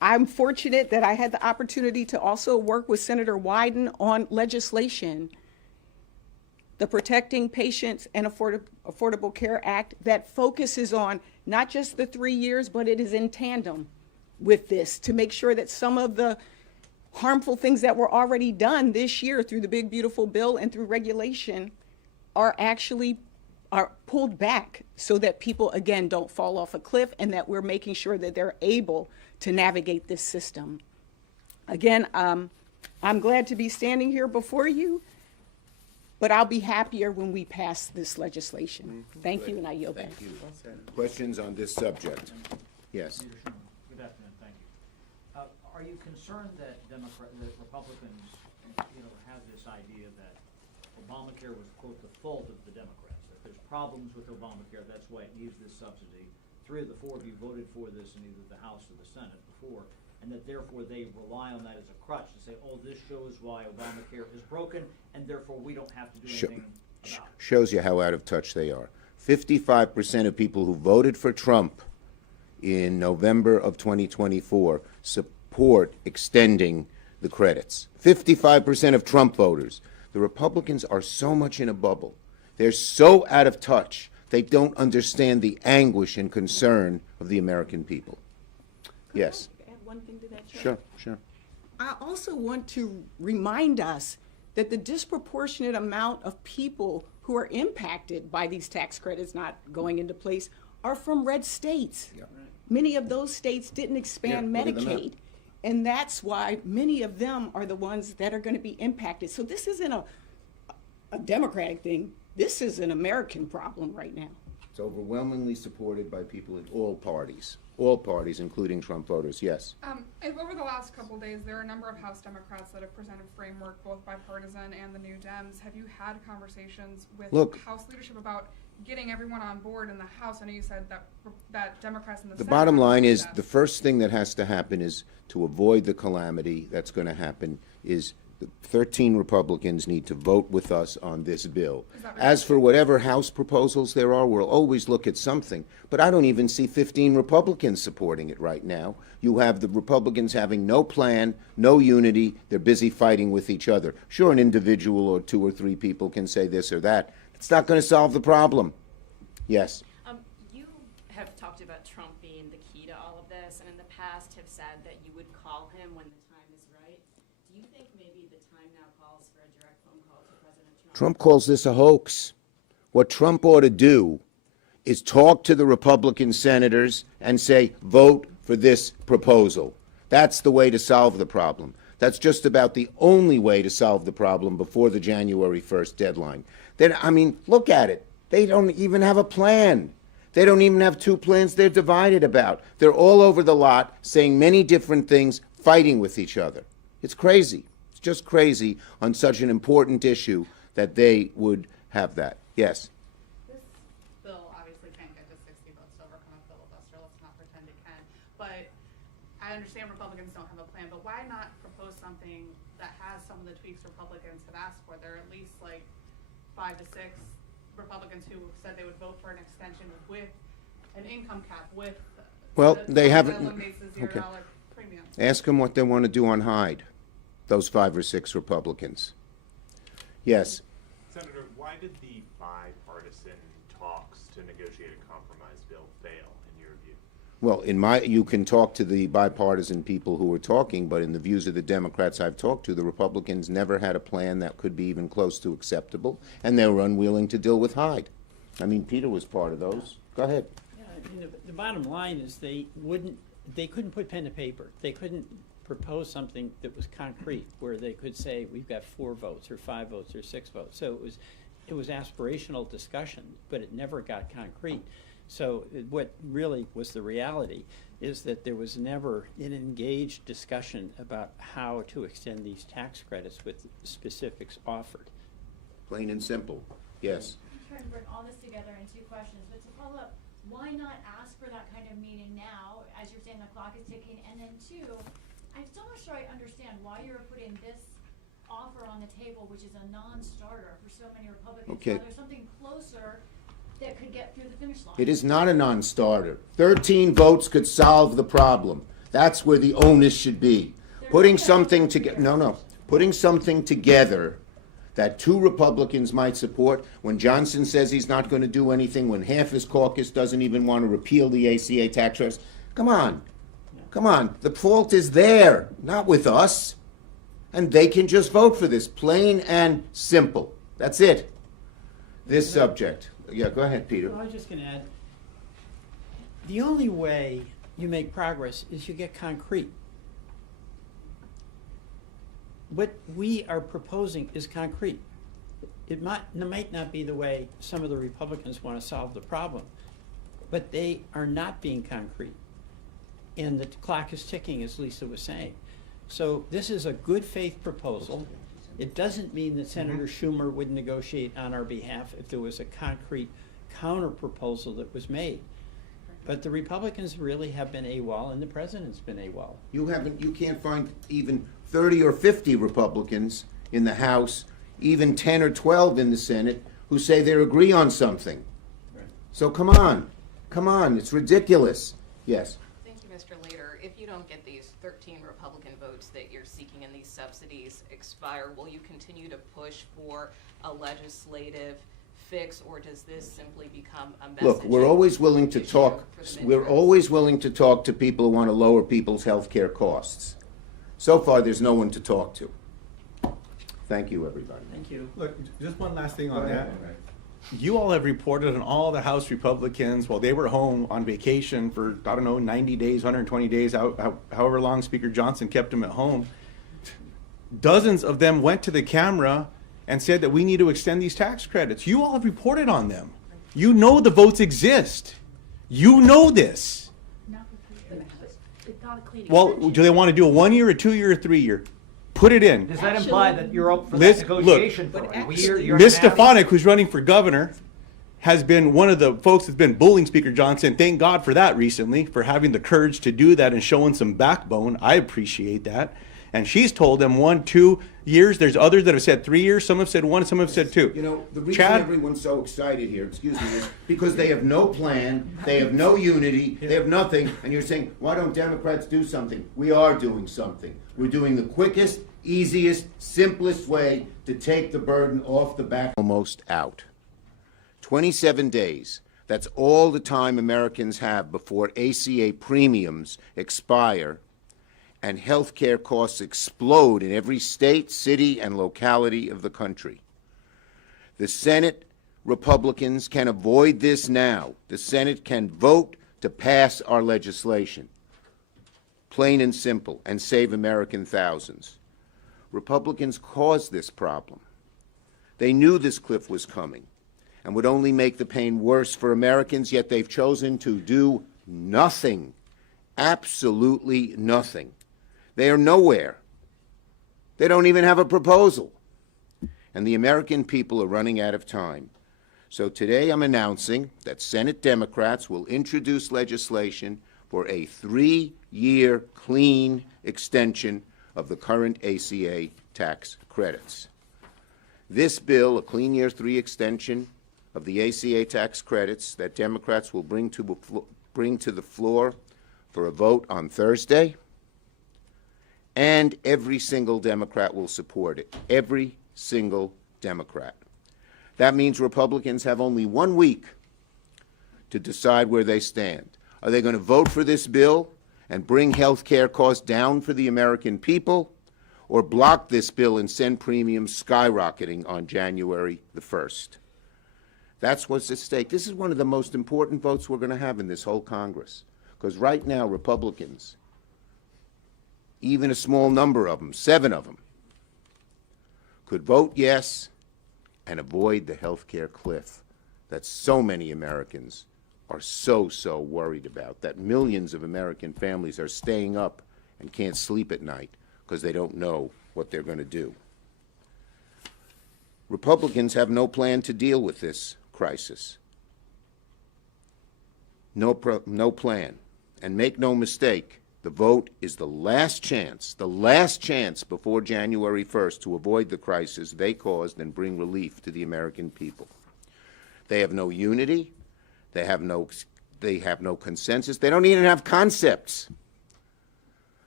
I'm fortunate that I had the opportunity to also work with Senator Wyden on legislation, the Protecting Patients and Affordable Care Act, that focuses on not just the 3 years, but it is in tandem with this to make sure that some of the harmful things that were already done this year through the big beautiful bill and through regulation are pulled back, so that people again don't fall off a cliff, and that we're making sure that they're able to navigate this system. Again, I'm glad to be standing here before you, but I'll be happier when we pass this legislation. Thank you, and I yield back. Thank you. Questions on this subject? Yes. Good afternoon, thank you. Are you concerned that Republicans, have this idea that Obamacare was, quote, the fault of the Democrats, that there's problems with Obamacare, that's why it needs this subsidy? 3 of the 4 of you voted for this in either the House or the Senate before, and that therefore they rely on that as a crutch to say, oh, this shows why Obamacare is broken, and therefore we don't have to do anything about it. Shows you how out of touch they are. 55% of people who voted for Trump in November of 2024 support extending the credits. 55% of Trump voters. The Republicans are so much in a bubble. They're so out of touch. They don't understand the anguish and concern of the American people. Yes. Can I add one thing to that, Chair? Sure, sure. I also want to remind us that the disproportionate amount of people who are impacted by these tax credits not going into place are from red states. Yeah. Many of those states didn't expand Yeah, look at the map. Medicaid, and that's why many of them are the ones that are going to be impacted. So this isn't a Democratic thing. This is an American problem right now. It's overwhelmingly supported by people in all parties, including Trump voters. Yes. Over the last couple of days, there are a number of House Democrats that have presented framework, both bipartisan and the New Dems. Have you had conversations with House leadership about getting everyone on board in the House? I know you said that Democrats in the The Senate bottom line is that. the first thing that has to happen is to avoid the calamity that's going to happen is the 13 Republicans need to vote with us on this bill. As for whatever House proposals there are, we'll always look at something. But I don't even see 15 Republicans supporting it right now. You have the Republicans having no plan, no unity. They're busy fighting with each other. Sure, an individual or 2 or 3 people can say this or that. It's not going to solve the problem. Yes. You have talked about Trump being the key to all of this, and in the past have said that you would call him when the time is right. Do you think maybe the time now calls for a direct phone call to President Trump? Trump calls this a hoax. What Trump ought to do is talk to the Republican senators and say, vote for this proposal. That's the way to solve the problem. That's just about the only way to solve the problem before the January 1st deadline. Then, I mean, look at it. They don't even have a plan. They don't even have 2 plans they're divided about. They're all over the lot saying many different things, fighting with each other. It's crazy. It's just crazy on such an important issue that they would have that. Yes. This bill obviously can't get to 60 votes to overcome a filibuster. Let's not pretend it can. But I understand Republicans don't have a plan, but why not propose something that has some of the tweaks Republicans have asked for? There are at least like 5 to 6 Republicans who said they would vote for an extension with an income cap, with They haven't. $0 premium. Ask them what they want to do on Hyde, those 5 or 6 Republicans. Yes. Senator, why did the bipartisan talks to negotiate a compromise bill fail, in your view? Well, you can talk to the bipartisan people who were talking, but in the views of the Democrats I've talked to, the Republicans never had a plan that could be even close to acceptable, and they were unwilling to deal with Hyde. I mean, Peter was part of those. Go ahead. Yeah, I mean, the bottom line is they couldn't put pen to paper. They couldn't propose something that was concrete, where they could say we've got 4 votes or 5 votes or 6 votes. So it was aspirational discussion, but it never got concrete. So what really was the reality is that there was never an engaged discussion about how to extend these tax credits with specifics offered. Plain and simple. Yes. I'm trying to bring all this together in 2 questions, but to follow up, why not ask for that kind of meeting now, as you're saying the clock is ticking, and then 2, I'm still not sure I understand why you're putting this offer on the table, which is a non-starter for so many Republicans. Okay. Now there's something closer that could get through the finish line. It is not a non-starter. 13 votes could solve the problem. That's where the onus should be. Putting something together, putting something together that two Republicans might support, when Johnson says he's not going to do anything, when half his caucus doesn't even want to repeal the ACA tax credits. Come on. Come on. The fault is there, not with us. And they can just vote for this, plain and simple. That's it. This subject. Yeah, go ahead, Peter. Well, I was just going to add, the only way you make progress is you get concrete. What we are proposing is concrete. It might not be the way some of the Republicans want to solve the problem, but they are not being concrete. And the clock is ticking, as Lisa was saying. So this is a good faith proposal. It doesn't mean that Senator Schumer would negotiate on our behalf if there was a concrete counter proposal that was made. But the Republicans really have been AWOL, and the president's been AWOL. You can't find even 30 or 50 Republicans in the House, even 10 or 12 in the Senate, who say they agree on something. Right. So come on, it's ridiculous. Yes. Thank you, Mr. Leader. If you don't get these 13 Republican votes that you're seeking in these subsidies expire, will you continue to push for a legislative fix, or does this simply become a message? Look, we're always willing to talk. We're always willing to talk to people who want to lower people's health care costs. So far, there's no one to talk to. Thank you, everybody. Thank you. Look, just one last thing on Go that. ahead. You all have reported on all the House Republicans while they were home on vacation for, 90 days, 120 days, however long Speaker Johnson kept them at home. Dozens of them went to the camera and said that we need to extend these tax credits. You all have reported on them. You know the votes exist. You know this. Well, do they want to do a 1 year, a 2 year, or 3 year? Put it in. Does that imply that you're up for Liz, that negotiation for a year? Ms. Stefanik, who's running for governor, has been one of the folks that's been bullying Speaker Johnson. Thank God for that recently, for having the courage to do that and showing some backbone. I appreciate that. And she's told them 1, 2 years. There's others that have said 3 years. Some have said 1, some have said 2. You know, the reason everyone's so excited here, excuse me, is because they have no plan, they have no unity, they have nothing, and you're saying, why don't Democrats do something? We are doing something. We're doing the quickest, easiest, simplest way to take the burden off the back. Almost out. 27 days. That's all the time Americans have before ACA premiums expire and health care costs explode in every state, city, and locality of the country. The Senate Republicans can avoid this now. The Senate can vote to pass our legislation, plain and simple, and save American thousands. Republicans caused this problem. They knew this cliff was coming and would only make the pain worse for Americans, yet they've chosen to do nothing, absolutely nothing. They are nowhere. They don't even have a proposal. And the American people are running out of time. So today I'm announcing that Senate Democrats will introduce legislation for a 3-year clean extension of the current ACA tax credits. This bill, a clean year 3 extension of the ACA tax credits that Democrats will bring to the floor for a vote on Thursday, and every single Democrat will support it. Every single Democrat. That means Republicans have only 1 week to decide where they stand. Are they going to vote for this bill and bring health care costs down for the American people, or block this bill and send premiums skyrocketing on January the 1st? That's what's at stake. This is one of the most important votes we're going to have in this whole Congress, because right now Republicans, even a small number of them, 7 of them, could vote yes and avoid the health care cliff that so many Americans are so worried about, that millions of American families are staying up and can't sleep at night because they don't know what they're going to do. Republicans have no plan to deal with this crisis. No plan. And make no mistake, the vote is the last chance before January 1st to avoid the crisis they caused and bring relief to the American people. They have no unity. They have no consensus. They don't even have concepts.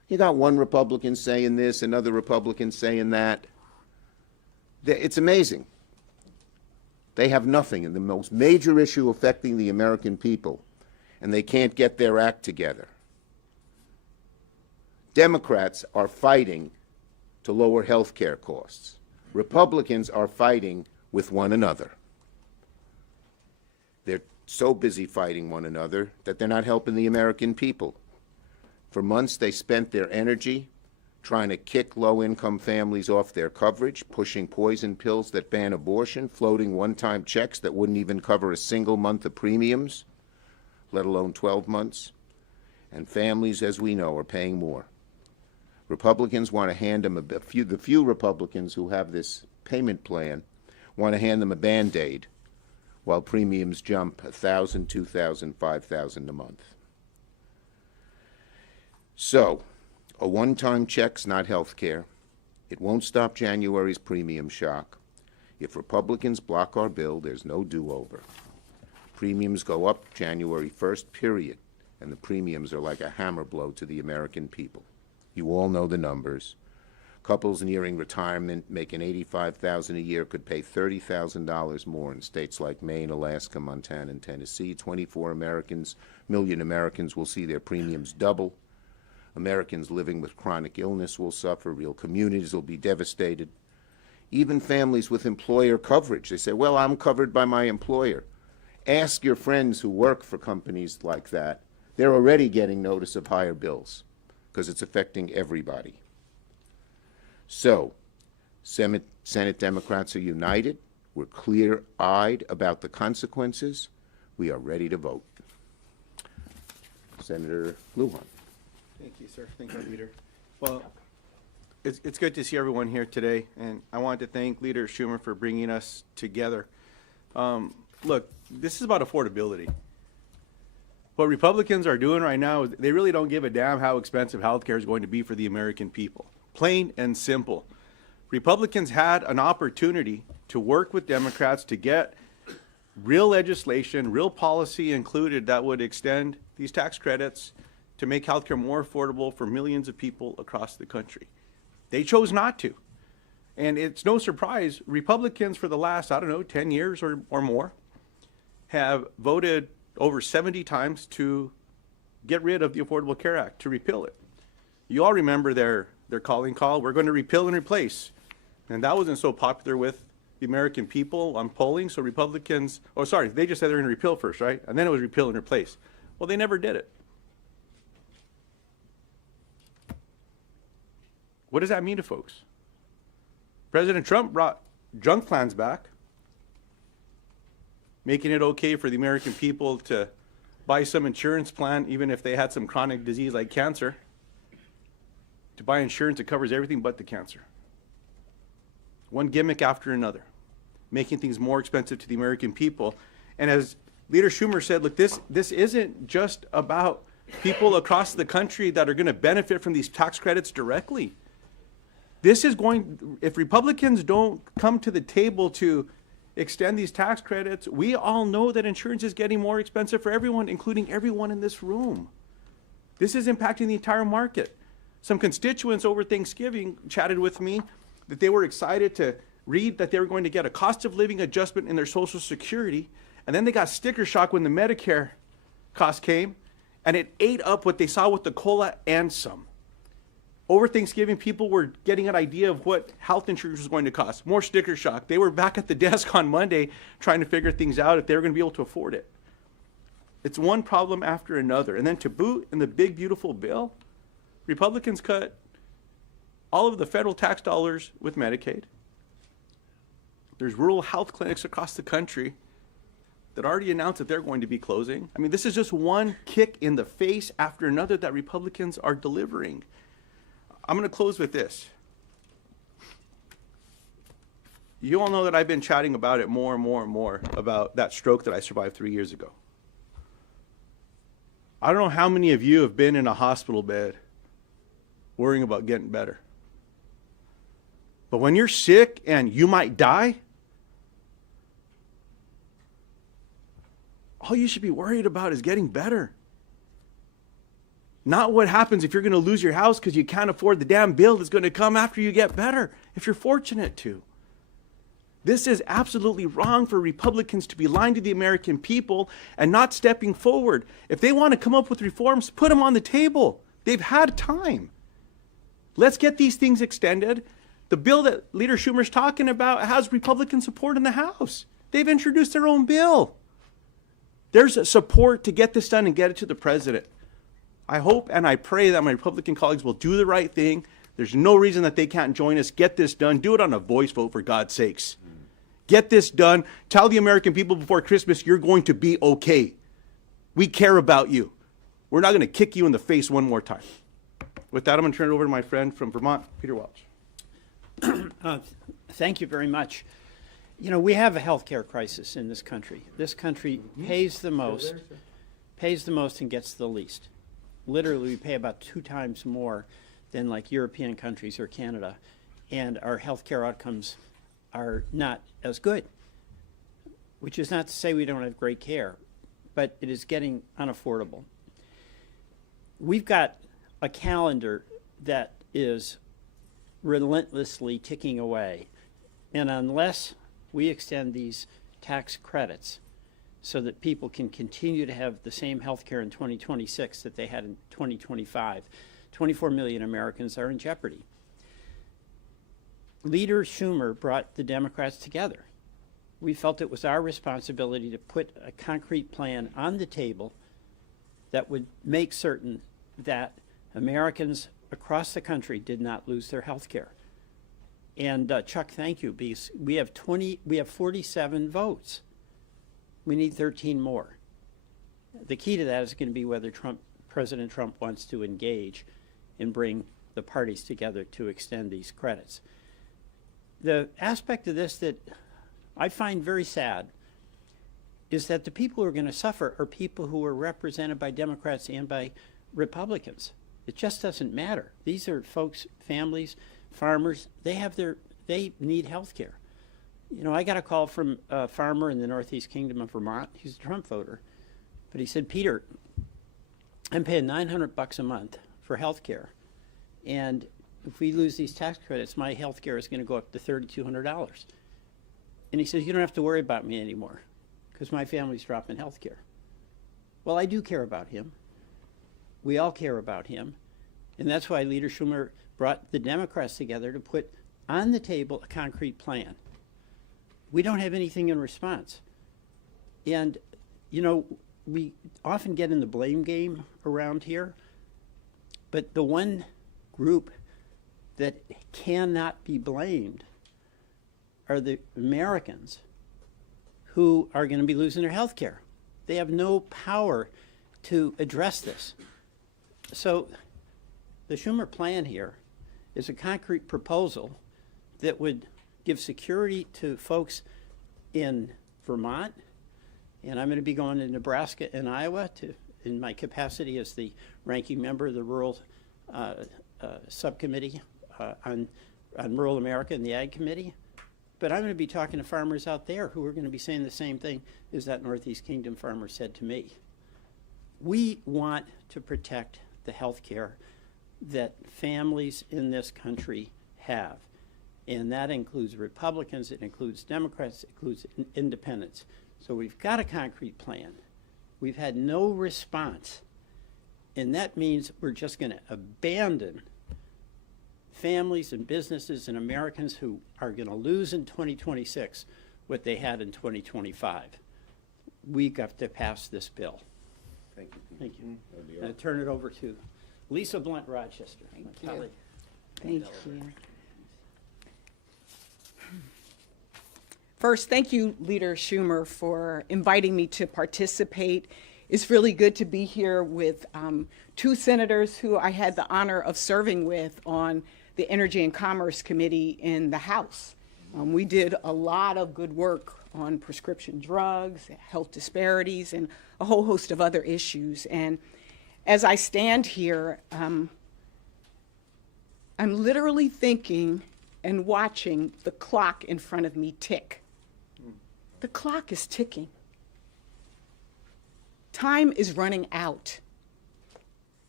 You got one Republican saying this, another Republican saying that. It's amazing. They have nothing in the most major issue affecting the American people, and they can't get their act together. Democrats are fighting to lower health care costs. Republicans are fighting with one another. They're so busy fighting one another that they're not helping the American people. For months, they spent their energy trying to kick low-income families off their coverage, pushing poison pills that ban abortion, floating one-time checks that wouldn't even cover a single month of premiums, let alone 12 months. And families, as we know, are paying more. Republicans want to hand them the few Republicans who have this payment plan want to hand them a Band-Aid while premiums jump $1,000, $2,000, $5,000 a month. So, a one-time check's not health care. It won't stop January's premium shock. If Republicans block our bill, there's no do-over. Premiums go up January 1st, period, and the premiums are like a hammer blow to the American people. You all know the numbers. Couples nearing retirement making $85,000 a year could pay $30,000 more in states like Maine, Alaska, Montana, and Tennessee. 24 million Americans will see their premiums double. Americans living with chronic illness will suffer. Real communities will be devastated. Even families with employer coverage. They say, well, I'm covered by my employer. Ask your friends who work for companies like that. They're already getting notice of higher bills because it's affecting everybody. So, Senate Democrats are united. We're clear-eyed about the consequences. We are ready to vote. Senator Lujan. Thank you, sir. Thank you, Leader. Well, it's good to see everyone here today, and I want to thank Leader Schumer for bringing us together. Look, this is about affordability. What Republicans are doing right now is they really don't give a damn how expensive health care is going to be for the American people. Plain and simple. Republicans had an opportunity to work with Democrats to get real legislation, real policy included that would extend these tax credits to make healthcare more affordable for millions of people across the country. They chose not to. And it's no surprise, Republicans for the last, 10 years or more, have voted over 70 times to get rid of the Affordable Care Act, to repeal it. You all remember their calling call, we're going to repeal and replace. And that wasn't so popular with the American people on polling, so Republicans, they just said they're going to repeal first, right? And then it was repeal and replace. Well, they never did it. What does that mean to folks? President Trump brought junk plans back, making it okay for the American people to buy some insurance plan, even if they had some chronic disease like cancer, to buy insurance that covers everything but the cancer. One gimmick after another, making things more expensive to the American people. And as Leader Schumer said, look, this isn't just about people across the country that are going to benefit from these tax credits directly. This is going, if Republicans don't come to the table to extend these tax credits, we all know that insurance is getting more expensive for everyone, including everyone in this room. This is impacting the entire market. Some constituents over Thanksgiving chatted with me that they were excited to read that they were going to get a cost of living adjustment in their Social Security, and then they got sticker shock when the Medicare cost came, and it ate up what they saw with the COLA and some. Over Thanksgiving, people were getting an idea of what health insurance was going to cost. More sticker shock. They were back at the desk on Monday trying to figure things out if they were going to be able to afford it. It's one problem after another. And then to boot, in the big, beautiful bill, Republicans cut all of the federal tax dollars with Medicaid. There's rural health clinics across the country that already announced that they're going to be closing. I mean, this is just one kick in the face after another that Republicans are delivering. I'm going to close with this. You all know that I've been chatting about it more and more and more, about that stroke that I survived 3 years ago. I don't know how many of you have been in a hospital bed worrying about getting better. But when you're sick and you might die, all you should be worried about is getting better. Not what happens if you're going to lose your house because you can't afford the damn bill that's going to come after you get better, if you're fortunate to. This is absolutely wrong for Republicans to be lying to the American people and not stepping forward. If they want to come up with reforms, put them on the table. They've had time. Let's get these things extended. The bill that Leader Schumer's talking about has Republican support in the House. They've introduced their own bill. There's a support to get this done and get it to the president. I hope and I pray that my Republican colleagues will do the right thing. There's no reason that they can't join us. Get this done. Do it on a voice vote, for God's sakes. Get this done. Tell the American people before Christmas, you're going to be okay. We care about you. We're not going to kick you in the face one more time. With that, I'm going to turn it over to my friend from Vermont, Peter Welch. Thank you very much. You know, we have a healthcare crisis in this country. This country pays the most and gets the least. Literally, we pay about 2 times more than like European countries or Canada, and our healthcare outcomes are not as good, which is not to say we don't have great care, but it is getting unaffordable. We've got a calendar that is relentlessly ticking away, and unless we extend these tax credits so that people can continue to have the same health care in 2026 that they had in 2025, 24 million Americans are in jeopardy. Leader Schumer brought the Democrats together. We felt it was our responsibility to put a concrete plan on the table that would make certain that Americans across the country did not lose their health care. And Chuck, thank you, because we have 47 votes. We need 13 more. The key to that is going to be whether President Trump wants to engage and bring the parties together to extend these credits. The aspect of this that I find very sad is that the people who are going to suffer are people who are represented by Democrats and by Republicans. It just doesn't matter. These are folks, families, farmers, they need health care. You know, I got a call from a farmer in the Northeast Kingdom of Vermont. He's a Trump voter. But he said, Peter, I'm paying $900 a month for health care. And if we lose these tax credits, my health care is going to go up to $3,200. And he says, you don't have to worry about me anymore because my family's dropping health care. Well, I do care about him. We all care about him. And that's why Leader Schumer brought the Democrats together to put on the table a concrete plan. We don't have anything in response. And, you know, we often get in the blame game around here, but the one group that cannot be blamed are the Americans who are going to be losing their health care. They have no power to address this. So the Schumer plan here is a concrete proposal that would give security to folks in Vermont, and I'm going to be going to Nebraska and Iowa in my capacity as the ranking member of the Rural Subcommittee on Rural America and the Ag Committee. But I'm going to be talking to farmers out there who are going to be saying the same thing as that Northeast Kingdom farmer said to me. We want to protect the health care that families in this country have. And that includes Republicans, it includes Democrats, it includes independents. So we've got a concrete plan. We've had no response. And that means we're just going to abandon families and businesses and Americans who are going to lose in 2026 what they had in 2025. We got to pass this bill. Thank you. Thank you. I turn it over to Lisa Blunt Rochester. Thank my you. colleague. Thank you. First, thank you, Leader Schumer, for inviting me to participate. It's really good to be here with 2 senators who I had the honor of serving with on the Energy and Commerce Committee in the House. We did a lot of good work on prescription drugs, health disparities, and a whole host of other issues. And as I stand here, I'm literally thinking and watching the clock in front of me tick. The clock is ticking. Time is running out.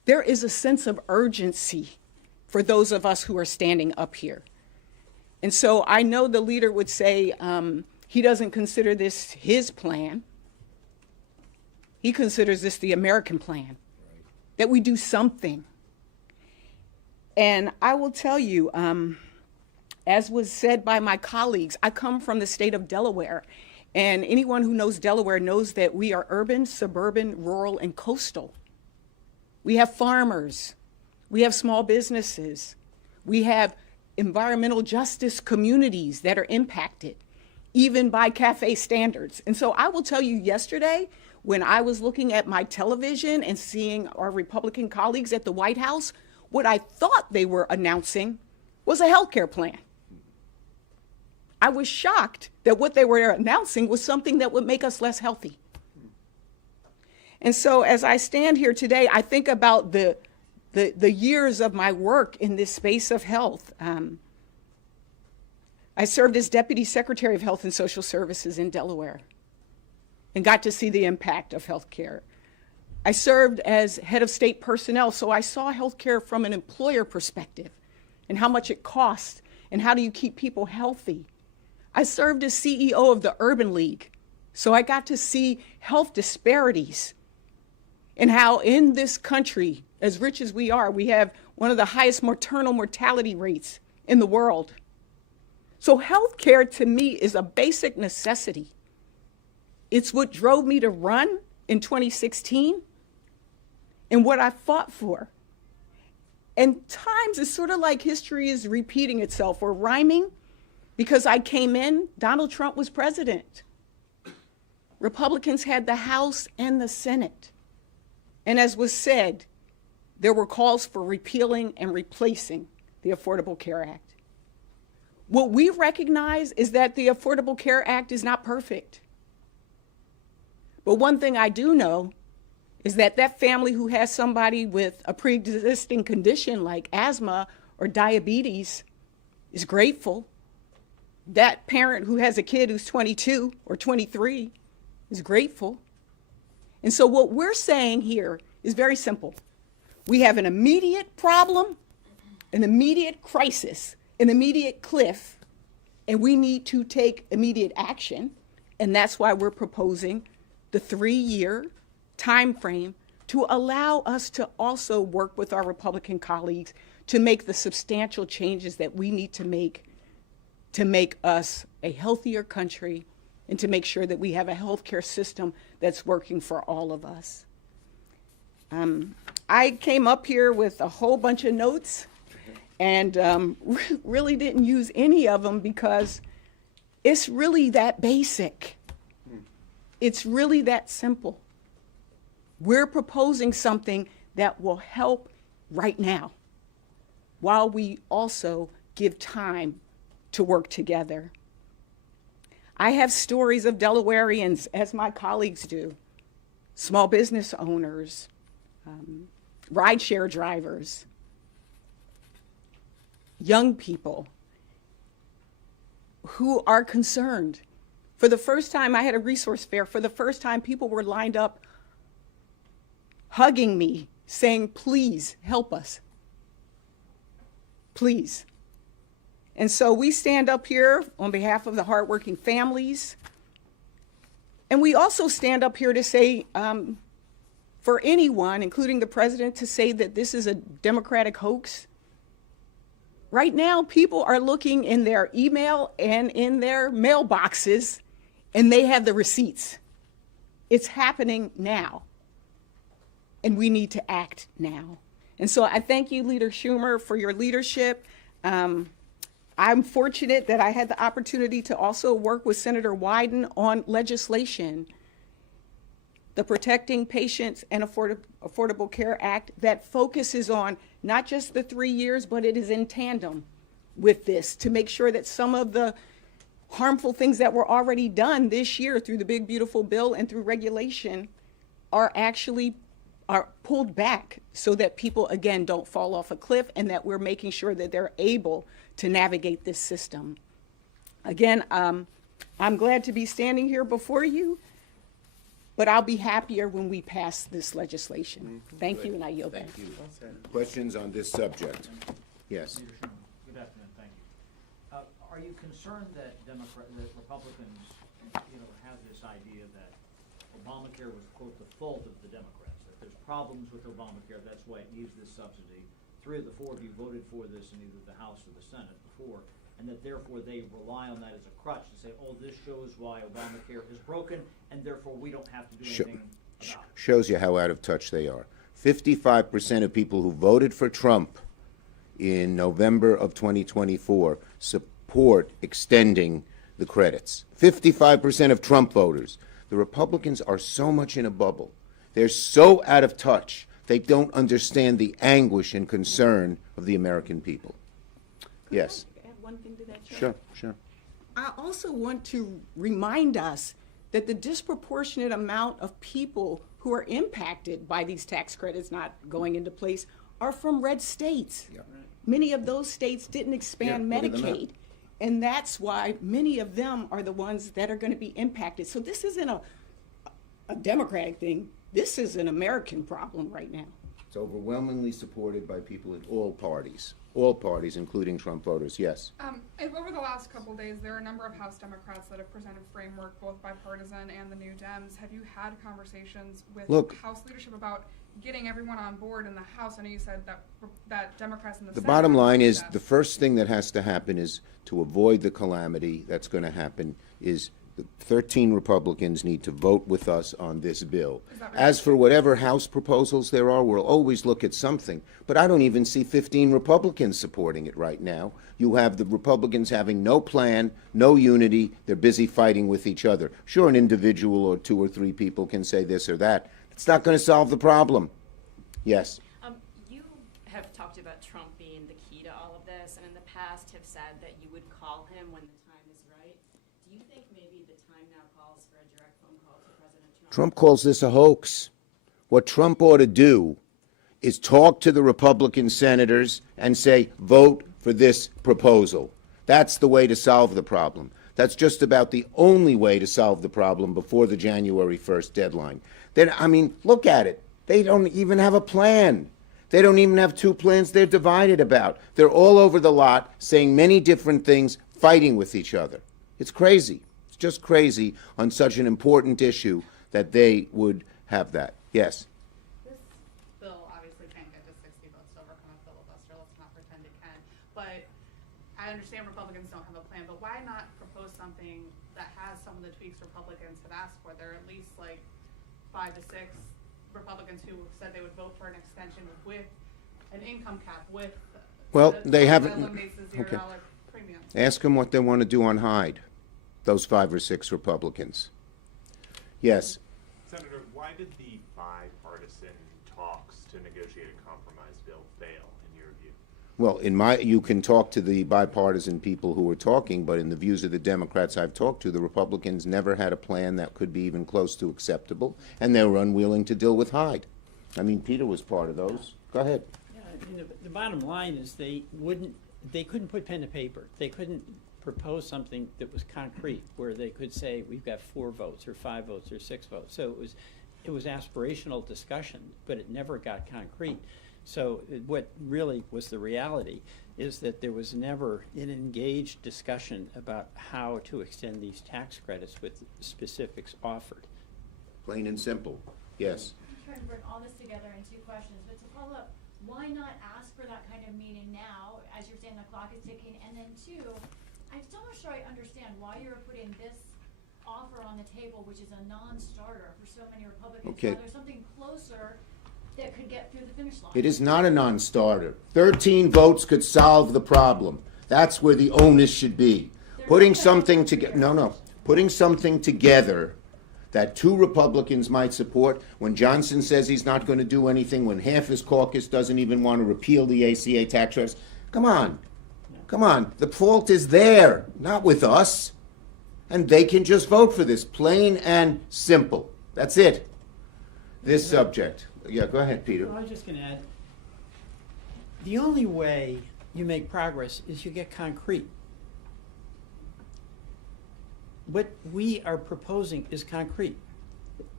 there is a sense of urgency for those of us who are standing up here. And so I know the leader would say he doesn't consider this his plan. He considers this the American plan, that we do something. And I will tell you, as was said by my colleagues, I come from the state of Delaware. And anyone who knows Delaware knows that we are urban, suburban, rural, and coastal. We have farmers. We have small businesses. We have environmental justice communities that are impacted, even by cafe standards. And so I will tell you, yesterday, when I was looking at my television and seeing our Republican colleagues at the White House, what I thought they were announcing was a healthcare plan. I was shocked that what they were announcing was something that would make us less healthy. And so as I stand here today, I think about the years of my work in this space of health. I served as Deputy Secretary of Health and Social Services in Delaware and got to see the impact of healthcare. I served as head of state personnel, so I saw healthcare from an employer perspective and how much it costs and how do you keep people healthy. I served as CEO of the Urban League, so I got to see health disparities and how in this country, as rich as we are, we have one of the highest maternal mortality rates in the world. So healthcare to me is a basic necessity. It's what drove me to run in 2016 and what I fought for. And times it's sort of like history is repeating itself or rhyming, because I came in, Donald Trump was president. Republicans had the House and the Senate. And as was said, there were calls for repealing and replacing the Affordable Care Act. What we recognize is that the Affordable Care Act is not perfect. But one thing I do know is that that family who has somebody with a pre-existing condition like asthma or diabetes is grateful. That parent who has a kid who's 22 or 23 is grateful. And so what we're saying here is very simple. We have an immediate problem, an immediate crisis, an immediate cliff, and we need to take immediate action. And that's why we're proposing the 3-year time frame to allow us to also work with our Republican colleagues to make the substantial changes that we need to make us a healthier country and to make sure that we have a healthcare system that's working for all of us. I came up here with a whole bunch of notes and really didn't use any of them because it's really that basic. It's really that simple. We're proposing something that will help right now while we also give time to work together. I have stories of Delawareans, as my colleagues do, small business owners, rideshare drivers, young people who are concerned. For the first time, I had a resource fair. For the first time, people were lined up hugging me, saying, please help us. Please. And so we stand up here on behalf of the hardworking families. And we also stand up here to say, for anyone, including the president, to say that this is a Democratic hoax. Right now, people are looking in their email and in their mailboxes, and they have the receipts. It's happening now. And we need to act now. And so I thank you, Leader Schumer, for your leadership. I'm fortunate that I had the opportunity to also work with Senator Wyden on legislation, the Protecting Patients and Affordable Care Act, that focuses on not just the 3 years, but it is in tandem with this to make sure that some of the harmful things that were already done this year through the Big Beautiful Bill and through regulation are pulled back so that people, again, don't fall off a cliff and that we're making sure that they're able to navigate this system. Again, I'm glad to be standing here before you. but I'll be happier when we pass this legislation. Thank you, and I yield back. Thank you. Questions on this subject? Yes. Peter Sherman. Good afternoon, thank you. Are you concerned that that Republicans, have this idea that Obamacare was, quote, the fault of the Democrats, that there's problems with Obamacare, that's why it needs this subsidy? 3 of the 4 of you voted for this in either the House or the Senate before, and that therefore they rely on that as a crutch to say, oh, this shows why Obamacare is broken, and therefore we don't have to do anything about it. Shows you how out of touch they are. 55% of people who voted for Trump in November of 2024 support extending the credits. 55% of Trump voters. The Republicans are so much in a bubble. They're so out of touch. They don't understand the anguish and concern of the American people. Yes. Add one thing to that, Chair? Sure, sure. I also want to remind us that the disproportionate amount of people who are impacted by these tax credits not going into place are from red states. Yeah. Many of those states didn't expand Yeah, look at them Medicaid, and that's why many of them are the ones that are going to be impacted. So this isn't a Democratic thing. This is an American problem right now. It's overwhelmingly supported by people in all parties, including Trump voters. Yes. Over the last couple of days, there are a number of House Democrats that have presented framework, both bipartisan and the New Dems. Have you had conversations with House leadership about getting everyone on board in the House? I know you said that Democrats in the The Senate bottom are line doing is that. the first thing that has to happen is to avoid the calamity that's going to happen is the 13 Republicans need to vote with us on this bill. As for whatever House proposals there are, we'll always look at something. But I don't even see 15 Republicans supporting it right now. You have the Republicans having no plan, no unity. They're busy fighting with each other. Sure, an individual or 2 or 3 people can say this or that. It's not going to solve the problem. Yes. You have talked about Trump being the key to all of this, and in the past have said that you would call him when the time is right. Do you think maybe the time now calls for a direct phone call to President Trump? Trump calls this a hoax. What Trump ought to do is talk to the Republican senators and say, vote for this proposal. That's the way to solve the problem. That's just about the only way to solve the problem before the January 1st deadline. Then, I mean, look at it. They don't even have a plan. They don't even have 2 plans they're divided about. They're all over the lot saying many different things, fighting with each other. It's crazy. It's just crazy on such an important issue that they would have that. Yes. This bill obviously can't get to 60 votes to overcome a filibuster. Let's not pretend it can. But I understand Republicans don't have a plan, but why not propose something that has some of the tweaks Republicans have asked for? There are at least like 5 to 6 Republicans who said they would vote for an extension with an income cap, with They haven't. eliminates the $0 Okay. premium. Ask them what they want to do on Hyde, those 5 or 6 Republicans. Yes. Senator, why did the bipartisan talks to negotiate a compromise bill fail, in your view? Well, you can talk to the bipartisan people who were talking, but in the views of the Democrats I've talked to, the Republicans never had a plan that could be even close to acceptable, and they were unwilling to deal with Hyde. I mean, Peter was part of those. Go ahead. Yeah, I mean, the bottom line is they couldn't put pen to paper. They couldn't propose something that was concrete, where they could say, we've got 4 votes, or 5 votes, or 6 votes. So it was aspirational discussion, but it never got concrete. So what really was the reality is that there was never an engaged discussion about how to extend these tax credits with specifics offered. Plain and simple. Yes. I'm trying to bring all this together in 2 questions, but to follow up, why not ask for that kind of meeting now, as you're saying the clock is ticking, and then 2, I'm still not sure I understand why you're putting this offer on the table, which is a non-starter for so many Republicans. Okay. Now there's something closer that could get through the finish line. It is not a non-starter. 13 votes could solve the problem. That's where the onus should be. Putting something together, putting something together that 2 Republicans might support when Johnson says he's not going to do anything, when half his caucus doesn't even want to repeal the ACA tax credits. Come on. Come on. The fault is there, not with us. And they can just vote for this, plain and simple. That's it. This subject. Yeah, go ahead, Peter. Well, I was just going to add, the only way you make progress is you get concrete. What we are proposing is concrete.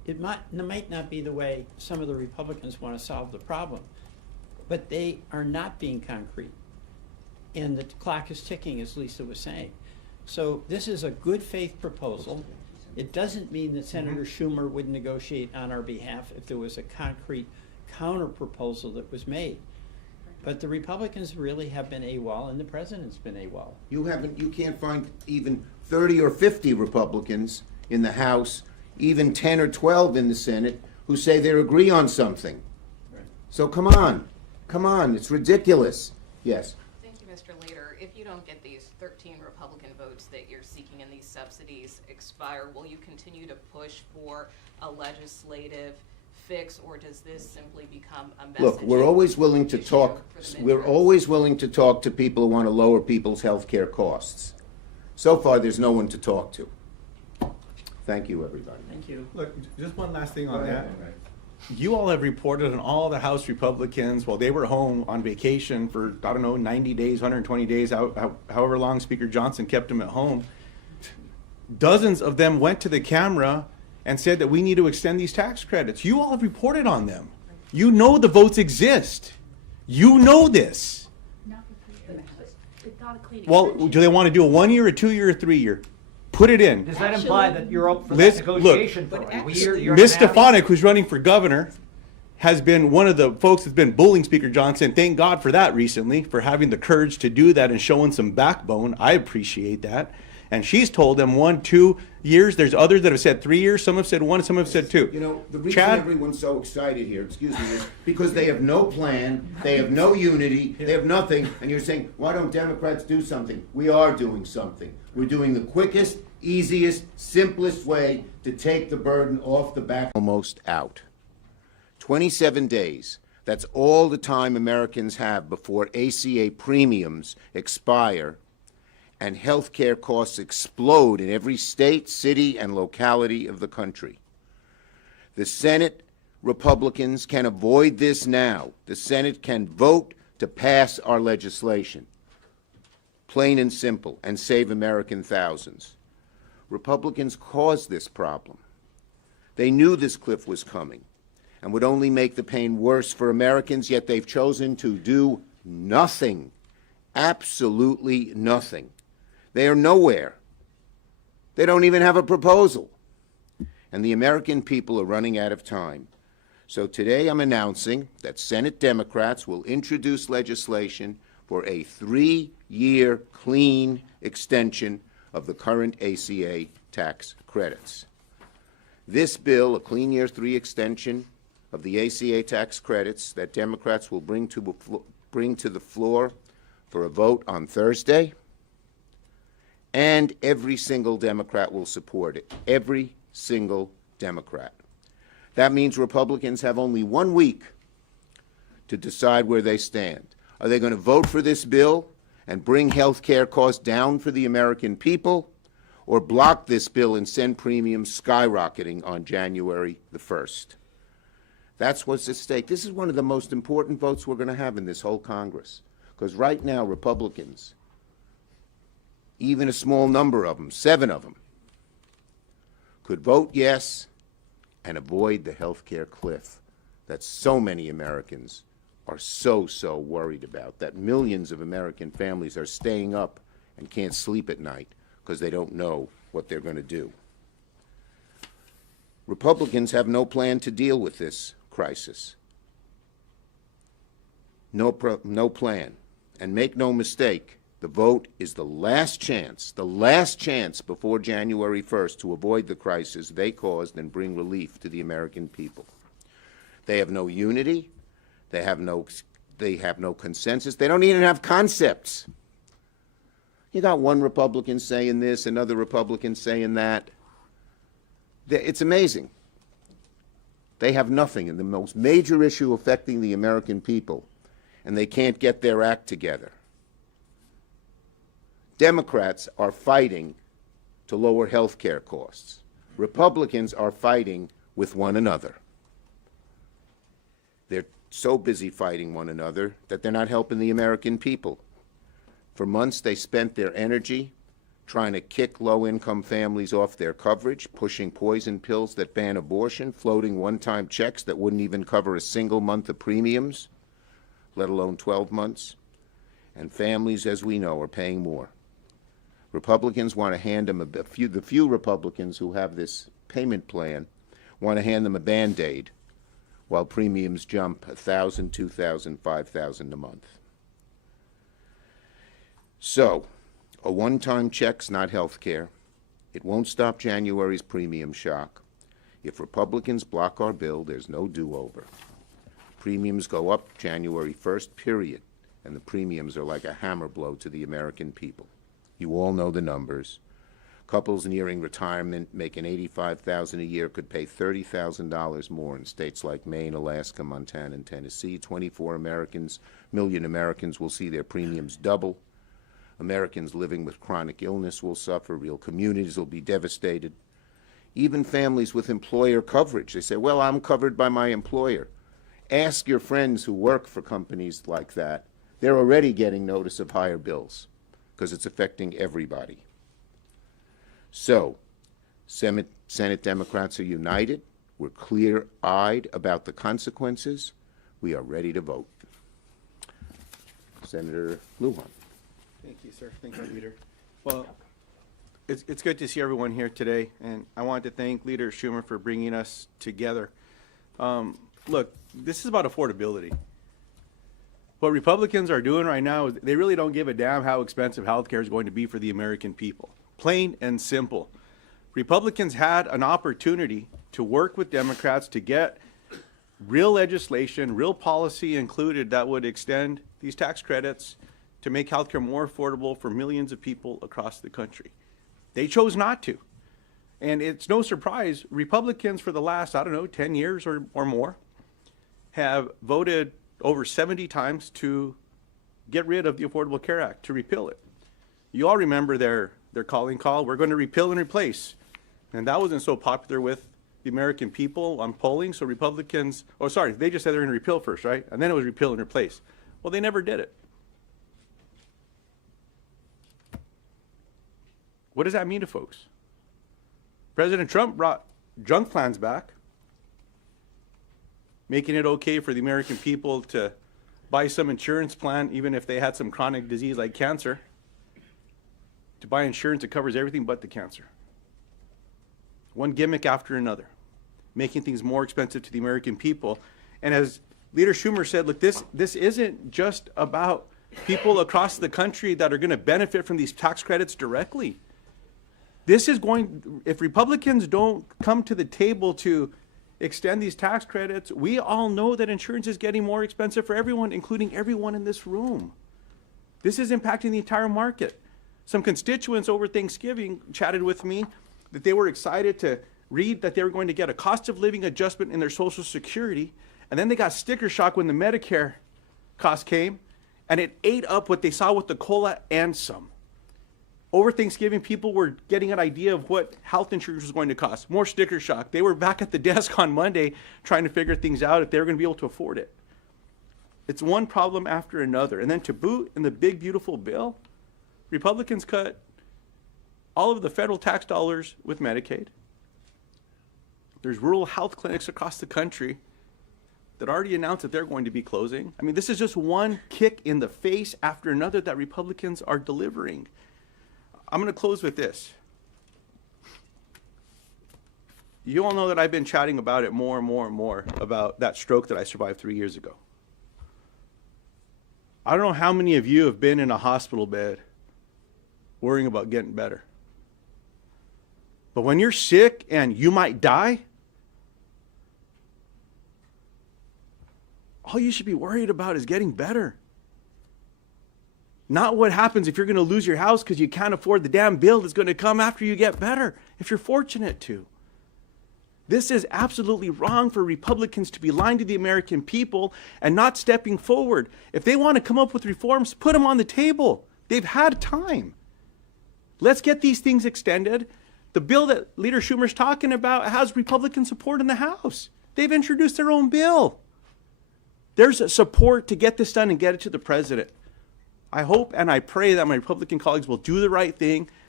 it might not be the way some of the Republicans want to solve the problem, but they are not being concrete. And the clock is ticking, as Lisa was saying. So this is a good faith proposal. It doesn't mean that Senator Schumer would negotiate on our behalf if there was a concrete counter proposal that was made. But the Republicans really have been AWOL, and the president's been AWOL. You can't find even 30 or 50 Republicans in the House, even 10 or 12 in the Senate, who say they agree on something. So come on, it's ridiculous. Yes. Thank you, Mr. Leader. If you don't get these 13 Republican votes that you're seeking in these subsidies expire, will you continue to push for a legislative fix, or does this simply become a message? Look, we're always willing to talk. We're always willing to talk to people who want to lower people's health care costs. So far, there's no one to talk to. Thank you, everybody. Thank you. Look, just one last thing on that. You all have reported on all the House Republicans while they were home on vacation for, I don't know, 90 days, 120 days, however long Speaker Johnson kept them at home. Dozens of them went to the camera and said that we need to extend these tax credits. You all have reported on them. You know the votes exist. You know this. Well, do they want to do a 1 year, a 2 year, a 3 year? Put it in. Does that imply that you're up for Liz, that negotiation for look, a year? Ms. Stefanik, who's running for governor, has been one of the folks that's been bullying Speaker Johnson. Thank God for that recently, for having the courage to do that and showing some backbone. I appreciate that. And she's told them 1, 2 years. There's others that have said 3 years. Some have said 1, some have said 2. You know, the reason everyone's so excited here, excuse me, is because they have no plan, they have no unity, they have nothing, and you're saying, why don't Democrats do something? We are doing something. We're doing the quickest, easiest, simplest way to take the burden off the back. Almost out. 27 days. That's all the time Americans have before ACA premiums expire and health care costs explode in every state, city, and locality of the country. The Senate Republicans can avoid this now. The Senate can vote to pass our legislation, plain and simple, and save American thousands. Republicans caused this problem. They knew this cliff was coming and would only make the pain worse for Americans, yet they've chosen to do nothing, absolutely nothing. They are nowhere. They don't even have a proposal. And the American people are running out of time. So today I'm announcing that Senate Democrats will introduce legislation for a 3-year clean extension of the current ACA tax credits. This bill, a clean year 3 extension of the ACA tax credits that Democrats will bring to the floor for a vote on Thursday, and every single Democrat will support it. Every single Democrat. That means Republicans have only 1 week to decide where they stand. Are they going to vote for this bill and bring health care costs down for the American people, or block this bill and send premiums skyrocketing on January the 1st? That's what's at stake. This is one of the most important votes we're going to have in this whole Congress, because right now Republicans, even a small number of them, 7 of them, could vote yes and avoid the health care cliff that so many Americans are so worried about, that millions of American families are staying up and can't sleep at night because they don't know what they're going to do. Republicans have no plan to deal with this crisis. No plan. And make no mistake, the vote is the last chance before January 1st to avoid the crisis they caused and bring relief to the American people. They have no unity. They have no consensus. They don't even have concepts. You got one Republican saying this, another Republican saying that. It's amazing. They have nothing in the most major issue affecting the American people, and they can't get their act together. Democrats are fighting to lower health care costs. Republicans are fighting with one another. They're so busy fighting one another that they're not helping the American people. For months, they spent their energy trying to kick low-income families off their coverage, pushing poison pills that ban abortion, floating one-time checks that wouldn't even cover a single month of premiums, let alone 12 months. And families, as we know, are paying more. Republicans want to hand them the few Republicans who have this payment plan want to hand them a Band-Aid while premiums jump $1,000, $2,000, $5,000 a month. So, a one-time check's not health care. It won't stop January's premium shock. If Republicans block our bill, there's no do-over. Premiums go up January 1st, period, and the premiums are like a hammer blow to the American people. You all know the numbers. Couples nearing retirement making $85,000 a year could pay $30,000 more in states like Maine, Alaska, Montana, and Tennessee. 24 million Americans will see their premiums double. Americans living with chronic illness will suffer. Real communities will be devastated. Even families with employer coverage. They say, well, I'm covered by my employer. Ask your friends who work for companies like that. They're already getting notice of higher bills because it's affecting everybody. So, Senate Democrats are united. We're clear-eyed about the consequences. We are ready to vote. Senator Lujan. Thank you, sir. Thank you, Leader. Well, it's good to see everyone here today, and I want to thank Leader Schumer for bringing us together. Look, this is about affordability. What Republicans are doing right now is they really don't give a damn how expensive health care is going to be for the American people. Plain and simple. Republicans had an opportunity to work with Democrats to get real legislation, real policy included that would extend these tax credits to make healthcare more affordable for millions of people across the country. They chose not to. And it's no surprise, Republicans for the last, 10 years or more, have voted over 70 times to get rid of the Affordable Care Act, to repeal it. You all remember their calling call, we're going to repeal and replace. And that wasn't so popular with the American people on polling, so Republicans, they just said they're going to repeal first, right? And then it was repeal and replace. Well, they never did it. What does that mean to folks? President Trump brought junk plans back, making it okay for the American people to buy some insurance plan, even if they had some chronic disease like cancer, to buy insurance that covers everything but the cancer. One gimmick after another, making things more expensive to the American people. And as Leader Schumer said, look, this isn't just about people across the country that are going to benefit from these tax credits directly. This is going, if Republicans don't come to the table to extend these tax credits, we all know that insurance is getting more expensive for everyone, including everyone in this room. This is impacting the entire market. Some constituents over Thanksgiving chatted with me that they were excited to read that they were going to get a cost of living adjustment in their Social Security, and then they got sticker shock when the Medicare cost came, and it ate up what they saw with the COLA and some. Over Thanksgiving, people were getting an idea of what health insurance was going to cost. More sticker shock. They were back at the desk on Monday trying to figure things out if they were going to be able to afford it. It's one problem after another. And then to boot, in the big, beautiful bill, Republicans cut all of the federal tax dollars with Medicaid. There's rural health clinics across the country that already announced that they're going to be closing. I mean, this is just one kick in the face after another that Republicans are delivering. I'm going to close with this. You all know that I've been chatting about it more and more and more, about that stroke that I survived 3 years ago. I don't know how many of you have been in a hospital bed worrying about getting better. But when you're sick and you might die, all you should be worried about is getting better. Not what happens if you're going to lose your house because you can't afford the damn bill that's going to come after you get better, if you're fortunate to. This is absolutely wrong for Republicans to be lying to the American people and not stepping forward. If they want to come up with reforms, put them on the table. They've had time. Let's get these things extended. The bill that Leader Schumer's talking about has Republican support in the House. They've introduced their own bill. There's support to get this done and get it to the president. I hope and I pray that my Republican colleagues will do the right thing,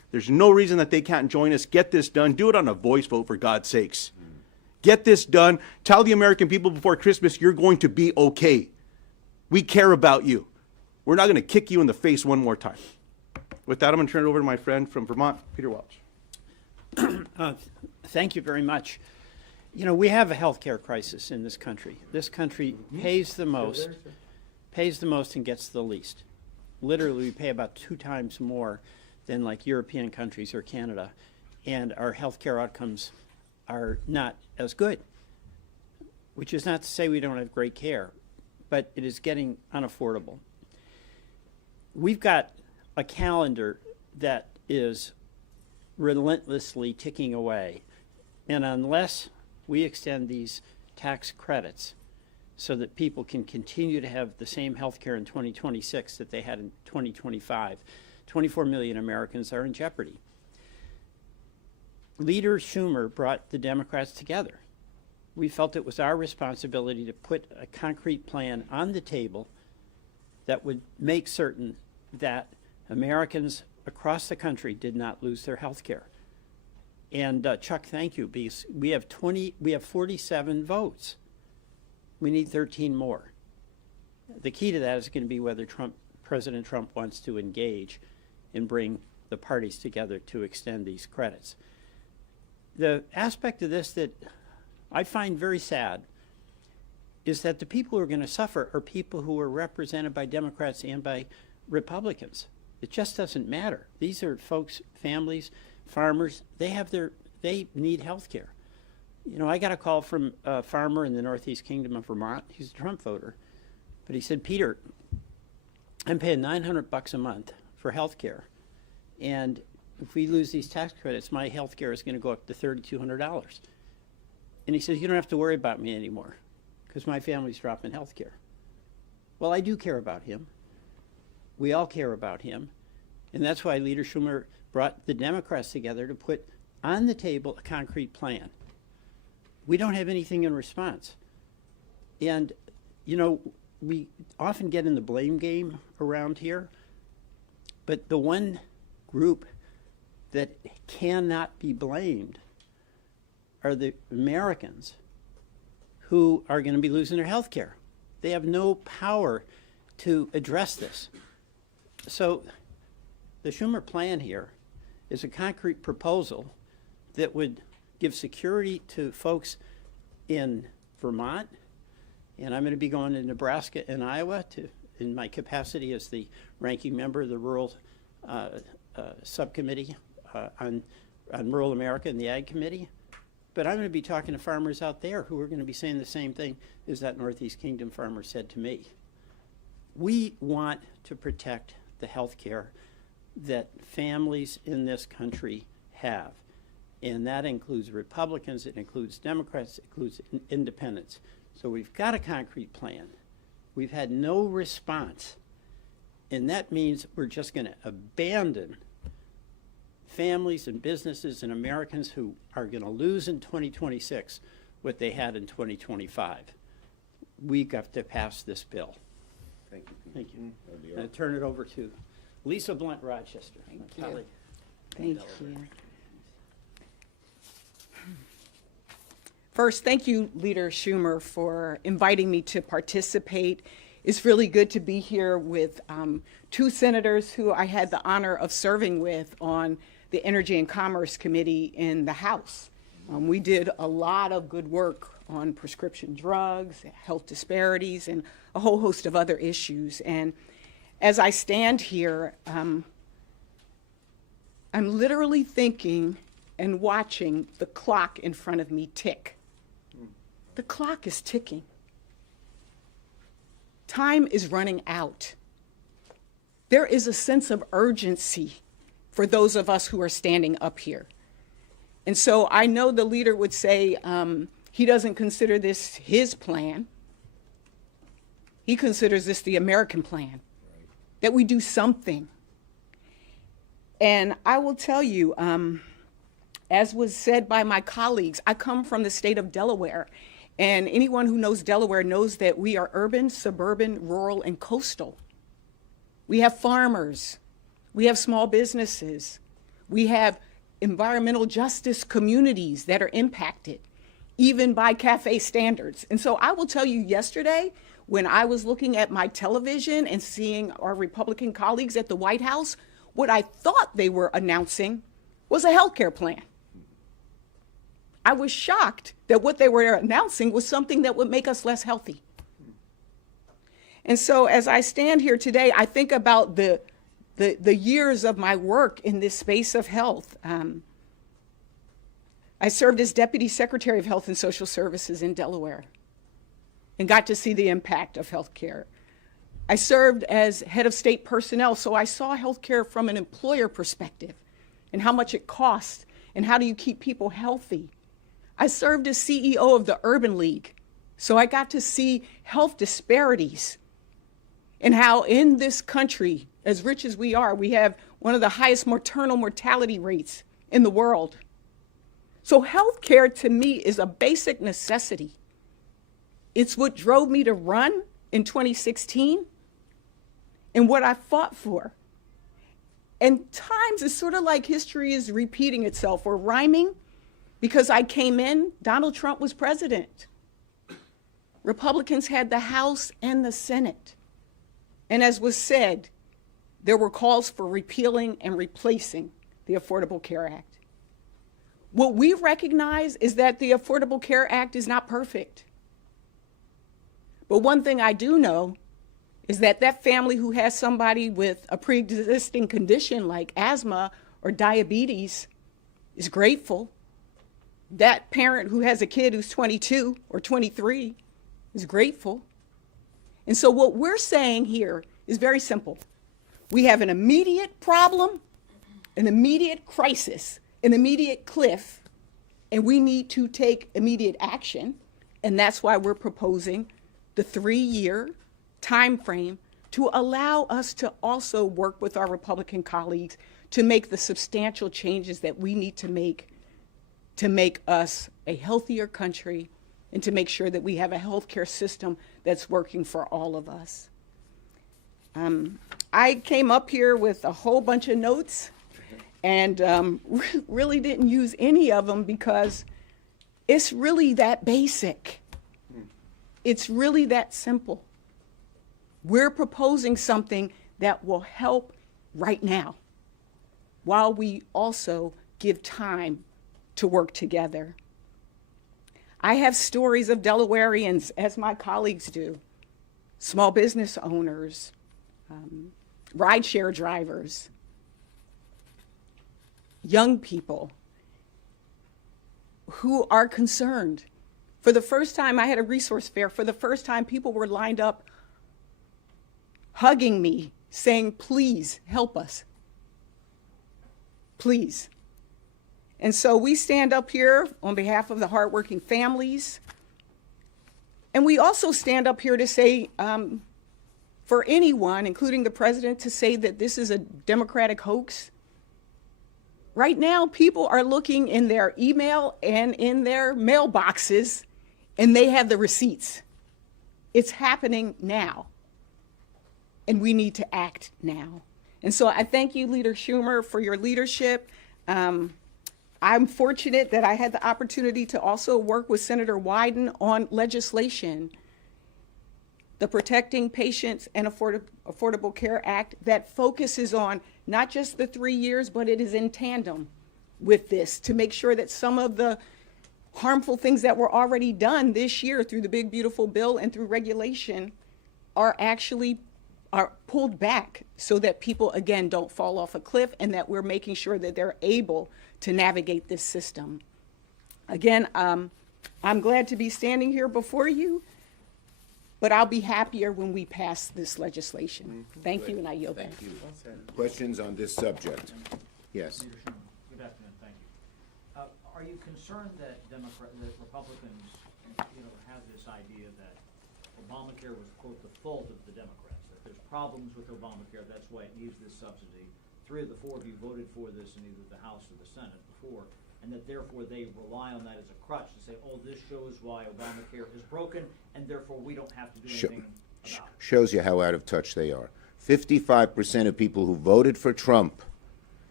There's no reason that they can't join us. Get this done. Do it on a voice vote, for God's sakes. Get this done. Tell the American people before Christmas you're going to be okay. We care about you. We're not going to kick you in the face one more time. With that, I'm going to turn it over to my friend from Vermont, Peter Welch. Thank you very much. You know, we have a healthcare crisis in this country. This country pays the most and gets the least. Literally, we pay about 2 times more than like European countries or Canada, and our healthcare outcomes are not as good, which is not to say we don't have great care, but it is getting unaffordable. We've got a calendar that is relentlessly ticking away, and unless we extend these tax credits so that people can continue to have the same health care in 2026 that they had in 2025, 24 million Americans are in jeopardy. Leader Schumer brought the Democrats together. We felt it was our responsibility to put a concrete plan on the table that would make certain that Americans across the country did not lose their health care. And Chuck, thank you, because we have 47 votes. We need 13 more. The key to that is going to be whether President Trump wants to engage and bring the parties together to extend these credits. The aspect of this that I find very sad is that the people who are going to suffer are people who are represented by Democrats and by Republicans. It just doesn't matter. These are folks, families, farmers, they need health care. You know, I got a call from a farmer in the Northeast Kingdom of Vermont. He's a Trump voter. But he said, Peter, I'm paying $900 a month for health care. And if we lose these tax credits, my health care is going to go up to $3,200. And he says, you don't have to worry about me anymore because my family's dropping health care. Well, I do care about him. We all care about him. And that's why Leader Schumer brought the Democrats together to put on the table a concrete plan. We don't have anything in response. And, you know, we often get in the blame game around here, but the one group that cannot be blamed are the Americans who are going to be losing their health care. They have no power to address this. So the Schumer plan here is a concrete proposal that would give security to folks in Vermont, and I'm going to be going to Nebraska and Iowa in my capacity as the ranking member of the Rural Subcommittee on Rural America and the Ag Committee. But I'm going to be talking to farmers out there who are going to be saying the same thing as that Northeast Kingdom farmer said to me. We want to protect the health care that families in this country have. And that includes Republicans, it includes Democrats, it includes independents. So we've got a concrete plan. We've had no response. And that means we're just going to abandon families and businesses and Americans who are going to lose in 2026 what they had in 2025. We've got to pass this bill. Thank you. Thank you. I turn it over to Lisa Blunt Rochester. Thank my you. colleague. Thank you. First, thank you, Leader Schumer, for inviting me to participate. It's really good to be here with 2 senators who I had the honor of serving with on the Energy and Commerce Committee in the House. We did a lot of good work on prescription drugs, health disparities, and a whole host of other issues. And as I stand here, I'm literally thinking and watching the clock in front of me tick. The clock is ticking. Time is running out. There is a sense of urgency for those of us who are standing up here. And so I know the leader would say he doesn't consider this his plan. He considers this the American plan, that we do something. And I will tell you, as was said by my colleagues, I come from the state of Delaware. And anyone who knows Delaware knows that we are urban, suburban, rural, and coastal. We have farmers. We have small businesses. We have environmental justice communities that are impacted, even by CAFE standards. And so I will tell you, yesterday, when I was looking at my television and seeing our Republican colleagues at the White House, what I thought they were announcing was a health care plan. I was shocked that what they were announcing was something that would make us less healthy. And so as I stand here today, I think about the years of my work in this space of health. I served as Deputy Secretary of Health and Social Services in Delaware and got to see the impact of health care. I served as head of state personnel, so I saw health care from an employer perspective and how much it costs and how do you keep people healthy. I served as CEO of the Urban League, so I got to see health disparities and how in this country, as rich as we are, we have one of the highest maternal mortality rates in the world. So health care to me is a basic necessity. It's what drove me to run in 2016 and what I fought for. And times it's sort of like history is repeating itself or rhyming, because I came in, Donald Trump was president. Republicans had the House and the Senate. And as was said, there were calls for repealing and replacing the Affordable Care Act. What we recognize is that the Affordable Care Act is not perfect. But one thing I do know is that that family who has somebody with a pre-existing condition like asthma or diabetes is grateful. That parent who has a kid who's 22 or 23 is grateful. And so what we're saying here is very simple. We have an immediate problem, an immediate crisis, an immediate cliff, and we need to take immediate action. And that's why we're proposing the 3-year time frame to allow us to also work with our Republican colleagues to make the substantial changes that we need to make us a healthier country and to make sure that we have a healthcare system that's working for all of us. I came up here with a whole bunch of notes and really didn't use any of them because it's really that basic. It's really that simple. We're proposing something that will help right now while we also give time to work together. I have stories of Delawareans, as my colleagues do, small business owners, rideshare drivers, young people who are concerned. For the first time, I had a resource fair. For the first time, people were lined up hugging me, saying, please help us. Please. And so we stand up here on behalf of the hardworking families. And we also stand up here to say, for anyone, including the president, to say that this is a Democratic hoax. Right now, people are looking in their email and in their mailboxes, and they have the receipts. It's happening now. And we need to act now. And so I thank you, Leader Schumer, for your leadership. I'm fortunate that I had the opportunity to also work with Senator Wyden on legislation, the Protecting Patients and Affordable Care Act, that focuses on not just the 3 years, but it is in tandem with this to make sure that some of the harmful things that were already done this year through the Big Beautiful Bill and through regulation are pulled back so that people, again, don't fall off a cliff and that we're making sure that they're able to navigate this system. Again, I'm glad to be standing here before you, but I'll be happier when we pass this legislation. Thank you, and I yield back. Thank you. Questions on this subject? Yes. Leader Schumer, good afternoon, thank you. Are you concerned that Republicans, have this idea that Obamacare was, quote, the fault of the Democrats, that there's problems with Obamacare, that's why it needs this subsidy? 3 of the 4 of you voted for this in either the House or the Senate before, and that therefore they rely on that as a crutch to say, oh, this shows why Obamacare is broken, and therefore we don't have to do anything about it. Shows you how out of touch they are. 55% of people who voted for Trump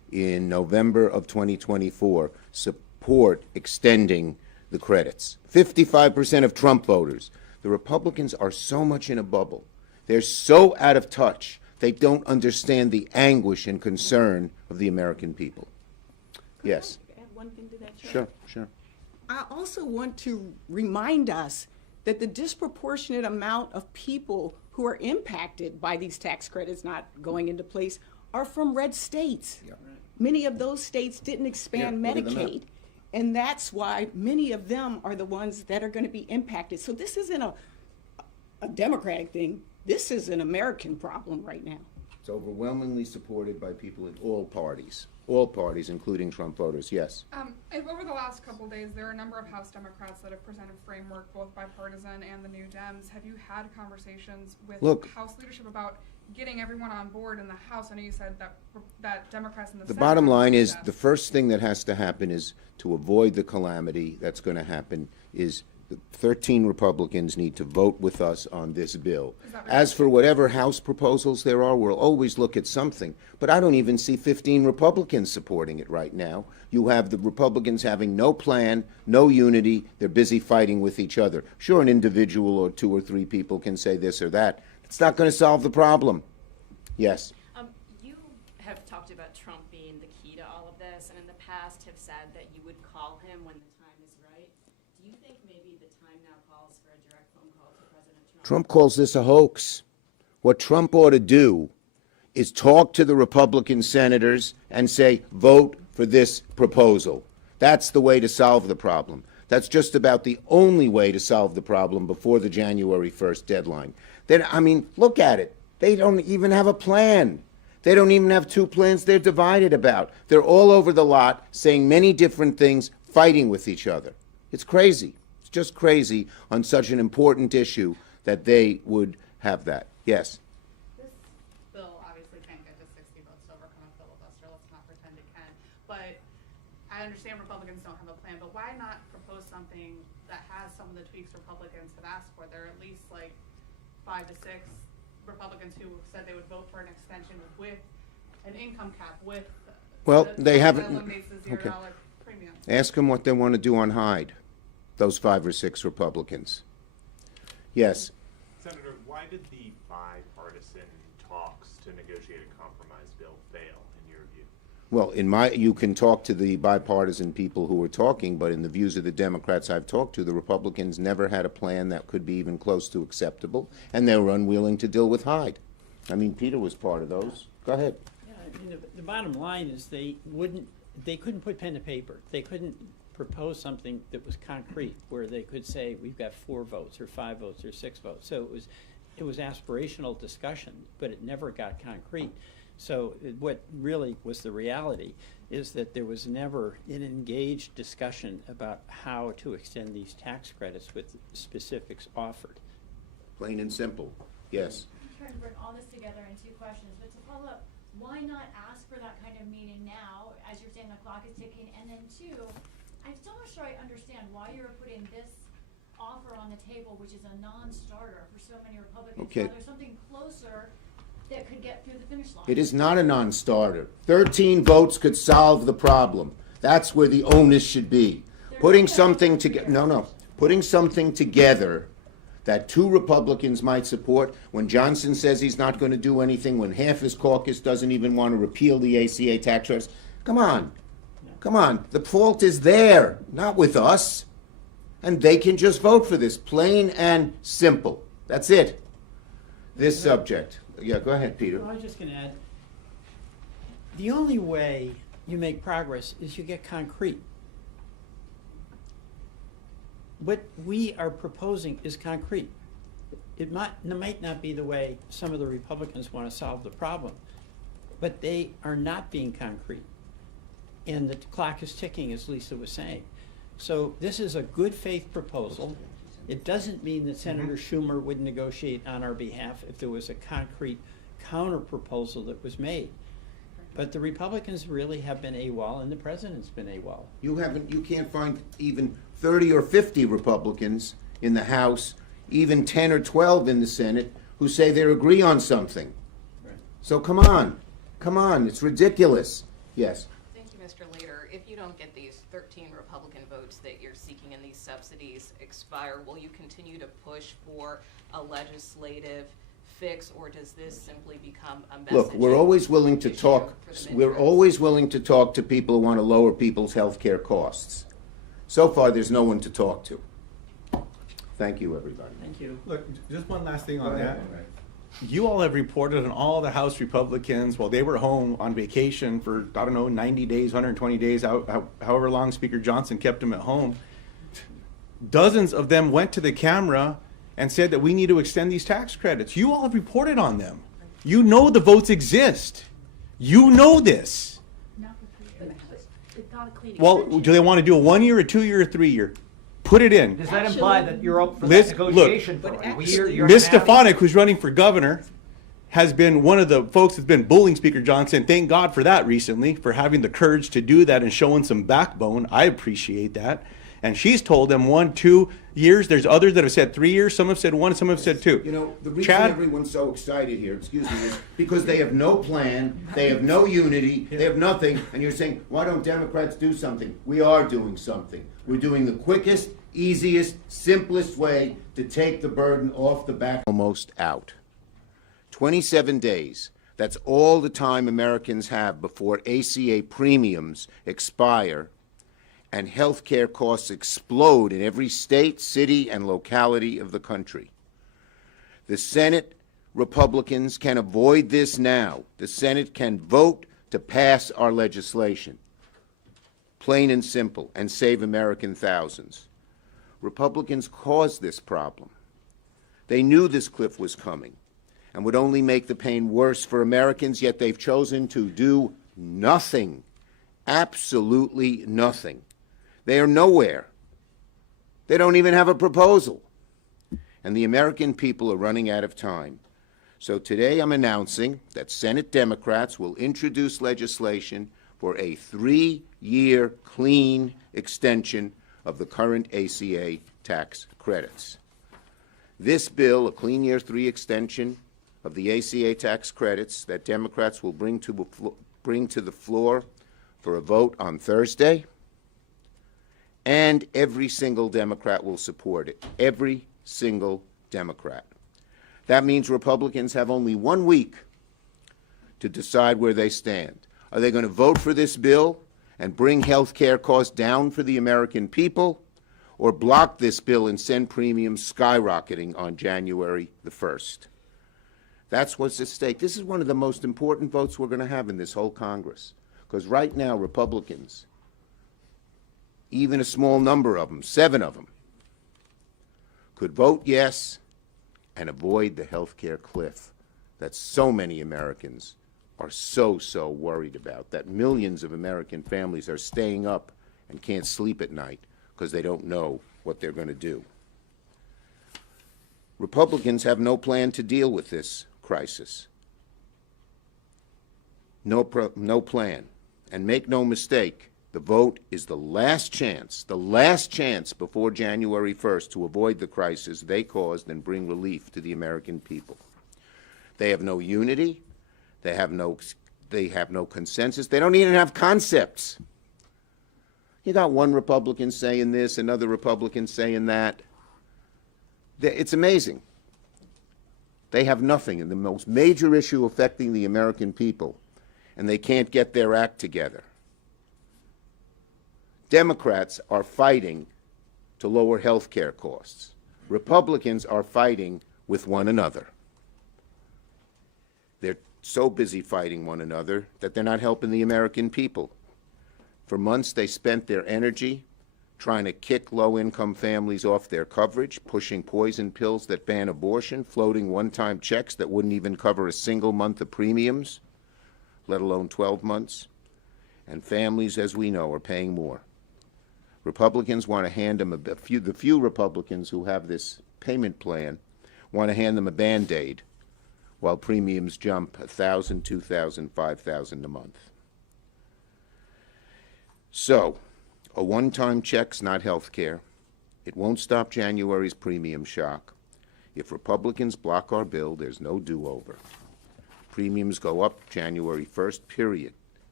in November of 2024 support extending the credits. 55% of Trump voters. The Republicans are so much in a bubble. They're so out of touch. They don't understand the anguish and concern of the American people. Yes. Add one thing to that, Sure, sure. I also want to remind us that the disproportionate amount of people who are impacted by these tax credits not going into place are from red states. Many of those states didn't expand Yeah, look at them Medicaid. And that's why many of them are the ones that are going to be impacted. So this isn't a Democratic thing. This is an American problem right now. It's overwhelmingly supported by people in all parties, including Trump voters. Yes. Over the last couple of days, there are a number of House Democrats that have presented framework, both bipartisan and the New Dems. Have you had conversations with House leadership about getting everyone on board in the House? I know you said that Democrats in the The Senate bottom have line to do is that. the first thing that has to happen is to avoid the calamity that's going to happen is the 13 Republicans need to vote with us on this bill. As for whatever House proposals there are, we'll always look at something. But I don't even see 15 Republicans supporting it right now. You have the Republicans having no plan, no unity. They're busy fighting with each other. Sure, an individual or two or three people can say this or that. It's not going to solve the problem. Yes. You have talked about Trump being the key to all of this, and in the past have said that you would call him when the time is right. Do you think maybe the time now calls for a direct phone call to President Trump? Trump calls this a hoax. What Trump ought to do is talk to the Republican senators and say, vote for this proposal. That's the way to solve the problem. That's just about the only way to solve the problem before the January 1st deadline. Then, I mean, look at it. They don't even have a plan. They don't even have two plans they're divided about. They're all over the lot saying many different things, fighting with each other. It's crazy. It's just crazy on such an important issue that they would have that. Yes. This bill obviously can't get to 60 votes to overcome a filibuster. Let's not pretend it can. But I understand Republicans don't have a plan, but why not propose something that has some of the tweaks Republicans have asked for? There are at least like 5 to 6 Republicans who said they would vote for an extension with an income cap, with They haven't. that eliminates the $0 premium. Ask them what they want to do on Hyde, those 5 or 6 Republicans. Yes. Senator, why did the bipartisan talks to negotiate a compromise bill fail, in your view? Well, you can talk to the bipartisan people who were talking, but in the views of the Democrats I've talked to, the Republicans never had a plan that could be even close to acceptable, and they were unwilling to deal with Hyde. I mean, Peter was part of those. Go ahead. Yeah, I mean, the bottom line is they couldn't put pen to paper. They couldn't propose something that was concrete, where they could say, we've got 4 votes, or 5 votes, or 6 votes. So it was aspirational discussion, but it never got concrete. So what really was the reality is that there was never an engaged discussion about how to extend these tax credits with specifics offered. Plain and simple. Yes. I'm trying to bring all this together in 2 questions, but to follow up, why not ask for that kind of meeting now, as you're saying the clock is ticking, and then 2, I'm still not sure I understand why you're putting this offer on the table, which is a non-starter for so many Republicans. Okay. While there's something closer that could get through the finish line. It is not a non-starter. 13 votes could solve the problem. That's where the onus should be. Putting something together. No. Putting something together that 2 Republicans might support when Johnson says he's not going to do anything, when half his caucus doesn't even want to repeal the ACA tax credits. Come on. The fault is there, not with us. And they can just vote for this, plain and simple. That's it. This subject. Yeah, go ahead, Peter. Well, I was just going to add, the only way you make progress is you get concrete. What we are proposing is concrete. It might not be the way some of the Republicans want to solve the problem, but they are not being concrete. And the clock is ticking, as Lisa was saying. So this is a good faith proposal. It doesn't mean that Senator Schumer would negotiate on our behalf if there was a concrete counter proposal that was made. But the Republicans really have been AWOL, and the president's been AWOL. You can't find even 30 or 50 Republicans in the House, even 10 or 12 in the Senate, who say they agree on something. Right. So come on, it's ridiculous. Yes. Thank you, Mr. Leader. If you don't get these 13 Republican votes that you're seeking and these subsidies expire, will you continue to push for a legislative fix, or does this simply become a message? Look, we're always willing to issue talk, for the we're midterms? always willing to talk to people who want to lower people's health care costs. So far, there's no one to talk to. Thank you, everybody. Thank you. Look, just one last thing on Go that. ahead. You all have reported on all the House Republicans while they were home on vacation for, I don't know, 90 days, 120 days, however long Speaker Johnson kept them at home. Dozens of them went to the camera and said that we need to extend these tax credits. You all have reported on them. You know the votes exist. You know this. Well, do they want to do a 1 year, a 2 year, a 3 year? Put it in. Does that imply that you're up for Liz, that look, negotiation? but for a actually- year, year Ms. and a half? Stefanik, who's running for governor, has been one of the folks that's been bullying Speaker Johnson. Thank God for that recently, for having the courage to do that and showing some backbone. I appreciate that. And she's told them 1, 2 years. There's others that have said 3 years. Some have said 1, some have said 2. You know, the reason Chad- everyone's so excited here, excuse me, is because they have no plan, they have no unity, they have nothing, and you're saying, why don't Democrats do something? We are doing something. We're doing the quickest, easiest, simplest way to take the burden off the back. Almost out. 27 days. That's all the time Americans have before ACA premiums expire and health care costs explode in every state, city, and locality of the country. The Senate Republicans can avoid this now. The Senate can vote to pass our legislation, plain and simple, and save American thousands. Republicans caused this problem. They knew this cliff was coming and would only make the pain worse for Americans, yet they've chosen to do nothing, absolutely nothing. They are nowhere. They don't even have a proposal. And the American people are running out of time. So today I'm announcing that Senate Democrats will introduce legislation for a 3-year clean extension of the current ACA tax credits. This bill, a clean year 3 extension of the ACA tax credits that Democrats will bring to the floor for a vote on Thursday, and every single Democrat will support it. Every single Democrat. That means Republicans have only 1 week to decide where they stand. Are they going to vote for this bill and bring health care costs down for the American people, or block this bill and send premiums skyrocketing on January the 1st? That's what's at stake. This is one of the most important votes we're going to have in this whole Congress, because right now Republicans, even a small number of them, 7 of them, could vote yes and avoid the health care cliff that so many Americans are so worried about, that millions of American families are staying up and can't sleep at night because they don't know what they're going to do. Republicans have no plan to deal with this crisis. No plan. And make no mistake, the vote is the last chance before January 1st to avoid the crisis they caused and bring relief to the American people. They have no unity. They have no consensus. They don't even have concepts. You got one Republican saying this, another Republican saying that. It's amazing. They have nothing in the most major issue affecting the American people, and they can't get their act together. Democrats are fighting to lower health care costs. Republicans are fighting with one another. They're so busy fighting one another that they're not helping the American people. For months, they spent their energy trying to kick low-income families off their coverage, pushing poison pills that ban abortion, floating one-time checks that wouldn't even cover a single month of premiums, let alone 12 months. And families, as we know, are paying more. Republicans want to hand them the few Republicans who have this payment plan want to hand them a Band-Aid while premiums jump $1,000, $2,000, $5,000 a month. So, a one-time check's not health care. It won't stop January's premium shock. If Republicans block our bill, there's no do-over. Premiums go up January 1st, period.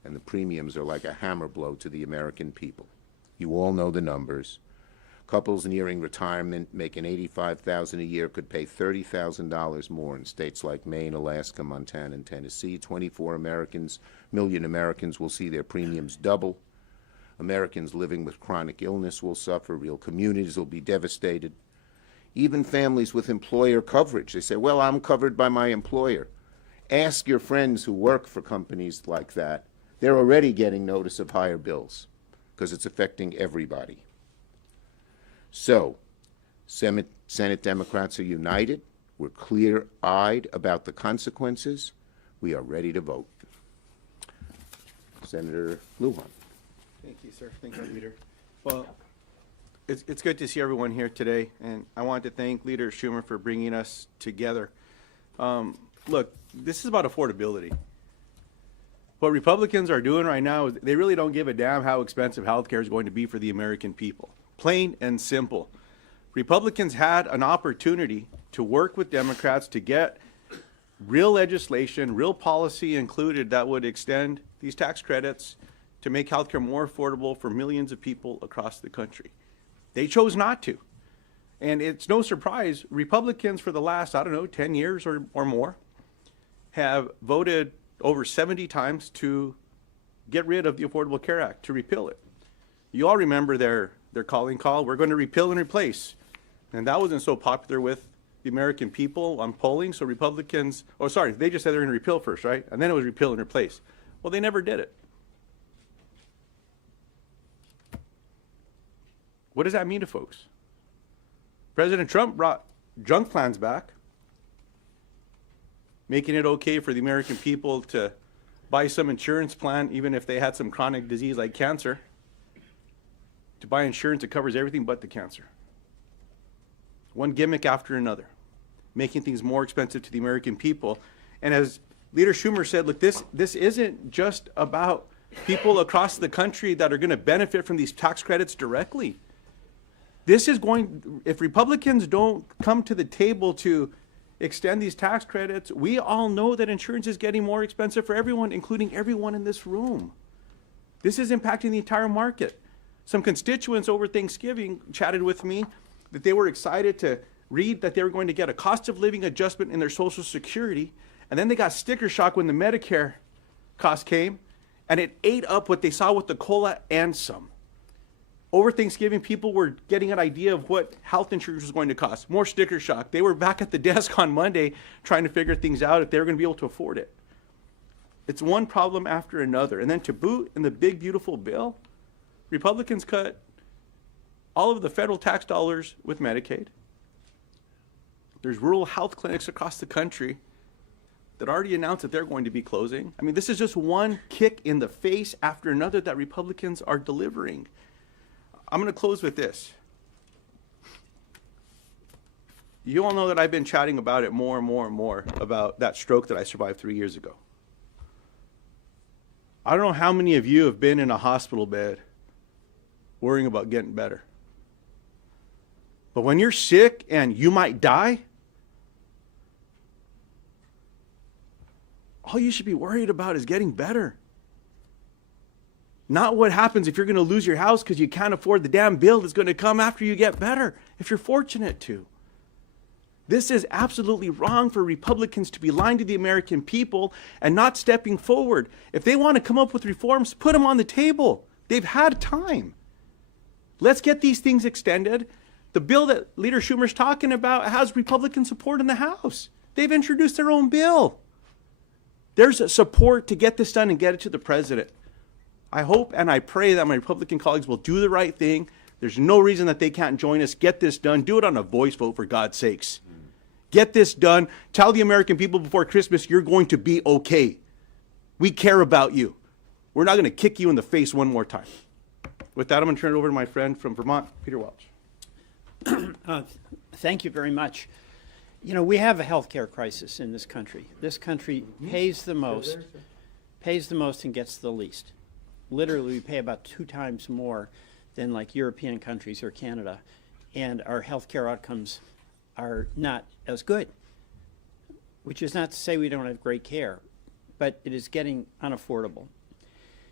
and the premiums are like a hammer blow to the American people. You all know the numbers. Couples nearing retirement making $85,000 a year could pay $30,000 more in states like Maine, Alaska, Montana, and Tennessee. 24 million Americans will see their premiums double. Americans living with chronic illness will suffer. Real communities will be devastated. Even families with employer coverage. They say, well, I'm covered by my employer. Ask your friends who work for companies like that. They're already getting notice of higher bills because it's affecting everybody. So, Senate Democrats are united. We're clear-eyed about the consequences. We are ready to vote. Senator Lujan. Thank you, sir. Thank you, Leader. Well, it's good to see everyone here today, and I want to thank Leader Schumer for bringing us together. Look, this is about affordability. What Republicans are doing right now is they really don't give a damn how expensive health care is going to be for the American people. Plain and simple. Republicans had an opportunity to work with Democrats to get real legislation, real policy included that would extend these tax credits to make healthcare more affordable for millions of people across the country. They chose not to. And it's no surprise, Republicans for the last, 10 years or more, have voted over 70 times to get rid of the Affordable Care Act, to repeal it. You all remember their calling call, we're going to repeal and replace. And that wasn't so popular with the American people on polling, so Republicans, they just said they were going to repeal first, right? And then it was repeal and replace. Well, they never did it. What does that mean to folks? President Trump brought junk plans back, making it okay for the American people to buy some insurance plan even if they had some chronic disease like cancer, to buy insurance that covers everything but the cancer. One gimmick after another, making things more expensive to the American people. And as Leader Schumer said, look, this isn't just about people across the country that are going to benefit from these tax credits directly. This is going, if Republicans don't come to the table to extend these tax credits, we all know that insurance is getting more expensive for everyone, including everyone in this room. This is impacting the entire market. Some constituents over Thanksgiving chatted with me that they were excited to read that they were going to get a cost of living adjustment in their Social Security, and then they got sticker shock when the Medicare cost came, and it ate up what they saw with the COLA and some. Over Thanksgiving, people were getting an idea of what health insurance was going to cost. More sticker shock. They were back at the desk on Monday trying to figure things out if they were going to be able to afford it. It's one problem after another. And then to boot, in the big, beautiful bill, Republicans cut all of the federal tax dollars with Medicaid. There's rural health clinics across the country that already announced that they're going to be closing. I mean, this is just one kick in the face after another that Republicans are delivering. I'm going to close with this. You all know that I've been chatting about it more and more and more about that stroke that I survived 3 years ago. I don't know how many of you have been in a hospital bed worrying about getting better. But when you're sick and you might die, all you should be worried about is getting better. Not what happens if you're going to lose your house because you can't afford the damn bill that's going to come after you get better, if you're fortunate to. This is absolutely wrong for Republicans to be lying to the American people and not stepping forward. If they want to come up with reforms, put them on the table. They've had time. Let's get these things extended. The bill that Leader Schumer's talking about has Republican support in the House. They've introduced their own bill. There's support to get this done and get it to the president. I hope and I pray that my Republican colleagues will do the right thing. There's no reason that they can't join us. Get this done. Do it on a voice vote, for God's sakes. Get this done. Tell the American people before Christmas you're going to be okay. We care about you. We're not going to kick you in the face one more time. With that, I'm going to turn it over to my friend from Vermont, Peter Welch. Thank you very much. You know, we have a healthcare crisis in this country. This country pays the most and gets the least. Literally, we pay about 2 times more than like European countries or Canada, and our healthcare outcomes are not as good, which is not to say we don't have great care, but it is getting unaffordable.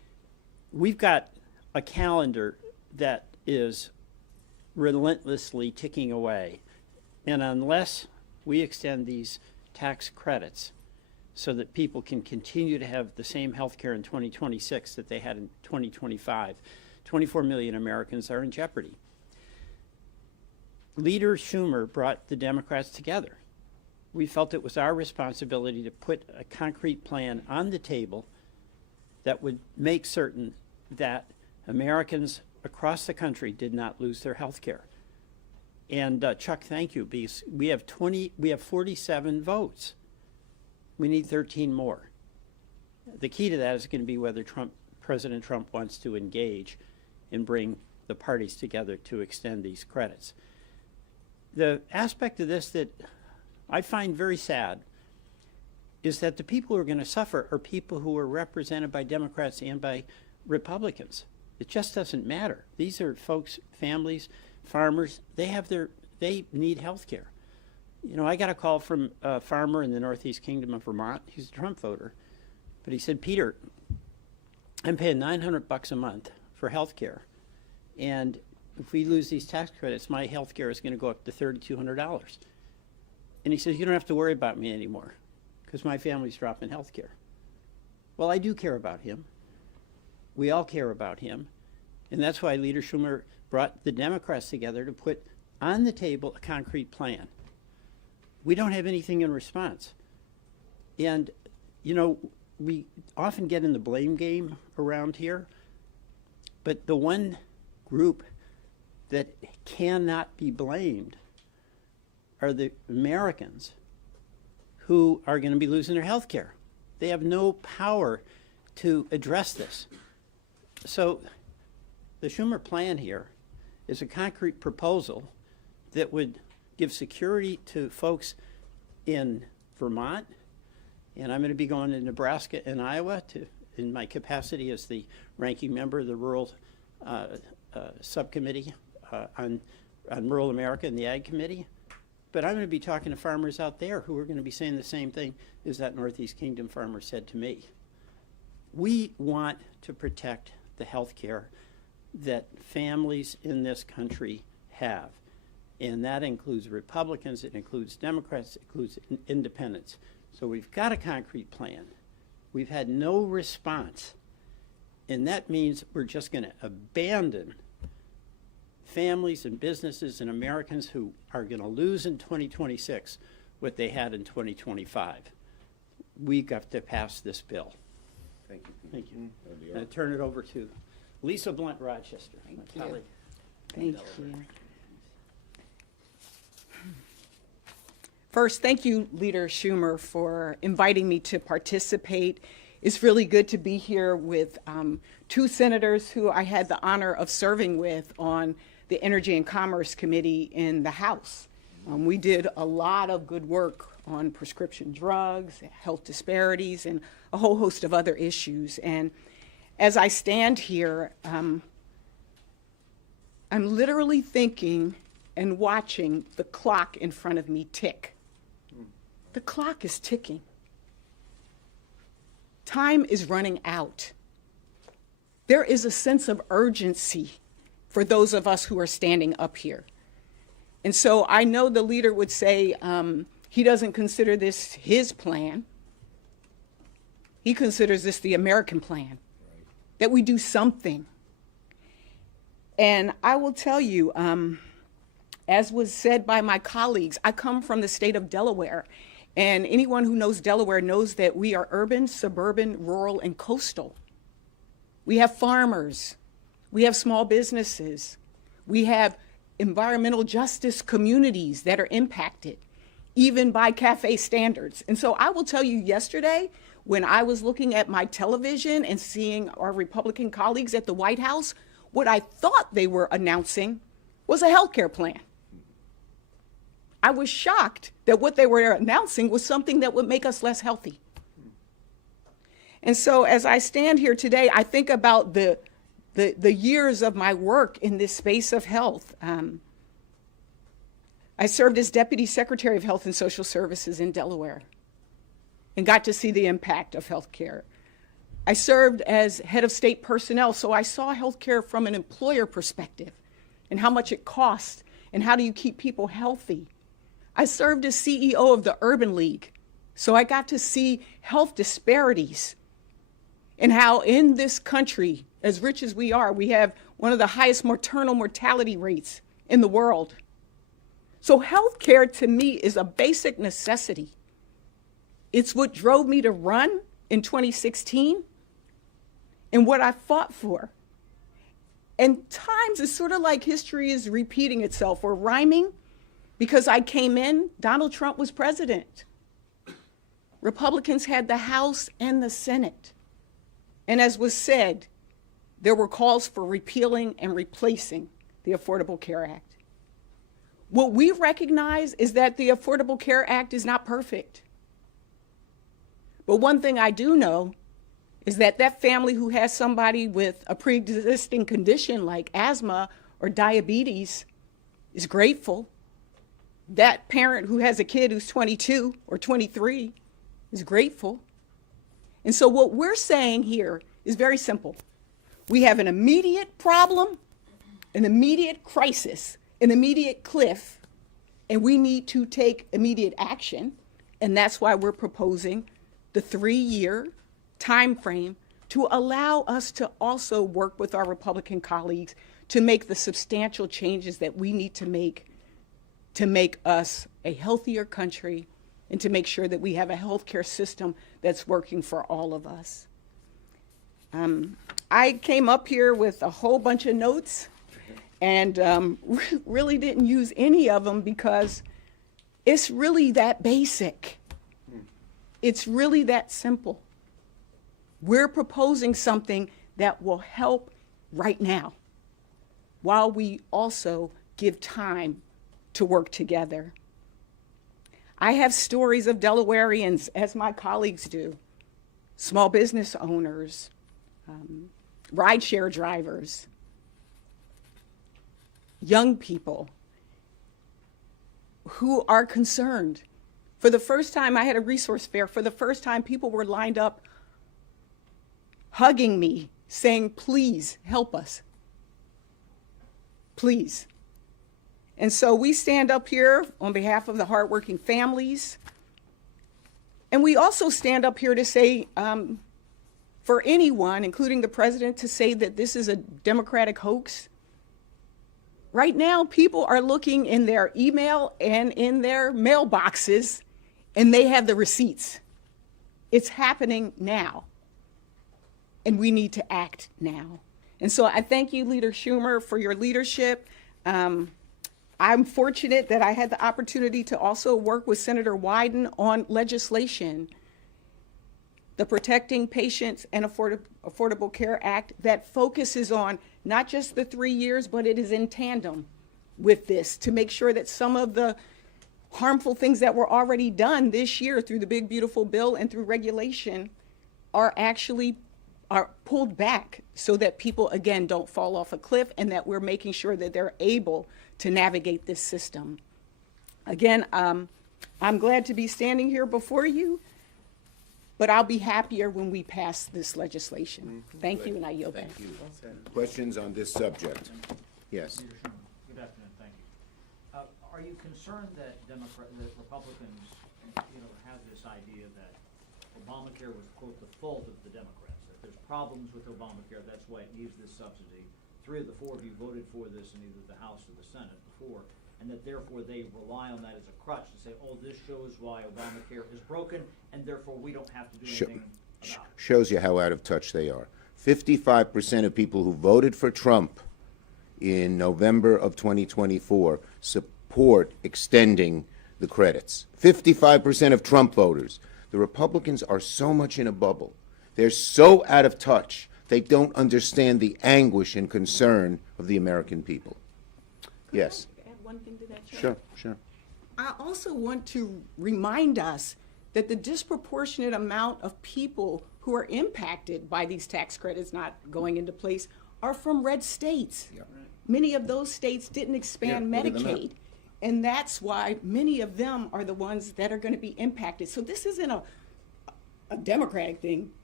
we've got a calendar that is relentlessly ticking away. And unless we extend these tax credits so that people can continue to have the same health care in 2026 that they had in 2025, 24 million Americans are in jeopardy. Leader Schumer brought the Democrats together. We felt it was our responsibility to put a concrete plan on the table that would make certain that Americans across the country did not lose their health care. And Chuck, thank you, because we have 47 votes. We need 13 more. The key to that is going to be whether President Trump wants to engage and bring the parties together to extend these credits. The aspect of this that I find very sad is that the people who are going to suffer are people who are represented by Democrats and by Republicans. It just doesn't matter. These are folks, families, farmers, they need health care. You know, I got a call from a farmer in the Northeast Kingdom of Vermont. He's a Trump voter. But he said, Peter, I'm paying $900 a month for health care. And if we lose these tax credits, my health care is going to go up to $3,200. And he says, you don't have to worry about me anymore because my family's dropping health care. Well, I do care about him. We all care about him. And that's why Leader Schumer brought the Democrats together to put on the table a concrete plan. We don't have anything in response. And, you know, we often get in the blame game around here, but the one group that cannot be blamed are the Americans who are going to be losing their health care. They have no power to address this. So the Schumer plan here is a concrete proposal that would give security to folks in Vermont, and I'm going to be going to Nebraska and Iowa in my capacity as the ranking member of the Rural Subcommittee on Rural America and the Ag Committee. But I'm going to be talking to farmers out there who are going to be saying the same thing as that Northeast Kingdom farmer said to me. We want to protect the health care that families in this country have. And that includes Republicans, it includes Democrats, it includes independents. So we've got a concrete plan. We've had no response. And that means we're just going to abandon families and businesses and Americans who are going to lose in 2026 what they had in 2025. We've got to pass this bill. Thank you. Thank you. I turn it over to Lisa Blunt Rochester. my colleague. Thank you. First, thank you, Leader Schumer, for inviting me to participate. It's really good to be here with two senators who I had the honor of serving with on the Energy and Commerce Committee in the House. We did a lot of good work on prescription drugs, health disparities, and a whole host of other issues. And as I stand here, I'm literally thinking and watching the clock in front of me tick. The clock is ticking. Time is running out. There is a sense of urgency for those of us who are standing up here. And so I know the leader would say he doesn't consider this his plan. He considers this the American plan, that we do something. And I will tell you, as was said by my colleagues, I come from the state of Delaware. And anyone who knows Delaware knows that we are urban, suburban, rural, and coastal. We have farmers. We have small businesses. We have environmental justice communities that are impacted, even by CAFE standards. And so I will tell you, yesterday, when I was looking at my television and seeing our Republican colleagues at the White House, what I thought they were announcing was a healthcare plan. I was shocked that what they were announcing was something that would make us less healthy. And so as I stand here today, I think about the years of my work in this space of health. I served as Deputy Secretary of Health and Social Services in Delaware and got to see the impact of health care. I served as head of state personnel, so I saw healthcare from an employer perspective and how much it costs and how do you keep people healthy. I served as CEO of the Urban League, so I got to see health disparities and how in this country, as rich as we are, we have one of the highest maternal mortality rates in the world. So healthcare to me is a basic necessity. It's what drove me to run in 2016 and what I fought for. And times it's sort of like history is repeating itself or rhyming because I came in, Donald Trump was president. Republicans had the House and the Senate. And as was said, there were calls for repealing and replacing the Affordable Care Act. What we recognize is that the Affordable Care Act is not perfect. But one thing I do know is that that family who has somebody with a pre-existing condition like asthma or diabetes is grateful. That parent who has a kid who's 22 or 23 is grateful. And so what we're saying here is very simple. We have an immediate problem, an immediate crisis, an immediate cliff, and we need to take immediate action. And that's why we're proposing the 3-year time frame to allow us to also work with our Republican colleagues to make the substantial changes that we need to make us a healthier country and to make sure that we have a healthcare system that's working for all of us. I came up here with a whole bunch of notes and really didn't use any of them because it's really that basic. It's really that simple. We're proposing something that will help right now while we also give time to work together. I have stories of Delawareans, as my colleagues do, small business owners, rideshare drivers, young people who are concerned. For the first time, I had a resource fair. For the first time, people were lined up hugging me, saying, please help us. Please. And so we stand up here on behalf of the hardworking families. And we also stand up here to say, for anyone, including the president, to say that this is a Democratic hoax. Right now, people are looking in their email and in their mailboxes, and they have the receipts. It's happening now, and we need to act now. And so I thank you, Leader Schumer, for your leadership. I'm fortunate that I had the opportunity to also work with Senator Wyden on legislation, the Protecting Patients and Affordable Care Act, that focuses on not just the 3 years, but it is in tandem with this to make sure that some of the harmful things that were already done this year through the Big Beautiful Bill and through regulation are pulled back so that people, again, don't fall off a cliff and that we're making sure that they're able to navigate this system. Again, I'm glad to be standing here before you, but I'll be happier when we pass this legislation. Thank you, and I yield back. Thank you. Questions on this subject? Yes. Leader Schumer, good afternoon, thank you. Are you concerned that Republicans, have this idea that Obamacare was, quote, the fault of the Democrats, that there's problems with Obamacare, that's why it needs this subsidy? 3 of the 4 of you voted for this in either the House or the Senate before, and that therefore they rely on that as a crutch to say, oh, this shows why Obamacare is broken, and therefore we don't have to do anything about it. Shows you how out of touch they are. 55% of people who voted for Trump in November of 2024 support extending the credits. 55% of Trump voters. The Republicans are so much in a bubble. They're so out of touch. They don't understand the anguish and concern of the American people. Yes. Could I add one thing to that, Chair? Sure, sure. I also want to remind us that the disproportionate amount of people who are impacted by these tax credits not going into place are from red states. Yep. Many of those states didn't expand Yeah, look at them Medicaid. And that's why many of them are the ones that are going to be impacted. So this isn't a Democratic thing.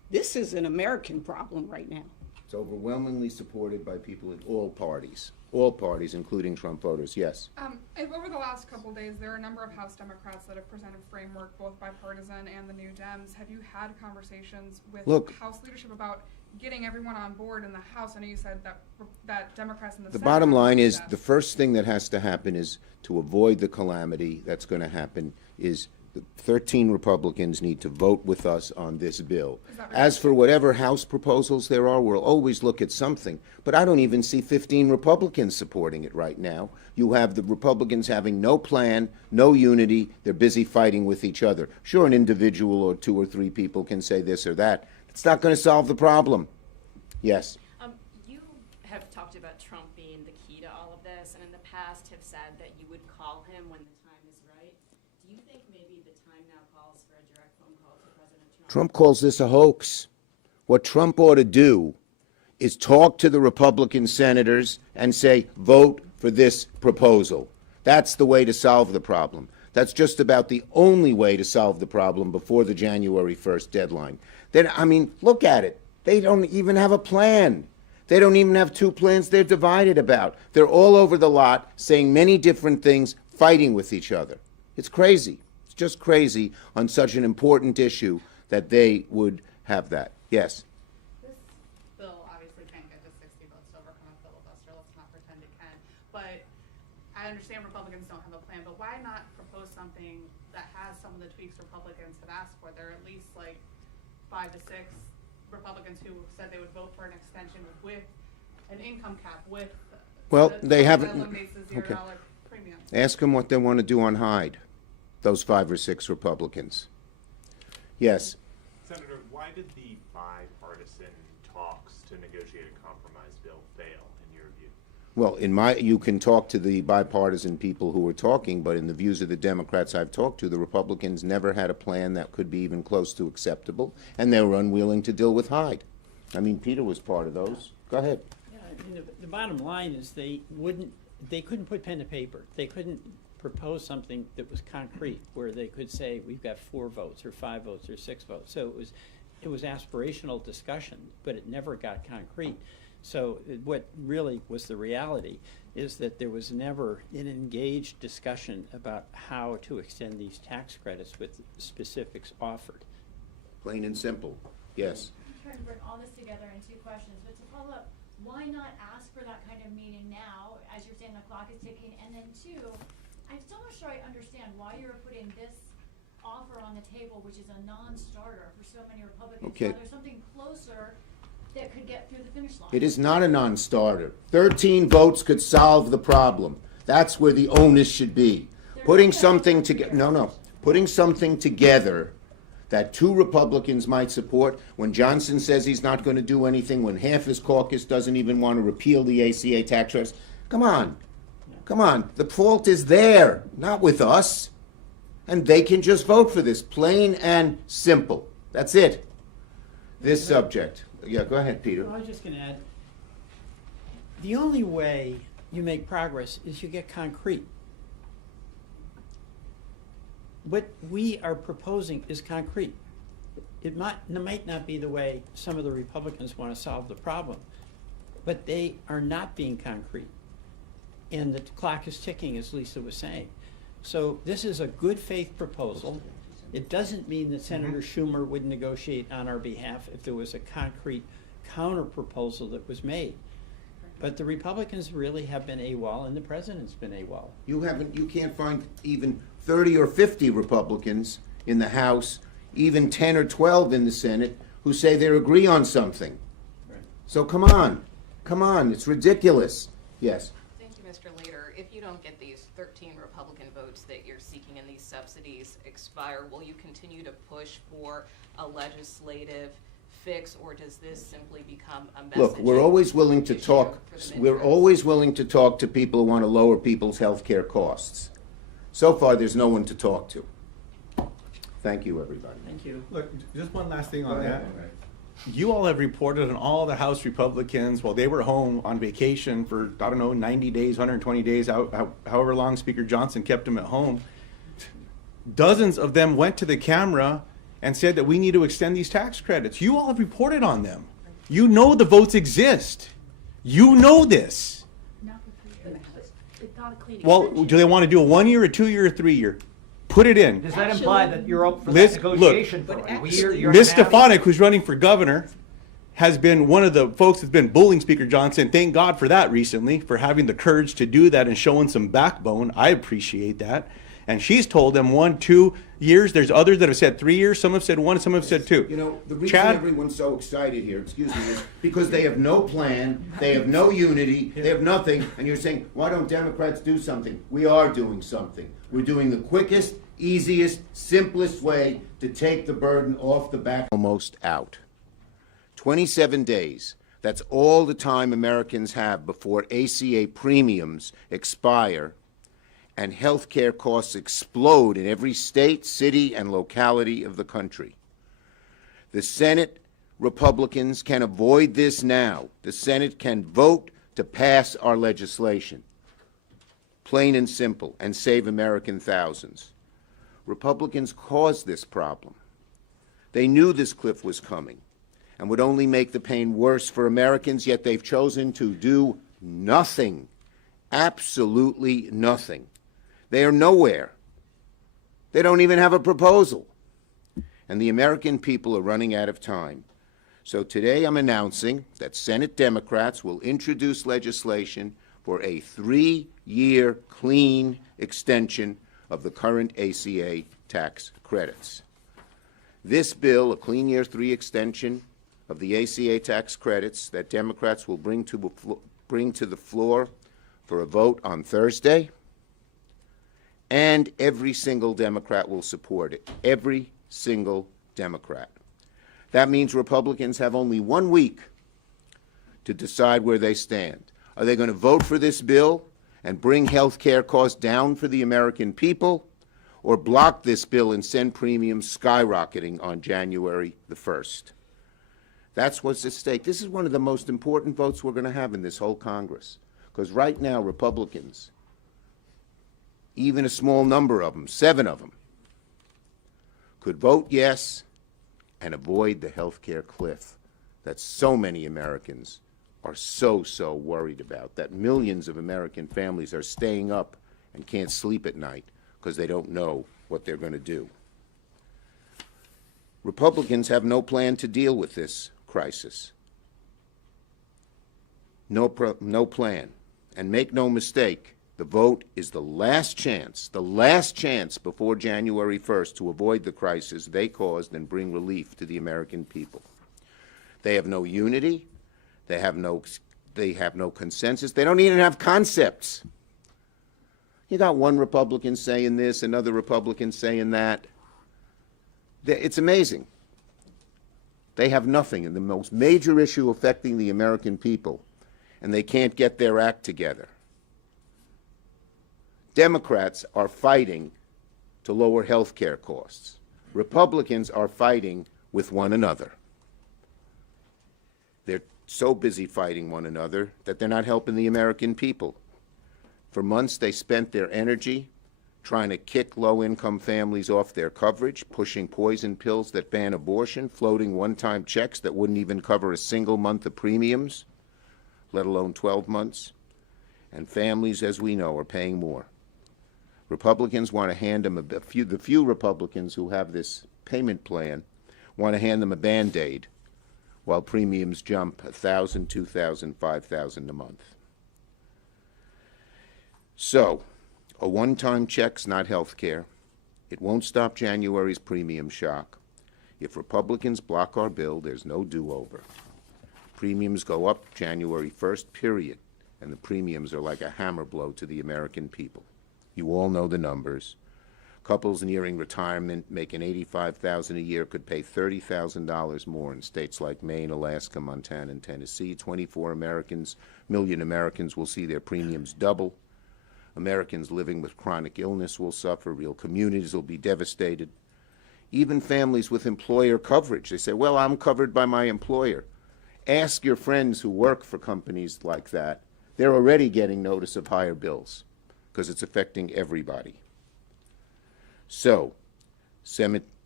This is an American problem right now. It's overwhelmingly supported by people in all parties, including Trump voters, yes. Over the last couple days, there are a number of House Democrats that have presented framework, both bipartisan and the New Dems. Have you had conversations with Look. House leadership about getting everyone on board in the House? I know you said that Democrats in the The Senate bottom have line to do is, that. the first thing that has to happen is, to avoid the calamity that's going to happen, is the 13 Republicans need to vote with us on this bill. Is that right? As for whatever House proposals there are, we'll always look at something. But I don't even see 15 Republicans supporting it right now. You have the Republicans having no plan, no unity. They're busy fighting with each other. Sure, an individual or 2 or 3 people can say this or that. It's not going to solve the problem. Yes. You have talked about Trump being the key to all of this, and in the past have said that you would call him when the time is right. Do you think maybe the time now calls for a direct phone call to President Trump? Trump calls this a hoax. What Trump ought to do is talk to the Republican senators and say, vote for this proposal. That's the way to solve the problem. That's just about the only way to solve the problem before the January 1st deadline. Then, I mean, look at it. They don't even have a plan. They don't even have 2 plans they're divided about. They're all over the lot, saying many different things, fighting with each other. It's crazy. It's just crazy on such an important issue that they would have that. Yes. This bill obviously can't get to 60 votes to overcome a filibuster. Let's not pretend it can. But I understand Republicans don't have a plan, but why not propose something that has some of the tweaks Republicans have asked for? There are at least like 5 to 6 Republicans who said they would vote for an extension with an income cap, with Well, the- they that haven't. eliminates the $0 Okay. premium. Ask them what they want to do on Hyde, those 5 or 6 Republicans. Yes. Senator, why did the bipartisan talks to negotiate a compromise bill fail, in your view? Well, you can talk to the bipartisan people who were talking, but in the views of the Democrats I've talked to, the Republicans never had a plan that could be even close to acceptable, and they were unwilling to deal with Hyde. I mean, Peter was part of those. Go ahead. Yeah, I mean, the bottom line is they couldn't put pen to paper. They couldn't propose something that was concrete, where they could say, we've got 4 votes, or 5 votes, or 6 votes. So it was aspirational discussion, but it never got concrete. So what really was the reality is that there was never an engaged discussion about how to extend these tax credits with specifics offered. Plain and simple. Yes. I'm trying to bring all this together in 2 questions, but to follow up, why not ask for that kind of meeting now, as you're saying the clock is ticking, and then 2, I'm still not sure I understand why you're putting this offer on the table, which is a non-starter for so many Republicans. Okay. Now there's something closer that could get through the finish line. It is not a non-starter. 13 votes could solve the problem. That's where the onus should be. Putting something together, putting something together that 2 Republicans might support, when Johnson says he's not going to do anything, when half his caucus doesn't even want to repeal the ACA tax credits. Come on. Come on. The fault is there, not with us. And they can just vote for this, plain and simple. That's it. This subject. Yeah, go ahead, Peter. I was just going to add, the only way you make progress is you get concrete. What we are proposing is concrete. It might not be the way some of the Republicans want to solve the problem, but they are not being concrete. And the clock is ticking, as Lisa was saying. So this is a good faith proposal. It doesn't mean that Senator Schumer would negotiate on our behalf if there was a concrete counter proposal that was made. But the Republicans really have been AWOL, and the president's been AWOL. You can't find even 30 or 50 Republicans in the House, even 10 or 12 in the Senate, who say they agree on something. Right. So come on, it's ridiculous. Yes. Thank you, Mr. Leader. If you don't get these 13 Republican votes that you're seeking and these subsidies expire, will you continue to push for a legislative fix, or does this simply become a message? Look, we're always willing to issue talk. for the We're midterms? always willing to talk to people who want to lower people's health care costs. So far, there's no one to talk to. Thank you, everybody. Thank you. Look, just one last thing on that. You all have reported on all the House Republicans while they were home on vacation for, 90 days, 120 days, however long Speaker Johnson kept them at home. Dozens of them went to the camera and said that we need to extend these tax credits. You all have reported on them. You know the votes exist. You know this. Well, do they want to do a 1 year, a 2 year, or 3 year? Put it in. Does that imply that you're up for Liz, that look, negotiation for a year? Ms. Stefanik, who's running for governor, has been one of the folks that's been bullying Speaker Johnson. Thank God for that recently, for having the courage to do that and showing some backbone. I appreciate that. And she's told them 1, 2 years. There's others that have said 3 years. Some have said 1, some have said 2. You know, the reason everyone's so excited here, excuse me, is because they have no plan, they have no unity, they have nothing, and you're saying, why don't Democrats do something? We are doing something. We're doing the quickest, easiest, simplest way to take the burden off the back. Almost out. 27 days. That's all the time Americans have before ACA premiums expire and health care costs explode in every state, city, and locality of the country. The Senate Republicans can avoid this now. The Senate can vote to pass our legislation, plain and simple, and save American thousands. Republicans caused this problem. They knew this cliff was coming and would only make the pain worse for Americans, yet they've chosen to do nothing, absolutely nothing. They are nowhere. They don't even have a proposal. And the American people are running out of time. So today I'm announcing that Senate Democrats will introduce legislation for a 3-year clean extension of the current ACA tax credits. This bill, a clean year 3 extension of the ACA tax credits that Democrats will bring to the floor for a vote on Thursday, and every single Democrat will support it. Every single Democrat. That means Republicans have only 1 week to decide where they stand. Are they going to vote for this bill and bring health care costs down for the American people, or block this bill and send premiums skyrocketing on January the 1st? That's what's at stake. This is one of the most important votes we're going to have in this whole Congress, because right now Republicans, even a small number of them, 7 of them, could vote yes and avoid the health care cliff that so many Americans are so worried about, that millions of American families are staying up and can't sleep at night because they don't know what they're going to do. Republicans have no plan to deal with this crisis. No plan. And make no mistake, the vote is the last chance before January 1st to avoid the crisis they caused and bring relief to the American people. They have no unity. They have no consensus. They don't even have concepts. You got one Republican saying this, another Republican saying that. It's amazing. They have nothing in the most major issue affecting the American people, and they can't get their act together. Democrats are fighting to lower health care costs. Republicans are fighting with one another. They're so busy fighting one another that they're not helping the American people. For months, they spent their energy trying to kick low-income families off their coverage, pushing poison pills that ban abortion, floating one-time checks that wouldn't even cover a single month of premiums, let alone 12 months. And families, as we know, are paying more. Republicans want to hand them the few Republicans who have this payment plan want to hand them a Band-Aid while premiums jump $1,000, $2,000, $5,000 a month. So, a one-time check's not health care. It won't stop January's premium shock. If Republicans block our bill, there's no do-over. Premiums go up January 1st, period, and the premiums are like a hammer blow to the American people. You all know the numbers. Couples nearing retirement making $85,000 a year could pay $30,000 more in states like Maine, Alaska, Montana, and Tennessee. 24 million Americans will see their premiums double. Americans living with chronic illness will suffer. Real communities will be devastated. Even families with employer coverage. They say, well, I'm covered by my employer. Ask your friends who work for companies like that. They're already getting notice of higher bills because it's affecting everybody. So, Senate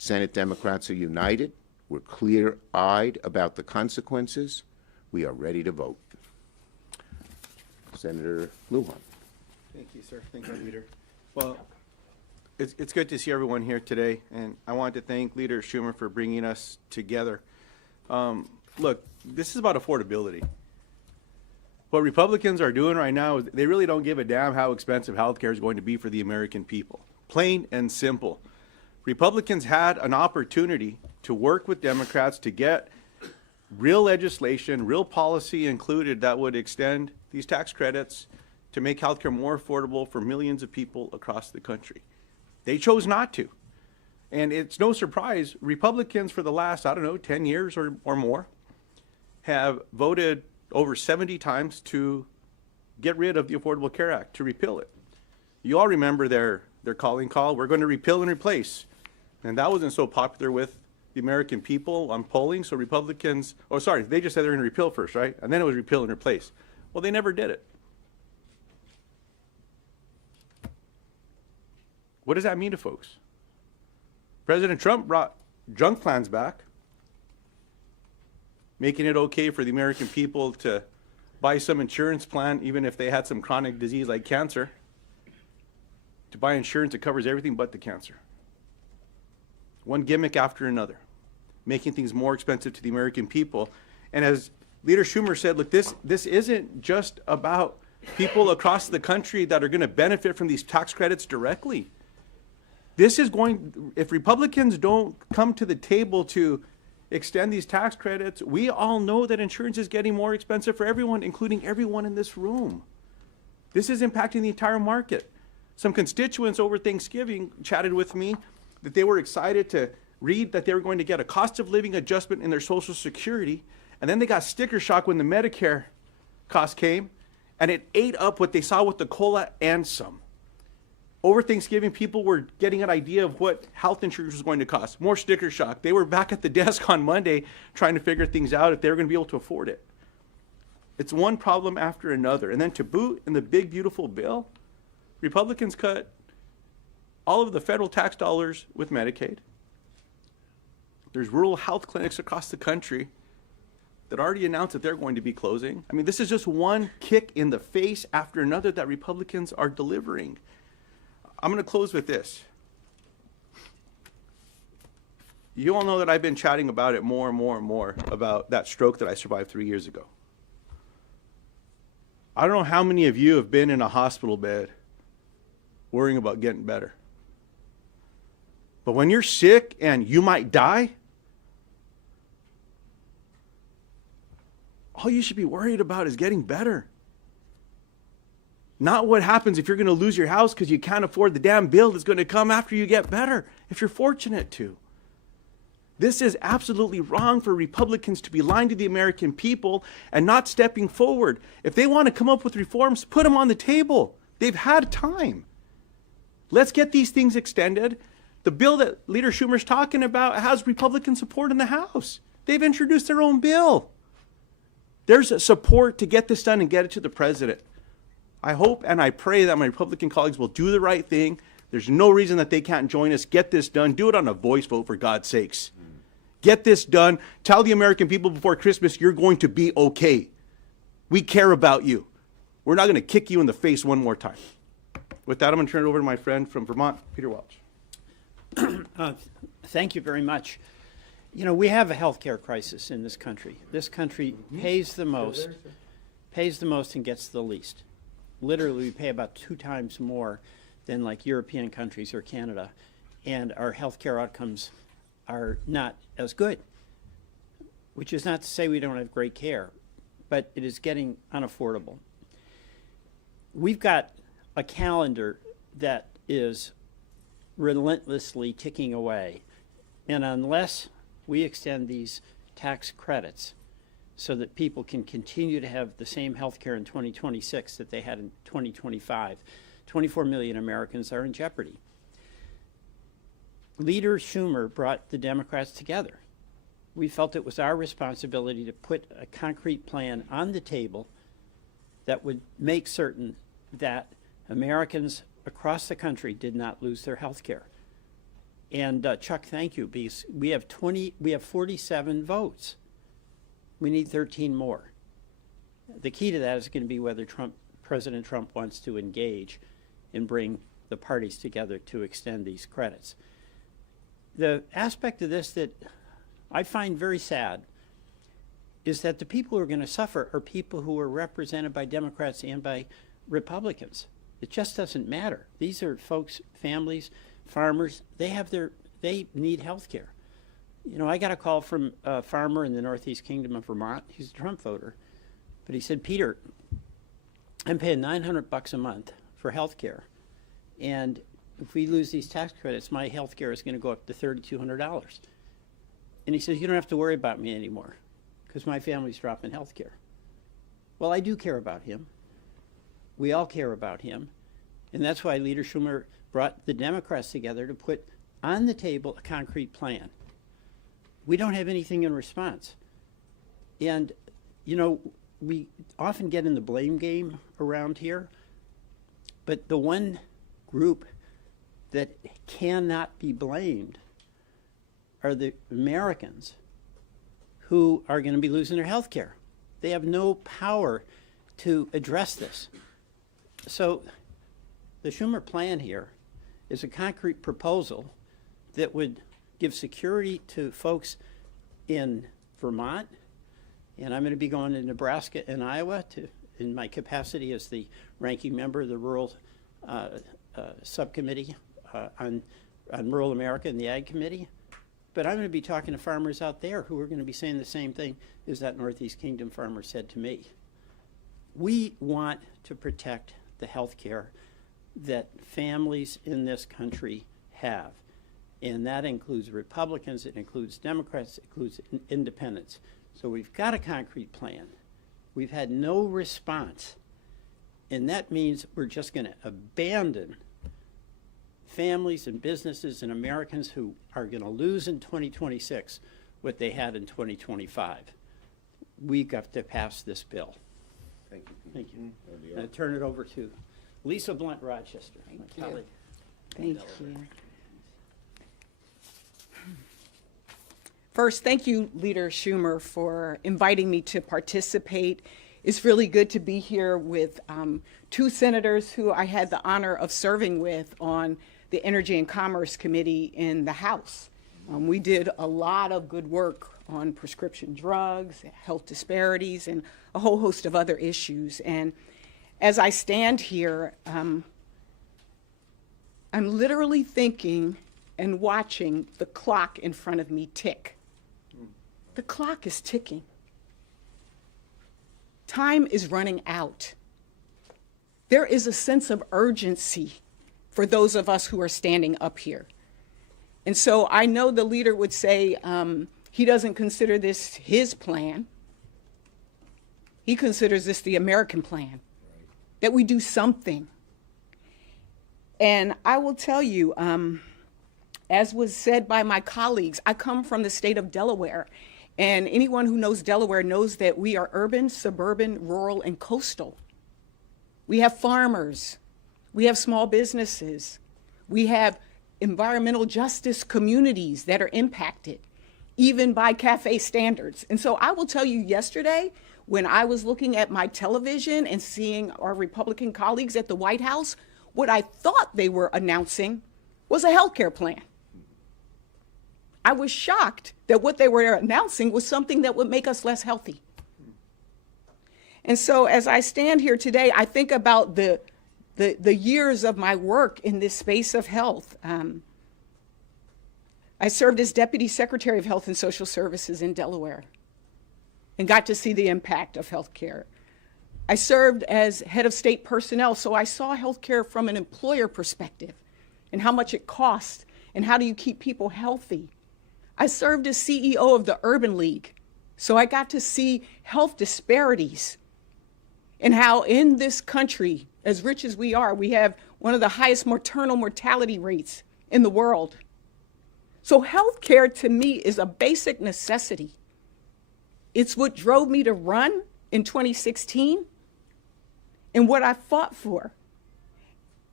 Senate Democrats are united. We're clear-eyed about the consequences. We are ready to vote. Senator Lujan. Thank you, sir. Thank you, Leader. Well, it's good to see everyone here today, and I want to thank Leader Schumer for bringing us together. Look, this is about affordability. What Republicans are doing right now is they really don't give a damn how expensive health care is going to be for the American people. Plain and simple. Republicans had an opportunity to work with Democrats to get real legislation, real policy included that would extend these tax credits to make healthcare more affordable for millions of people across the country. They chose not to. And it's no surprise, Republicans for the last, 10 years or more, have voted over 70 times to get rid of the Affordable Care Act, to repeal it. You all remember their calling call, we're going to repeal and replace. And that wasn't so popular with the American people on polling, so Republicans, they just said they were going to repeal first, right? And then it was repeal and replace. Well, they never did it. What does that mean to folks? President Trump brought junk plans back, making it okay for the American people to buy some insurance plan, even if they had some chronic disease like cancer, to buy insurance that covers everything but the cancer. One gimmick after another, making things more expensive to the American people. And as Leader Schumer said, look, this isn't just about people across the country that are going to benefit from these tax credits directly. This is if Republicans don't come to the table to extend these tax credits, we all know that insurance is getting more expensive for everyone, including everyone in this room. This is impacting the entire market. Some constituents over Thanksgiving chatted with me that they were excited to read that they were going to get a cost of living adjustment in their Social Security, and then they got sticker shock when the Medicare cost came, and it ate up what they saw with the COLA and some. Over Thanksgiving, people were getting an idea of what health insurance was going to cost. More sticker shock. They were back at the desk on Monday trying to figure things out if they were going to be able to afford it. It's one problem after another. And then to boot, in the big, beautiful bill, Republicans cut all of the federal tax dollars with Medicaid. There's rural health clinics across the country that already announced that they're going to be closing. I mean, this is just one kick in the face after another that Republicans are delivering. I'm going to close with this. You all know that I've been chatting about it more and more and more about that stroke that I survived 3 years ago. I don't know how many of you have been in a hospital bed worrying about getting better. But when you're sick and you might die, all you should be worried about is getting better. Not what happens if you're going to lose your house because you can't afford the damn bill that's going to come after you get better, if you're fortunate to. This is absolutely wrong for Republicans to be lying to the American people and not stepping forward. If they want to come up with reforms, put them on the table. They've had time. Let's get these things extended. The bill that Leader Schumer's talking about has Republican support in the House. They've introduced their own bill. There's a support to get this done and get it to the president. I hope and I pray that my Republican colleagues will do the right thing. There's no reason that they can't join us. Get this done. Do it on a voice vote, for God's sakes. Get this done. Tell the American people before Christmas, you're going to be okay. We care about you. We're not going to kick you in the face one more time. With that, I'm going to turn it over to my friend from Vermont, Peter Welch. Thank you very much. You know, we have a healthcare crisis in this country. This country pays the most and gets the least. Literally, we pay about 2 times more than like European countries or Canada, and our healthcare outcomes are not as good, which is not to say we don't have great care, but it is getting unaffordable. We've got a calendar that is relentlessly ticking away, and unless we extend these tax credits so that people can continue to have the same health care in 2026 that they had in 2025, 24 million Americans are in jeopardy. Leader Schumer brought the Democrats together. We felt it was our responsibility to put a concrete plan on the table that would make certain that Americans across the country did not lose their health care. And Chuck, thank you, because we have 47 votes. We need 13 more. The key to that is going to be whether President Trump wants to engage and bring the parties together to extend these credits. The aspect of this that I find very sad is that the people who are going to suffer are people who are represented by Democrats and by Republicans. It just doesn't matter. These are folks, families, farmers, they need health care. You know, I got a call from a farmer in the Northeast Kingdom of Vermont. He's a Trump voter. But he said, Peter, I'm paying $900 a month for health care. And if we lose these tax credits, my health care is going to go up to $3,200. And he says, you don't have to worry about me anymore because my family's dropping health care. Well, I do care about him. We all care about him. And that's why Leader Schumer brought the Democrats together to put on the table a concrete plan. We don't have anything in response. And, you know, we often get in the blame game around here, but the one group that cannot be blamed are the Americans who are going to be losing their health care. They have no power to address this. So the Schumer plan here is a concrete proposal that would give security to folks in Vermont, and I'm going to be going to Nebraska and Iowa in my capacity as the ranking member of the Rural Subcommittee on Rural America and the Ag Committee. But I'm going to be talking to farmers out there who are going to be saying the same thing as that Northeast Kingdom farmer said to me. We want to protect the health care that families in this country have. And that includes Republicans, it includes Democrats, it includes independents. So we've got a concrete plan. We've had no response. And that means we're just going to abandon families and businesses and Americans who are going to lose in 2026 what they had in 2025. We've got to pass this bill. Thank you. Thank you. I turn it over to Lisa Blunt Rochester, my colleague. Thank you. First, thank you, Leader Schumer, for inviting me to participate. It's really good to be here with two senators who I had the honor of serving with on the Energy and Commerce Committee in the House. We did a lot of good work on prescription drugs, health disparities, and a whole host of other issues. And as I stand here, I'm literally thinking and watching the clock in front of me tick. The clock is ticking. Time is running out. There is a sense of urgency for those of us who are standing up here. And so I know the leader would say he doesn't consider this his plan. He considers this the American plan, that we do something. And I will tell you, as was said by my colleagues, I come from the state of Delaware. And anyone who knows Delaware knows that we are urban, suburban, rural, and coastal. We have farmers. We have small businesses. We have environmental justice communities that are impacted, even by CAFE standards. And so I will tell you, yesterday, when I was looking at my television and seeing our Republican colleagues at the White House, what I thought they were announcing was a healthcare plan. I was shocked that what they were announcing was something that would make us less healthy. And so as I stand here today, I think about the years of my work in this space of health. I served as Deputy Secretary of Health and Social Services in Delaware and got to see the impact of healthcare. I served as head of state personnel, so I saw healthcare from an employer perspective and how much it costs and how do you keep people healthy. I served as CEO of the Urban League, so I got to see health disparities and how in this country, as rich as we are, we have one of the highest maternal mortality rates in the world. So healthcare to me is a basic necessity. It's what drove me to run in 2016 and what I fought for.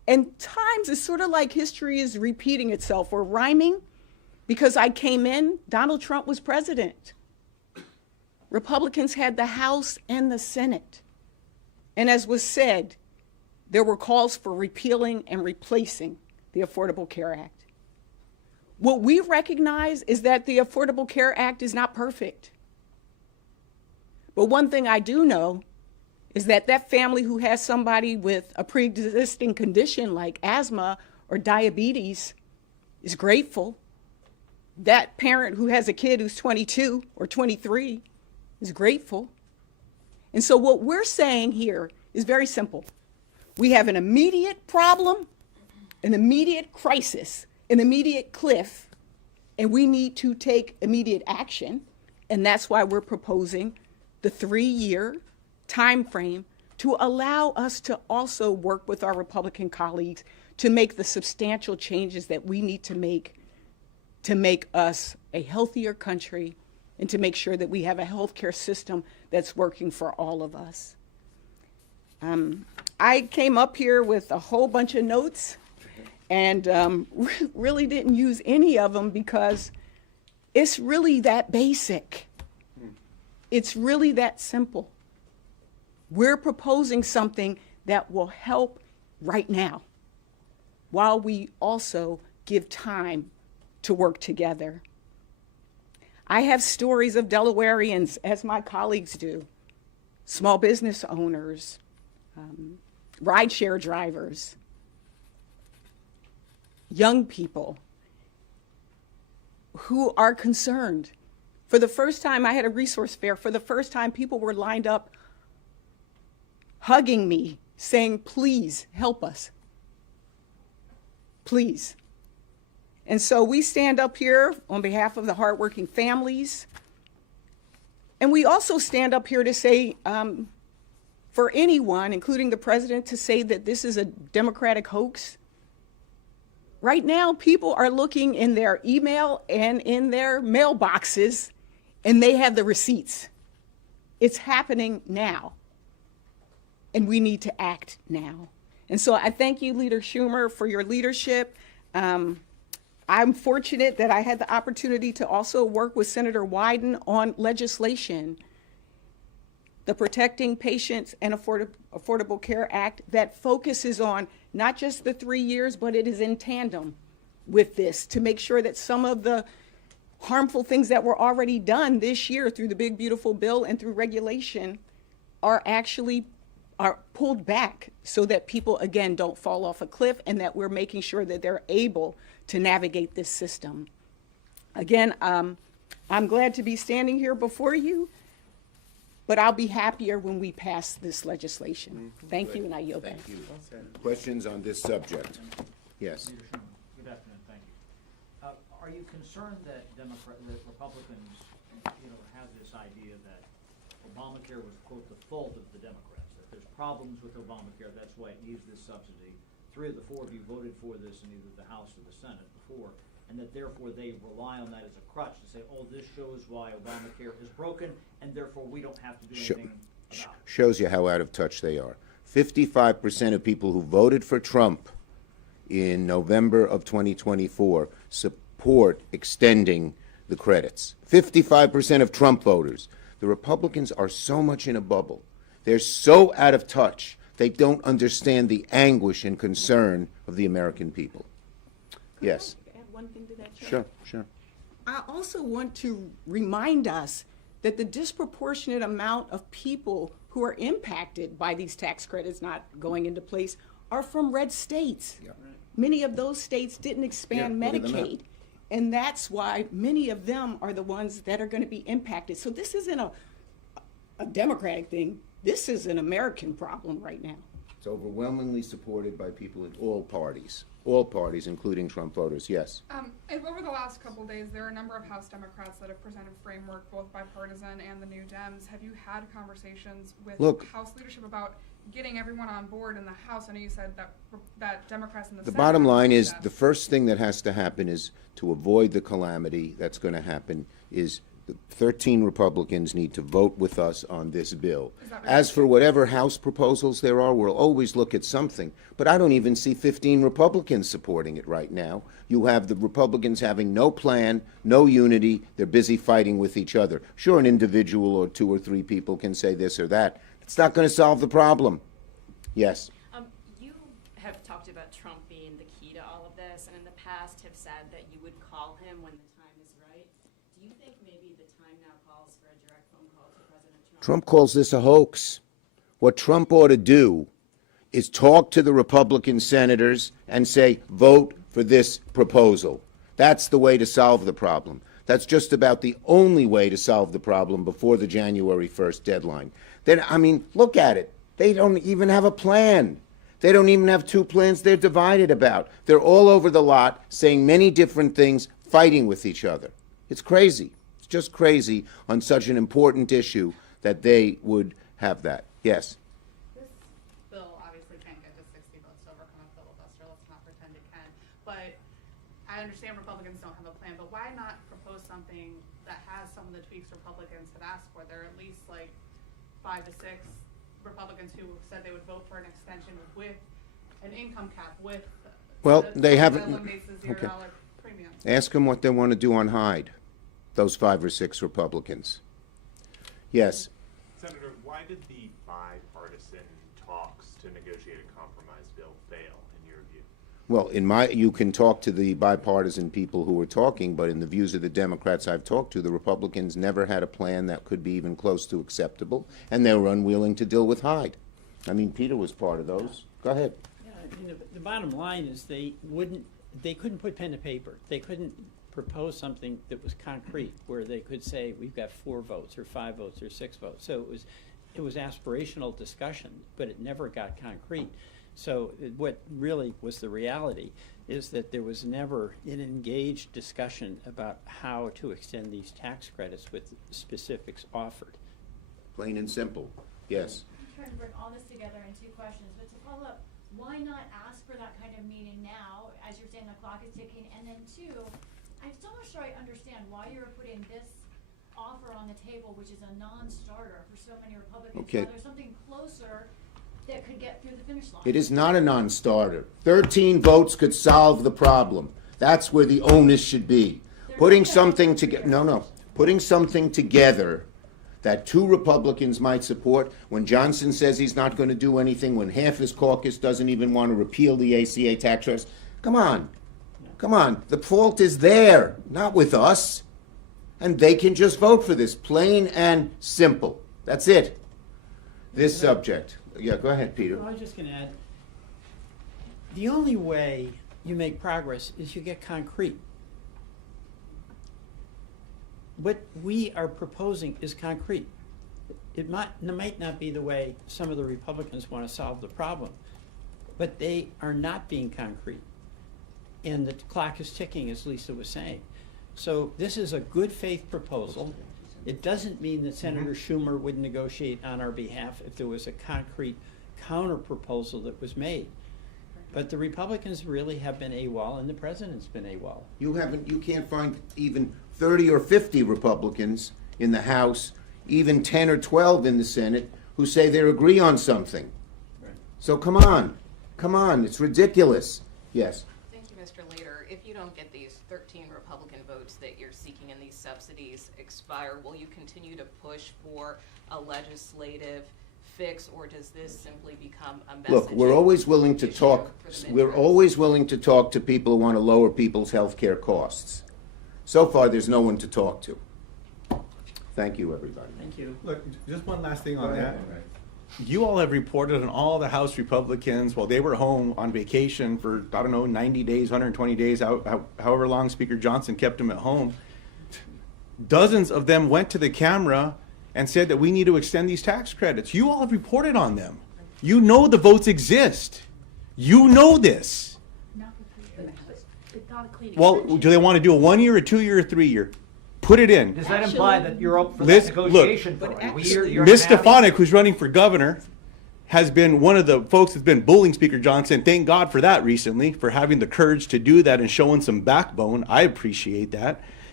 And times it's sort of like history is repeating itself or rhyming. Because I came in, Donald Trump was president. Republicans had the House and the Senate. And as was said, there were calls for repealing and replacing the Affordable Care Act. What we recognize is that the Affordable Care Act is not perfect. But one thing I do know is that that family who has somebody with a pre-existing condition like asthma or diabetes is grateful. That parent who has a kid who's 22 or 23 is grateful. And so what we're saying here is very simple. We have an immediate problem, an immediate crisis, an immediate cliff, and we need to take immediate action. And that's why we're proposing the 3-year time frame to allow us to also work with our Republican colleagues to make the substantial changes that we need to make us a healthier country and to make sure that we have a healthcare system that's working for all of us. I came up here with a whole bunch of notes and really didn't use any of them because it's really that basic. It's really that simple. We're proposing something that will help right now while we also give time to work together. I have stories of Delawareans, as my colleagues do, small business owners, rideshare drivers, young people who are concerned. For the first time, I had a resource fair. For the first time, people were lined up hugging me, saying, please help us. Please. And so we stand up here on behalf of the hardworking families. And we also stand up here to say, for anyone, including the president, to say that this is a Democratic hoax. Right now, people are looking in their email and in their mailboxes, and they have the receipts. It's happening now. And we need to act now. And so I thank you, Leader Schumer, for your leadership. I'm fortunate that I had the opportunity to also work with Senator Wyden on legislation, the Protecting Patients and Affordable Care Act, that focuses on not just the 3 years, but it is in tandem with this to make sure that some of the harmful things that were already done this year through the big, beautiful bill and through regulation are pulled back so that people, again, don't fall off a cliff and that we're making sure that they're able to navigate this system. Again, I'm glad to be standing here before you, but I'll be happier when we pass this legislation. Thank you, and I yield back. Thank you. Questions on this subject? Yes. Leader Sherman, good afternoon, thank you. Are you concerned that Republicans, have this idea that Obamacare was, quote, the fault of the Democrats, that there's problems with Obamacare, that's why it needs this subsidy? 3 of the 4 of you voted for this in either the House or the Senate before, and that therefore they rely on that as a crutch to say, oh, this shows why Obamacare is broken, and therefore we don't have to do anything about it. Shows you how out of touch they are. 55% of people who voted for Trump in November of 2024 support extending the credits. 55% of Trump voters. The Republicans are so much in a bubble. They're so out of touch. They don't understand the anguish and concern of the American people. Yes. Could I add one thing to that, Chair? Sure, sure. I also want to remind us that the disproportionate amount of people who are impacted by these tax credits not going into place are from red states. Yeah. Many of those states didn't expand Yeah, look at them Medicaid. And that's why many of them are the ones that are going to be impacted. So this isn't a Democratic thing. This is an American problem right now. It's overwhelmingly supported by people in all parties, including Trump voters. Yes. And over the last couple days, there are a number of House Democrats that have presented framework, both bipartisan and the New Dems. Have you had conversations with House leadership about getting everyone on board in the House? I know you said that Democrats in the The Senate bottom line is that. the first thing that has to happen is to avoid the calamity that's going to happen is 13 Republicans need to vote with us on this bill. Is that As for whatever House proposals there are, we'll always look at something. But I don't even see 15 Republicans supporting it right now. You have the Republicans having no plan, no unity. They're busy fighting with each other. Sure, an individual or 2 or 3 people can say this or that. It's not going to solve the problem. Yes. You have talked about Trump being the key to all of this, and in the past have said that you would call him when the time is right. Do you think maybe the time now calls for a direct phone call to President Trump? Trump calls this a hoax. What Trump ought to do is talk to the Republican senators and say, vote for this proposal. That's the way to solve the problem. That's just about the only way to solve the problem before the January 1st deadline. Then, I mean, look at it. They don't even have a plan. They don't even have 2 plans they're divided about. They're all over the lot saying many different things, fighting with each other. It's crazy. It's just crazy on such an important issue that they would have that. Yes. This bill obviously can't get to 60 votes to overcome a filibuster. Let's not pretend it can. But I understand Republicans don't have a plan, but why not propose something that has some of the tweaks Republicans have asked for? There are at least like 5 to 6 Republicans who said they would vote for an extension with an income cap, with Well, the- they haven't. that eliminates the $0 Okay. premium. Ask them what they want to do on Hyde, those 5 or 6 Republicans. Yes. Senator, why did the bipartisan talks to negotiate a compromise bill fail, in your view? Well, you can talk to the bipartisan people who were talking, but in the views of the Democrats I've talked to, the Republicans never had a plan that could be even close to acceptable, and they were unwilling to deal with Hyde. I mean, Peter was part of those. Go ahead. Yeah, I mean, the bottom line is they couldn't put pen to paper. They couldn't propose something that was concrete, where they could say, we've got 4 votes, or 5 votes, or 6 votes. So it was aspirational discussion, but it never got concrete. So what really was the reality is that there was never an engaged discussion about how to extend these tax credits with specifics offered. Plain and simple. Yes. I'm trying to bring all this together in 2 questions, but to follow up, why not ask for that kind of meeting now, as you're saying the clock is ticking, and then 2, I'm still not sure I understand why you're putting this offer on the table, which is a non-starter for so many Republicans. Okay. Now there's something closer that could get through the finish line. It is not a non-starter. 13 votes could solve the problem. That's where the onus should be. Putting something together, putting something together that 2 Republicans might support when Johnson says he's not going to do anything, when half his caucus doesn't even want to repeal the ACA tax credits. Come on. Come on. The fault is there, not with us. And they can just vote for this, plain and simple. That's it. This subject. Yeah, go ahead, Peter. Well, I was just going to add, the only way you make progress is you get concrete. What we are proposing is concrete. It might not be the way some of the Republicans want to solve the problem, but they are not being concrete. And the clock is ticking, as Lisa was saying. So this is a good faith proposal. It doesn't mean that Senator Schumer would negotiate on our behalf if there was a concrete counter proposal that was made. But the Republicans really have been AWOL, and the president's been AWOL. You can't find even 30 or 50 Republicans in the House, even 10 or 12 in the Senate, who say they agree on something. Right. So come on, it's ridiculous. Yes. Thank you, Mr. Leader. If you don't get these 13 Republican votes that you're seeking in these subsidies expire, will you continue to push for a legislative fix, or does this simply become a message? Look, we're always willing to issue talk. for the We're midterms? always willing to talk to people who want to lower people's health care costs. So far, there's no one to talk to. Thank you, everybody. Thank you. Look, just one last thing on that. You all have reported on all the House Republicans while they were home on vacation for, 90 days, 120 days, however long Speaker Johnson kept them at home. Dozens of them went to the camera and said that we need to extend these tax credits. You all have reported on them. You know the votes exist. You know this. Well, do they want to do a 1 year, a 2 year, or 3 year? Put it in. Does that imply that you're up for Liz, that negotiation for look, a but year? year Ms. and a half? Stefanik, who's running for governor, has been one of the folks that's been bullying Speaker Johnson. Thank God for that recently, for having the courage to do that and showing some backbone. I appreciate that.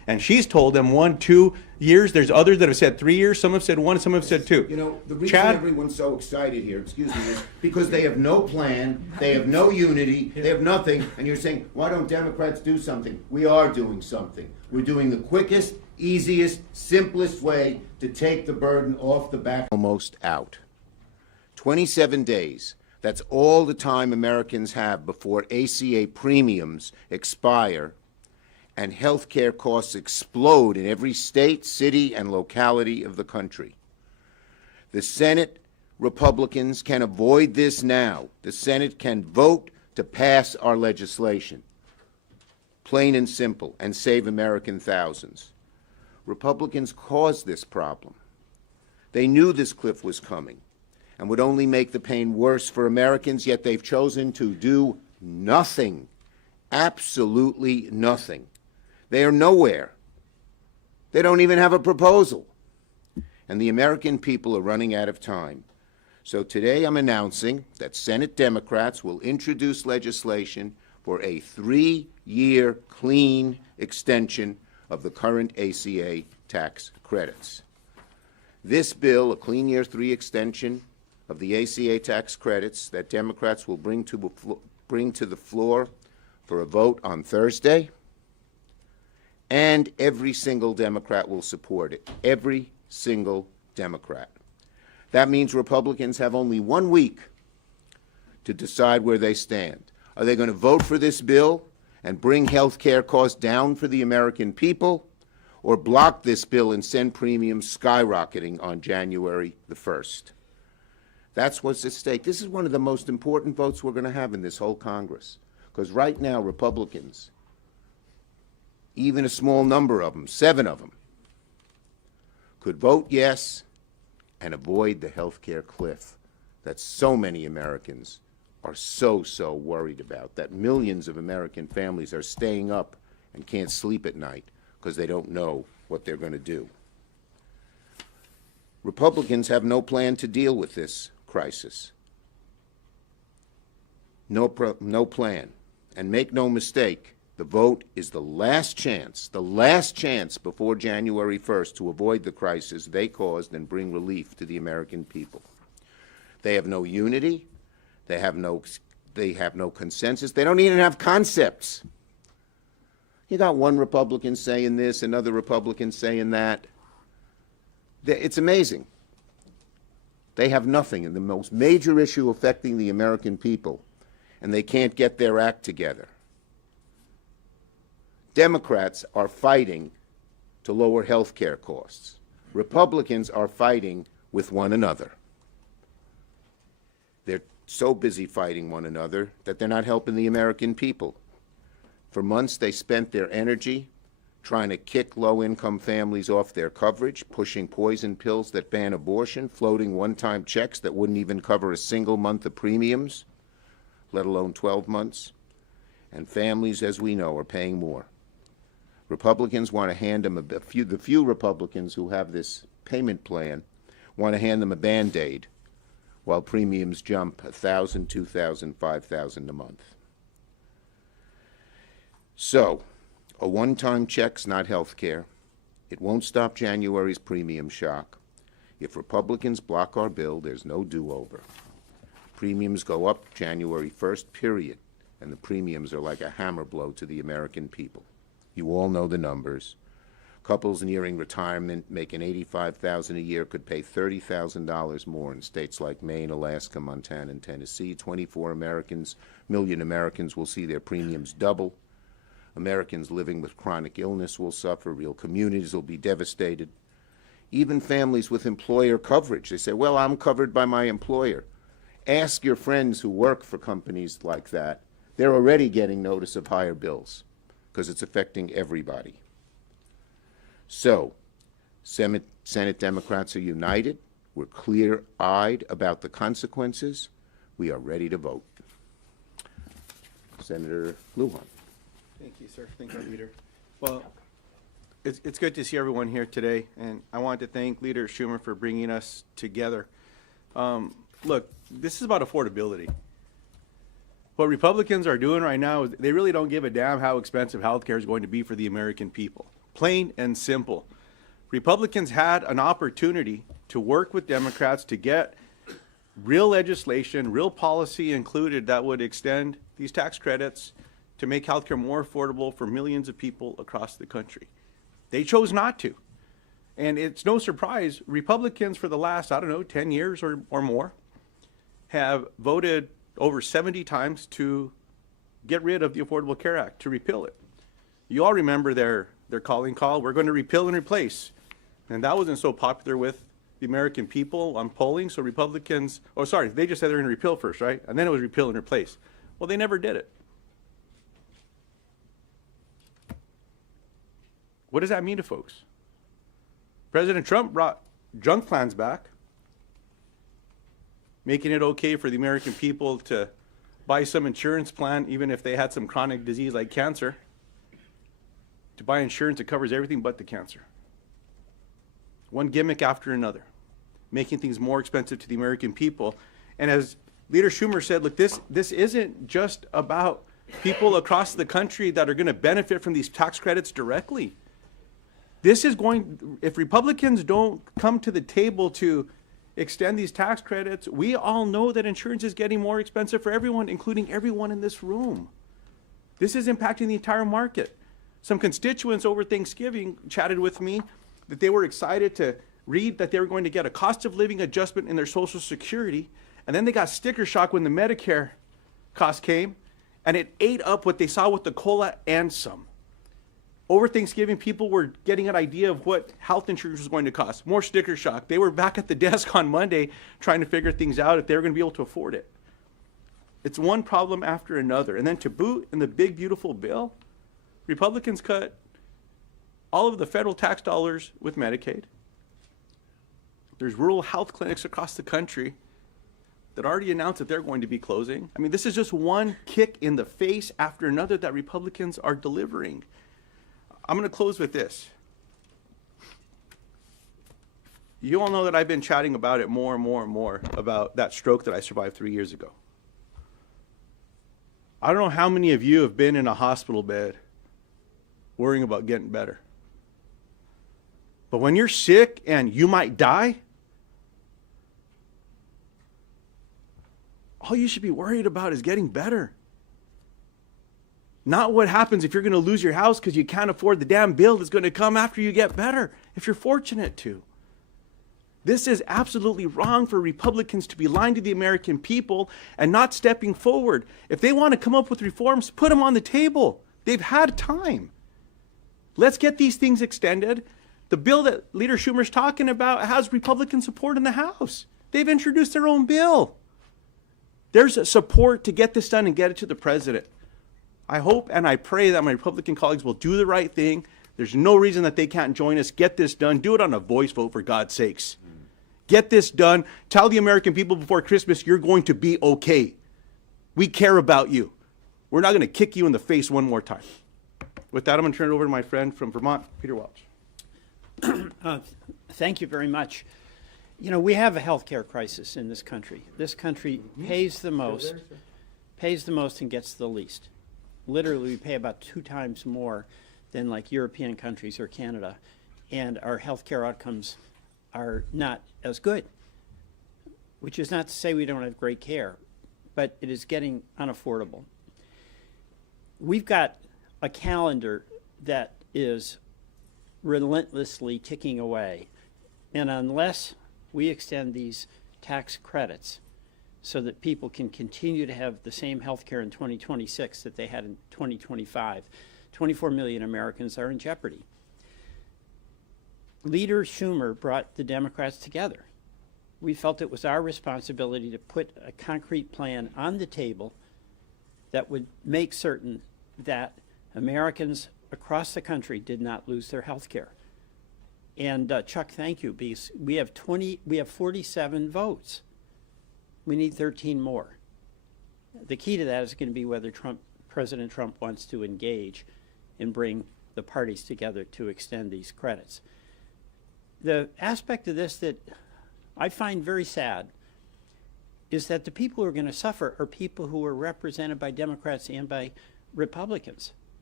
And she's told them 1, 2 years. There's others that have said 3 years. Some have said 1, some have said 2. You know, the reason Chad? everyone's so excited here, excuse me, is because they have no plan, they have no unity, they have nothing, and you're saying, why don't Democrats do something? We are doing something. We're doing the quickest, easiest, simplest way to take the burden off the back. Almost out. 27 days. That's all the time Americans have before ACA premiums expire and health care costs explode in every state, city, and locality of the country. The Senate Republicans can avoid this now. The Senate can vote to pass our legislation, plain and simple, and save American thousands. Republicans caused this problem. They knew this cliff was coming and would only make the pain worse for Americans, yet they've chosen to do nothing, absolutely nothing. They are nowhere. They don't even have a proposal. And the American people are running out of time. So today I'm announcing that Senate Democrats will introduce legislation for a 3-year clean extension of the current ACA tax credits. This bill, a clean year 3 extension of the ACA tax credits that Democrats will bring to the floor for a vote on Thursday, and every single Democrat will support it. Every single Democrat. That means Republicans have only 1 week to decide where they stand. Are they going to vote for this bill and bring health care costs down for the American people, or block this bill and send premiums skyrocketing on January the 1st? That's what's at stake. This is one of the most important votes we're going to have in this whole Congress, because right now Republicans, even a small number of them, 7 of them, could vote yes and avoid the health care cliff that so many Americans are so worried about, that millions of American families are staying up and can't sleep at night because they don't know what they're going to do. Republicans have no plan to deal with this crisis. No plan. And make no mistake, the vote is the last chance before January 1st to avoid the crisis they caused and bring relief to the American people. They have no unity. They have no consensus. They don't even have concepts. You got one Republican saying this, another Republican saying that. It's amazing. They have nothing in the most major issue affecting the American people, and they can't get their act together. Democrats are fighting to lower health care costs. Republicans are fighting with one another. They're so busy fighting one another that they're not helping the American people. For months, they spent their energy trying to kick low-income families off their coverage, pushing poison pills that ban abortion, floating one-time checks that wouldn't even cover a single month of premiums, let alone 12 months. And families, as we know, are paying more. Republicans want to hand them the few Republicans who have this payment plan want to hand them a Band-Aid while premiums jump $1,000, $2,000, $5,000 a month. So, a one-time check's not health care. It won't stop January's premium shock. If Republicans block our bill, there's no do-over. Premiums go up January 1st, period, and the premiums are like a hammer blow to the American people. You all know the numbers. Couples nearing retirement making $85,000 a year could pay $30,000 more in states like Maine, Alaska, Montana, and Tennessee. 24 million Americans will see their premiums double. Americans living with chronic illness will suffer. Real communities will be devastated. Even families with employer coverage. They say, well, I'm covered by my employer. Ask your friends who work for companies like that. They're already getting notice of higher bills because it's affecting everybody. So, Senate Democrats are united. We're clear-eyed about the consequences. We are ready to vote. Senator Lujan. Thank you, sir. Thank you, Leader. Well, it's good to see everyone here today, and I want to thank Leader Schumer for bringing us together. Look, this is about affordability. What Republicans are doing right now is they really don't give a damn how expensive health care is going to be for the American people. plain and simple. Republicans had an opportunity to work with Democrats to get real legislation, real policy included that would extend these tax credits to make healthcare more affordable for millions of people across the country. They chose not to. And it's no surprise, Republicans for the last, 10 years or more, have voted over 70 times to get rid of the Affordable Care Act, to repeal it. You all remember their calling call, we're going to repeal and replace. And that wasn't so popular with the American people on polling, so Republicans, they just said they're going to repeal first, right? And then it was repeal and replace. Well, they never did it. What does that mean to folks? President Trump brought junk plans back, making it okay for the American people to buy some insurance plan, even if they had some chronic disease like cancer, to buy insurance that covers everything but the cancer. One gimmick after another, making things more expensive to the American people. And as Leader Schumer said, look, this isn't just about people across the country that are going to benefit from these tax credits directly. This is if Republicans don't come to the table to extend these tax credits, we all know that insurance is getting more expensive for everyone, including everyone in this room. This is impacting the entire market. Some constituents over Thanksgiving chatted with me that they were excited to read that they were going to get a cost of living adjustment in their Social Security, and then they got sticker shock when the Medicare cost came, and it ate up what they saw with the COLA and some. Over Thanksgiving, people were getting an idea of what health insurance was going to cost. More sticker shock. They were back at the desk on Monday trying to figure things out if they were going to be able to afford it. It's one problem after another. And then to boot, in the big, beautiful bill, Republicans cut all of the federal tax dollars with Medicaid. There's rural health clinics across the country that already announced that they're going to be closing. I mean, this is just one kick in the face after another that Republicans are delivering. I'm going to close with this. You all know that I've been chatting about it more and more and more, about that stroke that I survived 3 years ago. I don't know how many of you have been in a hospital bed worrying about getting better. But when you're sick and you might die, all you should be worried about is getting better. Not what happens if you're going to lose your house because you can't afford the damn bill that's going to come after you get better, if you're fortunate to. This is absolutely wrong for Republicans to be lying to the American people and not stepping forward. If they want to come up with reforms, put them on the table. They've had time. Let's get these things extended. The bill that Leader Schumer's talking about has Republican support in the House. They've introduced their own bill. There's support to get this done and get it to the president. I hope and I pray that my Republican colleagues will do the right thing. There's no reason that they can't join us. Get this done. Do it on a voice vote, for God's sakes. Get this done. Tell the American people before Christmas, you're going to be okay. We care about you. We're not going to kick you in the face one more time. With that, I'm going to turn it over to my friend from Vermont, Peter Welch. Thank you very much. You know, we have a healthcare crisis in this country. This country pays the most and gets the least. Literally, we pay about 2 times more than like European countries or Canada, and our healthcare outcomes are not as good, which is not to say we don't have great care, but it is getting unaffordable. We've got a calendar that is relentlessly ticking away, and unless we extend these tax credits so that people can continue to have the same health care in 2026 that they had in 2025, 24 million Americans are in jeopardy. Leader Schumer brought the Democrats together. We felt it was our responsibility to put a concrete plan on the table that would make certain that Americans across the country did not lose their health care. And Chuck, thank you, because we have 47 votes. We need 13 more. The key to that is going to be whether President Trump wants to engage and bring the parties together to extend these credits. The aspect of this that I find very sad is that the people who are going to suffer are people who are represented by Democrats and by Republicans.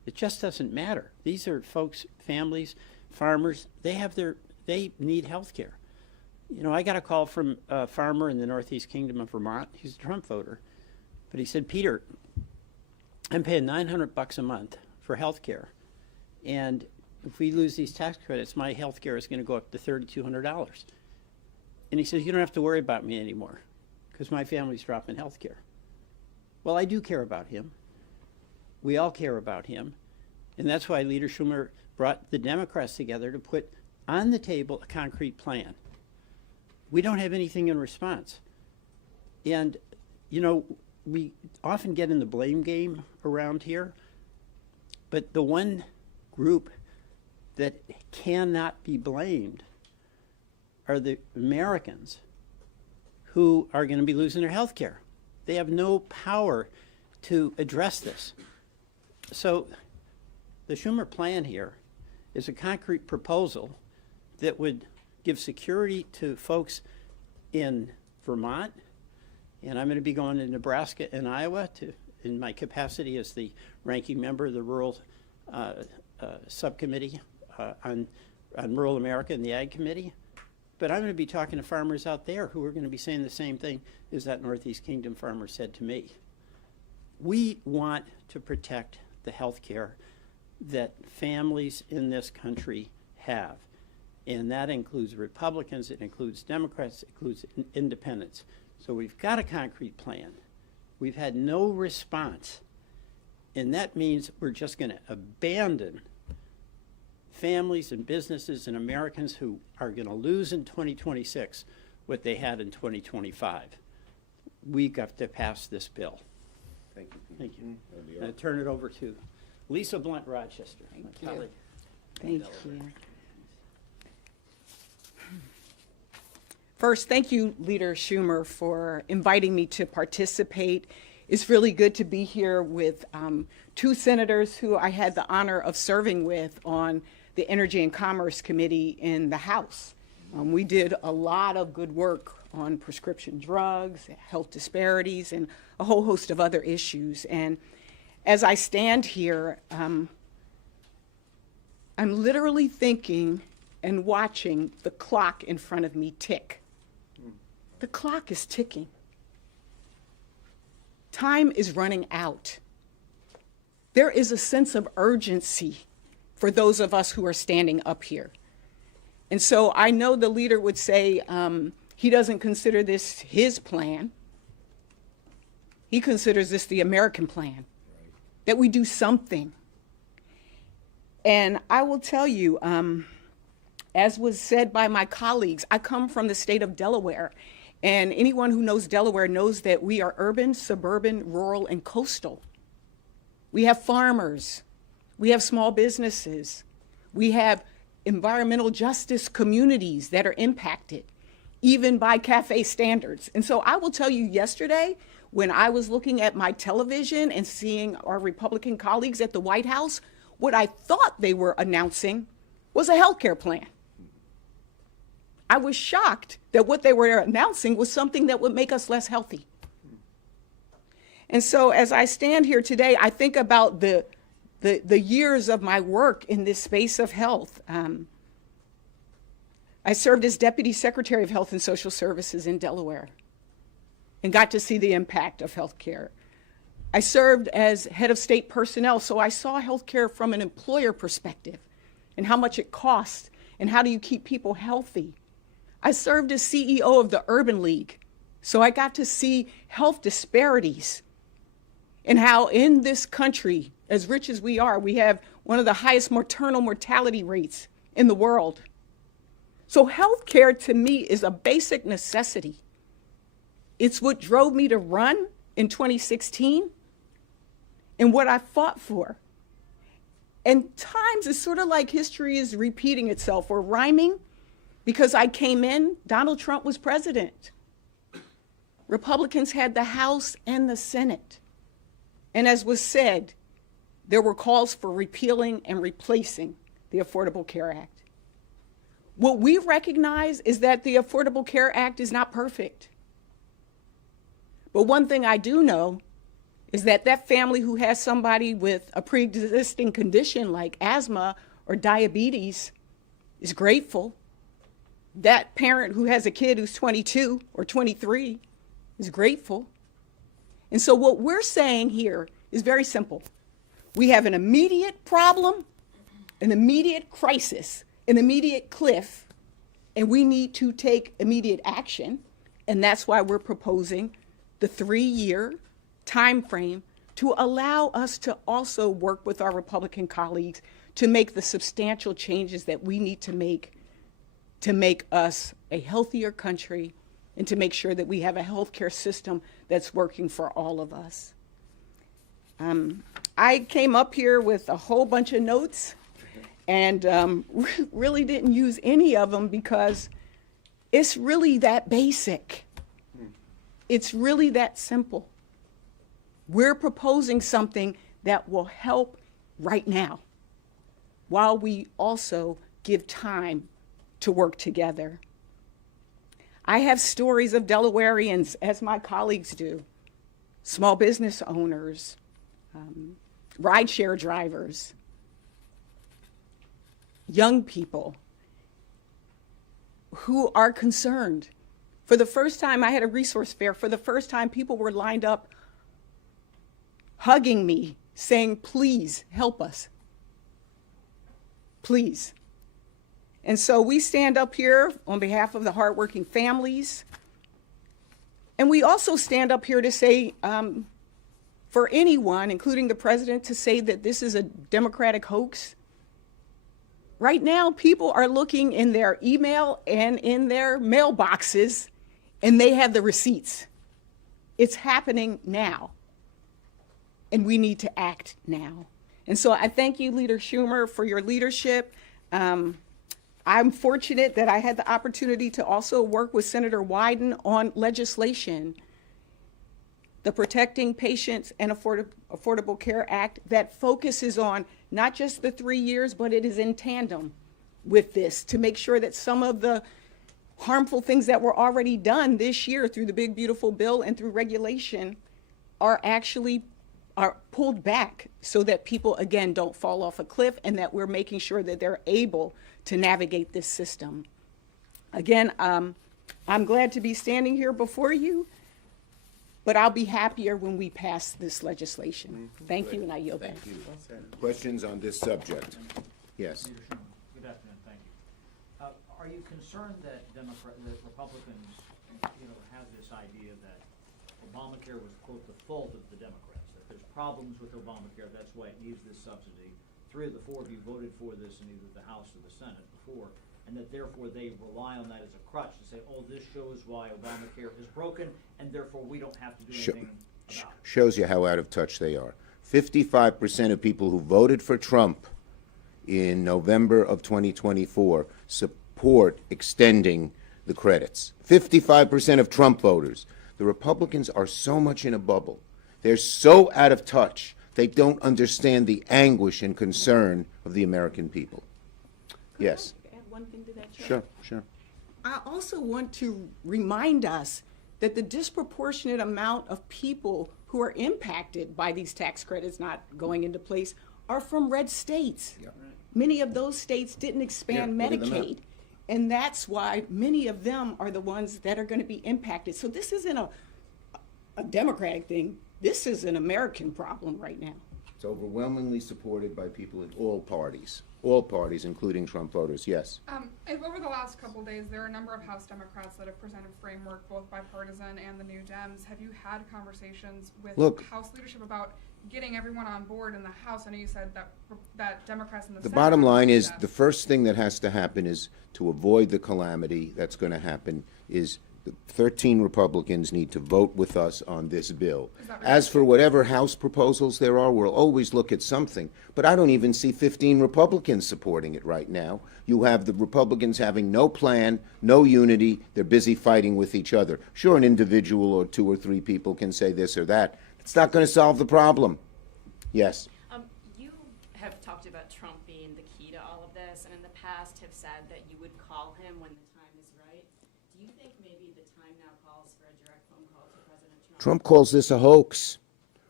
It just doesn't matter. These are folks, families, farmers, they need health care. You know, I got a call from a farmer in the Northeast Kingdom of Vermont. He's a Trump voter. But he said, Peter, I'm paying $900 a month for health care. And if we lose these tax credits, my health care is going to go up to $3,200. And he says, you don't have to worry about me anymore because my family's dropping health care. Well, I do care about him. We all care about him. And that's why Leader Schumer brought the Democrats together to put on the table a concrete plan. We don't have anything in response. And, you know, we often get in the blame game around here, but the one group that cannot be blamed are the Americans who are going to be losing their health care. They have no power to address this. So the Schumer plan here is a concrete proposal that would give security to folks in Vermont, and I'm going to be going to Nebraska and Iowa in my capacity as the ranking member of the Rural Subcommittee on Rural America and the Ag Committee. But I'm going to be talking to farmers out there who are going to be saying the same thing as that Northeast Kingdom farmer said to me. We want to protect the health care that families in this country have. And that includes Republicans, it includes Democrats, it includes independents. So we've got a concrete plan. We've had no response. And that means we're just going to abandon families and businesses and Americans who are going to lose in 2026 what they had in 2025. We've got to pass this bill. Thank you. Thank you. I'm going to turn it over to Lisa Blunt Rochester, my colleague. Thank you. First, thank you, Leader Schumer, for inviting me to participate. It's really good to be here with two senators who I had the honor of serving with on the Energy and Commerce Committee in the House. We did a lot of good work on prescription drugs, health disparities, and a whole host of other issues. And as I stand here, I'm literally thinking and watching the clock in front of me tick. The clock is ticking. Time is running out. There is a sense of urgency for those of us who are standing up here. And so I know the leader would say he doesn't consider this his plan. He considers this the American plan, that we do something. And I will tell you, as was said by my colleagues, I come from the state of Delaware. And anyone who knows Delaware knows that we are urban, suburban, rural, and coastal. We have farmers. We have small businesses. We have environmental justice communities that are impacted, even by CAFE standards. And so I will tell you, yesterday, when I was looking at my television and seeing our Republican colleagues at the White House, what I thought they were announcing was a healthcare plan. I was shocked that what they were announcing was something that would make us less healthy. And so as I stand here today, I think about the years of my work in this space of health. I served as Deputy Secretary of Health and Social Services in Delaware and got to see the impact of healthcare. I served as head of state personnel, so I saw healthcare from an employer perspective and how much it costs and how do you keep people healthy. I served as CEO of the Urban League, so I got to see health disparities and how in this country, as rich as we are, we have one of the highest maternal mortality rates in the world. So healthcare to me is a basic necessity. It's what drove me to run in 2016 and what I fought for. And times it's sort of like history is repeating itself or rhyming. Because I came in, Donald Trump was president. Republicans had the House and the Senate. And as was said, there were calls for repealing and replacing the Affordable Care Act. What we recognize is that the Affordable Care Act is not perfect. But one thing I do know is that that family who has somebody with a pre-existing condition like asthma or diabetes is grateful. That parent who has a kid who's 22 or 23 is grateful. And so what we're saying here is very simple. We have an immediate problem, an immediate crisis, an immediate cliff, and we need to take immediate action. And that's why we're proposing the 3-year time frame to allow us to also work with our Republican colleagues to make the substantial changes that we need to make us a healthier country and to make sure that we have a healthcare system that's working for all of us. I came up here with a whole bunch of notes and really didn't use any of them because it's really that basic. It's really that simple. We're proposing something that will help right now while we also give time to work together. I have stories of Delawareans, as my colleagues do, small business owners, rideshare drivers, young people who are concerned. For the first time, I had a resource fair. For the first time, people were lined up hugging me, saying, please help us. Please. And so we stand up here on behalf of the hardworking families. And we also stand up here to say, for anyone, including the president, to say that this is a Democratic hoax. Right now, people are looking in their email and in their mailboxes, and they have the receipts. It's happening now, and we need to act now. And so I thank you, Leader Schumer, for your leadership. I'm fortunate that I had the opportunity to also work with Senator Wyden on legislation, the Protecting Patients and Affordable Care Act, that focuses on not just the 3 years, but it is in tandem with this to make sure that some of the harmful things that were already done this year through the big, beautiful bill and through regulation are pulled back so that people, again, don't fall off a cliff and that we're making sure that they're able to navigate this system. Again, I'm glad to be standing here before you, but I'll be happier when we pass this legislation. Thank you, and I yield back. Thank you. Questions on this subject? Yes. Leader Schumer, good afternoon, thank you. Are you concerned that that Republicans, have this idea that Obamacare was, quote, the fault of the Democrats, that there's problems with Obamacare, that's why it needs this subsidy? 3 of the 4 of you voted for this in either the House or the Senate before, and that therefore they rely on that as a crutch to say, oh, this shows why Obamacare is broken, and therefore we don't have to do anything about it. Shows you how out of touch they are. 55% of people who voted for Trump in November of 2024 support extending the credits. 55% of Trump voters. The Republicans are so much in a bubble. They're so out of touch. They don't understand the anguish and concern of the American people. Yes. Could I add one thing to that, Chair? Sure, sure. I also want to remind us that the disproportionate amount of people who are impacted by these tax credits not going into place are from red states. Yeah. Many of those states didn't expand Yeah, look at them Medicaid, and that's why many of them are the ones that are going to be impacted. So this isn't a Democratic thing. This is an American problem right now. It's overwhelmingly supported by people in all parties, including Trump voters. Yes. Over the last couple days, there are a number of House Democrats that have presented framework, both bipartisan and the New Dems. Have you had conversations with House leadership about getting everyone on board in the House? I know you said that Democrats in the Senate. The bottom line is the first thing that has to happen is to avoid the calamity that's going to happen is the 13 Republicans need to vote with us on this bill. As for whatever House proposals there are, we'll always look at something. But I don't even see 15 Republicans supporting it right now. You have the Republicans having no plan, no unity. They're busy fighting with each other. Sure, an individual or 2 or 3 people can say this or that. It's not going to solve the problem. Yes. You have talked about Trump being the key to all of this, and in the past have said that you would call him when the time is right. Do you think maybe the time now calls for a direct phone call to President Trump? Trump calls this a hoax.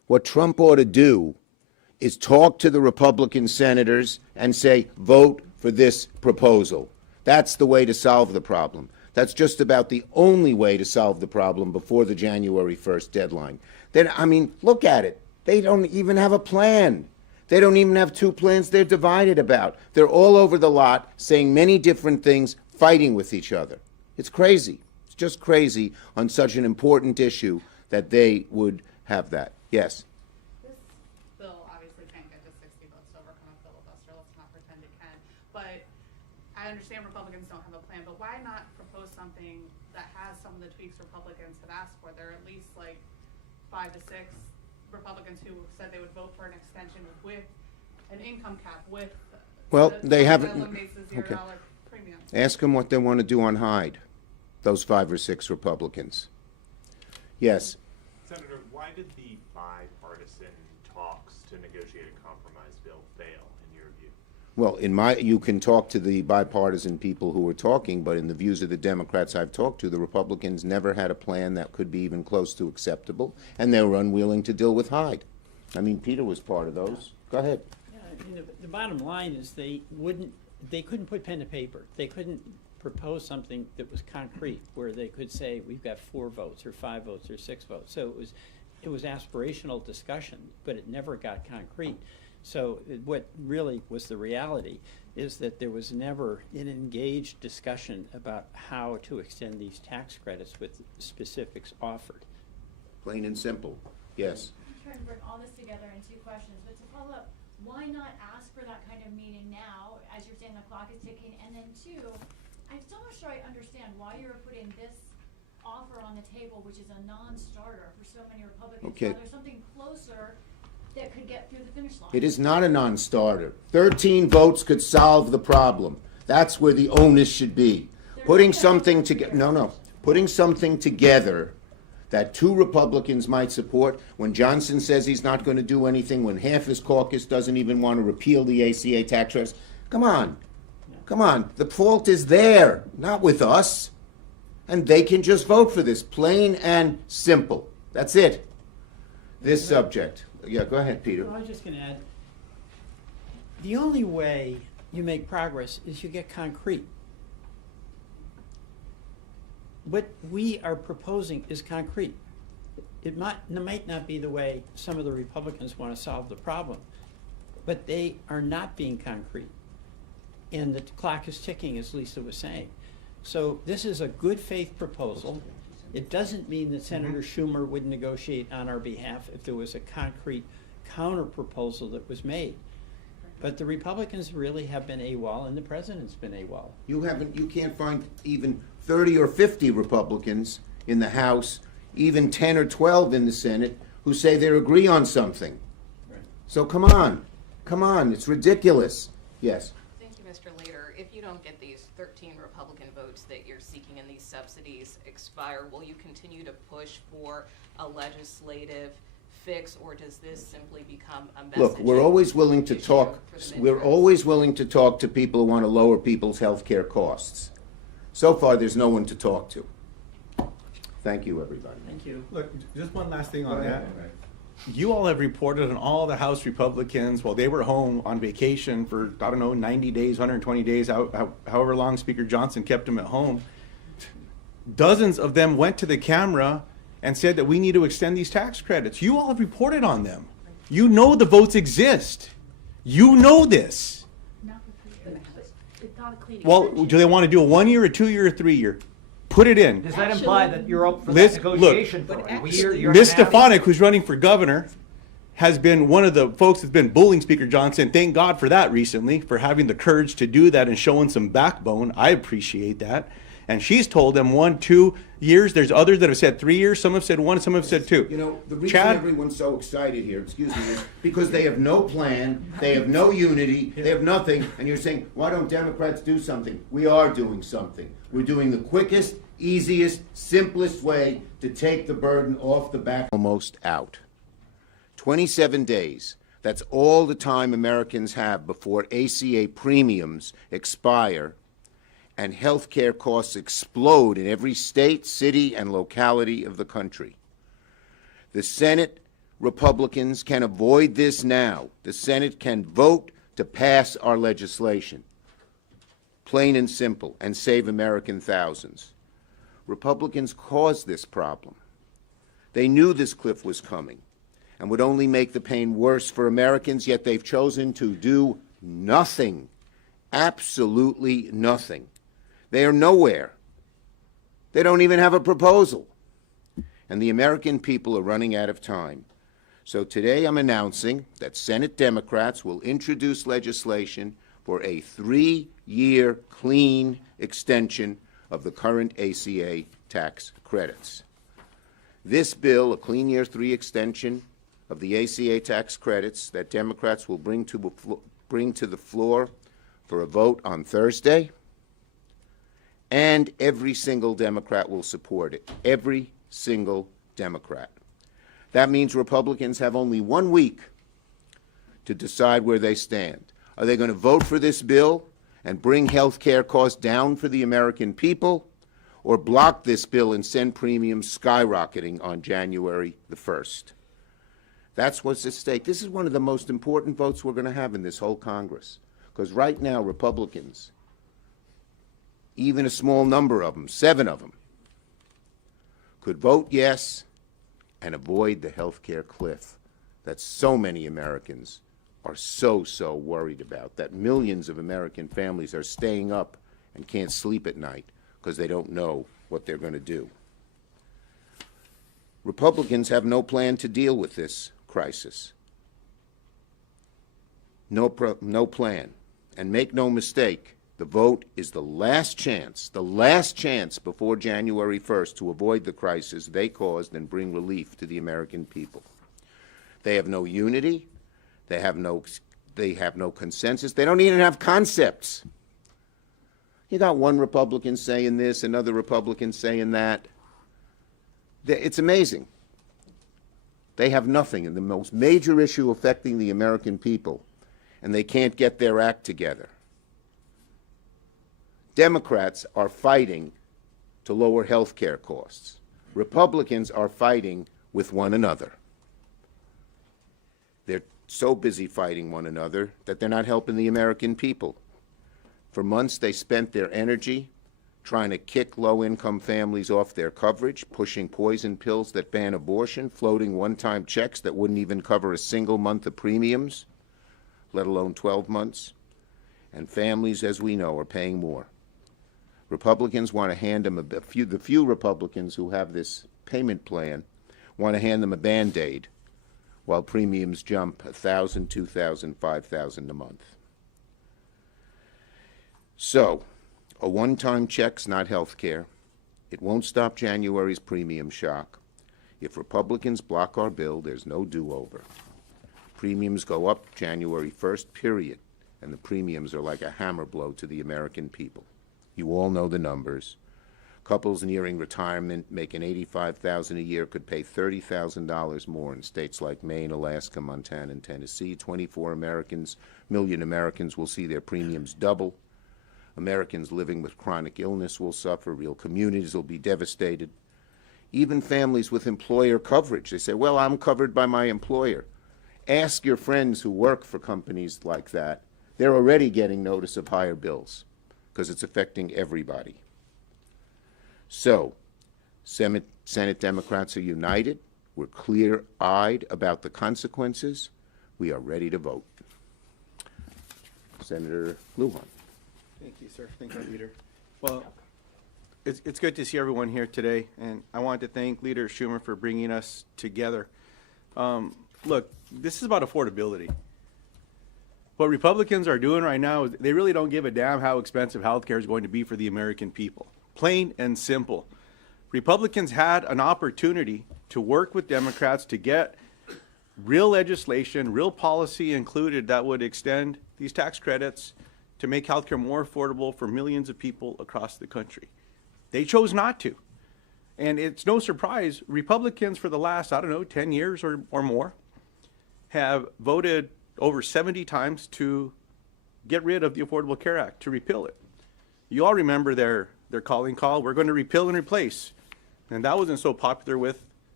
What Trump ought to do is talk to the Republican senators and say, vote for this proposal. That's the way to solve the problem. That's just about the only way to solve the problem before the January 1st deadline. Then, I mean, look at it. They don't even have a plan. They don't even have two plans they're divided about. They're all over the lot saying many different things, fighting with each other. It's crazy. It's just crazy on such an important issue that they would have that. Yes. This bill obviously can't get to 60 votes to overcome a filibuster. Let's not pretend it can. But I understand Republicans don't have a plan, but why not propose something that has some of the tweaks Republicans have asked for? There are at least like 5 to 6 Republicans who said they would vote for an extension with an income cap, with Well, the- they haven't. that eliminates the $0 Okay. premium. Ask them what they want to do on Hyde, those 5 or 6 Republicans. Yes. Senator, why did the bipartisan talks to negotiate a compromise bill fail, in your view? Well, you can talk to the bipartisan people who were talking, but in the views of the Democrats I've talked to, the Republicans never had a plan that could be even close to acceptable, and they were unwilling to deal with Hyde. I mean, Peter was part of those. Go ahead. Yeah, I mean, the bottom line is they couldn't put pen to paper. They couldn't propose something that was concrete, where they could say, we've got 4 votes, or 5 votes, or 6 votes. So it was aspirational discussion, but it never got concrete. So what really was the reality is that there was never an engaged discussion about how to extend these tax credits with specifics offered. Plain and simple. Yes. I'm trying to bring all this together in 2 questions, but to follow up, why not ask for that kind of meeting now, as you're saying the clock is ticking, and then 2, I'm still not sure I understand why you're putting this offer on the table, which is a non-starter for so many Republicans. Okay. Now there's something closer that could get through the finish line. It is not a non-starter. 13 votes could solve the problem. That's where the onus should be. Putting something together, putting something together that 2 Republicans might support, when Johnson says he's not going to do anything, when half his caucus doesn't even want to repeal the ACA tax credits. Come on. Come on. The fault is there, not with us. And they can just vote for this, plain and simple. That's it. This subject. Yeah, go ahead, Peter. Well, I was just going to add, the only way you make progress is you get concrete. What we are proposing is concrete. It might not be the way some of the Republicans want to solve the problem, but they are not being concrete. And the clock is ticking, as Lisa was saying. So this is a good faith proposal. It doesn't mean that Senator Schumer would negotiate on our behalf if there was a concrete counter proposal that was made. But the Republicans really have been AWOL, and the president's been AWOL. You can't find even 30 or 50 Republicans in the House, even 10 or 12 in the Senate, who say they agree on something. Right. So come on, it's ridiculous. Yes. Thank you, Mr. Leader. If you don't get these 13 Republican votes that you're seeking in these subsidies expire, will you continue to push for a legislative fix, or does this simply become a message? Look, we're always willing to talk. We're always willing to talk to people who want to lower people's health care costs. So far, there's no one to talk to. Thank you, everybody. Thank you. Look, just one last thing on that. You all have reported on all the House Republicans while they were home on vacation for, 90 days, 120 days, however long Speaker Johnson kept them at home. Dozens of them went to the camera and said that we need to extend these tax credits. You all have reported on them. You know the votes exist. You know this. Well, do they want to do a 1-year, a 2-year, or 3-year? Put it in. Does that imply that you're up for Liz, that negotiation look, for a year? Ms. Stefanik, who's running for governor, has been one of the folks that's been bullying Speaker Johnson. Thank God for that recently, for having the courage to do that and showing some backbone. I appreciate that. And she's told them 1, 2 years. There's others that have said 3 years. Some have said 1, some have said 2. You know, the reason Chad? everyone's so excited here, excuse me, is because they have no plan, they have no unity, they have nothing, and you're saying, why don't Democrats do something? We are doing something. We're doing the quickest, easiest, simplest way to take the burden off the back. Almost out. 27 days. That's all the time Americans have before ACA premiums expire and health care costs explode in every state, city, and locality of the country. The Senate Republicans can avoid this now. The Senate can vote to pass our legislation. Plain and simple, and save American thousands. Republicans caused this problem. They knew this cliff was coming and would only make the pain worse for Americans, yet they've chosen to do nothing. Absolutely nothing. They are nowhere. They don't even have a proposal. And the American people are running out of time. So today I'm announcing that Senate Democrats will introduce legislation for a 3-year clean extension of the current ACA tax credits. This bill, a clean year 3 extension of the ACA tax credits that Democrats will bring to the floor for a vote on Thursday, and every single Democrat will support it. Every single Democrat. That means Republicans have only 1 week to decide where they stand. Are they going to vote for this bill and bring health care costs down for the American people, or block this bill and send premiums skyrocketing on January the 1st? That's what's at stake. This is one of the most important votes we're going to have in this whole Congress, because right now Republicans, even a small number of them, 7 of them, could vote yes and avoid the health care cliff that so many Americans are so worried about, that millions of American families are staying up and can't sleep at night because they don't know what they're going to do. Republicans have no plan to deal with this crisis. No plan. And make no mistake, the vote is the last chance before January 1st to avoid the crisis they caused and bring relief to the American people. They have no unity. They have no consensus. They don't even have concepts. You got one Republican saying this, another Republican saying that. It's amazing. They have nothing in the most major issue affecting the American people, and they can't get their act together. Democrats are fighting to lower health care costs. Republicans are fighting with one another. They're so busy fighting one another that they're not helping the American people. For months, they spent their energy trying to kick low-income families off their coverage, pushing poison pills that ban abortion, floating one-time checks that wouldn't even cover a single month of premiums, let alone 12 months. And families, as we know, are paying more. Republicans want to hand them the few Republicans who have this payment plan want to hand them a Band-Aid while premiums jump $1,000, $2,000, $5,000 a month. So, a one-time check's not health care. It won't stop January's premium shock. If Republicans block our bill, there's no do-over. Premiums go up January 1st, period, and the premiums are like a hammer blow to the American people. You all know the numbers. Couples nearing retirement making $85,000 a year could pay $30,000 more in states like Maine, Alaska, Montana, and Tennessee. 24 million Americans will see their premiums double. Americans living with chronic illness will suffer. Real communities will be devastated. Even families with employer coverage. They say, well, I'm covered by my employer. Ask your friends who work for companies like that. They're already getting notice of higher bills because it's affecting everybody. So, Senate Democrats are united. We're clear-eyed about the consequences. We are ready to vote. Senator Lujan. Thank you, sir. Thank you, Leader. Well, it's good to see everyone here today, and I want to thank Leader Schumer for bringing us together. Look, this is about affordability. What Republicans are doing right now is they really don't give a damn how expensive health care is going to be for the American people. Plain and simple. Republicans had an opportunity to work with Democrats to get real legislation, real policy included that would extend these tax credits to make health care more affordable for millions of people across the country. They chose not to. And it's no surprise, Republicans for the last, 10 years or more, have voted over 70 times to get rid of the Affordable Care Act, to repeal it. You all remember their calling call, we're going to repeal and replace. And that wasn't so popular with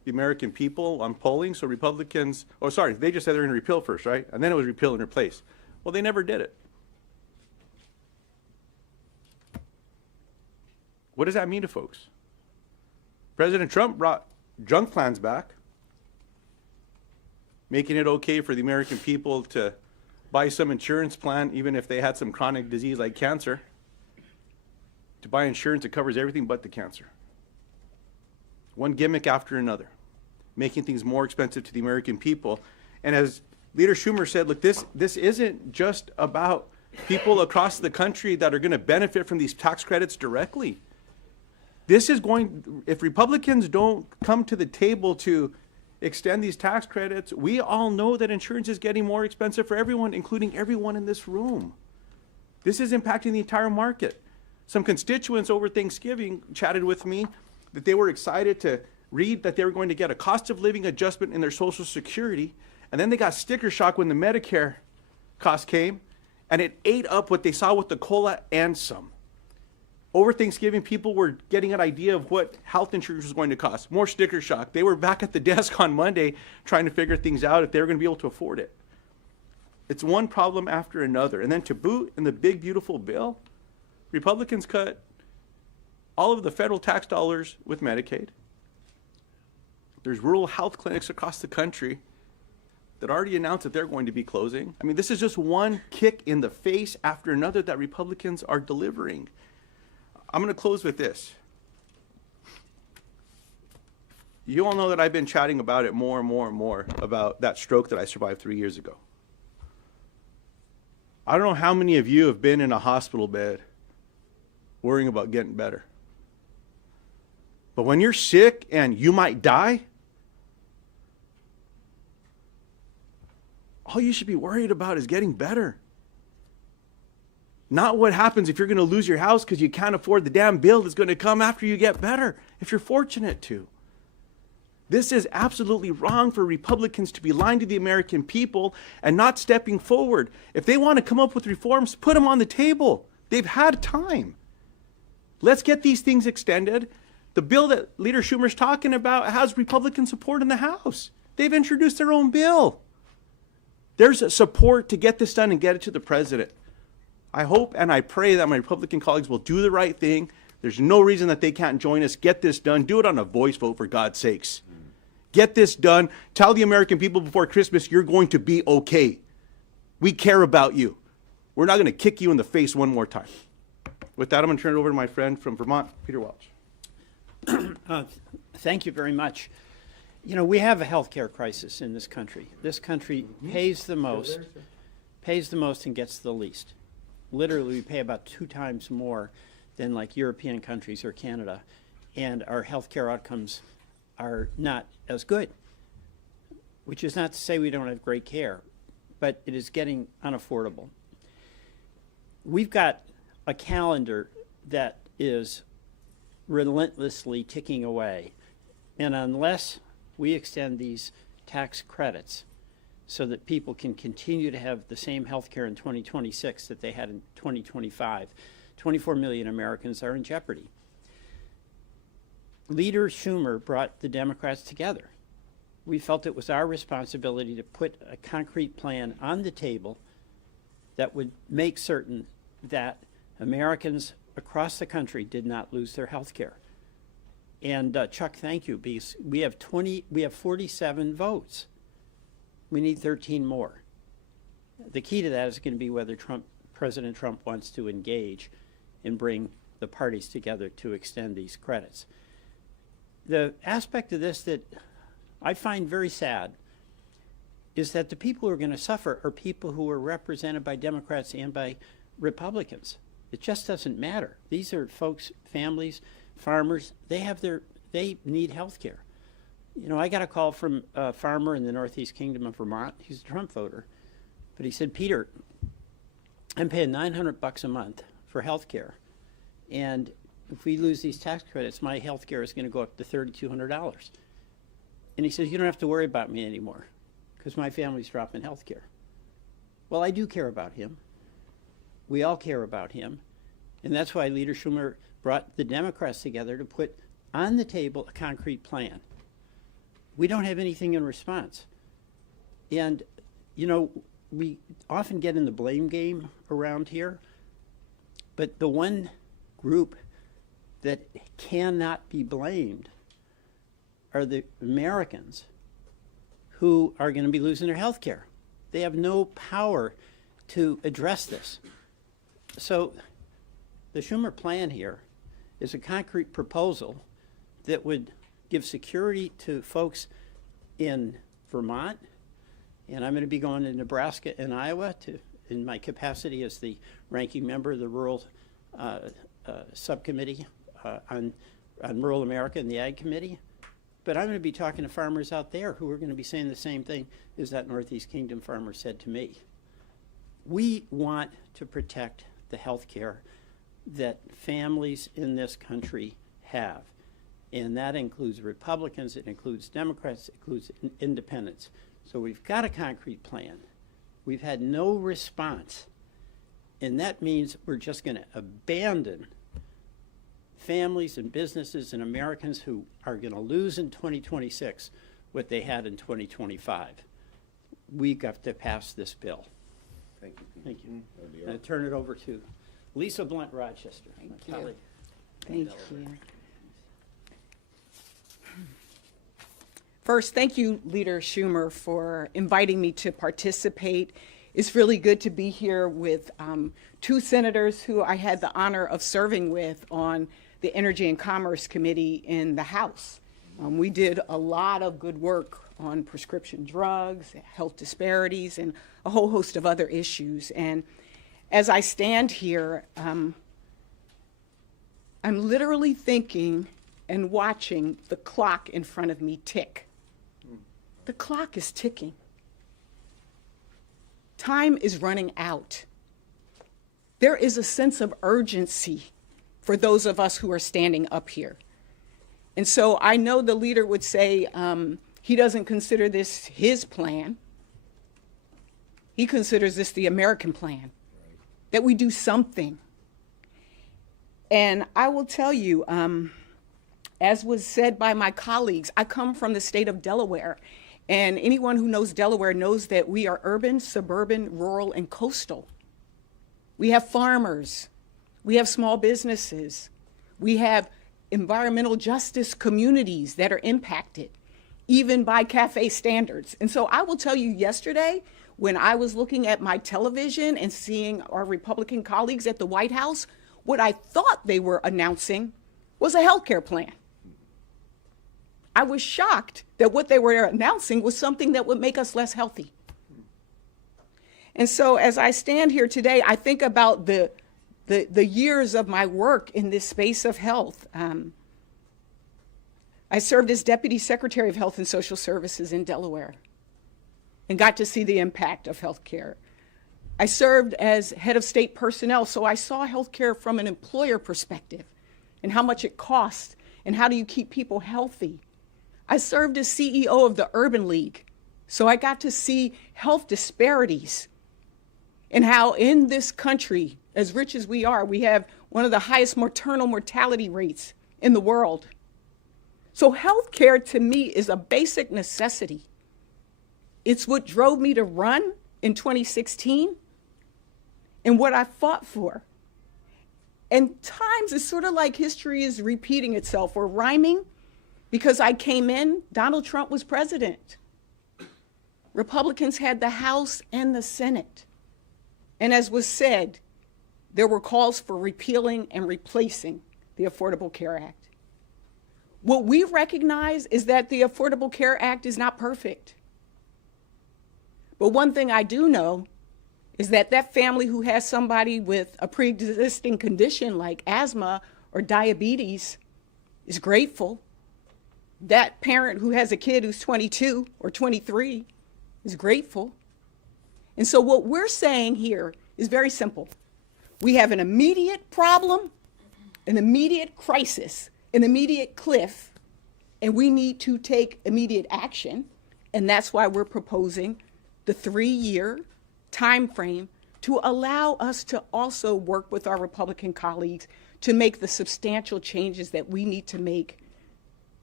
the American people on polling, so Republicans, oh, sorry, they just said they're going to repeal first, right? And then it was repeal and replace. Well, they never did it. What does that mean to folks? President Trump brought junk plans back, making it okay for the American people to buy some insurance plan, even if they had some chronic disease like cancer, to buy insurance that covers everything but the cancer. One gimmick after another, making things more expensive to the American people. And as Leader Schumer said, look, this isn't just about people across the country that are going to benefit from these tax credits directly. This is going, if Republicans don't come to the table to extend these tax credits, we all know that insurance is getting more expensive for everyone, including everyone in this room. This is impacting the entire market. Some constituents over Thanksgiving chatted with me that they were excited to read that they were going to get a cost of living adjustment in their Social Security, and then they got sticker shock when the Medicare cost came, and it ate up what they saw with the COLA and some. Over Thanksgiving, people were getting an idea of what health insurance was going to cost. More sticker shock. They were back at the desk on Monday trying to figure things out if they were going to be able to afford it. It's one problem after another. And then to boot, in the big, beautiful bill, Republicans cut all of the federal tax dollars with Medicaid. There's rural health clinics across the country that already announced that they're going to be closing. I mean, this is just one kick in the face after another that Republicans are delivering. I'm going to close with this. You all know that I've been chatting about it more and more and more, about that stroke that I survived 3 years ago. I don't know how many of you have been in a hospital bed worrying about getting better. But when you're sick and you might die, all you should be worried about is getting better. Not what happens if you're going to lose your house because you can't afford the damn bill that's going to come after you get better, if you're fortunate to. This is absolutely wrong for Republicans to be lying to the American people and not stepping forward. If they want to come up with reforms, put them on the table. They've had time. Let's get these things extended. The bill that Leader Schumer's talking about has Republican support in the House. They've introduced their own bill. There's a support to get this done and get it to the president. I hope and I pray that my Republican colleagues will do the right thing. There's no reason that they can't join us. Get this done. Do it on a voice vote, for God's sakes. Get this done. Tell the American people before Christmas, you're going to be okay. We care about you. We're not going to kick you in the face one more time. With that, I'm going to turn it over to my friend from Vermont, Peter Welch. Thank you very much. You know, we have a healthcare crisis in this country. This country pays the most and gets the least. Literally, we pay about 2 times more than like European countries or Canada, and our healthcare outcomes are not as good, which is not to say we don't have great care, but it is getting unaffordable. We've got a calendar that is relentlessly ticking away, and unless we extend these tax credits so that people can continue to have the same health care in 2026 that they had in 2025, 24 million Americans are in jeopardy. Leader Schumer brought the Democrats together. We felt it was our responsibility to put a concrete plan on the table that would make certain that Americans across the country did not lose their health care. And Chuck, thank you, because we have 47 votes. We need 13 more. The key to that is going to be whether President Trump wants to engage and bring the parties together to extend these credits. The aspect of this that I find very sad is that the people who are going to suffer are people who are represented by Democrats and by Republicans. It just doesn't matter. These are folks, families, farmers, they need health care. You know, I got a call from a farmer in the Northeast Kingdom of Vermont. He's a Trump voter. But he said, Peter, I'm paying $900 a month for health care. And if we lose these tax credits, my health care is going to go up to $3,200. And he says, you don't have to worry about me anymore because my family's dropping health care. Well, I do care about him. We all care about him. And that's why Leader Schumer brought the Democrats together to put on the table a concrete plan. we don't have anything in response. And, you know, we often get in the blame game around here, but the one group that cannot be blamed are the Americans who are going to be losing their health care. They have no power to address this. So the Schumer plan here is a concrete proposal that would give security to folks in Vermont, and I'm going to be going to Nebraska and Iowa in my capacity as the ranking member of the Rural Subcommittee on Rural America and the Ag Committee. But I'm going to be talking to farmers out there who are going to be saying the same thing as that Northeast Kingdom farmer said to me. We want to protect the health care that families in this country have. And that includes Republicans, it includes Democrats, it includes independents. So we've got a concrete plan. We've had no response. And that means we're just going to abandon families and businesses and Americans who are going to lose in 2026 what they had in 2025. We got to pass this bill. Thank you, Pete. Thank you. I'm going to turn it over to Lisa Blunt Rochester, my colleague. Thank you. First, thank you, Leader Schumer, for inviting me to participate. It's really good to be here with two senators who I had the honor of serving with on the Energy and Commerce Committee in the House. We did a lot of good work on prescription drugs, health disparities, and a whole host of other issues. And as I stand here, I'm literally thinking and watching the clock in front of me tick. The clock is ticking. Time is running out. There is a sense of urgency for those of us who are standing up here. And so I know the leader would say he doesn't consider this his plan. He considers this the American plan, that we do something. And I will tell you, as was said by my colleagues, I come from the state of Delaware. And anyone who knows Delaware knows that we are urban, suburban, rural, and coastal. We have farmers. We have small businesses. We have environmental justice communities that are impacted, even by cafe standards. And so I will tell you, yesterday, when I was looking at my television and seeing our Republican colleagues at the White House, what I thought they were announcing was a healthcare plan. I was shocked that what they were announcing was something that would make us less healthy. And so as I stand here today, I think about the years of my work in this space of health. I served as Deputy Secretary of Health and Social Services in Delaware and got to see the impact of healthcare. I served as head of state personnel, so I saw healthcare from an employer perspective and how much it costs and how do you keep people healthy. I served as CEO of the Urban League, so I got to see health disparities and how in this country, as rich as we are, we have one of the highest maternal mortality rates in the world. So healthcare to me is a basic necessity. It's what drove me to run in 2016 and what I fought for. And times it's sort of like history is repeating itself or rhyming. Because I came in, Donald Trump was president. Republicans had the House and the Senate. And as was said, there were calls for repealing and replacing the Affordable Care Act. What we recognize is that the Affordable Care Act is not perfect. But one thing I do know is that that family who has somebody with a pre-existing condition like asthma or diabetes is grateful. That parent who has a kid who's 22 or 23 is grateful. And so what we're saying here is very simple. We have an immediate problem, an immediate crisis, an immediate cliff, and we need to take immediate action. And that's why we're proposing the 3-year time frame to allow us to also work with our Republican colleagues to make the substantial changes that we need to make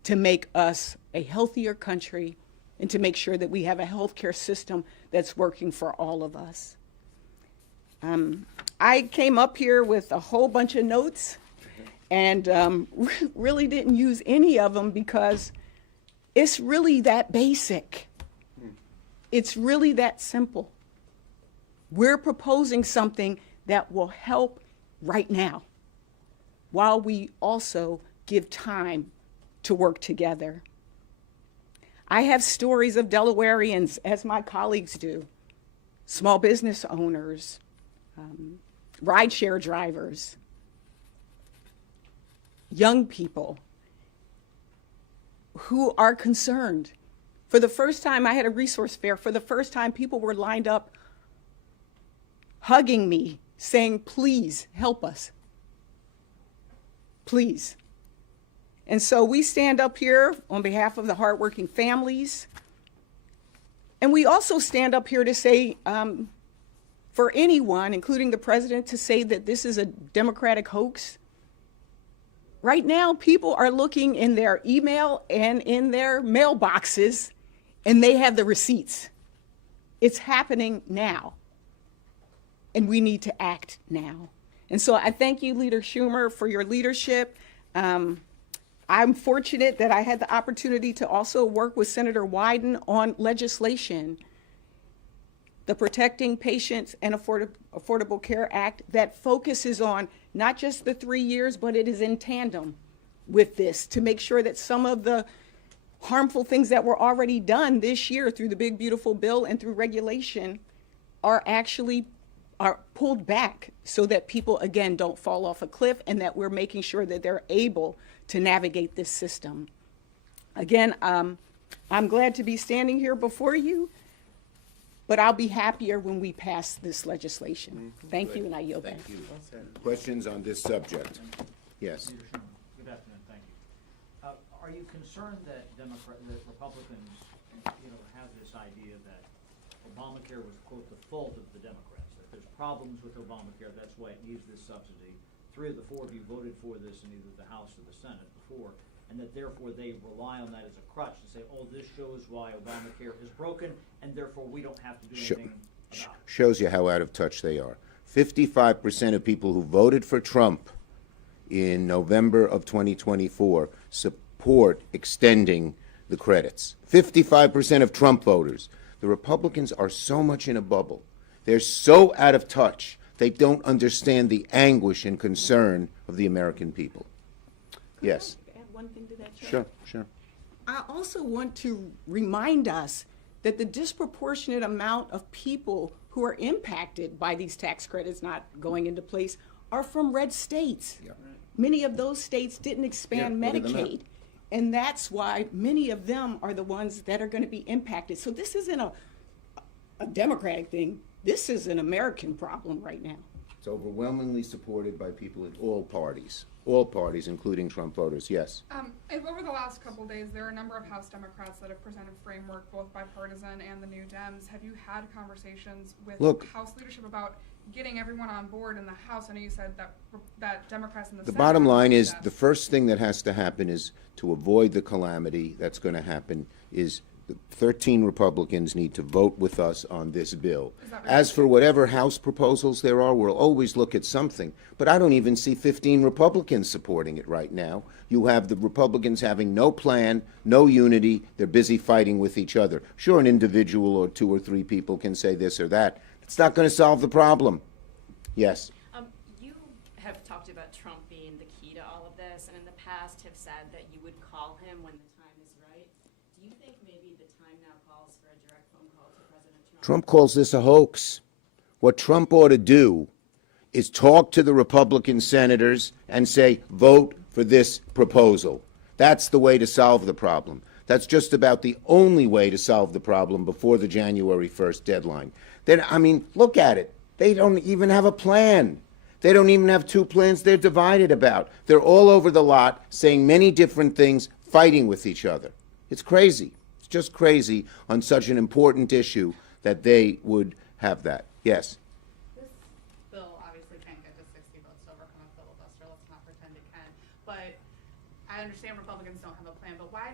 to make us a healthier country and to make sure that we have a healthcare system that's working for all of us. I came up here with a whole bunch of notes and really didn't use any of them because it's really that basic. It's really that simple. We're proposing something that will help right now, while we also give time to work together. I have stories of Delawareans, as my colleagues do, small business owners, rideshare drivers, young people who are concerned. For the first time, I had a resource fair. For the first time, people were lined up hugging me, saying, please help us. Please. And so we stand up here on behalf of the hardworking families. And we also stand up here to say, for anyone, including the president, to say that this is a Democratic hoax. Right now, people are looking in their email and in their mailboxes, and they have the receipts. It's happening now. And we need to act now. And so I thank you, Leader Schumer, for your leadership. I'm fortunate that I had the opportunity to also work with Senator Wyden on legislation, the Protecting Patients and Affordable Care Act, that focuses on not just the 3 years, but it is in tandem with this to make sure that some of the harmful things that were already done this year through the big, beautiful bill and through regulation are pulled back so that people, again, don't fall off a cliff, and that we're making sure that they're able to navigate this system. Again, I'm glad to be standing here before you, but I'll be happier when we pass this legislation. Thank you, and I yield back. Thank you. Questions on this subject? Yes. Leader Schumer, good afternoon, thank you. Are you concerned that Republicans, have this idea that Obamacare was, quote, the fault of the Democrats, that there's problems with Obamacare, that's why it needs this subsidy? 3 of the 4 of you voted for this in either the House or the Senate before, and that therefore they rely on that as a crutch to say, oh, this shows why Obamacare is broken, and therefore we don't have to do anything about it. Shows you how out of touch they are. 55% of people who voted for Trump in November of 2024 support extending the credits. 55% of Trump voters. The Republicans are so much in a bubble. They're so out of touch. They don't understand the anguish and concern of the American people. Yes. Can I add one thing to that, Chair? Sure, sure. I also want to remind us that the disproportionate amount of people who are impacted by these tax credits not going into place are from red states. Yeah. Many of those states didn't expand Yeah, look at them Medicaid. And that's why many of them are the ones that are going to be impacted. So this isn't a Democratic thing. This is an American problem right now. It's overwhelmingly supported by people in all parties, including Trump voters. Yes. Over the last couple of days, there are a number of House Democrats that have presented framework, both bipartisan and the New Dems. Have you had conversations with House leadership about getting everyone on board in the House? I know you said that Democrats in the The Senate bottom are line doing is that. the first thing that has to happen is to avoid the calamity that's going to happen is the 13 Republicans need to vote with us on this bill. As for whatever House proposals there are, we'll always look at something. But I don't even see 15 Republicans supporting it right now. You have the Republicans having no plan, no unity. They're busy fighting with each other. Sure, an individual or 2 or 3 people can say this or that. It's not going to solve the problem. Yes. You have talked about Trump being the key to all of this, and in the past have said that you would call him when the time is right. Do you think maybe the time now calls for a direct phone call to President Trump? Trump calls this a hoax. What Trump ought to do is talk to the Republican senators and say, vote for this proposal. That's the way to solve the problem. That's just about the only way to solve the problem before the January 1st deadline. Then, I mean, look at it. They don't even have a plan. They don't even have 2 plans they're divided about. They're all over the lot saying many different things, fighting with each other. It's crazy. It's just crazy on such an important issue that they would have that. Yes. This bill obviously can't get to 60 votes to overcome a filibuster. Let's not pretend it can. But I understand Republicans don't have a plan, but why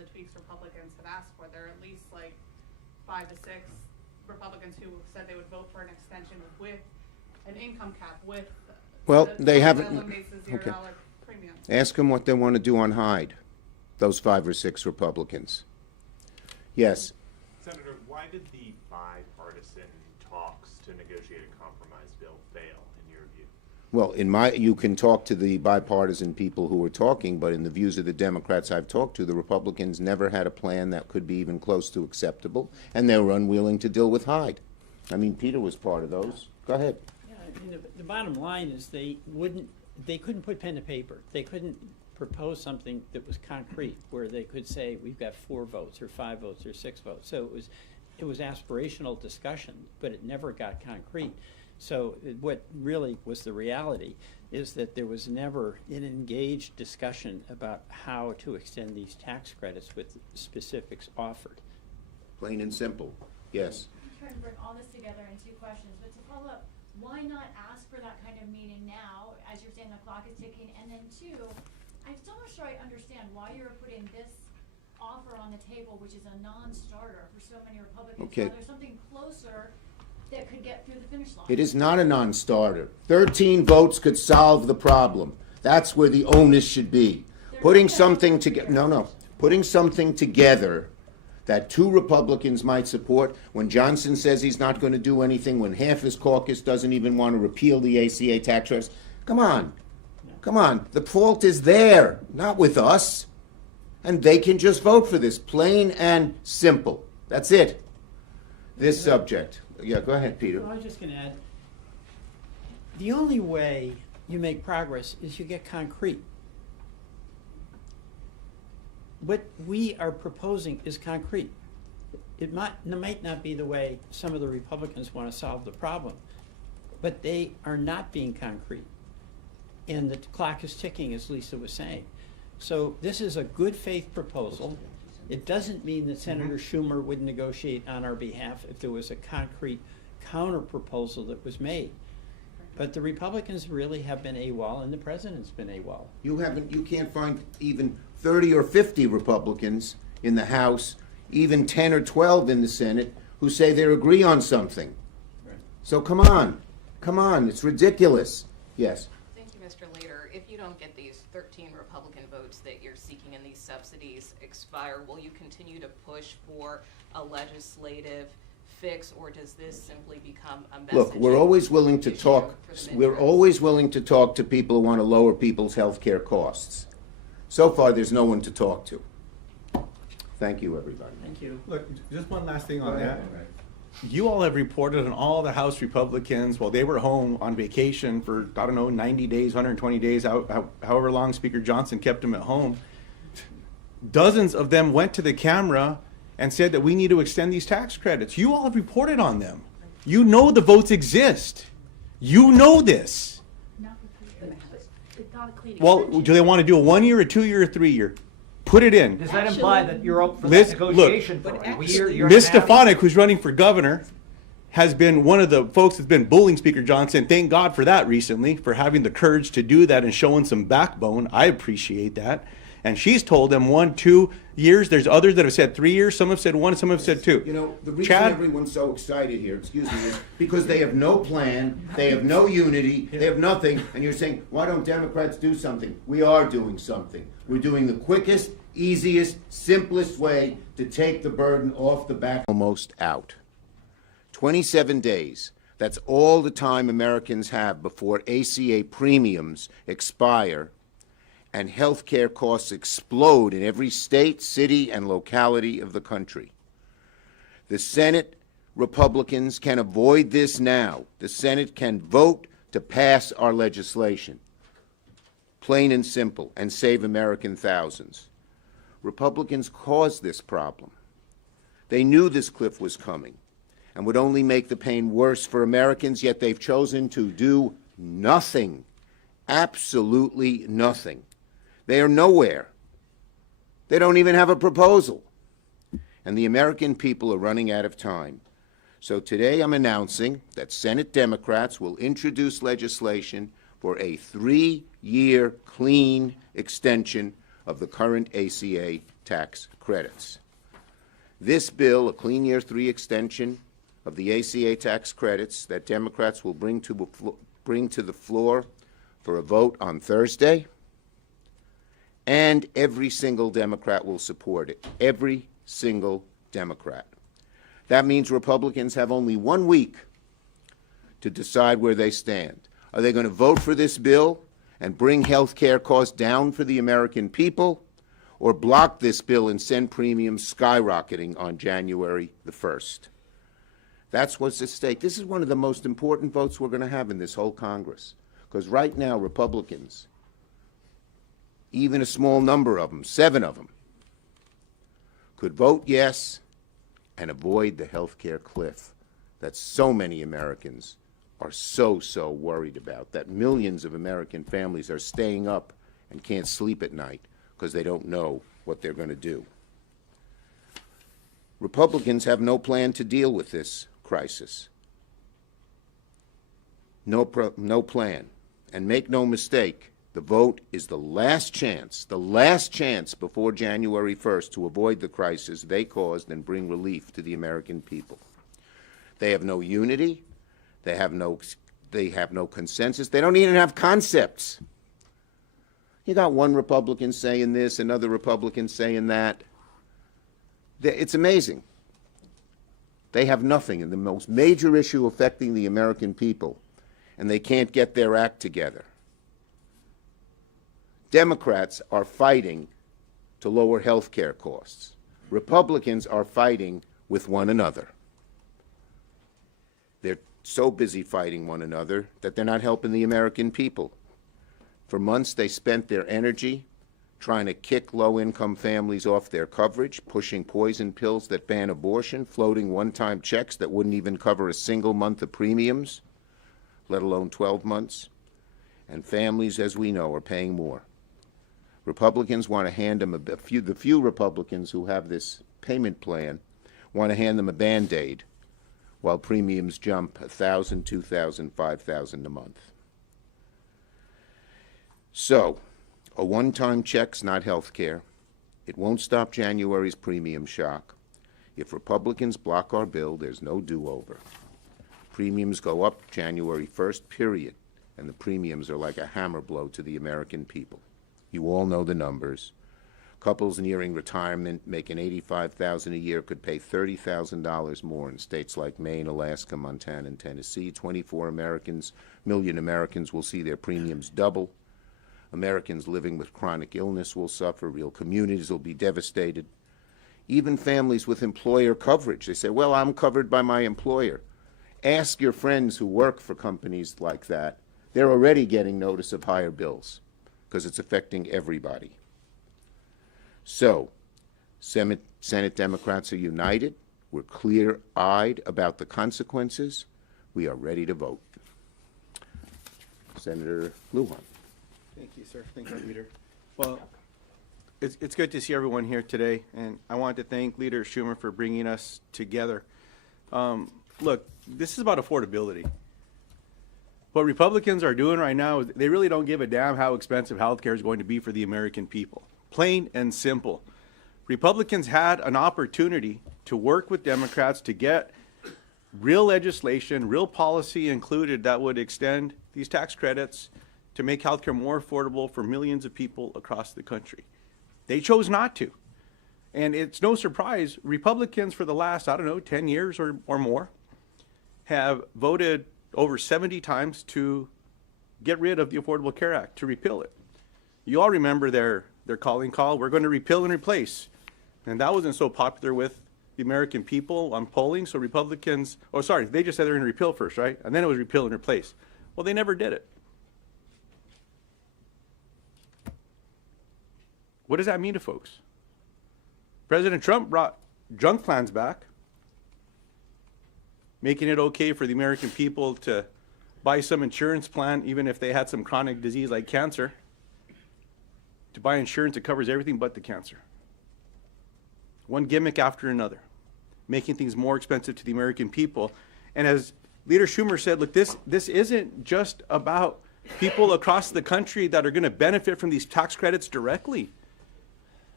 the tweaks Republicans have asked for. There are at least like 5 to 6 Republicans who said they would vote for an extension with an income cap, with Well, the- they haven't- that eliminates the $0 okay. premium. Ask them what they want to do on Hyde, those 5 or 6 Republicans. Yes. Senator, why did the bipartisan talks to negotiate a compromise bill fail, in your view? Well, you can talk to the bipartisan people who are talking, but in the views of the Democrats I've talked to, the Republicans never had a plan that could be even close to acceptable, and they were unwilling to deal with Hyde. I mean, Peter was part of those. Go ahead. Yeah, I mean, the bottom line is they couldn't put pen to paper. They couldn't propose something that was concrete, where they could say, we've got 4 votes, or 5 votes, or 6 votes. So it was aspirational discussion, but it never got concrete. So what really was the reality is that there was never an engaged discussion about how to extend these tax credits with specifics offered. Plain and simple. Yes. I'm trying to bring all this together in 2 questions, but to follow up, why not ask for that kind of meeting now, as you're saying the clock is ticking, and then 2, I'm still not sure I understand why you're putting this offer on the table, which is a non-starter for so many Republicans. Okay. Now there's something closer that could get through the finish line. It is not a non-starter. 13 votes could solve the problem. That's where the onus should be. Putting something together, putting something together that 2 Republicans might support, when Johnson says he's not going to do anything, when half his caucus doesn't even want to repeal the ACA tax credits. Come on. Come on. The fault is there, not with us. And they can just vote for this, plain and simple. That's it. This subject. Yeah, go ahead, Peter. Well, I was just going to add, the only way you make progress is you get concrete. What we are proposing is concrete. It might not be the way some of the Republicans want to solve the problem, but they are not being concrete. And the clock is ticking, as Lisa was saying. So this is a good faith proposal. It doesn't mean that Senator Schumer would negotiate on our behalf if there was a concrete counter proposal that was made. But the Republicans really have been AWOL, and the president's been AWOL. You can't find even 30 or 50 Republicans in the House, even 10 or 12 in the Senate, who say they agree on something. Right. So come on, it's ridiculous. Yes. Thank you, Mr. Leader. If you don't get these 13 Republican votes that you're seeking and these subsidies expire, will you continue to push for a legislative fix, or does this simply become a message? Look, we're always willing to talk. We're always willing to talk to people who want to lower people's health care costs. So far, there's no one to talk to. Thank you, everybody. Thank you. Look, just one last thing on that. You all have reported on all the House Republicans while they were home on vacation for, 90 days, 120 days, however long Speaker Johnson kept them at home. Dozens of them went to the camera and said that we need to extend these tax credits. You all have reported on them. You know the votes exist. You know this. Well, do they want to do a 1-year, a 2-year, or 3-year? Put it in. Does that imply that you're up for Liz, that negotiation for a year? Ms. Stefanik, who's running for governor, has been one of the folks that's been bullying Speaker Johnson. Thank God for that recently, for having the courage to do that and showing some backbone. I appreciate that. And she's told them 1, 2 years. There's others that have said 3 years. Some have said 1, some have said 2. You know, the reason everyone's so excited here, excuse me, is because they have no plan, they have no unity, they have nothing, and you're saying, why don't Democrats do something? We are doing something. We're doing the quickest, easiest, simplest way to take the burden off the back. Almost out. 27 days. That's all the time Americans have before ACA premiums expire and health care costs explode in every state, city, and locality of the country. The Senate Republicans can avoid this now. The Senate can vote to pass our legislation, plain and simple, and save American thousands. Republicans caused this problem. They knew this cliff was coming and would only make the pain worse for Americans, yet they've chosen to do nothing, absolutely nothing. They are nowhere. They don't even have a proposal. And the American people are running out of time. So today I'm announcing that Senate Democrats will introduce legislation for a 3-year clean extension of the current ACA tax credits. This bill, a Clean Year 3 extension of the ACA tax credits that Democrats will bring to the floor for a vote on Thursday, and every single Democrat will support it. Every single Democrat. That means Republicans have only 1 week to decide where they stand. Are they going to vote for this bill and bring health care costs down for the American people, or block this bill and send premiums skyrocketing on January the 1st? That's what's at stake. This is one of the most important votes we're going to have in this whole Congress, because right now Republicans, even a small number of them, 7 of them, could vote yes and avoid the health care cliff that so many Americans are so worried about, that millions of American families are staying up and can't sleep at night because they don't know what they're going to do. Republicans have no plan to deal with this crisis. No plan. And make no mistake, the vote is the last chance before January 1st to avoid the crisis they caused and bring relief to the American people. They have no unity. They have no consensus. They don't even have concepts. You got one Republican saying this, another Republican saying that. It's amazing. They have nothing in the most major issue affecting the American people, and they can't get their act together. Democrats are fighting to lower health care costs. Republicans are fighting with one another. They're so busy fighting one another that they're not helping the American people. For months, they spent their energy trying to kick low-income families off their coverage, pushing poison pills that ban abortion, floating one-time checks that wouldn't even cover a single month of premiums, let alone 12 months. And families, as we know, are paying more. Republicans want to hand them the few Republicans who have this payment plan want to hand them a Band-Aid while premiums jump $1,000, $2,000, $5,000 a month. So, a one-time check's not health care. It won't stop January's premium shock. If Republicans block our bill, there's no do-over. Premiums go up January 1st, period, and the premiums are like a hammer blow to the American people. You all know the numbers. Couples nearing retirement making $85,000 a year could pay $30,000 more in states like Maine, Alaska, Montana, and Tennessee. 24 million Americans will see their premiums double. Americans living with chronic illness will suffer. Real communities will be devastated. Even families with employer coverage. They say, well, I'm covered by my employer. Ask your friends who work for companies like that. They're already getting notice of higher bills because it's affecting everybody. So, Senate Democrats are united. We're clear-eyed about the consequences. We are ready to vote. Senator Lujan. Thank you, sir. Thank you, Leader. Well, it's good to see everyone here today, and I want to thank Leader Schumer for bringing us together. Look, this is about affordability. What Republicans are doing right now is they really don't give a damn how expensive health care is going to be for the American people. Plain and simple. Republicans had an opportunity to work with Democrats to get real legislation, real policy included that would extend these tax credits to make health care more affordable for millions of people across the country. They chose not to. And it's no surprise, Republicans for the last, 10 years or more, have voted over 70 times to get rid of the Affordable Care Act, to repeal it. You all remember their calling call, we're going to repeal and replace. And that wasn't so popular with the American people on polling, so Republicans, they just said they're going to repeal first, right? And then it was repeal and replace. Well, they never did it. What does that mean to folks? President Trump brought junk plans back, making it okay for the American people to buy some insurance plan, even if they had some chronic disease like cancer, to buy insurance that covers everything but the cancer. One gimmick after another, making things more expensive to the American people. And as Leader Schumer said, look, this isn't just about people across the country that are going to benefit from these tax credits directly.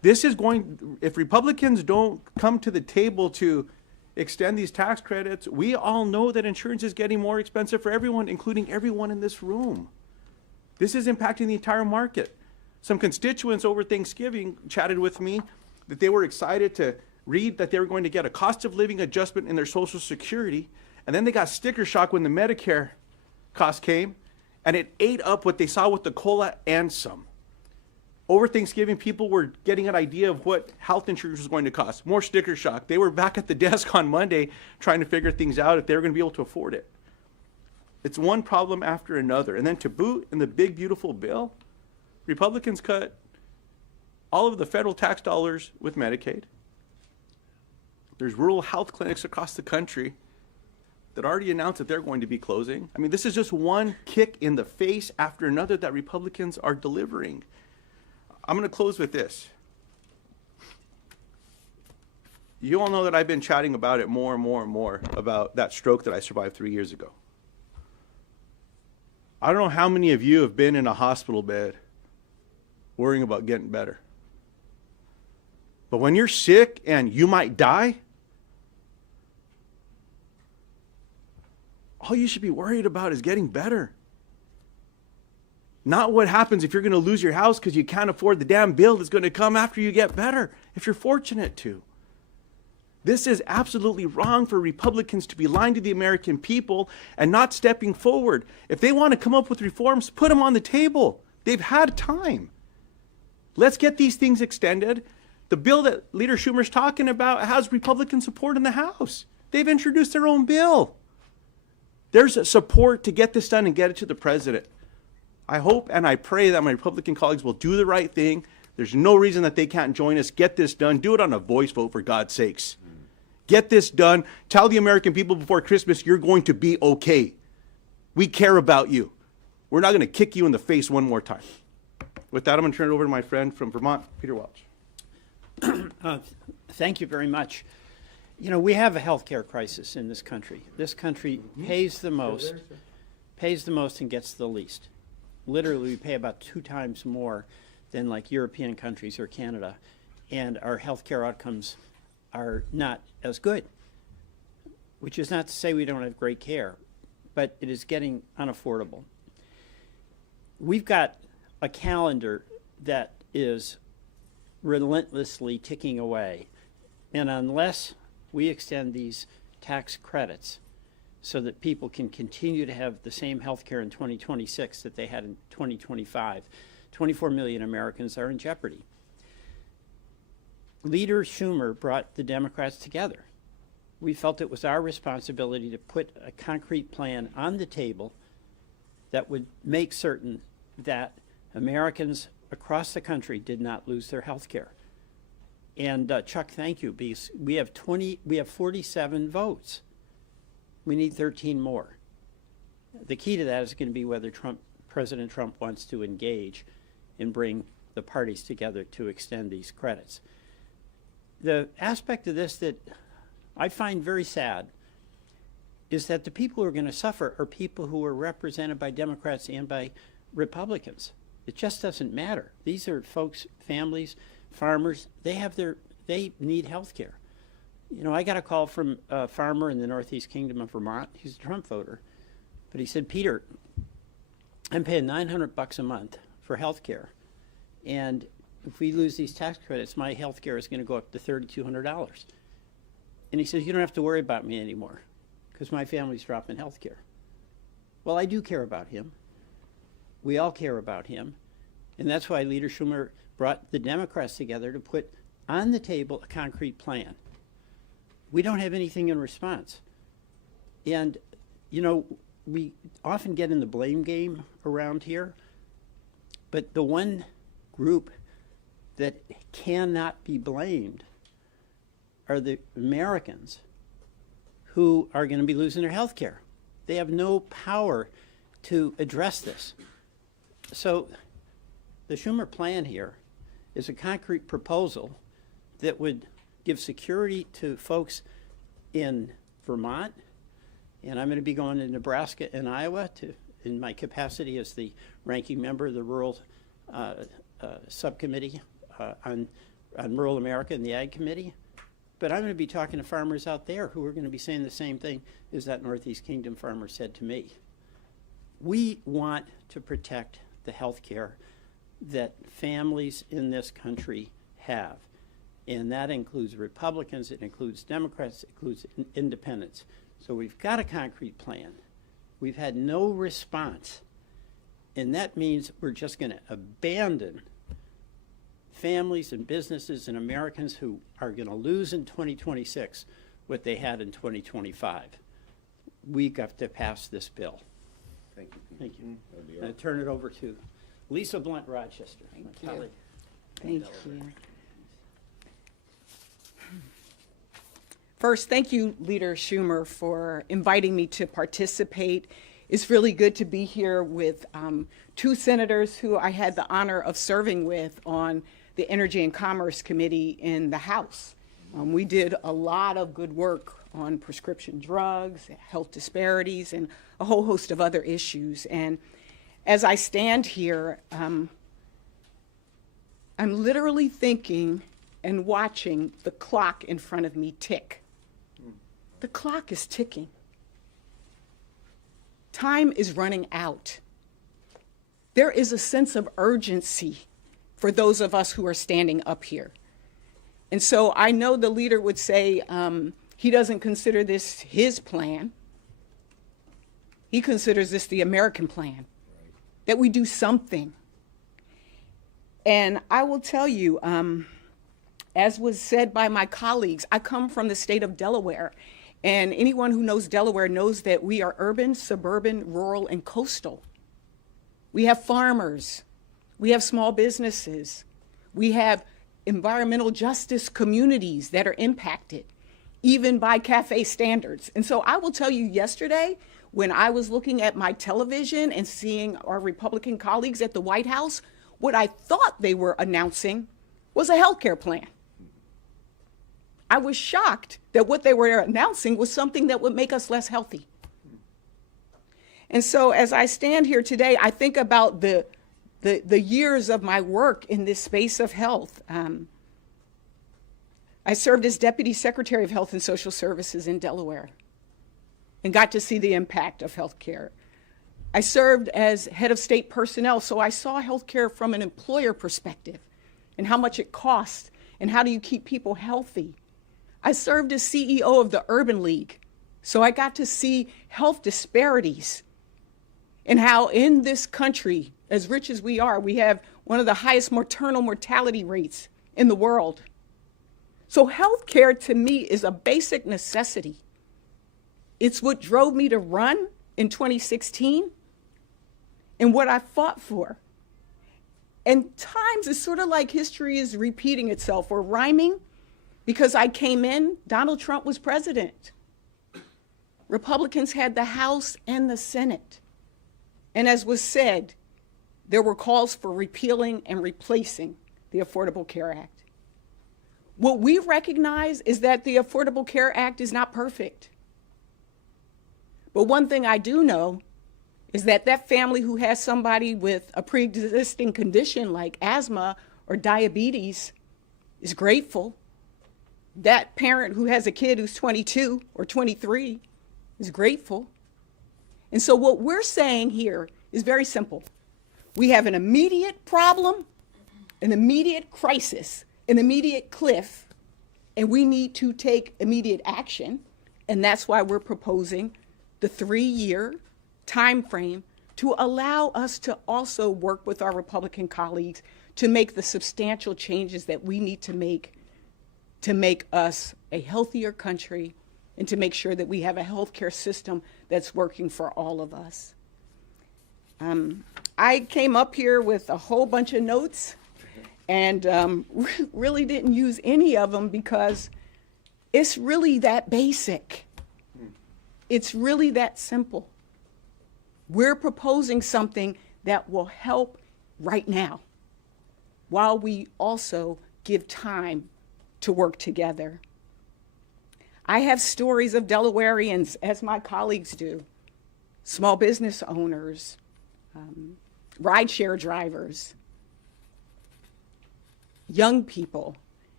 This is going, if Republicans don't come to the table to extend these tax credits, we all know that insurance is getting more expensive for everyone, including everyone in this room. This is impacting the entire market. Some constituents over Thanksgiving chatted with me that they were excited to read that they were going to get a cost of living adjustment in their Social Security, and then they got sticker shock when the Medicare cost came, and it ate up what they saw with the COLA and some. Over Thanksgiving, people were getting an idea of what health insurance was going to cost. More sticker shock. They were back at the desk on Monday trying to figure things out if they were going to be able to afford it. It's one problem after another. And then to boot, in the big, beautiful bill, Republicans cut all of the federal tax dollars with Medicaid. There's rural health clinics across the country that already announced that they're going to be closing. I mean, this is just one kick in the face after another that Republicans are delivering. I'm going to close with this. You all know that I've been chatting about it more and more and more about that stroke that I survived 3 years ago. I don't know how many of you have been in a hospital bed worrying about getting better. But when you're sick and you might die, all you should be worried about is getting better. Not what happens if you're going to lose your house because you can't afford the damn bill that's going to come after you get better, if you're fortunate to. This is absolutely wrong for Republicans to be lying to the American people and not stepping forward. If they want to come up with reforms, put them on the table. They've had time. Let's get these things extended. The bill that Leader Schumer's talking about has Republican support in the House. They've introduced their own bill. There's support to get this done and get it to the president. I hope and I pray that my Republican colleagues will do the right thing. There's no reason that they can't join us. Get this done. Do it on a voice vote, for God's sakes. Get this done. Tell the American people before Christmas, you're going to be okay. We care about you. We're not going to kick you in the face one more time. With that, I'm going to turn it over to my friend from Vermont, Peter Welch. Thank you very much. You know, we have a healthcare crisis in this country. This country pays the most and gets the least. Literally, we pay about 2 times more than like European countries or Canada, and our healthcare outcomes are not as good, which is not to say we don't have great care, but it is getting unaffordable. We've got a calendar that is relentlessly ticking away, and unless we extend these tax credits so that people can continue to have the same health care in 2026 that they had in 2025, 24 million Americans are in jeopardy. Leader Schumer brought the Democrats together. We felt it was our responsibility to put a concrete plan on the table that would make certain that Americans across the country did not lose their health care. And Chuck, thank you, because we have 47 votes. We need 13 more. The key to that is going to be whether President Trump wants to engage and bring the parties together to extend these credits. The aspect of this that I find very sad is that the people who are going to suffer are people who are represented by Democrats and by Republicans. It just doesn't matter. These are folks, families, farmers, they need health care. You know, I got a call from a farmer in the Northeast Kingdom of Vermont. He's a Trump voter. But he said, Peter, I'm paying $900 a month for health care. And if we lose these tax credits, my health care is going to go up to $3,200. And he says, you don't have to worry about me anymore because my family's dropping health care. Well, I do care about him. We all care about him. And that's why Leader Schumer brought the Democrats together to put on the table a concrete plan. We don't have anything in response. And, you know, we often get in the blame game around here, but the one group that cannot be blamed are the Americans who are going to be losing their health care. They have no power to address this. So the Schumer plan here is a concrete proposal that would give security to folks in Vermont, and I'm going to be going to Nebraska and Iowa in my capacity as the ranking member of the Rural Subcommittee on on rural America in the Ag Committee. But I'm going to be talking to farmers out there who are going to be saying the same thing as that Northeast Kingdom farmer said to me. We want to protect the health care that families in this country have. And that includes Republicans, it includes Democrats, it includes independents. So we've got a concrete plan. We've had no response. And that means we're just going to abandon families and businesses and Americans who are going to lose in 2026 what they had in 2025. We got to pass this bill. Thank you, Pete. Thank you. That'll be I all. turn it over to Lisa Blunt Rochester, my you. colleague. Thank you. First, thank you, Leader Schumer, for inviting me to participate. It's really good to be here with two senators who I had the honor of serving with on the Energy and Commerce Committee in the House. We did a lot of good work on prescription drugs, health disparities, and a whole host of other issues. And as I stand here, I'm literally thinking and watching the clock in front of me tick. The clock is ticking. Time is running out. There is a sense of urgency for those of us who are standing up here. And so I know the leader would say he doesn't consider this his plan. He considers this the American plan, that we do something. And I will tell you, as was said by my colleagues, I come from the state of Delaware. And anyone who knows Delaware knows that we are urban, suburban, rural, and coastal. We have farmers. We have small businesses. We have environmental justice communities that are impacted, even by CAFE standards. And so I will tell you, yesterday, when I was looking at my television and seeing our Republican colleagues at the White House, what I thought they were announcing was a healthcare plan. I was shocked that what they were announcing was something that would make us less healthy. And so as I stand here today, I think about the years of my work in this space of health. I served as Deputy Secretary of Health and Social Services in Delaware and got to see the impact of healthcare. I served as head of state personnel, so I saw healthcare from an employer perspective and how much it costs and how do you keep people healthy. I served as CEO of the Urban League, so I got to see health disparities and how in this country, as rich as we are, we have one of the highest maternal mortality rates in the world. So healthcare to me is a basic necessity. It's what drove me to run in 2016 and what I fought for. And times it's sort of like history is repeating itself or rhyming. Because I came in, Donald Trump was president. Republicans had the House and the Senate. And as was said, there were calls for repealing and replacing the Affordable Care Act. What we recognize is that the Affordable Care Act is not perfect. But one thing I do know is that that family who has somebody with a pre-existing condition like asthma or diabetes is grateful. That parent who has a kid who's 22 or 23 is grateful. And so what we're saying here is very simple. We have an immediate problem, an immediate crisis, an immediate cliff, and we need to take immediate action. And that's why we're proposing the 3-year time frame to allow us to also work with our Republican colleagues to make the substantial changes that we need to make us a healthier country and to make sure that we have a healthcare system that's working for all of us. I came up here with a whole bunch of notes and really didn't use any of them because it's really that basic. It's really that simple. We're proposing something that will help right now while we also give time to work together. I have stories of Delawareans, as my colleagues do, small business owners, rideshare drivers, young people,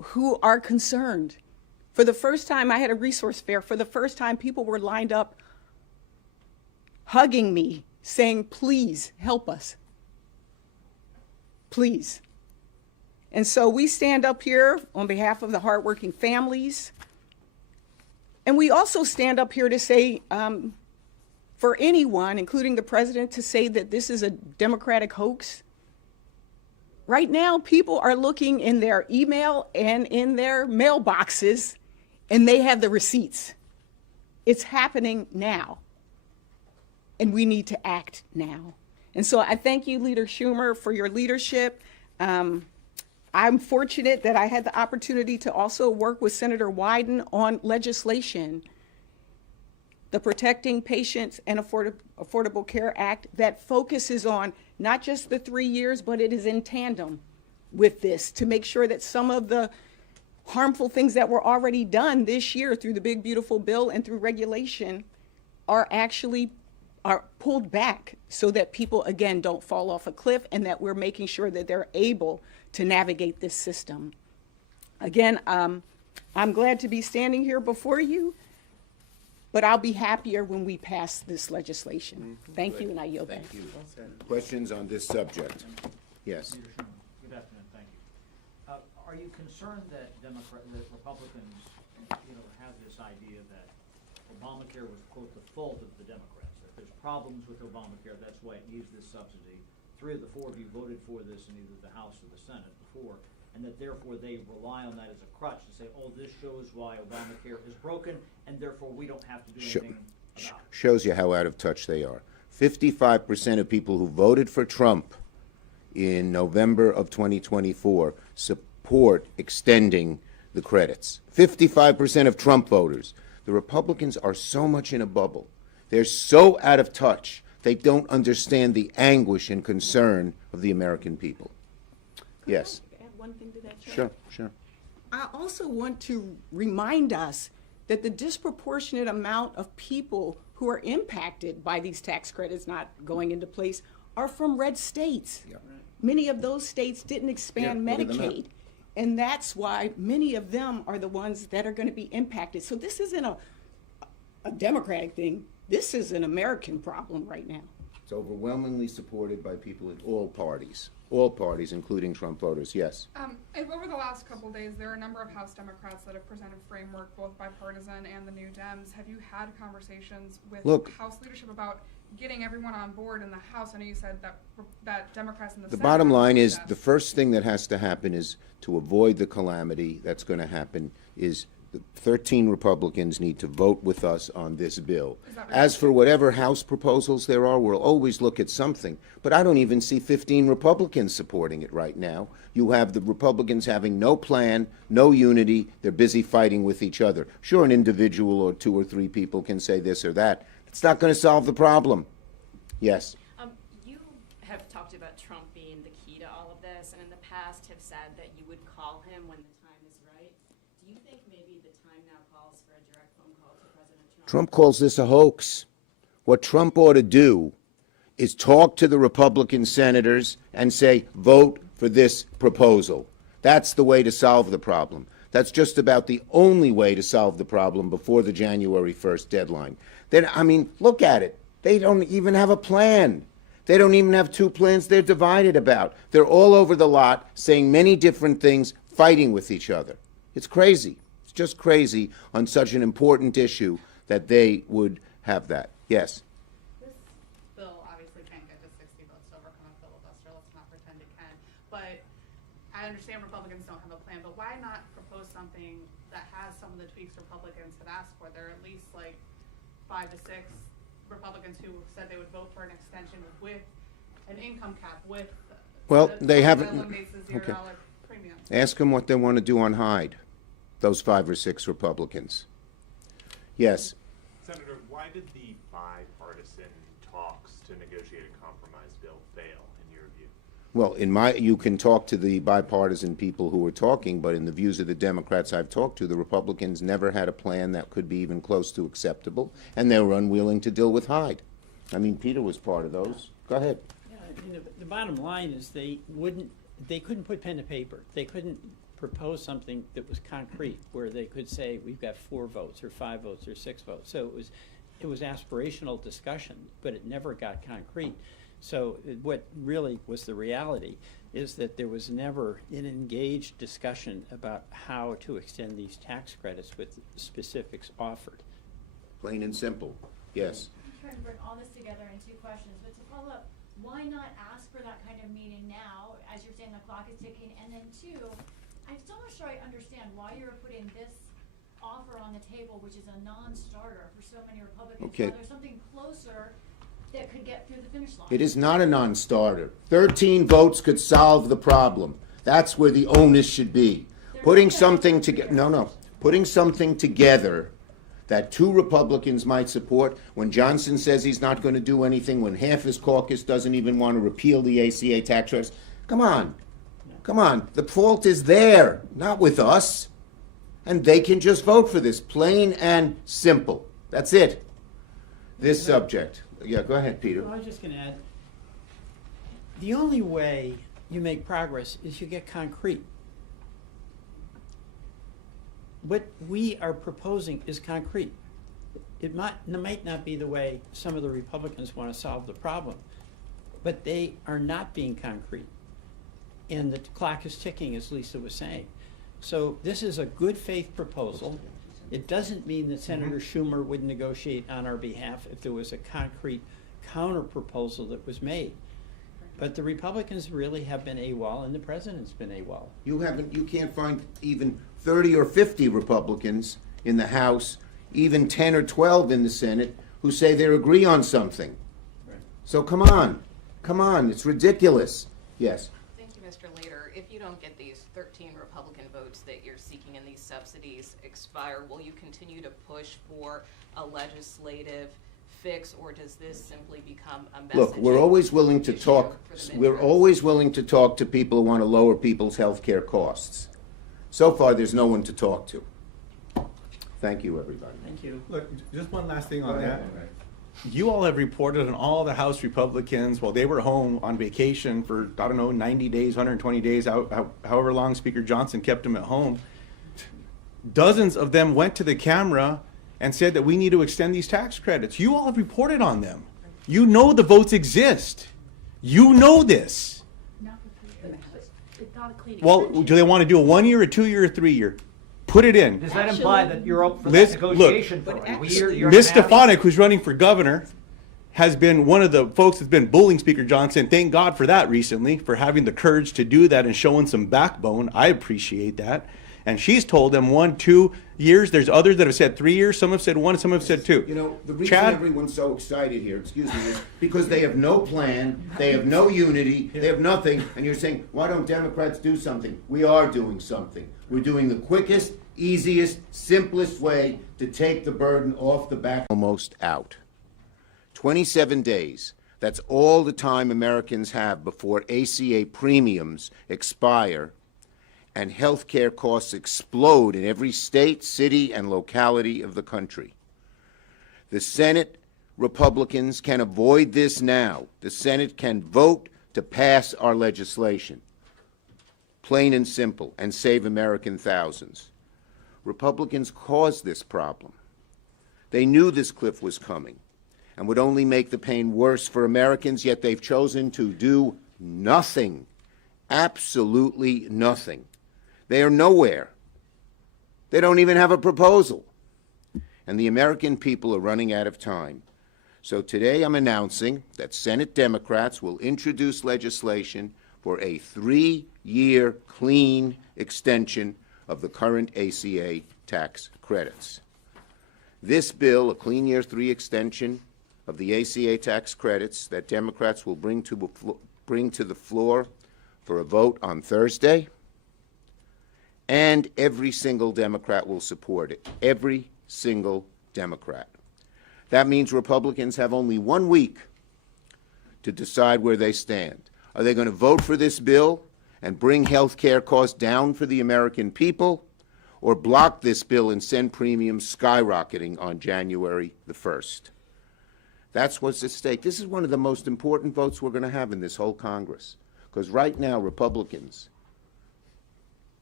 who are concerned. For the first time, I had a resource fair. For the first time, people were lined up hugging me, saying, please help us. Please. And so we stand up here on behalf of the hardworking families. And we also stand up here to say, for anyone, including the president, to say that this is a Democratic hoax. Right now, people are looking in their email and in their mailboxes, and they have the receipts. It's happening now, and we need to act now. And so I thank you, Leader Schumer, for your leadership. I'm fortunate that I had the opportunity to also work with Senator Wyden on legislation, the Protecting Patients and Affordable Care Act, that focuses on not just the 3 years, but it is in tandem with this to make sure that some of the harmful things that were already done this year through the Big Beautiful Bill and through regulation are pulled back so that people, again, don't fall off a cliff, and that we're making sure that they're able to navigate this system. Again, I'm glad to be standing here before you, but I'll be happier when we pass this legislation. Thank you, and I yield back. Thank you. Questions on this subject? Yes. Leader Schumer, good afternoon, thank you. Are you concerned that that Republicans, have this idea that Obamacare was, quote, the fault of the Democrats? That there's problems with Obamacare, that's why it needs this subsidy. 3 of the 4 of you voted for this in either the House or the Senate before, and that therefore they rely on that as a crutch to say, oh, this shows why Obamacare is broken, and therefore we don't have to do anything about it. Shows you how out of touch they are. 55% of people who voted for Trump in November of 2024 support extending the credits. 55% of Trump voters. The Republicans are so much in a bubble. They're so out of touch. They don't understand the anguish and concern of the American people. Yes. Add one thing to that, Chuck? Sure, sure. I also want to remind us that the disproportionate amount of people who are impacted by these tax credits not going into place are from red states. Yeah. Many of those states didn't expand Yeah, look at them Medicaid. And that's why many of them are the ones that are going to be impacted. So this isn't a Democratic thing. This is an American problem right now. It's overwhelmingly supported by people in all parties, including Trump voters. Yes. Over the last couple of days, there are a number of House Democrats that have presented framework, both bipartisan and the New Dems. Have you had conversations with House leadership about getting everyone on board in the House? I know you said that Democrats in the Senate. The bottom line is the first thing that has to happen is to avoid the calamity that's going to happen is the 13 Republicans need to vote with us on this bill. As for whatever House proposals there are, we'll always look at something. But I don't even see 15 Republicans supporting it right now. You have the Republicans having no plan, no unity. They're busy fighting with each other. Sure, an individual or 2 or 3 people can say this or that. It's not going to solve the problem. Yes. You have talked about Trump being the key to all of this, and in the past have said that you would call him when the time is right. Do you think maybe the time now calls for a direct phone call to President Trump? Trump calls this a hoax. What Trump ought to do is talk to the Republican senators and say, vote for this proposal. That's the way to solve the problem. That's just about the only way to solve the problem before the January 1st deadline. Then, I mean, look at it. They don't even have a plan. They don't even have 2 plans they're divided about. They're all over the lot saying many different things, fighting with each other. It's crazy. It's just crazy on such an important issue that they would have that. Yes. This bill obviously can't get to 60 votes to overcome a filibuster. Let's not pretend it can. But I understand Republicans don't have a plan, but why not propose something that has some of the tweaks Republicans have asked for? There are at least like 5 to 6 Republicans who said they would vote for an extension with an income cap, with they haven't. eliminates the $0 premium. Ask them what they want to do on Hyde, those 5 or 6 Republicans. Yes. Senator, why did the bipartisan talks to negotiate a compromise bill fail, in your view? Well, you can talk to the bipartisan people who were talking, but in the views of the Democrats I've talked to, the Republicans never had a plan that could be even close to acceptable, and they were unwilling to deal with Hyde. I mean, Peter was part of those. Go ahead. Yeah, I mean, the bottom line is they couldn't put pen to paper. They couldn't propose something that was concrete, where they could say, we've got 4 votes, or 5 votes, or 6 votes. So it was aspirational discussion, but it never got concrete. So what really was the reality is that there was never an engaged discussion about how to extend these tax credits with specifics offered. Plain and simple. Yes. I'm trying to bring all this together in 2 questions, but to follow up, why not ask for that kind of meeting now, as you're saying the clock is ticking, and then 2, I'm still not sure I understand why you're putting this offer on the table, which is a non-starter for so many Republicans. Okay. Now there's something closer that could get through the finish line. It is not a non-starter. 13 votes could solve the problem. That's where the onus should be. Putting something together, putting something together that 2 Republicans might support when Johnson says he's not going to do anything, when half his caucus doesn't even want to repeal the ACA tax credits. Come on. Come on. The fault is there, not with us. And they can just vote for this, plain and simple. That's it. This subject. Yeah, go ahead, Peter. Well, I was just going to add, the only way you make progress is you get concrete. What we are proposing is concrete. It might not be the way some of the Republicans want to solve the problem, but they are not being concrete. And the clock is ticking, as Lisa was saying. So this is a good faith proposal. It doesn't mean that Senator Schumer would negotiate on our behalf if there was a concrete counter proposal that was made. But the Republicans really have been AWOL, and the president's been AWOL. You can't find even 30 or 50 Republicans in the House, even 10 or 12 in the Senate, who say they agree on something. Right. So come on, it's ridiculous. Yes. Thank you, Mr. Leader. If you don't get these 13 Republican votes that you're seeking in these subsidies expire, will you continue to push for a legislative fix, or does this simply become a message? Look, we're always willing to talk. We're always willing to talk to people who want to lower people's health care costs. So far, there's no one to talk to. Thank you, everybody. Thank you. Look, just one last thing on Go that. ahead. You all have reported on all the House Republicans while they were home on vacation for, 90 days, 120 days, however long Speaker Johnson kept them at home. Dozens of them went to the camera and said that we need to extend these tax credits. You all have reported on them. You know the votes exist. You know this. Well, do they want to do a 1-year, a 2-year, or 3-year? Put it in. Does that imply that you're up for Liz, that negotiation look, for but a year? Ms. Stefanik, who's running for governor, has been one of the folks that's been bullying Speaker Johnson. Thank God for that recently, for having the courage to do that and showing some backbone. I appreciate that. And she's told them 1, 2 years. There's others that have said 3 years. Some have said 1, some have said 2. You know, the reason Chad, everyone's so excited here, excuse me, is because they have no plan, they have no unity, they have nothing, and you're saying, why don't Democrats do something? We are doing something. We're doing the quickest, easiest, simplest way to take the burden off the back. Almost out. 27 days. That's all the time Americans have before ACA premiums expire and health care costs explode in every state, city, and locality of the country. The Senate Republicans can avoid this now. The Senate can vote to pass our legislation, plain and simple, and save American thousands. Republicans caused this problem. They knew this cliff was coming and would only make the pain worse for Americans, yet they've chosen to do nothing, absolutely nothing. They are nowhere. They don't even have a proposal. And the American people are running out of time. So today I'm announcing that Senate Democrats will introduce legislation for a 3-year clean extension of the current ACA tax credits. This bill, a clean year 3 extension of the ACA tax credits that Democrats will bring to the floor for a vote on Thursday, and every single Democrat will support it. Every single Democrat. That means Republicans have only 1 week to decide where they stand. Are they going to vote for this bill and bring health care costs down for the American people, or block this bill and send premiums skyrocketing on January the 1st? That's what's at stake. This is one of the most important votes we're going to have in this whole Congress, because right now Republicans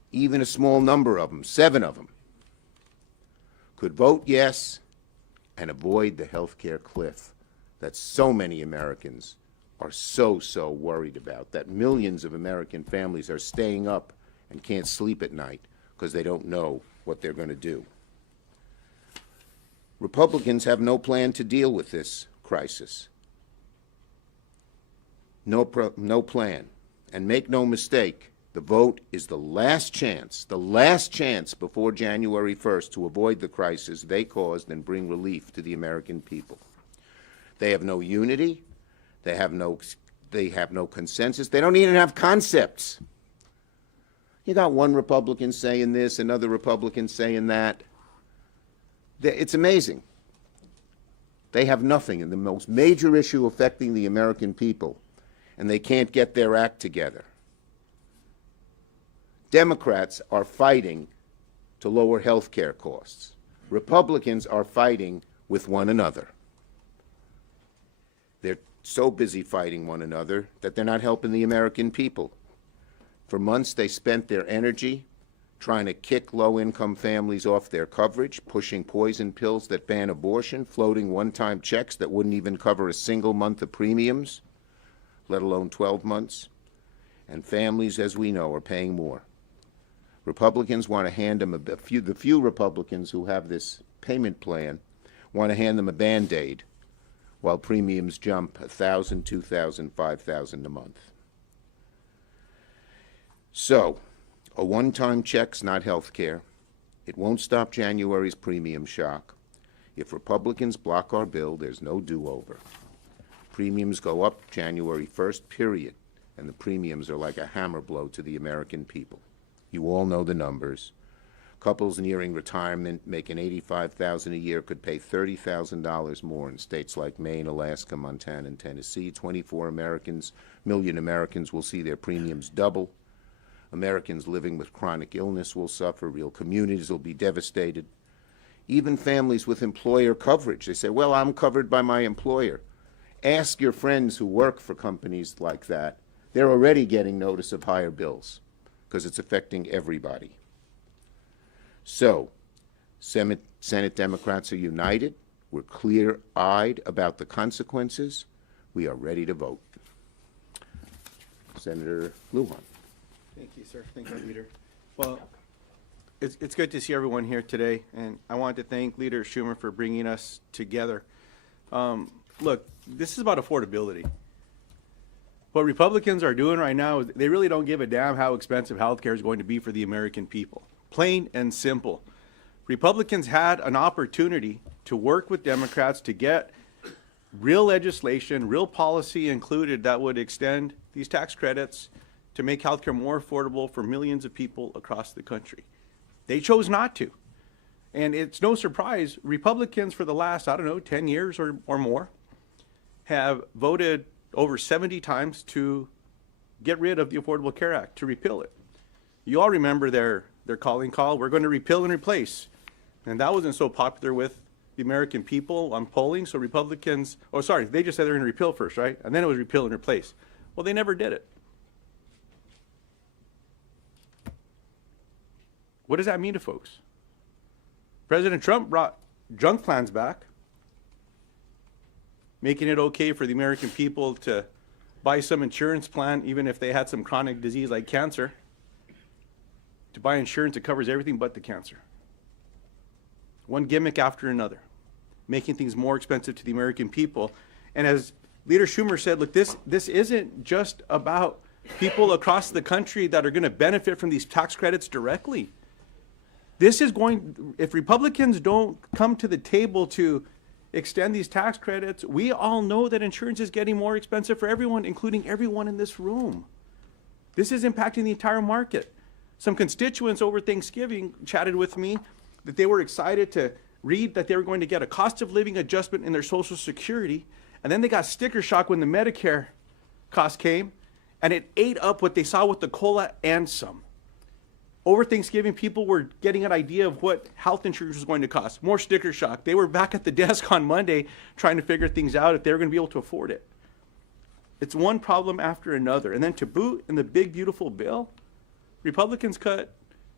even a small number of them, 7 of them, could vote yes and avoid the health care cliff that so many Americans are so worried about, that millions of American families are staying up and can't sleep at night because they don't know what they're going to do. Republicans have no plan to deal with this crisis. No plan. And make no mistake, the vote is the last chance before January 1st to avoid the crisis they caused and bring relief to the American people. They have no unity. They have no consensus. They don't even have concepts. You got one Republican saying this, another Republican saying that. It's amazing. They have nothing in the most major issue affecting the American people, and they can't get their act together. Democrats are fighting to lower health care costs. Republicans are fighting with one another. They're so busy fighting one another that they're not helping the American people. For months, they spent their energy trying to kick low-income families off their coverage, pushing poison pills that ban abortion, floating one-time checks that wouldn't even cover a single month of premiums, let alone 12 months. And families, as we know, are paying more. Republicans want to hand them the few Republicans who have this payment plan want to hand them a Band-Aid while premiums jump $1,000, $2,000, $5,000 a month. So, a one-time check's not health care. It won't stop January's premium shock. If Republicans block our bill, there's no do-over. Premiums go up January 1st, period, and the premiums are like a hammer blow to the American people. You all know the numbers. Couples nearing retirement making $85,000 a year could pay $30,000 more in states like Maine, Alaska, Montana, and Tennessee. 24 million Americans will see their premiums double. Americans living with chronic illness will suffer. Real communities will be devastated. Even families with employer coverage. They say, well, I'm covered by my employer. Ask your friends who work for companies like that. They're already getting notice of higher bills because it's affecting everybody. So, Senate Democrats are united. We're clear-eyed about the consequences. We are ready to vote. Senator Lujan. Thank you, sir. Thank you, Leader. Well, it's good to see everyone here today, and I want to thank Leader Schumer for bringing us together. Look, this is about affordability. What Republicans are doing right now is they really don't give a damn how expensive health care is going to be for the American people. Plain and simple. Republicans had an opportunity to work with Democrats to get real legislation, real policy included that would extend these tax credits to make health care more affordable for millions of people across the country. They chose not to. And it's no surprise, Republicans for the last, 10 years or more, have voted over 70 times to get rid of the Affordable Care Act, to repeal it. You all remember their calling call, we're going to repeal and replace. And that wasn't so popular with the American people on polling, so Republicans, they just said they're going to repeal first, right? And then it was repeal and replace. Well, they never did it. What does that mean to folks? President Trump brought junk plans back, making it okay for the American people to buy some insurance plan, even if they had some chronic disease like cancer, to buy insurance that covers everything but the cancer. One gimmick after another, making things more expensive to the American people. And as Leader Schumer said, look, this isn't just about people across the country that are going to benefit from these tax credits directly. This is if Republicans don't come to the table to extend these tax credits, we all know that insurance is getting more expensive for everyone, including everyone in this room. This is impacting the entire market. Some constituents over Thanksgiving chatted with me that they were excited to read that they were going to get a cost of living adjustment in their Social Security, and then they got sticker shock when the Medicare cost came, and it ate up what they saw with the COLA and some. Over Thanksgiving, people were getting an idea of what health insurance was going to cost. More sticker shock. They were back at the desk on Monday trying to figure things out if they were going to be able to afford it. It's one problem after another. And then to boot, in the big, beautiful bill, Republicans cut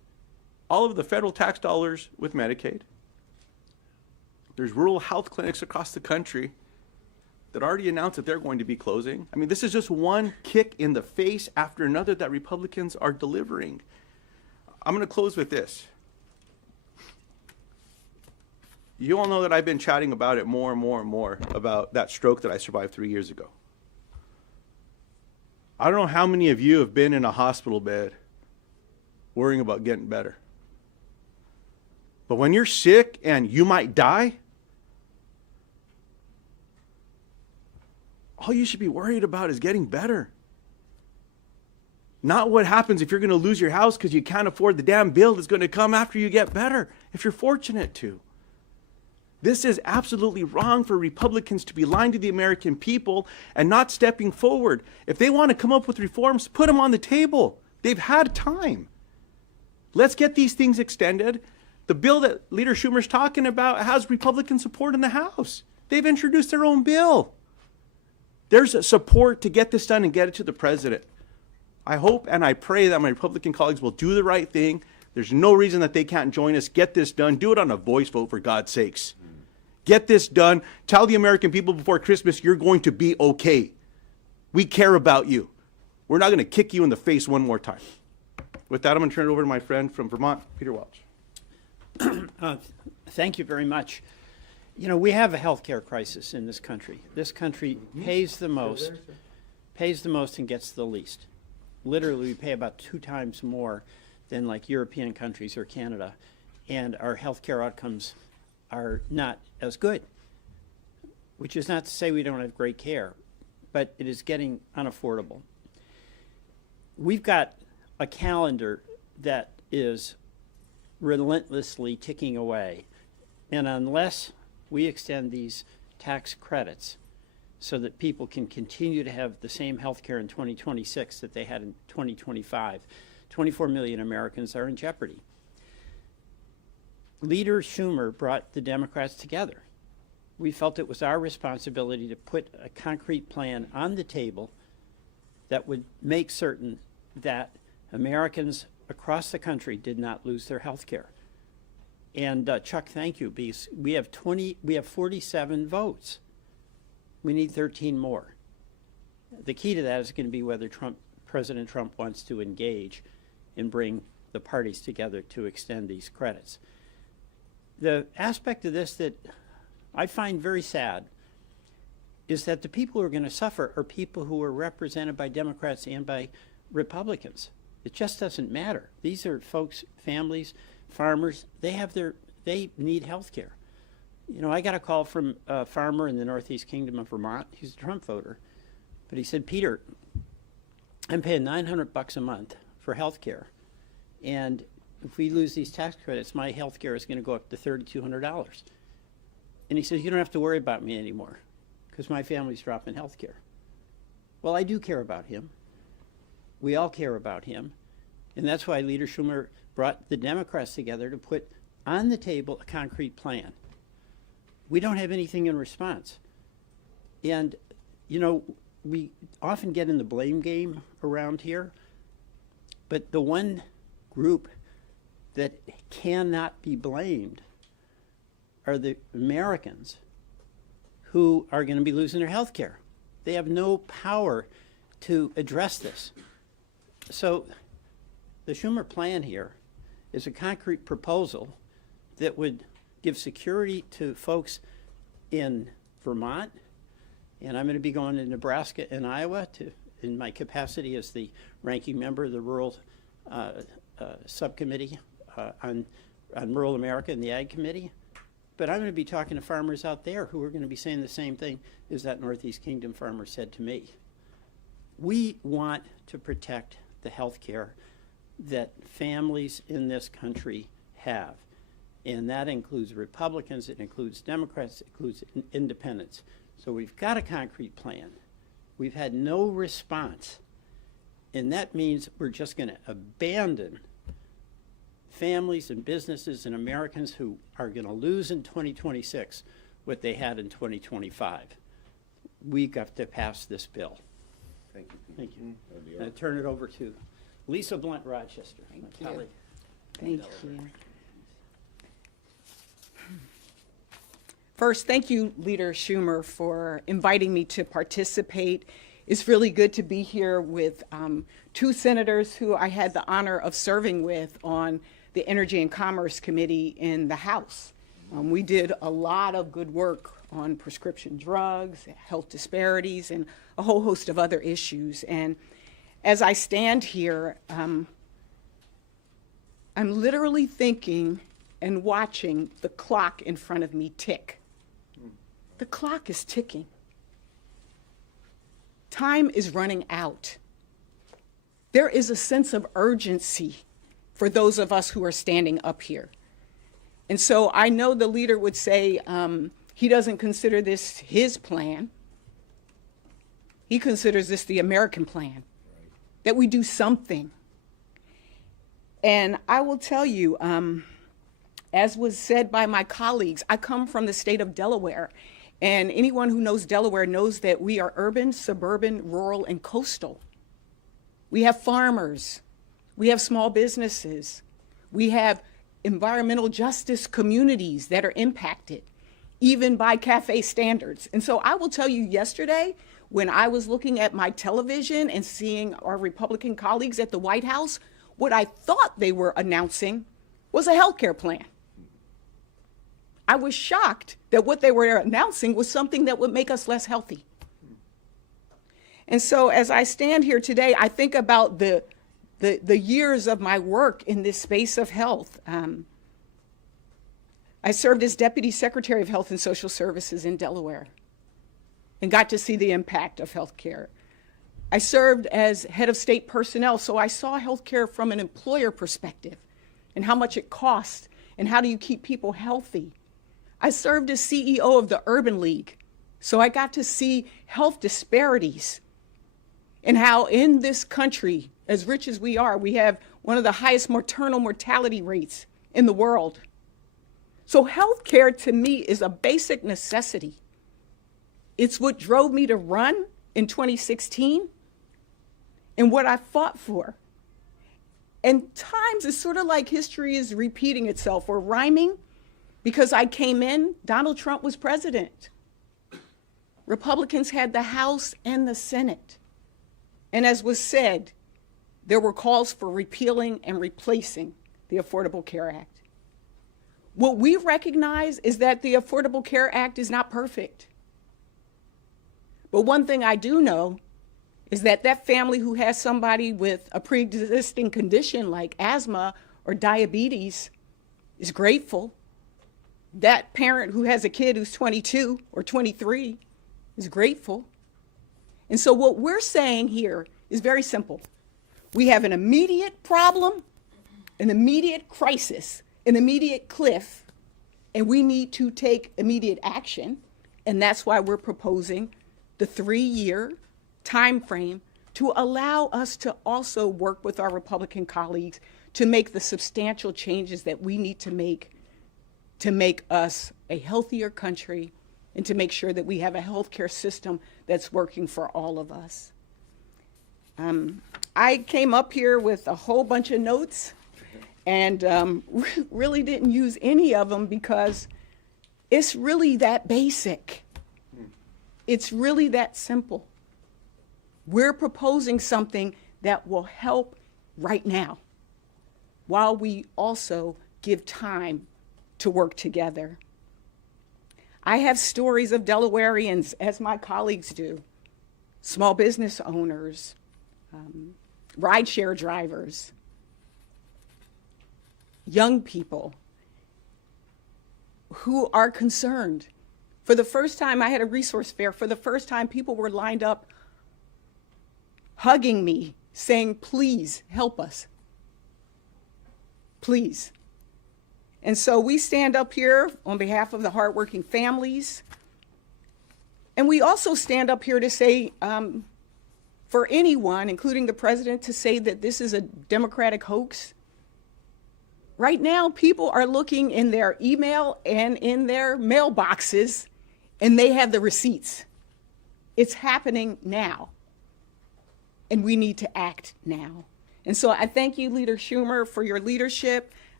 all of the federal tax dollars with Medicaid. There's rural health clinics across the country that already announced that they're going to be closing. I mean, this is just one kick in the face after another that Republicans are delivering. I'm going to close with this. You all know that I've been chatting about it more and more and more, about that stroke that I survived 3 years ago. I don't know how many of you have been in a hospital bed worrying about getting better. But when you're sick and you might die, all you should be worried about is getting better. Not what happens if you're going to lose your house because you can't afford the damn bill that's going to come after you get better, if you're fortunate to. This is absolutely wrong for Republicans to be lying to the American people and not stepping forward. If they want to come up with reforms, put them on the table. They've had time. Let's get these things extended. The bill that Leader Schumer's talking about has Republican support in the House. They've introduced their own bill. There's support to get this done and get it to the president. I hope and I pray that my Republican colleagues will do the right thing. There's no reason that they can't join us. Get this done. Do it on a voice vote, for God's sakes. Get this done. Tell the American people before Christmas you're going to be okay. We care about you. We're not going to kick you in the face one more time. With that, I'm going to turn it over to my friend from Vermont, Peter Welch. Thank you very much. You know, we have a healthcare crisis in this country. This country pays the most and gets the least. Literally, we pay about 2 times more than like European countries or Canada, and our healthcare outcomes are not as good, which is not to say we don't have great care, but it is getting unaffordable. We've got a calendar that is relentlessly ticking away, and unless we extend these tax credits so that people can continue to have the same health care in 2026 that they had in 2025, 24 million Americans are in jeopardy. Leader Schumer brought the Democrats together. We felt it was our responsibility to put a concrete plan on the table that would make certain that Americans across the country did not lose their health care. And Chuck, thank you, because we have 47 votes. We need 13 more. The key to that is going to be whether President Trump wants to engage and bring the parties together to extend these credits. The aspect of this that I find very sad is that the people who are going to suffer are people who are represented by Democrats and by Republicans. It just doesn't matter. These are folks, families, farmers, they need health care. You know, I got a call from a farmer in the Northeast Kingdom of Vermont. He's a Trump voter. But he said, Peter, I'm paying $900 a month for health care. And if we lose these tax credits, my health care is going to go up to $3,200. And he says, you don't have to worry about me anymore because my family's dropping health care. Well, I do care about him. We all care about him. And that's why Leader Schumer brought the Democrats together to put on the table a concrete plan. We don't have anything in response. And, you know, we often get in the blame game around here, but the one group that cannot be blamed are the Americans who are going to be losing their health care. They have no power to address this. So the Schumer plan here is a concrete proposal that would give security to folks in Vermont, and I'm going to be going to Nebraska and Iowa in my capacity as the ranking member of the Rural Subcommittee on Rural America and the Ag Committee. But I'm going to be talking to farmers out there who are going to be saying the same thing as that Northeast Kingdom farmer said to me. We want to protect the health care that families in this country have. And that includes Republicans, it includes Democrats, it includes independents. So we've got a concrete plan. We've had no response. And that means we're just going to abandon families and businesses and Americans who are going to lose in 2026 what they had in 2025. We've got to pass this bill. Thank you. Thank you. I turn it over to Lisa Blunt Rochester, my colleague. Thank you. First, thank you, Leader Schumer, for inviting me to participate. It's really good to be here with two senators who I had the honor of serving with on the Energy and Commerce Committee in the House. We did a lot of good work on prescription drugs, health disparities, and a whole host of other issues. And as I stand here, I'm literally thinking and watching the clock in front of me tick. The clock is ticking. Time is running out. There is a sense of urgency for those of us who are standing up here. And so I know the leader would say he doesn't consider this his plan. He considers this the American plan, that we do something. And I will tell you, as was said by my colleagues, I come from the state of Delaware. And anyone who knows Delaware knows that we are urban, suburban, rural, and coastal. We have farmers. We have small businesses. We have environmental justice communities that are impacted, even by CAFE standards. And so I will tell you, yesterday, when I was looking at my television and seeing our Republican colleagues at the White House, what I thought they were announcing was a healthcare plan. I was shocked that what they were announcing was something that would make us less healthy. And so as I stand here today, I think about the years of my work in this space of health. I served as Deputy Secretary of Health and Social Services in Delaware and got to see the impact of healthcare. I served as head of state personnel, so I saw healthcare from an employer perspective and how much it costs and how do you keep people healthy. I served as CEO of the Urban League, so I got to see health disparities and how in this country, as rich as we are, we have one of the highest maternal mortality rates in the world. So healthcare to me is a basic necessity. It's what drove me to run in 2016 and what I fought for. And times it's sort of like history is repeating itself or rhyming. Because I came in, Donald Trump was president. Republicans had the House and the Senate. And as was said, there were calls for repealing and replacing the Affordable Care Act. What we recognize is that the Affordable Care Act is not perfect. But one thing I do know is that that family who has somebody with a pre-existing condition like asthma or diabetes is grateful. That parent who has a kid who's 22 or 23 is grateful. And so what we're saying here is very simple. We have an immediate problem, an immediate crisis, an immediate cliff, and we need to take immediate action. And that's why we're proposing the 3-year time frame to allow us to also work with our Republican colleagues to make the substantial changes that we need to make us a healthier country and to make sure that we have a healthcare system that's working for all of us. I came up here with a whole bunch of notes and really didn't use any of them because it's really that basic. It's really that simple. We're proposing something that will help right now while we also give time to work together. I have stories of Delawareans, as my colleagues do, small business owners, rideshare drivers, young people who are concerned. For the first time, I had a resource fair. For the first time, people were lined up hugging me, saying, please help us. Please. And so we stand up here on behalf of the hardworking families. And we also stand up here to say, for anyone, including the president, to say that this is a Democratic hoax. Right now, people are looking in their email and in their mailboxes, and they have the receipts. It's happening now. And we need to act now. And so I thank you, Leader Schumer, for your leadership.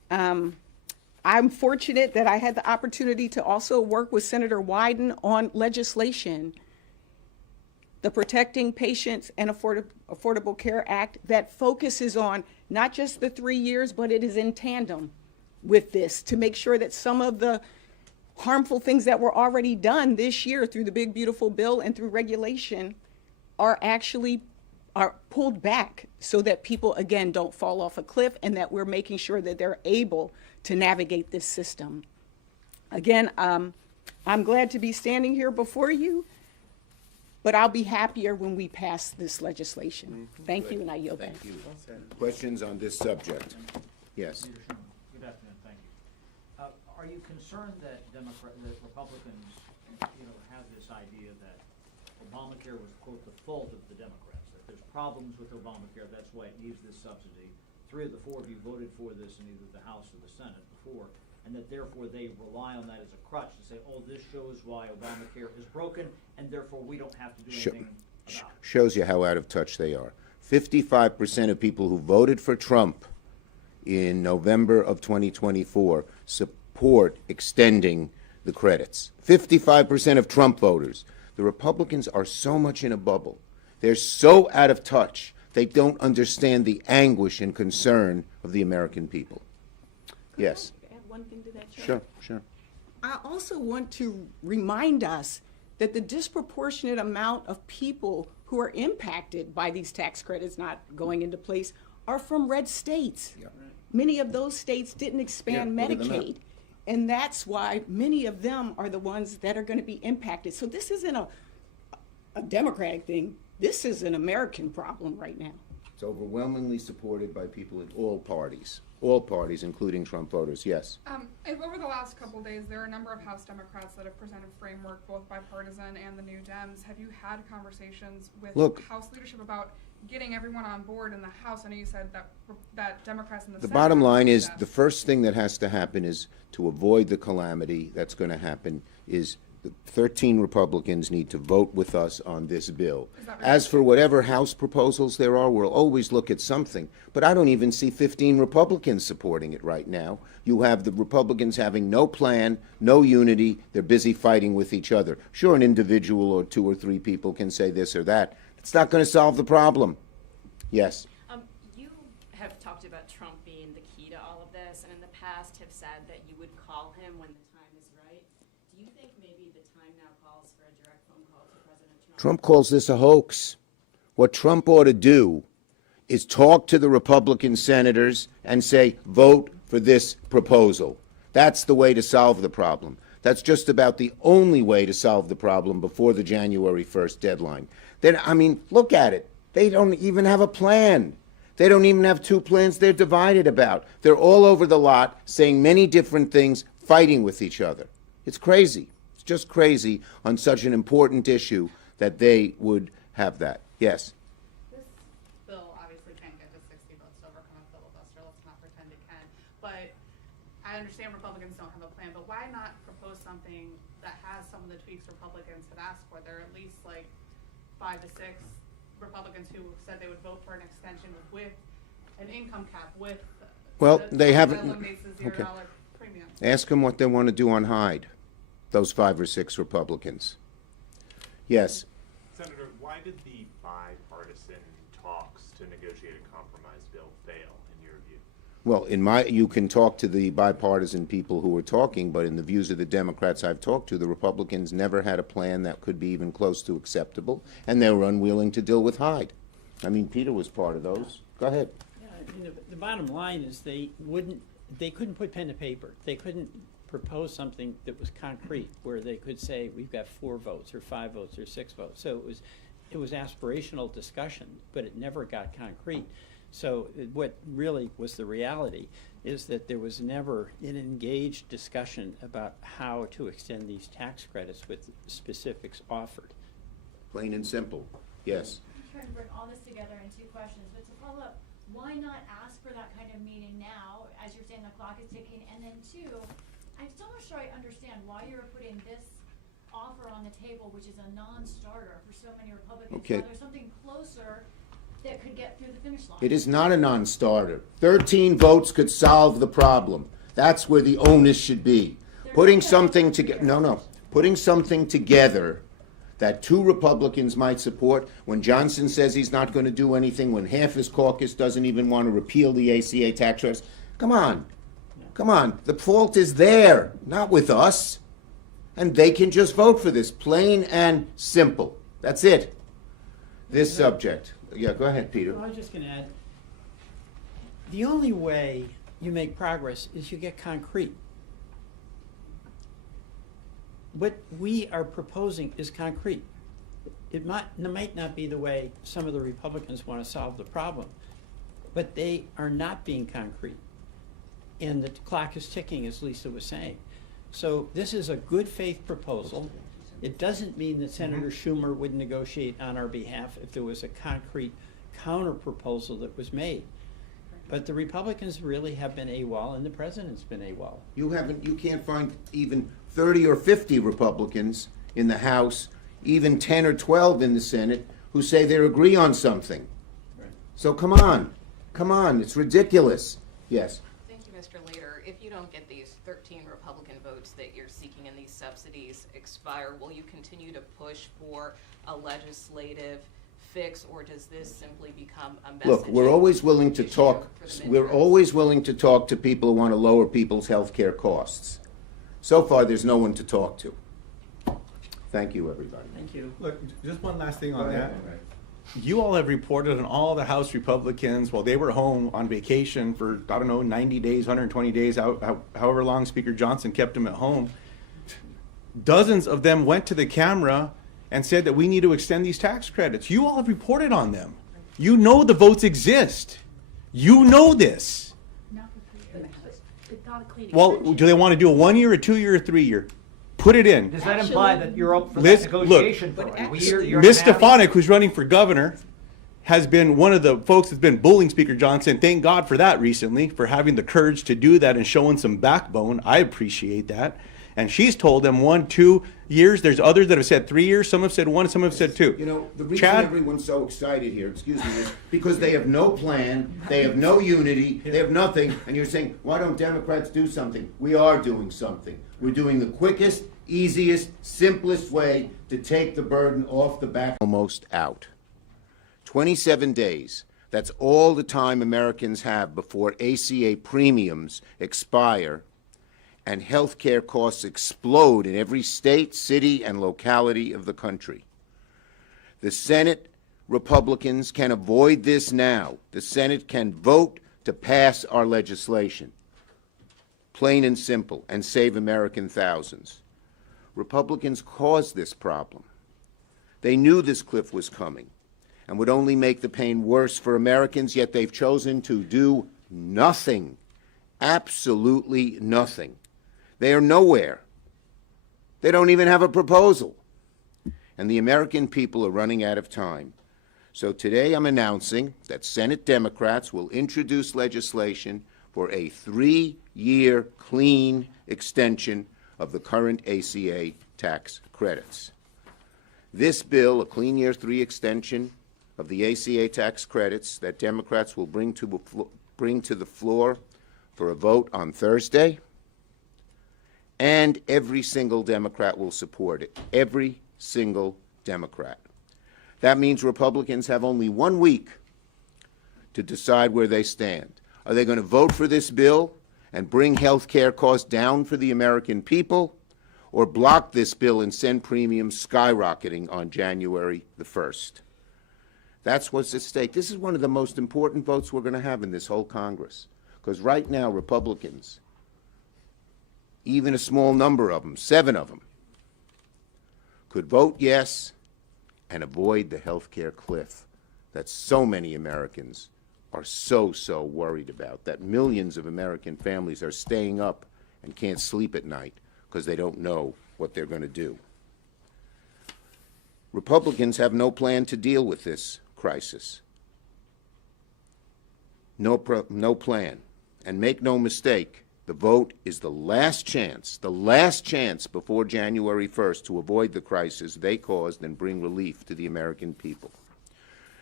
I'm fortunate that I had the opportunity to also work with Senator Wyden on legislation, the Protecting Patients and Affordable Care Act, that focuses on not just the 3 years, but it is in tandem with this to make sure that some of the harmful things that were already done this year through the Big Beautiful Bill and through regulation are pulled back so that people, again, don't fall off a cliff, and that we're making sure that they're able to navigate this system. Again, I'm glad to be standing here before you, but I'll be happier when we pass this legislation. Thank you, and I yield back. Thank you. Questions on this subject? Yes. Leader Sherman, good afternoon, thank you. Are you concerned that that Republicans, have this idea that Obamacare was, quote, the fault of the Democrats, that there's problems with Obamacare, that's why it needs this subsidy? 3 of the 4 of you voted for this in either the House or the Senate before, and that therefore they rely on that as a crutch to say, oh, this shows why Obamacare is broken, and therefore we don't have to do anything about it. Shows you how out of touch they are. 55% of people who voted for Trump in November of 2024 support extending the credits. 55% of Trump voters. The Republicans are so much in a bubble. They're so out of touch. They don't understand the anguish and concern of the American people. Yes. Can I add one thing to that, Chair? Sure, sure. I also want to remind us that the disproportionate amount of people who are impacted by these tax credits not going into place are from red states. Yeah. Many of those states didn't expand Yeah, look at them Medicaid, and that's why many of them are the ones that are going to be impacted. So this isn't a Democratic thing. This is an American problem right now. It's overwhelmingly supported by people in all parties, including Trump voters. Yes. Over the last couple of days, there are a number of House Democrats that have presented framework, both bipartisan and the New Dems. Have you had conversations with House leadership about getting everyone on board in the House? I know you said that Democrats in the Senate. The bottom line is the first thing that has to happen is to avoid the calamity that's going to happen is the 13 Republicans need to vote with us on this bill. As for whatever House proposals there are, we'll always look at something. But I don't even see 15 Republicans supporting it right now. You have the Republicans having no plan, no unity. They're busy fighting with each other. Sure, an individual or 2 or 3 people can say this or that. It's not going to solve the problem. Yes. You have talked about Trump being the key to all of this, and in the past have said that you would call him when the time is right. Do you think maybe the time now calls for a direct phone call to President Trump? Trump calls this a hoax. What Trump ought to do is talk to the Republican senators and say, vote for this proposal. That's the way to solve the problem. That's just about the only way to solve the problem before the January 1st deadline. Then, I mean, look at it. They don't even have a plan. They don't even have 2 plans they're divided about. They're all over the lot saying many different things, fighting with each other. It's crazy. It's just crazy on such an important issue that they would have that. Yes. This bill obviously can't get to 60 votes to overcome a filibuster. Let's not pretend it can. But I understand Republicans don't have a plan, but why not propose something that has some of the tweaks Republicans have asked for? There are at least like 5 to 6 Republicans who said they would vote for an extension with an income cap, with they haven't. eliminates the $0 Okay. premium. Ask them what they want to do on Hyde, those 5 or 6 Republicans. Yes. Senator, why did the bipartisan talks to negotiate a compromise bill fail, in your view? Well, you can talk to the bipartisan people who were talking, but in the views of the Democrats I've talked to, the Republicans never had a plan that could be even close to acceptable, and they were unwilling to deal with Hyde. I mean, Peter was part of those. Go ahead. Yeah, I mean, the bottom line is they couldn't put pen to paper. They couldn't propose something that was concrete, where they could say, we've got 4 votes, or 5 votes, or 6 votes. So it was aspirational discussion, but it never got concrete. So what really was the reality is that there was never an engaged discussion about how to extend these tax credits with specifics offered. Plain and simple. Yes. I'm trying to bring all this together in 2 questions, but to follow up, why not ask for that kind of meeting now, as you're saying the clock is ticking, and then 2, I'm still not sure I understand why you're putting this offer on the table, which is a non-starter for so many Republicans. Okay. Now there's something closer that could get through the finish line. It is not a non-starter. 13 votes could solve the problem. That's where the onus should be. Putting something together, putting something together that 2 Republicans might support when Johnson says he's not going to do anything, when half his caucus doesn't even want to repeal the ACA tax credits. Come on. Come on. The fault is there, not with us. And they can just vote for this, plain and simple. That's it. This subject. Yeah, go ahead, Peter. Well, I was just going to add, the only way you make progress is you get concrete. What we are proposing is concrete. It might not be the way some of the Republicans want to solve the problem, but they are not being concrete. And the clock is ticking, as Lisa was saying. So this is a good faith proposal. It doesn't mean that Senator Schumer would negotiate on our behalf if there was a concrete counter proposal that was made. But the Republicans really have been AWOL, and the president's been AWOL. You can't find even 30 or 50 Republicans in the House, even 10 or 12 in the Senate, who say they agree on something. Right. So come on, it's ridiculous. Yes. Thank you, Mr. Leader. If you don't get these 13 Republican votes that you're seeking in these subsidies expire, will you continue to push for a legislative fix, or does this simply become a message? Look, we're always willing to talk. We're always willing to talk to people who want to lower people's health care costs. So far, there's no one to talk to. Thank you, everybody. Thank you. Look, just one last thing on that. You all have reported on all the House Republicans while they were home on vacation for, 90 days, 120 days, however long Speaker Johnson kept them at home. Dozens of them went to the camera and said that we need to extend these tax credits. You all have reported on them. You know the votes exist. You know this. Well, do they want to do a 1 year, a 2 year, or 3 year? Put it in. Does that imply that you're up for Liz, that negotiation? look, for but you're Ms. gonna have- Stefanik, who's running for governor, has been one of the folks that's been bullying Speaker Johnson. Thank God for that recently, for having the courage to do that and showing some backbone. I appreciate that. And she's told them 1, 2 years. There's others that have said 3 years. Some have said 1, some have said 2. You know, the reason everyone's so excited here, excuse me, is because they have no plan, they have no unity, they have nothing, and you're saying, why don't Democrats do something? We are doing something. We're doing the quickest, easiest, simplest way to take the burden off the back. Almost out. 27 days. That's all the time Americans have before ACA premiums expire and health care costs explode in every state, city, and locality of the country. The Senate Republicans can avoid this now. The Senate can vote to pass our legislation, plain and simple, and save American thousands. Republicans caused this problem. They knew this cliff was coming and would only make the pain worse for Americans, yet they've chosen to do nothing, absolutely nothing. They are nowhere. They don't even have a proposal. And the American people are running out of time. So today I'm announcing that Senate Democrats will introduce legislation for a 3-year clean extension of the current ACA tax credits. This bill, a clean year 3 extension of the ACA tax credits that Democrats will bring to the floor for a vote on Thursday, and every single Democrat will support it. Every single Democrat. That means Republicans have only 1 week to decide where they stand. Are they going to vote for this bill and bring health care costs down for the American people, or block this bill and send premiums skyrocketing on January the 1st? That's what's at stake. This is one of the most important votes we're going to have in this whole Congress, because right now Republicans, even a small number of them, 7 of them, could vote yes and avoid the health care cliff that so many Americans are so worried about, that millions of American families are staying up and can't sleep at night because they don't know what they're going to do. Republicans have no plan to deal with this crisis. No plan. And make no mistake, the vote is the last chance before January 1st to avoid the crisis they caused and bring relief to the American people.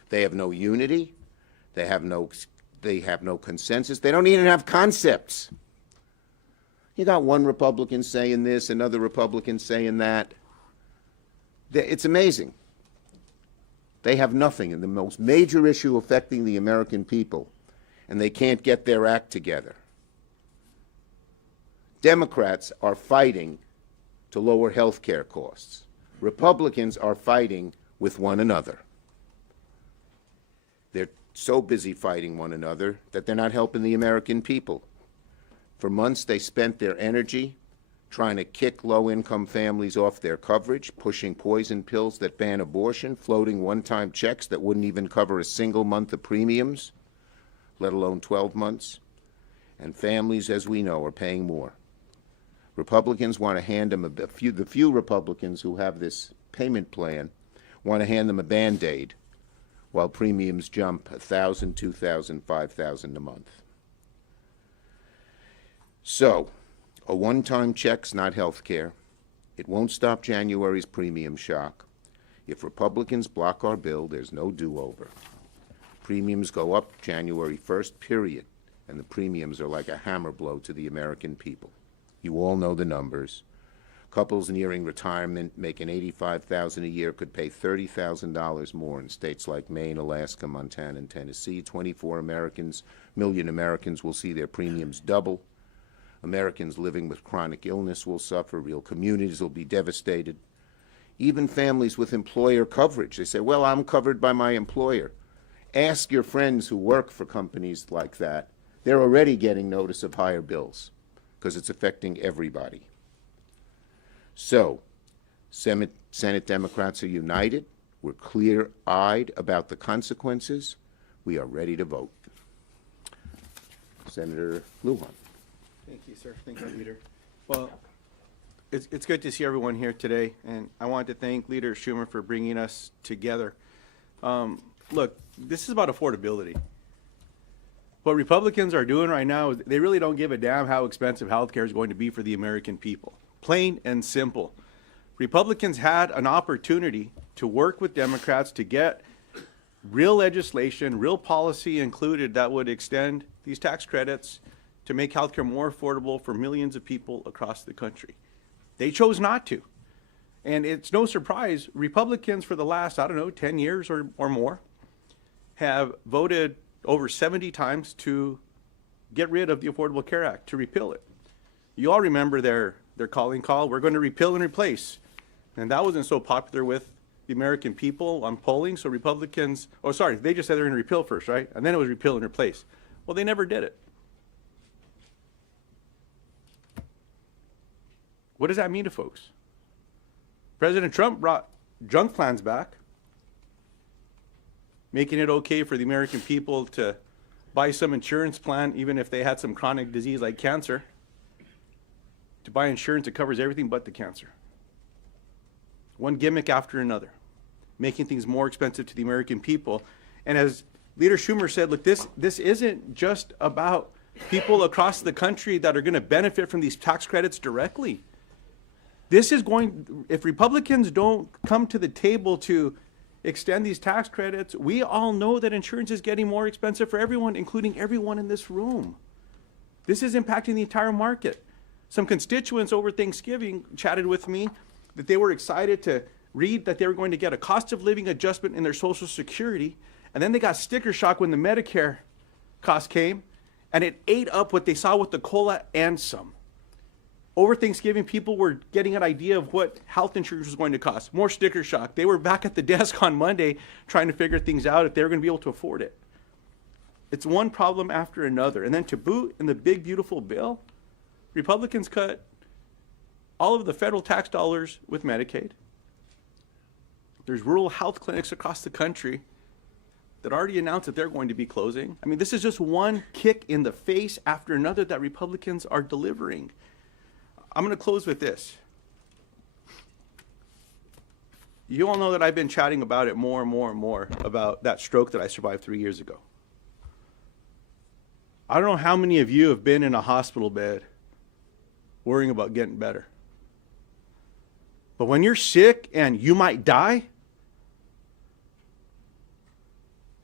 They have no unity. They have no consensus. They don't even have concepts. You got one Republican saying this, another Republican saying that. It's amazing. They have nothing in the most major issue affecting the American people, and they can't get their act together. Democrats are fighting to lower health care costs. Republicans are fighting with one another. They're so busy fighting one another that they're not helping the American people. For months, they spent their energy trying to kick low-income families off their coverage, pushing poison pills that ban abortion, floating one-time checks that wouldn't even cover a single month of premiums, let alone 12 months. And families, as we know, are paying more. Republicans want to hand them the few Republicans who have this payment plan want to hand them a Band-Aid while premiums jump $1,000, $2,000, $5,000 a month. So, a one-time check's not health care. It won't stop January's premium shock. If Republicans block our bill, there's no do-over. Premiums go up January 1st, period, and the premiums are like a hammer blow to the American people. You all know the numbers. Couples nearing retirement making $85,000 a year could pay $30,000 more in states like Maine, Alaska, Montana, and Tennessee. 24 million Americans will see their premiums double. Americans living with chronic illness will suffer. Real communities will be devastated. Even families with employer coverage. They say, well, I'm covered by my employer. Ask your friends who work for companies like that. They're already getting notice of higher bills because it's affecting everybody. So, Senate Democrats are united. We're clear-eyed about the consequences. We are ready to vote. Senator Lujan. Thank you, sir. Thank you, Leader. Well, it's good to see everyone here today, and I want to thank Leader Schumer for bringing us together. Look, this is about affordability. What Republicans are doing right now is they really don't give a damn how expensive health care is going to be for the American people. Plain and simple. Republicans had an opportunity to work with Democrats to get real legislation, real policy included that would extend these tax credits to make healthcare more affordable for millions of people across the country. They chose not to. And it's no surprise, Republicans for the last, 10 years or more, have voted over 70 times to get rid of the Affordable Care Act, to repeal it. You all remember their calling call, we're going to repeal and replace. And that wasn't so popular with the American people on polling, so Republicans, they just said they were going to repeal first, right? And then it was repeal and replace. Well, they never did it. What does that mean to folks? President Trump brought junk plans back, making it okay for the American people to buy some insurance plan even if they had some chronic disease like cancer, to buy insurance that covers everything but the cancer. One gimmick after another, making things more expensive to the American people. And as Leader Schumer said, look, this isn't just about people across the country that are going to benefit from these tax credits directly. This is if Republicans don't come to the table to extend these tax credits, we all know that insurance is getting more expensive for everyone, including everyone in this room. This is impacting the entire market. Some constituents over Thanksgiving chatted with me that they were excited to read that they were going to get a cost of living adjustment in their Social Security, and then they got sticker shock when the Medicare cost came, and it ate up what they saw with the COLA and some. Over Thanksgiving, people were getting an idea of what health insurance was going to cost. More sticker shock. They were back at the desk on Monday trying to figure things out if they were going to be able to afford it. It's one problem after another. And then to boot, in the big, beautiful bill, Republicans cut all of the federal tax dollars with Medicaid. There's rural health clinics across the country that already announced that they're going to be closing. I mean, this is just one kick in the face after another that Republicans are delivering. I'm going to close with this. You all know that I've been chatting about it more and more and more about that stroke that I survived 3 years ago. I don't know how many of you have been in a hospital bed worrying about getting better. But when you're sick and you might die,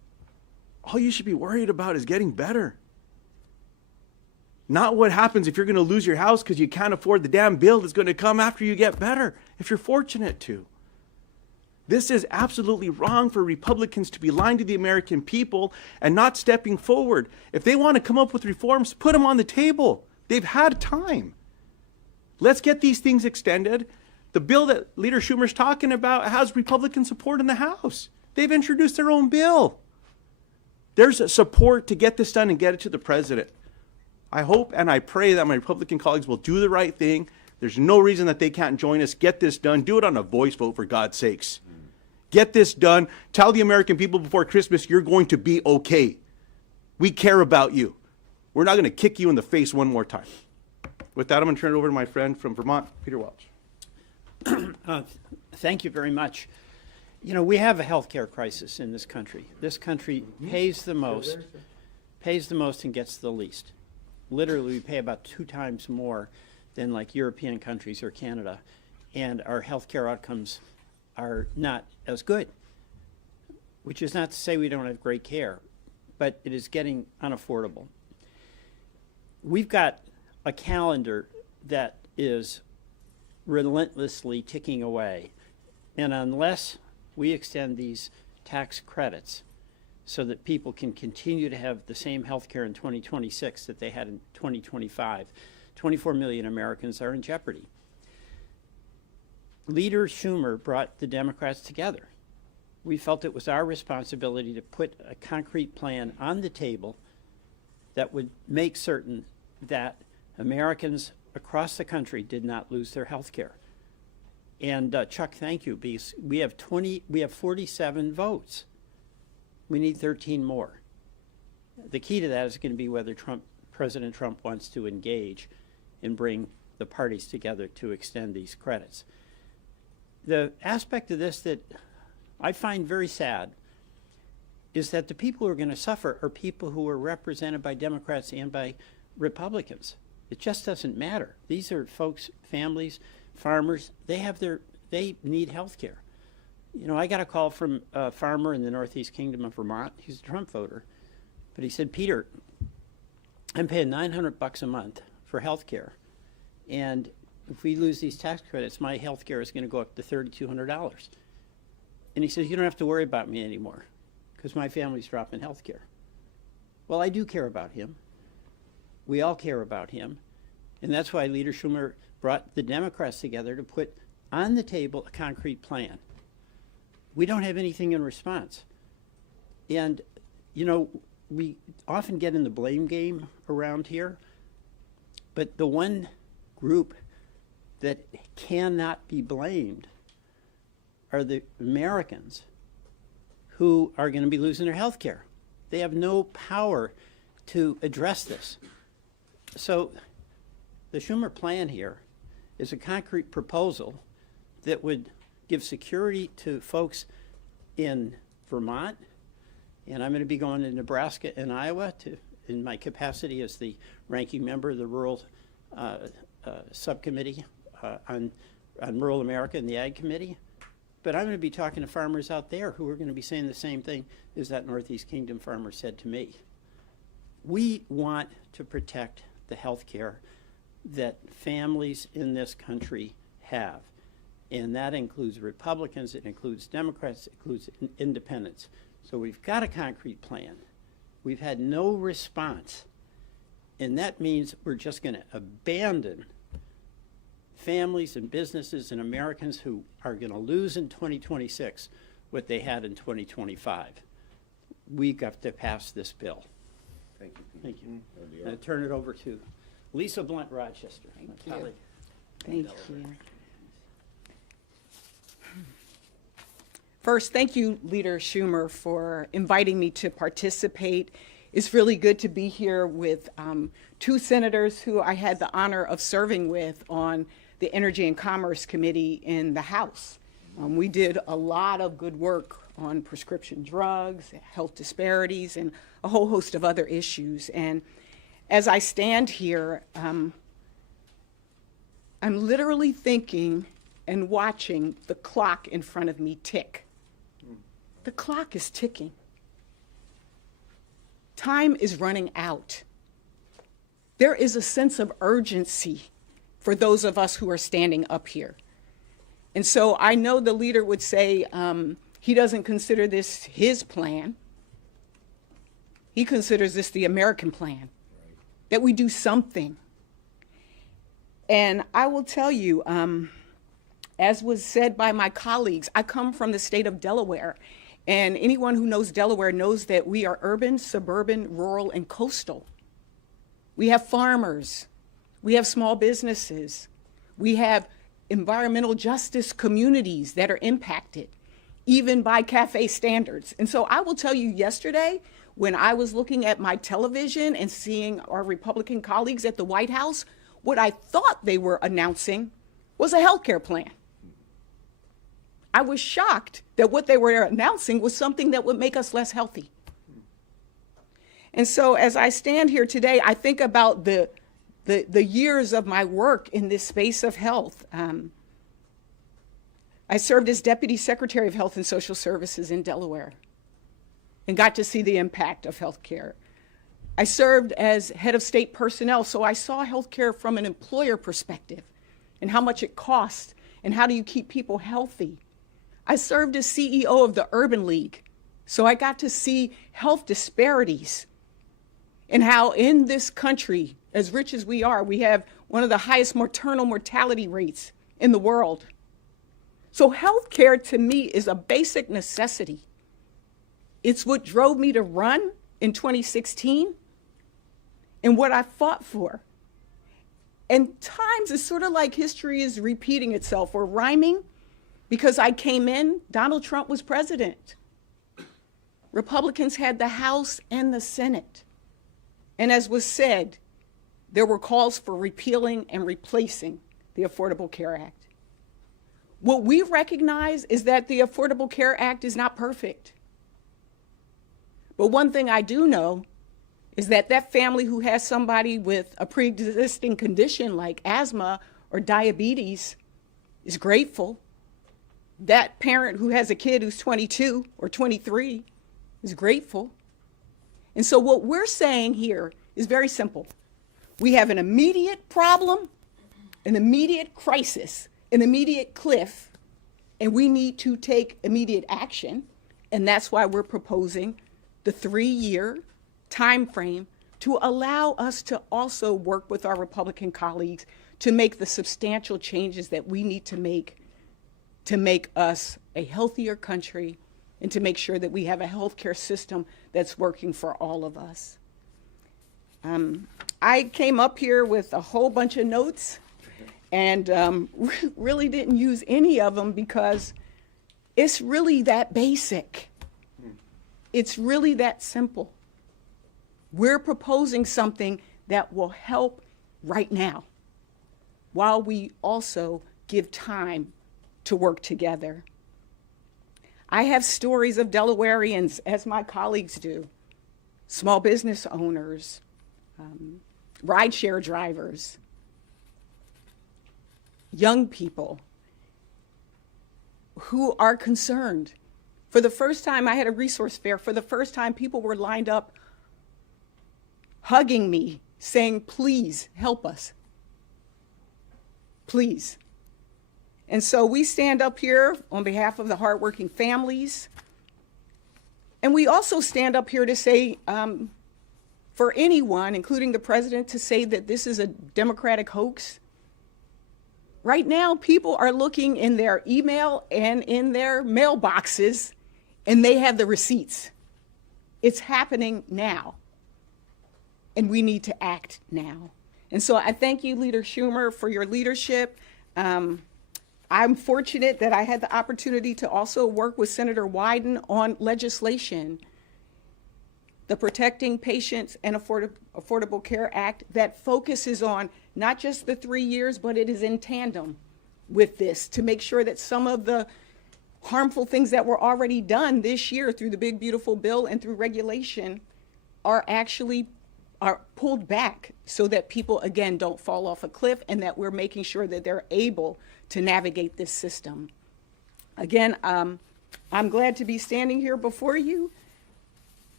all you should be worried about is getting better. Not what happens if you're going to lose your house because you can't afford the damn bill that's going to come after you get better, if you're fortunate to. This is absolutely wrong for Republicans to be lying to the American people and not stepping forward. If they want to come up with reforms, put them on the table. They've had time. Let's get these things extended. The bill that Leader Schumer's talking about has Republican support in the House. They've introduced their own bill. There's a support to get this done and get it to the president. I hope and I pray that my Republican colleagues will do the right thing. There's no reason that they can't join us. Get this done. Do it on a voice vote, for God's sakes. Get this done. Tell the American people before Christmas you're going to be okay. We care about you. We're not going to kick you in the face one more time. With that, I'm going to turn it over to my friend from Vermont, Peter Welch. Thank you very much. You know, we have a healthcare crisis in this country. This country pays the most and gets the least. Literally, we pay about 2 times more than like European countries or Canada, and our healthcare outcomes are not as good, which is not to say we don't have great care, but it is getting unaffordable. We've got a calendar that is relentlessly ticking away, and unless we extend these tax credits so that people can continue to have the same health care in 2026 that they had in 2025, 24 million Americans are in jeopardy. Leader Schumer brought the Democrats together. We felt it was our responsibility to put a concrete plan on the table that would make certain that Americans across the country did not lose their health care. And Chuck, thank you, because we have 47 votes. We need 13 more. The key to that is going to be whether President Trump wants to engage and bring the parties together to extend these credits. The aspect of this that I find very sad is that the people who are going to suffer are people who are represented by Democrats and by Republicans. It just doesn't matter. These are folks, families, farmers, they need health care. You know, I got a call from a farmer in the Northeast Kingdom of Vermont. He's a Trump voter. But he said, Peter, I'm paying $900 a month for health care. And if we lose these tax credits, my health care is going to go up to $3,200. And he says, you don't have to worry about me anymore because my family's dropping health care. Well, I do care about him. We all care about him. And that's why Leader Schumer brought the Democrats together to put on the table a concrete plan. We don't have anything in response. And, you know, we often get in the blame game around here, but the one group that cannot be blamed are the Americans who are going to be losing their health care. They have no power to address this. So the Schumer plan here is a concrete proposal that would give security to folks in Vermont, and I'm going to be going to Nebraska and Iowa in my capacity as the ranking member of the Rural Subcommittee on Rural America and the Ag Committee. But I'm going to be talking to farmers out there who are going to be saying the same thing as that Northeast Kingdom farmer said to me. We want to protect the health care that families in this country have. And that includes Republicans, it includes Democrats, it includes independents. So we've got a concrete plan. We've had no response. And that means we're just going to abandon families and businesses and Americans who are going to lose in 2026 what they had in 2025. We've got to pass this bill. Thank you. Thank you. I turn it over to Lisa Blunt Rochester. Thank you. First, thank you, Leader Schumer, for inviting me to participate. It's really good to be here with 2 senators who I had the honor of serving with on the Energy and Commerce Committee in the House. We did a lot of good work on prescription drugs, health disparities, and a whole host of other issues. And as I stand here, I'm literally thinking and watching the clock in front of me tick. The clock is ticking. time is running out. There is a sense of urgency for those of us who are standing up here. And so I know the leader would say he doesn't consider this his plan. He considers this the American plan, that we do something. And I will tell you, as was said by my colleagues, I come from the state of Delaware. And anyone who knows Delaware knows that we are urban, suburban, rural, and coastal. We have farmers. We have small businesses. We have environmental justice communities that are impacted, even by CAFE standards. And so I will tell you, yesterday, when I was looking at my television and seeing our Republican colleagues at the White House, what I thought they were announcing was a healthcare plan. I was shocked that what they were announcing was something that would make us less healthy. And so as I stand here today, I think about the years of my work in this space of health. I served as Deputy Secretary of Health and Social Services in Delaware and got to see the impact of healthcare. I served as head of state personnel, so I saw healthcare from an employer perspective and how much it costs and how do you keep people healthy. I served as CEO of the Urban League, so I got to see health disparities and how in this country, as rich as we are, we have one of the highest maternal mortality rates in the world. So healthcare to me is a basic necessity. It's what drove me to run in 2016 and what I fought for. And times it's sort of like history is repeating itself or rhyming, because I came in, Donald Trump was president. Republicans had the House and the Senate. And as was said, there were calls for repealing and replacing the Affordable Care Act. What we recognize is that the Affordable Care Act is not perfect. But one thing I do know is that that family who has somebody with a pre-existing condition like asthma or diabetes is grateful. That parent who has a kid who's 22 or 23 is grateful. And so what we're saying here is very simple. We have an immediate problem, an immediate crisis, an immediate cliff, and we need to take immediate action. And that's why we're proposing the 3-year time frame to allow us to also work with our Republican colleagues to make the substantial changes that we need to make us a healthier country and to make sure that we have a healthcare system that's working for all of us. I came up here with a whole bunch of notes and really didn't use any of them because it's really that basic. It's really that simple. We're proposing something that will help right now while we also give time to work together. I have stories of Delawareans, as my colleagues do, small business owners, rideshare drivers, young people who are concerned. For the first time, I had a resource fair. For the first time, people were lined up hugging me, saying, please help us. Please. And so we stand up here on behalf of the hardworking families. And we also stand up here to say, for anyone, including the president, to say that this is a Democratic hoax. Right now, people are looking in their email and in their mailboxes, and they have the receipts. It's happening now. And we need to act now. And so I thank you, Leader Schumer, for your leadership. I'm fortunate that I had the opportunity to also work with Senator Wyden on legislation, the Protecting Patients and Affordable Care Act, that focuses on not just the 3 years, but it is in tandem with this to make sure that some of the harmful things that were already done this year through the Big Beautiful Bill and through regulation are pulled back so that people, again, don't fall off a cliff and that we're making sure that they're able to navigate this system. Again, I'm glad to be standing here before you.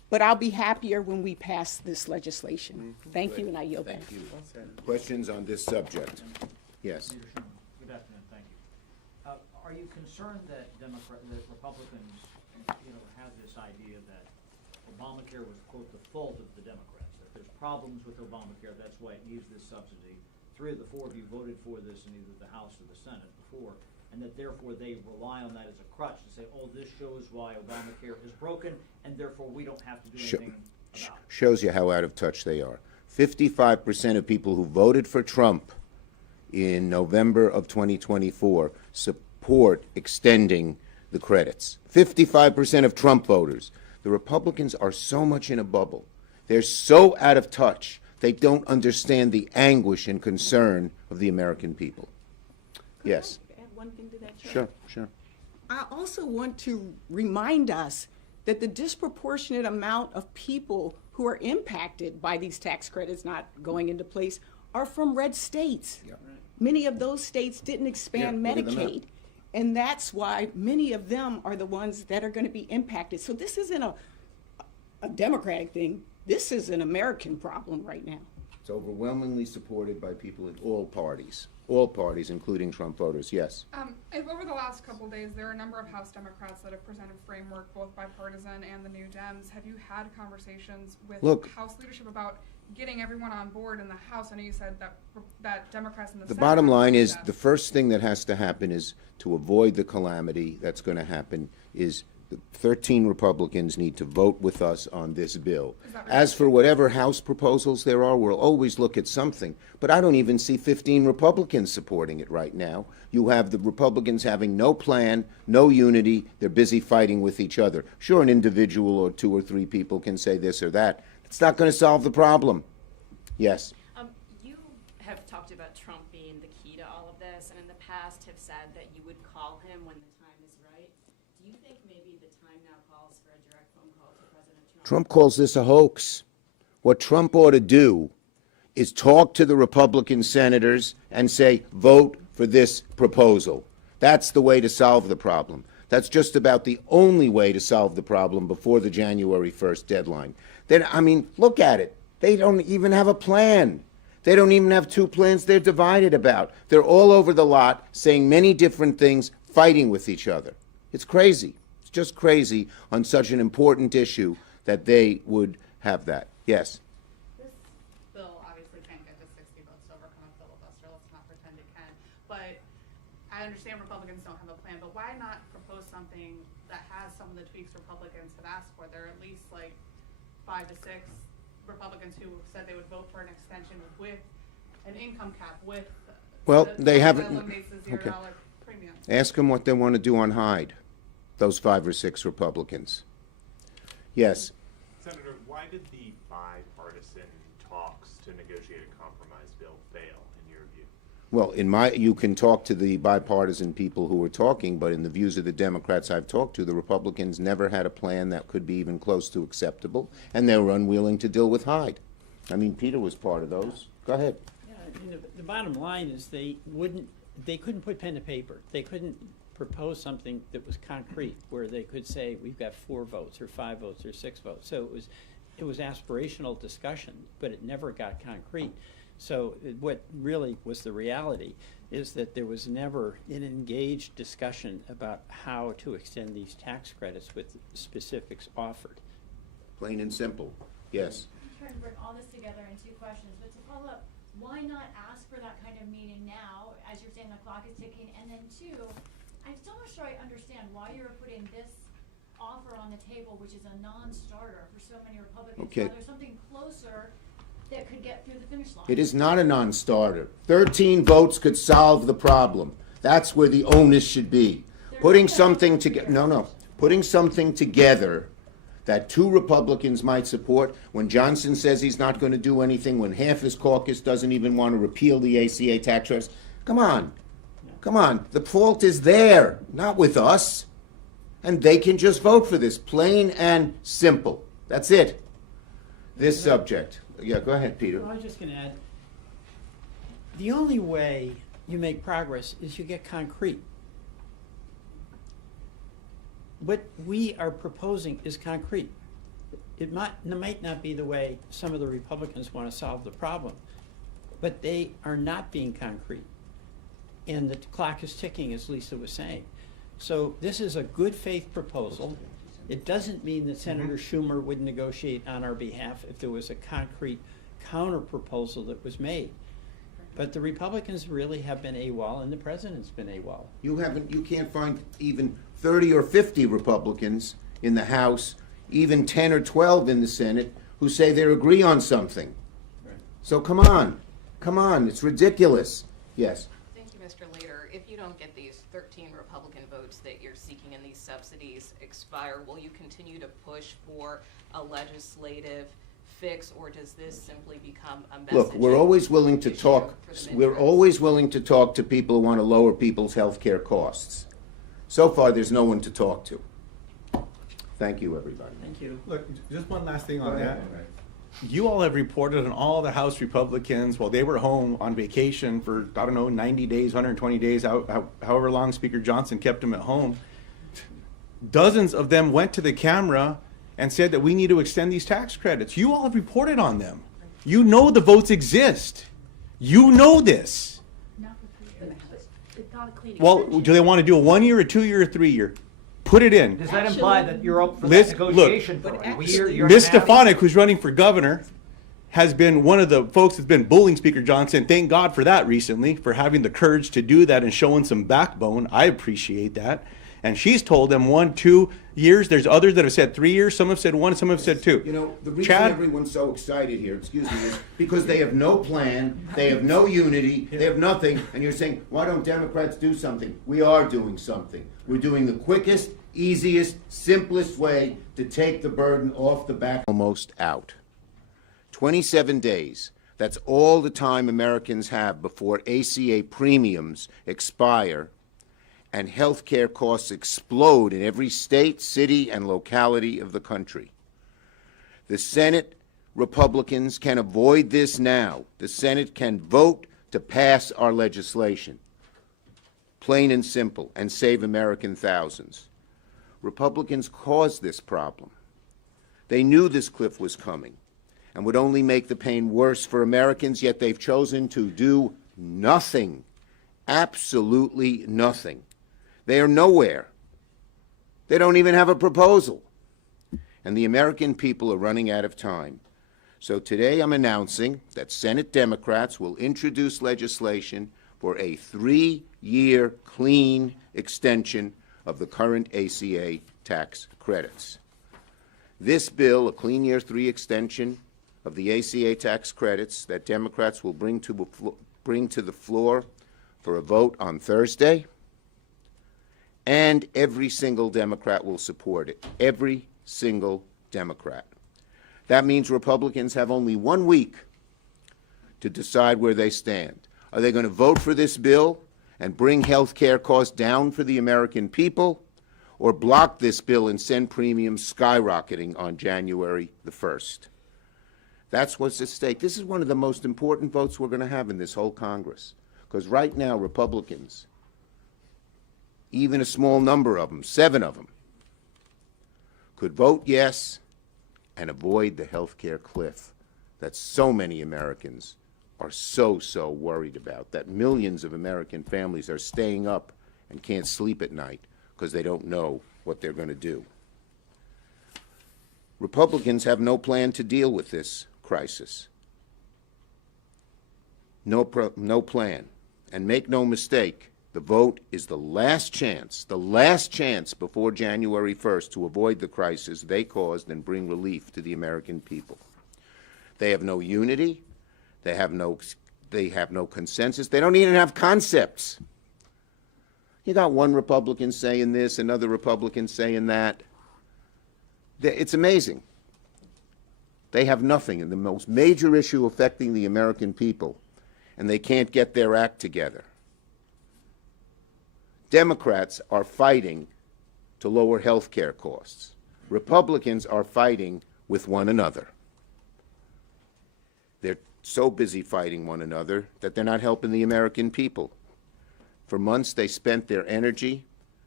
but I'll be happier when we pass this legislation. Thank you, and I yield back. Thank you. Questions on this subject? Yes. Leader Sherman, good afternoon, thank you. Are you concerned that that Republicans, have this idea that Obamacare was, quote, the fault of the Democrats, that there's problems with Obamacare, that's why it needs this subsidy? 3 of the 4 of you voted for this in either the House or the Senate before, and that therefore they rely on that as a crutch to say, oh, this shows why Obamacare is broken, and therefore we don't have to do anything about it. Shows you how out of touch they are. 55% of people who voted for Trump in November of 2024 support extending the credits. 55% of Trump voters. The Republicans are so much in a bubble. They're so out of touch. They don't understand the anguish and concern of the American people. Yes. Could I add one thing to that, Chair? Sure, sure. I also want to remind us that the disproportionate amount of people who are impacted by these tax credits not going into place are from red states. Yeah. Many of those states didn't expand Yeah, look at them Medicaid. And that's why many of them are the ones that are going to be impacted. So this isn't a Democratic thing. This is an American problem right now. It's overwhelmingly supported by people in all parties, including Trump voters. Yes. Over the last couple days, there are a number of House Democrats that have presented framework, both bipartisan and the New Dems. Have you had conversations with House leadership about getting everyone on board in the House? I know you said that Democrats in the Senate. The bottom line is that. the first thing that has to happen is to avoid the calamity that's going to happen is the 13 Republicans need to vote with us on this bill. As for whatever House proposals there are, we'll always look at something. But I don't even see 15 Republicans supporting it right now. You have the Republicans having no plan, no unity. They're busy fighting with each other. Sure, an individual or 2 or 3 people can say this or that. It's not going to solve the problem. Yes. You have talked about Trump being the key to all of this, and in the past have said that you would call him when the time is right. Do you think maybe the time now calls for a direct phone call to President Trump? Trump calls this a hoax. What Trump ought to do is talk to the Republican senators and say, vote for this proposal. That's the way to solve the problem. That's just about the only way to solve the problem before the January 1st deadline. I mean, look at it. They don't even have a plan. They don't even have 2 plans they're divided about. They're all over the lot saying many different things, fighting with each other. It's crazy. It's just crazy on such an important issue that they would have that. Yes. This bill obviously can't get to 60 votes to overcome a filibuster. Let's not pretend it can. But I understand Republicans don't have a plan, but why not propose something that has some of the tweaks Republicans have asked for? There are at least like 5 to 6 Republicans who said they would vote for an extension with an income cap, with Well, the, they haven't. that eliminates the $0 premium. Ask them what they want to do on Hyde, those 5 or 6 Republicans. Yes. Senator, why did the bipartisan talks to negotiate a compromise bill fail, in your view? Well, you can talk to the bipartisan people who were talking, but in the views of the Democrats I've talked to, the Republicans never had a plan that could be even close to acceptable, and they were unwilling to deal with Hyde. I mean, Peter was part of those. Go ahead. Yeah, I mean, the bottom line is they couldn't put pen to paper. They couldn't propose something that was concrete, where they could say, we've got 4 votes, or 5 votes, or 6 votes. So it was aspirational discussion, but it never got concrete. So what really was the reality is that there was never an engaged discussion about how to extend these tax credits with specifics offered. Plain and simple. Yes. I'm trying to bring all this together in 2 questions, but to follow up, why not ask for that kind of meeting now, as you're saying the clock is ticking, and then 2, I'm still not sure I understand why you're putting this offer on the table, which is a non-starter for so many Republicans. Okay. Now there's something closer that could get through the finish line. It is not a non-starter. 13 votes could solve the problem. That's where the onus should be. Putting something together, putting something together that 2 Republicans might support when Johnson says he's not going to do anything, when half his caucus doesn't even want to repeal the ACA tax credits. Come on. Come on. The fault is there, not with us. And they can just vote for this, plain and simple. That's it. This subject. Yeah, go ahead, Peter. Well, I was just going to add, the only way you make progress is you get concrete. What we are proposing is concrete. it might not be the way some of the Republicans want to solve the problem, but they are not being concrete. And the clock is ticking, as Lisa was saying. So this is a good faith proposal. It doesn't mean that Senator Schumer would negotiate on our behalf if there was a concrete counter proposal that was made. But the Republicans really have been AWOL, and the president's been AWOL. You can't find even 30 or 50 Republicans in the House, even 10 or 12 in the Senate, who say they agree on something. So come on, it's ridiculous. Yes. Thank you, Mr. Leader. If you don't get these 13 Republican votes that you're seeking and these subsidies expire, will you continue to push for a legislative fix, or does this simply become a message? Look, we're always willing to talk. We're always willing to talk to people who want to lower people's health care costs. So far, there's no one to talk to. Thank you, everybody. Thank you. Look, just one last thing on that. You all have reported on all the House Republicans while they were home on vacation for, I don't know, 90 days, 120 days, however long Speaker Johnson kept them at home. Dozens of them went to the camera and said that we need to extend these tax credits. You all have reported on them. You know the votes exist. You know this. Well, do they want to do a 1 year, a 2 year, or 3 year? Put it in. Does that imply that you're up for Liz, that negotiation look, for a year? Ms. Stefanik, who's running for governor, has been one of the folks that's been bullying Speaker Johnson. Thank God for that recently, for having the courage to do that and showing some backbone. I appreciate that. And she's told them 1, 2 years. There's others that have said 3 years. Some have said 1, some have said 2. You know, the reason everyone's so excited here, excuse me, is because they have no plan, they have no unity, they have nothing, and you're saying, why don't Democrats do something? We are doing something. We're doing the quickest, easiest, simplest way to take the burden off the back. Almost out. 27 days. That's all the time Americans have before ACA premiums expire and health care costs explode in every state, city, and locality of the country. The Senate Republicans can avoid this now. The Senate can vote to pass our legislation, plain and simple, and save American thousands. Republicans caused this problem. They knew this cliff was coming and would only make the pain worse for Americans, yet they've chosen to do nothing, absolutely nothing. They are nowhere. They don't even have a proposal. And the American people are running out of time. So today I'm announcing that Senate Democrats will introduce legislation for a 3-year clean extension of the current ACA tax credits. This bill, a clean year 3 extension of the ACA tax credits that Democrats will bring to the floor for a vote on Thursday, and every single Democrat will support it. Every single Democrat. That means Republicans have only 1 week to decide where they stand. Are they going to vote for this bill and bring health care costs down for the American people, or block this bill and send premiums skyrocketing on January the 1st? That's what's at stake. This is one of the most important votes we're going to have in this whole Congress, because right now Republicans, even a small number of them, 7 of them, could vote yes and avoid the health care cliff that so many Americans are so worried about, that millions of American families are staying up and can't sleep at night because they don't know what they're going to do. Republicans have no plan to deal with this crisis. No plan. And make no mistake, the vote is the last chance before January 1st to avoid the crisis they caused and bring relief to the American people. They have no unity. They have no consensus. They don't even have concepts. You got one Republican saying this, another Republican saying that. It's amazing. They have nothing in the most major issue affecting the American people, and they can't get their act together. Democrats are fighting to lower health care costs. Republicans are fighting with one another. They're so busy fighting one another that they're not helping the American people. For months, they spent their energy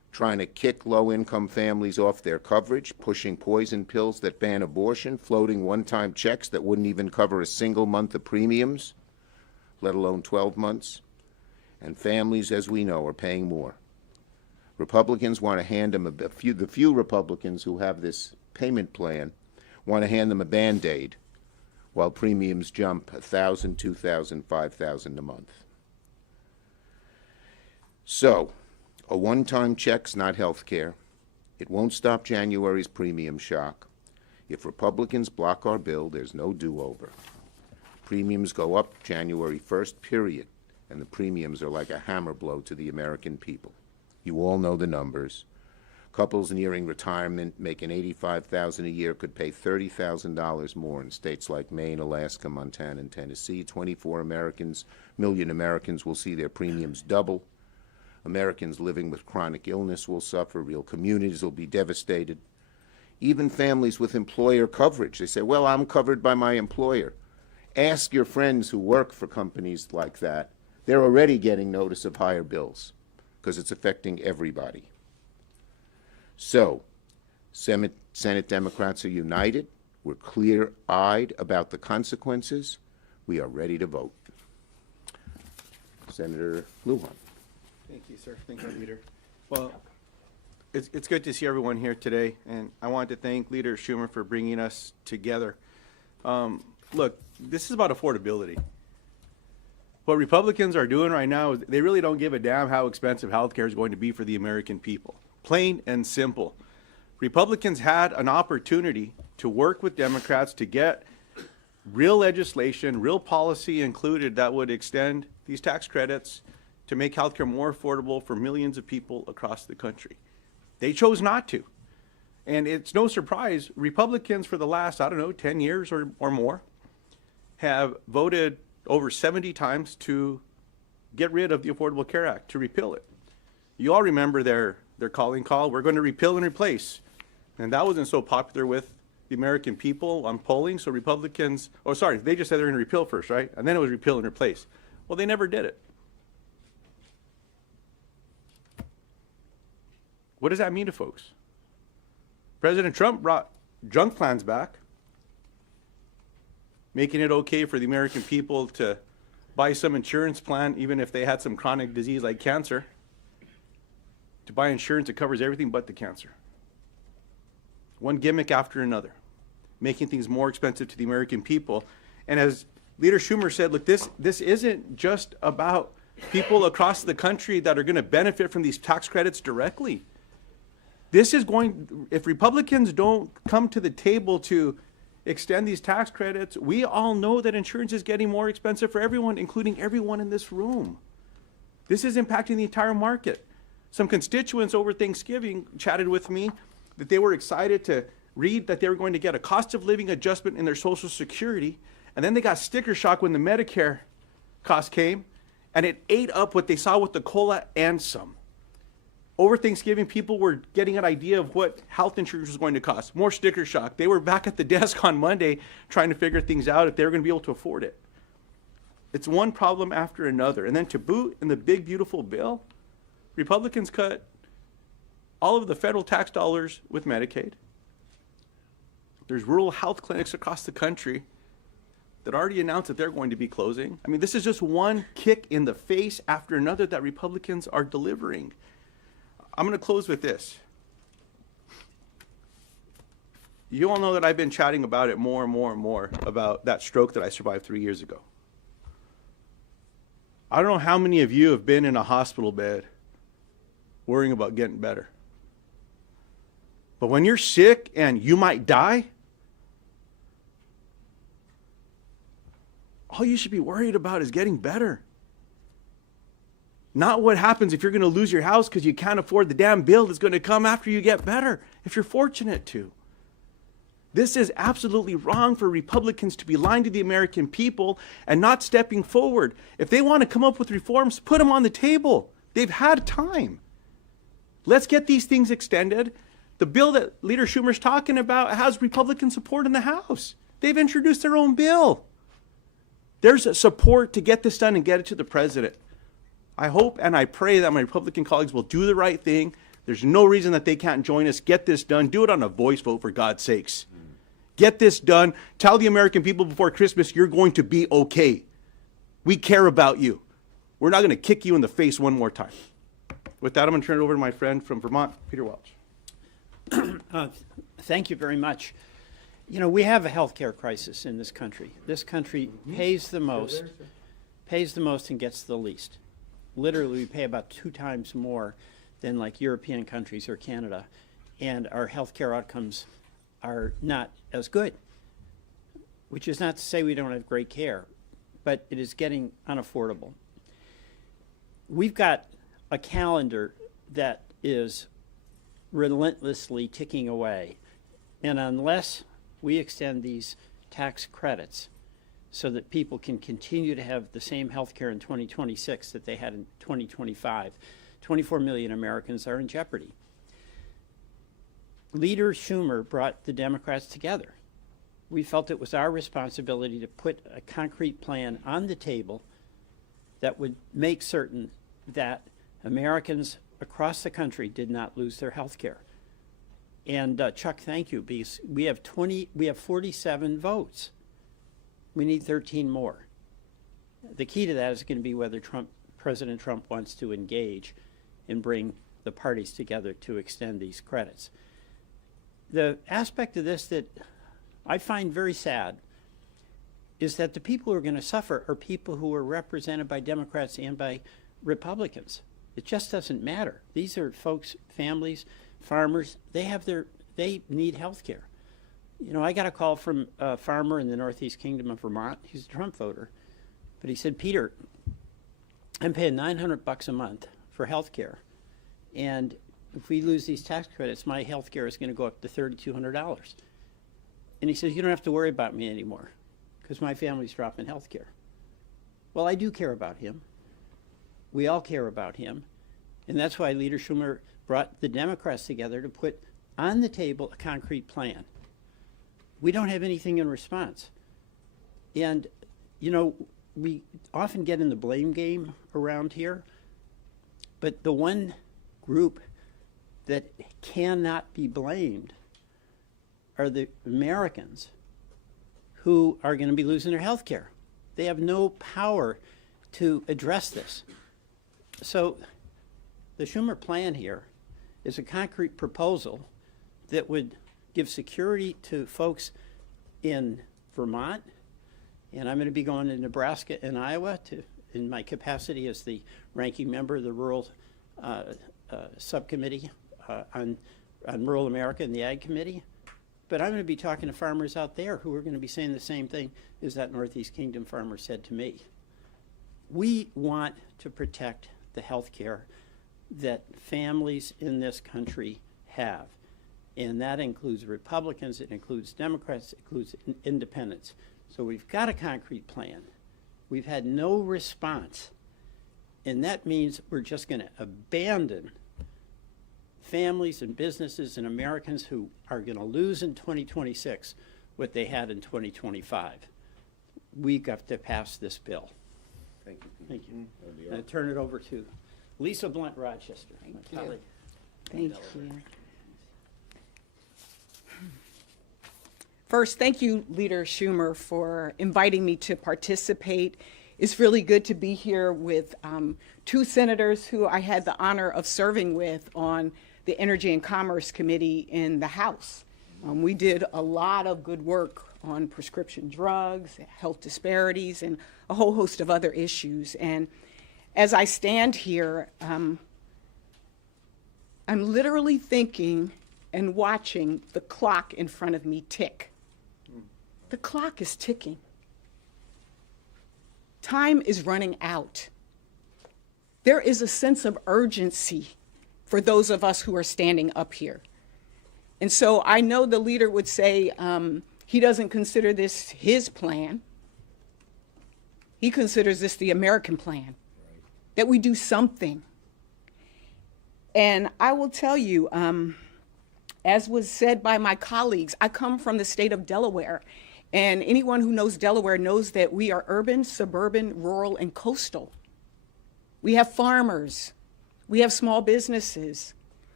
trying to kick low-income families off their coverage, pushing poison pills that ban abortion, floating one-time checks that wouldn't even cover a single month of premiums, let alone 12 months. And families, as we know, are paying more. Republicans want to hand them the few Republicans who have this payment plan want to hand them a Band-Aid while premiums jump $1,000, $2,000, $5,000 a month. So, a one-time check's not health care. It won't stop January's premium shock. If Republicans block our bill, there's no do-over. Premiums go up January 1st, period, and the premiums are like a hammer blow to the American people. You all know the numbers. Couples nearing retirement making $85,000 a year could pay $30,000 more in states like Maine, Alaska, Montana, and Tennessee. 24 million Americans will see their premiums double. Americans living with chronic illness will suffer. Real communities will be devastated. Even families with employer coverage. They say, well, I'm covered by my employer. Ask your friends who work for companies like that. They're already getting notice of higher bills because it's affecting everybody. So, Senate Democrats are united. We're clear-eyed about the consequences. We are ready to vote. Senator Lujan. Thank you, sir. Thank you, Leader. Well, it's good to see everyone here today, and I want to thank Leader Schumer for bringing us together. Look, this is about affordability. What Republicans are doing right now is they really don't give a damn how expensive health care is going to be for the American people. Plain and simple. Republicans had an opportunity to work with Democrats to get real legislation, real policy included that would extend these tax credits to make healthcare more affordable for millions of people across the country. They chose not to. And it's no surprise, Republicans for the last, 10 years or more, have voted over 70 times to get rid of the Affordable Care Act, to repeal it. You all remember their calling call, we're going to repeal and replace. And that wasn't so popular with the American people on polling, so Republicans, they just said they're going to repeal first, right? And then it was repeal and replace. Well, they never did it. What does that mean to folks? President Trump brought junk plans back, making it okay for the American people to buy some insurance plan, even if they had some chronic disease like cancer, to buy insurance that covers everything but the cancer. One gimmick after another, making things more expensive to the American people. And as Leader Schumer said, look, this isn't just about people across the country that are going to benefit from these tax credits directly. This is if Republicans don't come to the table to extend these tax credits, we all know that insurance is getting more expensive for everyone, including everyone in this room. This is impacting the entire market. Some constituents over Thanksgiving chatted with me that they were excited to read that they were going to get a cost of living adjustment in their Social Security, and then they got sticker shock when the Medicare cost came, and it ate up what they saw with the COLA and some. Over Thanksgiving, people were getting an idea of what health insurance was going to cost. More sticker shock. They were back at the desk on Monday trying to figure things out if they were going to be able to afford it. It's one problem after another. And then to boot, in the big, beautiful bill, Republicans cut all of the federal tax dollars with Medicaid. There's rural health clinics across the country that already announced that they're going to be closing. I mean, this is just one kick in the face after another that Republicans are delivering. I'm going to close with this. You all know that I've been chatting about it more and more and more, about that stroke that I survived 3 years ago. I don't know how many of you have been in a hospital bed worrying about getting better. But when you're sick and you might die, all you should be worried about is getting better. Not what happens if you're going to lose your house because you can't afford the damn bill that's going to come after you get better, if you're fortunate to. This is absolutely wrong for Republicans to be lying to the American people and not stepping forward. If they want to come up with reforms, put them on the table. They've had time. Let's get these things extended. The bill that Leader Schumer's talking about has Republican support in the House. They've introduced their own bill. There's a support to get this done and get it to the president. I hope and I pray that my Republican colleagues will do the right thing. There's no reason that they can't join us. Get this done. Do it on a voice vote, for God's sakes. Get this done. Tell the American people before Christmas you're going to be okay. We care about you. We're not going to kick you in the face one more time. With that, I'm going to turn it over to my friend from Vermont, Peter Welch. Thank you very much. You know, we have a healthcare crisis in this country. This country pays the most and gets the least. Literally, we pay about 2 times more than like European countries or Canada, and our healthcare outcomes are not as good, which is not to say we don't have great care, but it is getting unaffordable. We've got a calendar that is relentlessly ticking away, and unless we extend these tax credits so that people can continue to have the same health care in 2026 that they had in 2025, 24 million Americans are in jeopardy. Leader Schumer brought the Democrats together. We felt it was our responsibility to put a concrete plan on the table that would make certain that Americans across the country did not lose their health care. And Chuck, thank you, because we have 47 votes. We need 13 more. The key to that is going to be whether President Trump wants to engage and bring the parties together to extend these credits. The aspect of this that I find very sad is that the people who are going to suffer are people who are represented by Democrats and by Republicans. It just doesn't matter. These are folks, families, farmers, they need health care. You know, I got a call from a farmer in the Northeast Kingdom of Vermont. He's a Trump voter. But he said, Peter, I'm paying $900 a month for health care. And if we lose these tax credits, my health care is going to go up to $3,200. And he says, you don't have to worry about me anymore because my family's dropping health care. Well, I do care about him. We all care about him. And that's why Leader Schumer brought the Democrats together to put on the table a concrete plan. We don't have anything in response. And, you know, we often get in the blame game around here, but the one group that cannot be blamed are the Americans who are going to be losing their health care. They have no power to address this. So the Schumer plan here is a concrete proposal that would give security to folks in Vermont, and I'm going to be going to Nebraska and Iowa in my capacity as the ranking member of the Rural Subcommittee on Rural America and the Ag Committee. But I'm going to be talking to farmers out there who are going to be saying the same thing as that Northeast Kingdom farmer said to me. We want to protect the health care that families in this country have. And that includes Republicans, it includes Democrats, it includes independents. So we've got a concrete plan. We've had no response. And that means we're just going to abandon families and businesses and Americans who are going to lose in 2026 what they had in 2025. We've got to pass this bill. Thank you. Thank you. I turn it over to Lisa Blunt Rochester. my colleague. Thank you. First, thank you, Leader Schumer, for inviting me to participate. It's really good to be here with 2 senators who I had the honor of serving with on the Energy and Commerce Committee in the House. We did a lot of good work on prescription drugs, health disparities, and a whole host of other issues. And as I stand here, I'm literally thinking and watching the clock in front of me tick. The clock is ticking. Time is running out. There is a sense of urgency for those of us who are standing up here. And so I know the leader would say he doesn't consider this his plan. He considers this the American plan, that we do something. And I will tell you, as was said by my colleagues, I come from the state of Delaware. And anyone who knows Delaware knows that we are urban, suburban, rural, and coastal. We have farmers. We have small businesses.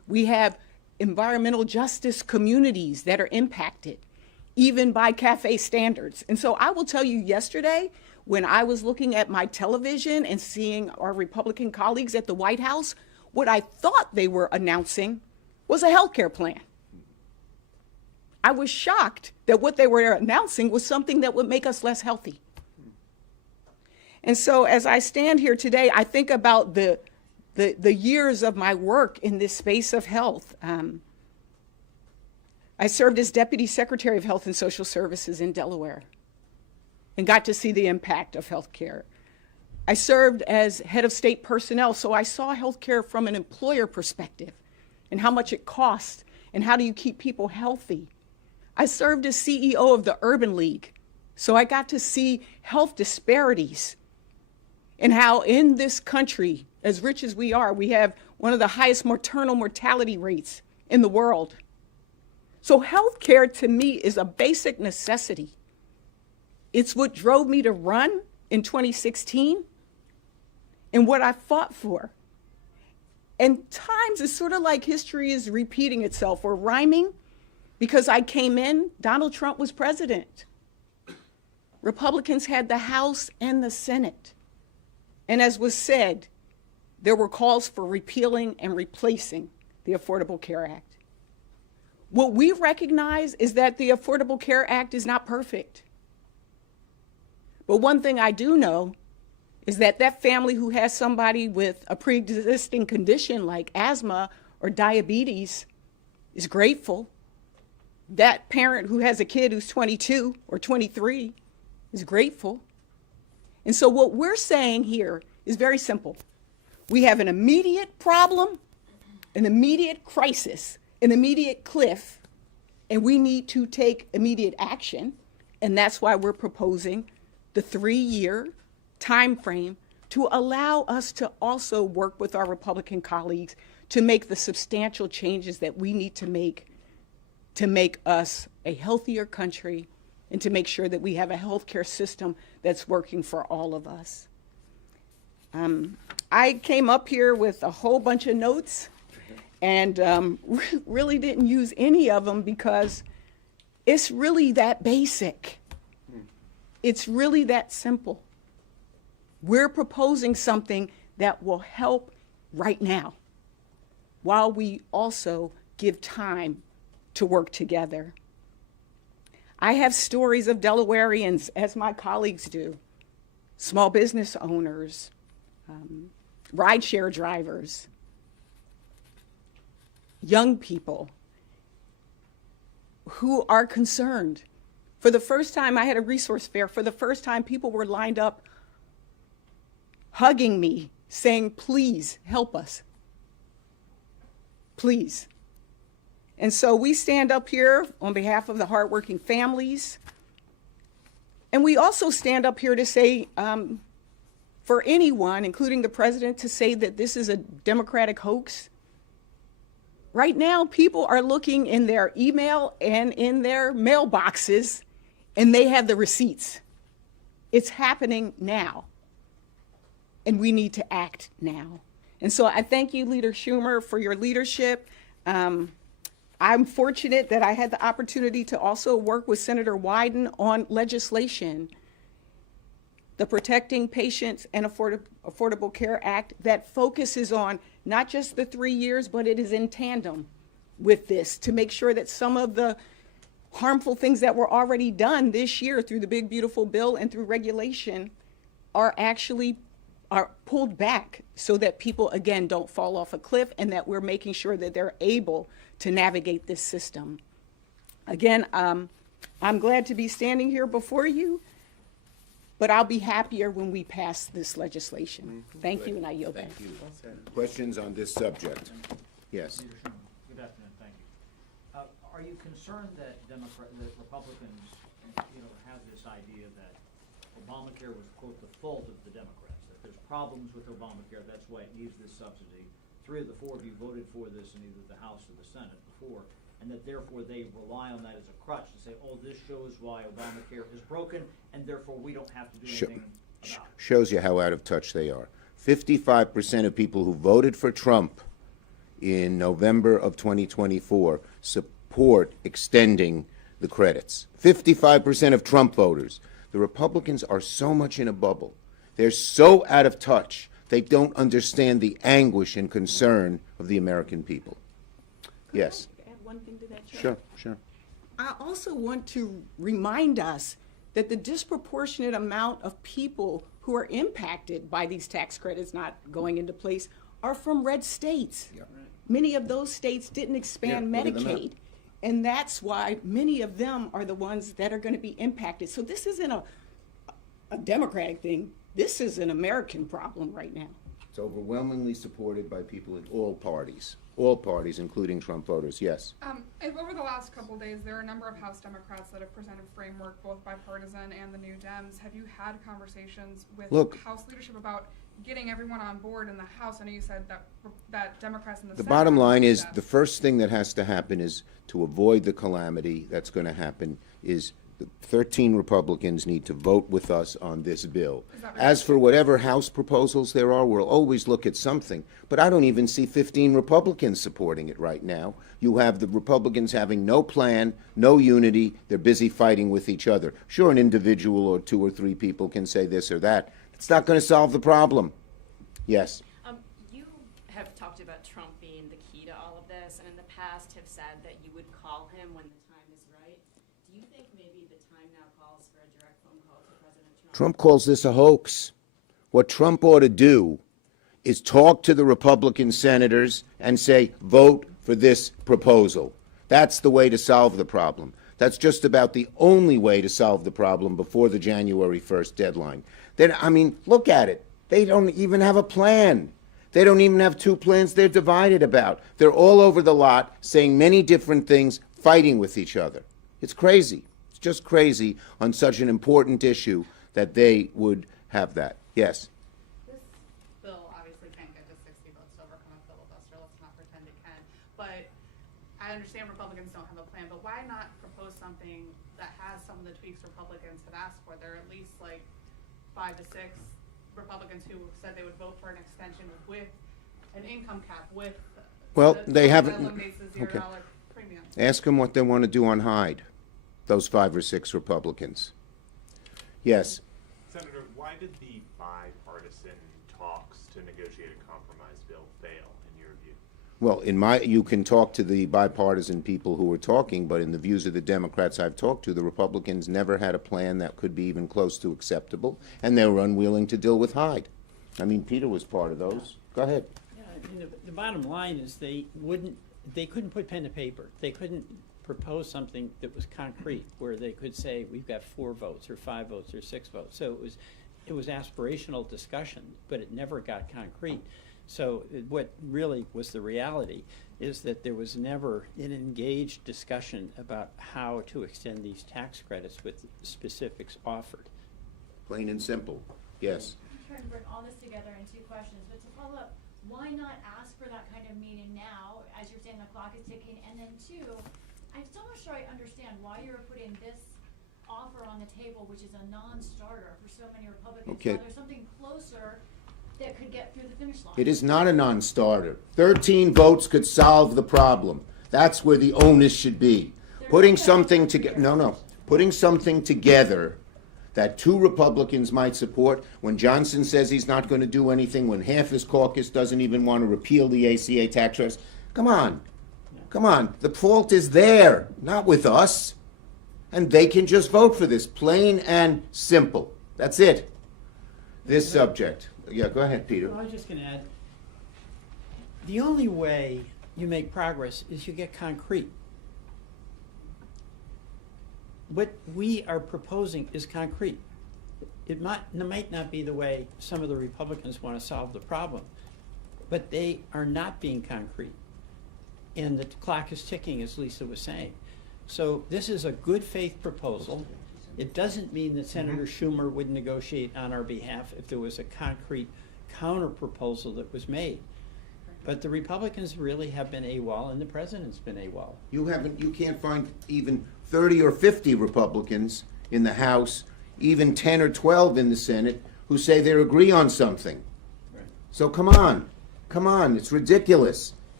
We have environmental justice communities that are impacted, even by CAFE standards. And so I will tell you, yesterday, when I was looking at my television and seeing our Republican colleagues at the White House, what I thought they were announcing was a health care plan. I was shocked that what they were announcing was something that would make us less healthy. And so as I stand here today, I think about the years of my work in this space of health. I served as Deputy Secretary of Health and Social Services in Delaware and got to see the impact of health care. I served as head of state personnel, so I saw health care from an employer perspective and how much it costs and how do you keep people healthy. I served as CEO of the Urban League, so I got to see health disparities and how in this country, as rich as we are, we have one of the highest maternal mortality rates in the world. So health care to me is a basic necessity. It's what drove me to run in 2016 and what I fought for. And times it's sort of like history is repeating itself or rhyming. Because I came in, Donald Trump was president. Republicans had the House and the Senate. And as was said, there were calls for repealing and replacing the Affordable Care Act. What we recognize is that the Affordable Care Act is not perfect. But one thing I do know is that that family who has somebody with a pre-existing condition like asthma or diabetes is grateful. That parent who has a kid who's 22 or 23 is grateful. And so what we're saying here is very simple. We have an immediate problem, an immediate crisis, an immediate cliff, and we need to take immediate action. And that's why we're proposing the 3-year time frame to allow us to also work with our Republican colleagues to make the substantial changes that we need to make us a healthier country and to make sure that we have a healthcare system that's working for all of us. I came up here with a whole bunch of notes and really didn't use any of them because it's really that basic. It's really that simple. We're proposing something that will help right now while we also give time to work together. I have stories of Delawareans, as my colleagues do, small business owners, rideshare drivers, young people who are concerned. For the first time, I had a resource fair. For the first time, people were lined up hugging me, saying, please help us. Please. And so we stand up here on behalf of the hardworking families. And we also stand up here to say, for anyone, including the president, to say that this is a Democratic hoax. Right now, people are looking in their email and in their mailboxes, and they have the receipts. It's happening now. And we need to act now. And so I thank you, Leader Schumer, for your leadership. I'm fortunate that I had the opportunity to also work with Senator Wyden on legislation, the Protecting Patients and Affordable Care Act, that focuses on not just the 3 years, but it is in tandem with this to make sure that some of the harmful things that were already done this year through the Big Beautiful Bill and through regulation are pulled back so that people, again, don't fall off a cliff and that we're making sure that they're able to navigate this system. Again, I'm glad to be standing here before you, but I'll be happier when we pass this legislation. Thank you, and I yield back. Thank you. Questions on this subject? Yes. Leader Schumer, good afternoon, thank you. Are you concerned that Republicans, have this idea that Obamacare was, quote, the fault of the Democrats, that there's problems with Obamacare, that's why it needs this subsidy? 3 of the 4 of you voted for this in either the House or the Senate before, and that therefore they rely on that as a crutch to say, oh, this shows why Obamacare is broken, and therefore we don't have to do anything about it. Shows you how out of touch they are. 55% of people who voted for Trump in November of 2024 support extending the credits. 55% of Trump voters. The Republicans are so much in a bubble. They're so out of touch. They don't understand the anguish and concern of the American people. Yes. Could I add one thing to that, Chair? Sure, sure. I also want to remind us that the disproportionate amount of people who are impacted by these tax credits not going into place are from red states. Many of those states didn't expand Yeah, look at them up. Medicaid, and that's why many of them are the ones that are going to be impacted. So this isn't a Democratic thing. This is an American problem right now. It's overwhelmingly supported by people in all parties, including Trump voters, yes. And over the last couple days, there are a number of House Democrats that have presented framework, both bipartisan and the New Dems. Have you had conversations with Look. House leadership about getting everyone on board in the House? I know you said that Democrats in the The Senate bottom line is, that. the first thing that has to happen is, to avoid the calamity that's going to happen, is the 13 Republicans need to vote with us on this bill. Is that right? As for whatever House proposals there are, we'll always look at something. But I don't even see 15 Republicans supporting it right now. You have the Republicans having no plan, no unity. They're busy fighting with each other. Sure, an individual or 2 or 3 people can say this or that. It's not going to solve the problem. Yes. You have talked about Trump being the key to all of this, and in the past have said that you would call him when the time is right. Do you think maybe the time now calls for a direct phone call to President Trump? Trump calls this a hoax. What Trump ought to do is talk to the Republican senators and say, vote for this proposal. That's the way to solve the problem. That's just about the only way to solve the problem before the January 1st deadline. Then, I mean, look at it. They don't even have a plan. They don't even have 2 plans they're divided about. They're all over the lot saying many different things, fighting with each other. It's crazy. It's just crazy on such an important issue that they would have that. Yes. This bill obviously can't get just 60 votes to overcome a filibuster. Let's not pretend it can. But I understand Republicans don't have a plan, but why not propose something that has some of the tweaks Republicans have asked for? There are at least like 5 to 6 Republicans who said they would vote for an extension with an income cap, with Well, the they haven't- that eliminates the $0 okay. premium. Ask them what they want to do on Hyde, those 5 or 6 Republicans. Yes. Senator, why did the bipartisan talks to negotiate a compromise bill fail, in your view? Well, you can talk to the bipartisan people who were talking, but in the views of the Democrats I've talked to, the Republicans never had a plan that could be even close to acceptable, and they were unwilling to deal with Hyde. I mean, Peter was part of those. Go ahead. Yeah, I mean, the bottom line is they couldn't put pen to paper. They couldn't propose something that was concrete, where they could say, we've got 4 votes, or 5 votes, or 6 votes. So it was aspirational discussion, but it never got concrete. So what really was the reality is that there was never an engaged discussion about how to extend these tax credits with specifics offered. Plain and simple. Yes. I'm trying to bring all this together in 2 questions, but to follow up, why not ask for that kind of meeting now, as you're saying the clock is ticking, and then 2, I'm still not sure I understand why you're putting this offer on the table, which is a non-starter for so many Republicans. Okay. Now there's something closer that could get through the finish line. It is not a non-starter. 13 votes could solve the problem. That's where the onus should be. Putting something together, putting something together that 2 Republicans might support, when Johnson says he's not going to do anything, when half his caucus doesn't even want to repeal the ACA tax credits. Come on. Come on. The fault is there, not with us. And they can just vote for this, plain and simple. That's it. This subject. Yeah, go ahead, Peter. Well, I was just going to add, the only way you make progress is you get concrete. What we are proposing is concrete. It might not be the way some of the Republicans want to solve the problem, but they are not being concrete. And the clock is ticking, as Lisa was saying. So this is a good faith proposal. It doesn't mean that Senator Schumer would negotiate on our behalf if there was a concrete counter proposal that was made. But the Republicans really have been AWOL, and the president's been AWOL. You can't find even 30 or 50 Republicans in the House, even 10 or 12 in the Senate, who say they agree on something. Right. So come on, it's ridiculous.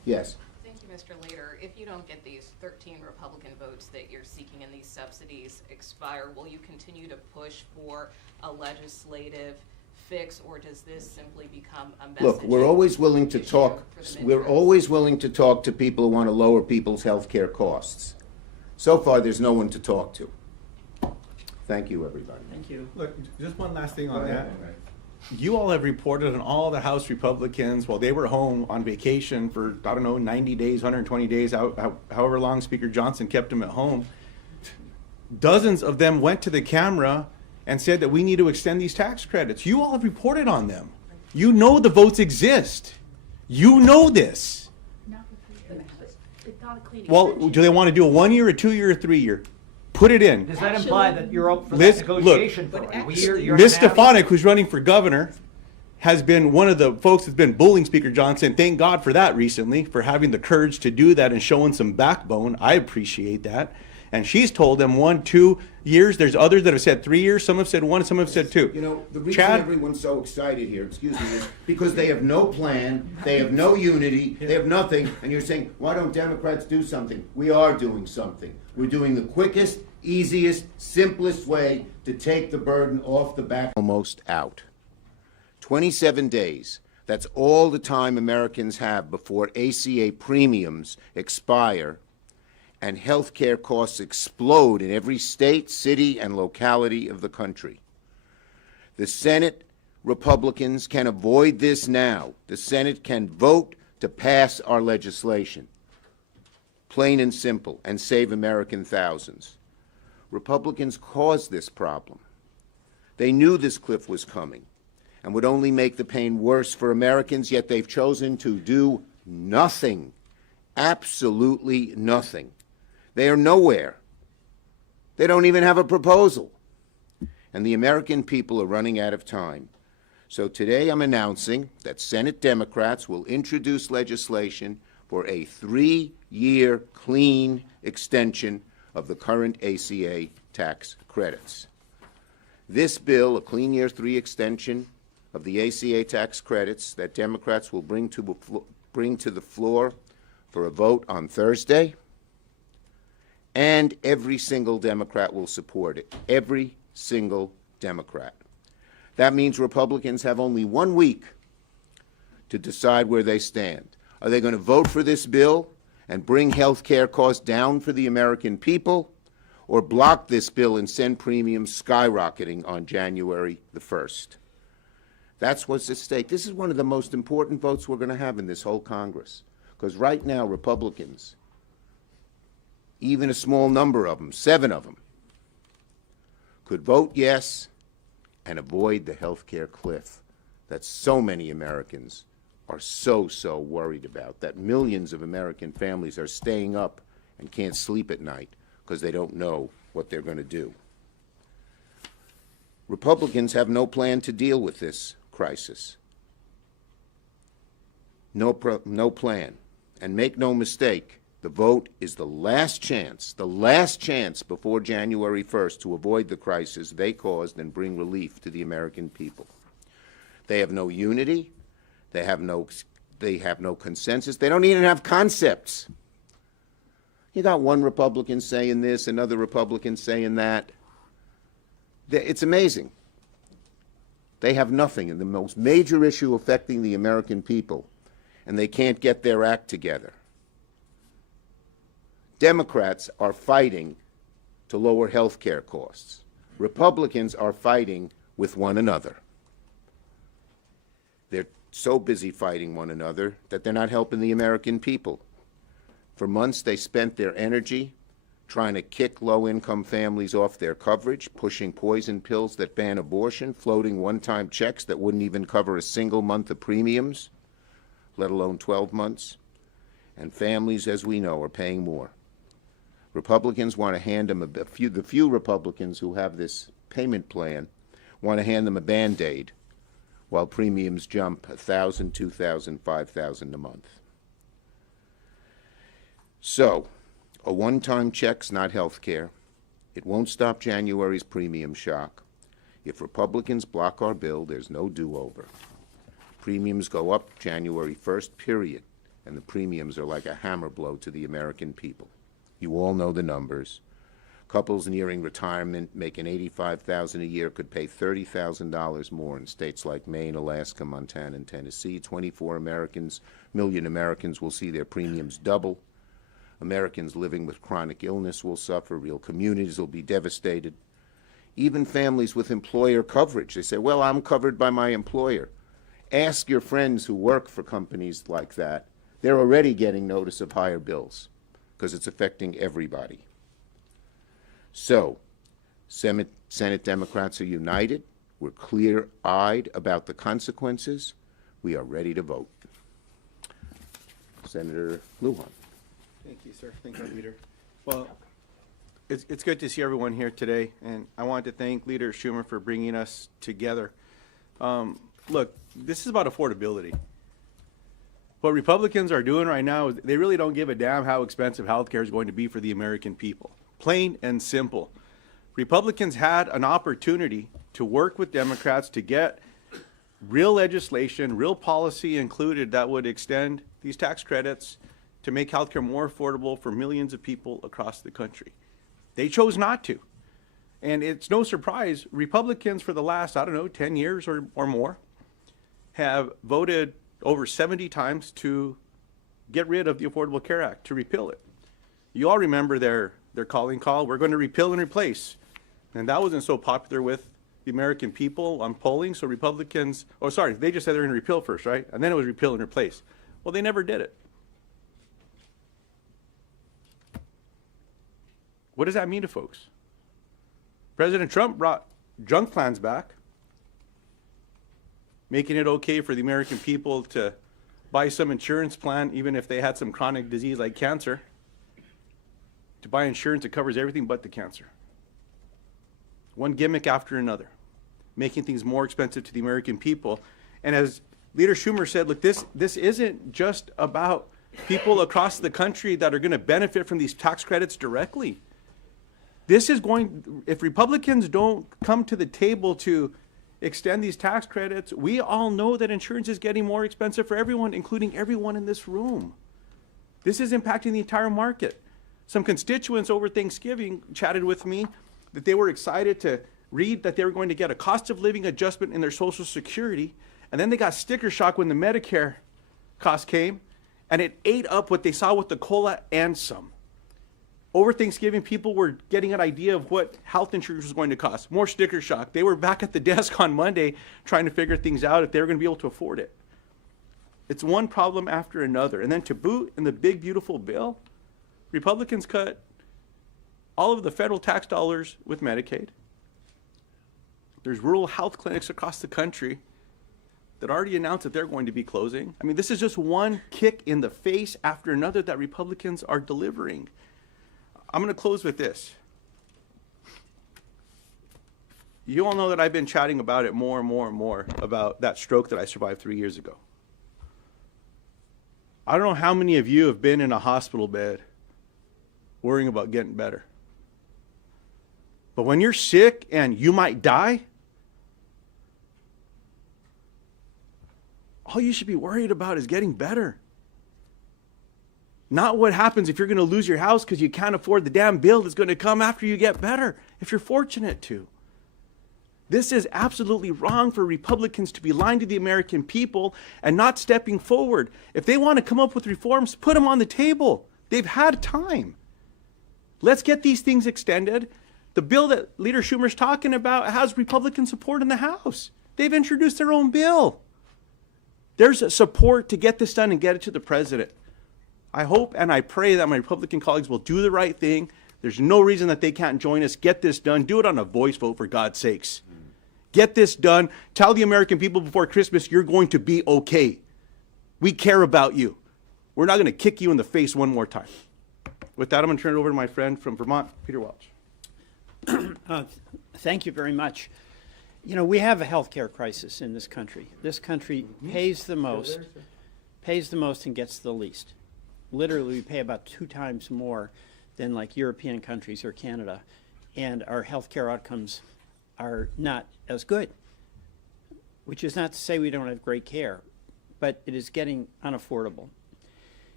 Yes. Thank you, Mr. Leader. If you don't get these 13 Republican votes that you're seeking and these subsidies expire, will you continue to push for a legislative fix, or does this simply become a message? Look, we're always willing to issue talk, for the we're midterms? always willing to talk to people who want to lower people's health care costs. So far, there's no one to talk to. Thank you, everybody. Thank you. Look, just one last thing on that. You all have reported on all the House Republicans while they were home on vacation for, I don't know, 90 days, 120 days, however long Speaker Johnson kept them at home. Dozens of them went to the camera and said that we need to extend these tax credits. You all have reported on them. You know the votes exist. You know this. Well, do they want to do a 1 year, a 2 year, or 3 year? Put it in. Does that imply that you're up for Liz, that negotiation for But a actually- year and Ms. a half? Stefanik, who's running for governor, has been one of the folks that's been bullying Speaker Johnson. Thank God for that recently, for having the courage to do that and showing some backbone. I appreciate that. And she's told them 1, 2 years. There's others that have said 3 years. Some have said 1, some have said 2. You know, the reason Chad? everyone's so excited here, excuse me, is because they have no plan, they have no unity, they have nothing, and you're saying, why don't Democrats do something? We are doing something. We're doing the quickest, easiest, simplest way to take the burden off the back. Almost out. 27 days. That's all the time Americans have before ACA premiums expire and health care costs explode in every state, city, and locality of the country. The Senate Republicans can avoid this now. The Senate can vote to pass our legislation, plain and simple, and save American thousands. Republicans caused this problem. They knew this cliff was coming and would only make the pain worse for Americans, yet they've chosen to do nothing, absolutely nothing. They are nowhere. They don't even have a proposal. And the American people are running out of time. So today I'm announcing that Senate Democrats will introduce legislation for a 3-year clean extension of the current ACA tax credits. This bill, a clean year 3 extension of the ACA tax credits that Democrats will bring to the floor for a vote on Thursday, and every single Democrat will support it. Every single Democrat. That means Republicans have only 1 week to decide where they stand. Are they going to vote for this bill and bring health care costs down for the American people, or block this bill and send premiums skyrocketing on January the 1st? That's what's at stake. This is one of the most important votes we're going to have in this whole Congress, because right now Republicans, even a small number of them, 7 of them, could vote yes and avoid the health care cliff that so many Americans are so worried about, that millions of American families are staying up and can't sleep at night because they don't know what they're going to do. Republicans have no plan to deal with this crisis. No plan. And make no mistake, the vote is the last chance before January 1st to avoid the crisis they caused and bring relief to the American people. They have no unity. They have no consensus. They don't even have concepts. You got one Republican saying this, another Republican saying that. It's amazing. They have nothing in the most major issue affecting the American people, and they can't get their act together. Democrats are fighting to lower health care costs. Republicans are fighting with one another. They're so busy fighting one another that they're not helping the American people. For months, they spent their energy trying to kick low-income families off their coverage, pushing poison pills that ban abortion, floating one-time checks that wouldn't even cover a single month of premiums, let alone 12 months. And families, as we know, are paying more. Republicans want to hand them the few Republicans who have this payment plan want to hand them a Band-Aid while premiums jump $1,000, $2,000, $5,000 a month. So, a one-time check's not health care. It won't stop January's premium shock. If Republicans block our bill, there's no do-over. Premiums go up January 1st, period. and the premiums are like a hammer blow to the American people. You all know the numbers. Couples nearing retirement making $85,000 a year could pay $30,000 more in states like Maine, Alaska, Montana, and Tennessee. 24 million Americans will see their premiums double. Americans living with chronic illness will suffer. Real communities will be devastated. Even families with employer coverage. They say, well, I'm covered by my employer. Ask your friends who work for companies like that. They're already getting notice of higher bills because it's affecting everybody. So, Senate Democrats are united. We're clear-eyed about the consequences. We are ready to vote. Senator Lujan. Thank you, sir. Thank you, Leader. Well, it's good to see everyone here today, and I want to thank Leader Schumer for bringing us together. Look, this is about affordability. What Republicans are doing right now is they really don't give a damn how expensive health care is going to be for the American people. Plain and simple. Republicans had an opportunity to work with Democrats to get real legislation, real policy included that would extend these tax credits to make healthcare more affordable for millions of people across the country. They chose not to. And it's no surprise, Republicans for the last, 10 years or more, have voted over 70 times to get rid of the Affordable Care Act, to repeal it. You all remember their calling call, we're going to repeal and replace. And that wasn't so popular with the American people on polling, so Republicans, they just said they're going to repeal first, right? And then it was repeal and replace. Well, they never did it. What does that mean to folks? President Trump brought junk plans back, making it okay for the American people to buy some insurance plan, even if they had some chronic disease like cancer, to buy insurance that covers everything but the cancer. One gimmick after another, making things more expensive to the American people. And as Leader Schumer said, look, this isn't just about people across the country that are going to benefit from these tax credits directly. This is going, if Republicans don't come to the table to extend these tax credits, we all know that insurance is getting more expensive for everyone, including everyone in this room. This is impacting the entire market. Some constituents over Thanksgiving chatted with me that they were excited to read that they were going to get a cost of living adjustment in their Social Security, and then they got sticker shock when the Medicare cost came, and it ate up what they saw with the COLA and some. Over Thanksgiving, people were getting an idea of what health insurance was going to cost. More sticker shock. They were back at the desk on Monday trying to figure things out if they were going to be able to afford it. It's one problem after another. And then to boot, in the big, beautiful bill, Republicans cut all of the federal tax dollars with Medicaid. There's rural health clinics across the country that already announced that they're going to be closing. I mean, this is just one kick in the face after another that Republicans are delivering. I'm going to close with this. You all know that I've been chatting about it more and more and more, about that stroke that I survived 3 years ago. I don't know how many of you have been in a hospital bed worrying about getting better. But when you're sick and you might die, all you should be worried about is getting better. Not what happens if you're going to lose your house because you can't afford the damn bill that's going to come after you get better, if you're fortunate to. This is absolutely wrong for Republicans to be lying to the American people and not stepping forward. If they want to come up with reforms, put them on the table. They've had time. Let's get these things extended. The bill that Leader Schumer's talking about has Republican support in the House. They've introduced their own bill. There's support to get this done and get it to the president. I hope and I pray that my Republican colleagues will do the right thing. There's no reason that they can't join us. Get this done. Do it on a voice vote, for God's sakes. Get this done. Tell the American people before Christmas, you're going to be okay. We care about you. We're not going to kick you in the face one more time. With that, I'm going to turn it over to my friend from Vermont, Peter Welch. Thank you very much. You know, we have a healthcare crisis in this country. This country pays the most and gets the least. Literally, we pay about 2 times more than like European countries or Canada, and our healthcare outcomes are not as good, which is not to say we don't have great care, but it is getting unaffordable.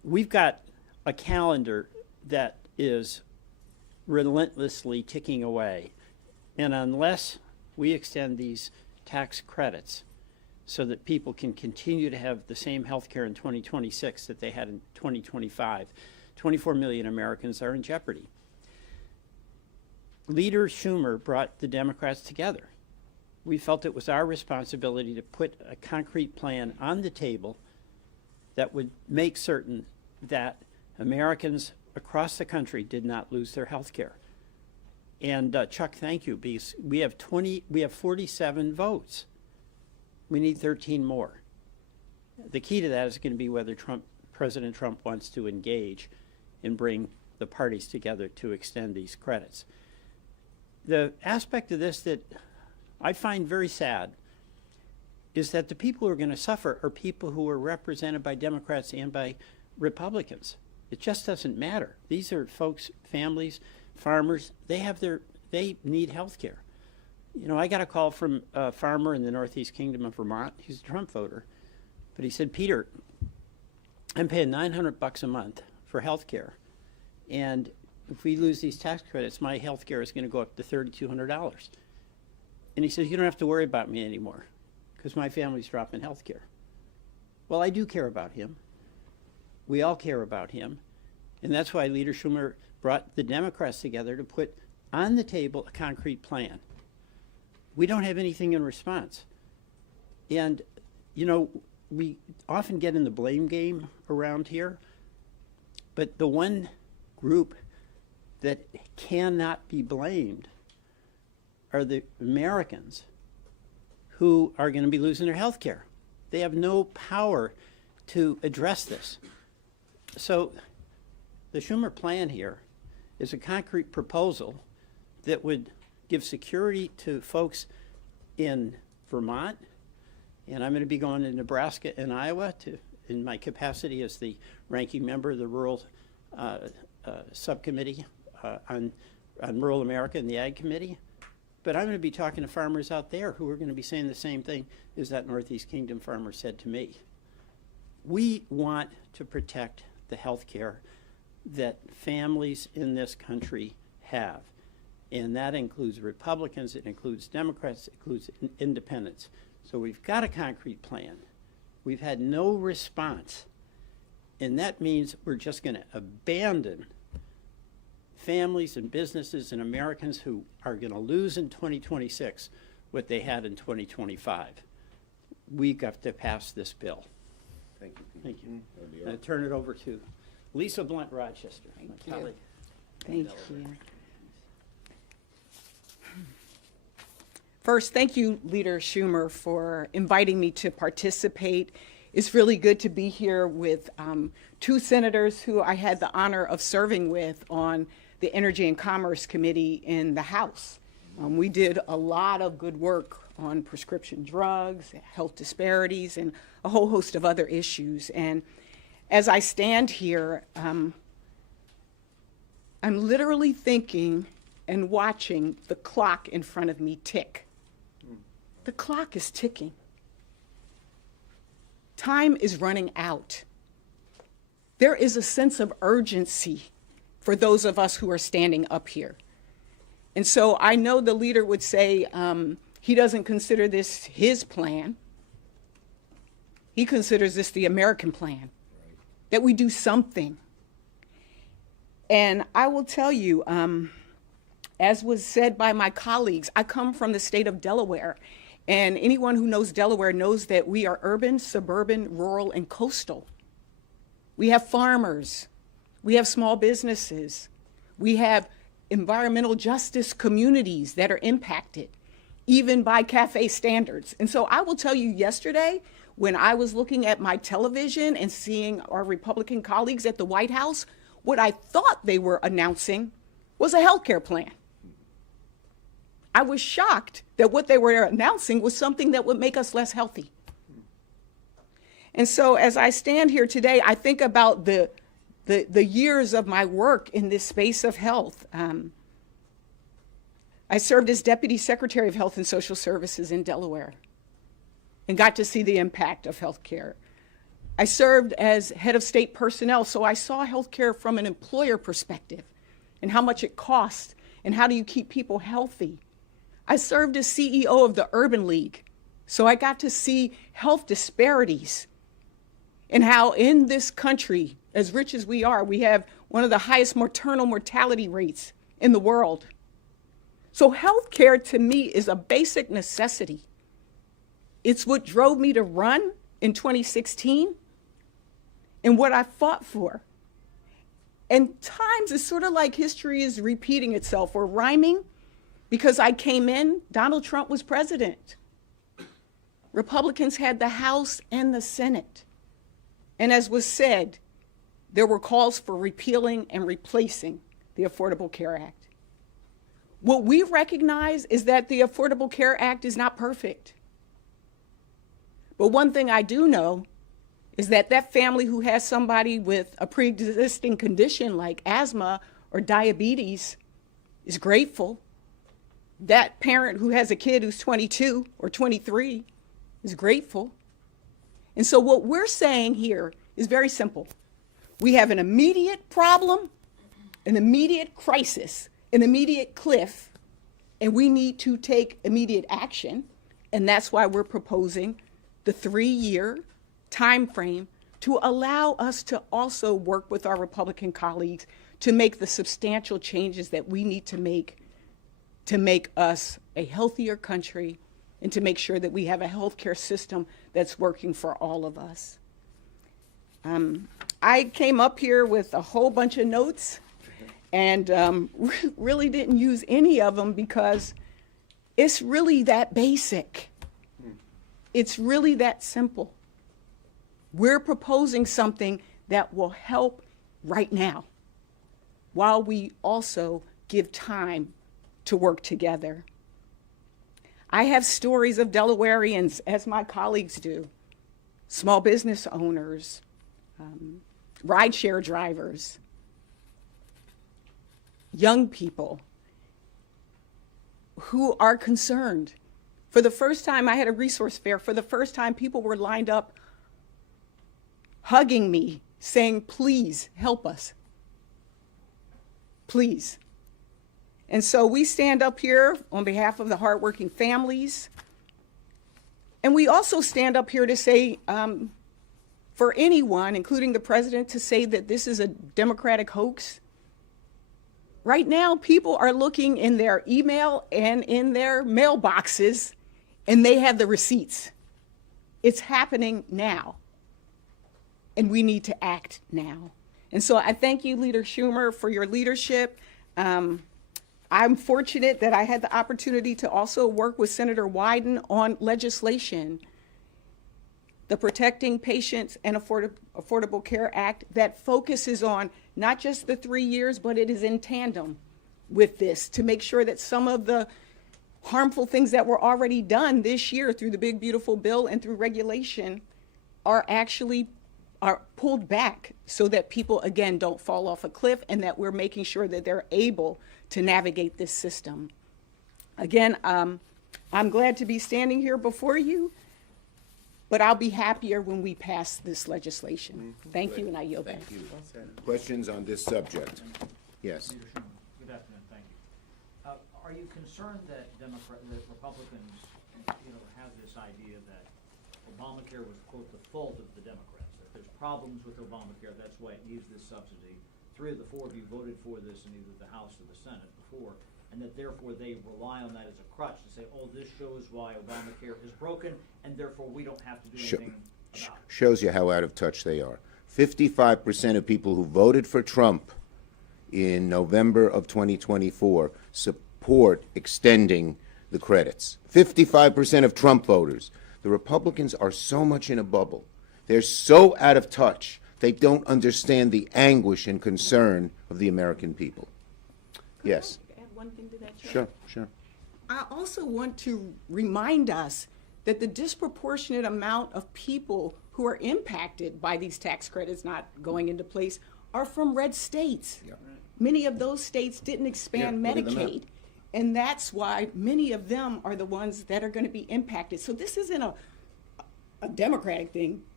we've got a calendar that is relentlessly ticking away. And unless we extend these tax credits so that people can continue to have the same health care in 2026 that they had in 2025, 24 million Americans are in jeopardy. Leader Schumer brought the Democrats together. We felt it was our responsibility to put a concrete plan on the table that would make certain that Americans across the country did not lose their health care. And Chuck, thank you, because we have 47 votes. We need 13 more. The key to that is going to be whether President Trump wants to engage and bring the parties together to extend these credits. The aspect of this that I find very sad is that the people who are going to suffer are people who are represented by Democrats and by Republicans. It just doesn't matter. These are folks, families, farmers, they need health care. You know, I got a call from a farmer in the Northeast Kingdom of Vermont. He's a Trump voter. But he said, Peter, I'm paying $900 a month for health care. And if we lose these tax credits, my health care is going to go up to $3,200. And he says, you don't have to worry about me anymore because my family's dropping health care. Well, I do care about him. We all care about him. And that's why Leader Schumer brought the Democrats together to put on the table a concrete plan. We don't have anything in response. And, you know, we often get in the blame game around here, but the one group that cannot be blamed are the Americans who are going to be losing their health care. They have no power to address this. So the Schumer plan here is a concrete proposal that would give security to folks in Vermont, and I'm going to be going to Nebraska and Iowa in my capacity as the ranking member of the Rural Subcommittee on Rural America and the Ag Committee. But I'm going to be talking to farmers out there who are going to be saying the same thing as that Northeast Kingdom farmer said to me. We want to protect the health care that families in this country have. And that includes Republicans, it includes Democrats, it includes independents. So we've got a concrete plan. We've had no response. And that means we're just going to abandon families and businesses and Americans who are going to lose in 2026 what they had in 2025. We got to pass this bill. Thank you, Pete. Thank you. I'm going to turn it over to Lisa Blunt Rochester, my colleague. Thank you. First, thank you, Leader Schumer, for inviting me to participate. It's really good to be here with two senators who I had the honor of serving with on the Energy and Commerce Committee in the House. We did a lot of good work on prescription drugs, health disparities, and a whole host of other issues. And as I stand here, I'm literally thinking and watching the clock in front of me tick. The clock is ticking. Time is running out. There is a sense of urgency for those of us who are standing up here. And so I know the leader would say he doesn't consider this his plan. He considers this the American plan, that we do something. And I will tell you, as was said by my colleagues, I come from the state of Delaware. And anyone who knows Delaware knows that we are urban, suburban, rural, and coastal. We have farmers. We have small businesses. We have environmental justice communities that are impacted, even by CAFE standards. And so I will tell you, yesterday, when I was looking at my television and seeing our Republican colleagues at the White House, what I thought they were announcing was a healthcare plan. I was shocked that what they were announcing was something that would make us less healthy. And so as I stand here today, I think about the years of my work in this space of health. I served as Deputy Secretary of Health and Social Services in Delaware and got to see the impact of healthcare. I served as head of state personnel, so I saw healthcare from an employer perspective and how much it costs and how do you keep people healthy. I served as CEO of the Urban League, so I got to see health disparities and how in this country, as rich as we are, we have one of the highest maternal mortality rates in the world. So healthcare to me is a basic necessity. It's what drove me to run in 2016 and what I fought for. And times it's sort of like history is repeating itself or rhyming. Because I came in, Donald Trump was president. Republicans had the House and the Senate. And as was said, there were calls for repealing and replacing the Affordable Care Act. What we recognize is that the Affordable Care Act is not perfect. But one thing I do know is that that family who has somebody with a pre-existing condition like asthma or diabetes is grateful. That parent who has a kid who's 22 or 23 is grateful. And so what we're saying here is very simple. We have an immediate problem, an immediate crisis, an immediate cliff, and we need to take immediate action. And that's why we're proposing the 3-year time frame to allow us to also work with our Republican colleagues to make the substantial changes that we need to make us a healthier country and to make sure that we have a healthcare system that's working for all of us. I came up here with a whole bunch of notes and really didn't use any of them because it's really that basic. It's really that simple. We're proposing something that will help right now while we also give time to work together. I have stories of Delawareans, as my colleagues do, small business owners, rideshare drivers, young people who are concerned. For the first time, I had a resource fair. For the first time, people were lined up hugging me, saying, please help us. Please. And so we stand up here on behalf of the hardworking families. And we also stand up here to say, for anyone, including the president, to say that this is a Democratic hoax. Right now, people are looking in their email and in their mailboxes, and they have the receipts. It's happening now. And we need to act now. And so I thank you, Leader Schumer, for your leadership. I'm fortunate that I had the opportunity to also work with Senator Wyden on legislation, the Protecting Patients and Affordable Care Act, that focuses on not just the 3 years, but it is in tandem with this to make sure that some of the harmful things that were already done this year through the big, beautiful bill and through regulation are pulled back so that people, again, don't fall off a cliff and that we're making sure that they're able to navigate this system. Again, I'm glad to be standing here before you, but I'll be happier when we pass this legislation. Thank you, and I yield back. Thank you. Questions on this subject? Yes. Leader Schumer, good afternoon, thank you. Are you concerned that that Republicans, have this idea that Obamacare was, quote, the fault of the Democrats? That there's problems with Obamacare, that's why it needs this subsidy. 3 of the 4 of you voted for this in either the House or the Senate before, and that therefore they rely on that as a crutch to say, oh, this shows why Obamacare is broken, and therefore we don't have to do anything about it. Shows you how out of touch they are. 55% of people who voted for Trump in November of 2024 support extending the credits. 55% of Trump voters. The Republicans are so much in a bubble. They're so out of touch. They don't understand the anguish and concern of the American people. Yes. Can I add one thing to that, Chair? Sure, sure. I also want to remind us that the disproportionate amount of people who are impacted by these tax credits not going into place are from red states. Yeah. Many of those states didn't expand Yeah, look at the map. Medicaid, and that's why many of them are the ones that are going to be impacted. So this isn't a Democratic thing.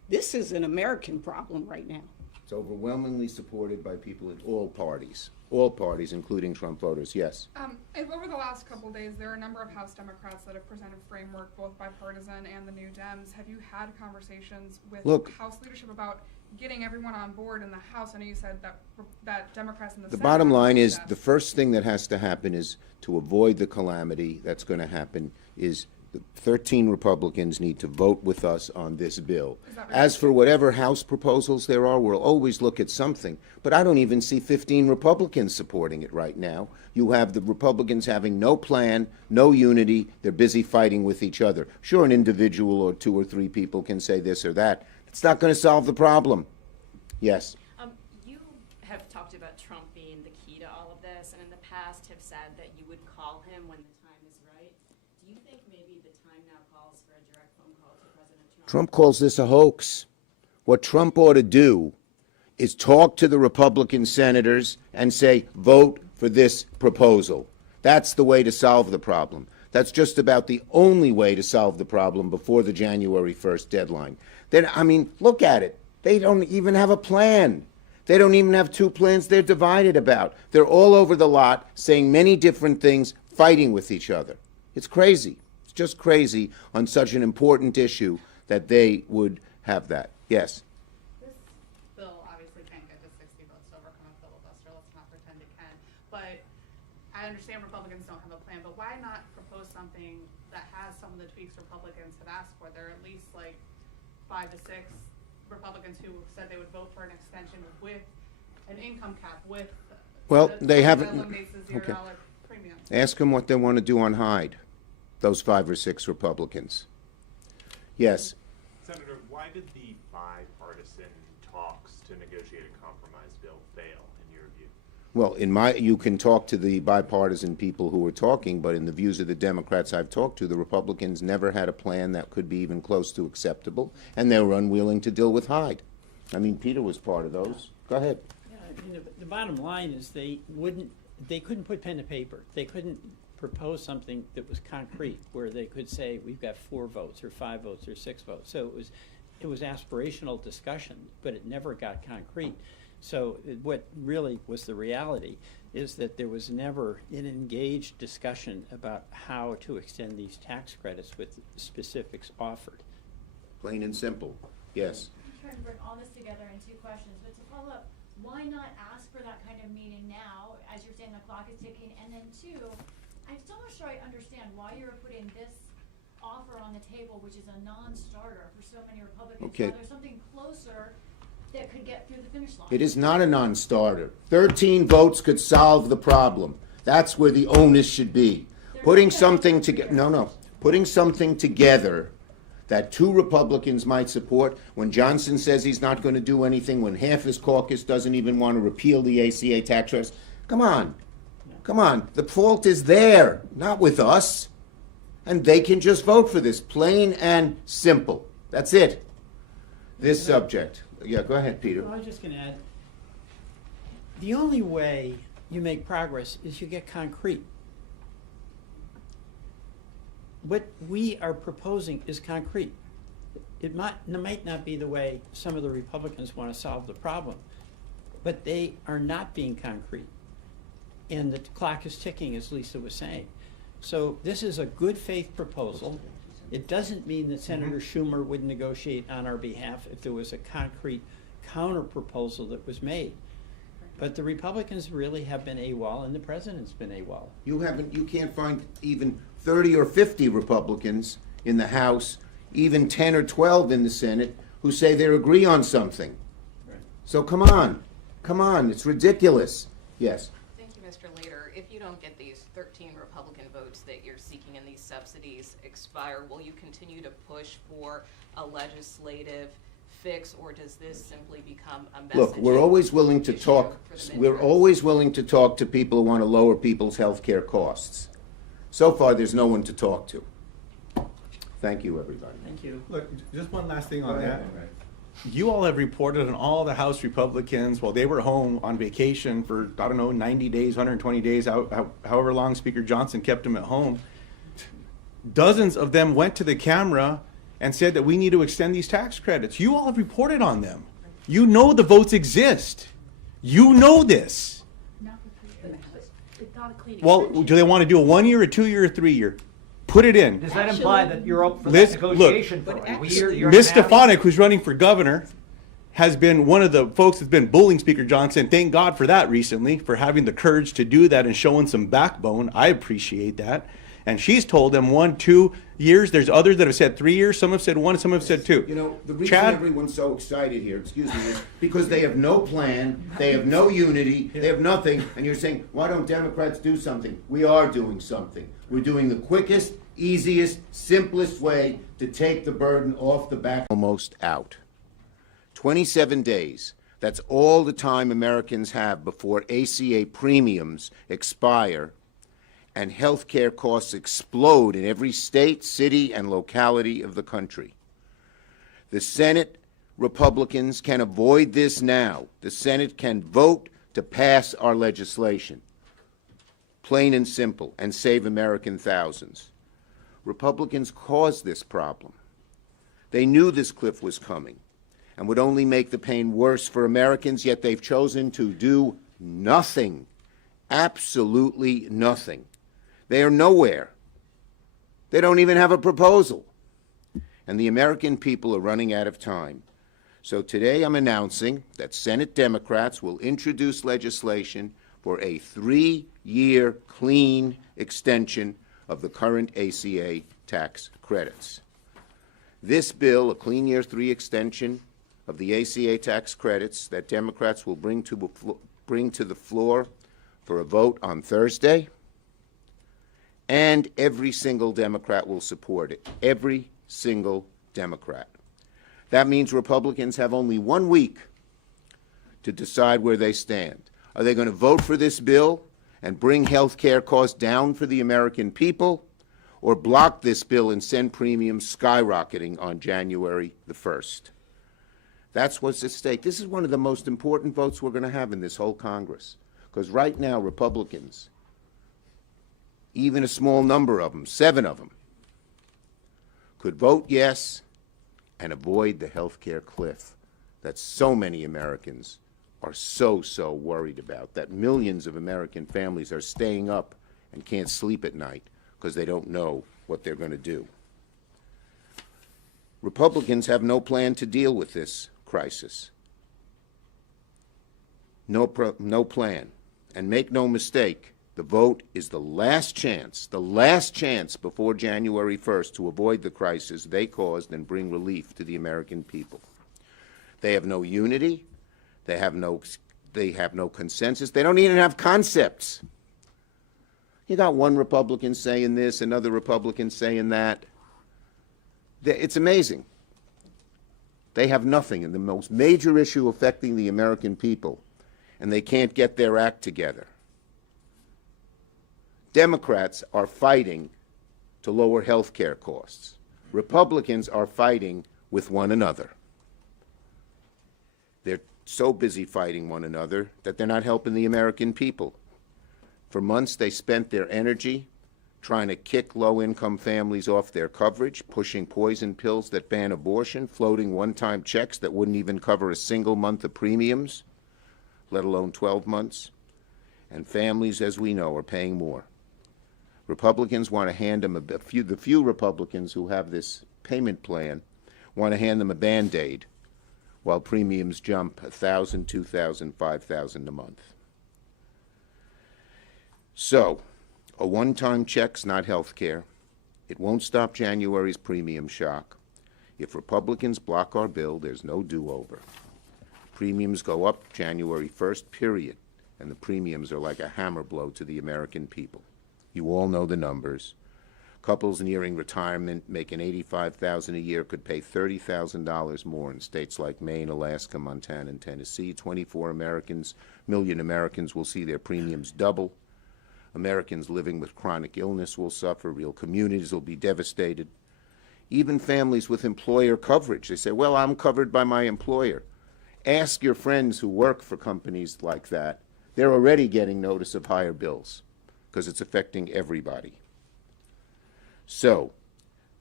This is an American problem right now. It's overwhelmingly supported by people in all parties, including Trump voters, yes. Over the last couple days, there are a number of House Democrats that have presented framework, both bipartisan and the New Dems. Have you had conversations with Look, House leadership about getting everyone on board in the House? I know you said that Democrats in the The Senate bottom have line to do is, that. the first thing that has to happen is, to avoid the calamity that's going to happen, is the 13 Republicans need to vote with us on this bill. Is that As for whatever House proposals there are, we'll always look at something. But I don't even see 15 Republicans supporting it right now. You have the Republicans having no plan, no unity. They're busy fighting with each other. Sure, an individual or 2 or 3 people can say this or that. It's not going to solve the problem. Yes. You have talked about Trump being the key to all of this, and in the past have said that you would call him when the time is right. Do you think maybe the time now calls for a direct phone call to President Trump? Trump calls this a hoax. What Trump ought to do is talk to the Republican senators and say, vote for this proposal. That's the way to solve the problem. That's just about the only way to solve the problem before the January 1st deadline. Then, I mean, look at it. They don't even have a plan. They don't even have 2 plans they're divided about. They're all over the lot saying many different things, fighting with each other. It's crazy. It's just crazy on such an important issue that they would have that. Yes. This bill obviously can't get to 60 votes to overcome a filibuster. Let's not pretend it can. But I understand Republicans don't have a plan, but why not propose something that has some of the tweaks Republicans have asked for? There are at least like 5 to 6 Republicans who said they would vote for an extension with an income cap, with Well, the they that haven't. eliminates the $0 Okay. premium. Ask them what they want to do on Hyde, those 5 or 6 Republicans. Yes. Senator, why did the bipartisan talks to negotiate a compromise bill fail, in your view? Well, you can talk to the bipartisan people who are talking, but in the views of the Democrats I've talked to, the Republicans never had a plan that could be even close to acceptable, and they were unwilling to deal with Hyde. I mean, Peter was part of those. Go ahead. Yeah, I mean, the bottom line is they couldn't put pen to paper. They couldn't propose something that was concrete, where they could say, we've got 4 votes, or 5 votes, or 6 votes. So it was aspirational discussion, but it never got concrete. So what really was the reality is that there was never an engaged discussion about how to extend these tax credits with specifics offered. Plain and simple. Yes. I'm trying to bring all this together in 2 questions, but to follow up, why not ask for that kind of meeting now, as you're saying the clock is ticking, and then 2, I'm still not sure I understand why you're putting this offer on the table, which is a non-starter for so many Republicans. Okay. Now there's something closer that could get through the finish line. It is not a non-starter. 13 votes could solve the problem. That's where the onus should be. Putting something together, putting something together that 2 Republicans might support, when Johnson says he's not going to do anything, when half his caucus doesn't even want to repeal the ACA tax credits. Come on. Come on. The fault is there, not with us. And they can just vote for this, plain and simple. That's it. This subject. Yeah, go ahead, Peter. Well, I was just going to add, the only way you make progress is you get concrete. What we are proposing is concrete. It might not be the way some of the Republicans want to solve the problem, but they are not being concrete. And the clock is ticking, as Lisa was saying. So this is a good faith proposal. It doesn't mean that Senator Schumer would negotiate on our behalf if there was a concrete counter proposal that was made. But the Republicans really have been AWOL, and the president's been AWOL. You can't find even 30 or 50 Republicans in the House, even 10 or 12 in the Senate, who say they agree on something. Right. So come on, it's ridiculous. Yes. Thank you, Mr. Leader. If you don't get these 13 Republican votes that you're seeking and these subsidies expire, will you continue to push for a legislative fix, or does this simply become a message? Look, we're always willing to talk. We're always willing to talk to people who want to lower people's health care costs. So far, there's no one to talk to. Thank you, everybody. Thank you. Look, just one last thing on Go that. ahead. You all have reported on all the House Republicans while they were home on vacation for, 90 days, 120 days, however long Speaker Johnson kept them at home. Dozens of them went to the camera and said that we need to extend these tax credits. You all have reported on them. You know the votes exist. You know this. Well, do they want to do a 1 year, a 2 year, or 3 year? Put it in. Does that imply that you're up for Liz, that negotiation for a year? Ms. Stefanik, who's running for governor, has been one of the folks that's been bullying Speaker Johnson. Thank God for that recently, for having the courage to do that and showing some backbone. I appreciate that. And she's told them 1, 2 years. There's others that have said 3 years. Some have said 1, some have said 2. You know, the reason Chad? everyone's so excited here, excuse me, is because they have no plan, they have no unity, they have nothing, and you're saying, why don't Democrats do something? We are doing something. We're doing the quickest, easiest, simplest way to take the burden off the back. Almost out. 27 days. That's all the time Americans have before ACA premiums expire and health care costs explode in every state, city, and locality of the country. The Senate Republicans can avoid this now. The Senate can vote to pass our legislation, plain and simple, and save American thousands. Republicans caused this problem. They knew this cliff was coming and would only make the pain worse for Americans, yet they've chosen to do nothing, absolutely nothing. They are nowhere. They don't even have a proposal. And the American people are running out of time. So today I'm announcing that Senate Democrats will introduce legislation for a 3-year clean extension of the current ACA tax credits. This bill, a clean year 3 extension of the ACA tax credits that Democrats will bring to the floor for a vote on Thursday, and every single Democrat will support it. Every single Democrat. That means Republicans have only 1 week to decide where they stand. Are they going to vote for this bill and bring health care costs down for the American people, or block this bill and send premiums skyrocketing on January the 1st? That's what's at stake. This is one of the most important votes we're going to have in this whole Congress, because right now Republicans, even a small number of them, 7 of them, could vote yes and avoid the health care cliff that so many Americans are so worried about, that millions of American families are staying up and can't sleep at night because they don't know what they're going to do. Republicans have no plan to deal with this crisis. No plan. And make no mistake, the vote is the last chance before January 1st to avoid the crisis they caused and bring relief to the American people. They have no unity. They have no consensus. They don't even have concepts. You got one Republican saying this, another Republican saying that. It's amazing. They have nothing in the most major issue affecting the American people, and they can't get their act together. Democrats are fighting to lower health care costs. Republicans are fighting with one another. They're so busy fighting one another that they're not helping the American people. For months, they spent their energy trying to kick low-income families off their coverage, pushing poison pills that ban abortion, floating one-time checks that wouldn't even cover a single month of premiums, let alone 12 months. And families, as we know, are paying more. Republicans want to hand them the few Republicans who have this payment plan want to hand them a Band-Aid while premiums jump $1,000, $2,000, $5,000 a month. So, a one-time check's not health care. It won't stop January's premium shock. If Republicans block our bill, there's no do-over. Premiums go up January 1st, period, and the premiums are like a hammer blow to the American people. You all know the numbers. Couples nearing retirement making $85,000 a year could pay $30,000 more in states like Maine, Alaska, Montana, and Tennessee. 24 million Americans will see their premiums double. Americans living with chronic illness will suffer. Real communities will be devastated. Even families with employer coverage. They say, well, I'm covered by my employer. Ask your friends who work for companies like that. They're already getting notice of higher bills because it's affecting everybody. So,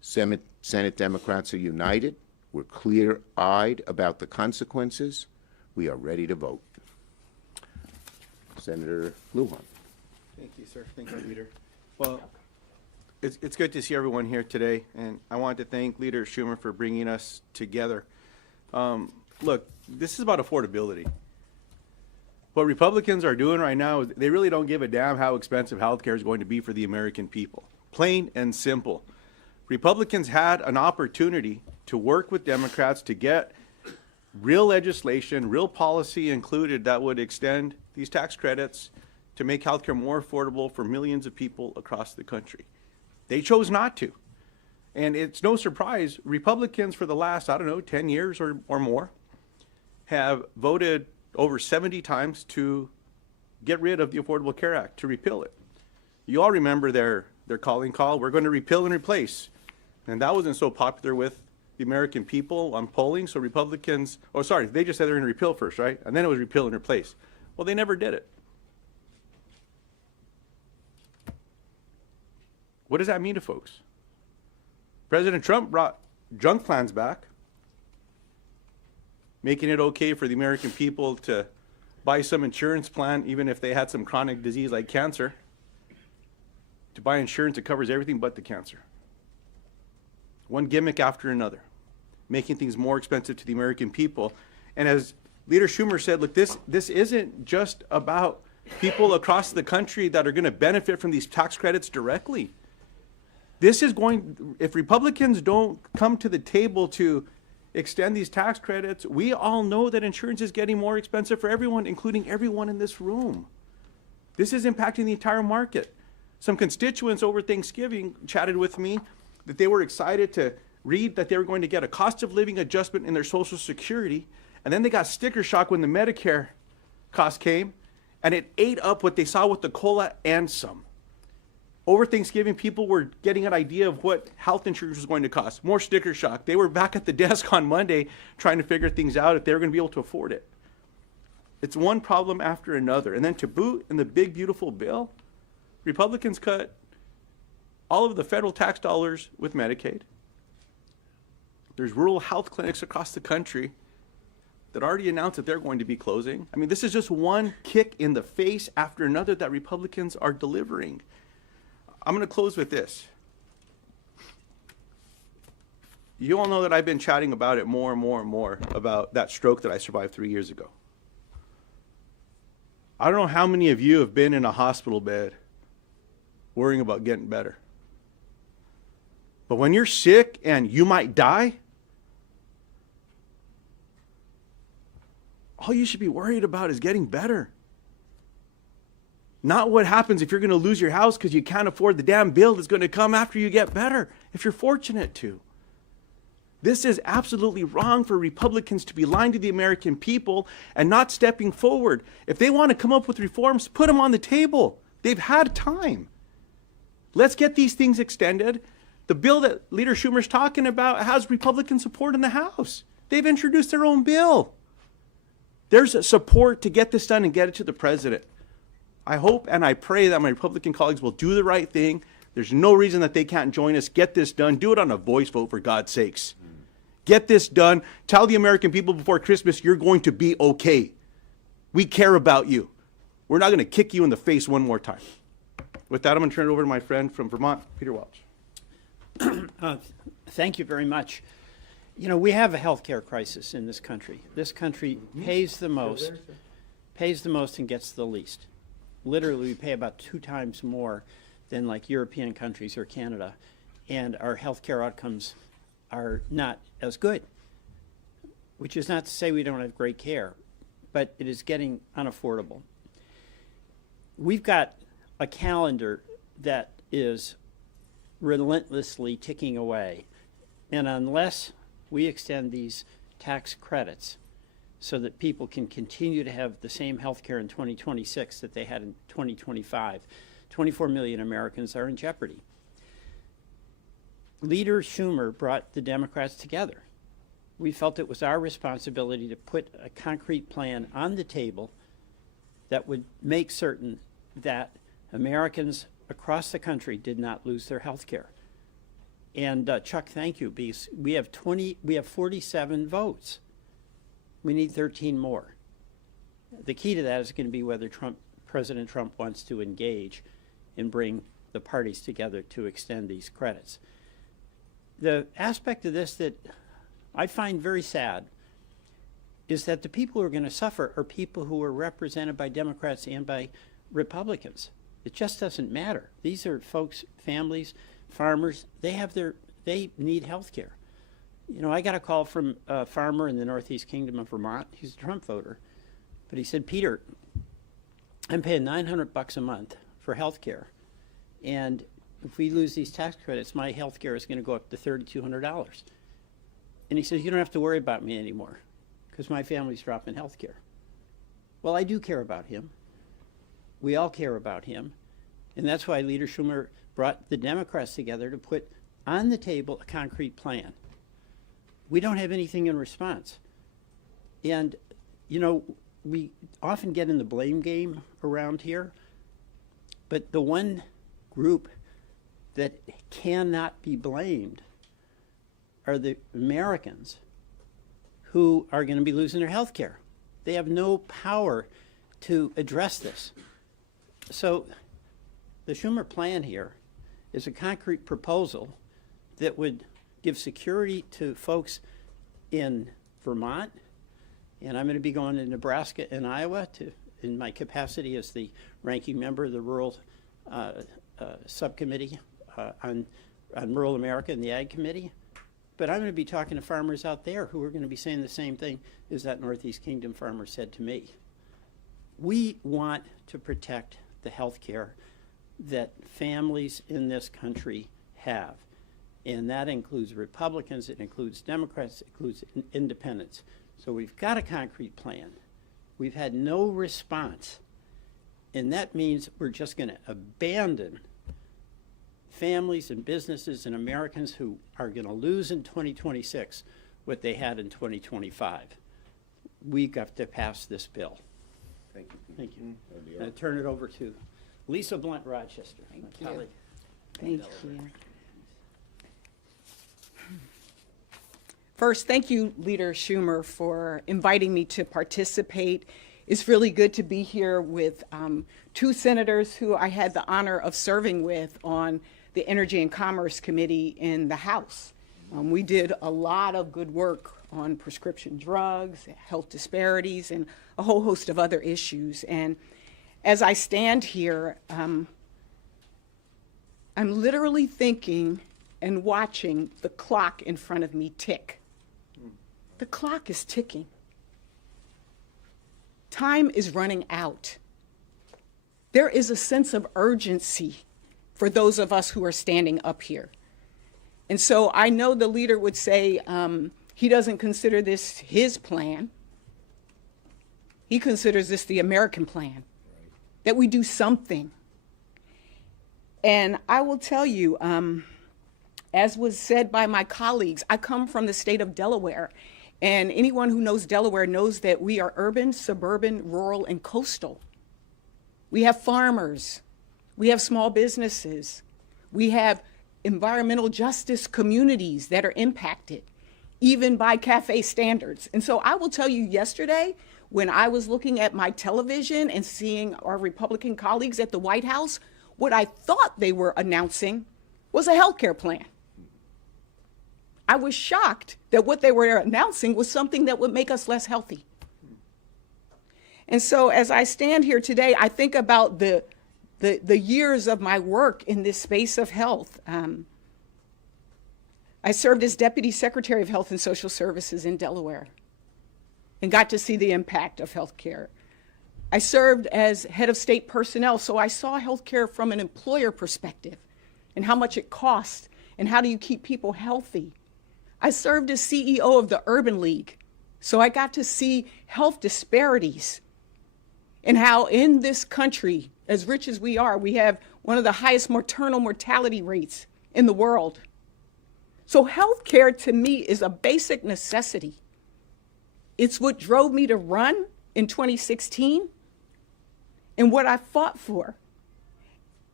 Senate Democrats are united. We're clear-eyed about the consequences. We are ready to vote. Senator Lujan. Thank you, sir. Thank you, Leader. Well, it's good to see everyone here today, and I want to thank Leader Schumer for bringing us together. Look, this is about affordability. What Republicans are doing right now is they really don't give a damn how expensive healthcare is going to be for the American people. Plain and simple. Republicans had an opportunity to work with Democrats to get real legislation, real policy included that would extend these tax credits to make healthcare more affordable for millions of people across the country. They chose not to. And it's no surprise, Republicans for the last, 10 years or more, have voted over 70 times to get rid of the Affordable Care Act, to repeal it. You all remember their calling call, we're going to repeal and replace. And that wasn't so popular with the American people on polling, so Republicans, they just said they're going to repeal first, right? And then it was repeal and replace. Well, they never did it. What does that mean to folks? President Trump brought junk plans back, making it okay for the American people to buy some insurance plan, even if they had some chronic disease like cancer, to buy insurance that covers everything but the cancer. One gimmick after another, making things more expensive to the American people. And as Leader Schumer said, look, this isn't just about people across the country that are going to benefit from these tax credits directly. This is going, if Republicans don't come to the table to extend these tax credits, we all know that insurance is getting more expensive for everyone, including everyone in this room. This is impacting the entire market. Some constituents over Thanksgiving chatted with me that they were excited to read that they were going to get a cost of living adjustment in their Social Security, and then they got sticker shock when the Medicare cost came, and it ate up what they saw with the COLA and some. Over Thanksgiving, people were getting an idea of what health insurance was going to cost. More sticker shock. They were back at the desk on Monday trying to figure things out if they were going to be able to afford it. It's one problem after another. And then to boot, in the big, beautiful bill, Republicans cut all of the federal tax dollars with Medicaid. There's rural health clinics across the country that already announced that they're going to be closing. I mean, this is just one kick in the face after another that Republicans are delivering. I'm going to close with this. You all know that I've been chatting about it more and more and more, about that stroke that I survived 3 years ago. I don't know how many of you have been in a hospital bed worrying about getting better. But when you're sick and you might die, all you should be worried about is getting better. Not what happens if you're going to lose your house because you can't afford the damn bill that's going to come after you get better, if you're fortunate to. This is absolutely wrong for Republicans to be lying to the American people and not stepping forward. If they want to come up with reforms, put them on the table. They've had time. Let's get these things extended. The bill that Leader Schumer's talking about has Republican support in the House. They've introduced their own bill. There's a support to get this done and get it to the president. I hope and I pray that my Republican colleagues will do the right thing. There's no reason that they can't join us. Get this done. Do it on a voice vote, for God's sakes. Get this done. Tell the American people before Christmas, you're going to be okay. We care about you. We're not going to kick you in the face one more time. With that, I'm going to turn it over to my friend from Vermont, Peter Welch. Thank you very much. You know, we have a healthcare crisis in this country. This country pays the most and gets the least. Literally, we pay about 2 times more than like European countries or Canada, and our healthcare outcomes are not as good, which is not to say we don't have great care, but it is getting unaffordable. We've got a calendar that is relentlessly ticking away, and unless we extend these tax credits so that people can continue to have the same health care in 2026 that they had in 2025, 24 million Americans are in jeopardy. Leader Schumer brought the Democrats together. We felt it was our responsibility to put a concrete plan on the table that would make certain that Americans across the country did not lose their health care. And Chuck, thank you, because we have 47 votes. We need 13 more. The key to that is going to be whether President Trump wants to engage and bring the parties together to extend these credits. The aspect of this that I find very sad is that the people who are going to suffer are people who are represented by Democrats and by Republicans. It just doesn't matter. These are folks, families, farmers, they need health care. You know, I got a call from a farmer in the Northeast Kingdom of Vermont. He's a Trump voter. But he said, Peter, I'm paying $900 a month for health care. And if we lose these tax credits, my health care is going to go up to $3,200. And he says, you don't have to worry about me anymore because my family's dropping health care. Well, I do care about him. We all care about him. And that's why Leader Schumer brought the Democrats together to put on the table a concrete plan. We don't have anything in response. And, you know, we often get in the blame game around here, but the one group that cannot be blamed are the Americans who are going to be losing their health care. They have no power to address this. So the Schumer plan here is a concrete proposal that would give security to folks in Vermont, and I'm going to be going to Nebraska and Iowa in my capacity as the ranking member of the Rural Subcommittee on Rural America and the Ag Committee. But I'm going to be talking to farmers out there who are going to be saying the same thing as that Northeast Kingdom farmer said to me. We want to protect the health care that families in this country have. And that includes Republicans, it includes Democrats, it includes independents. So we've got a concrete plan. We've had no response. And that means we're just going to abandon families and businesses and Americans who are going to lose in 2026 what they had in 2025. We've got to pass this bill. Thank you. Thank you. I'm going to turn it over to Lisa Blunt Rochester, my colleague. Thank you. First, thank you, Leader Schumer, for inviting me to participate. It's really good to be here with two senators who I had the honor of serving with on the Energy and Commerce Committee in the House. We did a lot of good work on prescription drugs, health disparities, and a whole host of other issues. And as I stand here, I'm literally thinking and watching the clock in front of me tick. The clock is ticking. Time is running out. There is a sense of urgency for those of us who are standing up here. And so I know the leader would say he doesn't consider this his plan. He considers this the American plan, that we do something. And I will tell you, as was said by my colleagues, I come from the state of Delaware. And anyone who knows Delaware knows that we are urban, suburban, rural, and coastal. We have farmers. We have small businesses. We have environmental justice communities that are impacted, even by CAFE standards. And so I will tell you, yesterday, when I was looking at my television and seeing our Republican colleagues at the White House, what I thought they were announcing was a healthcare plan. I was shocked that what they were announcing was something that would make us less healthy. And so as I stand here today, I think about the years of my work in this space of health. I served as Deputy Secretary of Health and Social Services in Delaware and got to see the impact of healthcare. I served as head of state personnel, so I saw healthcare from an employer perspective and how much it costs and how do you keep people healthy. I served as CEO of the Urban League, so I got to see health disparities and how in this country, as rich as we are, we have one of the highest maternal mortality rates in the world. So healthcare to me is a basic necessity. It's what drove me to run in 2016 and what I fought for.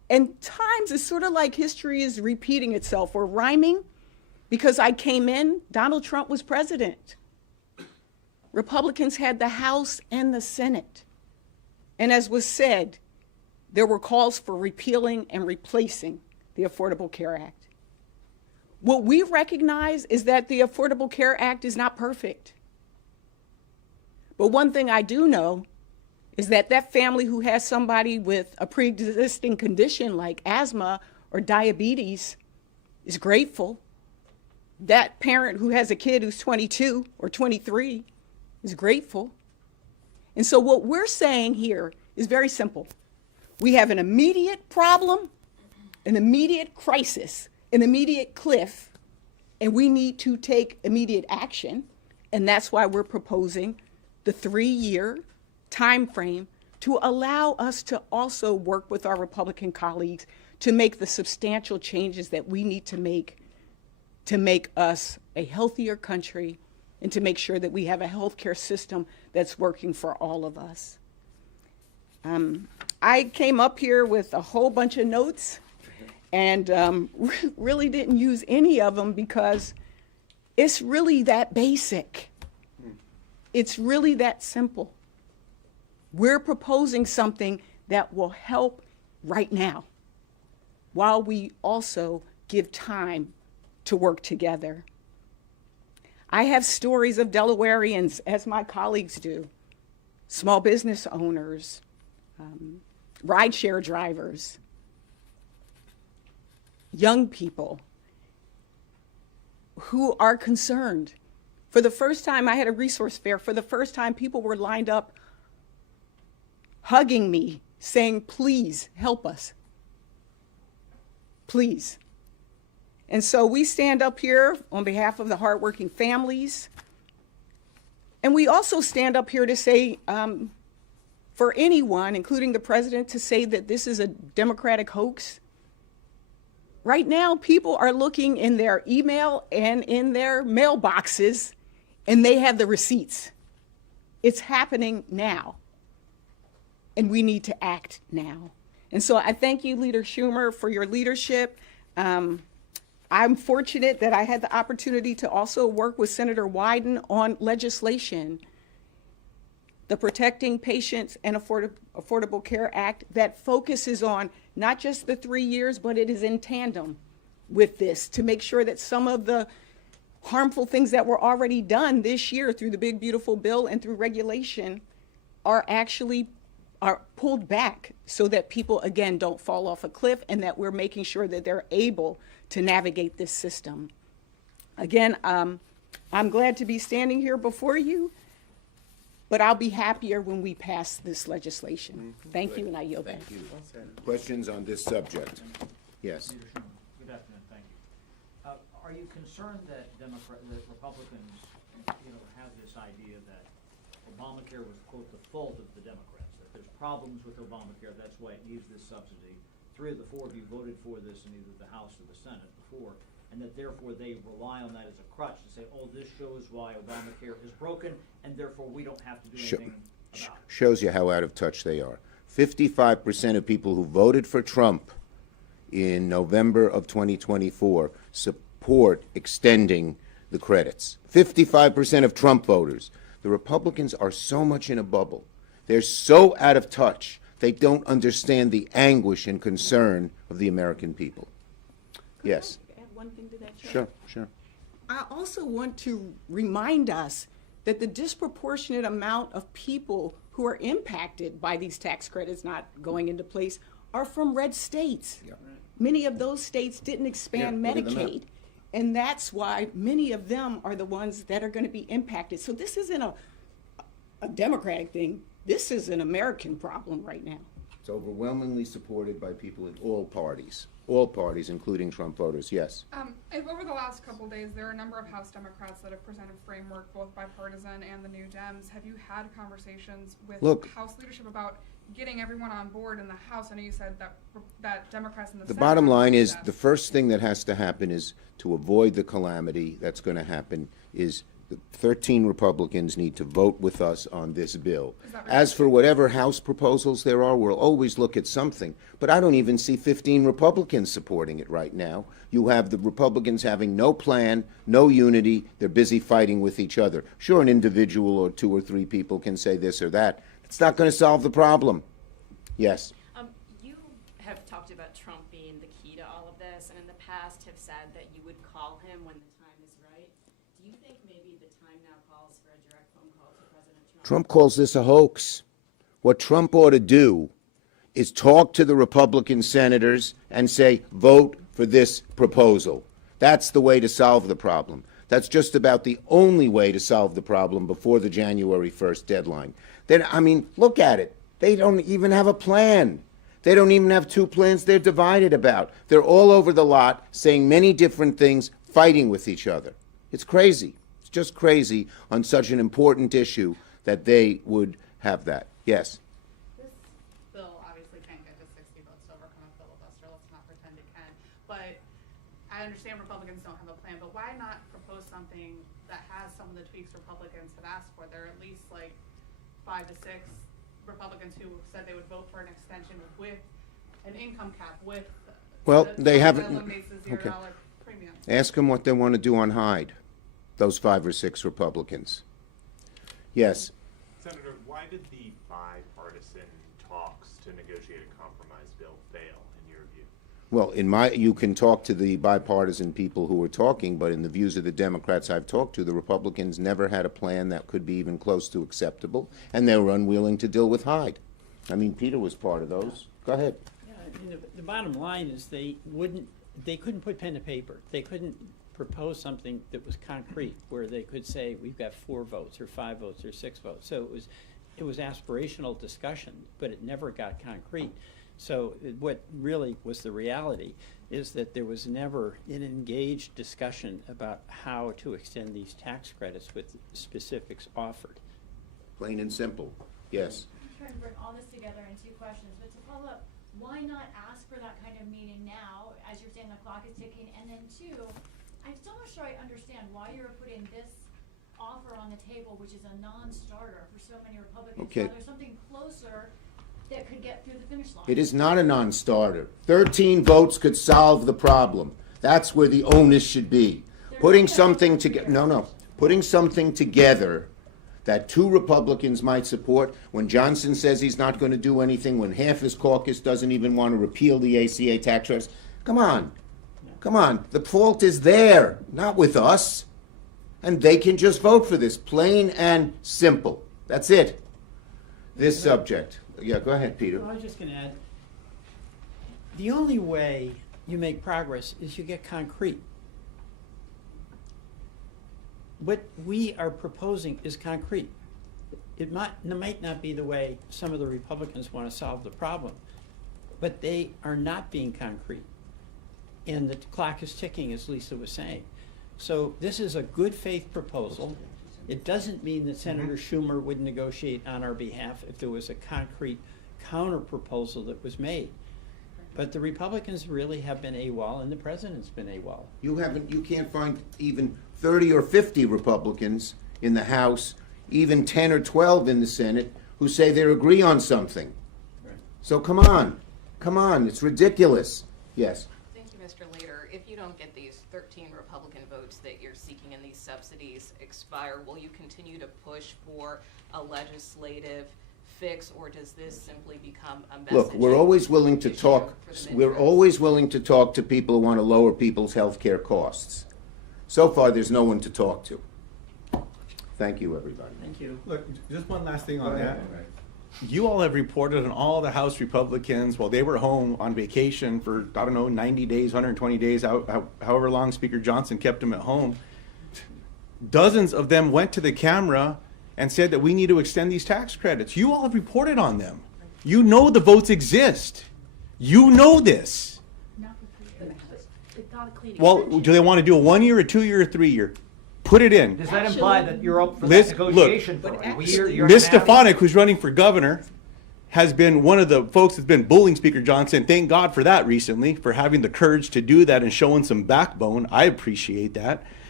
And times it's sort of like history is repeating itself or rhyming. Because I came in, Donald Trump was president. Republicans had the House and the Senate. And as was said, there were calls for repealing and replacing the Affordable Care Act. What we recognize is that the Affordable Care Act is not perfect. But one thing I do know is that that family who has somebody with a pre-existing condition like asthma or diabetes is grateful. That parent who has a kid who's 22 or 23 is grateful. And so what we're saying here is very simple. We have an immediate problem, an immediate crisis, an immediate cliff, and we need to take immediate action. And that's why we're proposing the 3-year time frame to allow us to also work with our Republican colleagues to make the substantial changes that we need to make us a healthier country and to make sure that we have a healthcare system that's working for all of us. I came up here with a whole bunch of notes and really didn't use any of them because it's really that basic. It's really that simple. We're proposing something that will help right now while we also give time to work together. I have stories of Delawareans, as my colleagues do, small business owners, rideshare drivers, young people who are concerned. For the first time, I had a resource fair. For the first time, people were lined up hugging me, saying, please help us. Please. And so we stand up here on behalf of the hardworking families. And we also stand up here to say, for anyone, including the president, to say that this is a Democratic hoax. Right now, people are looking in their email and in their mailboxes, and they have the receipts. It's happening now. And we need to act now. And so I thank you, Leader Schumer, for your leadership. I'm fortunate that I had the opportunity to also work with Senator Wyden on legislation, the Protecting Patients and Affordable Care Act, that focuses on not just the 3 years, but it is in tandem with this to make sure that some of the harmful things that were already done this year through the Big Beautiful Bill and through regulation are pulled back so that people, again, don't fall off a cliff and that we're making sure that they're able to navigate this system. Again, I'm glad to be standing here before you, but I'll be happier when we pass this legislation. Thank you, and I yield back. Thank you. Questions on this subject? Yes. Leader Schumer, good afternoon, thank you. Are you concerned that Republicans, have this idea that Obamacare was, quote, the fault of the Democrats, that there's problems with Obamacare, that's why it needs this subsidy? 3 of the 4 of you voted for this in either the House or the Senate before, and that therefore they rely on that as a crutch to say, oh, this shows why Obamacare is broken, and therefore we don't have to do anything about it. Shows you how out of touch they are. 55% of people who voted for Trump in November of 2024 support extending the credits. 55% of Trump voters. The Republicans are so much in a bubble. They're so out of touch. They don't understand the anguish and concern of the American people. Yes. Could I add one thing to that, Chuck? Sure, sure. I also want to remind us that the disproportionate amount of people who are impacted by these tax credits not going into place are from red states. Yeah. Many of those states didn't expand Yeah, look at them Medicaid. And that's why many of them are the ones that are going to be impacted. So this isn't a Democratic thing. This is an American problem right now. It's overwhelmingly supported by people in all parties, including Trump voters. Yes. Over the last couple of days, there are a number of House Democrats that have presented framework, both bipartisan and the New Dems. Have you had conversations with House leadership about getting everyone on board in the House? I know you said that Democrats in the The Senate bottom are line doing is that. the first thing that has to happen is to avoid the calamity that's going to happen is The 13 Republicans need to vote with us on this bill. Is that right? As for whatever House proposals there are, we'll always look at something. But I don't even see 15 Republicans supporting it right now. You have the Republicans having no plan, no unity. They're busy fighting with each other. Sure, an individual or 2 or 3 people can say this or that. It's not going to solve the problem. Yes. You have talked about Trump being the key to all of this, and in the past have said that you would call him when the time is right. Do you think maybe the time now calls for a direct phone call to President Trump? Trump calls this a hoax. What Trump ought to do is talk to the Republican senators and say, vote for this proposal. That's the way to solve the problem. That's just about the only way to solve the problem before the January 1st deadline. Then, I mean, look at it. They don't even have a plan. They don't even have 2 plans they're divided about. They're all over the lot saying many different things, fighting with each other. It's crazy. It's just crazy on such an important issue that they would have that. Yes. This bill obviously can't get to 60 votes to overcome a filibuster. Let's not pretend it can. But I understand Republicans don't have a plan, but why not propose something that has some of the tweaks Republicans have asked for? There are at least like 5 to 6 Republicans who said they would vote for an extension with an income cap, with Well, the they haven't. that eliminates the $0 Okay. premium. Ask them what they want to do on Hyde, those 5 or 6 Republicans. Yes. Senator, why did the bipartisan talks to negotiate a compromise bill fail, in your view? Well, you can talk to the bipartisan people who were talking, but in the views of the Democrats I've talked to, the Republicans never had a plan that could be even close to acceptable, and they were unwilling to deal with Hyde. I mean, Peter was part of those. Go ahead. Yeah, I mean, the bottom line is they couldn't put pen to paper. They couldn't propose something that was concrete, where they could say, we've got 4 votes, or 5 votes, or 6 votes. So it was aspirational discussion, but it never got concrete. So what really was the reality is that there was never an engaged discussion about how to extend these tax credits with specifics offered. Plain and simple. Yes. I'm trying to bring all this together in 2 questions, but to follow up, why not ask for that kind of meeting now, as you're saying the clock is ticking, and then 2, I'm still not sure I understand why you're putting this offer on the table, which is a non-starter for so many Republicans. Okay. Now there's something closer that could get through the finish line. It is not a non-starter. 13 votes could solve the problem. That's where the onus should be. Putting something together, putting something together that 2 Republicans might support, when Johnson says he's not going to do anything, when half his caucus doesn't even want to repeal the ACA tax credits. Come on. Come on. The fault is there, not with us. And they can just vote for this, plain and simple. That's it. This subject. Yeah, go ahead, Peter. Well, I was just going to add, the only way you make progress is you get concrete. What we are proposing is concrete. It might not be the way some of the Republicans want to solve the problem, but they are not being concrete. And the clock is ticking, as Lisa was saying. So this is a good faith proposal. It doesn't mean that Senator Schumer would negotiate on our behalf if there was a concrete counter proposal that was made. But the Republicans really have been AWOL, and the president's been AWOL. You can't find even 30 or 50 Republicans in the House, even 10 or 12 in the Senate, who say they agree on something. Right. So come on, it's ridiculous. Yes. Thank you, Mr. Leader. If you don't get these 13 Republican votes that you're seeking in these subsidies expire, will you continue to push for a legislative fix, or does this simply become a message? Look, we're always willing to talk. We're always willing to talk to people who want to lower people's health care costs. So far, there's no one to talk to. Thank you, everybody. Thank you. Look, just one last thing on that. You all have reported on all the House Republicans while they were home on vacation for, 90 days, 120 days, however long Speaker Johnson kept them at home. Dozens of them went to the camera and said that we need to extend these tax credits. You all have reported on them. You know the votes exist. You know this. Well, do they want to do a 1-year, a 2-year, or 3-year? Put it in. Does that imply that you're up for Liz, that negotiation? look, for a but year Ms. and a half? Stefanik, who's running for governor, has been one of the folks that's been bullying Speaker Johnson. Thank God for that recently, for having the courage to do that and showing some backbone. I appreciate that.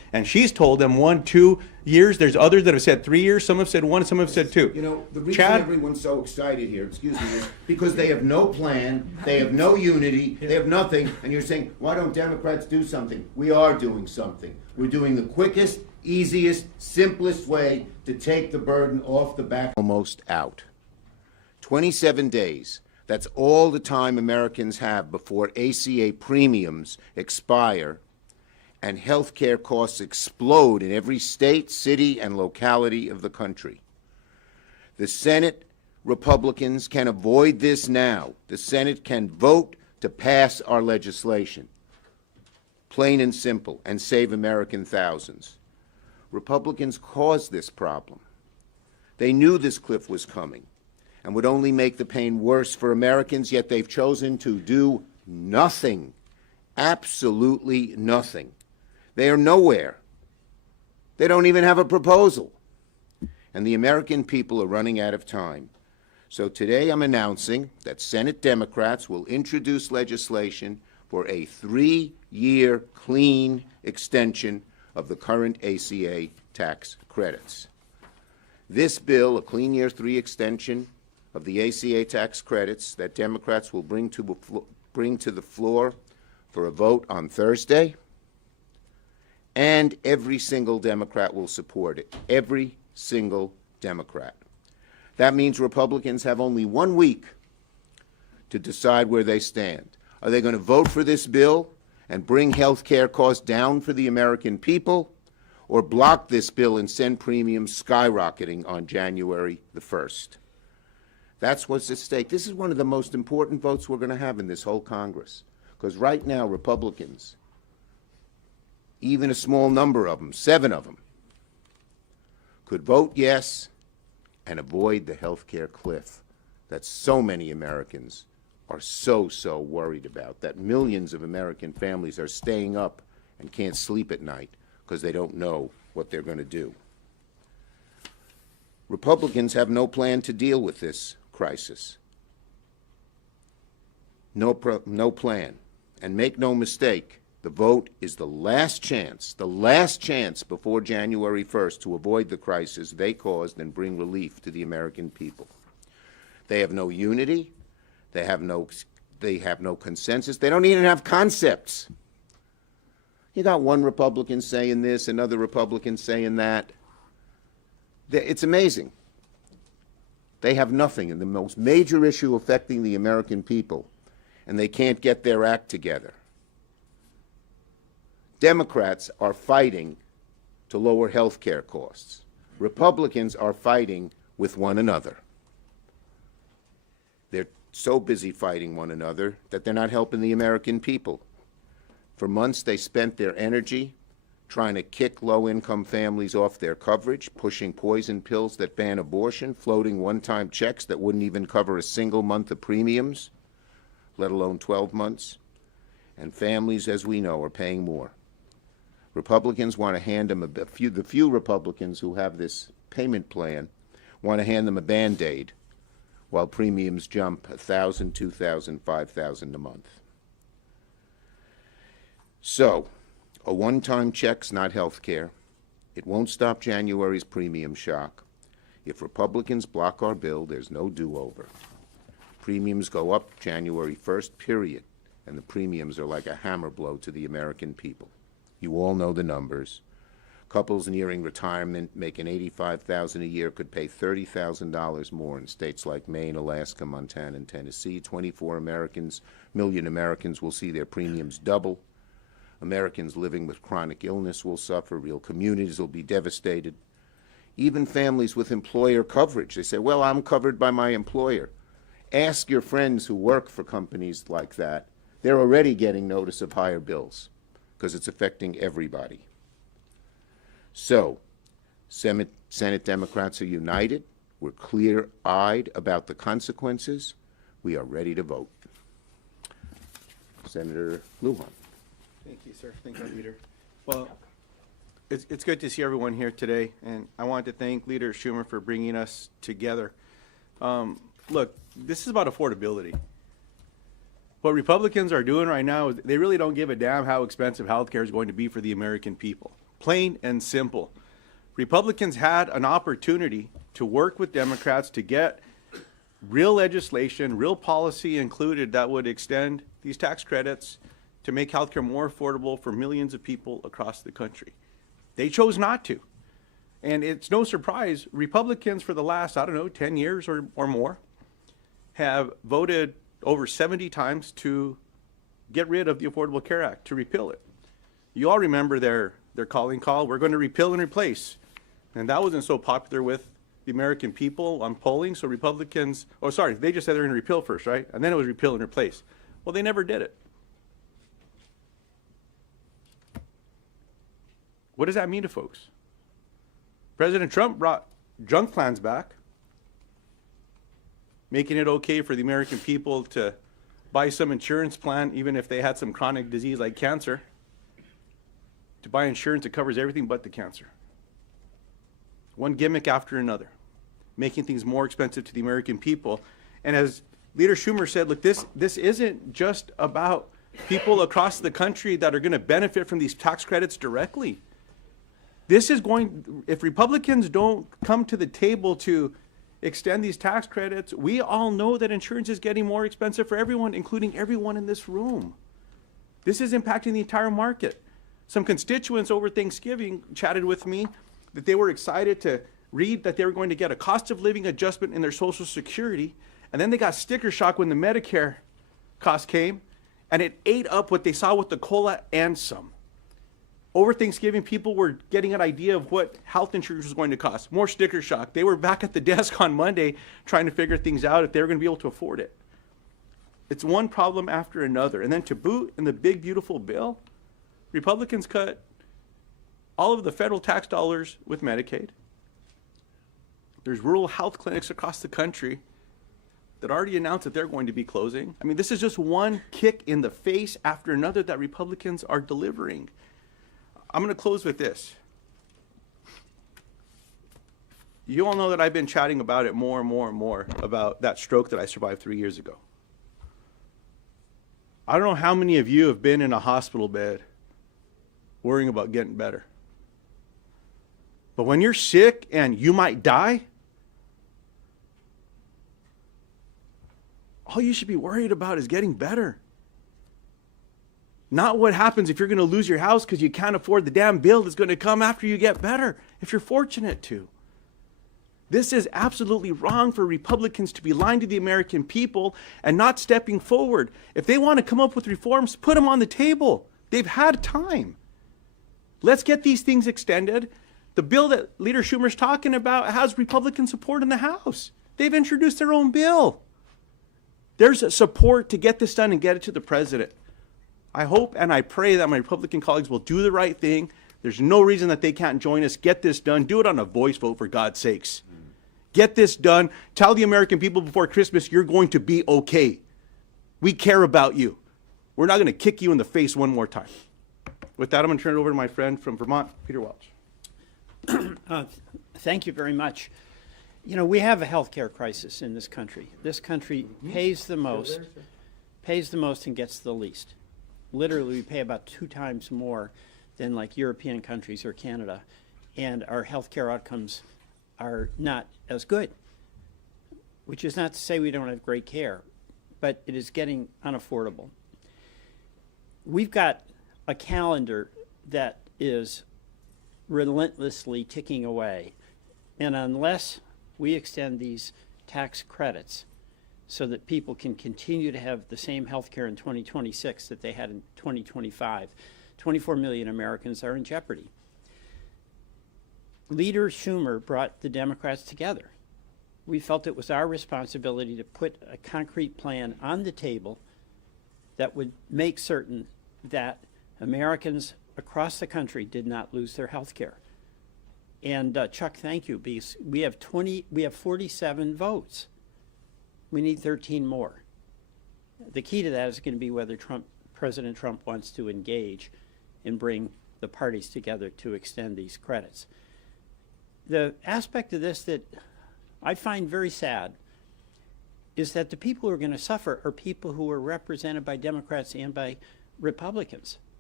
And she's told them 1, 2 years. There's others that have said 3 years. Some have said 1, some have said 2. You know, the reason Chad- everyone's so excited here, excuse me, is because they have no plan, they have no unity, they have nothing, and you're saying, why don't Democrats do something? We are doing something. We're doing the quickest, easiest, simplest way to take the burden off the back. Almost out. 27 days. That's all the time Americans have before ACA premiums expire and health care costs explode in every state, city, and locality of the country. The Senate Republicans can avoid this now. The Senate can vote to pass our legislation, plain and simple, and save American thousands. Republicans caused this problem. They knew this cliff was coming and would only make the pain worse for Americans, yet they've chosen to do nothing, absolutely nothing. They are nowhere. They don't even have a proposal. And the American people are running out of time. So today I'm announcing that Senate Democrats will introduce legislation for a 3-year clean extension of the current ACA tax credits. This bill, a clean year 3 extension of the ACA tax credits that Democrats will bring to the floor for a vote on Thursday, and every single Democrat will support it. Every single Democrat. That means Republicans have only 1 week to decide where they stand. Are they going to vote for this bill and bring health care costs down for the American people, or block this bill and send premiums skyrocketing on January the 1st? That's what's at stake. This is one of the most important votes we're going to have in this whole Congress, because right now Republicans, even a small number of them, 7 of them, could vote yes and avoid the health care cliff that so many Americans are so worried about, that millions of American families are staying up and can't sleep at night because they don't know what they're going to do. Republicans have no plan to deal with this crisis. No plan. And make no mistake, the vote is the last chance before January 1st to avoid the crisis they caused and bring relief to the American people. They have no unity. They have no consensus. They don't even have concepts. You got one Republican saying this, another Republican saying that. It's amazing. They have nothing in the most major issue affecting the American people, and they can't get their act together. Democrats are fighting to lower health care costs. Republicans are fighting with one another. They're so busy fighting one another that they're not helping the American people. For months, they spent their energy trying to kick low-income families off their coverage, pushing poison pills that ban abortion, floating one-time checks that wouldn't even cover a single month of premiums, let alone 12 months. And families, as we know, are paying more. Republicans want to hand them the few Republicans who have this payment plan want to hand them a Band-Aid while premiums jump $1,000, $2,000, $5,000 a month. So, a one-time check's not health care. It won't stop January's premium shock. If Republicans block our bill, there's no do-over. Premiums go up January 1st, period, and the premiums are like a hammer blow to the American people. You all know the numbers. Couples nearing retirement making $85,000 a year could pay $30,000 more in states like Maine, Alaska, Montana, and Tennessee. 24 million Americans will see their premiums double. Americans living with chronic illness will suffer. Real communities will be devastated. Even families with employer coverage. They say, well, I'm covered by my employer. Ask your friends who work for companies like that. They're already getting notice of higher bills because it's affecting everybody. So, Senate Democrats are united. We're clear-eyed about the consequences. We are ready to vote. Senator Lujan. Thank you, sir. Thank you, Leader. Well, it's good to see everyone here today, and I want to thank Leader Schumer for bringing us together. Look, this is about affordability. What Republicans are doing right now is they really don't give a damn how expensive health care is going to be for the American people. Plain and simple. Republicans had an opportunity to work with Democrats to get real legislation, real policy included that would extend these tax credits to make healthcare more affordable for millions of people across the country. They chose not to. And it's no surprise, Republicans for the last, 10 years or more, have voted over 70 times to get rid of the Affordable Care Act, to repeal it. You all remember their calling call, we're going to repeal and replace. And that wasn't so popular with the American people on polling, so Republicans, they just said they're going to repeal first, right? And then it was repeal and replace. Well, they never did it. What does that mean to folks? President Trump brought junk plans back, making it okay for the American people to buy some insurance plan, even if they had some chronic disease like cancer, to buy insurance that covers everything but the cancer. One gimmick after another, making things more expensive to the American people. And as Leader Schumer said, look, this isn't just about people across the country that are going to benefit from these tax credits directly. This is going, if Republicans don't come to the table to extend these tax credits, we all know that insurance is getting more expensive for everyone, including everyone in this room. This is impacting the entire market. Some constituents over Thanksgiving chatted with me that they were excited to read that they were going to get a cost of living adjustment in their Social Security, and then they got sticker shock when the Medicare cost came, and it ate up what they saw with the COLA and some. Over Thanksgiving, people were getting an idea of what health insurance was going to cost. More sticker shock. They were back at the desk on Monday trying to figure things out if they were going to be able to afford it. It's one problem after another. And then to boot, in the big, beautiful bill, Republicans cut all of the federal tax dollars with Medicaid. There's rural health clinics across the country that already announced that they're going to be closing. I mean, this is just one kick in the face after another that Republicans are delivering. I'm going to close with this. You all know that I've been chatting about it more and more and more, about that stroke that I survived 3 years ago. I don't know how many of you have been in a hospital bed worrying about getting better. But when you're sick and you might die, all you should be worried about is getting better. Not what happens if you're going to lose your house because you can't afford the damn bill that's going to come after you get better, if you're fortunate to. This is absolutely wrong for Republicans to be lying to the American people and not stepping forward. If they want to come up with reforms, put them on the table. They've had time. Let's get these things extended. The bill that Leader Schumer's talking about has Republican support in the House. They've introduced their own bill. There's support to get this done and get it to the president. I hope and I pray that my Republican colleagues will do the right thing. There's no reason that they can't join us. Get this done. Do it on a voice vote, for God's sakes. Get this done. Tell the American people before Christmas you're going to be okay. We care about you. We're not going to kick you in the face one more time. With that, I'm going to turn it over to my friend from Vermont, Peter Welch. Thank you very much. You know, we have a healthcare crisis in this country. This country pays the most and gets the least. Literally, we pay about 2 times more than like European countries or Canada, and our healthcare outcomes are not as good, which is not to say we don't have great care, but it is getting unaffordable. We've got a calendar that is relentlessly ticking away, and unless we extend these tax credits so that people can continue to have the same health care in 2026 that they had in 2025, 24 million Americans are in jeopardy. Leader Schumer brought the Democrats together. We felt it was our responsibility to put a concrete plan on the table that would make certain that Americans across the country did not lose their health care. And Chuck, thank you, because we have 47 votes. We need 13 more. The key to that is going to be whether President Trump wants to engage and bring the parties together to extend these credits. The aspect of this that I find very sad is that the people who are going to suffer are people who are represented by Democrats and by Republicans.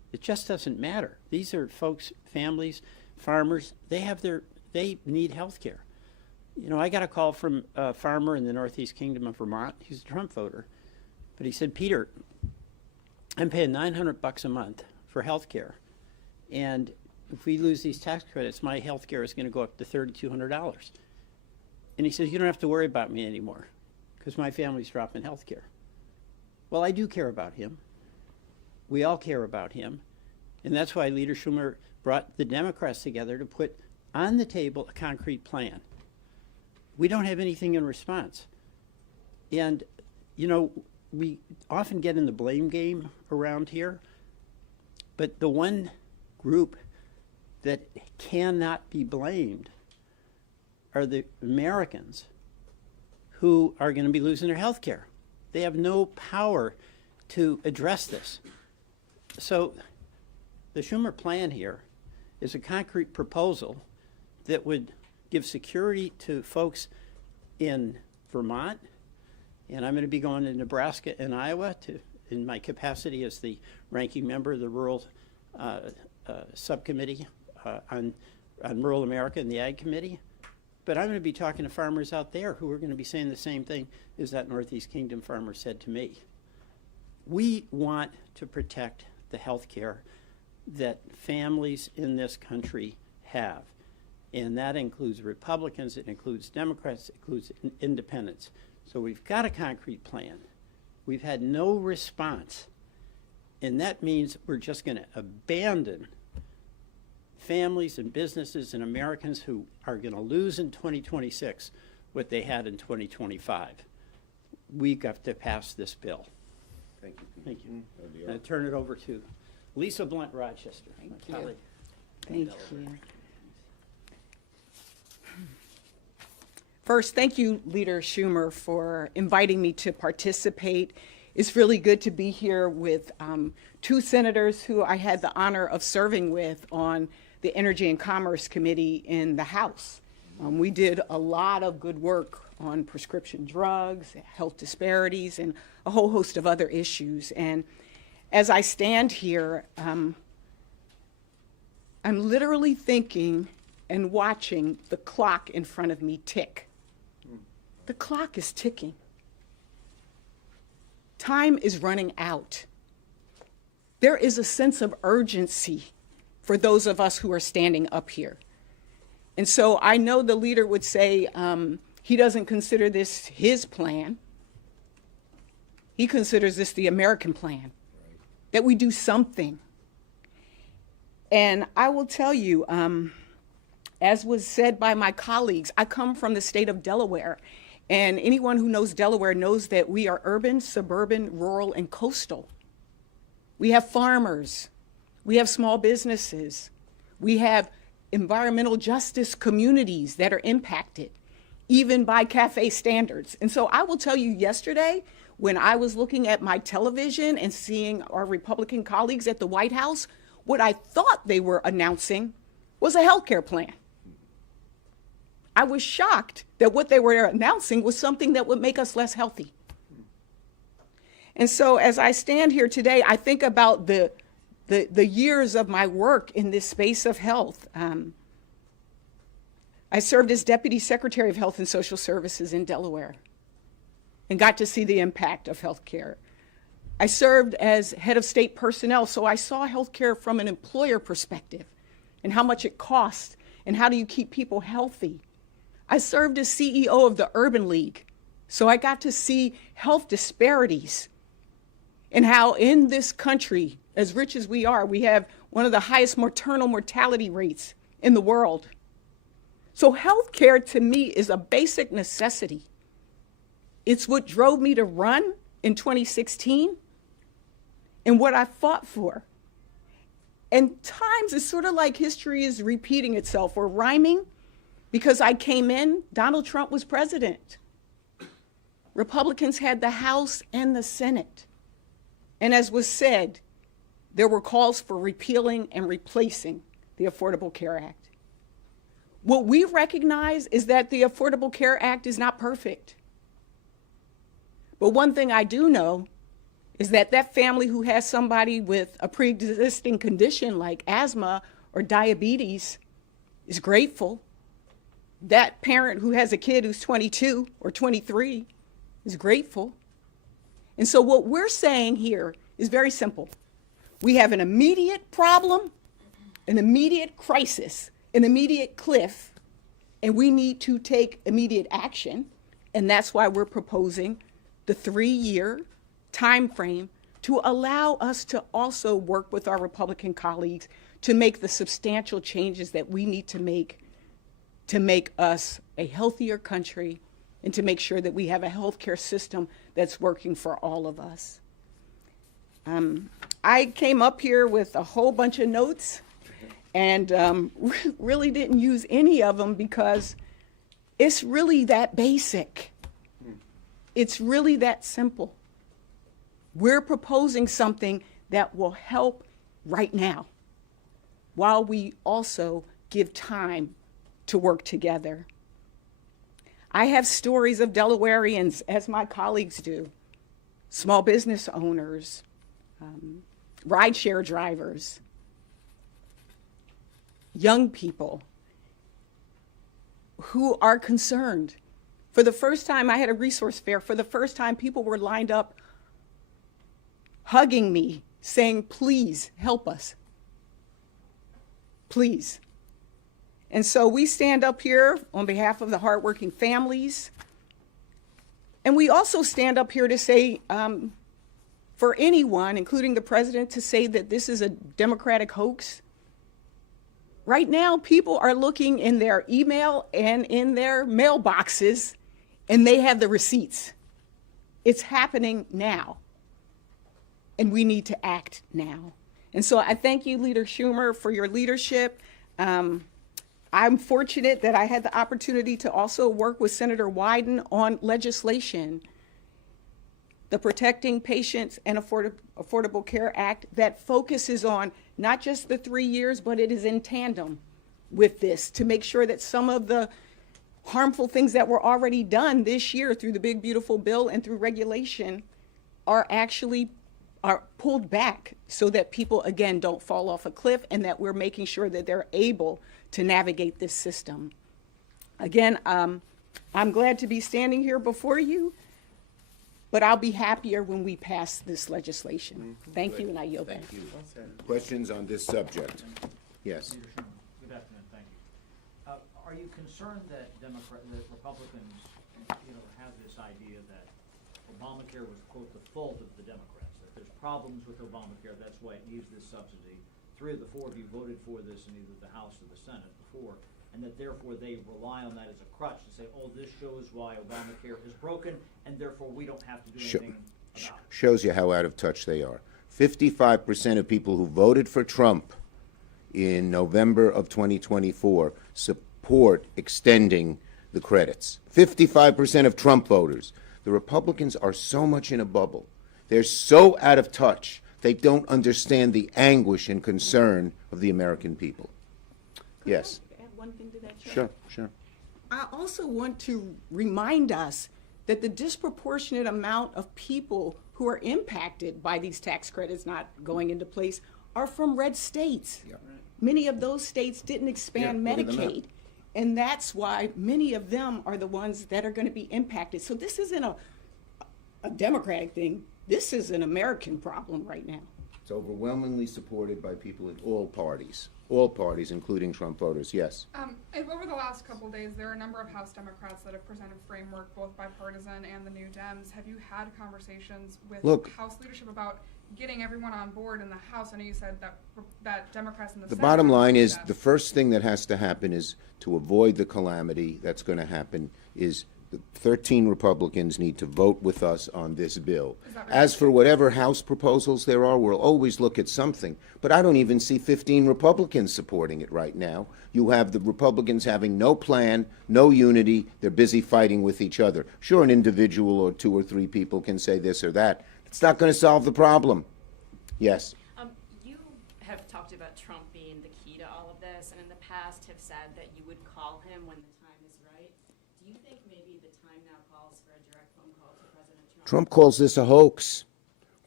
It just doesn't matter. These are folks, families, farmers, they need health care. You know, I got a call from a farmer in the Northeast Kingdom of Vermont. He's a Trump voter. But he said, Peter, I'm paying $900 a month for health care. And if we lose these tax credits, my health care is going to go up to $3,200. And he says, you don't have to worry about me anymore because my family's dropping health care. Well, I do care about him. We all care about him. And that's why Leader Schumer brought the Democrats together to put on the table a concrete plan. We don't have anything in response. And, you know, we often get in the blame game around here, but the one group that cannot be blamed are the Americans who are going to be losing their health care. They have no power to address this. So the Schumer plan here is a concrete proposal that would give security to folks in Vermont, and I'm going to be going to Nebraska and Iowa in my capacity as the ranking member of the Rural Subcommittee on Rural America and the Ag Committee. But I'm going to be talking to farmers out there who are going to be saying the same thing as that Northeast Kingdom farmer said to me. We want to protect the health care that families in this country have. And that includes Republicans, it includes Democrats, it includes independents. So we've got a concrete plan. We've had no response. And that means we're just going to abandon families and businesses and Americans who are going to lose in 2026 what they had in 2025. We've got to pass this bill. Thank you. Thank you. I turn it over to Lisa Blunt Rochester. Thank my you. colleague. Thank you. First, thank you, Leader Schumer, for inviting me to participate. It's really good to be here with two senators who I had the honor of serving with on the Energy and Commerce Committee in the House. We did a lot of good work on prescription drugs, health disparities, and a whole host of other issues. And as I stand here, I'm literally thinking and watching the clock in front of me tick. The clock is ticking. Time is running out. There is a sense of urgency for those of us who are standing up here. And so I know the leader would say he doesn't consider this his plan. He considers this the American plan, that we do something. And I will tell you, as was said by my colleagues, I come from the state of Delaware. And anyone who knows Delaware knows that we are urban, suburban, rural, and coastal. We have farmers. We have small businesses. We have environmental justice communities that are impacted, even by CAFE standards. And so I will tell you, yesterday, when I was looking at my television and seeing our Republican colleagues at the White House, what I thought they were announcing was a healthcare plan. I was shocked that what they were announcing was something that would make us less healthy. And so as I stand here today, I think about the years of my work in this space of health. I served as Deputy Secretary of Health and Social Services in Delaware and got to see the impact of healthcare. I served as head of state personnel, so I saw healthcare from an employer perspective and how much it costs and how do you keep people healthy. I served as CEO of the Urban League, so I got to see health disparities and how in this country, as rich as we are, we have one of the highest maternal mortality rates in the world. So healthcare to me is a basic necessity. It's what drove me to run in 2016 and what I fought for. And times it's sort of like history is repeating itself or rhyming. Because I came in, Donald Trump was president. Republicans had the House and the Senate. And as was said, there were calls for repealing and replacing the Affordable Care Act. What we recognize is that the Affordable Care Act is not perfect. But one thing I do know is that that family who has somebody with a pre-existing condition like asthma or diabetes is grateful. That parent who has a kid who's 22 or 23 is grateful. And so what we're saying here is very simple. We have an immediate problem, an immediate crisis, an immediate cliff, and we need to take immediate action. And that's why we're proposing the 3-year time frame to allow us to also work with our Republican colleagues to make the substantial changes that we need to make us a healthier country and to make sure that we have a healthcare system that's working for all of us. I came up here with a whole bunch of notes and really didn't use any of them because it's really that basic. It's really that simple. We're proposing something that will help right now while we also give time to work together. I have stories of Delawareans, as my colleagues do, small business owners, rideshare drivers, young people who are concerned. For the first time, I had a resource fair. For the first time, people were lined up hugging me, saying, please help us. Please. And so we stand up here on behalf of the hardworking families. And we also stand up here to say, for anyone, including the president, to say that this is a Democratic hoax. Right now, people are looking in their email and in their mailboxes, and they have the receipts. It's happening now. And we need to act now. And so I thank you, Leader Schumer, for your leadership. I'm fortunate that I had the opportunity to also work with Senator Wyden on legislation, the Protecting Patients and Affordable Care Act, that focuses on not just the 3 years, but it is in tandem with this to make sure that some of the harmful things that were already done this year through the Big Beautiful Bill and through regulation are pulled back so that people, again, don't fall off a cliff and that we're making sure that they're able to navigate this system. Again, I'm glad to be standing here before you, but I'll be happier when we pass this legislation. Thank you, and I yield back. Thank you. Questions on this subject? Yes. Leader Schumer, good afternoon, thank you. Are you concerned that that Republicans, have this idea that Obamacare was, quote, the fault of the Democrats, that there's problems with Obamacare, that's why it needs this subsidy? 3 of the 4 of you voted for this in either the House or the Senate before, and that therefore they rely on that as a crutch to say, oh, this shows why Obamacare is broken, and therefore we don't have to do anything about it. Shows you how out of touch they are. 55% of people who voted for Trump in November of 2024 support extending the credits. 55% of Trump voters. The Republicans are so much in a bubble. They're so out of touch. They don't understand the anguish and concern of the American people. Yes. Could I add one thing to that, Chair? Sure, sure. I also want to remind us that the disproportionate amount of people who are impacted by these tax credits not going into place are from red states. Yeah. Many of those states didn't expand Yeah, look at them Medicaid. And that's why many of them are the ones that are going to be impacted. So this isn't a Democratic thing. This is an American problem right now. It's overwhelmingly supported by people in all parties, including Trump voters. Yes. Over the last couple of days, there are a number of House Democrats that have presented framework, both bipartisan and the New Dems. Have you had conversations with House leadership about getting everyone on board in the House? I know you said that Democrats in the Senate. The bottom line is the first thing that has to happen is to avoid the calamity that's going to happen is the 13 Republicans need to vote with us on this bill. As for whatever House proposals there are, we'll always look at something. But I don't even see 15 Republicans supporting it right now. You have the Republicans having no plan, no unity. They're busy fighting with each other. Sure, an individual or 2 or 3 people can say this or that. It's not going to solve the problem. Yes. You have talked about Trump being the key to all of this, and in the past have said that you would call him when the time is right. Do you think maybe the time now calls for a direct phone call to President Trump? Trump calls this a hoax.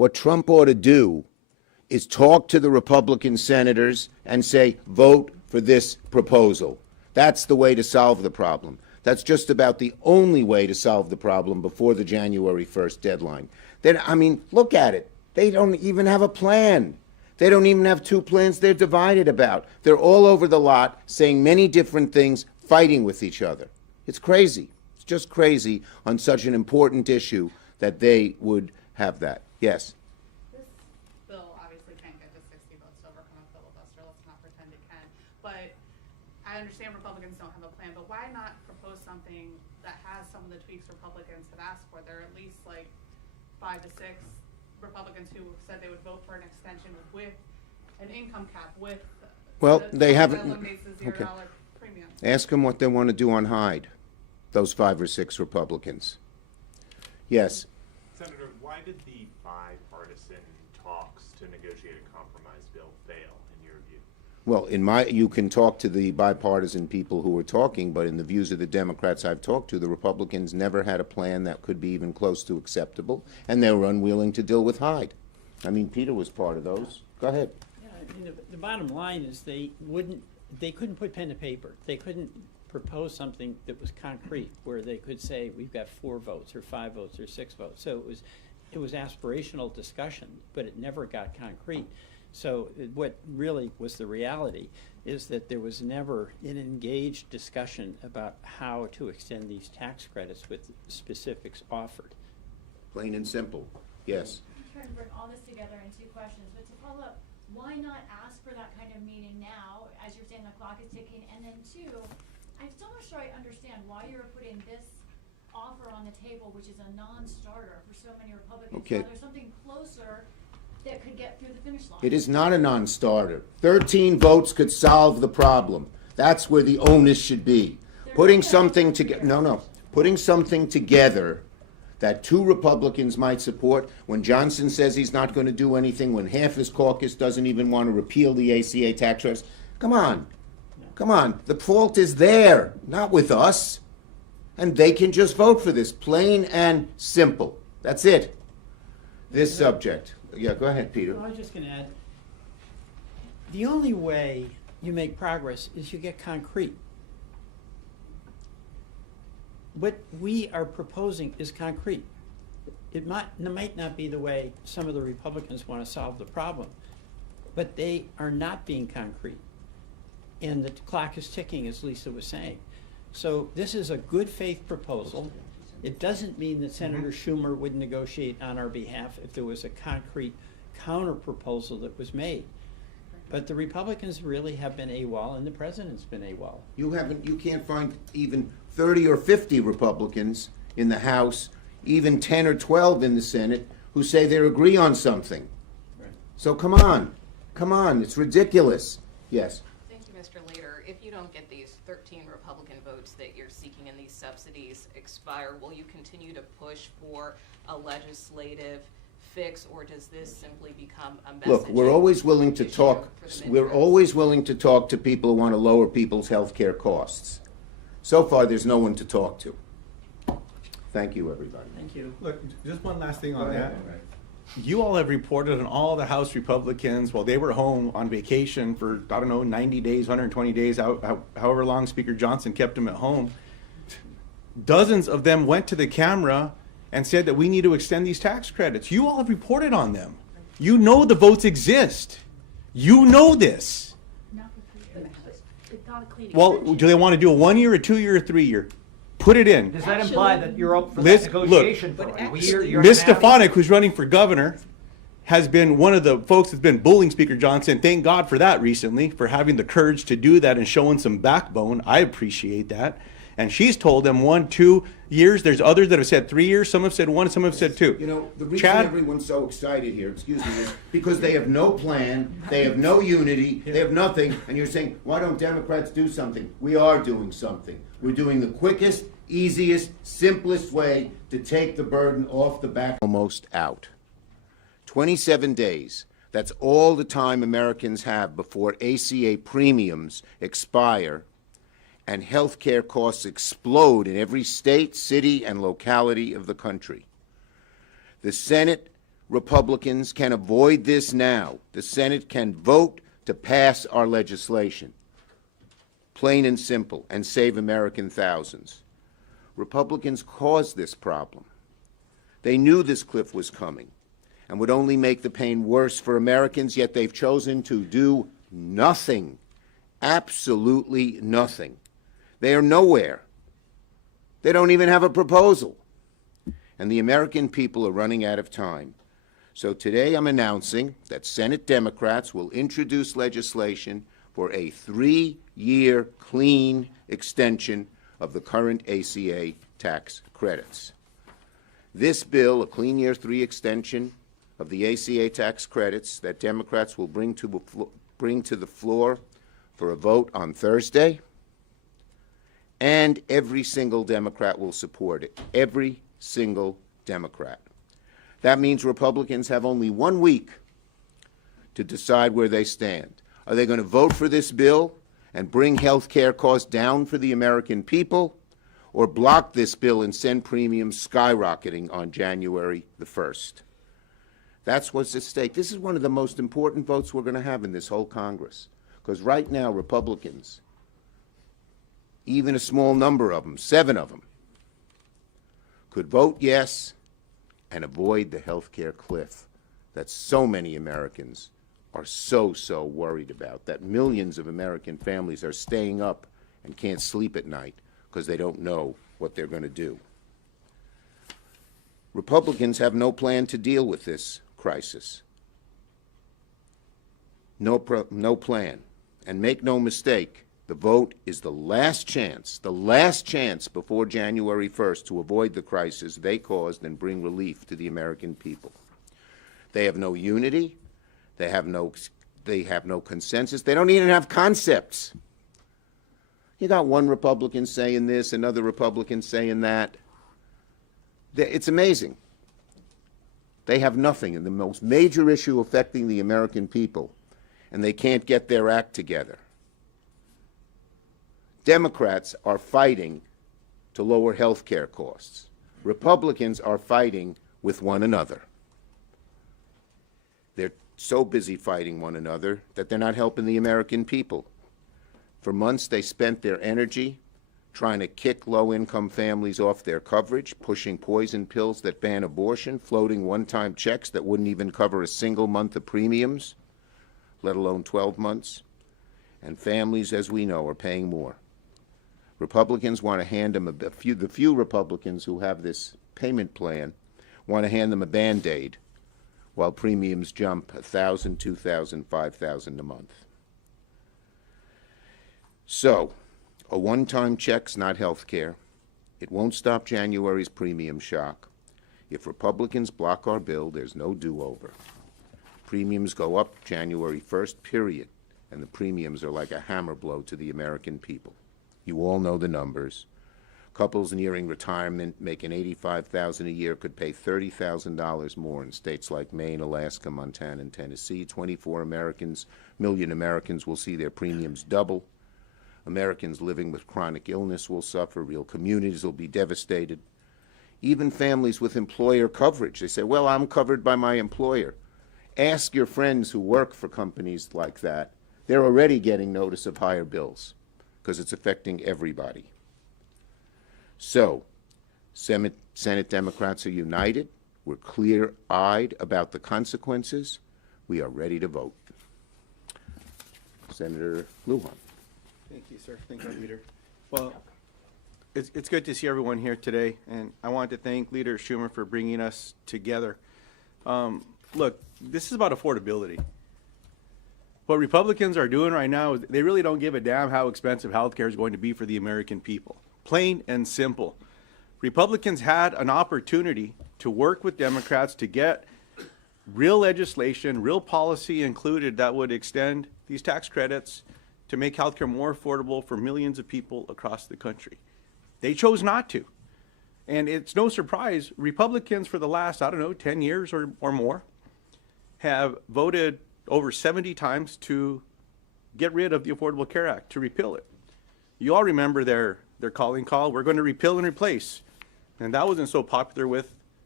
What Trump ought to do is talk to the Republican senators and say, vote for this proposal. That's the way to solve the problem. That's just about the only way to solve the problem before the January 1st deadline. I mean, look at it. They don't even have a plan. They don't even have two plans they're divided about. They're all over the lot saying many different things, fighting with each other. It's crazy. It's just crazy on such an important issue that they would have that. Yes. This bill obviously can't get to 60 votes to overcome a filibuster. Let's not pretend it can. But I understand Republicans don't have a plan, but why not propose something that has some of the tweaks Republicans have asked for? There are at least like 5 to 6 Republicans who said they would vote for an extension with an income cap, with They haven't. that eliminates the $0 Okay. premium. Ask them what they want to do on Hyde, those 5 or 6 Republicans. Yes. Senator, why did the bipartisan talks to negotiate a compromise bill fail, in your view? Well, you can talk to the bipartisan people who were talking, but in the views of the Democrats I've talked to, the Republicans never had a plan that could be even close to acceptable, and they were unwilling to deal with Hyde. I mean, Peter was part of those. Go ahead. Yeah, I mean, the bottom line is they couldn't put pen to paper. They couldn't propose something that was concrete, where they could say, we've got 4 votes, or 5 votes, or 6 votes. So it was aspirational discussion, but it never got concrete. So what really was the reality is that there was never an engaged discussion about how to extend these tax credits with specifics offered. Plain and simple. Yes. I'm trying to bring all this together in 2 questions, but to follow up, why not ask for that kind of meeting now, as you're saying the clock is ticking, and then 2, I'm still not sure I understand why you're putting this offer on the table, which is a non-starter for so many Republicans. Okay. While there's something closer that could get through the finish line. It is not a non-starter. 13 votes could solve the problem. That's where the onus should be. Putting something together, putting something together that 2 Republicans might support, when Johnson says he's not going to do anything, when half his caucus doesn't even want to repeal the ACA tax credits. Come on. The fault is there, not with us. And they can just vote for this, plain and simple. That's it. This subject. Yeah, go ahead, Peter. Well, I was just going to add, the only way you make progress is you get concrete. What we are proposing is concrete. It might not be the way some of the Republicans want to solve the problem, but they are not being concrete. And the clock is ticking, as Lisa was saying. So this is a good faith proposal. It doesn't mean that Senator Schumer would negotiate on our behalf if there was a concrete counter proposal that was made. But the Republicans really have been AWOL, and the president's been AWOL. You can't find even 30 or 50 Republicans in the House, even 10 or 12 in the Senate, who say they agree on something. Right. So come on, it's ridiculous. Yes. Thank you, Mr. Leader. If you don't get these 13 Republican votes that you're seeking in these subsidies expire, will you continue to push for a legislative fix, or does this simply become a message? Look, we're always willing to talk. We're always willing to talk to people who want to lower people's health care costs. So far, there's no one to talk to. Thank you, everybody. Thank you. Look, just one last thing on that. You all have reported on all the House Republicans while they were home on vacation for, 90 days, 120 days, however long Speaker Johnson kept them at home. Dozens of them went to the camera and said that we need to extend these tax credits. You all have reported on them. You know the votes exist. You know this. Well, do they want to do a 1-year, a 2-year, or 3-year? Put it in. Does that imply that you're up for Liz, that negotiation? look, for a but year? Ms. Stefanik, who's running for governor, has been one of the folks that's been bullying Speaker Johnson. Thank God for that recently, for having the courage to do that and showing some backbone. I appreciate that. And she's told them 1, 2 years. There's others that have said 3 years. Some have said 1, some have said 2. You know, the reason everyone's so excited here, excuse me, is because they have no plan, they have no unity, they have nothing, and you're saying, why don't Democrats do something? We are doing something. We're doing the quickest, easiest, simplest way to take the burden off the back. Almost out. 27 days. That's all the time Americans have before ACA premiums expire and health care costs explode in every state, city, and locality of the country. The Senate Republicans can avoid this now. The Senate can vote to pass our legislation, plain and simple, and save American thousands. Republicans caused this problem. They knew this cliff was coming and would only make the pain worse for Americans, yet they've chosen to do nothing, absolutely nothing. They are nowhere. They don't even have a proposal. And the American people are running out of time. So today I'm announcing that Senate Democrats will introduce legislation for a 3-year clean extension of the current ACA tax credits. This bill, a clean year 3 extension of the ACA tax credits that Democrats will bring to the floor for a vote on Thursday, and every single Democrat will support it. Every single Democrat. That means Republicans have only 1 week to decide where they stand. Are they going to vote for this bill and bring health care costs down for the American people, or block this bill and send premiums skyrocketing on January the 1st? That's what's at stake. This is one of the most important votes we're going to have in this whole Congress, because right now Republicans, even a small number of them, 7 of them, could vote yes and avoid the health care cliff that so many Americans are so worried about, that millions of American families are staying up and can't sleep at night because they don't know what they're going to do. Republicans have no plan to deal with this crisis. No plan. And make no mistake, the vote is the last chance before January 1st to avoid the crisis they caused and bring relief to the American people. They have no unity. They have no consensus. They don't even have concepts. You got one Republican saying this, another Republican saying that. It's amazing. They have nothing in the most major issue affecting the American people, and they can't get their act together. Democrats are fighting to lower health care costs. Republicans are fighting with one another. They're so busy fighting one another that they're not helping the American people. For months, they spent their energy trying to kick low-income families off their coverage, pushing poison pills that ban abortion, floating one-time checks that wouldn't even cover a single month of premiums, let alone 12 months. And families, as we know, are paying more. Republicans want to hand them the few Republicans who have this payment plan want to hand them a Band-Aid while premiums jump $1,000, $2,000, $5,000 a month. So, a one-time check's not health care. It won't stop January's premium shock. If Republicans block our bill, there's no do-over. Premiums go up January 1st, period, and the premiums are like a hammer blow to the American people. You all know the numbers. Couples nearing retirement making $85,000 a year could pay $30,000 more in states like Maine, Alaska, Montana, and Tennessee. 24 million Americans will see their premiums double. Americans living with chronic illness will suffer. Real communities will be devastated. Even families with employer coverage. They say, well, I'm covered by my employer. Ask your friends who work for companies like that. They're already getting notice of higher bills because it's affecting everybody. So, Senate Democrats are united. We're clear-eyed about the consequences. We are ready to vote. Senator Lujan. Thank you, sir. Thank you, Leader. Well, it's good to see everyone here today, and I want to thank Leader Schumer for bringing us together. Look, this is about affordability. What Republicans are doing right now is they really don't give a damn how expensive health care is going to be for the American people. Plain and simple. Republicans had an opportunity to work with Democrats to get real legislation, real policy included that would extend these tax credits to make health care more affordable for millions of people across the country. They chose not to. And it's no surprise, Republicans for the last, 10 years or more, have voted over 70 times to get rid of the Affordable Care Act, to repeal it. You all remember their calling call, we're going to repeal and replace. And that wasn't so popular with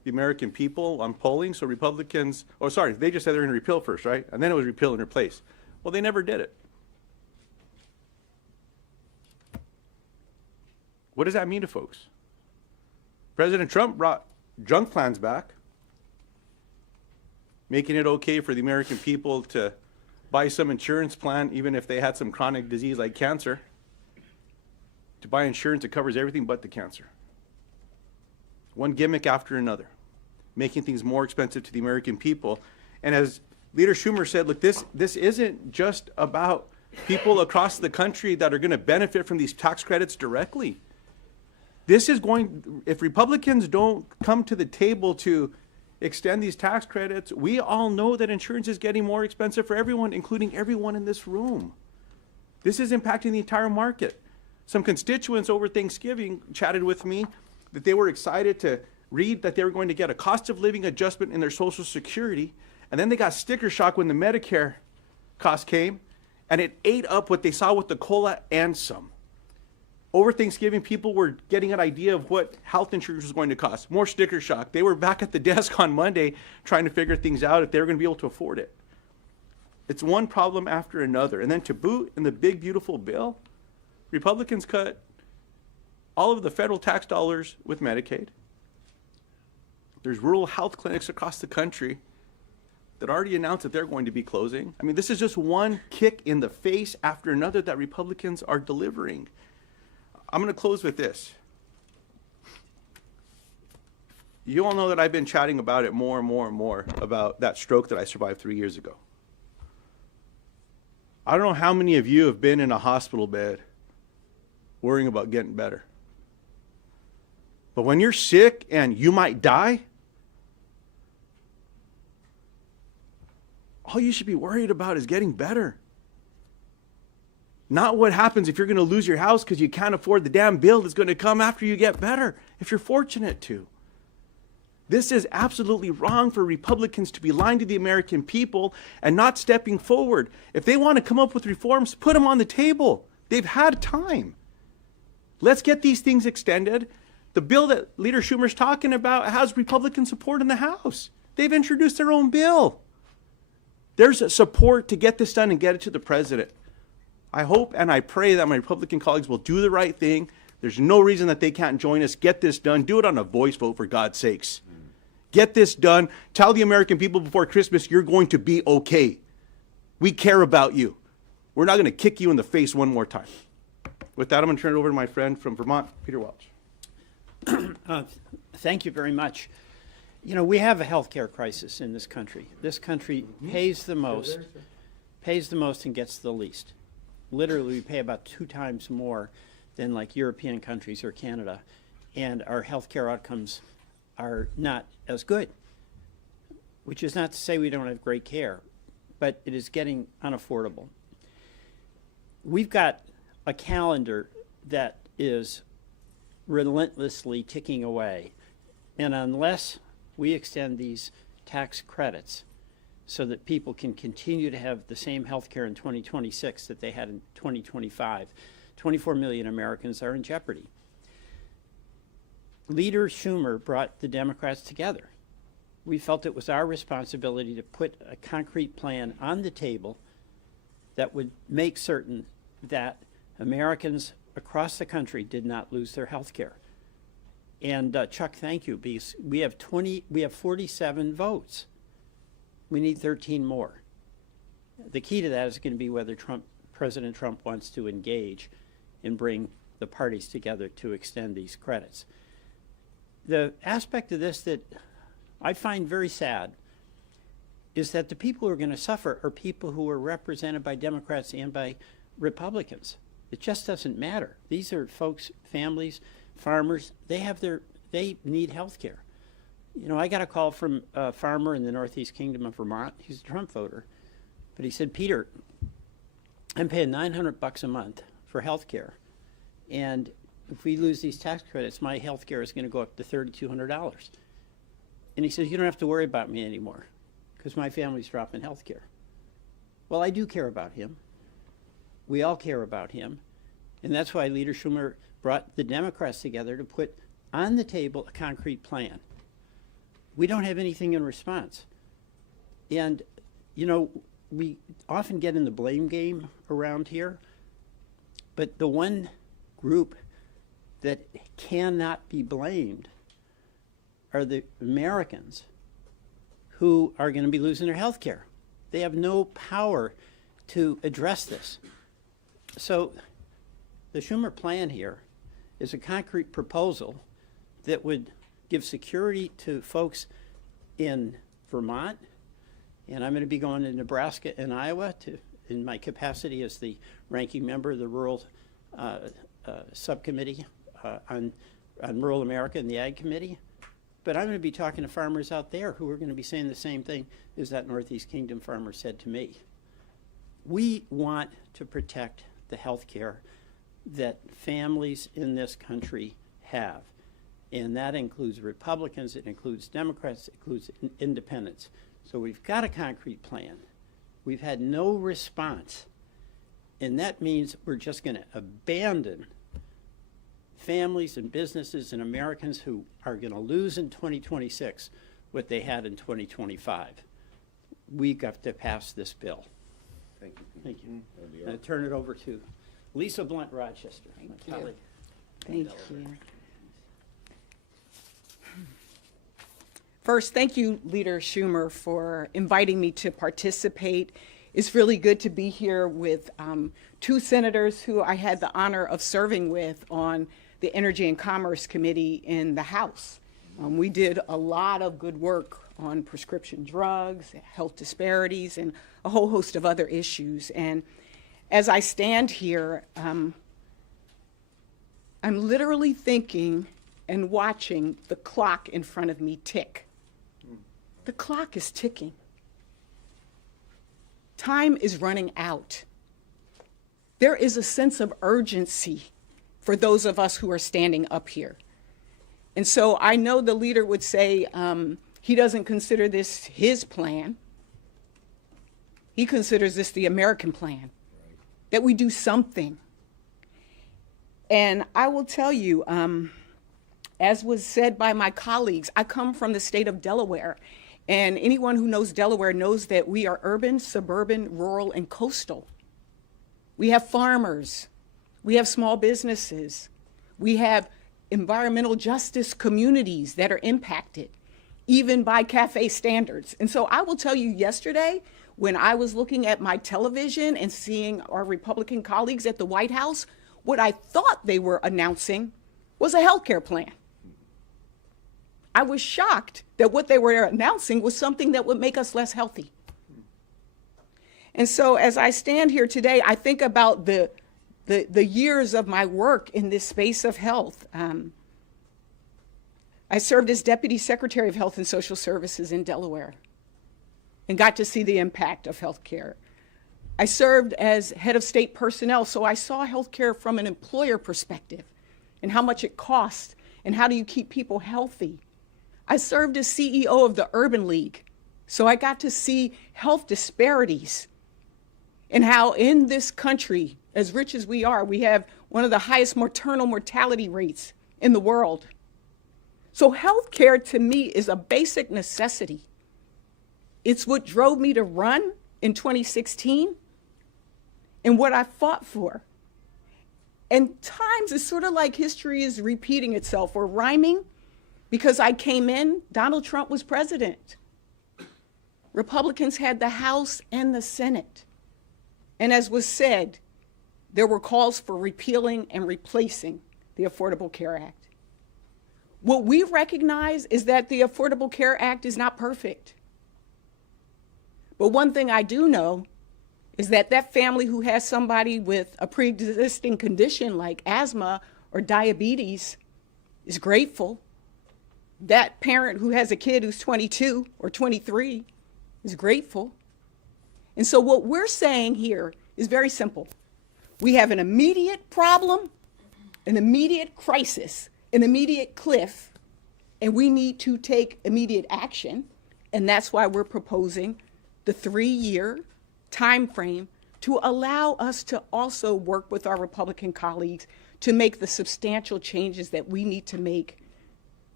the American people on polling, so Republicans, oh, sorry, they just said they're going to repeal first, right? And then it was repeal and replace. Well, they never did it. What does that mean to folks? President Trump brought junk plans back, making it okay for the American people to buy some insurance plan, even if they had some chronic disease like cancer, to buy insurance that covers everything but the cancer. One gimmick after another, making things more expensive to the American people. And as Leader Schumer said, look, this isn't just about people across the country that are going to benefit from these tax credits directly. This is going, if Republicans don't come to the table to extend these tax credits, we all know that insurance is getting more expensive for everyone, including everyone in this room. This is impacting the entire market. Some constituents over Thanksgiving chatted with me that they were excited to read that they were going to get a cost of living adjustment in their Social Security, and then they got sticker shock when the Medicare cost came, and it ate up what they saw with the COLA and some. Over Thanksgiving, people were getting an idea of what health insurance was going to cost. More sticker shock. They were back at the desk on Monday trying to figure things out if they were going to be able to afford it. It's one problem after another. And then to boot, in the big, beautiful bill, Republicans cut all of the federal tax dollars with Medicaid. There's rural health clinics across the country that already announced that they're going to be closing. I mean, this is just one kick in the face after another that Republicans are delivering. I'm going to close with this. You all know that I've been chatting about it more and more and more, about that stroke that I survived 3 years ago. I don't know how many of you have been in a hospital bed worrying about getting better. But when you're sick and you might die, all you should be worried about is getting better. Not what happens if you're going to lose your house because you can't afford the damn bill that's going to come after you get better, if you're fortunate to. This is absolutely wrong for Republicans to be lying to the American people and not stepping forward. If they want to come up with reforms, put them on the table. They've had time. Let's get these things extended. The bill that Leader Schumer's talking about has Republican support in the House. They've introduced their own bill. There's support to get this done and get it to the president. I hope and I pray that my Republican colleagues will do the right thing. There's no reason that they can't join us. Get this done. Do it on a voice vote, for God's sakes. Get this done. Tell the American people before Christmas you're going to be okay. We care about you. We're not going to kick you in the face one more time. With that, I'm going to turn it over to my friend from Vermont, Peter Welch. Thank you very much. You know, we have a healthcare crisis in this country. This country pays the most and gets the least. Literally, we pay about 2 times more than like European countries or Canada, and our healthcare outcomes are not as good, which is not to say we don't have great care, but it is getting unaffordable. We've got a calendar that is relentlessly ticking away, and unless we extend these tax credits so that people can continue to have the same health care in 2026 that they had in 2025, 24 million Americans are in jeopardy. Leader Schumer brought the Democrats together. We felt it was our responsibility to put a concrete plan on the table that would make certain that Americans across the country did not lose their health care. And Chuck, thank you, because we have 47 votes. We need 13 more. The key to that is going to be whether President Trump wants to engage and bring the parties together to extend these credits. The aspect of this that I find very sad is that the people who are going to suffer are people who are represented by Democrats and by Republicans. It just doesn't matter. These are folks, families, farmers, they need health care. You know, I got a call from a farmer in the Northeast Kingdom of Vermont. He's a Trump voter. But he said, Peter, I'm paying $900 a month for health care. And if we lose these tax credits, my health care is going to go up to $3,200. And he says, you don't have to worry about me anymore because my family's dropping health care. Well, I do care about him. We all care about him. And that's why Leader Schumer brought the Democrats together to put on the table a concrete plan. we don't have anything in response. And, you know, we often get in the blame game around here, but the one group that cannot be blamed are the Americans who are going to be losing their health care. They have no power to address this. So the Schumer plan here is a concrete proposal that would give security to folks in Vermont, and I'm going to be going to Nebraska and Iowa in my capacity as the ranking member of the Rural Subcommittee on Rural America and the Ag Committee. But I'm going to be talking to farmers out there who are going to be saying the same thing as that Northeast Kingdom farmer said to me. We want to protect the health care that families in this country have. And that includes Republicans, it includes Democrats, it includes independents. So we've got a concrete plan. We've had no response. And that means we're just going to abandon families and businesses and Americans who are going to lose in 2026 what they had in 2025. We've got to pass this bill. Thank you. Thank you. I turn it over to Lisa Blunt Rochester, my colleague. Thank you. First, thank you, Leader Schumer, for inviting me to participate. It's really good to be here with two senators who I had the honor of serving with on the Energy and Commerce Committee in the House. We did a lot of good work on prescription drugs, health disparities, and a whole host of other issues. And as I stand here, I'm literally thinking and watching the clock in front of me tick. The clock is ticking. Time is running out. There is a sense of urgency for those of us who are standing up here. And so I know the leader would say he doesn't consider this his plan. He considers this the American plan, that we do something. And I will tell you, as was said by my colleagues, I come from the state of Delaware. And anyone who knows Delaware knows that we are urban, suburban, rural, and coastal. We have farmers. We have small businesses. We have environmental justice communities that are impacted, even by CAFE standards. And so I will tell you, yesterday, when I was looking at my television and seeing our Republican colleagues at the White House, what I thought they were announcing was a healthcare plan. I was shocked that what they were announcing was something that would make us less healthy. And so as I stand here today, I think about the years of my work in this space of health. I served as Deputy Secretary of Health and Social Services in Delaware and got to see the impact of healthcare. I served as head of state personnel, so I saw healthcare from an employer perspective and how much it costs and how do you keep people healthy. I served as CEO of the Urban League, so I got to see health disparities and how in this country, as rich as we are, we have one of the highest maternal mortality rates in the world. So healthcare to me is a basic necessity. It's what drove me to run in 2016 and what I fought for. And times it's sort of like history is repeating itself or rhyming. Because I came in, Donald Trump was president. Republicans had the House and the Senate. And as was said, there were calls for repealing and replacing the Affordable Care Act. What we recognize is that the Affordable Care Act is not perfect. But one thing I do know is that that family who has somebody with a pre-existing condition like asthma or diabetes is grateful. That parent who has a kid who's 22 or 23 is grateful. And so what we're saying here is very simple. We have an immediate problem, an immediate crisis, an immediate cliff, and we need to take immediate action. And that's why we're proposing the 3-year time frame to allow us to also work with our Republican colleagues to make the substantial changes that we need to make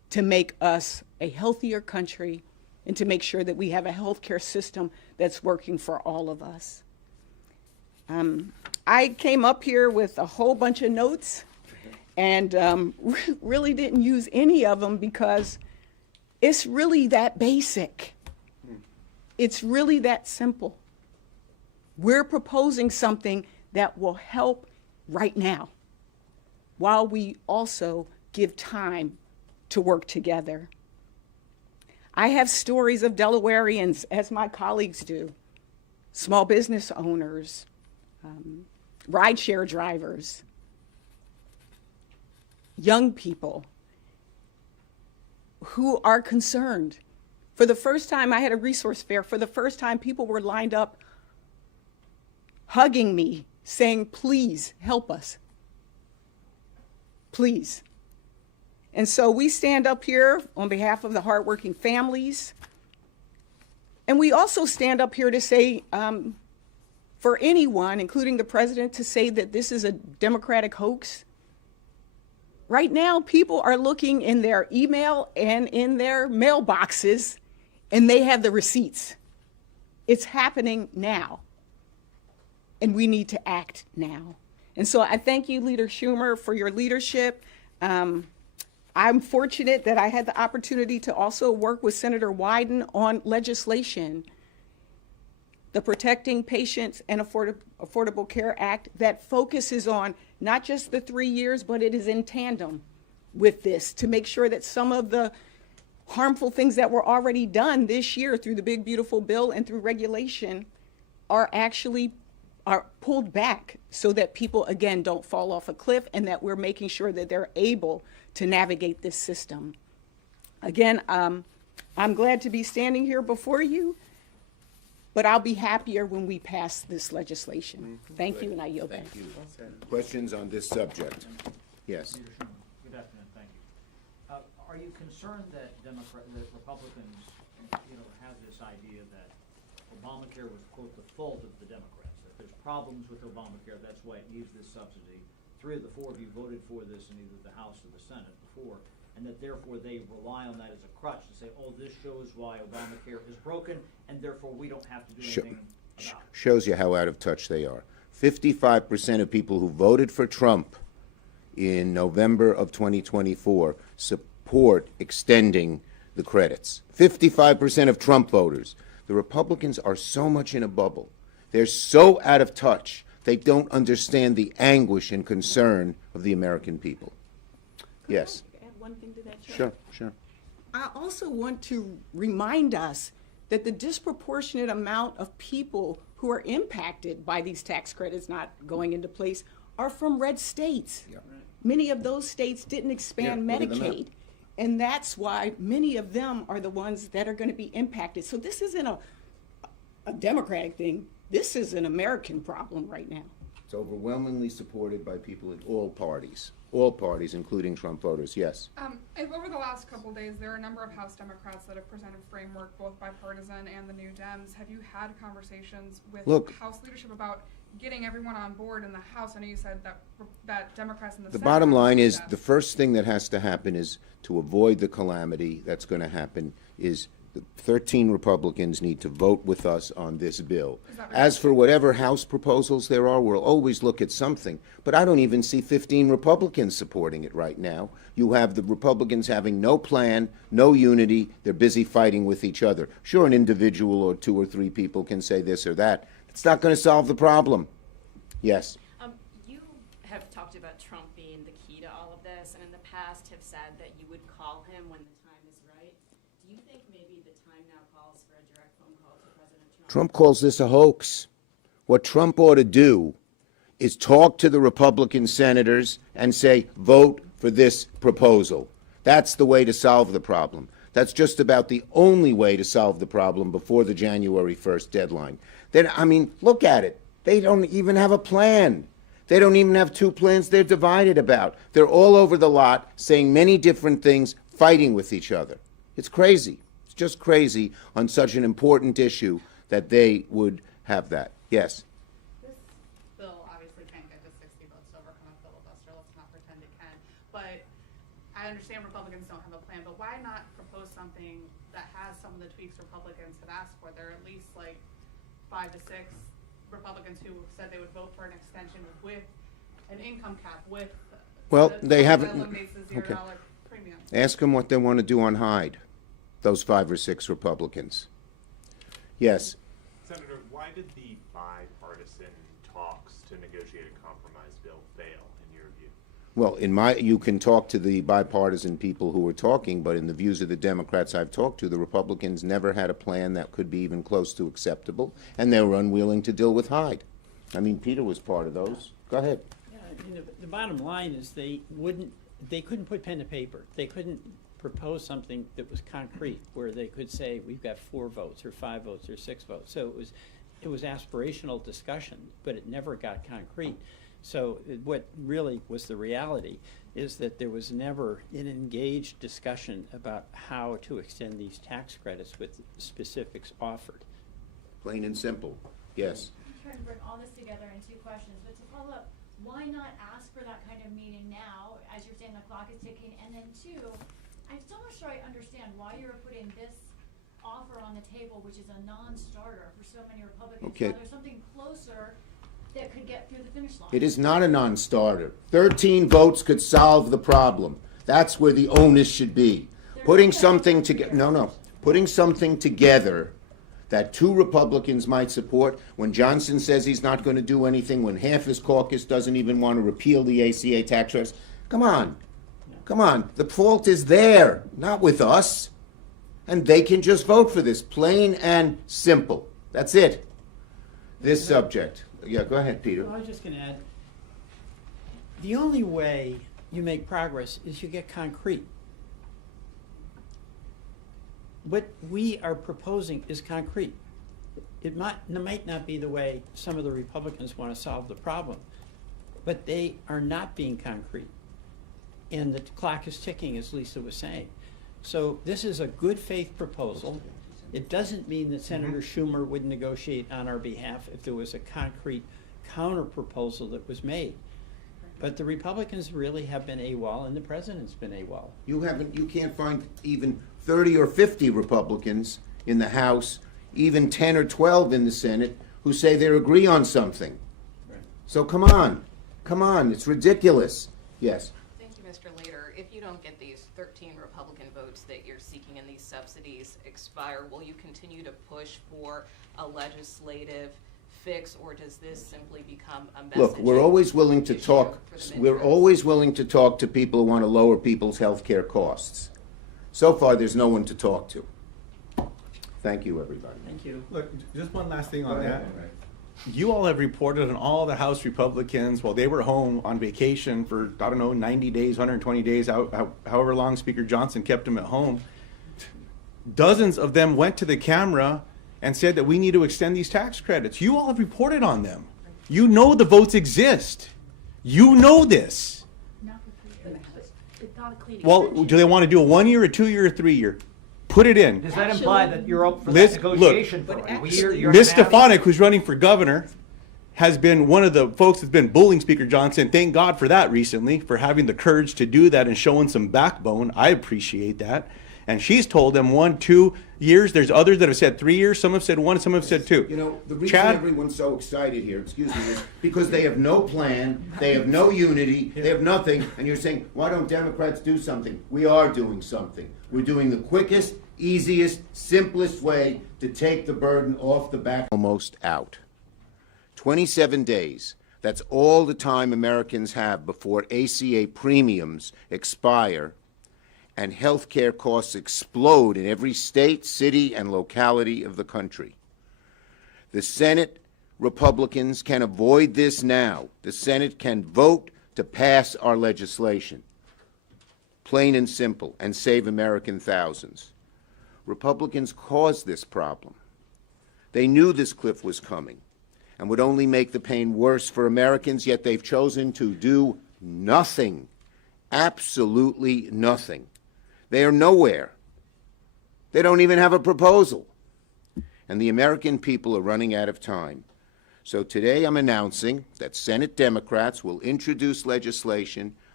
to make us a healthier country and to make sure that we have a healthcare system that's working for all of us. I came up here with a whole bunch of notes and really didn't use any of them because it's really that basic. It's really that simple. We're proposing something that will help right now, while we also give time to work together. I have stories of Delawareans, as my colleagues do, small business owners, rideshare drivers, young people who are concerned. For the first time, I had a resource fair. For the first time, people were lined up hugging me, saying, please help us. Please. And so we stand up here on behalf of the hardworking families. And we also stand up here to say, for anyone, including the president, to say that this is a Democratic hoax. Right now, people are looking in their email and in their mailboxes, and they have the receipts. It's happening now. And we need to act now. And so I thank you, Leader Schumer, for your leadership. I'm fortunate that I had the opportunity to also work with Senator Wyden on legislation, the Protecting Patients and Affordable Care Act, that focuses on not just the 3 years, but it is in tandem with this to make sure that some of the harmful things that were already done this year through the Big Beautiful Bill and through regulation are pulled back so that people, again, don't fall off a cliff, and that we're making sure that they're able to navigate this system. Again, I'm glad to be standing here before you, but I'll be happier when we pass this legislation. Thank you, and I yield back. Thank you. Questions on this subject? Yes. Leader Schumer, good afternoon, thank you. Are you concerned that Republicans, have this idea that Obamacare was, quote, the fault of the Democrats, that there's problems with Obamacare, that's why it needs this subsidy? 3 of the 4 of you voted for this in either the House or the Senate before, and that therefore they rely on that as a crutch to say, oh, this shows why Obamacare is broken, and therefore we don't have to do anything about it. Shows you how out of touch they are. 55% of people who voted for Trump in November of 2024 support extending the credits. 55% of Trump voters. The Republicans are so much in a bubble. They're so out of touch. They don't understand the anguish and concern of the American people. Yes. Can I add one thing to that, Chair? Sure, sure. I also want to remind us that the disproportionate amount of people who are impacted by these tax credits not going into place are from red states. Yeah. Many of those states didn't expand Yeah, look at them Medicaid. And that's why many of them are the ones that are going to be impacted. So this isn't a Democratic thing. This is an American problem right now. It's overwhelmingly supported by people in all parties, including Trump voters. Yes. Over the last couple days, there are a number of House Democrats that have presented framework, both bipartisan and the New Dems. Have you had conversations with House leadership about getting everyone on board in the House? I know you said that Democrats in the Senate. The bottom line is the first thing that has to happen is to avoid the calamity that's going to happen is the 13 Republicans need to vote with us on this bill. As for whatever House proposals there are, we'll always look at something. But I don't even see 15 Republicans supporting it right now. You have the Republicans having no plan, no unity. They're busy fighting with each other. Sure, an individual or 2 or 3 people can say this or that. It's not going to solve the problem. Yes. You have talked about Trump being the key to all of this, and in the past have said that you would call him when the time is right. Do you think maybe the time now calls for a direct phone call to President Trump? Trump calls this a hoax. What Trump ought to do is talk to the Republican senators and say, vote for this proposal. That's the way to solve the problem. That's just about the only way to solve the problem before the January 1st deadline. Then, I mean, look at it. They don't even have a plan. They don't even have 2 plans they're divided about. They're all over the lot saying many different things, fighting with each other. It's crazy. It's just crazy on such an important issue that they would have that. Yes. This bill obviously can't get to 60 votes to overcome a filibuster. Let's not pretend it can. But I understand Republicans don't have a plan, but why not propose something that has some of the tweaks Republicans have asked for? There are at least like 5 to 6 Republicans who said they would vote for an extension with an income cap, with Well, they that haven't. eliminates the $0 Okay. premium. Ask them what they want to do on Hyde, those 5 or 6 Republicans. Yes. Senator, why did the bipartisan talks to negotiate a compromise bill fail, in your view? Well, you can talk to the bipartisan people who were talking, but in the views of the Democrats I've talked to, the Republicans never had a plan that could be even close to acceptable, and they were unwilling to deal with Hyde. I mean, Peter was part of those. Go ahead. Yeah, I mean, the bottom line is they couldn't put pen to paper. They couldn't propose something that was concrete, where they could say, we've got 4 votes, or 5 votes, or 6 votes. So it was aspirational discussion, but it never got concrete. So what really was the reality is that there was never an engaged discussion about how to extend these tax credits with specifics offered. Plain and simple. Yes. I'm trying to bring all this together in 2 questions, but to follow up, why not ask for that kind of meeting now, as you're saying the clock is ticking, and then 2, I'm still not sure I understand why you're putting this offer on the table, which is a non-starter for so many Republicans. Okay. While there's something closer that could get through the finish line. It is not a non-starter. 13 votes could solve the problem. That's where the onus should be. Putting something together, putting something together that 2 Republicans might support, when Johnson says he's not going to do anything, when half his caucus doesn't even want to repeal the ACA tax credits. Come on. Come on. The fault is there, not with us. And they can just vote for this, plain and simple. That's it. This subject. Yeah, go ahead, Peter. Well, I was just going to add, the only way you make progress is you get concrete. What we are proposing is concrete. It might not be the way some of the Republicans want to solve the problem, but they are not being concrete. And the clock is ticking, as Lisa was saying. So this is a good faith proposal. It doesn't mean that Senator Schumer would negotiate on our behalf if there was a concrete counter proposal that was made. But the Republicans really have been AWOL, and the president's been AWOL. You can't find even 30 or 50 Republicans in the House, even 10 or 12 in the Senate, who say they agree on something. Right. So come on, it's ridiculous. Yes. Thank you, Mr. Leader. If you don't get these 13 Republican votes that you're seeking in these subsidies expire, will you continue to push for a legislative fix, or does this simply become a message? Look, we're always willing to talk. We're always willing to talk to people who want to lower people's health care costs. So far, there's no one to talk to. Thank you, everybody. Thank you. Look, just one last thing on Go that. ahead. You all have reported on all the House Republicans while they were home on vacation for, 90 days, 120 days, however long Speaker Johnson kept them at home. Dozens of them went to the camera and said that we need to extend these tax credits. You all have reported on them. You know the votes exist. You know this. Well, do they want to do a 1 year, a 2 year, or 3 year? Put it in. Does that imply that you're up for Liz, that negotiation? look, for but it? actually- You're Ms. gonna have- Stefanik, who's running for governor, has been one of the folks that's been bullying Speaker Johnson. Thank God for that recently, for having the courage to do that and showing some backbone. I appreciate that. And she's told them 1, 2 years. There's others that have said 3 years. Some have said 1, some have said 2. You know, the reason Chad- everyone's so excited here, excuse me, is because they have no plan, they have no unity, they have nothing, and you're saying, why don't Democrats do something? We are doing something. We're doing the quickest, easiest, simplest way to take the burden off the back. Almost out. 27 days. That's all the time Americans have before ACA premiums expire and health care costs explode in every state, city, and locality of the country. The Senate Republicans can avoid this now. The Senate can vote to pass our legislation, plain and simple, and save American thousands. Republicans caused this problem. They knew this cliff was coming and would only make the pain worse for Americans, yet they've chosen to do nothing, absolutely nothing. They are nowhere. They don't even have a proposal. And the American people are running out of time. So today I'm announcing that Senate Democrats will introduce legislation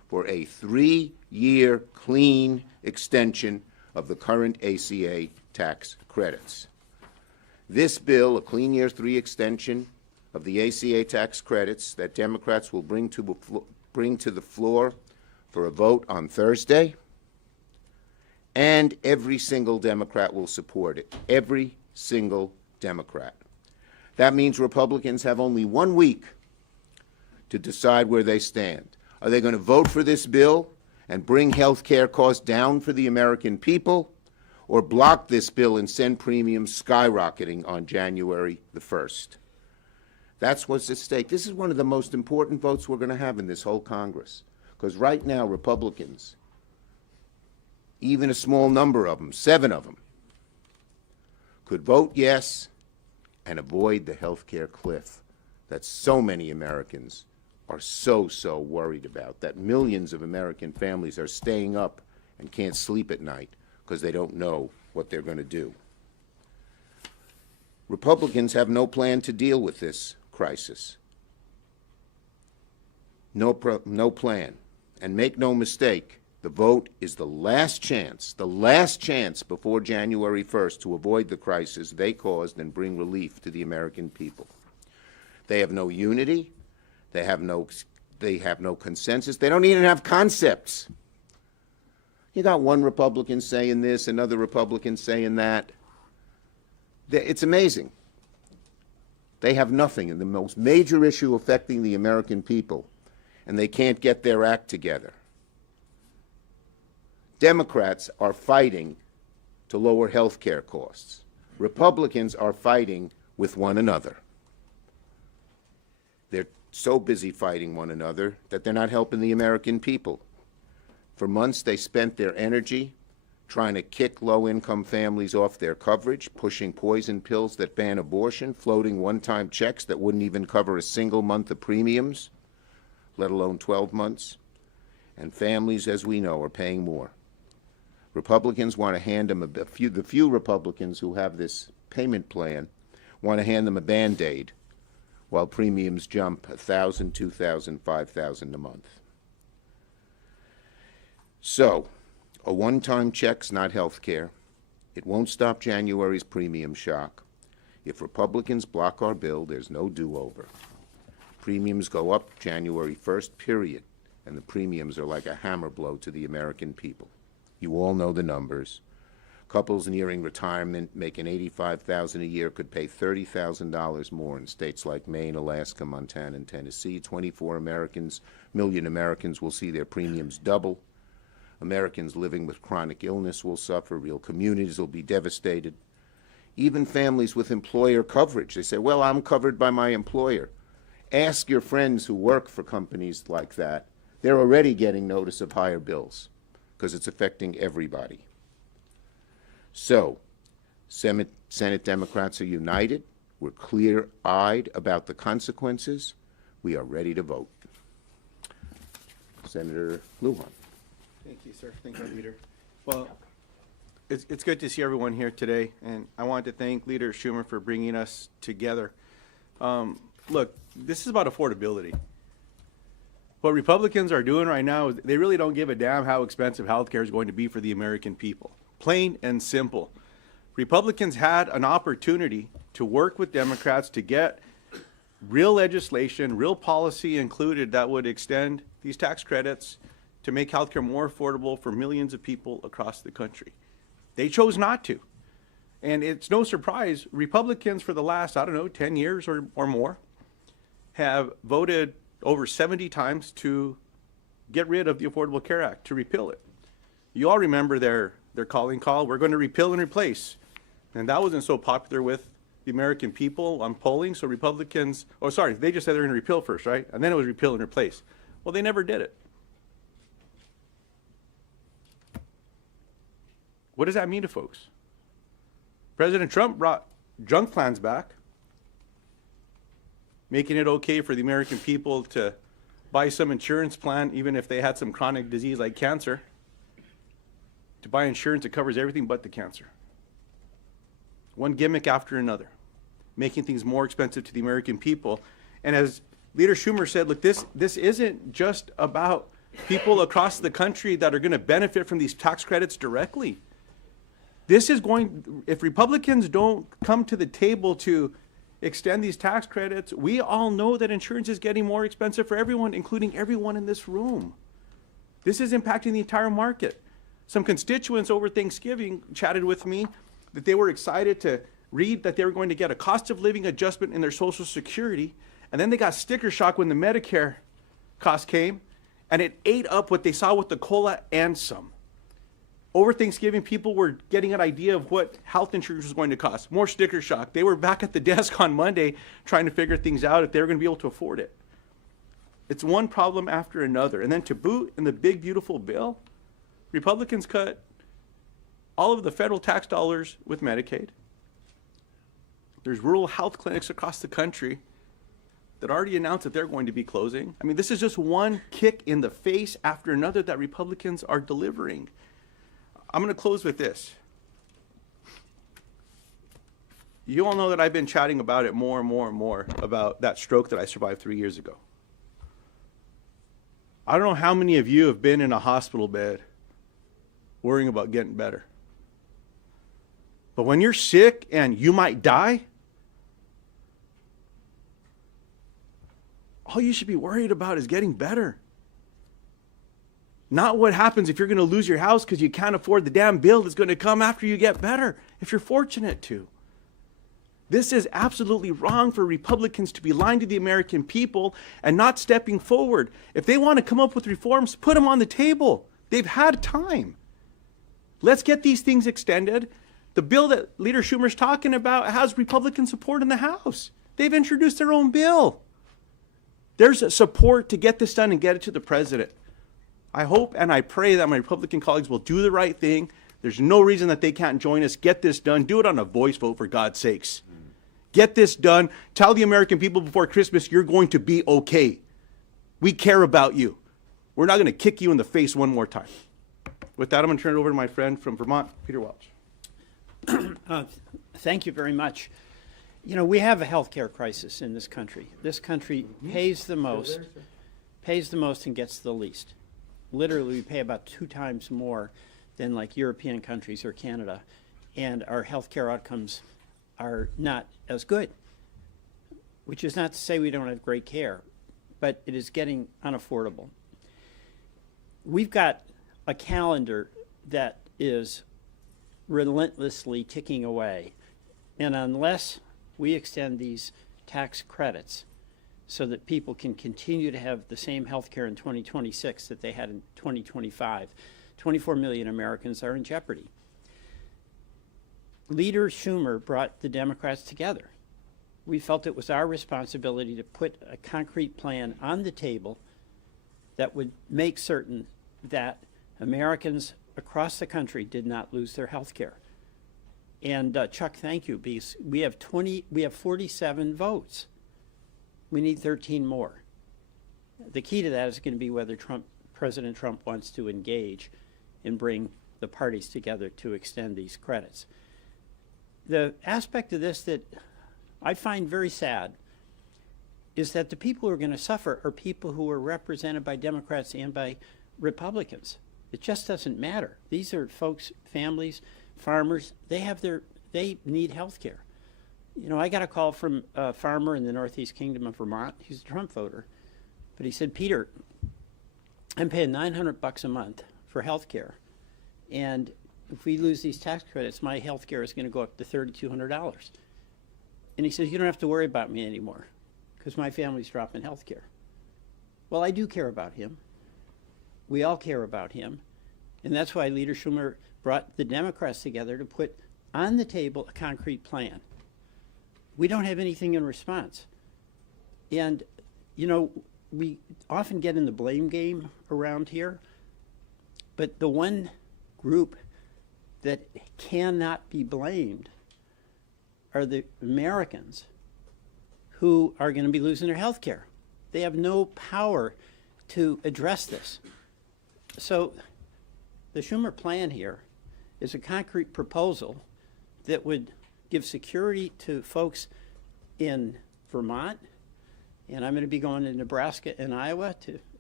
for a 3-year clean extension of the current ACA tax credits. This bill, a clean year 3 extension of the ACA tax credits that Democrats will bring to the floor for a vote on Thursday, and every single Democrat will support it. Every single Democrat. That means Republicans have only 1 week to decide where they stand. Are they going to vote for this bill and bring health care costs down for the American people, or block this bill and send premiums skyrocketing on January the 1st? That's what's at stake. This is one of the most important votes we're going to have in this whole Congress, because right now Republicans, even a small number of them, 7 of them, could vote yes and avoid the health care cliff that so many Americans are so worried about, that millions of American families are staying up and can't sleep at night because they don't know what they're going to do. Republicans have no plan to deal with this crisis. No plan. And make no mistake, the vote is the last chance before January 1st to avoid the crisis they caused and bring relief to the American people. They have no unity. They have no consensus. They don't even have concepts. You got one Republican saying this, another Republican saying that. It's amazing. They have nothing in the most major issue affecting the American people, and they can't get their act together. Democrats are fighting to lower health care costs. Republicans are fighting with one another. They're so busy fighting one another that they're not helping the American people. For months, they spent their energy trying to kick low-income families off their coverage, pushing poison pills that ban abortion, floating one-time checks that wouldn't even cover a single month of premiums, let alone 12 months. And families, as we know, are paying more. Republicans want to hand them the few Republicans who have this payment plan want to hand them a Band-Aid while premiums jump $1,000, $2,000, $5,000 a month. So, a one-time check's not health care. It won't stop January's premium shock. If Republicans block our bill, there's no do-over. Premiums go up January 1st, period, and the premiums are like a hammer blow to the American people. You all know the numbers. Couples nearing retirement making $85,000 a year could pay $30,000 more in states like Maine, Alaska, Montana, and Tennessee. 24 million Americans will see their premiums double. Americans living with chronic illness will suffer. Real communities will be devastated. Even families with employer coverage. They say, well, I'm covered by my employer. Ask your friends who work for companies like that. They're already getting notice of higher bills because it's affecting everybody. So, Senate Democrats are united. We're clear-eyed about the consequences. We are ready to vote. Senator Lujan. Thank you, sir. Thank you, Leader. Well, it's good to see everyone here today, and I want to thank Leader Schumer for bringing us together. Look, this is about affordability. What Republicans are doing right now is they really don't give a damn how expensive health care is going to be for the American people. Plain and simple. Republicans had an opportunity to work with Democrats to get real legislation, real policy included that would extend these tax credits to make healthcare more affordable for millions of people across the country. They chose not to. And it's no surprise, Republicans for the last, 10 years or more, have voted over 70 times to get rid of the Affordable Care Act, to repeal it. You all remember their calling call, we're going to repeal and replace. And that wasn't so popular with the American people on polling, so Republicans, they just said they were going to repeal first, right? And then it was repeal and replace. Well, they never did it. What does that mean to folks? President Trump brought junk plans back, making it okay for the American people to buy some insurance plan even if they had some chronic disease like cancer, to buy insurance that covers everything but the cancer. One gimmick after another, making things more expensive to the American people. And as Leader Schumer said, look, this isn't just about people across the country that are going to benefit from these tax credits directly. This is going, if Republicans don't come to the table to extend these tax credits, we all know that insurance is getting more expensive for everyone, including everyone in this room. This is impacting the entire market. Some constituents over Thanksgiving chatted with me that they were excited to read that they were going to get a cost of living adjustment in their Social Security, and then they got sticker shock when the Medicare cost came, and it ate up what they saw with the COLA and some. Over Thanksgiving, people were getting an idea of what health insurance was going to cost. More sticker shock. They were back at the desk on Monday trying to figure things out if they were going to be able to afford it. It's one problem after another. And then to boot, in the big, beautiful bill, Republicans cut all of the federal tax dollars with Medicaid. There's rural health clinics across the country that already announced that they're going to be closing. I mean, this is just one kick in the face after another that Republicans are delivering. I'm going to close with this. You all know that I've been chatting about it more and more and more about that stroke that I survived 3 years ago. I don't know how many of you have been in a hospital bed worrying about getting better. But when you're sick and you might die, all you should be worried about is getting better. Not what happens if you're going to lose your house because you can't afford the damn bill that's going to come after you get better, if you're fortunate to. This is absolutely wrong for Republicans to be lying to the American people and not stepping forward. If they want to come up with reforms, put them on the table. They've had time. Let's get these things extended. The bill that Leader Schumer's talking about has Republican support in the House. They've introduced their own bill. There's support to get this done and get it to the president. I hope and I pray that my Republican colleagues will do the right thing. There's no reason that they can't join us. Get this done. Do it on a voice vote, for God's sakes. Get this done. Tell the American people before Christmas you're going to be okay. We care about you. We're not going to kick you in the face one more time. With that, I'm going to turn it over to my friend from Vermont, Peter Welch. Thank you very much. You know, we have a healthcare crisis in this country. This country pays the most and gets the least. Literally, we pay about 2 times more than like European countries or Canada, and our healthcare outcomes are not as good, which is not to say we don't have great care, but it is getting unaffordable. We've got a calendar that is relentlessly ticking away, and unless we extend these tax credits so that people can continue to have the same health care in 2026 that they had in 2025, 24 million Americans are in jeopardy. Leader Schumer brought the Democrats together. We felt it was our responsibility to put a concrete plan on the table that would make certain that Americans across the country did not lose their health care. And Chuck, thank you, because we have 47 votes. We need 13 more. The key to that is going to be whether President Trump wants to engage and bring the parties together to extend these credits. The aspect of this that I find very sad is that the people who are going to suffer are people who are represented by Democrats and by Republicans. It just doesn't matter. These are folks, families, farmers, they need health care. You know, I got a call from a farmer in the Northeast Kingdom of Vermont. He's a Trump voter. But he said, Peter, I'm paying $900 a month for health care. And if we lose these tax credits, my health care is going to go up to $3,200. And he says, you don't have to worry about me anymore because my family's dropping health care. Well, I do care about him. We all care about him. And that's why Leader Schumer brought the Democrats together to put on the table a concrete plan. We don't have anything in response. And, you know, we often get in the blame game around here, but the one group that cannot be blamed are the Americans who are going to be losing their health care. They have no power to address this. So the Schumer plan here is a concrete proposal that would give security to folks in Vermont, and I'm going to be going to Nebraska and Iowa to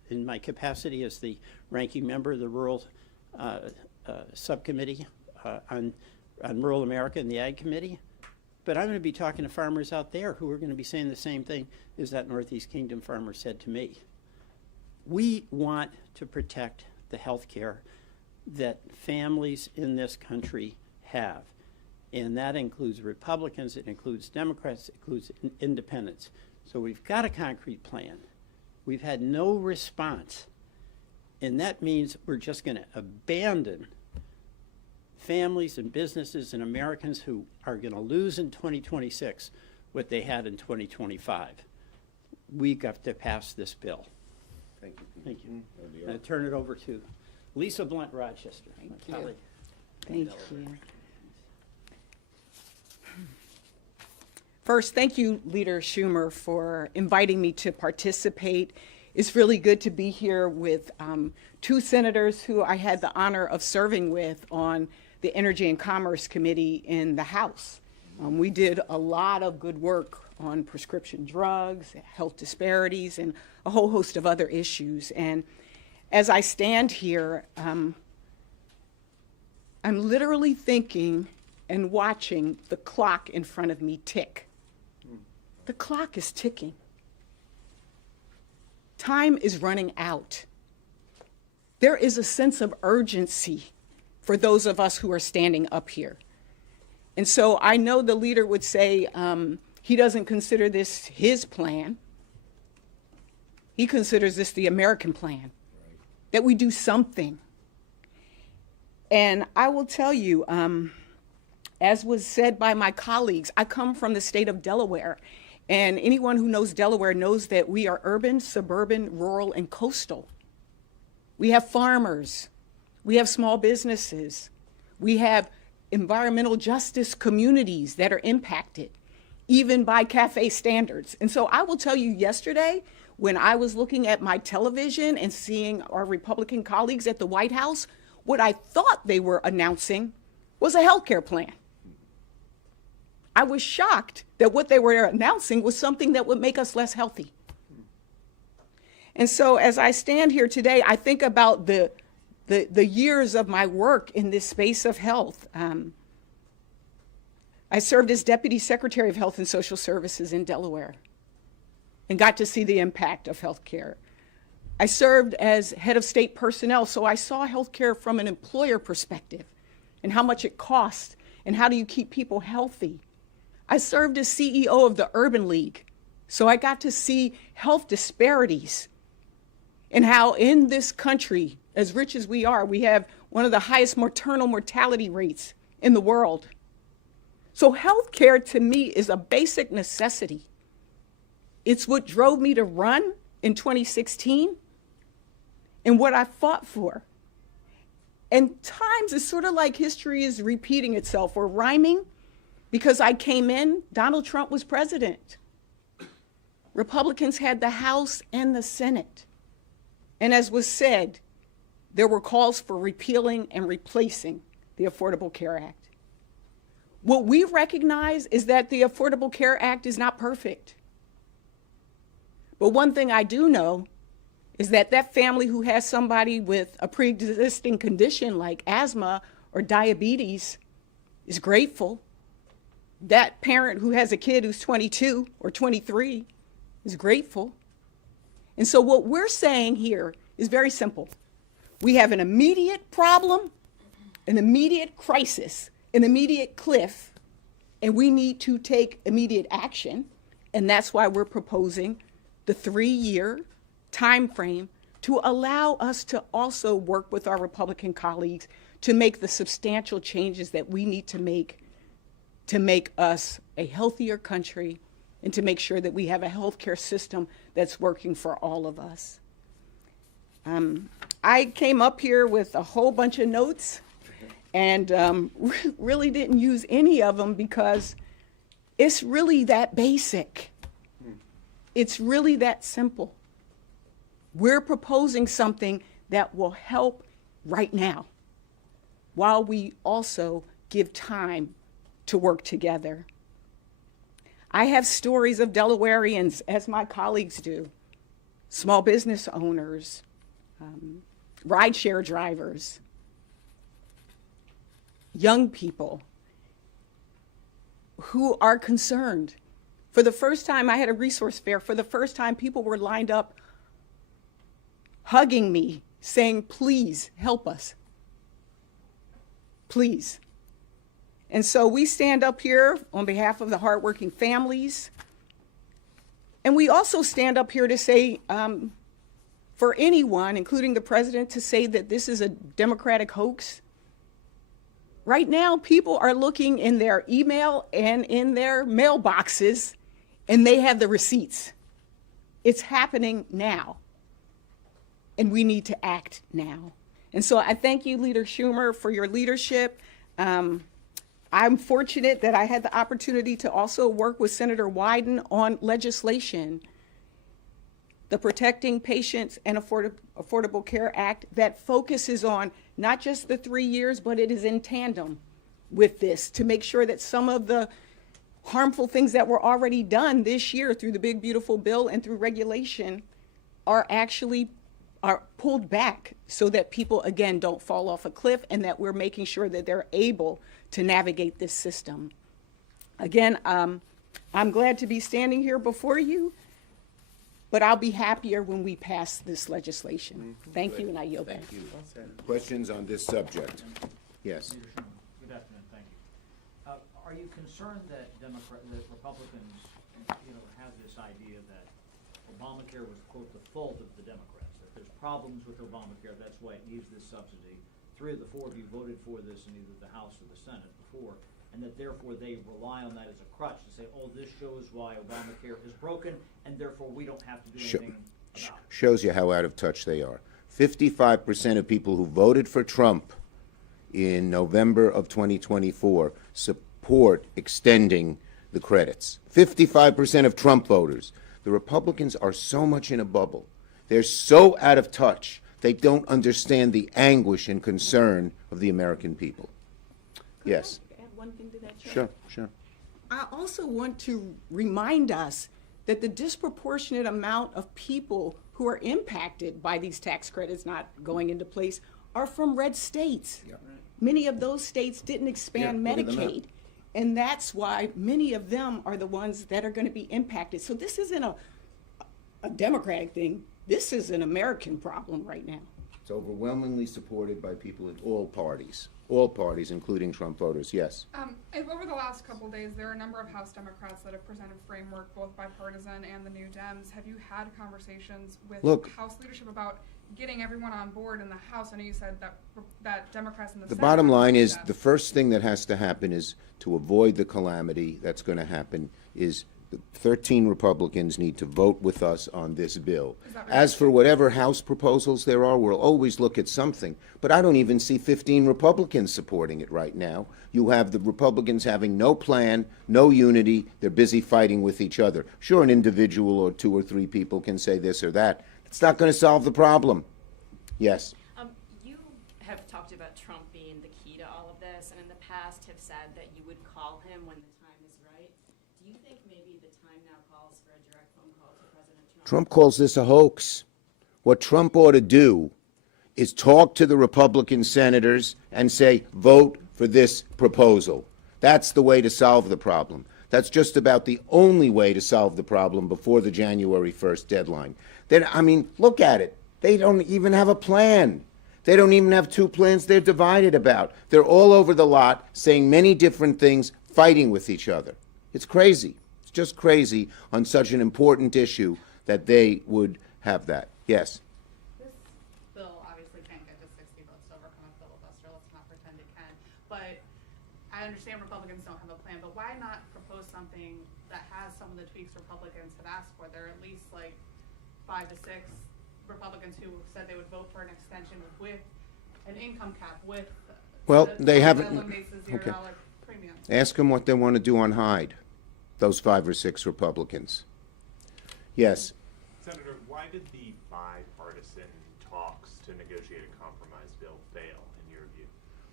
in my capacity as the ranking member of the Rural Subcommittee on Rural America and the Ag Committee. But I'm going to be talking to farmers out there who are going to be saying the same thing as that Northeast Kingdom farmer said to me. We want to protect the health care that families in this country have. And that includes Republicans, it includes Democrats, it includes independents. So we've got a concrete plan. We've had no response. And that means we're just going to abandon families and businesses and Americans who are going to lose in 2026 what they had in 2025. We've got to pass this bill. Thank you. Thank you. I turn it over to Lisa Blunt Rochester. my colleague. Thank you. First, thank you, Leader Schumer, for inviting me to participate. It's really good to be here with two senators who I had the honor of serving with on the Energy and Commerce Committee in the House. We did a lot of good work on prescription drugs, health disparities, and a whole host of other issues. And as I stand here, I'm literally thinking and watching the clock in front of me tick. The clock is ticking. Time is running out. There is a sense of urgency for those of us who are standing up here. And so I know the leader would say he doesn't consider this his plan. He considers this the American plan, that we do something. And I will tell you, as was said by my colleagues, I come from the state of Delaware. And anyone who knows Delaware knows that we are urban, suburban, rural, and coastal. We have farmers. We have small businesses. We have environmental justice communities that are impacted, even by CAFE standards. And so I will tell you, yesterday, when I was looking at my television and seeing our Republican colleagues at the White House, what I thought they were announcing was a healthcare plan. I was shocked that what they were announcing was something that would make us less healthy. And so as I stand here today, I think about the years of my work in this space of health. I served as Deputy Secretary of Health and Social Services in Delaware and got to see the impact of healthcare. I served as head of state personnel, so I saw healthcare from an employer perspective and how much it costs and how do you keep people healthy. I served as CEO of the Urban League, so I got to see health disparities and how in this country, as rich as we are, we have one of the highest maternal mortality rates in the world. So healthcare to me is a basic necessity. It's what drove me to run in 2016 and what I fought for. And times it's sort of like history is repeating itself or rhyming. Because I came in, Donald Trump was president. Republicans had the House and the Senate. And as was said, there were calls for repealing and replacing the Affordable Care Act. What we recognize is that the Affordable Care Act is not perfect. But one thing I do know is that that family who has somebody with a pre-existing condition like asthma or diabetes is grateful. That parent who has a kid who's 22 or 23 is grateful. And so what we're saying here is very simple. We have an immediate problem, an immediate crisis, an immediate cliff, and we need to take immediate action. And that's why we're proposing the 3-year time frame to allow us to also work with our Republican colleagues to make the substantial changes that we need to make us a healthier country and to make sure that we have a healthcare system that's working for all of us. I came up here with a whole bunch of notes and really didn't use any of them because it's really that basic. It's really that simple. We're proposing something that will help right now while we also give time to work together. I have stories of Delawareans, as my colleagues do. small business owners, rideshare drivers, young people who are concerned. For the first time, I had a resource fair. For the first time, people were lined up hugging me, saying, please help us. Please. And so we stand up here on behalf of the hardworking families. And we also stand up here to say, for anyone, including the president, to say that this is a Democratic hoax. Right now, people are looking in their email and in their mailboxes, and they have the receipts. It's happening now, and we need to act now. And so I thank you, Leader Schumer, for your leadership. I'm fortunate that I had the opportunity to also work with Senator Wyden on legislation, the Protecting Patients and Affordable Care Act, that focuses on not just the 3 years, but it is in tandem with this to make sure that some of the harmful things that were already done this year through the big, beautiful bill and through regulation are pulled back so that people, again, don't fall off a cliff, and that we're making sure that they're able to navigate this system. Again, I'm glad to be standing here before you, but I'll be happier when we pass this legislation. Thank you, and I yield back. Thank you. Questions on this subject? Yes. Leader Schumer, good afternoon, thank you. Are you concerned that Republicans, have this idea that Obamacare was, quote, the fault of the Democrats, that there's problems with Obamacare, that's why it needs this subsidy? 3 of the 4 of you voted for this in either the House or the Senate before, and that therefore they rely on that as a crutch to say, oh, this shows why Obamacare is broken, and therefore we don't have to do anything about it. Shows you how out of touch they are. 55% of people who voted for Trump in November of 2024 support extending the credits. 55% of Trump voters. The Republicans are so much in a bubble. They're so out of touch. They don't understand the anguish and concern of the American people. Yes. Could I add one thing to that, Chair? Sure, sure. I also want to remind us that the disproportionate amount of people who are impacted by these tax credits not going into place are from red states. Yeah. Many of those states didn't expand Yeah, look at them Medicaid. And that's why many of them are the ones that are going to be impacted. So this isn't a Democratic thing. This is an American problem right now. It's overwhelmingly supported by people in all parties, including Trump voters. Yes. Over the last couple days, there are a number of House Democrats that have presented framework, both bipartisan and the New Dems. Have you had conversations with House leadership about getting everyone on board in the House? I know you said that Democrats in the Senate. The bottom line is the first thing that has to happen is to avoid the calamity that's going to happen is the 13 Republicans need to vote with us on this bill. As for whatever House proposals there are, we'll always look at something. But I don't even see 15 Republicans supporting it right now. You have the Republicans having no plan, no unity. They're busy fighting with each other. Sure, an individual or 2 or 3 people can say this or that. It's not going to solve the problem. Yes. You have talked about Trump being the key to all of this, and in the past have said that you would call him when the time is right. Do you think maybe the time now calls for a direct phone call to President Trump? Trump calls this a hoax. What Trump ought to do is talk to the Republican senators and say, vote for this proposal. That's the way to solve the problem. That's just about the only way to solve the problem before the January 1st deadline. Then, I mean, look at it. They don't even have a plan. They don't even have 2 plans they're divided about. They're all over the lot saying many different things, fighting with each other. It's crazy. It's just crazy on such an important issue that they would have that. Yes. This bill obviously can't get to 60 votes to overcome a filibuster. Let's not pretend it can. But I understand Republicans don't have a plan, but why not propose something that has some of the tweaks Republicans have asked for? There are at least like 5 to 6 Republicans who said they would vote for an extension with an income cap, with Well, they haven't. eliminates the $0 Okay. premium. Ask them what they want to do on Hyde, those 5 or 6 Republicans. Yes. Senator, why did the bipartisan talks to negotiate a compromise bill fail, in your view?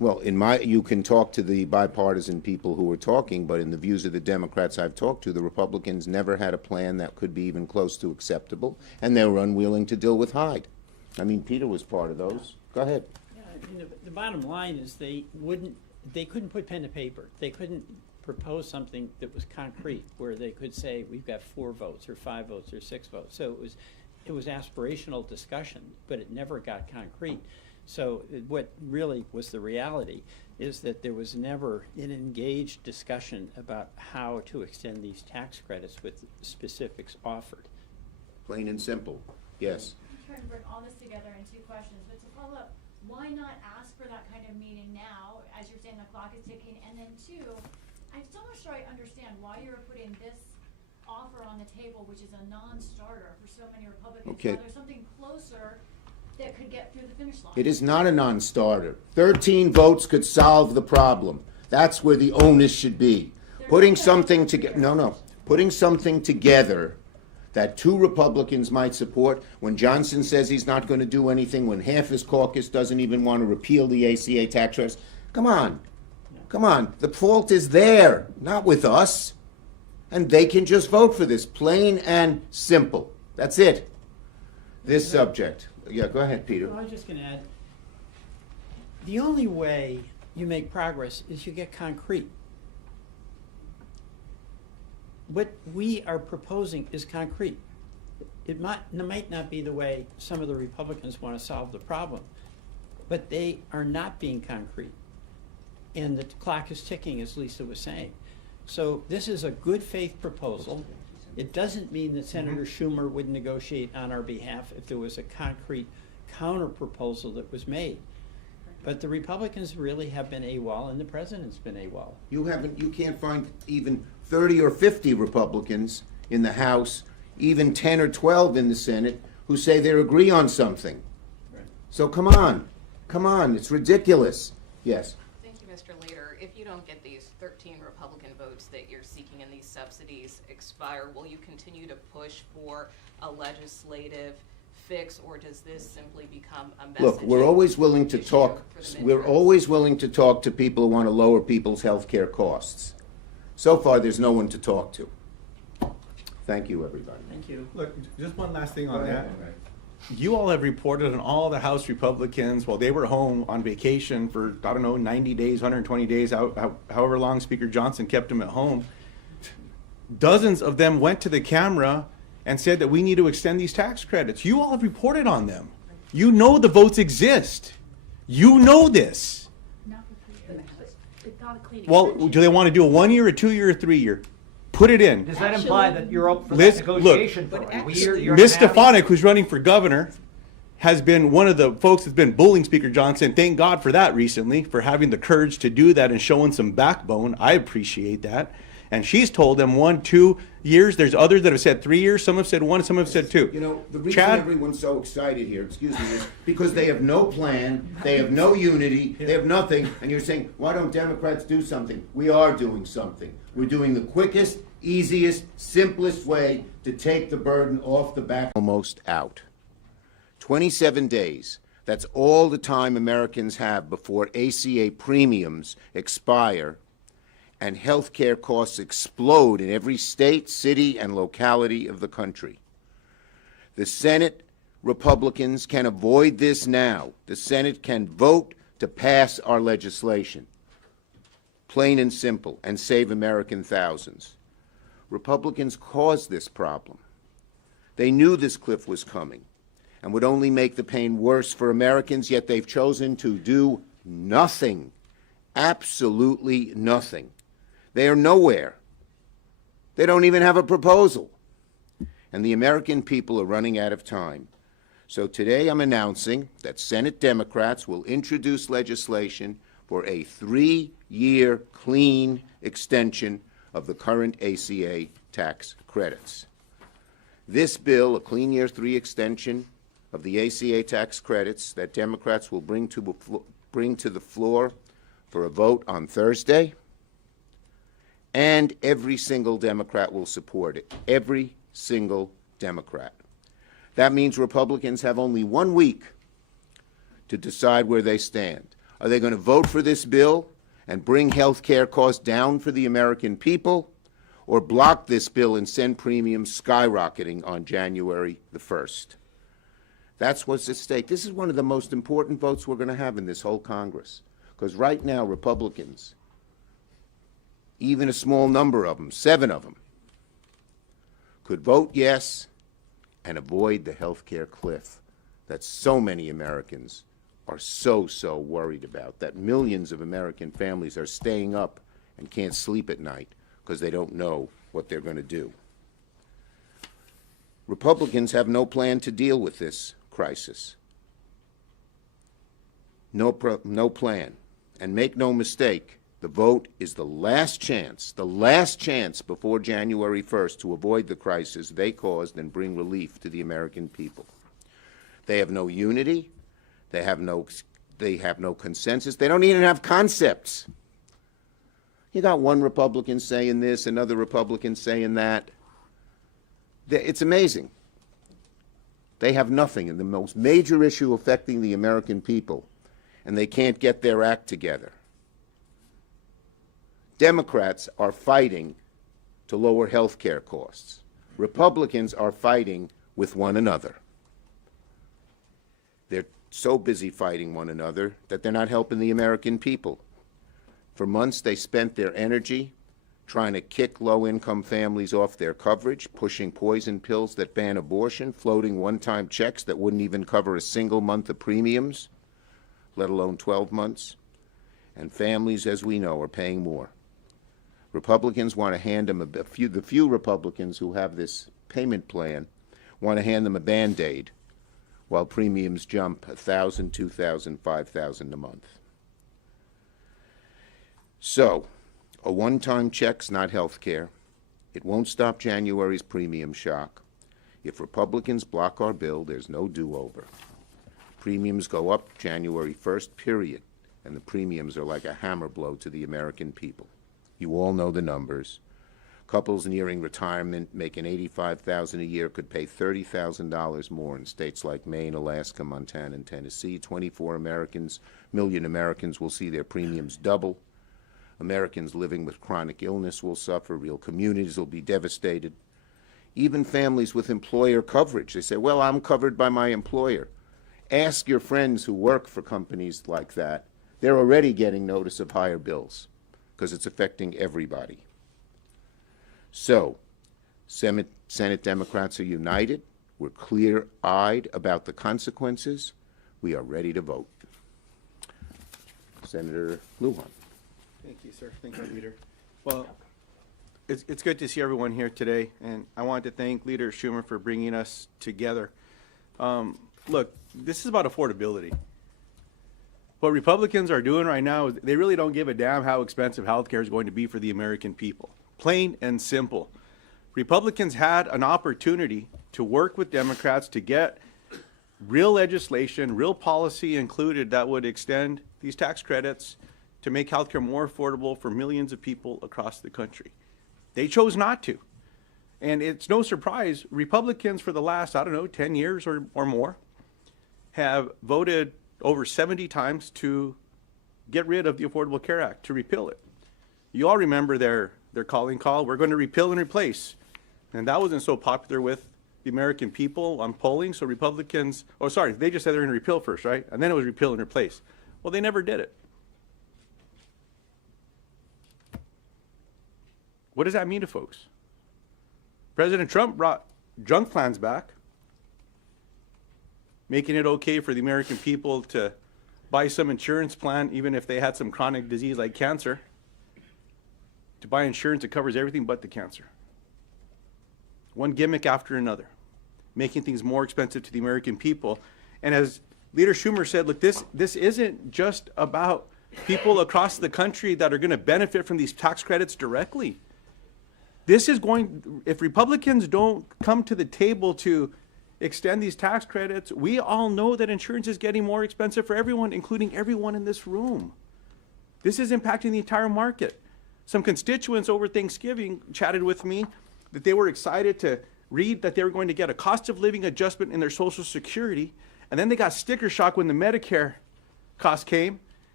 Well, you can talk to the bipartisan people who are talking, but in the views of the Democrats I've talked to, the Republicans never had a plan that could be even close to acceptable, and they were unwilling to deal with Hyde. I mean, Peter was part of those. Go ahead. Yeah, I mean, the bottom line is they couldn't put pen to paper. They couldn't propose something that was concrete, where they could say, we've got 4 votes, or 5 votes, or 6 votes. So it was aspirational discussion, but it never got concrete. So what really was the reality is that there was never an engaged discussion about how to extend these tax credits with specifics offered. Plain and simple. Yes. I'm trying to bring all this together in 2 questions, but to follow up, why not ask for that kind of meeting now, as you're saying the clock is ticking, and then 2, I'm still not sure I understand why you're putting this offer on the table, which is a non-starter for so many Republicans. Okay. Now there's something closer that could get through the finish line. It is not a non-starter. 13 votes could solve the problem. That's where the onus should be. Putting something together, putting something together that 2 Republicans might support when Johnson says he's not going to do anything, when half his caucus doesn't even want to repeal the ACA tax credits. Come on. Come on. The fault is there, not with us. And they can just vote for this, plain and simple. That's it. This subject. Yeah, go ahead, Peter. Well, I was just going to add, the only way you make progress is you get concrete. What we are proposing is concrete. It might not be the way some of the Republicans want to solve the problem, but they are not being concrete. And the clock is ticking, as Lisa was saying. So this is a good faith proposal. It doesn't mean that Senator Schumer would negotiate on our behalf if there was a concrete counter proposal that was made. But the Republicans really have been AWOL, and the president's been AWOL. You can't find even 30 or 50 Republicans in the House, even 10 or 12 in the Senate, who say they agree on something. Right. So come on, it's ridiculous. Yes. Thank you, Mr. Leader. If you don't get these 13 Republican votes that you're seeking in these subsidies expire, will you continue to push for a legislative fix, or does this simply become a message? Look, we're always willing to talk. We're always willing to talk to people who want to lower people's health care costs. So far, there's no one to talk to. Thank you, everybody. Thank you. Look, just one last thing on that. You all have reported on all the House Republicans while they were home on vacation for, 90 days, 120 days, however long Speaker Johnson kept them at home. Dozens of them went to the camera and said that we need to extend these tax credits. You all have reported on them. You know the votes exist. You know this. Well, do they want to do a 1 year, a 2 year, or 3 year? Put it in. Does that imply that you're up for Liz, that negotiation look, for a but year? Ms. Stefanik, who's running for governor, has been one of the folks that's been bullying Speaker Johnson. Thank God for that recently, for having the courage to do that and showing some backbone. I appreciate that. And she's told them 1, 2 years. There's others that have said 3 years. Some have said 1, some have said 2. You know, the reason everyone's so excited here, excuse me, is because they have no plan, they have no unity, they have nothing, and you're saying, why don't Democrats do something? We are doing something. We're doing the quickest, easiest, simplest way to take the burden off the back. Almost out. 27 days. That's all the time Americans have before ACA premiums expire and health care costs explode in every state, city, and locality of the country. The Senate Republicans can avoid this now. The Senate can vote to pass our legislation, plain and simple, and save American thousands. Republicans caused this problem. They knew this cliff was coming and would only make the pain worse for Americans, yet they've chosen to do nothing, absolutely nothing. They are nowhere. They don't even have a proposal. And the American people are running out of time. So today I'm announcing that Senate Democrats will introduce legislation for a 3-year clean extension of the current ACA tax credits. This bill, a clean year 3 extension of the ACA tax credits that Democrats will bring to the floor for a vote on Thursday, and every single Democrat will support it. Every single Democrat. That means Republicans have only 1 week to decide where they stand. Are they going to vote for this bill and bring health care costs down for the American people, or block this bill and send premiums skyrocketing on January the 1st? That's what's at stake. This is one of the most important votes we're going to have in this whole Congress. Because right now, Republicans, even a small number of them, 7 of them, could vote yes and avoid the health care cliff that so many Americans are so worried about, that millions of American families are staying up and can't sleep at night because they don't know what they're going to do. Republicans have no plan to deal with this crisis. No plan. And make no mistake, the vote is the last chance before January 1st to avoid the crisis they caused and bring relief to the American people. They have no unity. They have no consensus. They don't even have concepts. You got one Republican saying this, another Republican saying that. It's amazing. They have nothing in the most major issue affecting the American people, and they can't get their act together. Democrats are fighting to lower health care costs. Republicans are fighting with one another. They're so busy fighting one another that they're not helping the American people. For months, they spent their energy trying to kick low-income families off their coverage, pushing poison pills that ban abortion, floating one-time checks that wouldn't even cover a single month of premiums, let alone 12 months. And families, as we know, are paying more. Republicans want to hand them the few Republicans who have this payment plan want to hand them a Band-Aid while premiums jump $1,000, $2,000, $5,000 a month. So, a one-time check's not health care. It won't stop January's premium shock. If Republicans block our bill, there's no do-over. Premiums go up January 1st, period, and the premiums are like a hammer blow to the American people. You all know the numbers. Couples nearing retirement making $85,000 a year could pay $30,000 more in states like Maine, Alaska, Montana, and Tennessee. 24 million Americans will see their premiums double. Americans living with chronic illness will suffer. Real communities will be devastated. Even families with employer coverage. They say, well, I'm covered by my employer. Ask your friends who work for companies like that. They're already getting notice of higher bills because it's affecting everybody. So, Senate Democrats are united. We're clear-eyed about the consequences. We are ready to vote. Senator Lujan. Thank you, sir. Thank you, Leader. Well, it's good to see everyone here today, and I want to thank Leader Schumer for bringing us together. Look, this is about affordability. What Republicans are doing right now is they really don't give a damn how expensive health care is going to be for the American people. Plain and simple. Republicans had an opportunity to work with Democrats to get real legislation, real policy included that would extend these tax credits to make healthcare more affordable for millions of people across the country. They chose not to. And it's no surprise, Republicans for the last, 10 years or more, have voted over 70 times to get rid of the Affordable Care Act, to repeal it. You all remember their calling call, we're going to repeal and replace. And that wasn't so popular with the American people on polling, so Republicans, they just said they're going to repeal first, right? And then it was repeal and replace. Well, they never did it. What does that mean to folks? President Trump brought junk plans back, making it okay for the American people to buy some insurance plan, even if they had some chronic disease like cancer, to buy insurance that covers everything but the cancer. One gimmick after another, making things more expensive to the American people. And as Leader Schumer said, look, this isn't just about people across the country that are going to benefit from these tax credits directly. This is if Republicans don't come to the table to extend these tax credits, we all know that insurance is getting more expensive for everyone, including everyone in this room. This is impacting the entire market. Some constituents over Thanksgiving chatted with me that they were excited to read that they were going to get a cost of living adjustment in their Social Security, and then they got sticker shock when the Medicare cost came,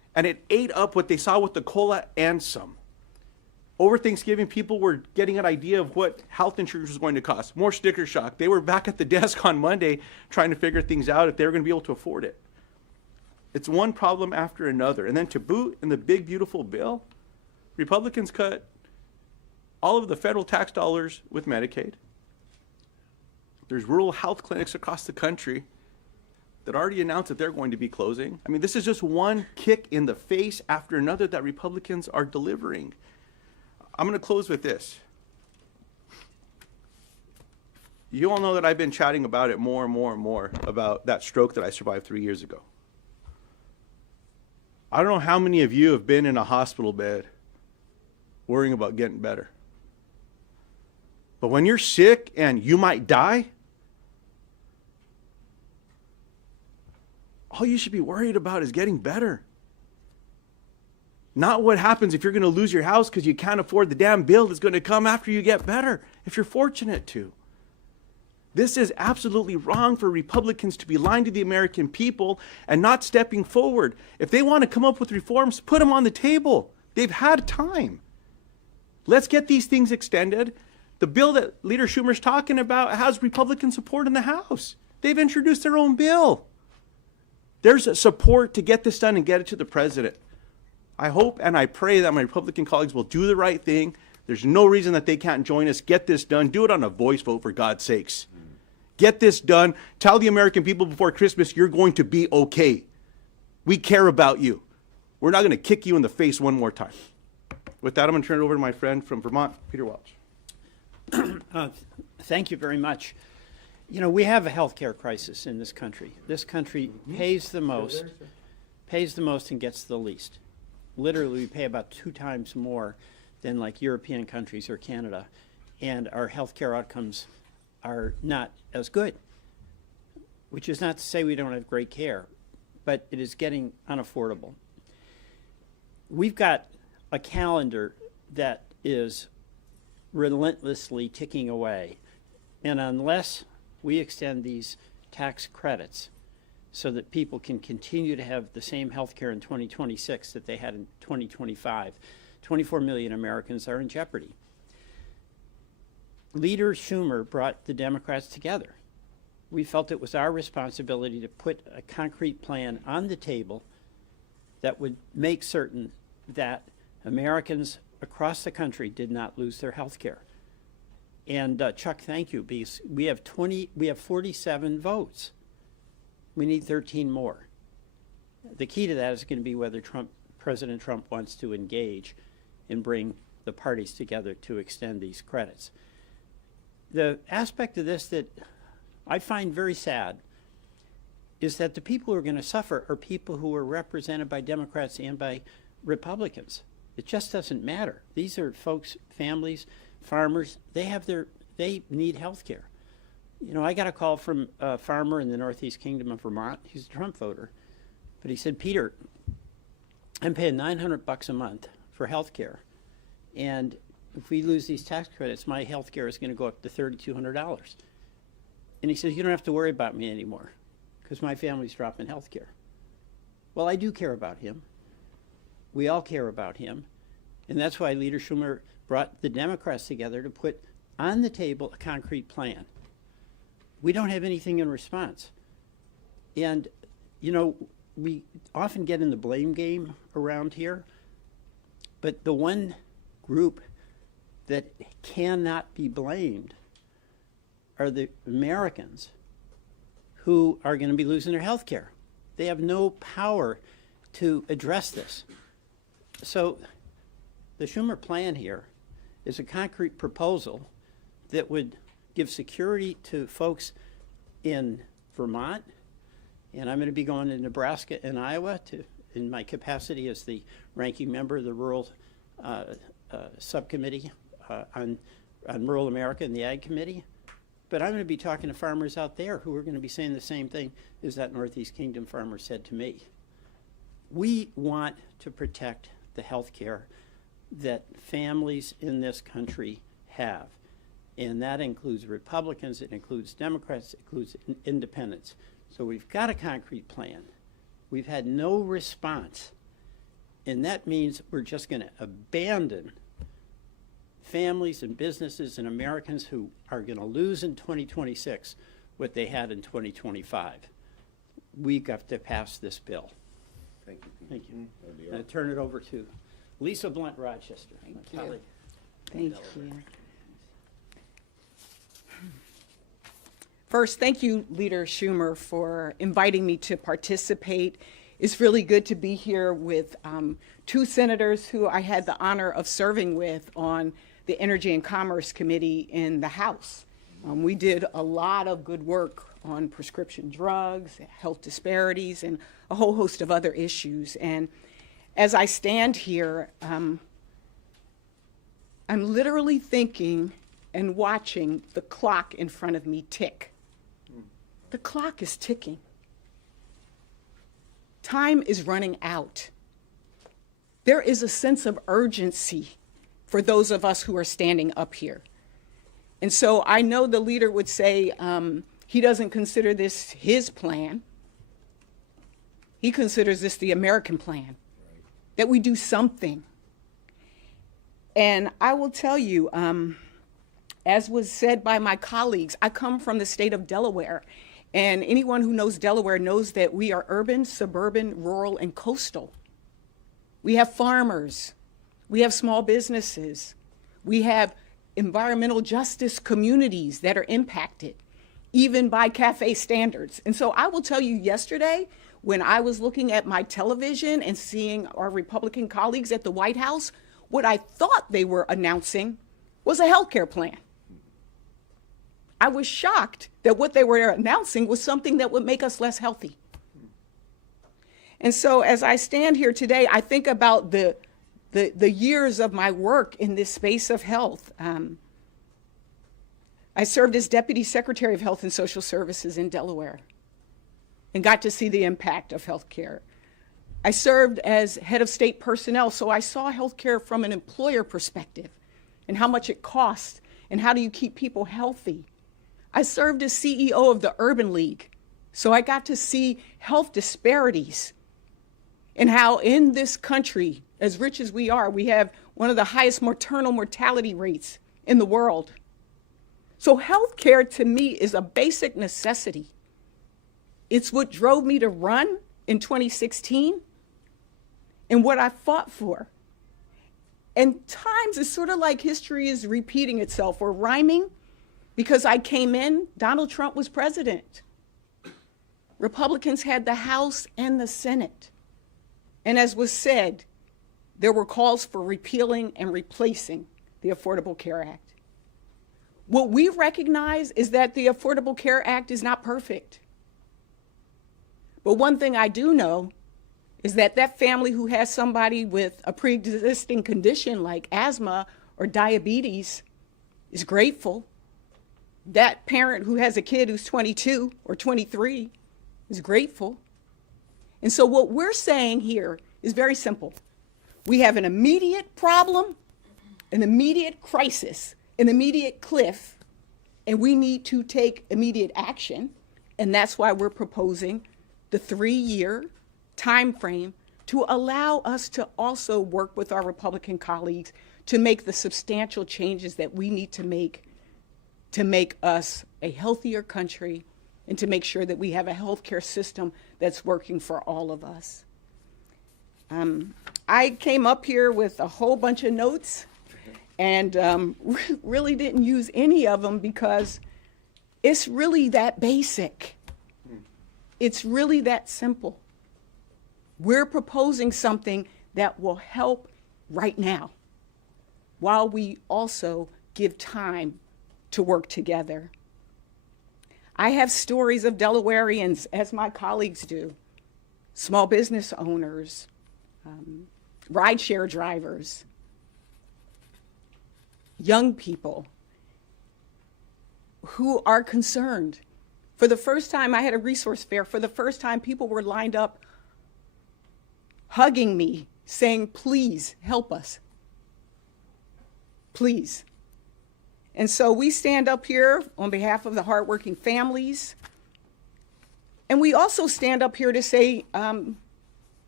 And it ate up what they saw with the COLA and some. Over Thanksgiving, people were getting an idea of what health insurance was going to cost. More sticker shock. They were back at the desk on Monday trying to figure things out if they were going to be able to afford it. It's one problem after another. And then to boot, in the big, beautiful bill, Republicans cut all of the federal tax dollars with Medicaid. There's rural health clinics across the country that already announced that they're going to be closing. I mean, this is just one kick in the face after another that Republicans are delivering. I'm going to close with this. You all know that I've been chatting about it more and more and more about that stroke that I survived 3 years ago. I don't know how many of you have been in a hospital bed worrying about getting better. But when you're sick and you might die, all you should be worried about is getting better. Not what happens if you're going to lose your house because you can't afford the damn bill that's going to come after you get better, if you're fortunate to. This is absolutely wrong for Republicans to be lying to the American people and not stepping forward. If they want to come up with reforms, put them on the table. They've had time. Let's get these things extended. The bill that Leader Schumer's talking about has Republican support in the House. They've introduced their own bill. There's support to get this done and get it to the president. I hope and I pray that my Republican colleagues will do the right thing. There's no reason that they can't join us. Get this done. Do it on a voice vote, for God's sakes. Get this done. Tell the American people before Christmas you're going to be okay. We care about you. We're not going to kick you in the face one more time. With that, I'm going to turn it over to my friend from Vermont, Peter Welch. Thank you very much. You know, we have a healthcare crisis in this country. This country pays the most and gets the least. Literally, we pay about 2 times more than like European countries or Canada, and our healthcare outcomes are not as good, which is not to say we don't have great care, but it is getting unaffordable. We've got a calendar that is relentlessly ticking away, and unless we extend these tax credits so that people can continue to have the same health care in 2026 that they had in 2025, 24 million Americans are in jeopardy. Leader Schumer brought the Democrats together. We felt it was our responsibility to put a concrete plan on the table that would make certain that Americans across the country did not lose their health care. And Chuck, thank you, because we have 47 votes. We need 13 more. The key to that is going to be whether President Trump wants to engage and bring the parties together to extend these credits. The aspect of this that I find very sad is that the people who are going to suffer are people who are represented by Democrats and by Republicans. It just doesn't matter. These are folks, families, farmers, they need health care. You know, I got a call from a farmer in the Northeast Kingdom of Vermont. He's a Trump voter. But he said, Peter, I'm paying $900 a month for health care. And if we lose these tax credits, my health care is going to go up to $3,200. And he says, you don't have to worry about me anymore because my family's dropping health care. Well, I do care about him. We all care about him. And that's why Leader Schumer brought the Democrats together to put on the table a concrete plan. We don't have anything in response. And, you know, we often get in the blame game around here, but the one group that cannot be blamed are the Americans who are going to be losing their health care. They have no power to address this. So the Schumer plan here is a concrete proposal that would give security to folks in Vermont, and I'm going to be going to Nebraska and Iowa in my capacity as the ranking member of the rural subcommittee on rural America and the Ag Committee. But I'm going to be talking to farmers out there who are going to be saying the same thing as that Northeast Kingdom farmer said to me. We want to protect the health care that families in this country have. And that includes Republicans, it includes Democrats, it includes independents. So we've got a concrete plan. We've had no response. And that means we're just going to abandon families and businesses and Americans who are going to lose in 2026 what they had in 2025. We got to pass this bill. Thank you, Pete. Thank you. I'm going to turn it over to Lisa Blunt Rochester, my colleague. Thank you. First, thank you, Leader Schumer, for inviting me to participate. It's really good to be here with two senators who I had the honor of serving with on the Energy and Commerce Committee in the House. We did a lot of good work on prescription drugs, health disparities, and a whole host of other issues. And as I stand here, I'm literally thinking and watching the clock in front of me tick. The clock is ticking. Time is running out. There is a sense of urgency for those of us who are standing up here. And so I know the leader would say he doesn't consider this his plan. He considers this the American plan, that we do something. And I will tell you, as was said by my colleagues, I come from the state of Delaware. And anyone who knows Delaware knows that we are urban, suburban, rural, and coastal. We have farmers. We have small businesses. We have environmental justice communities that are impacted, even by CAFE standards. And so I will tell you, yesterday, when I was looking at my television and seeing our Republican colleagues at the White House, what I thought they were announcing was a healthcare plan. I was shocked that what they were announcing was something that would make us less healthy. And so as I stand here today, I think about the years of my work in this space of health. I served as Deputy Secretary of Health and Social Services in Delaware and got to see the impact of healthcare. I served as head of state personnel, so I saw healthcare from an employer perspective and how much it costs and how do you keep people healthy. I served as CEO of the Urban League, so I got to see health disparities and how in this country, as rich as we are, we have one of the highest maternal mortality rates in the world. So healthcare to me is a basic necessity. It's what drove me to run in 2016 and what I fought for. And times it's sort of like history is repeating itself or rhyming. Because I came in, Donald Trump was president. Republicans had the House and the Senate. And as was said, there were calls for repealing and replacing the Affordable Care Act. What we recognize is that the Affordable Care Act is not perfect. But one thing I do know is that that family who has somebody with a pre-existing condition like asthma or diabetes is grateful. That parent who has a kid who's 22 or 23 is grateful. And so what we're saying here is very simple. We have an immediate problem, an immediate crisis, an immediate cliff, and we need to take immediate action. And that's why we're proposing the 3-year time frame to allow us to also work with our Republican colleagues to make the substantial changes that we need to make us a healthier country and to make sure that we have a healthcare system that's working for all of us. I came up here with a whole bunch of notes and really didn't use any of them because it's really that basic. It's really that simple. We're proposing something that will help right now while we also give time to work together. I have stories of Delawareans, as my colleagues do, small business owners, rideshare drivers, young people who are concerned. For the first time, I had a resource fair. For the first time, people were lined up hugging me, saying, please help us. Please. And so we stand up here on behalf of the hardworking families. And we also stand up here to say,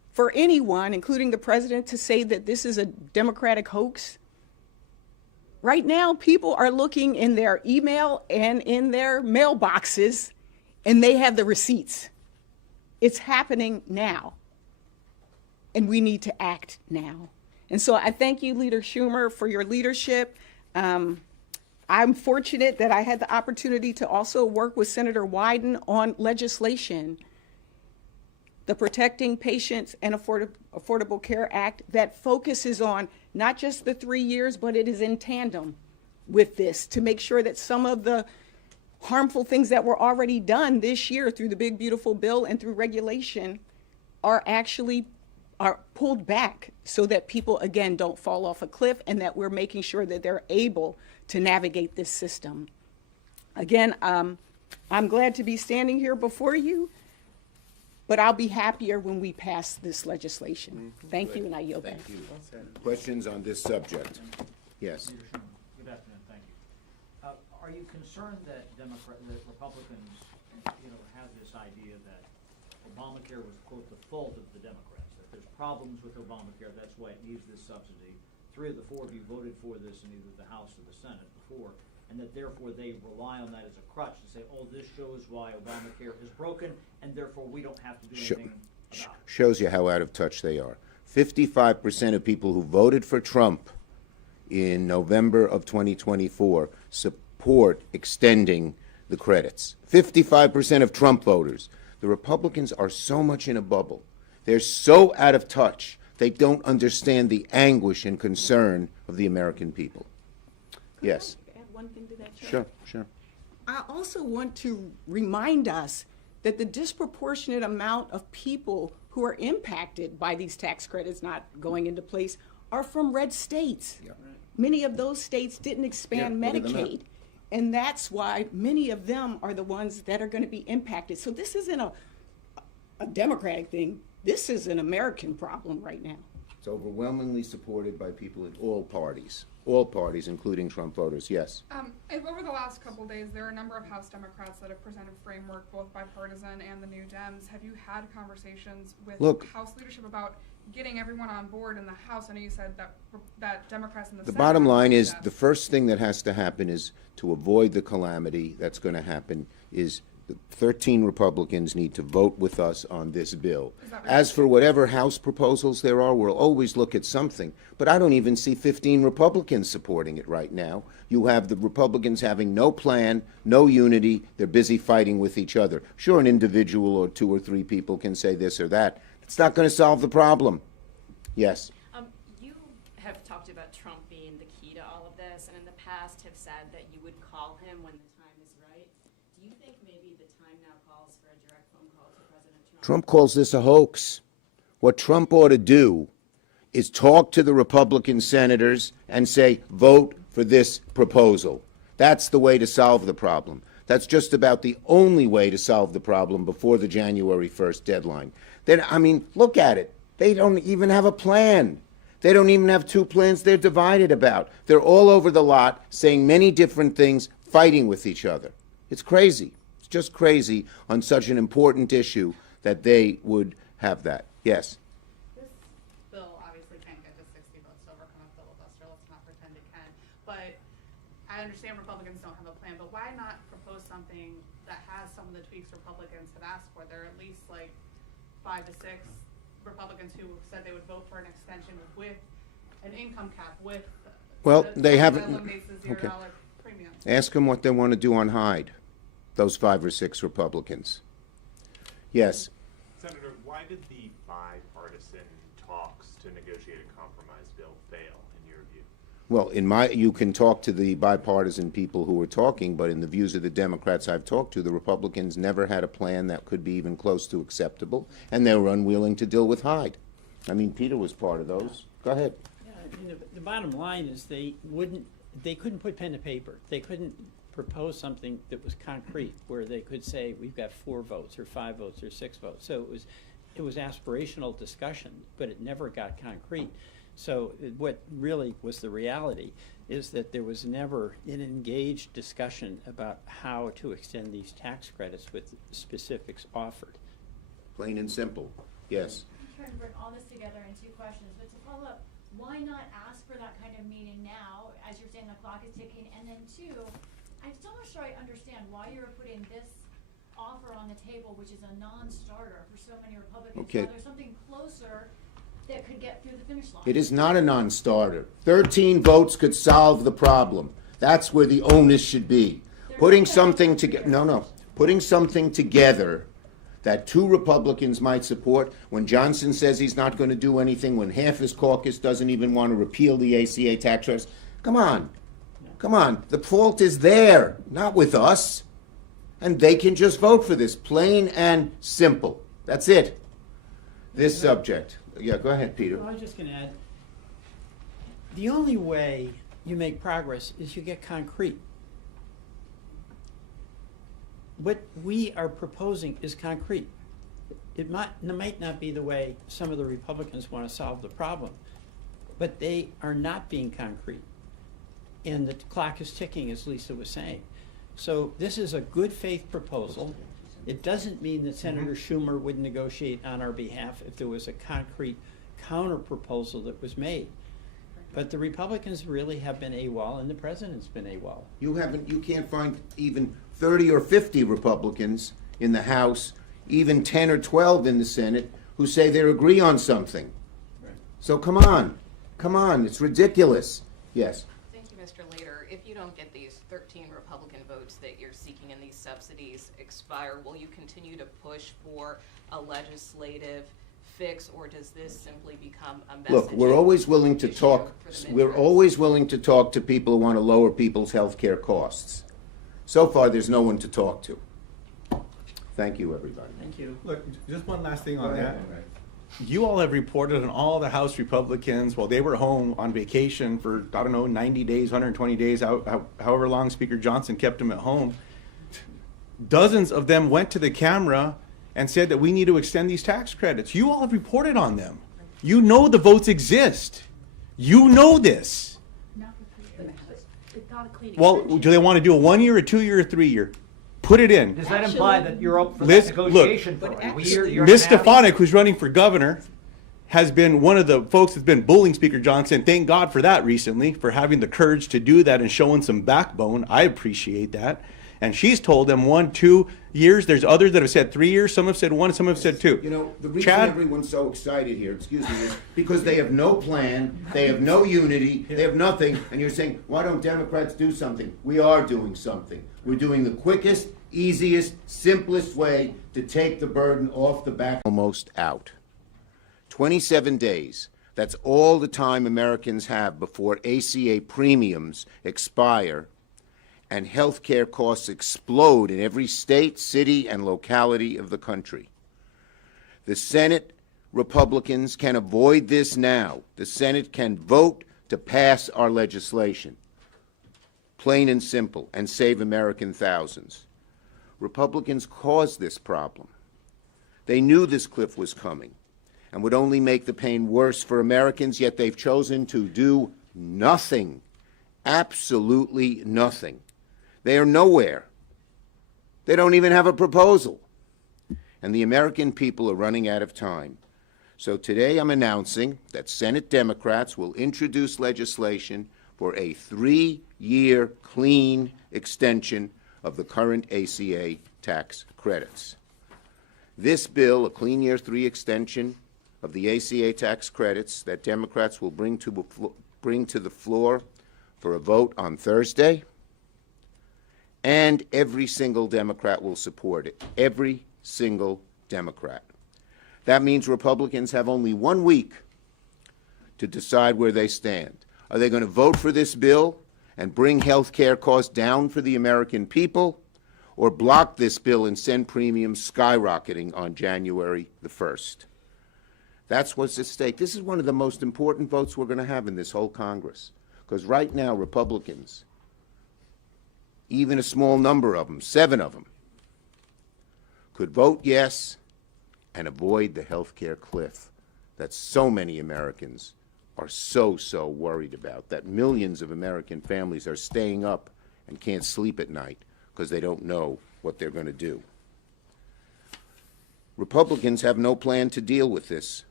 for anyone, including the president, to say that this is a Democratic hoax. Right now, people are looking in their email and in their mailboxes, and they have the receipts. It's happening now, and we need to act now. And so I thank you, Leader Schumer, for your leadership. I'm fortunate that I had the opportunity to also work with Senator Wyden on legislation, the Protecting Patients and Affordable Care Act, that focuses on not just the 3 years, but it is in tandem with this to make sure that some of the harmful things that were already done this year through the big beautiful bill and through regulation are pulled back, so that people again don't fall off a cliff, and that we're making sure that they're able to navigate this system. Again, I'm glad to be standing here before you, but I'll be happier when we pass this legislation. Thank you, and I yield back. Thank you. Questions on this subject? Yes. Leader Schumer, good afternoon, thank you. Are you concerned that Republicans, have this idea that Obamacare was, quote, the fault of the Democrats, that there's problems with Obamacare, that's why it needs this subsidy? 3 of the 4 of you voted for this in either the House or the Senate before, and that therefore they rely on that as a crutch to say, oh, this shows why Obamacare is broken, and therefore we don't have to do anything about it. Shows you how out of touch they are. 55% of people who voted for Trump in November of 2024 support extending the credits. 55% of Trump voters. The Republicans are so much in a bubble. They're so out of touch. They don't understand the anguish and concern of the American people. Yes. Can I add one thing to that, Chair? Sure, sure. I also want to remind us that the disproportionate amount of people who are impacted by these tax credits not going into place are from red states. Yeah. Many of those states didn't expand Yeah, look at them up. Medicaid, and that's why many of them are the ones that are going to be impacted. So this isn't a Democratic thing. This is an American problem right now. It's overwhelmingly supported by people in all parties, including Trump voters. Yes. Over the last couple days, there are a number of House Democrats that have presented framework, both bipartisan and the New Dems. Have you had conversations with House leadership about getting everyone on board in the House? I know you said that Democrats in the The Senate bottom have line to do is that. the first thing that has to happen is to avoid the calamity that's going to happen is the 13 Republicans need to vote with us on this bill. As for whatever House proposals there are, we'll always look at something. But I don't even see 15 Republicans supporting it right now. You have the Republicans having no plan, no unity. They're busy fighting with each other. Sure, an individual or 2 or 3 people can say this or that. It's not going to solve the problem. Yes. You have talked about Trump being the key to all of this, and in the past have said that you would call him when the time is right. Do you think maybe the time now calls for a direct phone call to President Trump? Trump calls this a hoax. What Trump ought to do is talk to the Republican senators and say, vote for this proposal. That's the way to solve the problem. That's just about the only way to solve the problem before the January 1st deadline. Then, I mean, look at it. They don't even have a plan. They don't even have 2 plans they're divided about. They're all over the lot saying many different things, fighting with each other. It's crazy. It's just crazy on such an important issue that they would have that. Yes. This bill obviously can't get to 60 votes to overcome a filibuster. Let's not pretend it can. But I understand Republicans don't have a plan, but why not propose something that has some of the tweaks Republicans have asked for? There are at least like 5 to 6 Republicans who said they would vote for an extension with an income cap, with Well, the they haven't. that eliminates the $0 Okay. premium. Ask them what they want to do on Hyde, those 5 or 6 Republicans. Yes. Senator, why did the bipartisan talks to negotiate a compromise bill fail, in your view? Well, you can talk to the bipartisan people who were talking, but in the views of the Democrats I've talked to, the Republicans never had a plan that could be even close to acceptable, and they were unwilling to deal with Hyde. I mean, Peter was part of those. Go ahead. Yeah, I mean, the bottom line is they couldn't put pen to paper. They couldn't propose something that was concrete, where they could say, we've got 4 votes or 5 votes or 6 votes. So it was aspirational discussion, but it never got concrete. So what really was the reality is that there was never an engaged discussion about how to extend these tax credits with specifics offered. Plain and simple. Yes. trying to bring all this together in two questions, but to follow up, why not ask for that kind of meeting now, as you're saying the clock is ticking? And then two, I'm still not sure I understand why you're putting this offer on the table, which is a non-starter for so many Republicans. Okay. Now there's something closer that could get through the finish line. It is not a non-starter. 13 votes could solve the problem. That's where the onus should be. Putting something together, putting something together that two Republicans might support when Johnson says he's not going to do anything, when half his caucus doesn't even want to repeal the ACA tax credits. Come on. Come on. The fault is there, not with us. And they can just vote for this, plain and simple. That's it. This subject. Yeah, go ahead, Peter. Well, I was just going to add, the only way you make progress is you get concrete. What we are proposing is concrete. It might not be the way some of the Republicans want to solve the problem, but they are not being concrete. And the clock is ticking, as Lisa was saying. So this is a good faith proposal. It doesn't mean that Senator Schumer would negotiate on our behalf if there was a concrete counter proposal that was made. But the Republicans really have been AWOL, and the president's been AWOL. You can't find even 30 or 50 Republicans in the House, even 10 or 12 in the Senate, who say they agree on something. Right. So come on, it's ridiculous. Yes. Thank you, Mr. Leader. If you don't get these 13 Republican votes that you're seeking in these subsidies expire, will you continue to push for a legislative fix, or does this simply become a message? Look, we're always willing to talk. We're always willing to talk to people who want to lower people's health care costs. So far, there's no one to talk to. Thank you, everybody. Thank you. Look, just one last thing on Go that. ahead. You all have reported on all the House Republicans while they were home on vacation for, 90 days, 120 days, however long Speaker Johnson kept them at home. Dozens of them went to the camera and said that we need to extend these tax credits. You all have reported on them. You know the votes exist. You know this. Well, do they want to do a 1 year, a 2 year, or 3 year? Put it in. Does that imply that you're up for Liz, that negotiation for But a actually- year? Ms. Stefanik, who's running for governor, has been one of the folks that's been bullying Speaker Johnson. Thank God for that recently, for having the courage to do that and showing some backbone. I appreciate that. And she's told them 1, 2 years. There's others that have said 3 years. Some have said 1, some have said 2. You know, the reason Chad? everyone's so excited here, excuse me, is because they have no plan, they have no unity, they have nothing, and you're saying, why don't Democrats do something? We are doing something. We're doing the quickest, easiest, simplest way to take the burden off the back. Almost out. 27 days. That's all the time Americans have before ACA premiums expire and health care costs explode in every state, city, and locality of the country. The Senate Republicans can avoid this now. The Senate can vote to pass our legislation, plain and simple, and save American thousands. Republicans caused this problem. They knew this cliff was coming and would only make the pain worse for Americans, yet they've chosen to do nothing, absolutely nothing. They are nowhere. They don't even have a proposal. And the American people are running out of time. So today I'm announcing that Senate Democrats will introduce legislation for a 3-year clean extension of the current ACA tax credits. This bill, a clean year 3 extension of the ACA tax credits that Democrats will bring to the floor for a vote on Thursday, and every single Democrat will support it. Every single Democrat. That means Republicans have only 1 week to decide where they stand. Are they going to vote for this bill and bring health care costs down for the American people, or block this bill and send premiums skyrocketing on January the 1st? That's what's at stake. This is one of the most important votes we're going to have in this whole Congress, because right now Republicans, even a small number of them, 7 of them, could vote yes and avoid the health care cliff that so many Americans are so worried about, that millions of American families are staying up and can't sleep at night because they don't know what they're going to do. Republicans have no plan to deal with this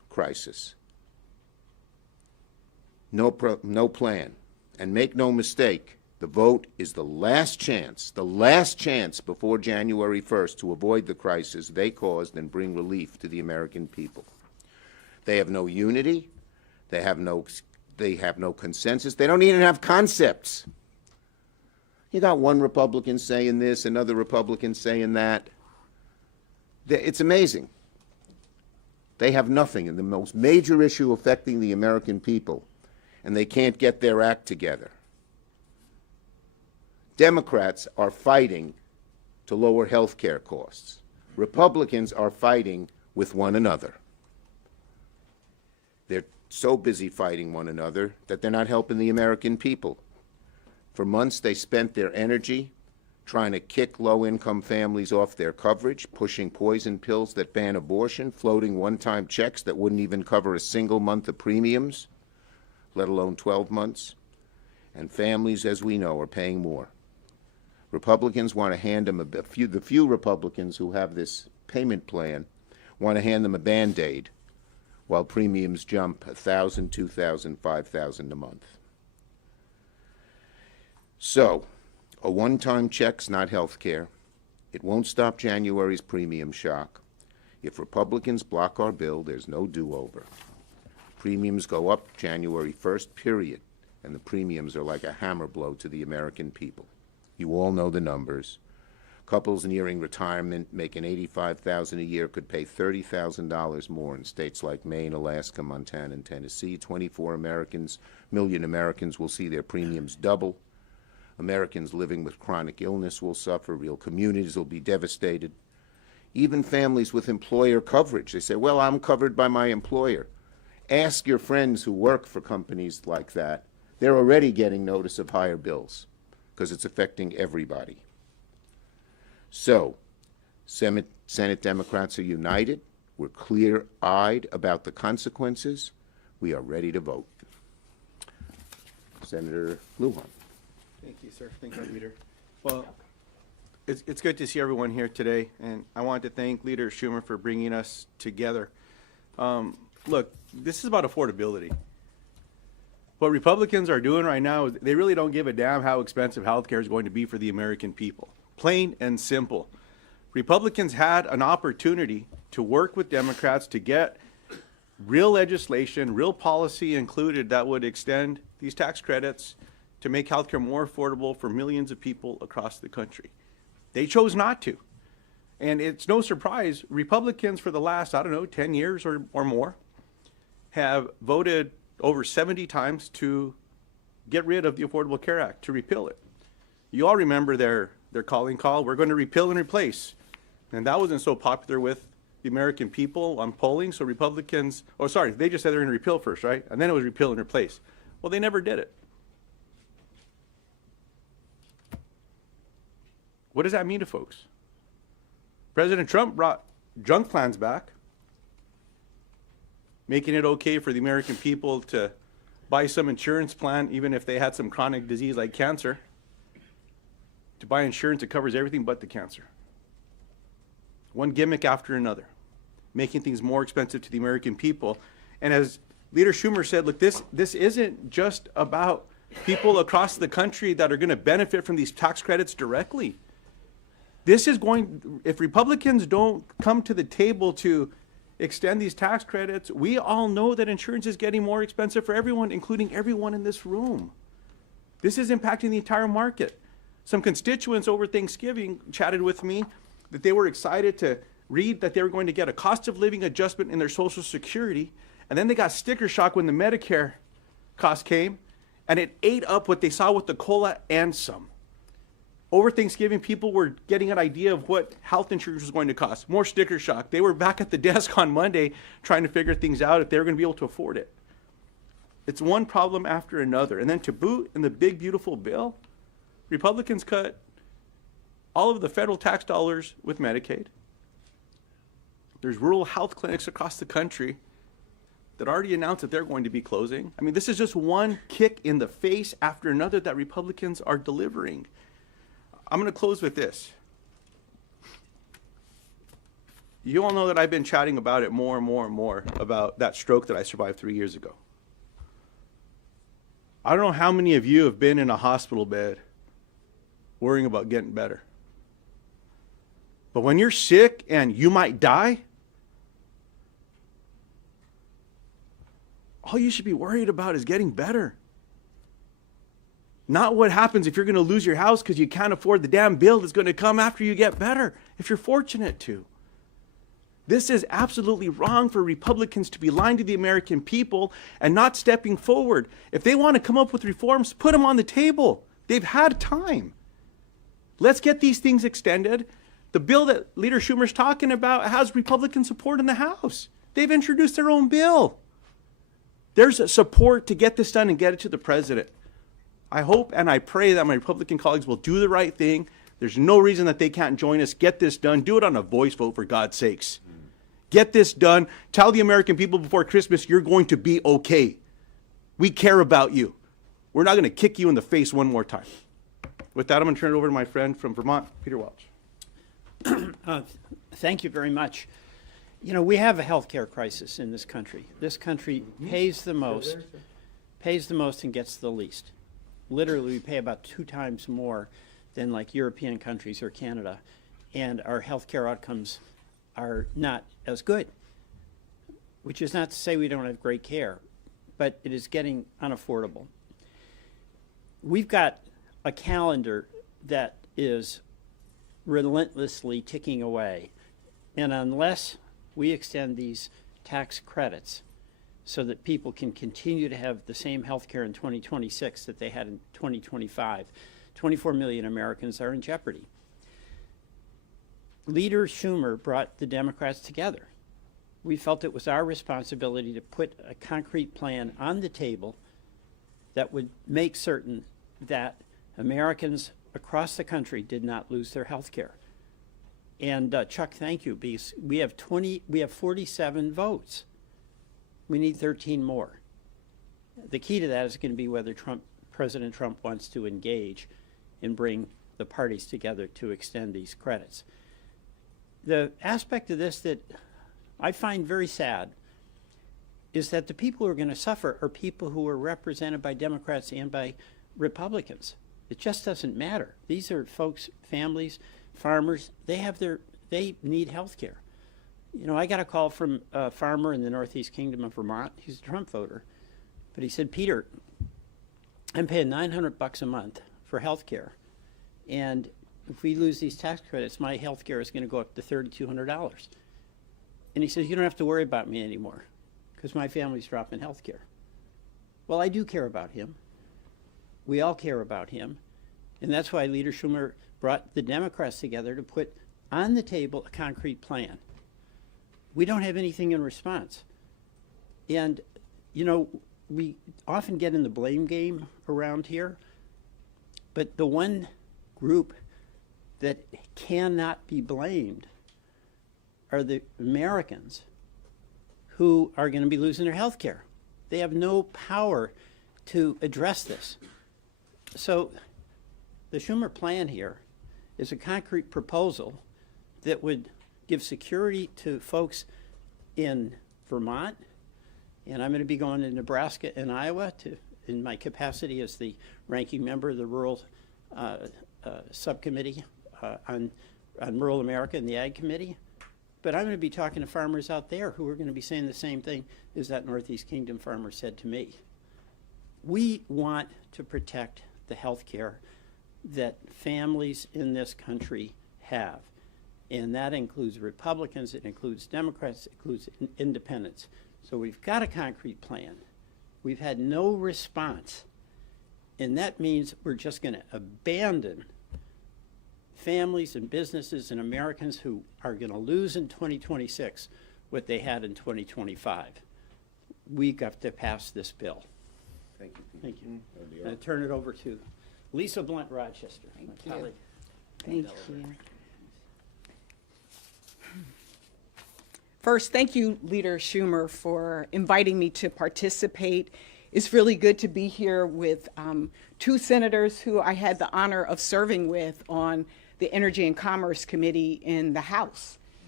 crisis. No plan. And make no mistake, the vote is the last chance before January 1st to avoid the crisis they caused and bring relief to the American people. They have no unity. They have no consensus. They don't even have concepts. You got one Republican saying this, another Republican saying that. It's amazing. They have nothing in the most major issue affecting the American people, and they can't get their act together. Democrats are fighting to lower health care costs. Republicans are fighting with one another. They're so busy fighting one another that they're not helping the American people. For months, they spent their energy trying to kick low-income families off their coverage, pushing poison pills that ban abortion, floating one-time checks that wouldn't even cover a single month of premiums, let alone 12 months. And families, as we know, are paying more. Republicans want to hand them the few Republicans who have this payment plan want to hand them a Band-Aid while premiums jump $1,000, $2,000, $5,000 a month. So, a one-time check's not health care. It won't stop January's premium shock. If Republicans block our bill, there's no do-over. Premiums go up January 1st, period, and the premiums are like a hammer blow to the American people. You all know the numbers. Couples nearing retirement making $85,000 a year could pay $30,000 more in states like Maine, Alaska, Montana, and Tennessee. 24 million Americans will see their premiums double. Americans living with chronic illness will suffer. Real communities will be devastated. Even families with employer coverage. They say, well, I'm covered by my employer. Ask your friends who work for companies like that. They're already getting notice of higher bills because it's affecting everybody. So, Senate Democrats are united. We're clear-eyed about the consequences. We are ready to vote. Senator Lujan. Thank you, sir. Thank you, Leader. Well, it's good to see everyone here today, and I want to thank Leader Schumer for bringing us together. Look, this is about affordability. What Republicans are doing right now is they really don't give a damn how expensive health care is going to be for the American people. Plain and simple. Republicans had an opportunity to work with Democrats to get real legislation, real policy included that would extend these tax credits to make health care more affordable for millions of people across the country. They chose not to. And it's no surprise, Republicans for the last, 10 years or more, have voted over 70 times to get rid of the Affordable Care Act, to repeal it. You all remember their calling call, we're going to repeal and replace. And that wasn't so popular with the American people on polling, so Republicans, they just said they're going to repeal first, right? And then it was repeal and replace. Well, they never did it. What does that mean to folks? President Trump brought junk plans back, making it okay for the American people to buy some insurance plan, even if they had some chronic disease like cancer, to buy insurance that covers everything but the cancer. One gimmick after another, making things more expensive to the American people. And as Leader Schumer said, look, this isn't just about people across the country that are going to benefit from these tax credits directly. This is if Republicans don't come to the table to extend these tax credits, we all know that insurance is getting more expensive for everyone, including everyone in this room. This is impacting the entire market. Some constituents over Thanksgiving chatted with me that they were excited to read that they were going to get a cost of living adjustment in their Social Security, and then they got sticker shock when the Medicare cost came, and it ate up what they saw with the COLA and some. Over Thanksgiving, people were getting an idea of what health insurance was going to cost. More sticker shock. They were back at the desk on Monday trying to figure things out if they were going to be able to afford it. It's one problem after another. And then to boot, in the big, beautiful bill, Republicans cut all of the federal tax dollars with Medicaid. There's rural health clinics across the country that already announced that they're going to be closing. I mean, this is just one kick in the face after another that Republicans are delivering. I'm going to close with this. You all know that I've been chatting about it more and more and more, about that stroke that I survived 3 years ago. I don't know how many of you have been in a hospital bed worrying about getting better. But when you're sick and you might die, all you should be worried about is getting better. Not what happens if you're going to lose your house because you can't afford the damn bill that's going to come after you get better, if you're fortunate to. This is absolutely wrong for Republicans to be lying to the American people and not stepping forward. If they want to come up with reforms, put them on the table. They've had time. Let's get these things extended. The bill that Leader Schumer's talking about has Republican support in the House. They've introduced their own bill. There's a support to get this done and get it to the president. I hope and I pray that my Republican colleagues will do the right thing. There's no reason that they can't join us. Get this done. Do it on a voice vote, for God's sakes. Get this done. Tell the American people before Christmas, you're going to be okay. We care about you. We're not going to kick you in the face one more time. With that, I'm going to turn it over to my friend from Vermont, Peter Welch. Thank you very much. You know, we have a healthcare crisis in this country. This country pays the most and gets the least. Literally, we pay about 2 times more than like European countries or Canada, and our healthcare outcomes are not as good, which is not to say we don't have great care, but it is getting unaffordable. We've got a calendar that is relentlessly ticking away, and unless we extend these tax credits so that people can continue to have the same health care in 2026 that they had in 2025, 24 million Americans are in jeopardy. Leader Schumer brought the Democrats together. We felt it was our responsibility to put a concrete plan on the table that would make certain that Americans across the country did not lose their health care. And Chuck, thank you, because we have 47 votes. We need 13 more. The key to that is going to be whether President Trump wants to engage and bring the parties together to extend these credits. The aspect of this that I find very sad is that the people who are going to suffer are people who are represented by Democrats and by Republicans. It just doesn't matter. These are folks, families, farmers, they need health care. You know, I got a call from a farmer in the Northeast Kingdom of Vermont. He's a Trump voter. But he said, Peter, I'm paying $900 a month for health care. And if we lose these tax credits, my health care is going to go up to $3,200. And he says, you don't have to worry about me anymore because my family's dropping health care. Well, I do care about him. We all care about him. And that's why Leader Schumer brought the Democrats together to put on the table a concrete plan. We don't have anything in response. And, you know, we often get in the blame game around here, but the one group that cannot be blamed are the Americans who are going to be losing their health care. They have no power to address this. So the Schumer plan here is a concrete proposal that would give security to folks in Vermont, and I'm going to be going to Nebraska and Iowa in my capacity as the ranking member of the Rural Subcommittee on Rural America and the Ag Committee. But I'm going to be talking to farmers out there who are going to be saying the same thing as that Northeast Kingdom farmer said to me. We want to protect the health care that families in this country have. And that includes Republicans, it includes Democrats, it includes independents. So we've got a concrete plan. We've had no response. And that means we're just going to abandon families and businesses and Americans who are going to lose in 2026 what they had in 2025. We got to pass this bill. Thank you, Pete. Thank you. I'm going to turn it over to Lisa Blunt Rochester, my colleague. Thank you. First, thank you, Leader Schumer, for inviting me to participate. It's really good to be here with 2 senators who I had the honor of serving with on the Energy and Commerce Committee in the House.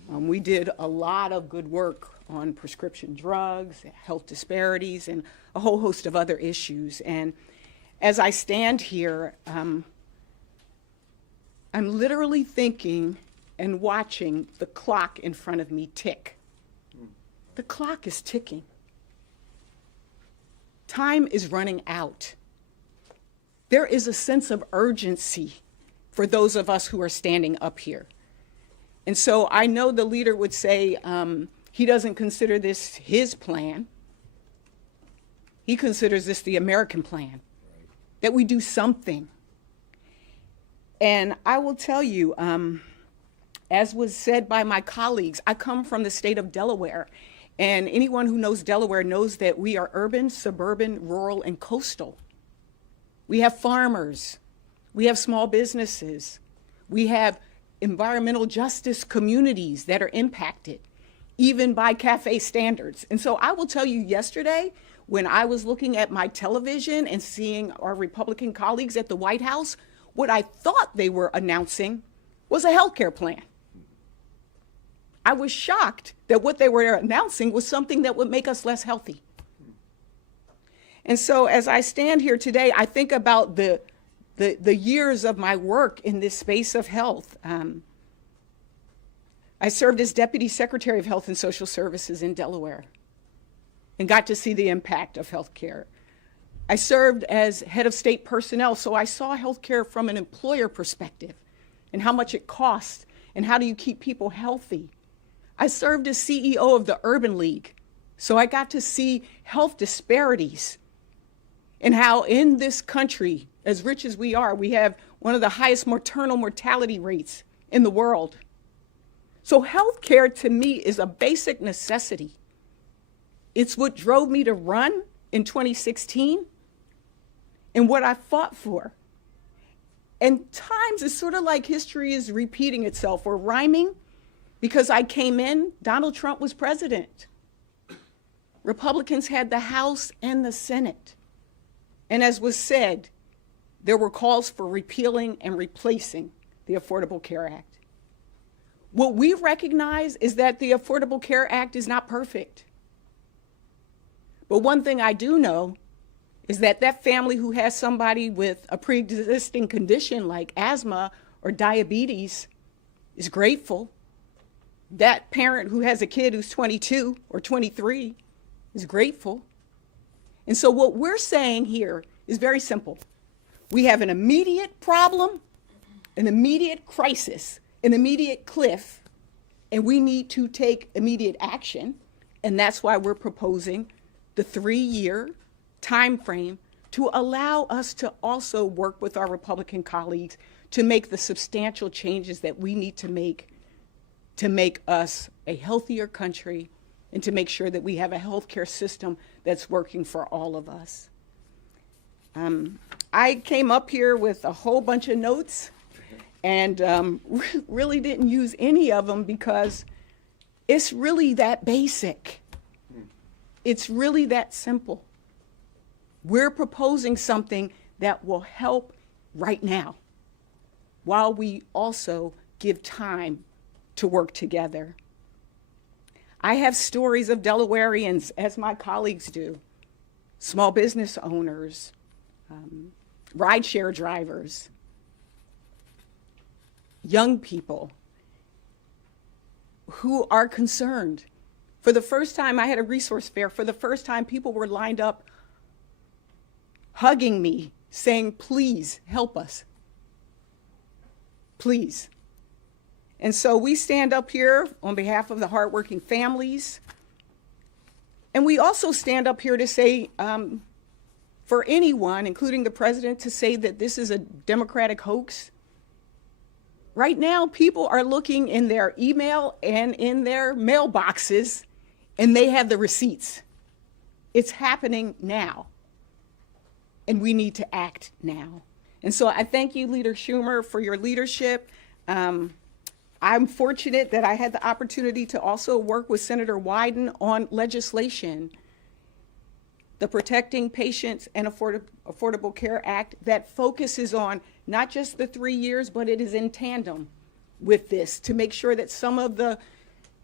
We did a lot of good work on prescription drugs, health disparities, and a whole host of other issues. And as I stand here, I'm literally thinking and watching the clock in front of me tick. The clock is ticking. Time is running out. There is a sense of urgency for those of us who are standing up here. And so I know the leader would say he doesn't consider this his plan. He considers this the American plan, that we do something. And I will tell you, as was said by my colleagues, I come from the state of Delaware. And anyone who knows Delaware knows that we are urban, suburban, rural, and coastal. We have farmers. We have small businesses. We have environmental justice communities that are impacted, even by cafe standards. And so I will tell you, yesterday, when I was looking at my television and seeing our Republican colleagues at the White House, what I thought they were announcing was a healthcare plan. I was shocked that what they were announcing was something that would make us less healthy. And so as I stand here today, I think about the years of my work in this space of health. I served as Deputy Secretary of Health and Social Services in Delaware and got to see the impact of healthcare. I served as head of state personnel, so I saw healthcare from an employer perspective and how much it costs and how do you keep people healthy. I served as CEO of the Urban League, so I got to see health disparities and how in this country, as rich as we are, we have one of the highest maternal mortality rates in the world. So healthcare to me is a basic necessity. It's what drove me to run in 2016 and what I fought for. And times it's sort of like history is repeating itself or rhyming. Because I came in, Donald Trump was president. Republicans had the House and the Senate. And as was said, there were calls for repealing and replacing the Affordable Care Act. What we recognize is that the Affordable Care Act is not perfect. But one thing I do know is that that family who has somebody with a pre-existing condition like asthma or diabetes is grateful. That parent who has a kid who's 22 or 23 is grateful. And so what we're saying here is very simple. We have an immediate problem, an immediate crisis, an immediate cliff, and we need to take immediate action. And that's why we're proposing the 3-year time frame to allow us to also work with our Republican colleagues to make the substantial changes that we need to make us a healthier country and to make sure that we have a healthcare system that's working for all of us. I came up here with a whole bunch of notes and really didn't use any of them because it's really that basic. It's really that simple. We're proposing something that will help right now while we also give time to work together. I have stories of Delawareans, as my colleagues do, small business owners, rideshare drivers, young people who are concerned. For the first time, I had a resource fair. For the first time, people were lined up hugging me, saying, please help us. Please. And so we stand up here on behalf of the hardworking families. And we also stand up here to say, for anyone, including the president, to say that this is a Democratic hoax. Right now, people are looking in their email and in their mailboxes, and they have the receipts. It's happening now. And we need to act now. And so I thank you, Leader Schumer, for your leadership. I'm fortunate that I had the opportunity to also work with Senator Wyden on legislation, the Protecting Patients and Affordable Care Act, that focuses on not just the 3 years, but it is in tandem with this to make sure that some of the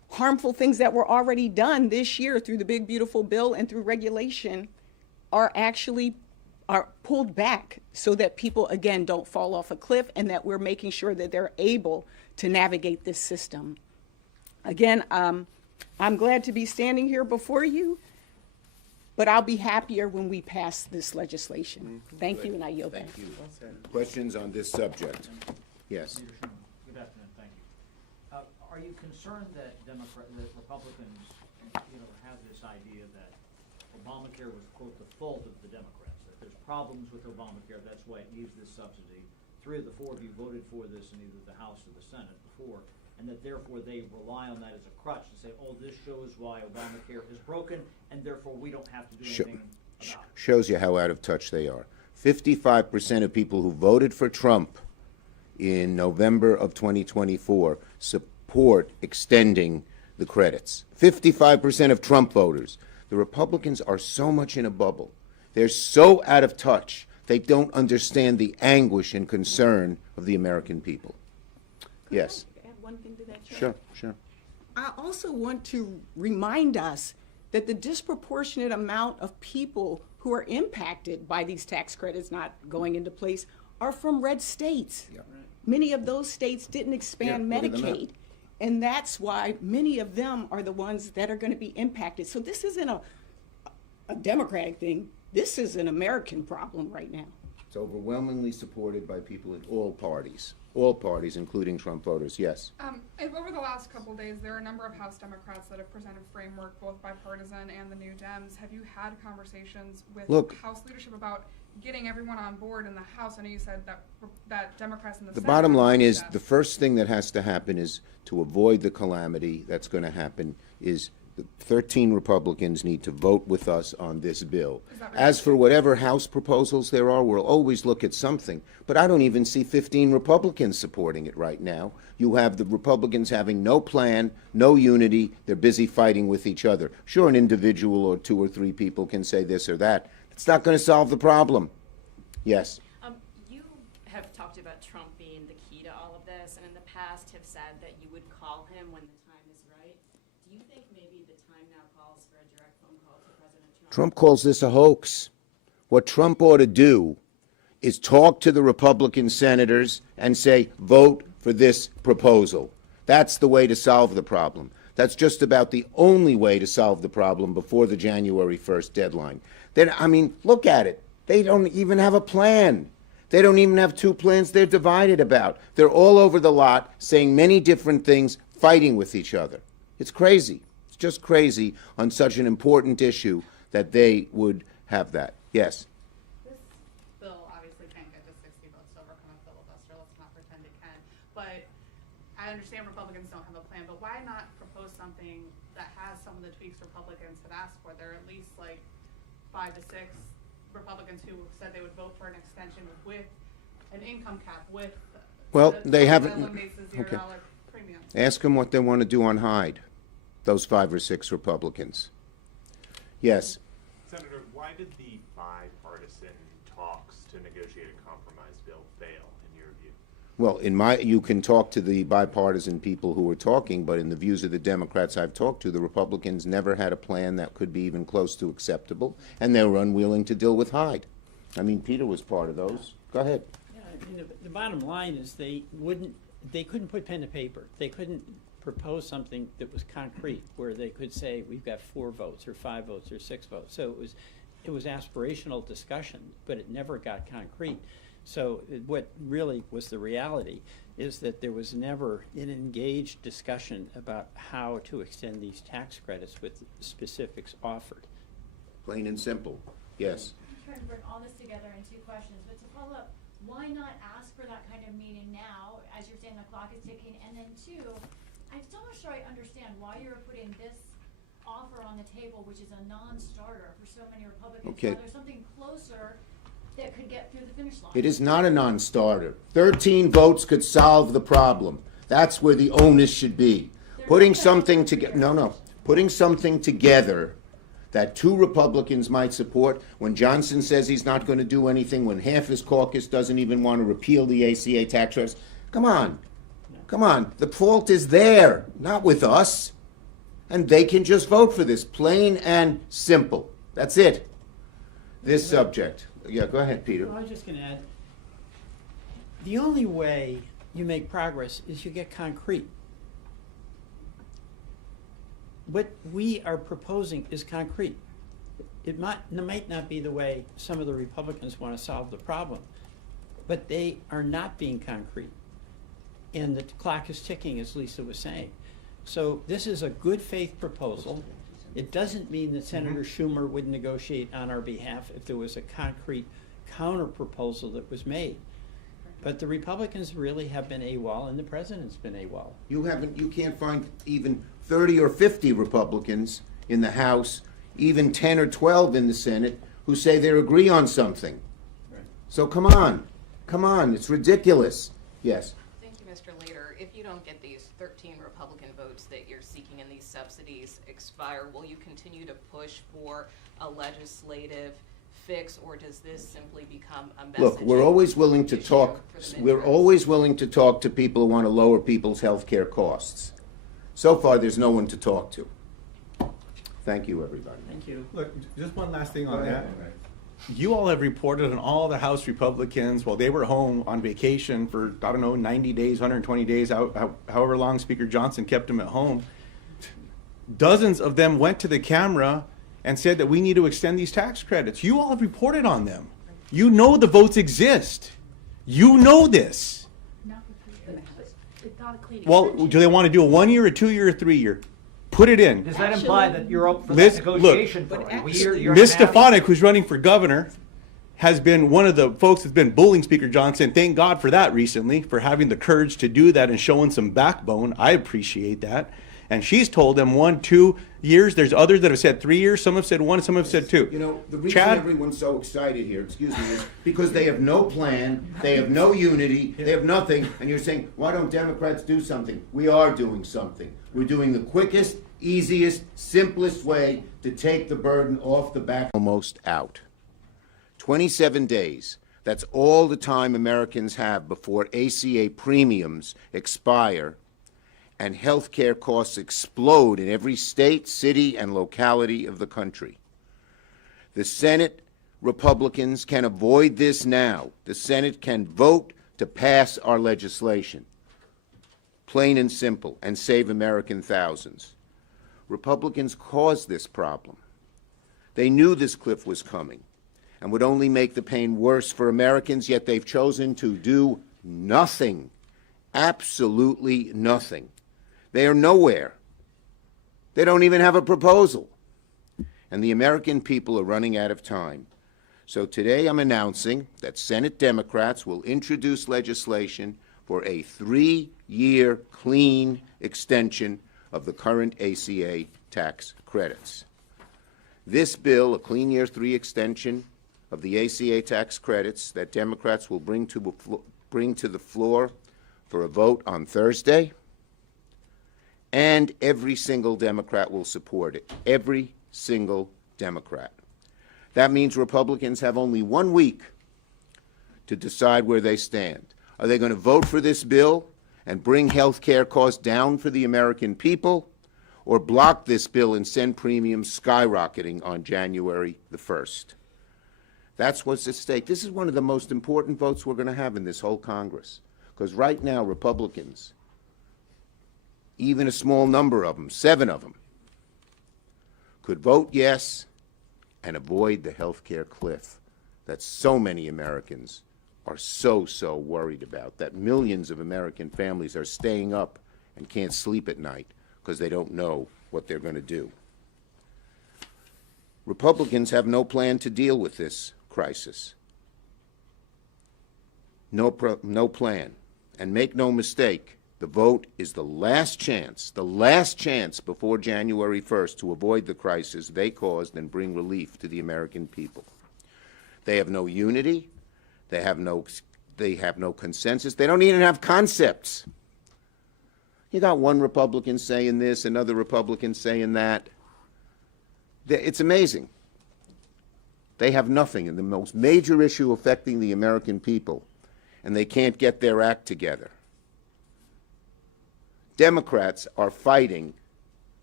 harmful things that were already done this year through the big beautiful bill and through regulation are pulled back so that people, again, don't fall off a cliff, and that we're making sure that they're able to navigate this system. Again, I'm glad to be standing here before you, but I'll be happier when we pass this legislation. Thank you, and I yield back. Thank you. Questions on this subject? Yes. Good afternoon, thank you. Are you concerned that that Republicans, have this idea that Obamacare was, quote, the fault of the Democrats? That there's problems with Obamacare, that's why it needs this subsidy. 3 of the 4 of you voted for this in either the House or the Senate before, and that therefore they rely on that as a crutch to say, oh, this shows why Obamacare is broken, and therefore we don't have to do anything about it. Shows you how out of touch they are. 55% of people who voted for Trump in November of 2024 support extending the credits. 55% of Trump voters. The Republicans are so much in a bubble. They're so out of touch, they don't understand the anguish and concern of the American people. Yes. Can I add one thing to that, Chair? Sure, sure. I also want to remind us that the disproportionate amount of people who are impacted by these tax credits not going into place are from red states. Yeah. Many of those states didn't expand Yeah, look at them Medicaid, and that's why many of them are the ones that are going to be impacted. So this isn't a Democratic thing. This is an American problem right now. It's overwhelmingly supported by people in all parties, including Trump voters. Yes. Over the last couple of days, there are a number of House Democrats that have presented framework, both bipartisan and the New Dems. Have you had conversations with House leadership about getting everyone on board in the House? I know you said that Democrats in the The Senate bottom have line to do is that. the first thing that has to happen is to avoid the calamity that's going to happen is the 13 Republicans need to vote with us on this bill. As for whatever House proposals there are, we'll always look at something. But I don't even see 15 Republicans supporting it right now. You have the Republicans having no plan, no unity. They're busy fighting with each other. Sure, an individual or 2 or 3 people can say this or that. It's not going to solve the problem. Yes. You have talked about Trump being the key to all of this, and in the past have said that you would call him when the time is right. Do you think maybe the time now calls for a direct phone call to President Trump? Trump calls this a hoax. What Trump ought to do is talk to the Republican senators and say, vote for this proposal. That's the way to solve the problem. That's just about the only way to solve the problem before the January 1st deadline. Then, I mean, look at it. They don't even have a plan. They don't even have 2 plans they're divided about. They're all over the lot saying many different things, fighting with each other. It's crazy. It's just crazy on such an important issue that they would have that. Yes. This bill obviously can't get to 60 votes to overcome a filibuster. Let's not pretend it can. But I understand Republicans don't have a plan, but why not propose something that has some of the tweaks Republicans have asked for? There are at least like 5 to 6 Republicans who said they would vote for an extension with an income cap, with Well, the they haven't. that eliminates the $0 Okay. premium. Ask them what they want to do on Hyde, those 5 or 6 Republicans. Yes. Senator, why did the bipartisan talks to negotiate a compromise bill fail, in your view? Well, you can talk to the bipartisan people who are talking, but in the views of the Democrats I've talked to, the Republicans never had a plan that could be even close to acceptable, and they were unwilling to deal with Hyde. I mean, Peter was part of those. Go ahead. Yeah, I mean, the bottom line is they couldn't put pen to paper. They couldn't propose something that was concrete, where they could say, we've got 4 votes, or 5 votes, or 6 votes. So it was aspirational discussion, but it never got concrete. So what really was the reality is that there was never an engaged discussion about how to extend these tax credits with specifics offered. Plain and simple. Yes. I'm trying to bring all this together in 2 questions, but to follow up, why not ask for that kind of meeting now, as you're saying the clock is ticking, and then 2, I'm still not sure I understand why you're putting this offer on the table, which is a non-starter for so many Republicans. Okay. Now there's something closer that could get through the finish line. It is not a non-starter. 13 votes could solve the problem. That's where the onus should be. Putting something together, putting something together that 2 Republicans might support, when Johnson says he's not going to do anything, when half his caucus doesn't even want to repeal the ACA tax credits. Come on. Come on. The fault is there, not with us. and they can just vote for this, plain and simple. That's it. This subject. Yeah, go ahead, Peter. Well, I was just going to add, the only way you make progress is you get concrete. What we are proposing is concrete. It might not be the way some of the Republicans want to solve the problem, but they are not being concrete. And the clock is ticking, as Lisa was saying. So this is a good faith proposal. It doesn't mean that Senator Schumer would negotiate on our behalf if there was a concrete counter proposal that was made. But the Republicans really have been AWOL, and the president's been AWOL. You can't find even 30 or 50 Republicans in the House, even 10 or 12 in the Senate, who say they agree on something. Right. So come on, it's ridiculous. Yes. Thank you, Mr. Leader. If you don't get these 13 Republican votes that you're seeking and these subsidies expire, will you continue to push for a legislative fix, or does this simply become a message? Look, we're always willing to talk. We're always willing to talk to people who want to lower people's health care costs. So far, there's no one to talk to. Thank you, everybody. Thank you. Look, just one last thing on that. You all have reported on all the House Republicans while they were home on vacation for, 90 days, 120 days, however long Speaker Johnson kept them at home. Dozens of them went to the camera and said that we need to extend these tax credits. You all have reported on them. You know the votes exist. You know this. Well, do they want to do a 1 year, a 2 year, or 3 year? Put it in. Does that imply that you're up for Liz, that negotiation for a year Ms. and a half? Stefanik, who's running for governor, has been one of the folks that's been bullying Speaker Johnson. Thank God for that recently, for having the courage to do that and showing some backbone. I appreciate that. And she's told them 1, 2 years. There's others that have said 3 years. Some have said 1, some have said 2. You know, the reason everyone's so excited here, excuse me, is because they have no plan, they have no unity, they have nothing, and you're saying, why don't Democrats do something? We are doing something. We're doing the quickest, easiest, simplest way to take the burden off the back. Almost out. 27 days. That's all the time Americans have before ACA premiums expire and health care costs explode in every state, city, and locality of the country. The Senate Republicans can avoid this now. The Senate can vote to pass our legislation, plain and simple, and save American thousands. Republicans caused this problem. They knew this cliff was coming and would only make the pain worse for Americans, yet they've chosen to do nothing, absolutely nothing. They are nowhere. They don't even have a proposal. And the American people are running out of time. So today I'm announcing that Senate Democrats will introduce legislation for a 3-year clean extension of the current ACA tax credits. This bill, a clean year 3 extension of the ACA tax credits that Democrats will bring to the floor for a vote on Thursday, and every single Democrat will support it. Every single Democrat. That means Republicans have only 1 week to decide where they stand. Are they going to vote for this bill and bring health care costs down for the American people, or block this bill and send premiums skyrocketing on January the 1st? That's what's at stake. This is one of the most important votes we're going to have in this whole Congress, because right now Republicans, even a small number of them, 7 of them, could vote yes and avoid the health care cliff that so many Americans are so worried about, that millions of American families are staying up and can't sleep at night because they don't know what they're going to do. Republicans have no plan to deal with this crisis. No plan. And make no mistake, the vote is the last chance before January 1st to avoid the crisis they caused and bring relief to the American people. They have no unity. They have no consensus. They don't even have concepts. You got one Republican saying this, another Republican saying that. It's amazing. They have nothing in the most major issue affecting the American people, and they can't get their act together. Democrats are fighting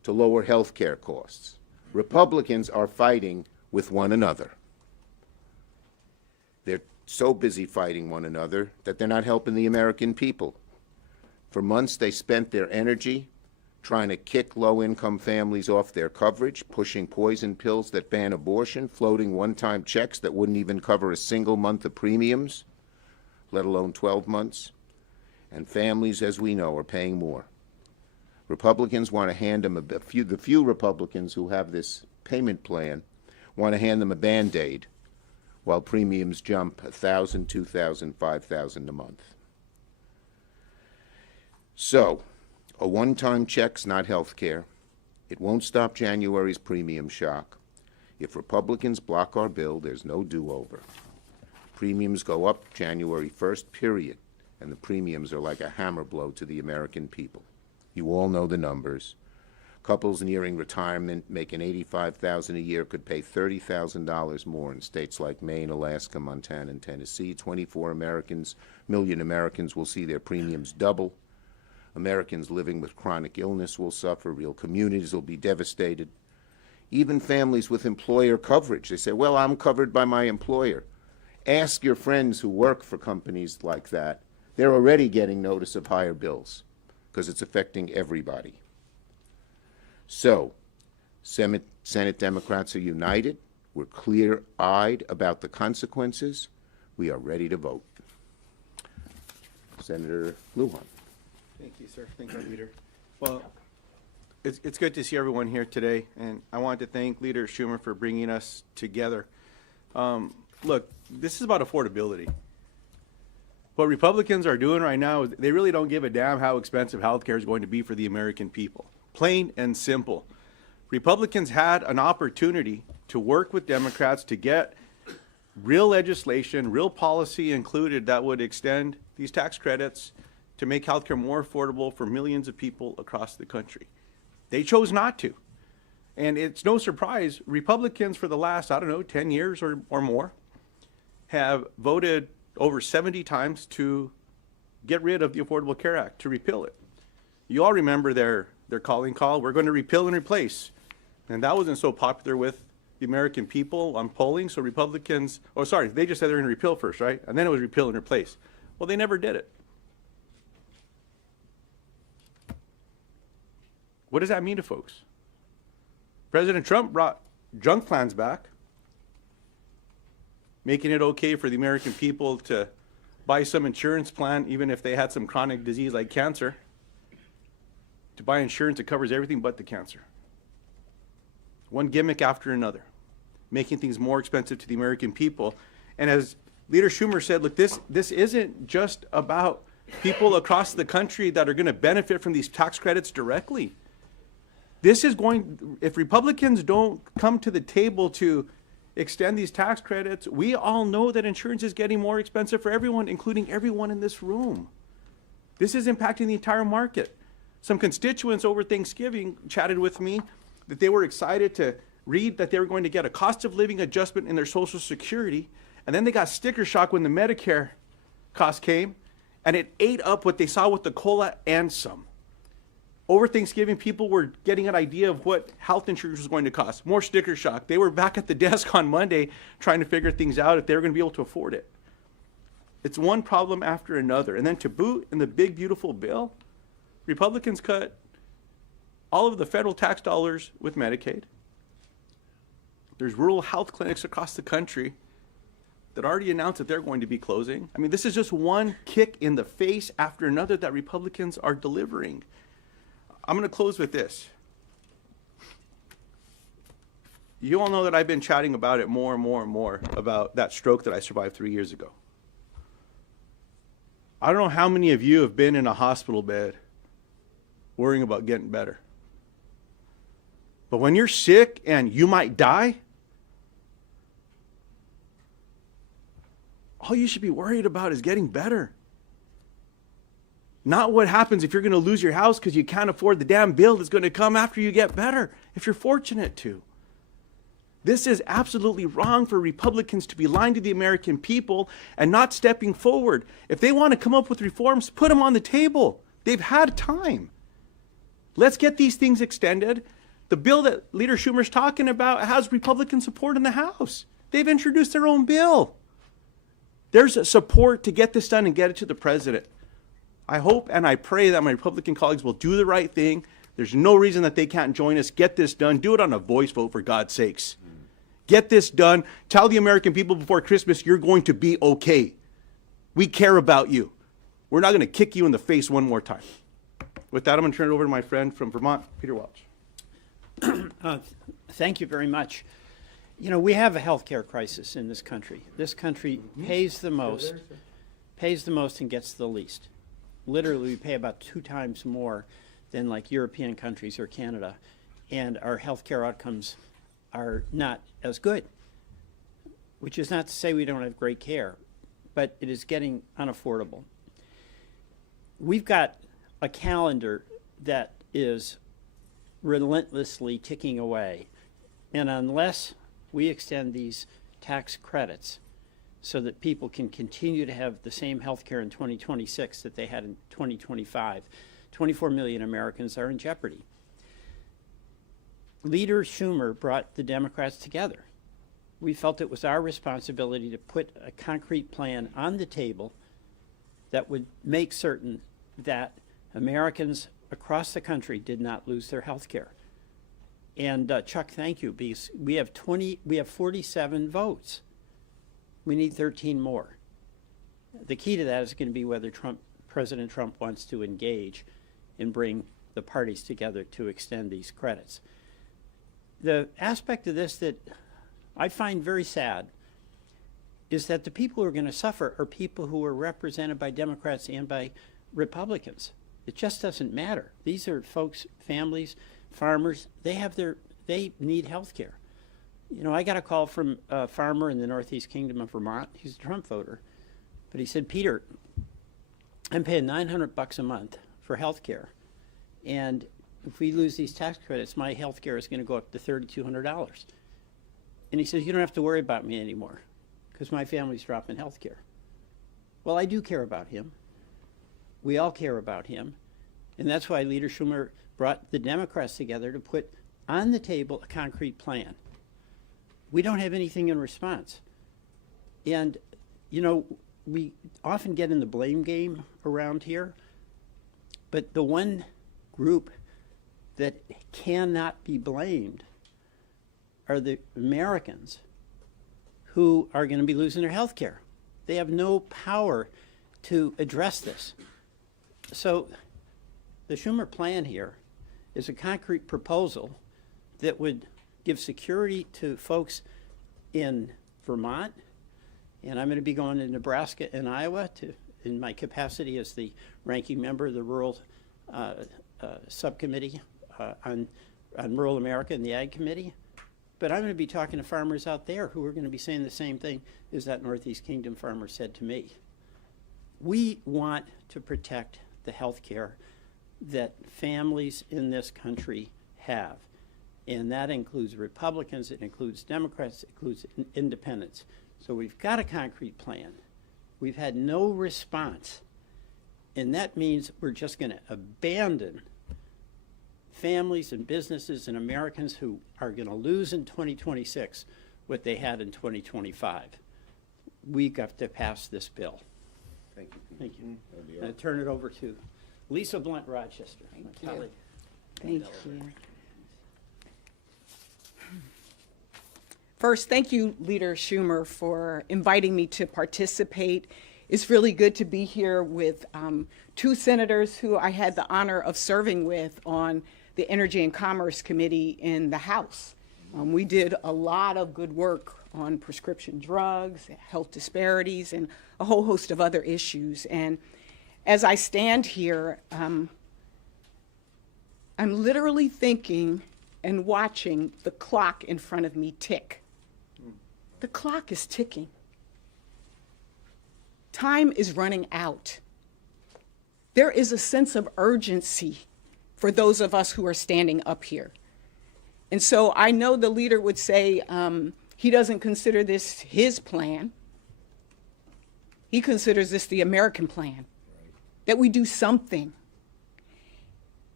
to lower health care costs. Republicans are fighting with one another. They're so busy fighting one another that they're not helping the American people. For months, they spent their energy trying to kick low-income families off their coverage, pushing poison pills that ban abortion, floating one-time checks that wouldn't even cover a single month of premiums, let alone 12 months. And families, as we know, are paying more. Republicans want to hand them the few Republicans who have this payment plan want to hand them a Band-Aid while premiums jump $1,000, $2,000, $5,000 a month. So, a one-time check's not health care. It won't stop January's premium shock. If Republicans block our bill, there's no do-over. Premiums go up January 1st, period, and the premiums are like a hammer blow to the American people. You all know the numbers. Couples nearing retirement making $85,000 a year could pay $30,000 more in states like Maine, Alaska, Montana, and Tennessee. 24 million Americans will see their premiums double. Americans living with chronic illness will suffer. Real communities will be devastated. Even families with employer coverage. They say, well, I'm covered by my employer. Ask your friends who work for companies like that. They're already getting notice of higher bills because it's affecting everybody. So, Senate Democrats are united. We're clear-eyed about the consequences. We are ready to vote. Senator Lujan. Thank you, sir. Thank you, Leader. Well, it's good to see everyone here today, and I want to thank Leader Schumer for bringing us together. Look, this is about affordability. What Republicans are doing right now is they really don't give a damn how expensive health care is going to be for the American people. Plain and simple. Republicans had an opportunity to work with Democrats to get real legislation, real policy included that would extend these tax credits to make healthcare more affordable for millions of people across the country. They chose not to. And it's no surprise, Republicans for the last, 10 years or more, have voted over 70 times to get rid of the Affordable Care Act, to repeal it. You all remember their calling call, we're going to repeal and replace. And that wasn't so popular with the American people on polling, so Republicans, they just said they're going to repeal first, right? And then it was repeal and replace. Well, they never did it. What does that mean to folks? President Trump brought junk plans back, making it okay for the American people to buy some insurance plan, even if they had some chronic disease like cancer, to buy insurance that covers everything but the cancer. One gimmick after another, making things more expensive to the American people. And as Leader Schumer said, look, this isn't just about people across the country that are going to benefit from these tax credits directly. This is if Republicans don't come to the table to extend these tax credits, we all know that insurance is getting more expensive for everyone, including everyone in this room. This is impacting the entire market. Some constituents over Thanksgiving chatted with me that they were excited to read that they were going to get a cost of living adjustment in their Social Security, and then they got sticker shock when the Medicare cost came, and it ate up what they saw with the COLA and some. Over Thanksgiving, people were getting an idea of what health insurance was going to cost. More sticker shock. They were back at the desk on Monday trying to figure things out if they were going to be able to afford it. It's one problem after another. And then to boot, in the big, beautiful bill, Republicans cut all of the federal tax dollars with Medicaid. There's rural health clinics across the country that already announced that they're going to be closing. I mean, this is just one kick in the face after another that Republicans are delivering. I'm going to close with this. You all know that I've been chatting about it more and more and more, about that stroke that I survived 3 years ago. I don't know how many of you have been in a hospital bed worrying about getting better. But when you're sick and you might die, all you should be worried about is getting better. Not what happens if you're going to lose your house because you can't afford the damn bill that's going to come after you get better, if you're fortunate to. This is absolutely wrong for Republicans to be lying to the American people and not stepping forward. If they want to come up with reforms, put them on the table. They've had time. Let's get these things extended. The bill that Leader Schumer's talking about has Republican support in the House. They've introduced their own bill. There's a support to get this done and get it to the president. I hope and I pray that my Republican colleagues will do the right thing. There's no reason that they can't join us. Get this done. Do it on a voice vote, for God's sakes. Get this done. Tell the American people before Christmas you're going to be okay. We care about you. We're not going to kick you in the face one more time. With that, I'm going to turn it over to my friend from Vermont, Peter Welch. Thank you very much. You know, we have a healthcare crisis in this country. This country pays the most and gets the least. Literally, we pay about 2 times more than like European countries or Canada, and our healthcare outcomes are not as good, which is not to say we don't have great care, but it is getting unaffordable. We've got a calendar that is relentlessly ticking away, and unless we extend these tax credits so that people can continue to have the same health care in 2026 that they had in 2025, 24 million Americans are in jeopardy. Leader Schumer brought the Democrats together. We felt it was our responsibility to put a concrete plan on the table that would make certain that Americans across the country did not lose their health care. And Chuck, thank you, because we have 47 votes. We need 13 more. The key to that is going to be whether President Trump wants to engage and bring the parties together to extend these credits. The aspect of this that I find very sad is that the people who are going to suffer are people who are represented by Democrats and by Republicans. It just doesn't matter. These are folks, families, farmers, they need health care. You know, I got a call from a farmer in the Northeast Kingdom of Vermont. He's a Trump voter. But he said, Peter, I'm paying $900 a month for health care. And if we lose these tax credits, my health care is going to go up to $3,200. And he says, you don't have to worry about me anymore because my family's dropping health care. Well, I do care about him. We all care about him. And that's why Leader Schumer brought the Democrats together to put on the table a concrete plan. We don't have anything in response. And, you know, we often get in the blame game around here, but the one group that cannot be blamed are the Americans who are going to be losing their health care. They have no power to address this. So the Schumer plan here is a concrete proposal that would give security to folks in Vermont, and I'm going to be going to Nebraska and Iowa in my capacity as the ranking member of the Rural Subcommittee on Rural America and the Ag Committee. But I'm going to be talking to farmers out there who are going to be saying the same thing as that Northeast Kingdom farmer said to me. We want to protect the health care that families in this country have. And that includes Republicans, it includes Democrats, it includes independents. So we've got a concrete plan. We've had no response. And that means we're just going to abandon families and businesses and Americans who are going to lose in 2026 what they had in 2025. We've got to pass this bill. Thank you. Thank you. I turn it over to Lisa Blunt Rochester, my colleague. Thank you. First, thank you, Leader Schumer, for inviting me to participate. It's really good to be here with 2 senators who I had the honor of serving with on the Energy and Commerce Committee in the House. We did a lot of good work on prescription drugs, health disparities, and a whole host of other issues. And as I stand here, I'm literally thinking and watching the clock in front of me tick. The clock is ticking. Time is running out. There is a sense of urgency for those of us who are standing up here. And so I know the leader would say he doesn't consider this his plan. He considers this the American plan, that we do something.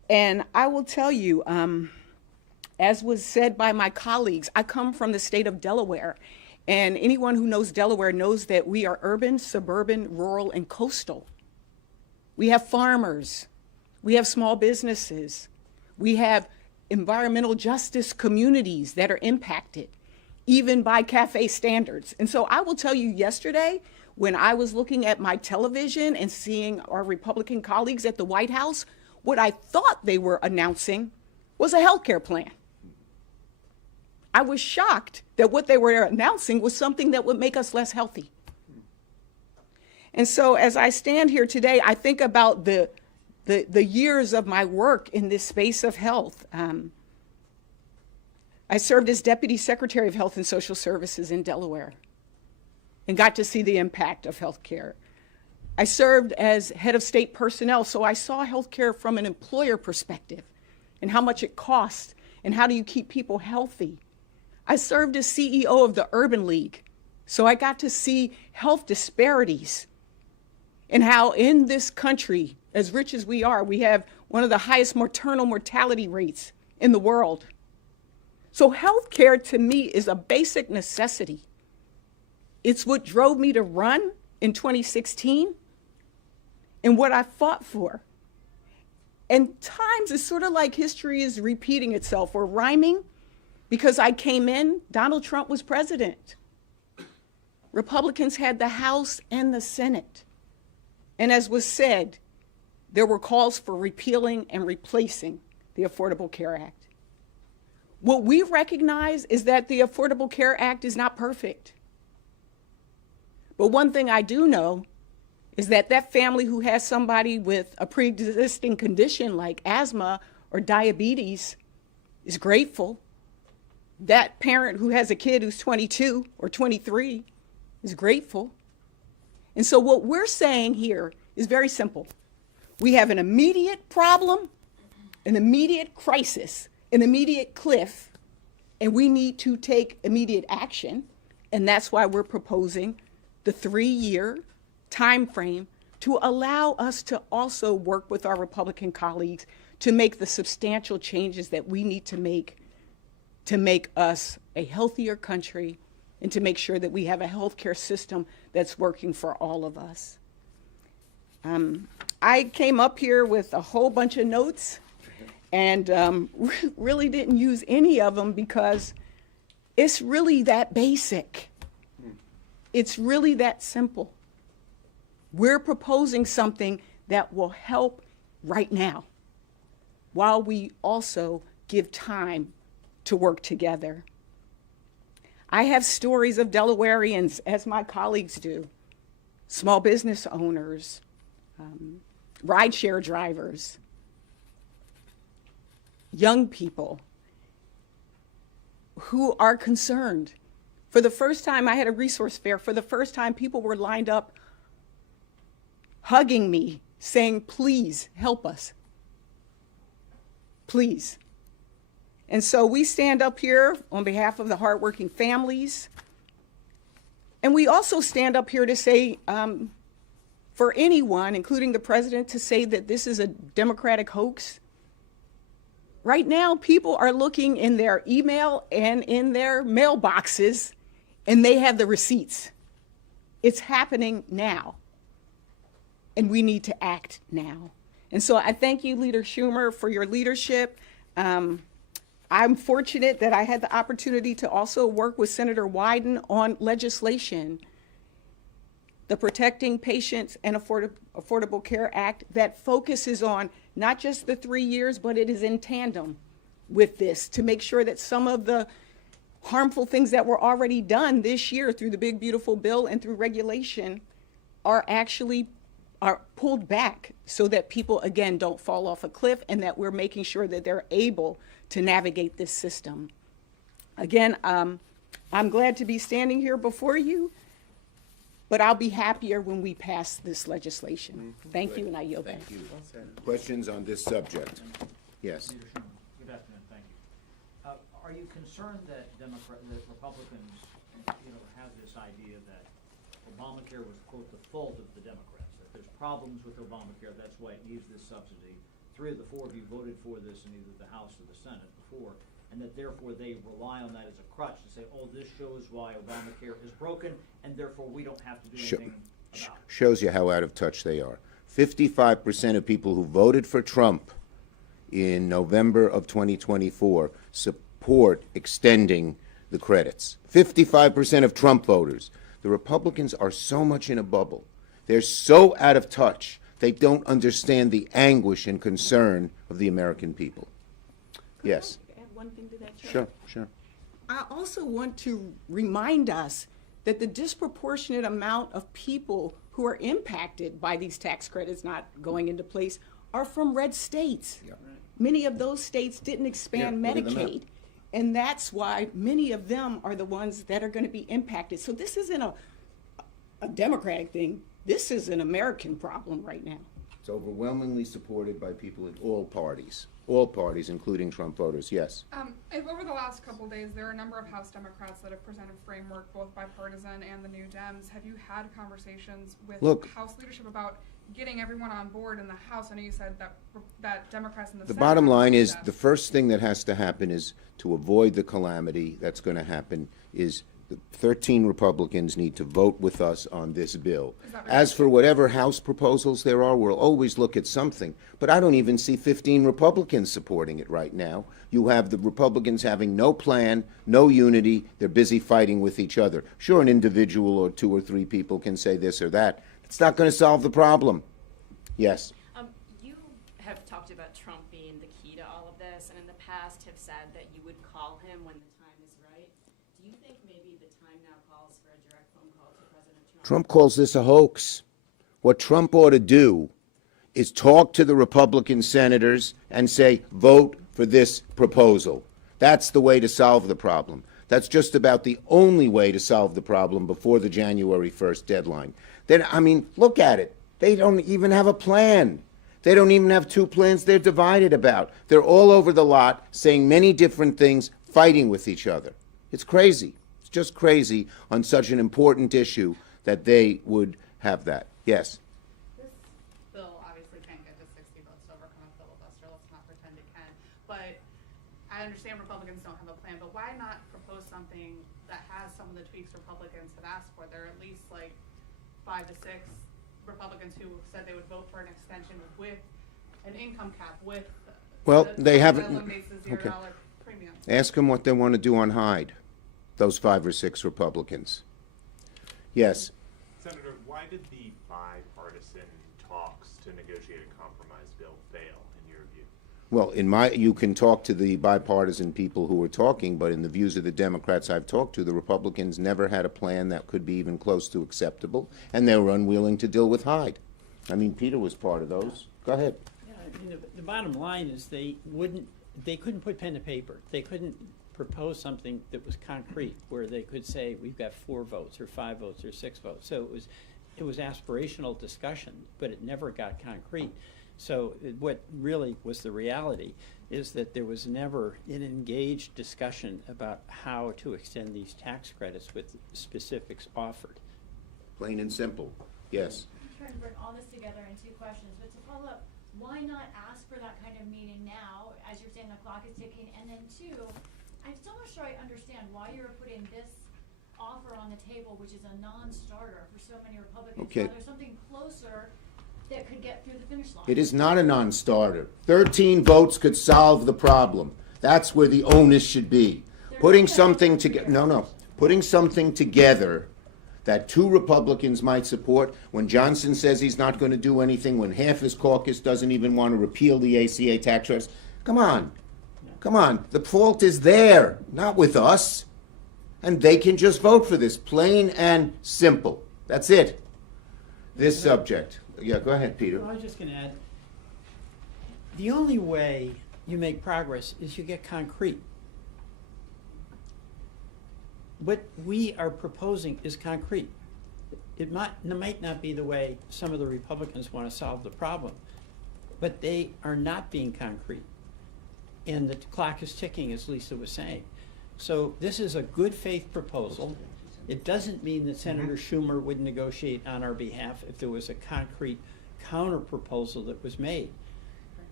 And I will tell you, as was said by my colleagues, I come from the state of Delaware. And anyone who knows Delaware knows that we are urban, suburban, rural, and coastal. We have farmers. We have small businesses. We have environmental justice communities that are impacted, even by CAFE standards. And so I will tell you, yesterday, when I was looking at my television and seeing our Republican colleagues at the White House, what I thought they were announcing was a healthcare plan. I was shocked that what they were announcing was something that would make us less healthy. And so as I stand here today, I think about the years of my work in this space of health. I served as Deputy Secretary of Health and Social Services in Delaware and got to see the impact of healthcare. I served as head of state personnel, so I saw healthcare from an employer perspective and how much it costs and how do you keep people healthy. I served as CEO of the Urban League, so I got to see health disparities and how in this country, as rich as we are, we have one of the highest maternal mortality rates in the world. So healthcare to me is a basic necessity. It's what drove me to run in 2016 and what I fought for. And times it's sort of like history is repeating itself or rhyming, because I came in, Donald Trump was president. Republicans had the House and the Senate. And as was said, there were calls for repealing and replacing the Affordable Care Act. What we recognize is that the Affordable Care Act is not perfect. But one thing I do know is that that family who has somebody with a pre-existing condition like asthma or diabetes is grateful. That parent who has a kid who's 22 or 23 is grateful. And so what we're saying here is very simple. We have an immediate problem, an immediate crisis, an immediate cliff, and we need to take immediate action. And that's why we're proposing the 3-year time frame to allow us to also work with our Republican colleagues to make the substantial changes that we need to make us a healthier country and to make sure that we have a healthcare system that's working for all of us. I came up here with a whole bunch of notes and really didn't use any of them because it's really that basic. It's really that simple. We're proposing something that will help right now while we also give time to work together. I have stories of Delawareans, as my colleagues do, small business owners, rideshare drivers, young people who are concerned. For the first time, I had a resource fair. For the first time, people were lined up hugging me, saying, please help us. Please. And so we stand up here on behalf of the hardworking families. And we also stand up here to say, for anyone, including the president, to say that this is a Democratic hoax. Right now, people are looking in their email and in their mailboxes, and they have the receipts. It's happening now. And we need to act now. And so I thank you, Leader Schumer, for your leadership. I'm fortunate that I had the opportunity to also work with Senator Wyden on legislation, the Protecting Patients and Affordable Care Act, that focuses on not just the 3 years, but it is in tandem with this to make sure that some of the harmful things that were already done this year through the Big Beautiful Bill and through regulation are pulled back so that people, again, don't fall off a cliff and that we're making sure that they're able to navigate this system. Again, I'm glad to be standing here before you, but I'll be happier when we pass this legislation. Thank you, and I yield back. Thank you. Questions on this subject? Yes. Leader Schumer, good afternoon, thank you. Are you concerned that that Republicans, have this idea that Obamacare was, quote, the fault of the Democrats, that there's problems with Obamacare, that's why it needs this subsidy, three of the four of you voted for this in either the House or the Senate before, and that therefore they rely on that as a crutch to say, oh, this shows why Obamacare is broken, and therefore we don't have to do anything about it. Shows you how out of touch they are. 55% of people who voted for Trump in November of 2024 support extending the credits. 55% of Trump voters. The Republicans are so much in a bubble. They're so out of touch. They don't understand the anguish and concern of the American people. Yes. Add one thing to that, Chair? Sure, sure. I also want to remind us that the disproportionate amount of people who are impacted by these tax credits not going into place are from red states. Yeah. Many of those states didn't expand Yeah, look at them Medicaid. And that's why many of them are the ones that are going to be impacted. So this isn't a Democratic thing. This is an American problem right now. It's overwhelmingly supported by people in all parties, including Trump voters. Yes. Over the last couple of days, there are a number of House Democrats that have presented framework, both bipartisan and the New Dems. Have you had conversations with House leadership about getting everyone on board in the House? I know you said that Democrats in the The Senate bottom have line to do is that. the first thing that has to happen is to avoid the calamity that's going to happen is the 13 Republicans need to vote with us on this bill. As for whatever House proposals there are, we'll always look at something. But I don't even see 15 Republicans supporting it right now. You have the Republicans having no plan, no unity. They're busy fighting with each other. Sure, an individual or two or three people can say this or that. It's not going to solve the problem. Yes. You have talked about Trump being the key to all of this, and in the past have said that you would call him when the time is right. Do you think maybe the time now calls for a direct phone call to President Trump? Trump calls this a hoax. What Trump ought to do is talk to the Republican senators and say, vote for this proposal. That's the way to solve the problem. That's just about the only way to solve the problem before the January 1st deadline. Then, I mean, look at it. They don't even have a plan. They don't even have two plans they're divided about. They're all over the lot saying many different things, fighting with each other. It's crazy. It's just crazy on such an important issue that they would have that. Yes. This bill obviously can't get to 60 votes to overcome a filibuster. Let's not pretend it can. But I understand Republicans don't have a plan, but why not propose something that has some of the tweaks Republicans have asked for? There are at least like 5 to 6 Republicans who said they would vote for an extension with an income cap, with They haven't. eliminates the $0 Okay. premium. Ask them what they want to do on Hyde, those 5 or 6 Republicans. Yes. Senator, why did the bipartisan talks to negotiate a compromise bill fail, in your view? Well, you can talk to the bipartisan people who are talking, but in the views of the Democrats I've talked to, the Republicans never had a plan that could be even close to acceptable, and they were unwilling to deal with Hyde. I mean, Peter was part of those. Go ahead. Yeah, I mean, the bottom line is they couldn't put pen to paper. They couldn't propose something that was concrete, where they could say, we've got 4 votes, or 5 votes, or 6 votes. So it was aspirational discussion, but it never got concrete. So what really was the reality is that there was never an engaged discussion about how to extend these tax credits with specifics offered. Plain and simple. Yes. I'm trying to bring all this together in 2 questions, but to follow up, why not ask for that kind of meeting now, as you're saying the clock is ticking, and then 2, I'm still not sure I understand why you're putting this offer on the table, which is a non-starter for so many Republicans. Okay. Now there's something closer that could get through the finish line. It is not a non-starter. 13 votes could solve the problem. That's where the onus should be. Putting something together, putting something together that 2 Republicans might support when Johnson says he's not going to do anything, when half his caucus doesn't even want to repeal the ACA tax credits. Come on. Come on. The fault is there, not with us. And they can just vote for this, plain and simple. That's it. This subject. Yeah, go ahead, Peter. Well, I was just going to add, the only way you make progress is you get concrete. What we are proposing is concrete. It might not be the way some of the Republicans want to solve the problem, but they are not being concrete. And the clock is ticking, as Lisa was saying. So this is a good faith proposal. It doesn't mean that Senator Schumer would negotiate on our behalf if there was a concrete counter proposal that was made.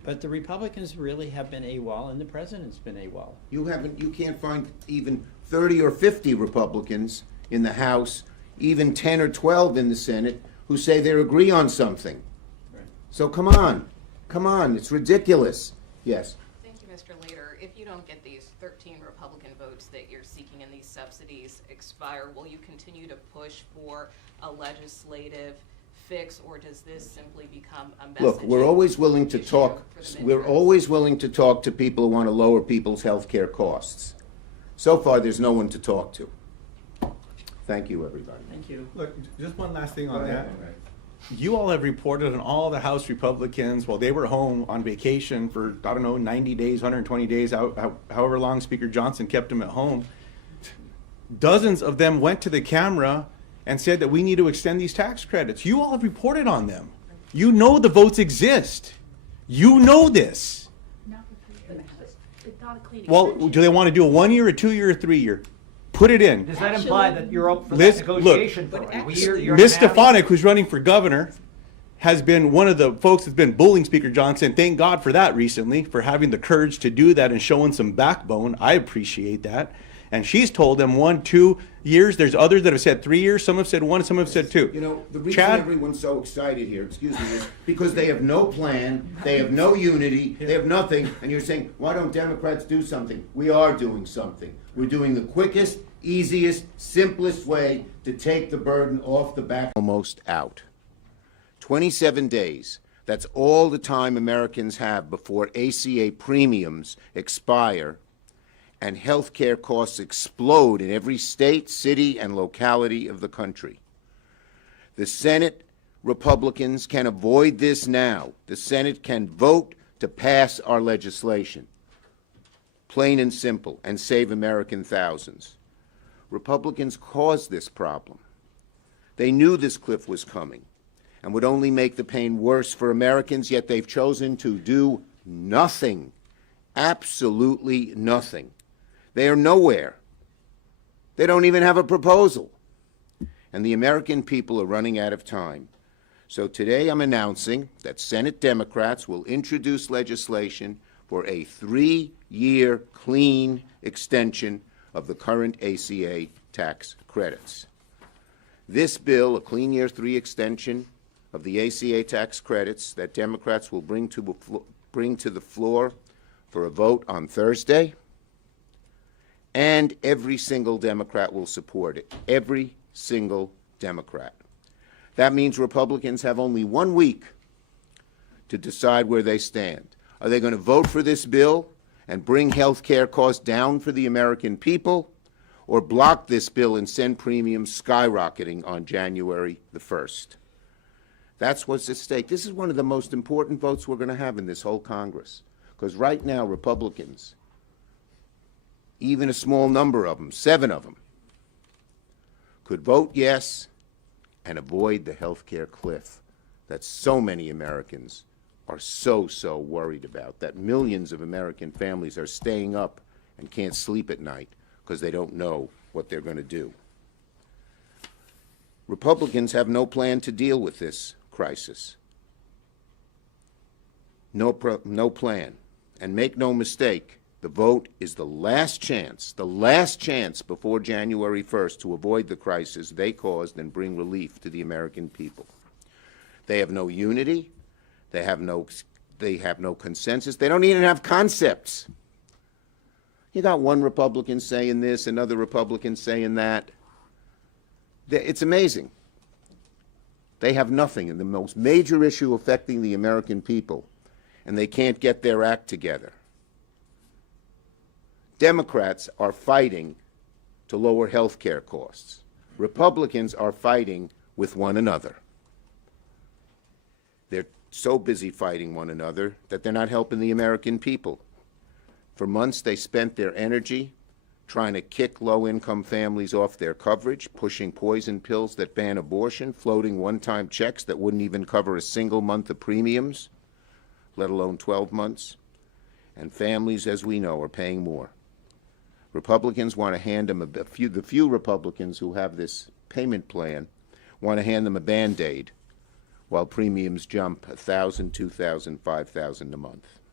But the Republicans really have been AWOL, and the president's been AWOL. You can't find even 30 or 50 Republicans in the House, even 10 or 12 in the Senate, who say they agree on something. Right. So come on, it's ridiculous. Yes. Thank you, Mr. Leader. If you don't get these 13 Republican votes that you're seeking in these subsidies expire, will you continue to push for a legislative fix, or does this simply become a message? Look, we're always willing to issue talk, for the we're midterms? always willing to talk to people who want to lower people's health care costs. So far, there's no one to talk to. Thank you, everybody. Thank you. Look, just one last thing on Go that. ahead. You all have reported on all the House Republicans while they were home on vacation for, I don't know, 90 days, 120 days, however long Speaker Johnson kept them at home. Dozens of them went to the camera and said that we need to extend these tax credits. You all have reported on them. You know the votes exist. You know this. Well, do they want to do a 1 year, a 2 year, a 3 year? Put it in. Does that imply that you're up for Liz, that negotiation look, for but a year Ms. and a half? Stefanik, who's running for governor, has been one of the folks that's been bullying Speaker Johnson. Thank God for that recently, for having the courage to do that and showing some backbone. I appreciate that. And she's told them 1, 2 years. There's others that have said 3 years. Some have said 1, some have said 2. You know, the reason Chad- everyone's so excited here, excuse me, is because they have no plan, they have no unity, they have nothing, and you're saying, why don't Democrats do something? We are doing something. We're doing the quickest, easiest, simplest way to take the burden off the back. Almost out. 27 days. That's all the time Americans have before ACA premiums expire and health care costs explode in every state, city, and locality of the country. The Senate Republicans can avoid this now. The Senate can vote to pass our legislation, plain and simple, and save American thousands. Republicans caused this problem. They knew this cliff was coming and would only make the pain worse for Americans, yet they've chosen to do nothing, absolutely nothing. They are nowhere. They don't even have a proposal. And the American people are running out of time. So today I'm announcing that Senate Democrats will introduce legislation for a 3-year clean extension of the current ACA tax credits. This bill, a clean year 3 extension of the ACA tax credits that Democrats will bring to the floor for a vote on Thursday, and every single Democrat will support it. Every single Democrat. That means Republicans have only 1 week to decide where they stand. Are they going to vote for this bill and bring health care costs down for the American people, or block this bill and send premiums skyrocketing on January the 1st? That's what's at stake. This is one of the most important votes we're going to have in this whole Congress, because right now Republicans, even a small number of them, 7 of them, could vote yes and avoid the health care cliff that so many Americans are so worried about, that millions of American families are staying up and can't sleep at night because they don't know what they're going to do. Republicans have no plan to deal with this crisis. No plan. And make no mistake, the vote is the last chance before January 1st to avoid the crisis they caused and bring relief to the American people. They have no unity. They have no consensus. They don't even have concepts. You got one Republican saying this, another Republican saying that. It's amazing. They have nothing in the most major issue affecting the American people, and they can't get their act together. Democrats are fighting to lower health care costs. Republicans are fighting with one another. They're so busy fighting one another that they're not helping the American people. For months, they spent their energy trying to kick low-income families off their coverage, pushing poison pills that ban abortion, floating one-time checks that wouldn't even cover a single month of premiums, let alone 12 months. And families, as we know, are paying more. Republicans want to hand them the few Republicans who have this payment plan want to hand them a Band-Aid while premiums jump $1,000, $2,000, $5,000 a month.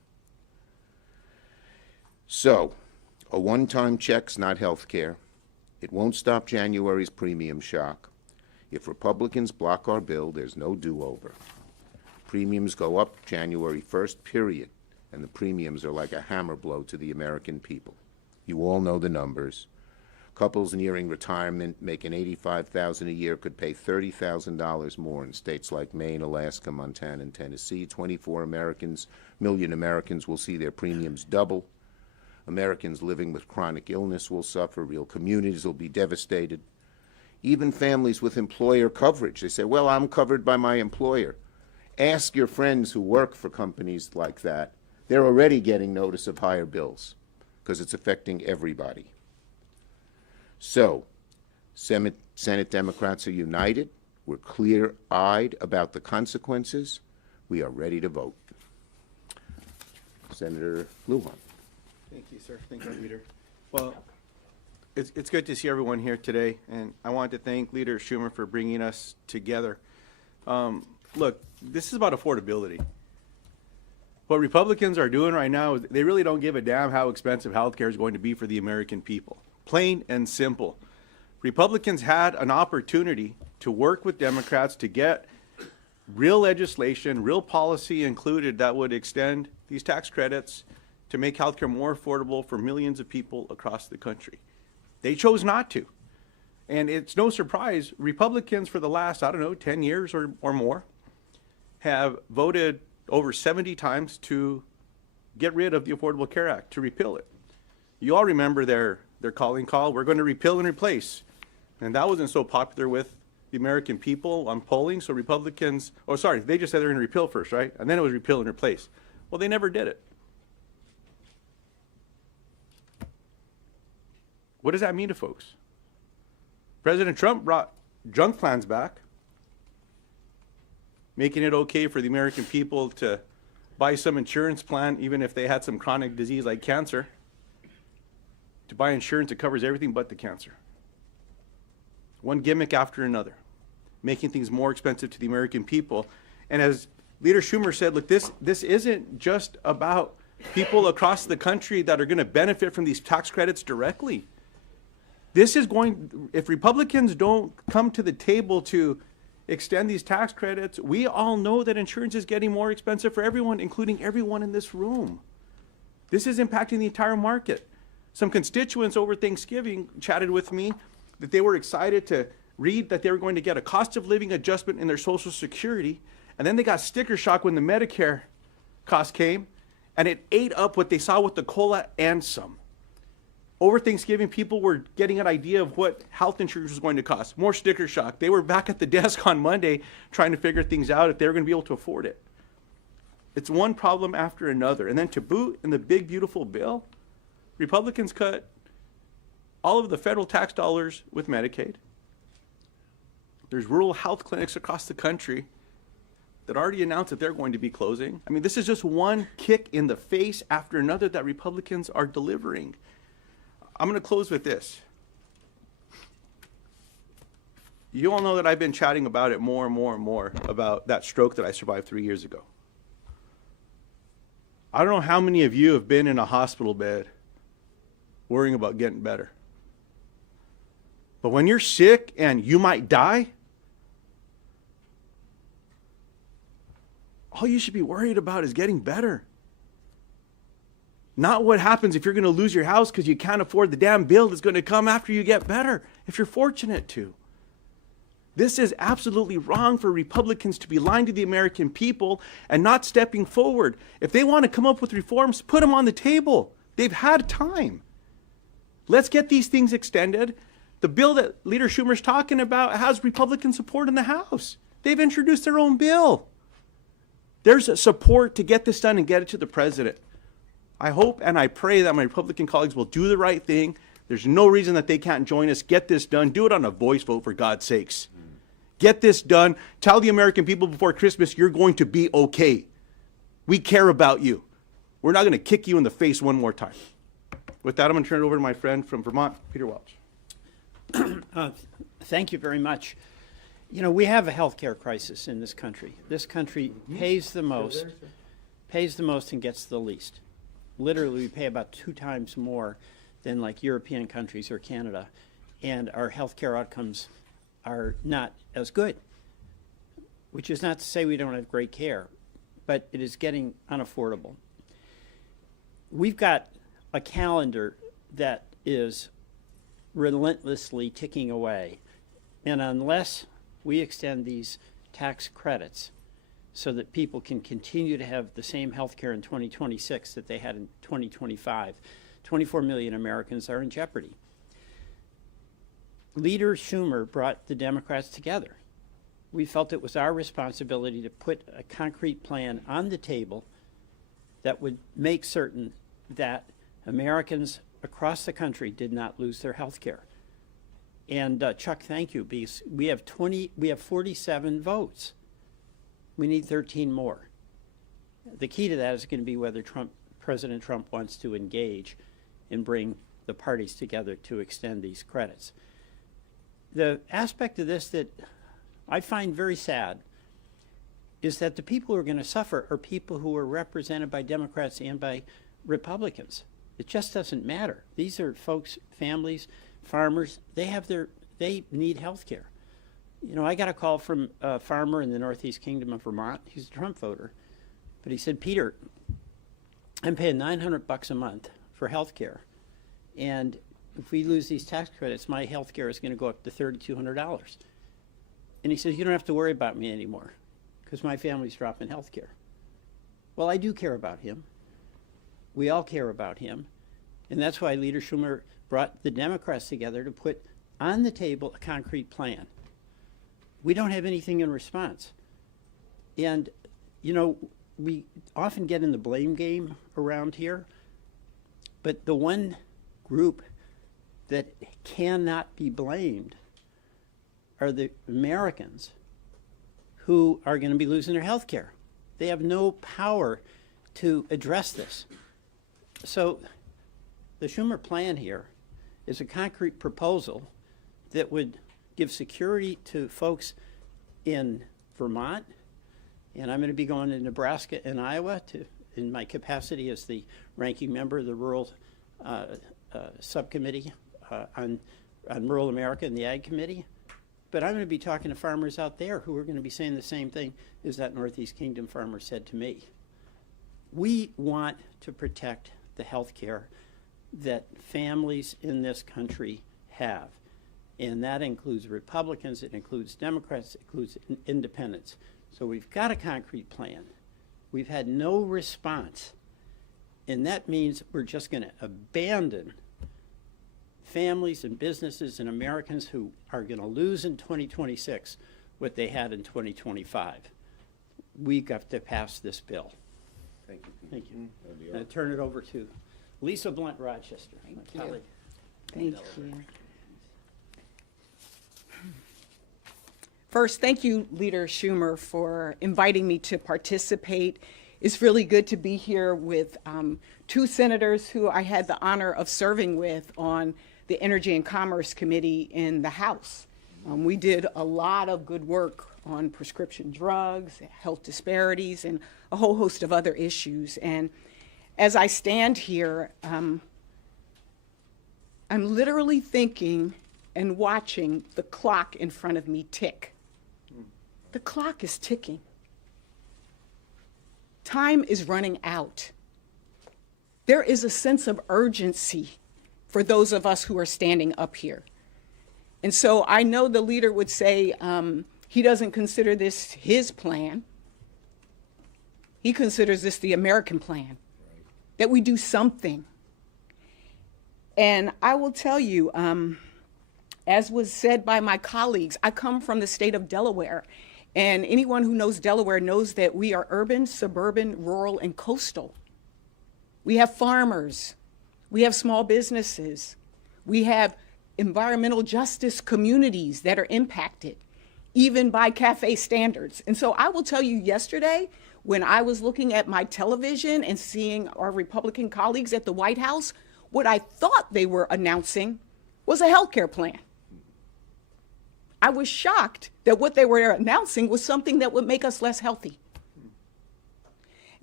So, a one-time check's not health care. It won't stop January's premium shock. If Republicans block our bill, there's no do-over. Premiums go up January 1st, period, and the premiums are like a hammer blow to the American people. You all know the numbers. Couples nearing retirement making $85,000 a year could pay $30,000 more in states like Maine, Alaska, Montana, and Tennessee. 24 million Americans will see their premiums double. Americans living with chronic illness will suffer. Real communities will be devastated. Even families with employer coverage. They say, well, I'm covered by my employer. Ask your friends who work for companies like that. They're already getting notice of higher bills because it's affecting everybody. So, Senate Democrats are united. We're clear-eyed about the consequences. We are ready to vote. Senator Lujan. Thank you, sir. Thank you, Leader. Well, it's good to see everyone here today, and I want to thank Leader Schumer for bringing us together. Look, this is about affordability. What Republicans are doing right now is they really don't give a damn how expensive health care is going to be for the American people. Plain and simple. Republicans had an opportunity to work with Democrats to get real legislation, real policy included that would extend these tax credits to make healthcare more affordable for millions of people across the country. They chose not to. And it's no surprise, Republicans for the last, 10 years or more, have voted over 70 times to get rid of the Affordable Care Act, to repeal it. You all remember their calling call, we're going to repeal and replace. And that wasn't so popular with the American people on polling, so Republicans, they just said they're going to repeal first, right? And then it was repeal and replace. Well, they never did it. What does that mean to folks? President Trump brought junk plans back, making it okay for the American people to buy some insurance plan even if they had some chronic disease like cancer, to buy insurance that covers everything but the cancer. One gimmick after another, making things more expensive to the American people. And as Leader Schumer said, look, this isn't just about people across the country that are going to benefit from these tax credits directly. This is going, if Republicans don't come to the table to extend these tax credits, we all know that insurance is getting more expensive for everyone, including everyone in this room. This is impacting the entire market. Some constituents over Thanksgiving chatted with me that they were excited to read that they were going to get a cost of living adjustment in their Social Security, and then they got sticker shock when the Medicare cost came, and it ate up what they saw with the COLA and some. Over Thanksgiving, people were getting an idea of what health insurance was going to cost. More sticker shock. They were back at the desk on Monday trying to figure things out if they were going to be able to afford it. It's one problem after another. And then to boot, in the big, beautiful bill, Republicans cut all of the federal tax dollars with Medicaid. There's rural health clinics across the country that already announced that they're going to be closing. I mean, this is just one kick in the face after another that Republicans are delivering. I'm going to close with this. You all know that I've been chatting about it more and more and more about that stroke that I survived 3 years ago. I don't know how many of you have been in a hospital bed worrying about getting better. But when you're sick and you might die, all you should be worried about is getting better. Not what happens if you're going to lose your house because you can't afford the damn bill that's going to come after you get better, if you're fortunate to. This is absolutely wrong for Republicans to be lying to the American people and not stepping forward. If they want to come up with reforms, put them on the table. They've had time. Let's get these things extended. The bill that Leader Schumer's talking about has Republican support in the House. They've introduced their own bill. There's support to get this done and get it to the president. I hope and I pray that my Republican colleagues will do the right thing. There's no reason that they can't join us. Get this done. Do it on a voice vote, for God's sakes. Get this done. Tell the American people before Christmas you're going to be okay. We care about you. We're not going to kick you in the face one more time. With that, I'm going to turn it over to my friend from Vermont, Peter Welch. Thank you very much. You know, we have a healthcare crisis in this country. This country pays the most and gets the least. literally we pay about 2 times more than like European countries or Canada, and our healthcare outcomes are not as good, which is not to say we don't have great care, but it is getting unaffordable. We've got a calendar that is relentlessly ticking away, and unless we extend these tax credits so that people can continue to have the same health care in 2026 that they had in 2025, 24 million Americans are in jeopardy. Leader Schumer brought the Democrats together. We felt it was our responsibility to put a concrete plan on the table that would make certain that Americans across the country did not lose their health care. And Chuck, thank you, because we have 47 votes. We need 13 more. The key to that is going to be whether President Trump wants to engage and bring the parties together to extend these credits. The aspect of this that I find very sad is that the people who are going to suffer are people who are represented by Democrats and by Republicans. It just doesn't matter. These are folks, families, farmers, they need health care. You know, I got a call from a farmer in the Northeast Kingdom of Vermont. He's a Trump voter. But he said, Peter, I'm paying $900 a month for health care. And if we lose these tax credits, my health care is going to go up to $3,200. And he says, you don't have to worry about me anymore because my family's dropping health care. Well, I do care about him. We all care about him. And that's why Leader Schumer brought the Democrats together to put on the table a concrete plan. We don't have anything in response. And, you know, we often get in the blame game around here, but the one group that cannot be blamed are the Americans who are going to be losing their health care. They have no power to address this. So the Schumer plan here is a concrete proposal that would give security to folks in Vermont, and I'm going to be going to Nebraska and Iowa in my capacity as the ranking member of the Rural Subcommittee on Rural America and the Ag Committee. But I'm going to be talking to farmers out there who are going to be saying the same thing as that Northeast Kingdom farmer said to me. We want to protect the health care that families in this country have. And that includes Republicans, it includes Democrats, it includes independents. So we've got a concrete plan. We've had no response. And that means we're just going to abandon families and businesses and Americans who are going to lose in 2026 what they had in 2025. We've got to pass this bill. Thank you. Thank you. I turn it over to Lisa Blunt Rochester, my colleague. Thank you. First, thank you, Leader Schumer, for inviting me to participate. It's really good to be here with 2 senators who I had the honor of serving with on the Energy and Commerce Committee in the House. We did a lot of good work on prescription drugs, health disparities, and a whole host of other issues. And as I stand here, I'm literally thinking and watching the clock in front of me tick. The clock is ticking. Time is running out. There is a sense of urgency for those of us who are standing up here. And so I know the leader would say he doesn't consider this his plan. He considers this the American plan, that we do something. And I will tell you, as was said by my colleagues, I come from the state of Delaware. And anyone who knows Delaware knows that we are urban, suburban, rural, and coastal. We have farmers. We have small businesses. We have environmental justice communities that are impacted, even by CAFE standards. And so I will tell you, yesterday, when I was looking at my television and seeing our Republican colleagues at the White House, what I thought they were announcing was a healthcare plan. I was shocked that what they were announcing was something that would make us less healthy.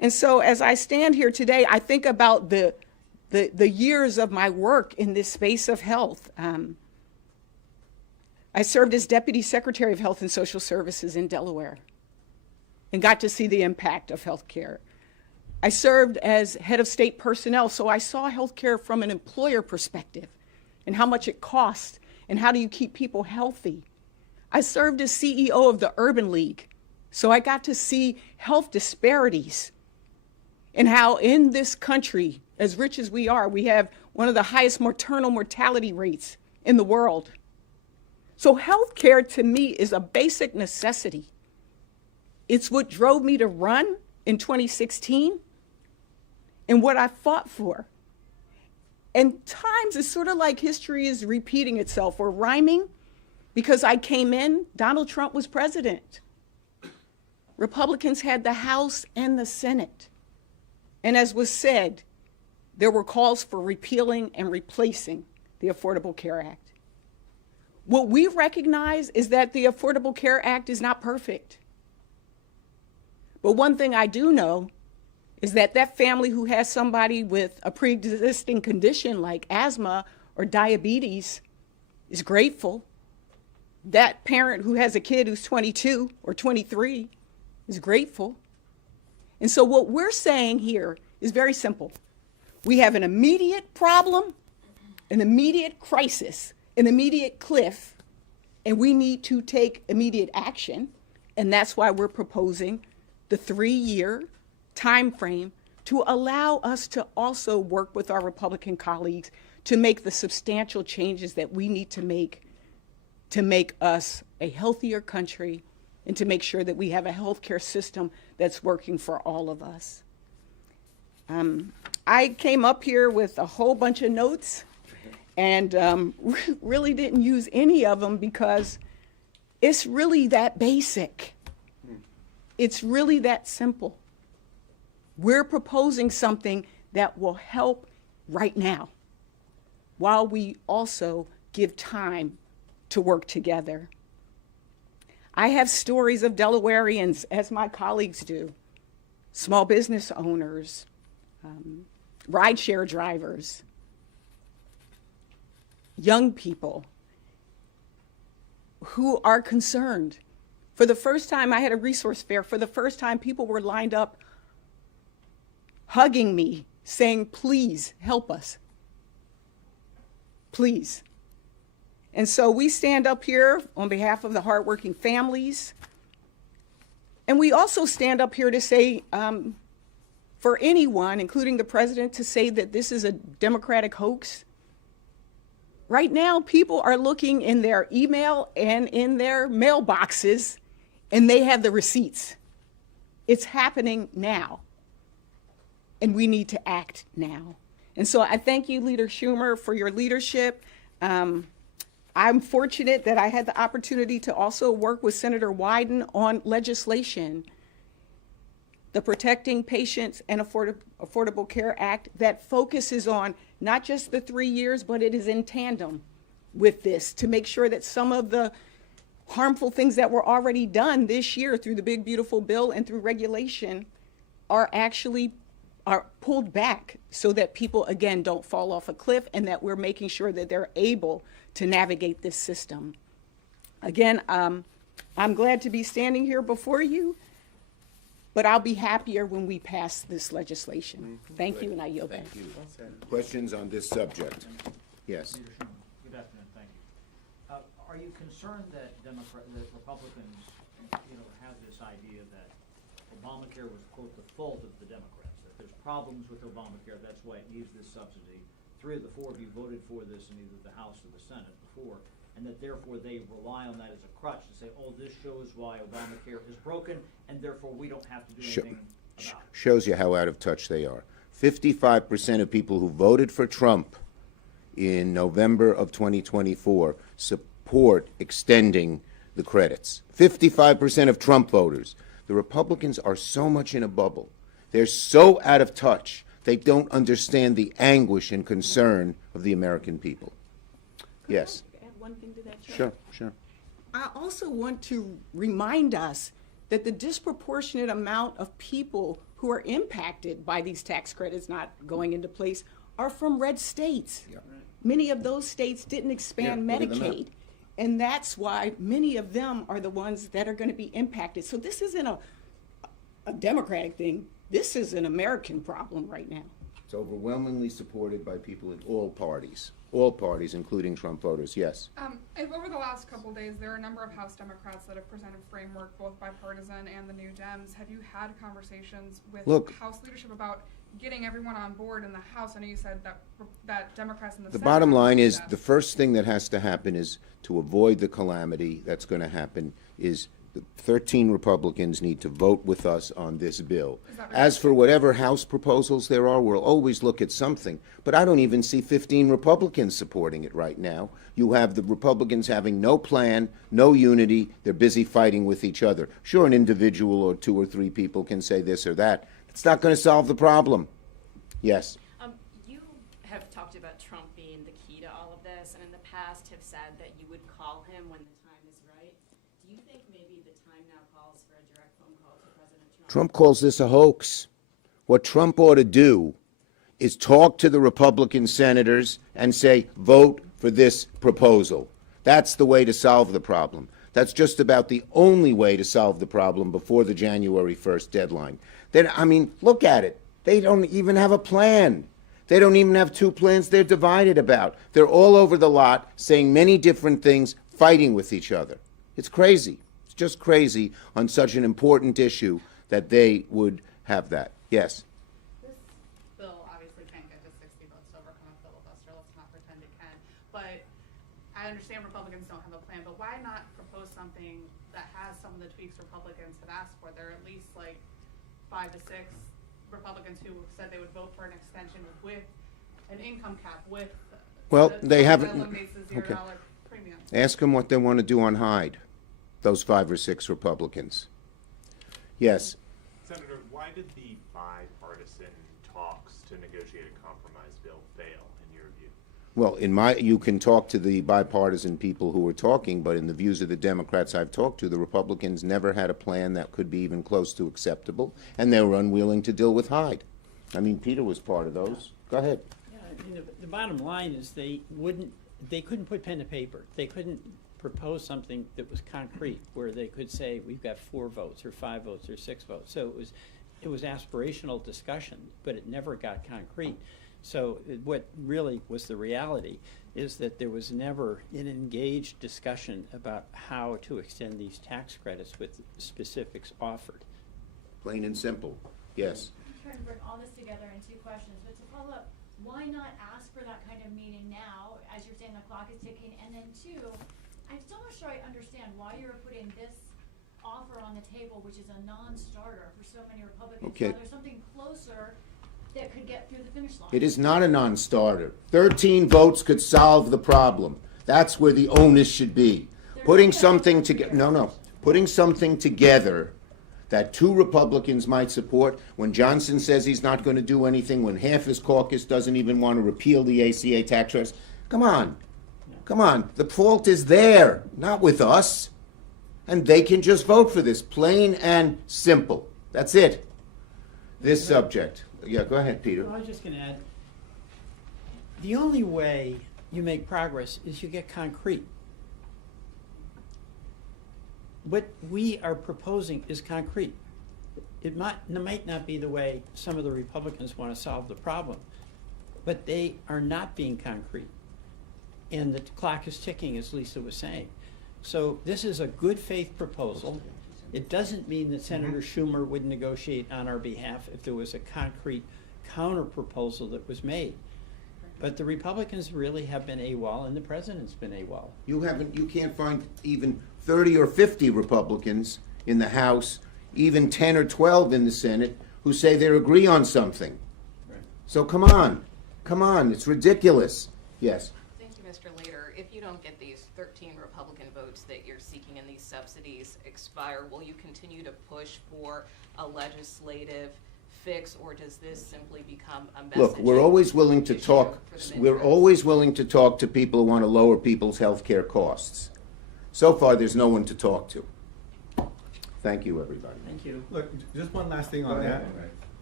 And so as I stand here today, I think about the years of my work in this space of health. I served as Deputy Secretary of Health and Social Services in Delaware and got to see the impact of healthcare. I served as head of state personnel, so I saw healthcare from an employer perspective and how much it costs and how do you keep people healthy. I served as CEO of the Urban League, so I got to see health disparities and how in this country, as rich as we are, we have one of the highest maternal mortality rates in the world. So healthcare to me is a basic necessity. It's what drove me to run in 2016 and what I fought for. And times it's sort of like history is repeating itself or rhyming because I came in, Donald Trump was president. Republicans had the House and the Senate. And as was said, there were calls for repealing and replacing the Affordable Care Act. What we recognize is that the Affordable Care Act is not perfect. But one thing I do know is that that family who has somebody with a pre-existing condition like asthma or diabetes is grateful. That parent who has a kid who's 22 or 23 is grateful. And so what we're saying here is very simple. We have an immediate problem, an immediate crisis, an immediate cliff, and we need to take immediate action. And that's why we're proposing the 3-year time frame to allow us to also work with our Republican colleagues to make the substantial changes that we need to make us a healthier country and to make sure that we have a healthcare system that's working for all of us. I came up here with a whole bunch of notes and really didn't use any of them because it's really that basic. It's really that simple. We're proposing something that will help right now while we also give time to work together. I have stories of Delawareans, as my colleagues do, small business owners, rideshare drivers, young people who are concerned. For the first time, I had a resource fair. For the first time, people were lined up hugging me, saying, please help us. Please. And so we stand up here on behalf of the hardworking families. And we also stand up here to say, for anyone, including the president, to say that this is a Democratic hoax. Right now, people are looking in their email and in their mailboxes, and they have the receipts. It's happening now, and we need to act now. And so I thank you, Leader Schumer, for your leadership. I'm fortunate that I had the opportunity to also work with Senator Wyden on legislation, the Protecting Patients and Affordable Care Act, that focuses on not just the 3 years, but it is in tandem with this to make sure that some of the harmful things that were already done this year through the Big Beautiful Bill and through regulation are pulled back so that people, again, don't fall off a cliff and that we're making sure that they're able to navigate this system. Again, I'm glad to be standing here before you, but I'll be happier when we pass this legislation. Thank you, and I yield back. Thank you. Questions on this subject? Yes. Leader Schumer, good afternoon, thank you. Are you concerned that Republicans, have this idea that Obamacare was, quote, the fault of the Democrats, that there's problems with Obamacare, that's why it needs this subsidy? 3 of the 4 of you voted for this in either the House or the Senate before, and that therefore they rely on that as a crutch to say, oh, this shows why Obamacare is broken, and therefore we don't have to do anything about it. Shows you how out of touch they are. 55% of people who voted for Trump in November of 2024 support extending the credits. 55% of Trump voters. The Republicans are so much in a bubble. They're so out of touch. They don't understand the anguish and concern of the American people. Yes. Can I add one thing to that, Chair? Sure, sure. I also want to remind us that the disproportionate amount of people who are impacted by these tax credits not going into place are from red states. Many of those states didn't expand Here, look at them up. Medicaid. And that's why many of them are the ones that are going to be impacted. So this isn't a Democratic thing. This is an American problem right now. It's overwhelmingly supported by people in all parties, including Trump voters, yes. Over the last couple days, there are a number of House Democrats that have presented framework, both bipartisan and the New Dems. Have you had conversations with Look. House leadership about getting everyone on board in the House? I know you said that Democrats in the The Senate bottom have line to do is, that. the first thing that has to happen is, to avoid the calamity that's going to happen, is the 13 Republicans need to vote with us on this bill. Is that right? As for whatever House proposals there are, we'll always look at something. But I don't even see 15 Republicans supporting it right now. You have the Republicans having no plan, no unity. They're busy fighting with each other. Sure, an individual or 2 or 3 people can say this or that. It's not going to solve the problem. Yes. You have talked about Trump being the key to all of this, and in the past have said that you would call him when the time is right. Do you think maybe the time now calls for a direct phone call to President Trump? Trump calls this a hoax. What Trump ought to do is talk to the Republican senators and say, vote for this proposal. That's the way to solve the problem. That's just about the only way to solve the problem before the January 1st deadline. Then, I mean, look at it. They don't even have a plan. They don't even have 2 plans they're divided about. They're all over the lot, saying many different things, fighting with each other. It's crazy. It's just crazy on such an important issue that they would have that. Yes. This bill obviously can't get to 60 votes to overcome a filibuster. Let's not pretend it can. But I understand Republicans don't have a plan, but why not propose something that has some of the tweaks Republicans have asked for? There are at least like 5 to 6 Republicans who said they would vote for an extension with an income cap, with Well, they haven't. that eliminates the $0 premium. Ask them what they want to do on Hyde, those 5 or 6 Republicans. Yes. Senator, why did the bipartisan talks to negotiate a compromise bill fail, in your view? Well, you can talk to the bipartisan people who were talking, but in the views of the Democrats I've talked to, the Republicans never had a plan that could be even close to acceptable, and they were unwilling to deal with Hyde. I mean, Peter was part of those. Go ahead. Yeah, I mean, the bottom line is they couldn't put pen to paper. They couldn't propose something that was concrete, where they could say, we've got 4 votes, or 5 votes, or 6 votes. So it was aspirational discussion, but it never got concrete. So what really was the reality is that there was never an engaged discussion about how to extend these tax credits with specifics offered. Plain and simple. Yes. I'm trying to bring all this together in 2 questions, but to follow up, why not ask for that kind of meeting now, as you're saying the clock is ticking, and then 2, I'm still not sure I understand why you're putting this offer on the table, which is a non-starter for so many Republicans. Okay. While there's something closer that could get through the finish line. It is not a non-starter. 13 votes could solve the problem. That's where the onus should be. Putting something together, putting something together that 2 Republicans might support, when Johnson says he's not going to do anything, when half his caucus doesn't even want to repeal the ACA tax credits. Come on. Come on. The fault is there, not with us. And they can just vote for this, plain and simple. That's it. This subject. Yeah, go ahead, Peter. Well, I was just going to add, the only way you make progress is you get concrete. What we are proposing is concrete. It might not be the way some of the Republicans want to solve the problem, but they are not being concrete. And the clock is ticking, as Lisa was saying. So this is a good faith proposal. It doesn't mean that Senator Schumer would negotiate on our behalf if there was a concrete counter proposal that was made. But the Republicans really have been AWOL, and the president's been AWOL. You can't find even 30 or 50 Republicans in the House, even 10 or 12 in the Senate, who say they agree on something. Right. So come on, it's ridiculous. Yes. Thank you, Mr. Leader. If you don't get these 13 Republican votes that you're seeking in these subsidies expire, will you continue to push for a legislative fix, or does this simply become a message? Look, we're always willing to talk. We're always willing to talk to people who want to lower people's health care costs. So far, there's no one to talk to. Thank you, everybody. Thank you. Look, just one last thing on that.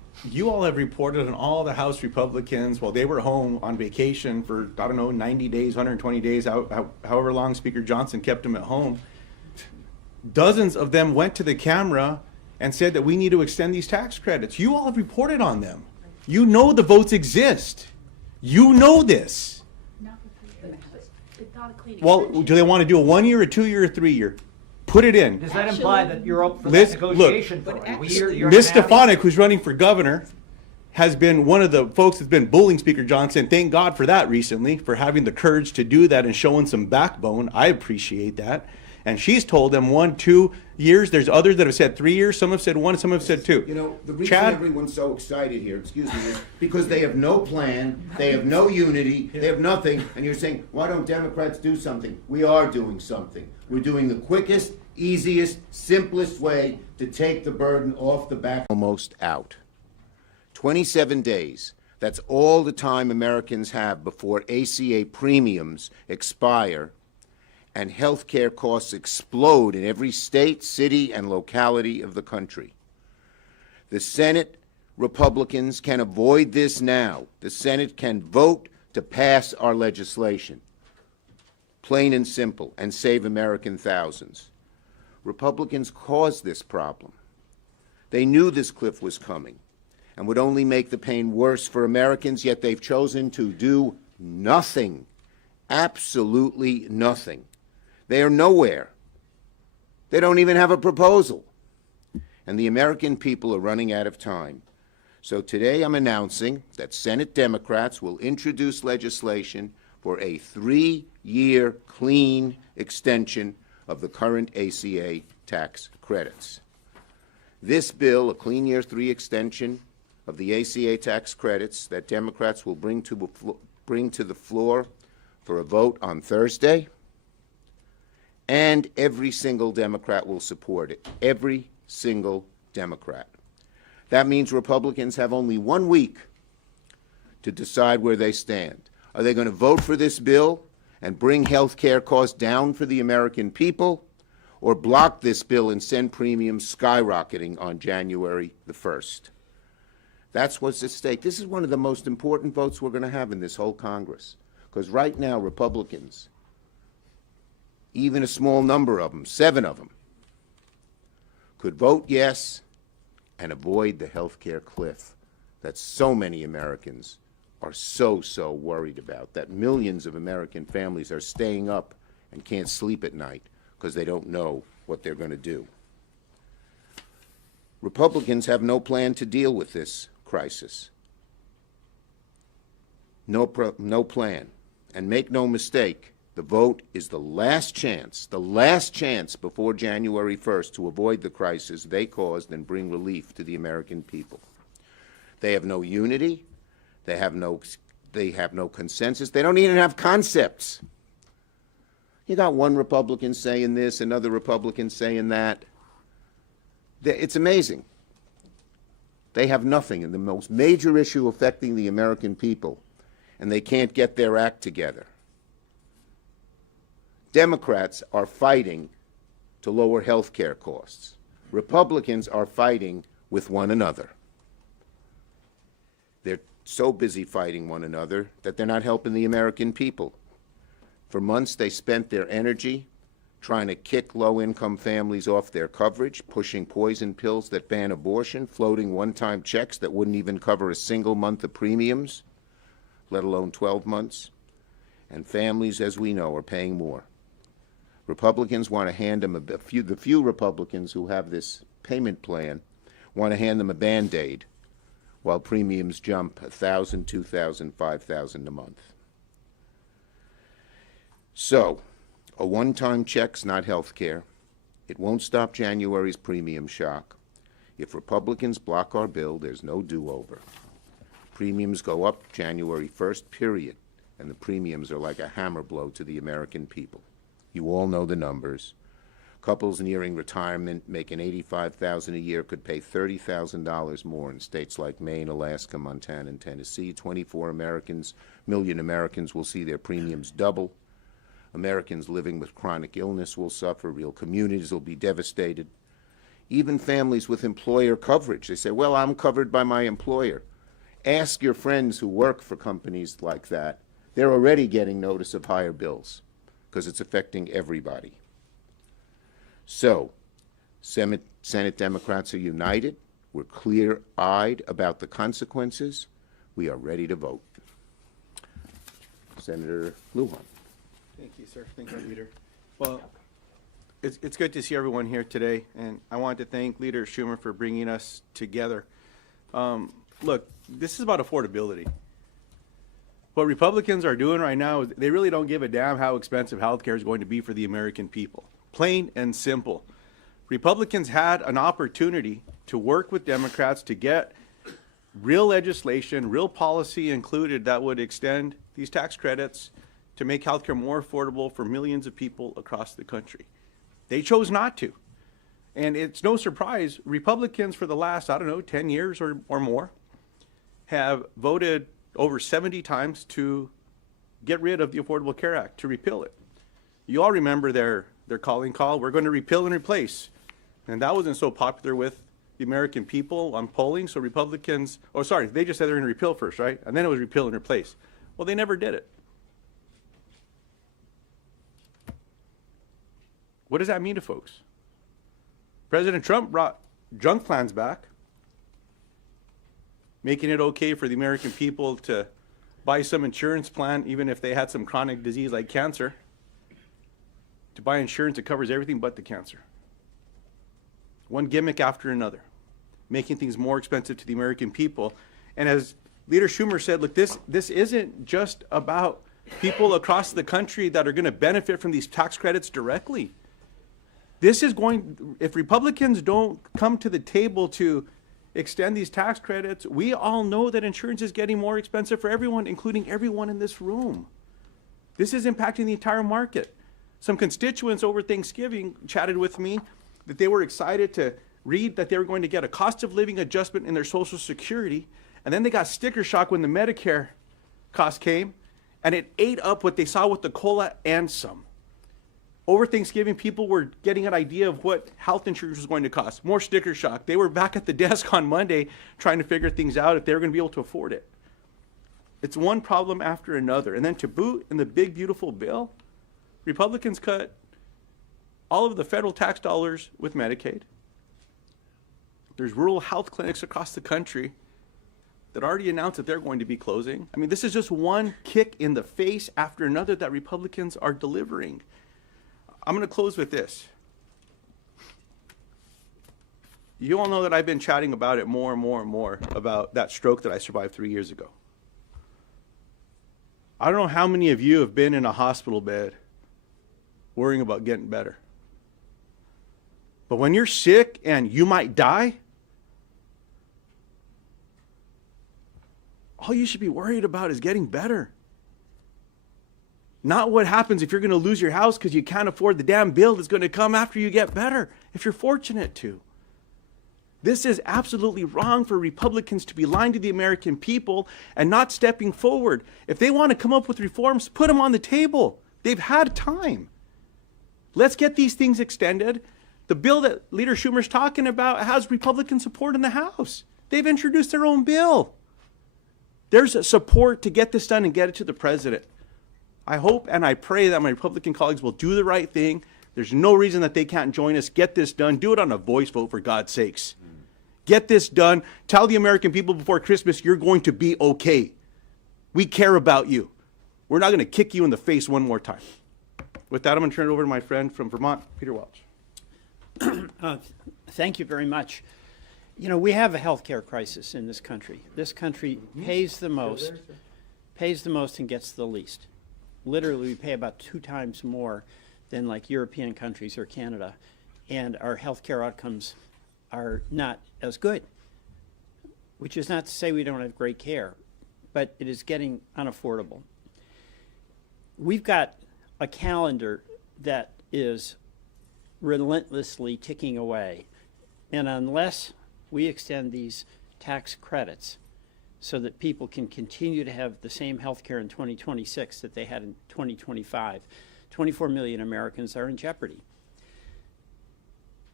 You all have reported on all the House Republicans while they were home on vacation for, I don't know, 90 days, 120 days, however long Speaker Johnson kept them at home. Dozens of them went to the camera and said that we need to extend these tax credits. You all have reported on them. You know the votes exist. You know this. Well, do they want to do a 1 year, a 2 year, or 3 year? Put it in. Does that imply that you're up for Liz, that negotiation look, for but a year? Year Ms. and a half? Stefanik, who's running for governor, has been one of the folks that's been bullying Speaker Johnson. Thank God for that recently, for having the courage to do that and showing some backbone. I appreciate that. And she's told them 1, 2 years. There's others that have said 3 years. Some have said 1, some have said 2. You know, the reason everyone's so excited here, excuse me, is because they have no plan, they have no unity, they have nothing, and you're saying, why don't Democrats do something? We are doing something. We're doing the quickest, easiest, simplest way to take the burden off the back. Almost out. 27 days. That's all the time Americans have before ACA premiums expire and health care costs explode in every state, city, and locality of the country. The Senate Republicans can avoid this now. The Senate can vote to pass our legislation, plain and simple, and save American thousands. Republicans caused this problem. They knew this cliff was coming and would only make the pain worse for Americans, yet they've chosen to do nothing, absolutely nothing. They are nowhere. They don't even have a proposal. And the American people are running out of time. So today I'm announcing that Senate Democrats will introduce legislation for a 3-year clean extension of the current ACA tax credits. This bill, a clean year 3 extension of the ACA tax credits that Democrats will bring to the floor for a vote on Thursday, and every single Democrat will support it. Every single Democrat. That means Republicans have only 1 week to decide where they stand. Are they going to vote for this bill and bring health care costs down for the American people, or block this bill and send premiums skyrocketing on January the 1st? That's what's at stake. This is one of the most important votes we're going to have in this whole Congress, because right now Republicans, even a small number of them, 7 of them, could vote yes and avoid the health care cliff that so many Americans are so worried about, that millions of American families are staying up and can't sleep at night because they don't know what they're going to do. Republicans have no plan to deal with this crisis. No plan. And make no mistake, the vote is the last chance before January 1st to avoid the crisis they caused and bring relief to the American people. They have no unity. They have no consensus. They don't even have concepts. You got one Republican saying this, another Republican saying that. It's amazing. They have nothing in the most major issue affecting the American people, and they can't get their act together. Democrats are fighting to lower health care costs. Republicans are fighting with one another. They're so busy fighting one another that they're not helping the American people. For months, they spent their energy trying to kick low-income families off their coverage, pushing poison pills that ban abortion, floating one-time checks that wouldn't even cover a single month of premiums, let alone 12 months. And families, as we know, are paying more. Republicans want to hand them the few Republicans who have this payment plan want to hand them a Band-Aid while premiums jump $1,000, $2,000, $5,000 a month. So, a one-time check's not health care. It won't stop January's premium shock. If Republicans block our bill, there's no do-over. Premiums go up January 1st, period, and the premiums are like a hammer blow to the American people. You all know the numbers. Couples nearing retirement making $85,000 a year could pay $30,000 more in states like Maine, Alaska, Montana, and Tennessee. 24 million Americans will see their premiums double. Americans living with chronic illness will suffer. Real communities will be devastated. even families with employer coverage. They say, well, I'm covered by my employer. Ask your friends who work for companies like that. They're already getting notice of higher bills because it's affecting everybody. So, Senate Democrats are united. We're clear-eyed about the consequences. We are ready to vote. Senator Lujan. Thank you, sir. Thank you, Leader. Well, it's good to see everyone here today, and I want to thank Leader Schumer for bringing us together. Look, this is about affordability. What Republicans are doing right now is they really don't give a damn how expensive health care is going to be for the American people. Plain and simple. Republicans had an opportunity to work with Democrats to get real legislation, real policy included that would extend these tax credits to make healthcare more affordable for millions of people across the country. They chose not to. And it's no surprise, Republicans for the last, 10 years or more, have voted over 70 times to get rid of the Affordable Care Act, to repeal it. You all remember their calling call, we're going to repeal and replace. And that wasn't so popular with the American people on polling, so Republicans, they just said they were going to repeal first, right? And then it was repeal and replace. Well, they never did it. What does that mean to folks? President Trump brought junk plans back, making it okay for the American people to buy some insurance plan even if they had some chronic disease like cancer, to buy insurance that covers everything but the cancer. One gimmick after another, making things more expensive to the American people. And as Leader Schumer said, look, this isn't just about people across the country that are going to benefit from these tax credits directly. This is going, if Republicans don't come to the table to extend these tax credits, we all know that insurance is getting more expensive for everyone, including everyone in this room. This is impacting the entire market. Some constituents over Thanksgiving chatted with me that they were excited to read that they were going to get a cost of living adjustment in their Social Security, and then they got sticker shock when the Medicare cost came, and it ate up what they saw with the COLA and some. Over Thanksgiving, people were getting an idea of what health insurance was going to cost. More sticker shock. They were back at the desk on Monday trying to figure things out if they were going to be able to afford it. It's one problem after another. And then to boot, in the big, beautiful bill, Republicans cut all of the federal tax dollars with Medicaid. There's rural health clinics across the country that already announced that they're going to be closing. I mean, this is just one kick in the face after another that Republicans are delivering. I'm going to close with this. You all know that I've been chatting about it more and more and more about that stroke that I survived 3 years ago. I don't know how many of you have been in a hospital bed worrying about getting better. But when you're sick and you might die, all you should be worried about is getting better. Not what happens if you're going to lose your house because you can't afford the damn bill that's going to come after you get better, if you're fortunate to. This is absolutely wrong for Republicans to be lying to the American people and not stepping forward. If they want to come up with reforms, put them on the table. They've had time. Let's get these things extended. The bill that Leader Schumer's talking about has Republican support in the House. They've introduced their own bill. There's support to get this done and get it to the president. I hope and I pray that my Republican colleagues will do the right thing. There's no reason that they can't join us. Get this done. Do it on a voice vote, for God's sakes. Get this done. Tell the American people before Christmas you're going to be okay. We care about you. We're not going to kick you in the face one more time. With that, I'm going to turn it over to my friend from Vermont, Peter Welch. Thank you very much. You know, we have a health care crisis in this country. This country pays the most and gets the least. Literally, we pay about 2 times more than like European countries or Canada, and our health care outcomes are not as good, which is not to say we don't have great care, but it is getting unaffordable. We've got a calendar that is relentlessly ticking away, and unless we extend these tax credits so that people can continue to have the same health care in 2026 that they had in 2025, 24 million Americans are in jeopardy.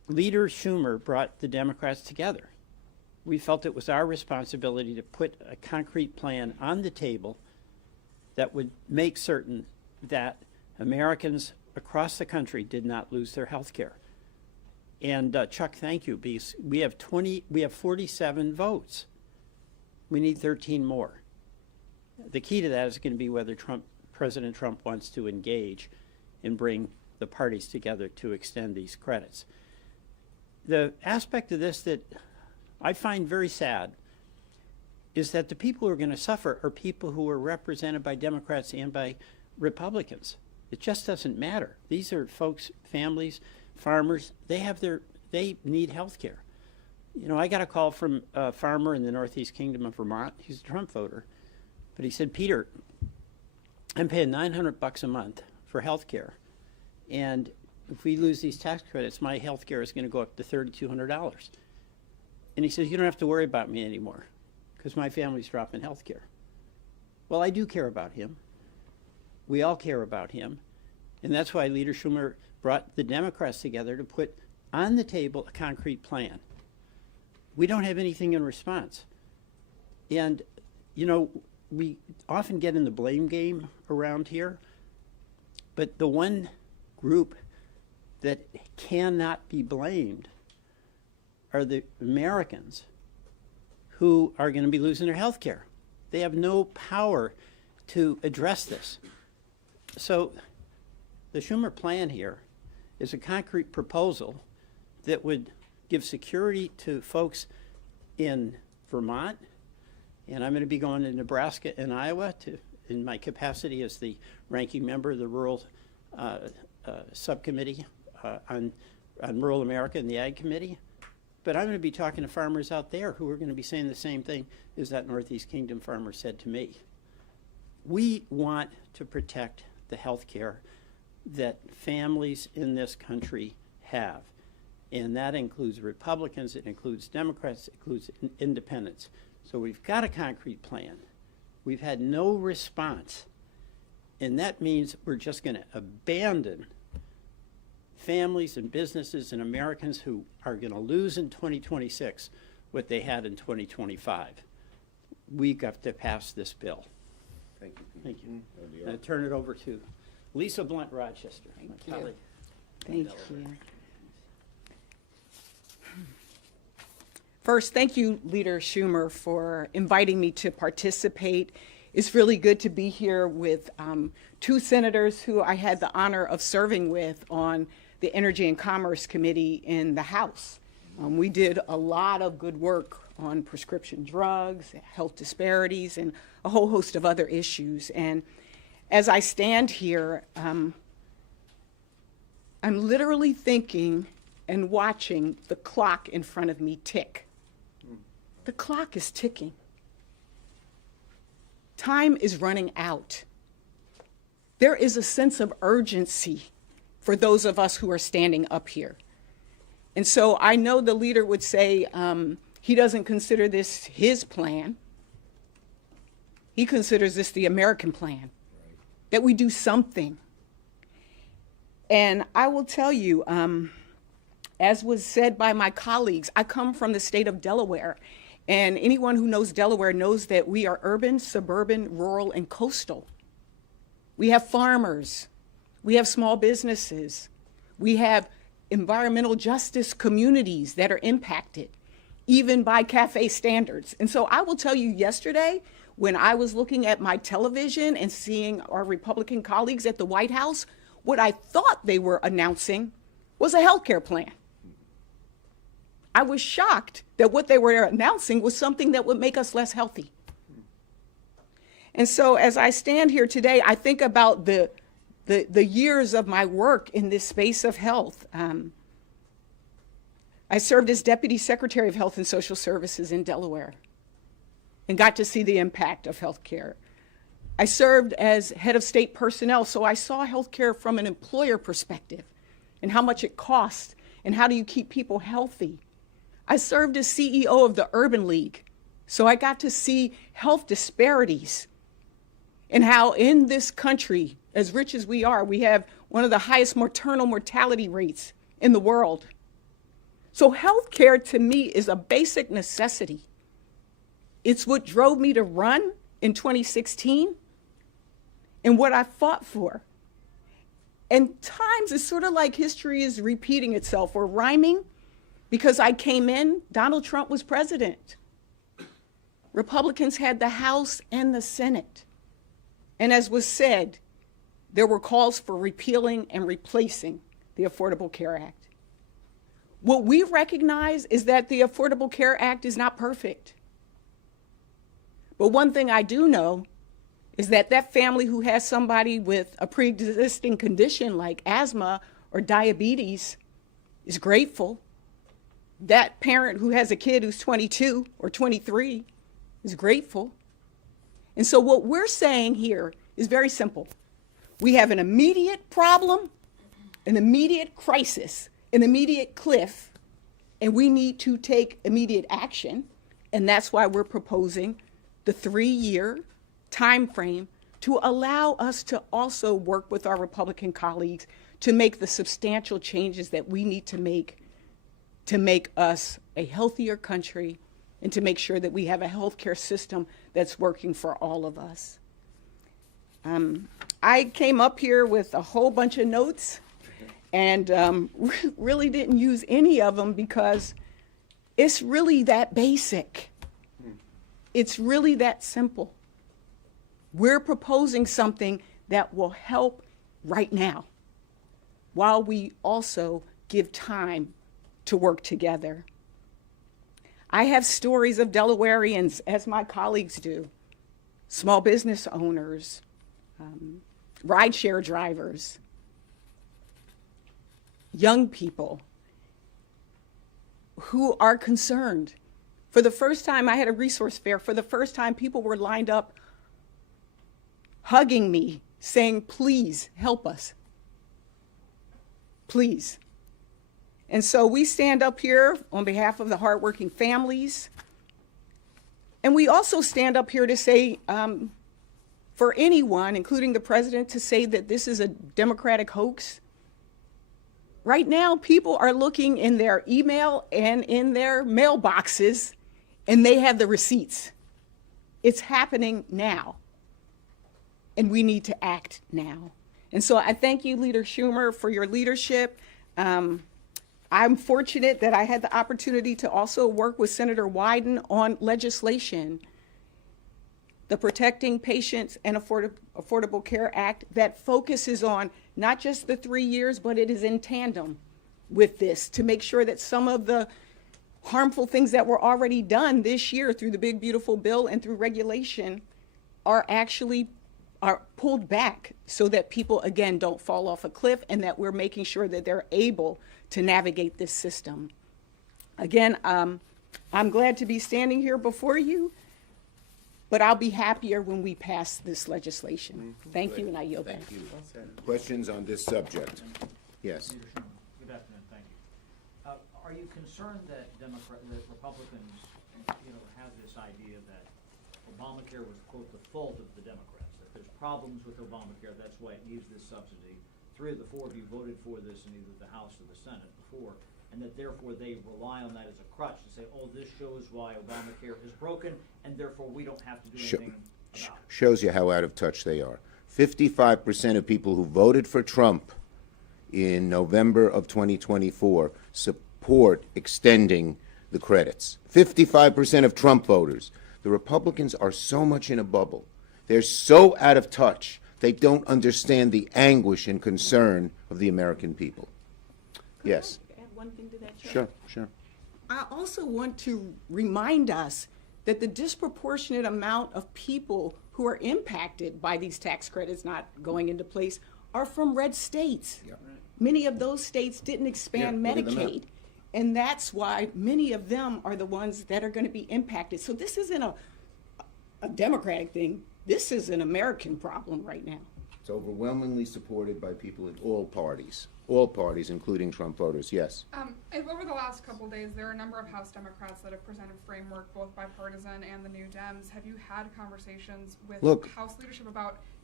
Leader Schumer brought the Democrats together. We felt it was our responsibility to put a concrete plan on the table that would make certain that Americans across the country did not lose their health care. And Chuck, thank you, because we have 47 votes. We need 13 more. The key to that is going to be whether President Trump wants to engage and bring the parties together to extend these credits. The aspect of this that I find very sad is that the people who are going to suffer are people who are represented by Democrats and by Republicans. It just doesn't matter. These are folks, families, farmers, they need health care. You know, I got a call from a farmer in the Northeast Kingdom of Vermont. He's a Trump voter. But he said, Peter, I'm paying $900 a month for health care. And if we lose these tax credits, my health care is going to go up to $3,200. And he says, you don't have to worry about me anymore because my family's dropping health care. Well, I do care about him. We all care about him. And that's why Leader Schumer brought the Democrats together to put on the table a concrete plan. We don't have anything in response. And, you know, we often get in the blame game around here, but the one group that cannot be blamed are the Americans who are going to be losing their health care. They have no power to address this. So the Schumer plan here is a concrete proposal that would give security to folks in Vermont, and I'm going to be going to Nebraska and Iowa in my capacity as the ranking member of the Rural Subcommittee on Rural America and the Ag Committee. But I'm going to be talking to farmers out there who are going to be saying the same thing as that Northeast Kingdom farmer said to me. We want to protect the health care that families in this country have. And that includes Republicans, it includes Democrats, it includes independents. So we've got a concrete plan. We've had no response. And that means we're just going to abandon families and businesses and Americans who are going to lose in 2026 what they had in 2025. We've got to pass this bill. Thank you, Pete. Thank you. I turn it over to Lisa Blunt Rochester, my colleague. Thank you. First, thank you, Leader Schumer, for inviting me to participate. It's really good to be here with two senators who I had the honor of serving with on the Energy and Commerce Committee in the House. We did a lot of good work on prescription drugs, health disparities, and a whole host of other issues. And as I stand here, I'm literally thinking and watching the clock in front of me tick. The clock is ticking. Time is running out. There is a sense of urgency for those of us who are standing up here. And so I know the leader would say he doesn't consider this his plan. He considers this the American plan, that we do something. And I will tell you, as was said by my colleagues, I come from the state of Delaware. And anyone who knows Delaware knows that we are urban, suburban, rural, and coastal. We have farmers. We have small businesses. We have environmental justice communities that are impacted, even by CAFE standards. And so I will tell you, yesterday, when I was looking at my television and seeing our Republican colleagues at the White House, what I thought they were announcing was a healthcare plan. I was shocked that what they were announcing was something that would make us less healthy. And so as I stand here today, I think about the years of my work in this space of health. I served as Deputy Secretary of Health and Social Services in Delaware and got to see the impact of healthcare. I served as head of state personnel, so I saw healthcare from an employer perspective and how much it costs and how do you keep people healthy. I served as CEO of the Urban League, so I got to see health disparities and how in this country, as rich as we are, we have one of the highest maternal mortality rates in the world. So health care to me is a basic necessity. It's what drove me to run in 2016 and what I fought for. And times it's sort of like history is repeating itself or rhyming. Because I came in, Donald Trump was president. Republicans had the House and the Senate. And as was said, there were calls for repealing and replacing the Affordable Care Act. What we recognize is that the Affordable Care Act is not perfect. But one thing I do know is that that family who has somebody with a pre-existing condition like asthma or diabetes is grateful. That parent who has a kid who's 22 or 23 is grateful. And so what we're saying here is very simple. We have an immediate problem, an immediate crisis, an immediate cliff, and we need to take immediate action. And that's why we're proposing the 3-year time frame to allow us to also work with our Republican colleagues to make the substantial changes that we need to make us a healthier country and to make sure that we have a healthcare system that's working for all of us. I came up here with a whole bunch of notes and really didn't use any of them because it's really that basic. It's really that simple. We're proposing something that will help right now while we also give time to work together. I have stories of Delawareans, as my colleagues do, small business owners, rideshare drivers, young people who are concerned. For the first time, I had a resource fair. For the first time, people were lined up hugging me, saying, please help us. Please. And so we stand up here on behalf of the hardworking families. And we also stand up here to say, for anyone, including the president, to say that this is a Democratic hoax. Right now, people are looking in their email and in their mailboxes, and they have the receipts. It's happening now. And we need to act now. And so I thank you, Leader Schumer, for your leadership. I'm fortunate that I had the opportunity to also work with Senator Wyden on legislation, the Protecting Patients and Affordable Care Act, that focuses on not just the 3 years, but it is in tandem with this to make sure that some of the harmful things that were already done this year through the Big Beautiful Bill and through regulation are pulled back so that people, again, don't fall off a cliff and that we're making sure that they're able to navigate this system. Again, I'm glad to be standing here before you, but I'll be happier when we pass this legislation. Thank you, and I yield back. Thank you. Questions on this subject? Yes. Leader Schumer, good afternoon, thank you. Are you concerned that Republicans, have this idea that Obamacare was, quote, the fault of the Democrats, that there's problems with Obamacare, that's why it needs this subsidy? 3 of the 4 of you voted for this in either the House or the Senate before, and that therefore they rely on that as a crutch to say, oh, this shows why Obamacare is broken, and therefore we don't have to do anything about it. Shows you how out of touch they are. 55% of people who voted for Trump in November of 2024 support extending the credits. 55% of Trump voters. The Republicans are so much in a bubble. They're so out of touch. They don't understand the anguish and concern of the American people. Yes. Could I add one thing to that, Chair? Sure, sure. I also want to remind us that the disproportionate amount of people who are impacted by these tax credits not going into place are from red states. Yeah. Many of those states didn't expand Yeah, look at them Medicaid. And that's why many of them are the ones that are going to be impacted. So this isn't a Democratic thing. This is an American problem right now. It's overwhelmingly supported by people in all parties, including Trump voters. Yes. Over the last couple days, there are a number of House Democrats that have presented framework, both bipartisan and the New Dems. Have you had conversations with Look. House leadership about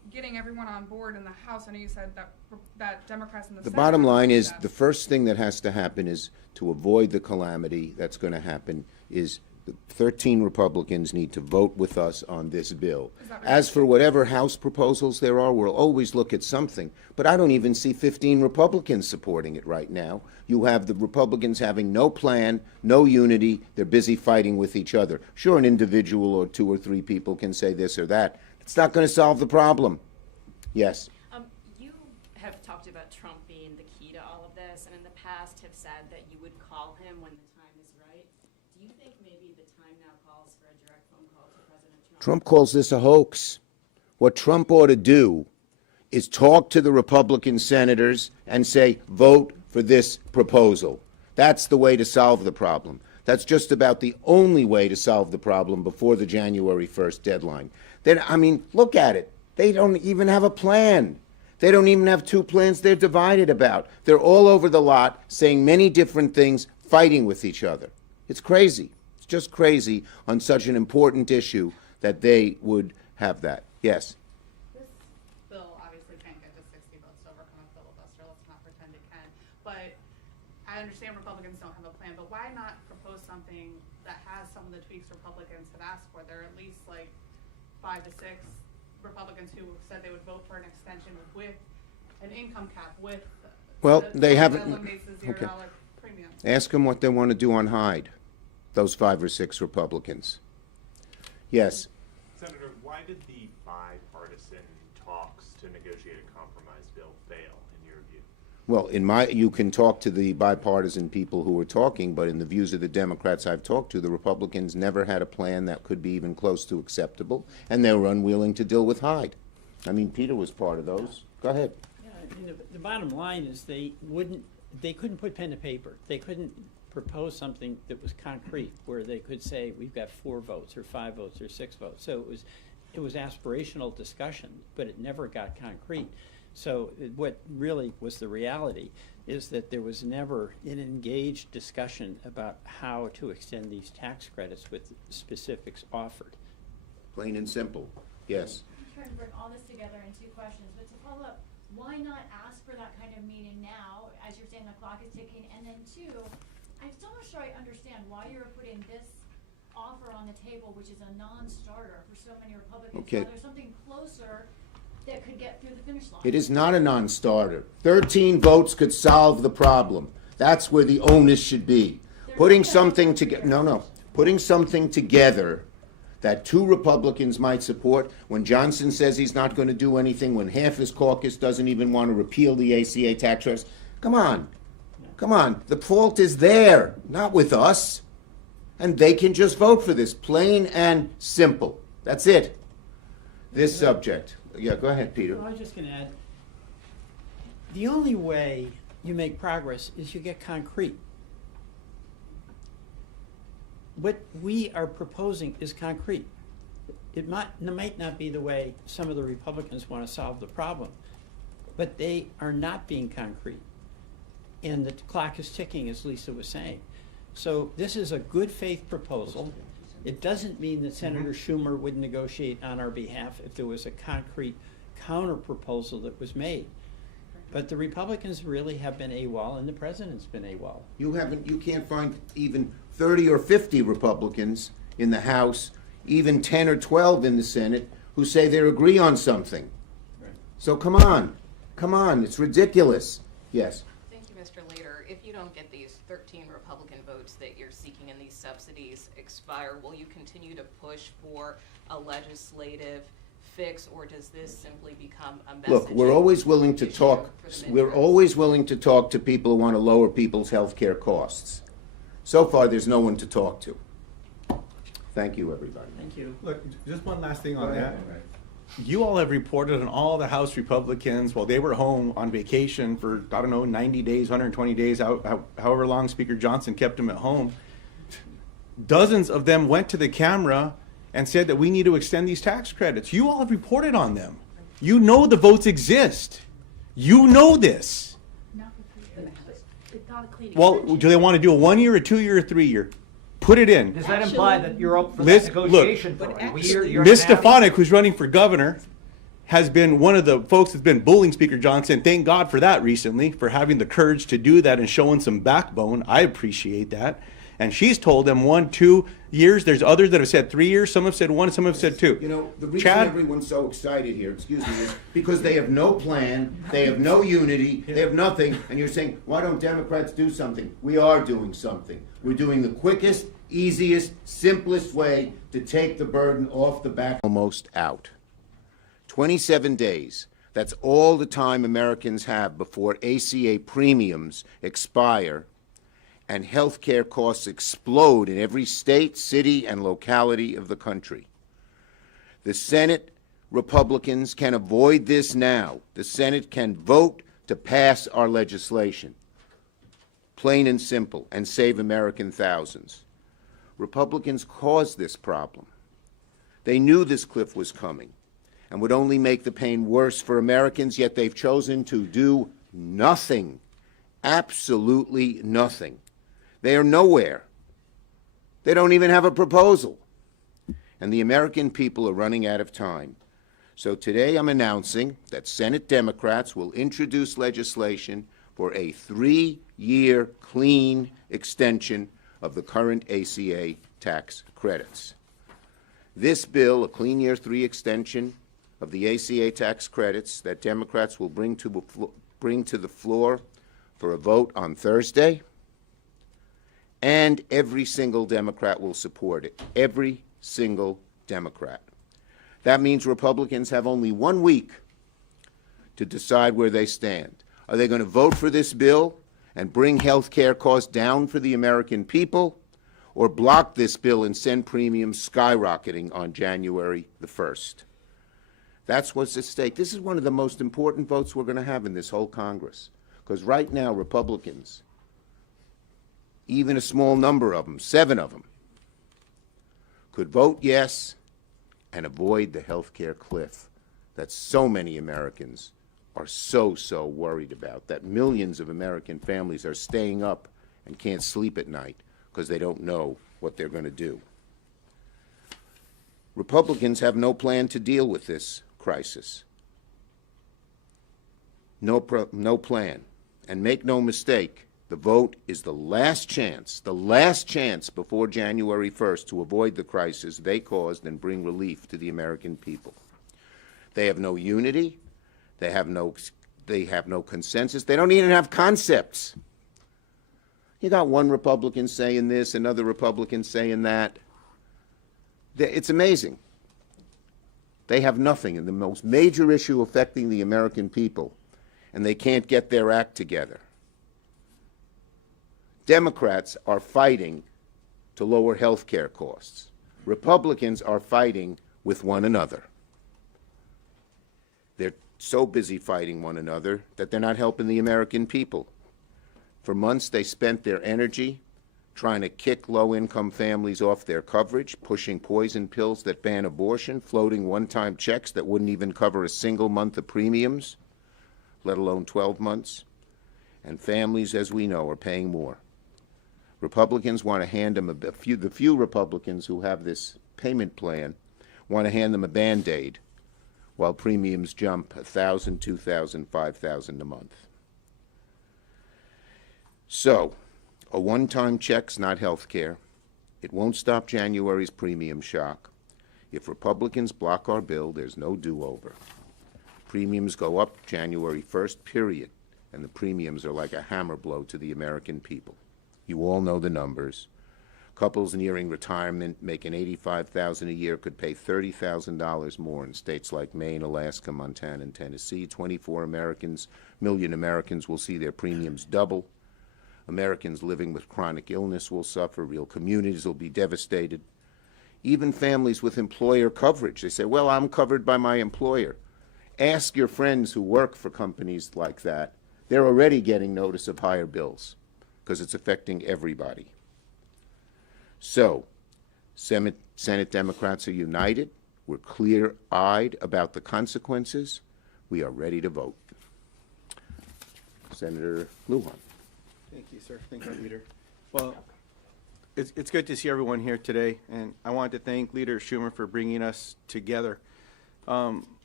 getting everyone on board in the House? I know you said that Democrats in the The Senate bottom have line to do is, that. the first thing that has to happen is, to avoid the calamity that's going to happen, is the 13 Republicans need to vote with us on this bill. Is that right? As for whatever House proposals there are, we'll always look at something. But I don't even see 15 Republicans supporting it right now. You have the Republicans having no plan, no unity. They're busy fighting with each other. Sure, an individual or 2 or 3 people can say this or that. It's not going to solve the problem. Yes. You have talked about Trump being the key to all of this, and in the past have said that you would call him when the time is right. Do you think maybe the time now calls for a direct phone call to President Trump? Trump calls this a hoax. What Trump ought to do is talk to the Republican senators and say, vote for this proposal. That's the way to solve the problem. That's just about the only way to solve the problem before the January 1st deadline. Then, I mean, look at it. They don't even have a plan. They don't even have 2 plans they're divided about. They're all over the lot saying many different things, fighting with each other. It's crazy. It's just crazy on such an important issue that they would have that. Yes. This bill obviously can't get to 60 votes to overcome a filibuster. Let's not pretend it can. But I understand Republicans don't have a plan, but why not propose something that has some of the tweaks Republicans have asked for? There are at least like 5 to 6 Republicans who said they would vote for an extension with an income cap, with Well, the- they that haven't. eliminates the $0 Okay. premium. Ask them what they want to do on Hyde, those 5 or 6 Republicans. Yes. Senator, why did the bipartisan talks to negotiate a compromise bill fail, in your view? Well, you can talk to the bipartisan people who are talking, but in the views of the Democrats I've talked to, the Republicans never had a plan that could be even close to acceptable, and they were unwilling to deal with Hyde. I mean, Peter was part of those. Go ahead. Yeah, I mean, the bottom line is they couldn't put pen to paper. They couldn't propose something that was concrete, where they could say, we've got 4 votes, or 5 votes, or 6 votes. So it was aspirational discussion, but it never got concrete. So what really was the reality is that there was never an engaged discussion about how to extend these tax credits with specifics offered. Plain and simple. Yes. I'm trying to bring all this together in 2 questions, but to follow up, why not ask for that kind of meeting now, as you're saying the clock is ticking, and then 2, I'm still not sure I understand why you're putting this offer on the table, which is a non-starter for so many Republicans. Okay. While there's something closer that could get through the finish line. It is not a non-starter. 13 votes could solve the problem. That's where the onus should be. Putting something together, putting something together that 2 Republicans might support, when Johnson says he's not going to do anything, when half his caucus doesn't even want to repeal the ACA tax credits. Come on. Come on. The fault is there, not with us. And they can just vote for this, plain and simple. That's it. This subject. Yeah, go ahead, Peter. Well, I was just going to add, the only way you make progress is you get concrete. What we are proposing is concrete. It might not be the way some of the Republicans want to solve the problem, but they are not being concrete. And the clock is ticking, as Lisa was saying. So this is a good faith proposal. It doesn't mean that Senator Schumer would negotiate on our behalf if there was a concrete counter proposal that was made. But the Republicans really have been AWOL, and the president's been AWOL. You can't find even 30 or 50 Republicans in the House, even 10 or 12 in the Senate, who say they agree on something. Right. So come on, it's ridiculous. Yes. Thank you, Mr. Leader. If you don't get these 13 Republican votes that you're seeking and these subsidies expire, will you continue to push for a legislative fix, or does this simply become a message? Look, we're always willing to talk. We're always willing to talk to people who want to lower people's health care costs. So far, there's no one to talk to. Thank you, everybody. Thank you. Look, just one last thing on that. You all have reported on all the House Republicans while they were home on vacation for, 90 days, 120 days, however long Speaker Johnson kept them at home. Dozens of them went to the camera and said that we need to extend these tax credits. You all have reported on them. You know the votes exist. You know this. Well, do they want to do a 1 year, a 2 year, or 3 year? Put it in. Does that imply that you're up for Liz, that negotiation? look, for a year? You're Ms. happy? Stefanik, who's running for governor, has been one of the folks that's been bullying Speaker Johnson. Thank God for that recently, for having the courage to do that and showing some backbone. I appreciate that. And she's told them 1, 2 years. There's others that have said 3 years. Some have said 1, some have said 2. You know, the reason Chad- everyone's so excited here, excuse me, is because they have no plan, they have no unity, they have nothing, and you're saying, why don't Democrats do something? We are doing something. We're doing the quickest, easiest, simplest way to take the burden off the back. Almost out. 27 days. That's all the time Americans have before ACA premiums expire and health care costs explode in every state, city, and locality of the country. The Senate Republicans can avoid this now. The Senate can vote to pass our legislation, plain and simple, and save American thousands. Republicans caused this problem. They knew this cliff was coming and would only make the pain worse for Americans, yet they've chosen to do nothing, absolutely nothing. They are nowhere. They don't even have a proposal. And the American people are running out of time. So today I'm announcing that Senate Democrats will introduce legislation for a 3-year clean extension of the current ACA tax credits. This bill, a clean year 3 extension of the ACA tax credits that Democrats will bring to the floor for a vote on Thursday, and every single Democrat will support it. Every single Democrat. That means Republicans have only 1 week to decide where they stand. Are they going to vote for this bill and bring health care costs down for the American people, or block this bill and send premiums skyrocketing on January the 1st? That's what's at stake. This is one of the most important votes we're going to have in this whole Congress, because right now Republicans, even a small number of them, 7 of them, could vote yes and avoid the health care cliff that so many Americans are so worried about, that millions of American families are staying up and can't sleep at night because they don't know what they're going to do. Republicans have no plan to deal with this crisis. No plan. And make no mistake, the vote is the last chance before January 1st to avoid the crisis they caused and bring relief to the American people. They have no unity. They have no consensus. They don't even have concepts. You got one Republican saying this, another Republican saying that. It's amazing. They have nothing in the most major issue affecting the American people, and they can't get their act together. Democrats are fighting to lower health care costs. Republicans are fighting with one another. They're so busy fighting one another that they're not helping the American people. For months, they spent their energy trying to kick low-income families off their coverage, pushing poison pills that ban abortion, floating one-time checks that wouldn't even cover a single month of premiums, let alone 12 months. And families, as we know, are paying more. Republicans want to hand them the few Republicans who have this payment plan want to hand them a Band-Aid while premiums jump $1,000, $2,000, $5,000 a month. So, a one-time check's not health care. It won't stop January's premium shock. If Republicans block our bill, there's no do-over. Premiums go up January 1st, period, and the premiums are like a hammer blow to the American people. You all know the numbers. Couples nearing retirement making $85,000 a year could pay $30,000 more in states like Maine, Alaska, Montana, and Tennessee. 24 million Americans will see their premiums double. Americans living with chronic illness will suffer. Real communities will be devastated. Even families with employer coverage. They say, well, I'm covered by my employer. Ask your friends who work for companies like that. They're already getting notice of higher bills because it's affecting everybody. So, Senate Democrats are united. We're clear-eyed about the consequences. We are ready to vote. Senator Lujan. Thank you, sir. Thank you, Leader. Well, it's good to see everyone here today, and I wanted to thank Leader Schumer for bringing us together.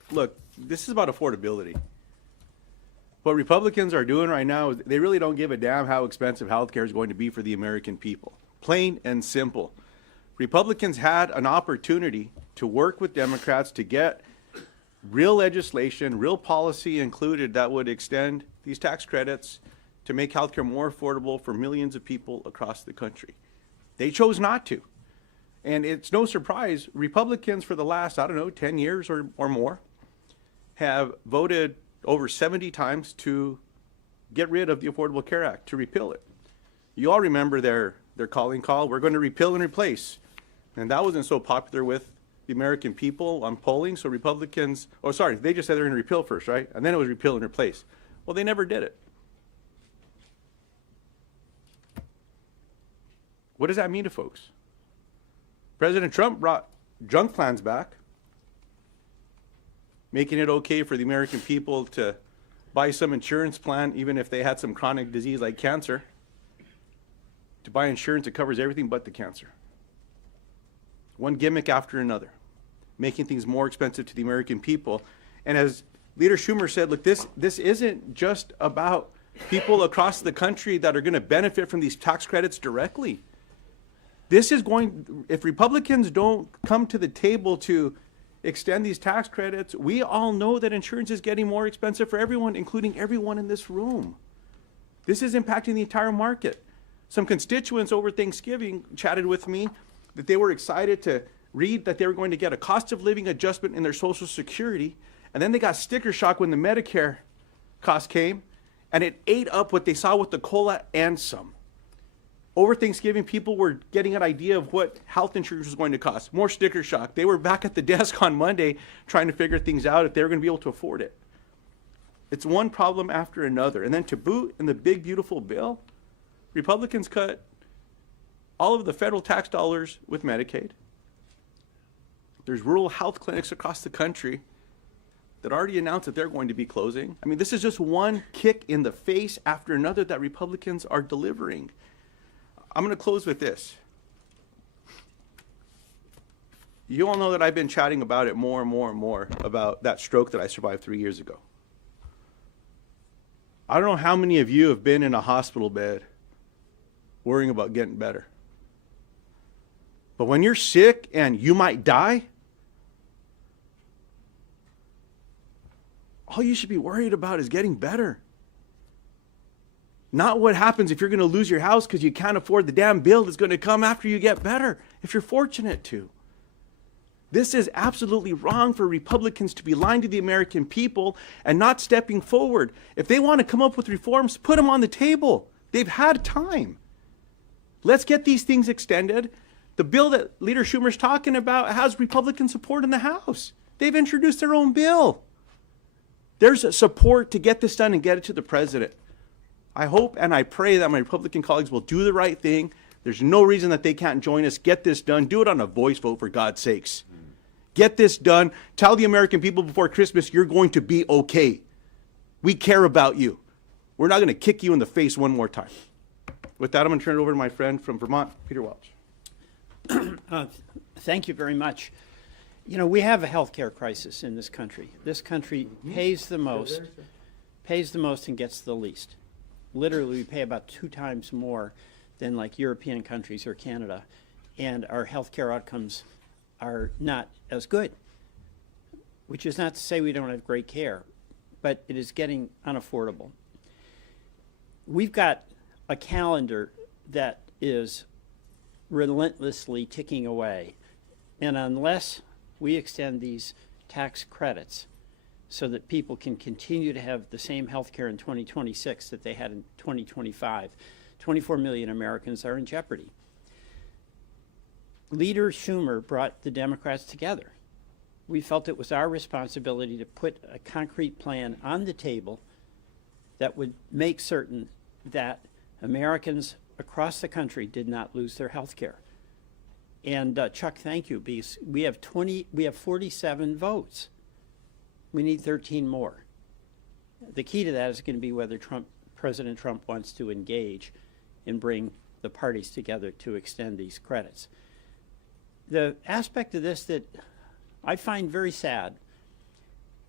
look, this is about affordability. What Republicans are doing right now is they really don't give a damn how expensive healthcare is going to be for the American people. Plain and simple. Republicans had an opportunity to work with Democrats to get real legislation, real policy included that would extend these tax credits to make healthcare more affordable for millions of people across the country. They chose not to. And it's no surprise, Republicans for the last, 10 years or more, have voted over 70 times to get rid of the Affordable Care Act, to repeal it. You all remember their calling call, we're going to repeal and replace. And that wasn't so popular with the American people on polling, so Republicans, they just said they're going to repeal first, right? And then it was repeal and replace. Well, they never did it. What does that mean to folks? President Trump brought junk plans back, making it okay for the American people to buy some insurance plan, even if they had some chronic disease like cancer, to buy insurance that covers everything but the cancer. One gimmick after another, making things more expensive to the American people. And as Leader Schumer said, look, this isn't just about people across the country that are going to benefit from these tax credits directly. This is if Republicans don't come to the table to extend these tax credits, we all know that insurance is getting more expensive for everyone, including everyone in this room. This is impacting the entire market. Some constituents over Thanksgiving chatted with me that they were excited to read that they were going to get a cost of living adjustment in their Social Security, and then they got sticker shock when the Medicare cost came, and it ate up what they saw with the COLA and some. Over Thanksgiving, people were getting an idea of what health insurance was going to cost. More sticker shock. They were back at the desk on Monday trying to figure things out if they were going to be able to afford it. It's one problem after another. And then to boot, in the big, beautiful bill, Republicans cut all of the federal tax dollars with Medicaid. There's rural health clinics across the country that already announced that they're going to be closing. I mean, this is just one kick in the face after another that Republicans are delivering. I'm going to close with this. You all know that I've been chatting about it more and more and more, about that stroke that I survived 3 years ago. I don't know how many of you have been in a hospital bed worrying about getting better. But when you're sick and you might die, all you should be worried about is getting better. Not what happens if you're going to lose your house because you can't afford the damn bill that's going to come after you get better, if you're fortunate to. This is absolutely wrong for Republicans to be lying to the American people and not stepping forward. If they want to come up with reforms, put them on the table. They've had time. Let's get these things extended. The bill that Leader Schumer's talking about has Republican support in the House. They've introduced their own bill. There's a support to get this done and get it to the president. I hope and I pray that my Republican colleagues will do the right thing. There's no reason that they can't join us. Get this done. Do it on a voice vote, for God's sakes. Get this done. Tell the American people before Christmas, you're going to be okay. We care about you. We're not going to kick you in the face one more time. With that, I'm going to turn it over to my friend from Vermont, Peter Welch. Thank you very much. You know, we have a healthcare crisis in this country. This country pays the most and gets the least. Literally, we pay about 2 times more than like European countries or Canada, and our healthcare outcomes are not as good, which is not to say we don't have great care, but it is getting unaffordable. We've got a calendar that is relentlessly ticking away, and unless we extend these tax credits so that people can continue to have the same health care in 2026 that they had in 2025, 24 million Americans are in jeopardy. Leader Schumer brought the Democrats together. We felt it was our responsibility to put a concrete plan on the table that would make certain that Americans across the country did not lose their health care. And Chuck, thank you, because we have 47 votes. We need 13 more. The key to that is going to be whether President Trump wants to engage and bring the parties together to extend these credits. The aspect of this that I find very sad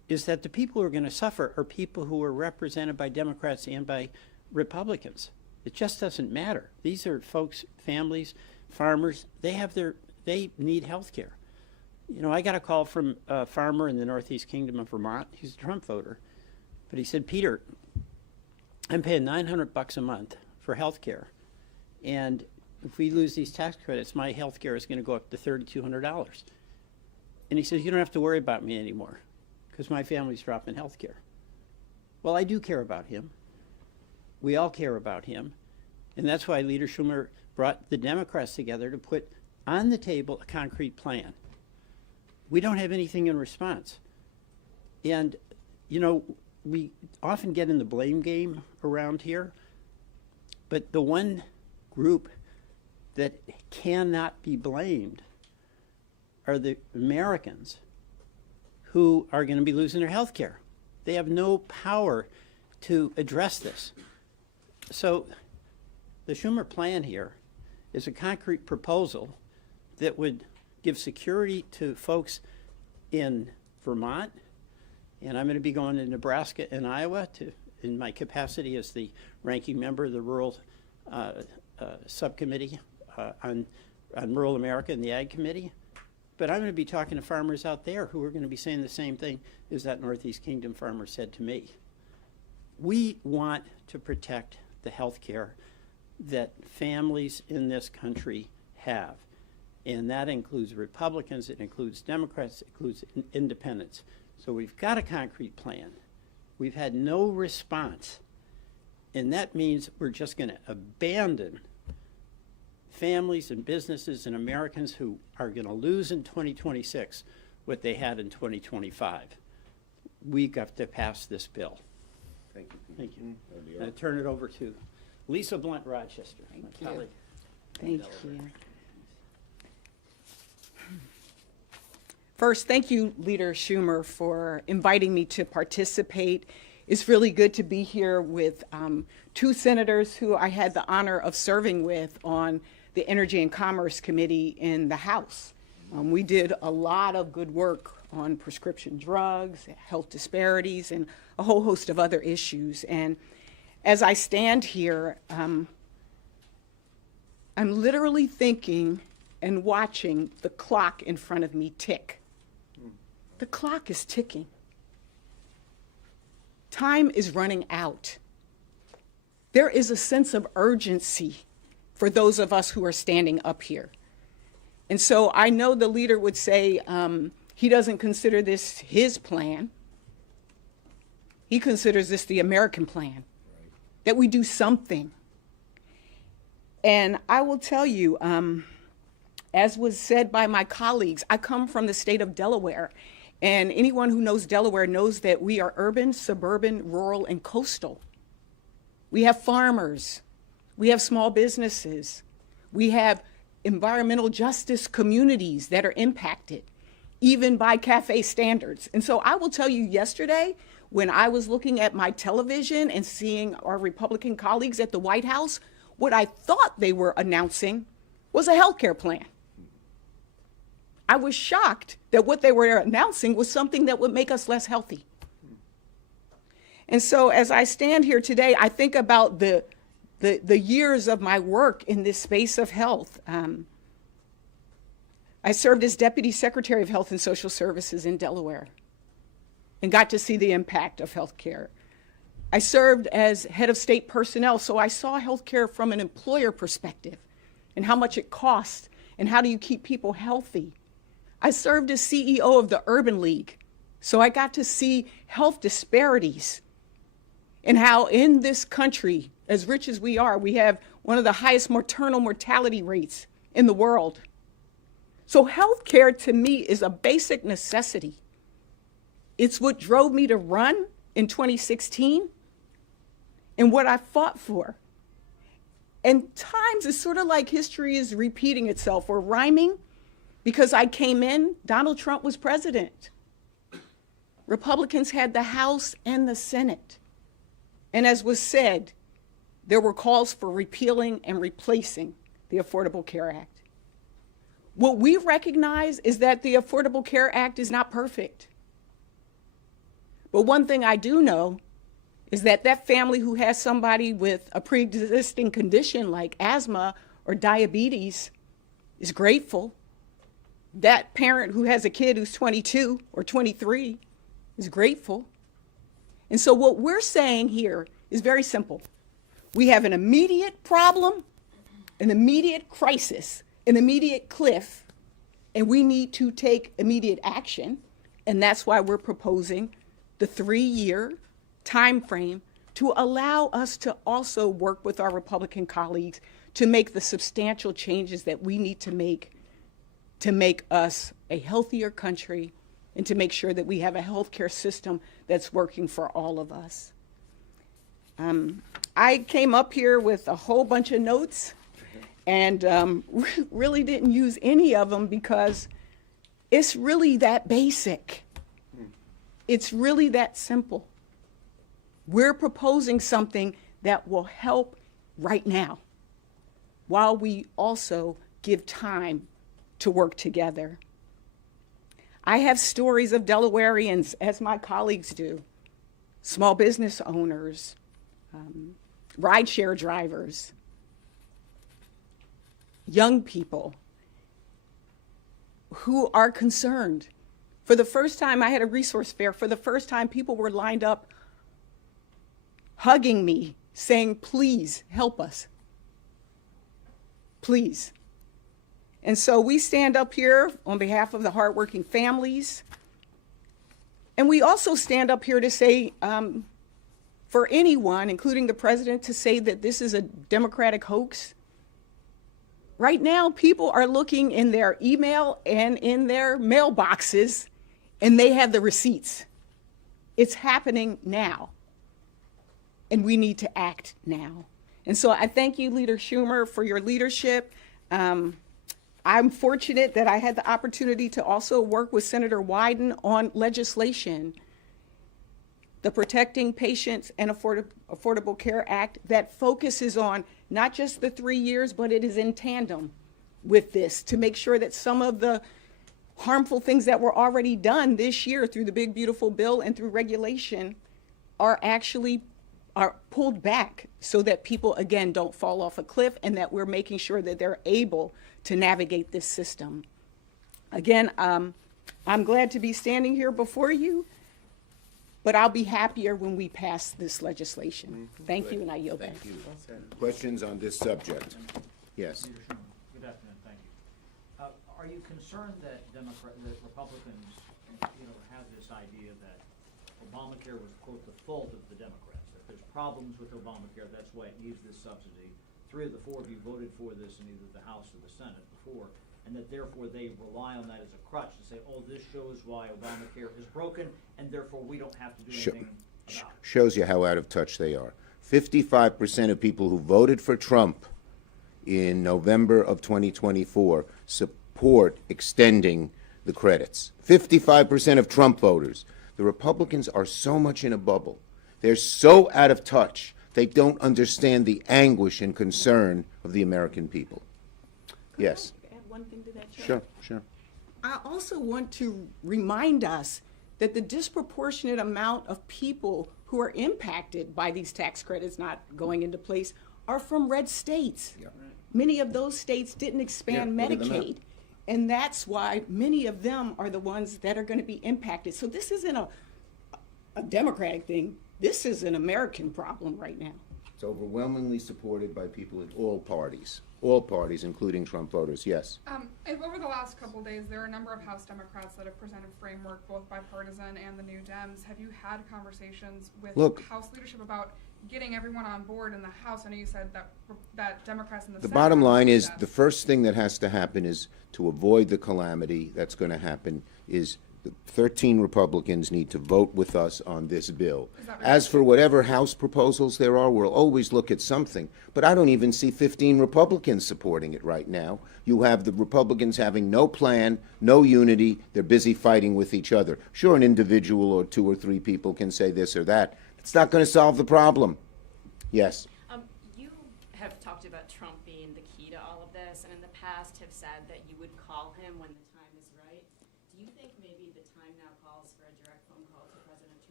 is that the people who are going to suffer are people who are represented by Democrats and by Republicans. It just doesn't matter. These are folks, families, farmers, they need health care. You know, I got a call from a farmer in the Northeast Kingdom of Vermont. He's a Trump voter. But he said, Peter, I'm paying $900 a month for health care. And if we lose these tax credits, my health care is going to go up to $3,200. And he says, you don't have to worry about me anymore because my family's dropping health care. Well, I do care about him. We all care about him. And that's why Leader Schumer brought the Democrats together to put on the table a concrete plan. We don't have anything in response. And, you know, we often get in the blame game around here, but the one group that cannot be blamed are the Americans who are going to be losing their health care. They have no power to address this. So the Schumer plan here is a concrete proposal that would give security to folks in Vermont, and I'm going to be going to Nebraska and Iowa in my capacity as the ranking member of the Rural Subcommittee on Rural America and the Ag Committee. But I'm going to be talking to farmers out there who are going to be saying the same thing as that Northeast Kingdom farmer said to me. We want to protect the health care that families in this country have. And that includes Republicans, it includes Democrats, it includes independents. So we've got a concrete plan. We've had no response. And that means we're just going to abandon families and businesses and Americans who are going to lose in 2026 what they had in 2025. We've got to pass this bill. Thank you. Thank you. I'm going to turn it over to Lisa Blunt Rochester, my colleague. Thank you. First, thank you, Leader Schumer, for inviting me to participate. It's really good to be here with two senators who I had the honor of serving with on the Energy and Commerce Committee in the House. We did a lot of good work on prescription drugs, health disparities, and a whole host of other issues. And as I stand here, I'm literally thinking and watching the clock in front of me tick. The clock is ticking. Time is running out. There is a sense of urgency for those of us who are standing up here. And so I know the leader would say he doesn't consider this his plan. He considers this the American plan, that we do something. And I will tell you, as was said by my colleagues, I come from the state of Delaware. And anyone who knows Delaware knows that we are urban, suburban, rural, and coastal. We have farmers. We have small businesses. We have environmental justice communities that are impacted, even by CAFE standards. And so I will tell you, yesterday, when I was looking at my television and seeing our Republican colleagues at the White House, what I thought they were announcing was a healthcare plan. I was shocked that what they were announcing was something that would make us less healthy. And so as I stand here today, I think about the years of my work in this space of health. I served as Deputy Secretary of Health and Social Services in Delaware and got to see the impact of healthcare. I served as head of state personnel, so I saw healthcare from an employer perspective and how much it costs and how do you keep people healthy. I served as CEO of the Urban League, so I got to see health disparities and how in this country, as rich as we are, we have one of the highest maternal mortality rates in the world. So healthcare to me is a basic necessity. It's what drove me to run in 2016 and what I fought for. And times it's sort of like history is repeating itself or rhyming. Because I came in, Donald Trump was president. Republicans had the House and the Senate. And as was said, there were calls for repealing and replacing the Affordable Care Act. What we recognize is that the Affordable Care Act is not perfect. But one thing I do know is that that family who has somebody with a pre-existing condition like asthma or diabetes is grateful. That parent who has a kid who's 22 or 23 is grateful. And so what we're saying here is very simple. We have an immediate problem, an immediate crisis, an immediate cliff, and we need to take immediate action. And that's why we're proposing the 3-year time frame to allow us to also work with our Republican colleagues to make the substantial changes that we need to make us a healthier country and to make sure that we have a healthcare system that's working for all of us. I came up here with a whole bunch of notes and really didn't use any of them because it's really that basic. It's really that simple. We're proposing something that will help right now while we also give time to work together. I have stories of Delawareans, as my colleagues do, small business owners, rideshare drivers, young people who are concerned. For the first time, I had a resource fair. For the first time, people were lined up hugging me, saying, please help us. Please. And so we stand up here on behalf of the hardworking families. And we also stand up here to say, for anyone, including the president, to say that this is a Democratic hoax. Right now, people are looking in their email and in their mailboxes, and they have the receipts. It's happening now, and we need to act now. And so I thank you, Leader Schumer, for your leadership. I'm fortunate that I had the opportunity to also work with Senator Wyden on legislation, the Protecting Patients and Affordable Care Act, that focuses on not just the 3 years, but it is in tandem with this to make sure that some of the harmful things that were already done this year through the Big Beautiful Bill and through regulation are pulled back so that people, again, don't fall off a cliff and that we're making sure that they're able to navigate this system. Again, I'm glad to be standing here before you, but I'll be happier when we pass this legislation. Thank you, and I yield back. Thank you. Questions on this subject? Yes. Leader Schumer, good afternoon, thank you. Are you concerned that Republicans, have this idea that Obamacare was, quote, the fault of the Democrats, that there's problems with Obamacare, that's why it needs this subsidy? 3 of the 4 of you voted for this in either the House or the Senate before, and that therefore they rely on that as a crutch to say, oh, this shows why Obamacare is broken, and therefore we don't have to do anything about it. Shows you how out of touch they are. 55% of people who voted for Trump in November of 2024 support extending the credits. 55% of Trump voters. The Republicans are so much in a bubble. They're so out of touch. They don't understand the anguish and concern of the American people. Yes. Could I add one thing to that, Chair? Sure, sure. I also want to remind us that the disproportionate amount of people who are impacted by these tax credits not going into place are from red states. Yeah. Many of those states didn't expand Yeah, look at them Medicaid. And that's why many of them are the ones that are going to be impacted. So this isn't a Democratic thing. This is an American problem right now. It's overwhelmingly supported by people in all parties, including Trump voters. Yes. Over the last couple of days, there are a number of House Democrats that have presented framework, both bipartisan and the New Dems. Have you had conversations with House leadership about getting everyone on board in the House? I know you said that Democrats in the The Senate bottom line is that. the first thing that has to happen is to avoid the calamity that's going to happen is the 13 Republicans need to vote with us on this bill. As for whatever House proposals there are, we'll always look at something. But I don't even see 15 Republicans supporting it right now. You have the Republicans having no plan, no unity. They're busy fighting with each other. Sure, an individual or 2 or 3 people can say this or that. It's not going to solve the problem. Yes. You have talked about Trump being the key to all of this, and in the past have said that you would call him when the time is right. Do you think maybe the time now calls for a direct phone call to President Trump?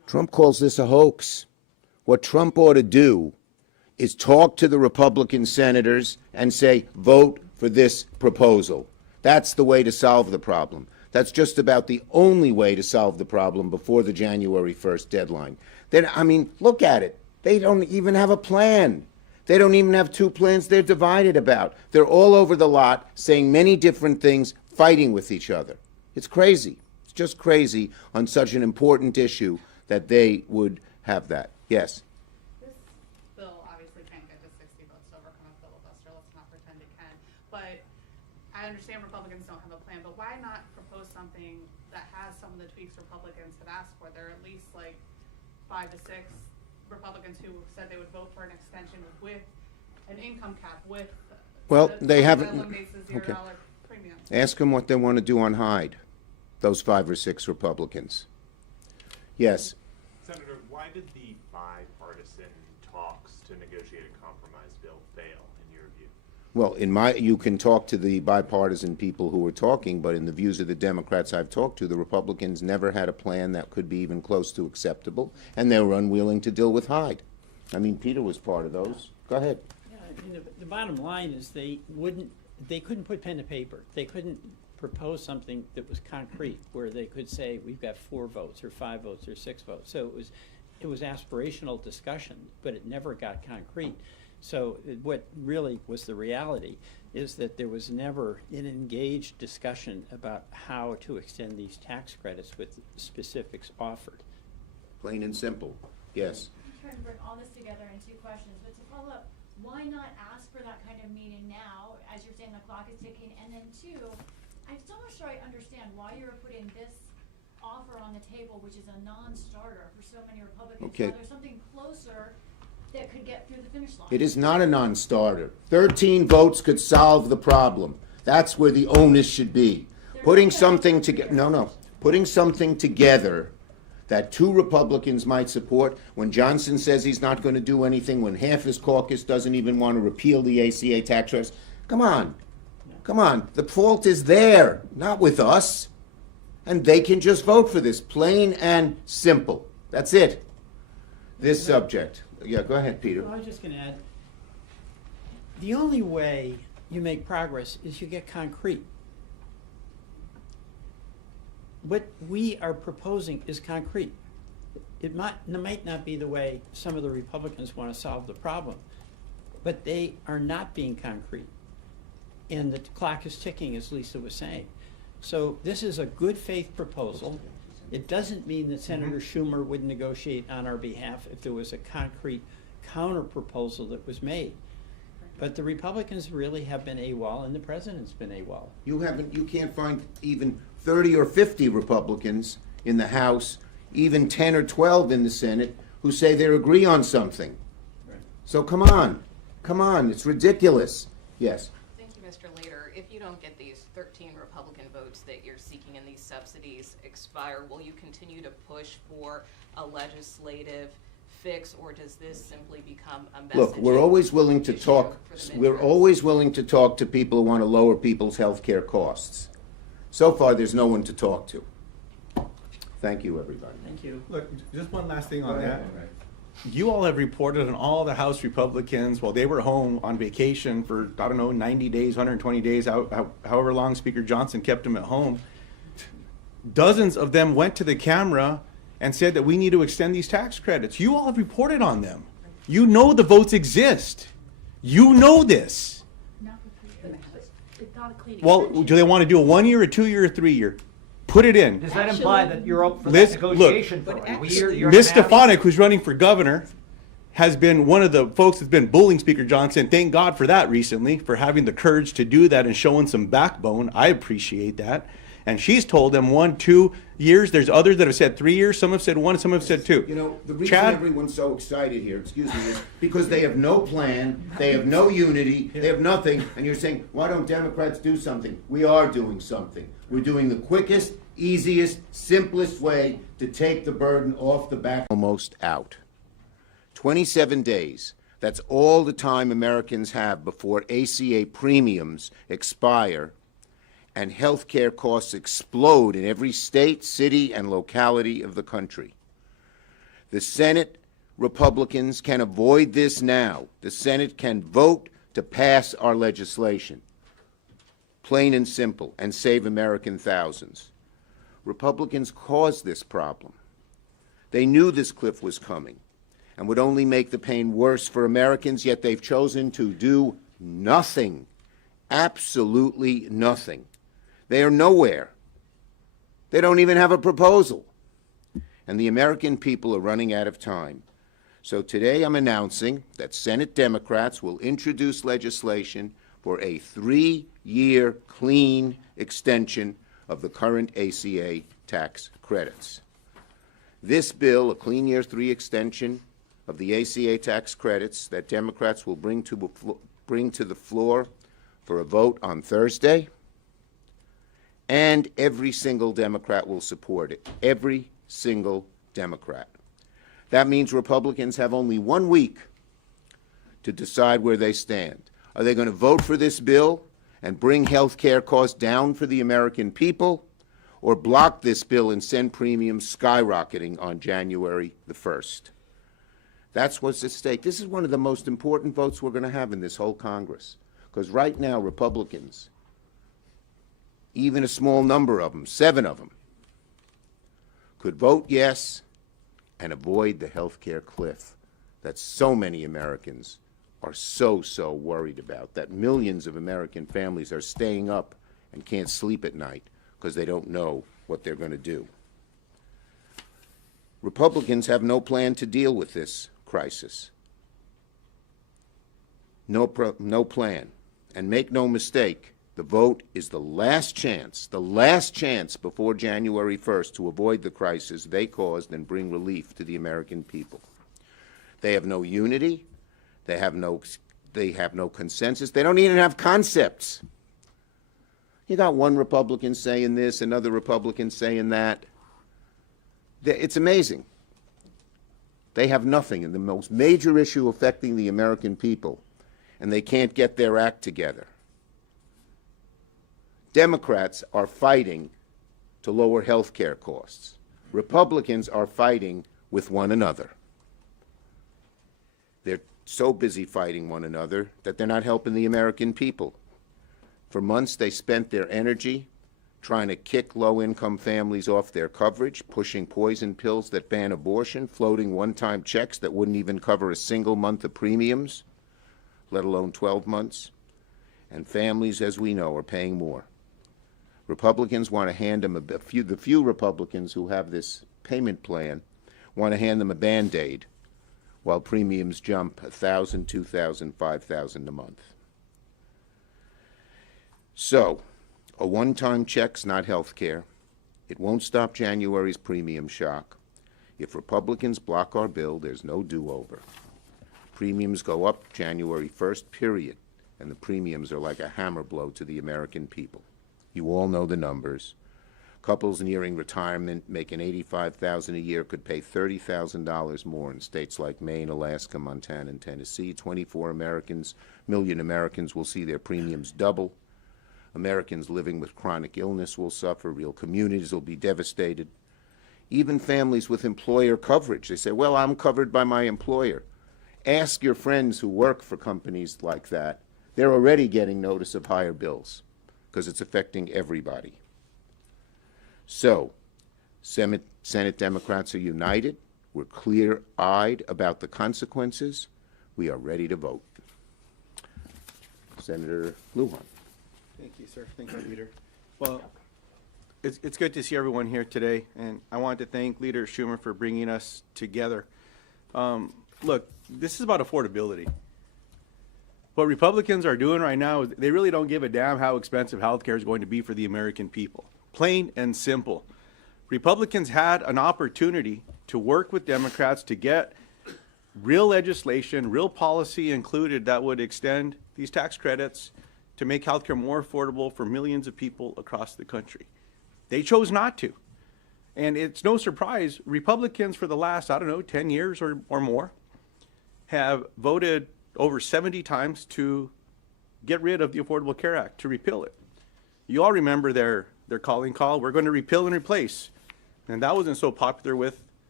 Trump calls this a hoax. What Trump ought to do is talk to the Republican senators and say, vote for this proposal. That's the way to solve the problem. That's just about the only way to solve the problem before the January 1st deadline. Then, I mean, look at it. They don't even have a plan. They don't even have two plans they're divided about. They're all over the lot saying many different things, fighting with each other. It's crazy. It's just crazy on such an important issue that they would have that. Yes. This bill obviously can't get to 60 votes to overcome a filibuster. Let's not pretend it can. But I understand Republicans don't have a plan, but why not propose something that has some of the tweaks Republicans have asked for? There are at least like 5 to 6 Republicans who said they would vote for an extension with an income cap, with Well, the they haven't. that eliminates the $0 Okay. premium. Ask them what they want to do on Hyde, those 5 or 6 Republicans. Yes. Senator, why did the bipartisan talks to negotiate a compromise bill fail, in your view? Well, you can talk to the bipartisan people who were talking, but in the views of the Democrats I've talked to, the Republicans never had a plan that could be even close to acceptable, and they were unwilling to deal with Hyde. I mean, Peter was part of those. Go ahead. Yeah, I mean, the bottom line is they couldn't put pen to paper. They couldn't propose something that was concrete, where they could say, we've got 4 votes, or 5 votes, or 6 votes. So it was aspirational discussion, but it never got concrete. So what really was the reality is that there was never an engaged discussion about how to extend these tax credits with specifics offered. Plain and simple. Yes. I'm trying to bring all this together in 2 questions, but to follow up, why not ask for that kind of meeting now, as you're saying the clock is ticking, and then 2, I'm still not sure I understand why you're putting this offer on the table, which is a non-starter for so many Republicans. Okay. Now there's something closer that could get through the finish line. It is not a non-starter. 13 votes could solve the problem. That's where the onus should be. Putting something together, putting something together that 2 Republicans might support when Johnson says he's not going to do anything, when half his caucus doesn't even want to repeal the ACA tax credits. Come on. Come on. The fault is there, not with us. And they can just vote for this, plain and simple. That's it. This subject. Yeah, go ahead, Peter. Well, I was just going to add, the only way you make progress is you get concrete. What we are proposing is concrete. It might not be the way some of the Republicans want to solve the problem, but they are not being concrete. And the clock is ticking, as Lisa was saying. So this is a good faith proposal. It doesn't mean that Senator Schumer would negotiate on our behalf if there was a concrete counter proposal that was made. But the Republicans really have been AWOL, and the president's been AWOL. You can't find even 30 or 50 Republicans in the House, even 10 or 12 in the Senate, who say they agree on something. Right. So come on, it's ridiculous. Yes. Thank you, Mr. Leader. If you don't get these 13 Republican votes that you're seeking in these subsidies expire, will you continue to push for a legislative fix, or does this simply become a message? Look, we're always willing to talk. We're always willing to talk to people who want to lower people's health care costs. So far, there's no one to talk to. Thank you, everybody. Thank you. Look, just one last thing on that. You all have reported on all the House Republicans while they were home on vacation for, 90 days, 120 days, however long Speaker Johnson kept them at home. Dozens of them went to the camera and said that we need to extend these tax credits. You all have reported on them. You know the votes exist. You know this. Well, do they want to do a 1 year, a 2 year, or 3 year? Put it in. Does that imply that you're up for Liz, that negotiation for But a actually- year? Ms. Stefanik, who's running for governor, has been one of the folks that's been bullying Speaker Johnson. Thank God for that recently, for having the courage to do that and showing some backbone. I appreciate that. And she's told them 1, 2 years. There's others that have said 3 years. Some have said 1, some have said 2. You know, the reason Chad? everyone's so excited here, excuse me, is because they have no plan, they have no unity, they have nothing, and you're saying, why don't Democrats do something? We are doing something. We're doing the quickest, easiest, simplest way to take the burden off the back. Almost out. 27 days. That's all the time Americans have before ACA premiums expire and health care costs explode in every state, city, and locality of the country. The Senate Republicans can avoid this now. The Senate can vote to pass our legislation, plain and simple, and save American thousands. Republicans caused this problem. They knew this cliff was coming and would only make the pain worse for Americans, yet they've chosen to do nothing, absolutely nothing. They are nowhere. They don't even have a proposal. And the American people are running out of time. So today I'm announcing that Senate Democrats will introduce legislation for a 3-year clean extension of the current ACA tax credits. This bill, a clean year 3 extension of the ACA tax credits that Democrats will bring to the floor for a vote on Thursday, and every single Democrat will support it. Every single Democrat. That means Republicans have only 1 week to decide where they stand. Are they going to vote for this bill and bring health care costs down for the American people, or block this bill and send premiums skyrocketing on January the 1st? That's what's at stake. This is one of the most important votes we're going to have in this whole Congress, because right now Republicans, even a small number of them, 7 of them, could vote yes and avoid the health care cliff that so many Americans are so worried about, that millions of American families are staying up and can't sleep at night because they don't know what they're going to do. Republicans have no plan to deal with this crisis. No plan. And make no mistake, the vote is the last chance before January 1st to avoid the crisis they caused and bring relief to the American people. They have no unity. They have no consensus. They don't even have concepts. You got one Republican saying this, another Republican saying that. It's amazing. They have nothing in the most major issue affecting the American people, and they can't get their act together. Democrats are fighting to lower health care costs. Republicans are fighting with one another. They're so busy fighting one another that they're not helping the American people. For months, they spent their energy trying to kick low-income families off their coverage, pushing poison pills that ban abortion, floating one-time checks that wouldn't even cover a single month of premiums, let alone 12 months. And families, as we know, are paying more. Republicans want to hand them the few Republicans who have this payment plan want to hand them a Band-Aid while premiums jump $1,000, $2,000, $5,000 a month. So, a one-time check's not health care. It won't stop January's premium shock. If Republicans block our bill, there's no do-over. Premiums go up January 1st, period, and the premiums are like a hammer blow to the American people. You all know the numbers. Couples nearing retirement making $85,000 a year could pay $30,000 more in states like Maine, Alaska, Montana, and Tennessee. 24 million Americans will see their premiums double. Americans living with chronic illness will suffer. Real communities will be devastated. Even families with employer coverage. They say, well, I'm covered by my employer. Ask your friends who work for companies like that. They're already getting notice of higher bills because it's affecting everybody. So, Senate Democrats are united. We're clear-eyed about the consequences. We are ready to vote. Senator Lujan. Thank you, sir. Thank you, Leader. Well, it's good to see everyone here today, and I want to thank Leader Schumer for bringing us together. Look, this is about affordability. What Republicans are doing right now is they really don't give a damn how expensive health care is going to be for the American people. Plain and simple. Republicans had an opportunity to work with Democrats to get real legislation, real policy included that would extend these tax credits to make health care more affordable for millions of people across the country. They chose not to. And it's no surprise, Republicans for the last, 10 years or more, have voted over 70 times to get rid of the Affordable Care Act, to repeal it. You all remember their calling call, we're going to repeal and replace. And that wasn't so popular with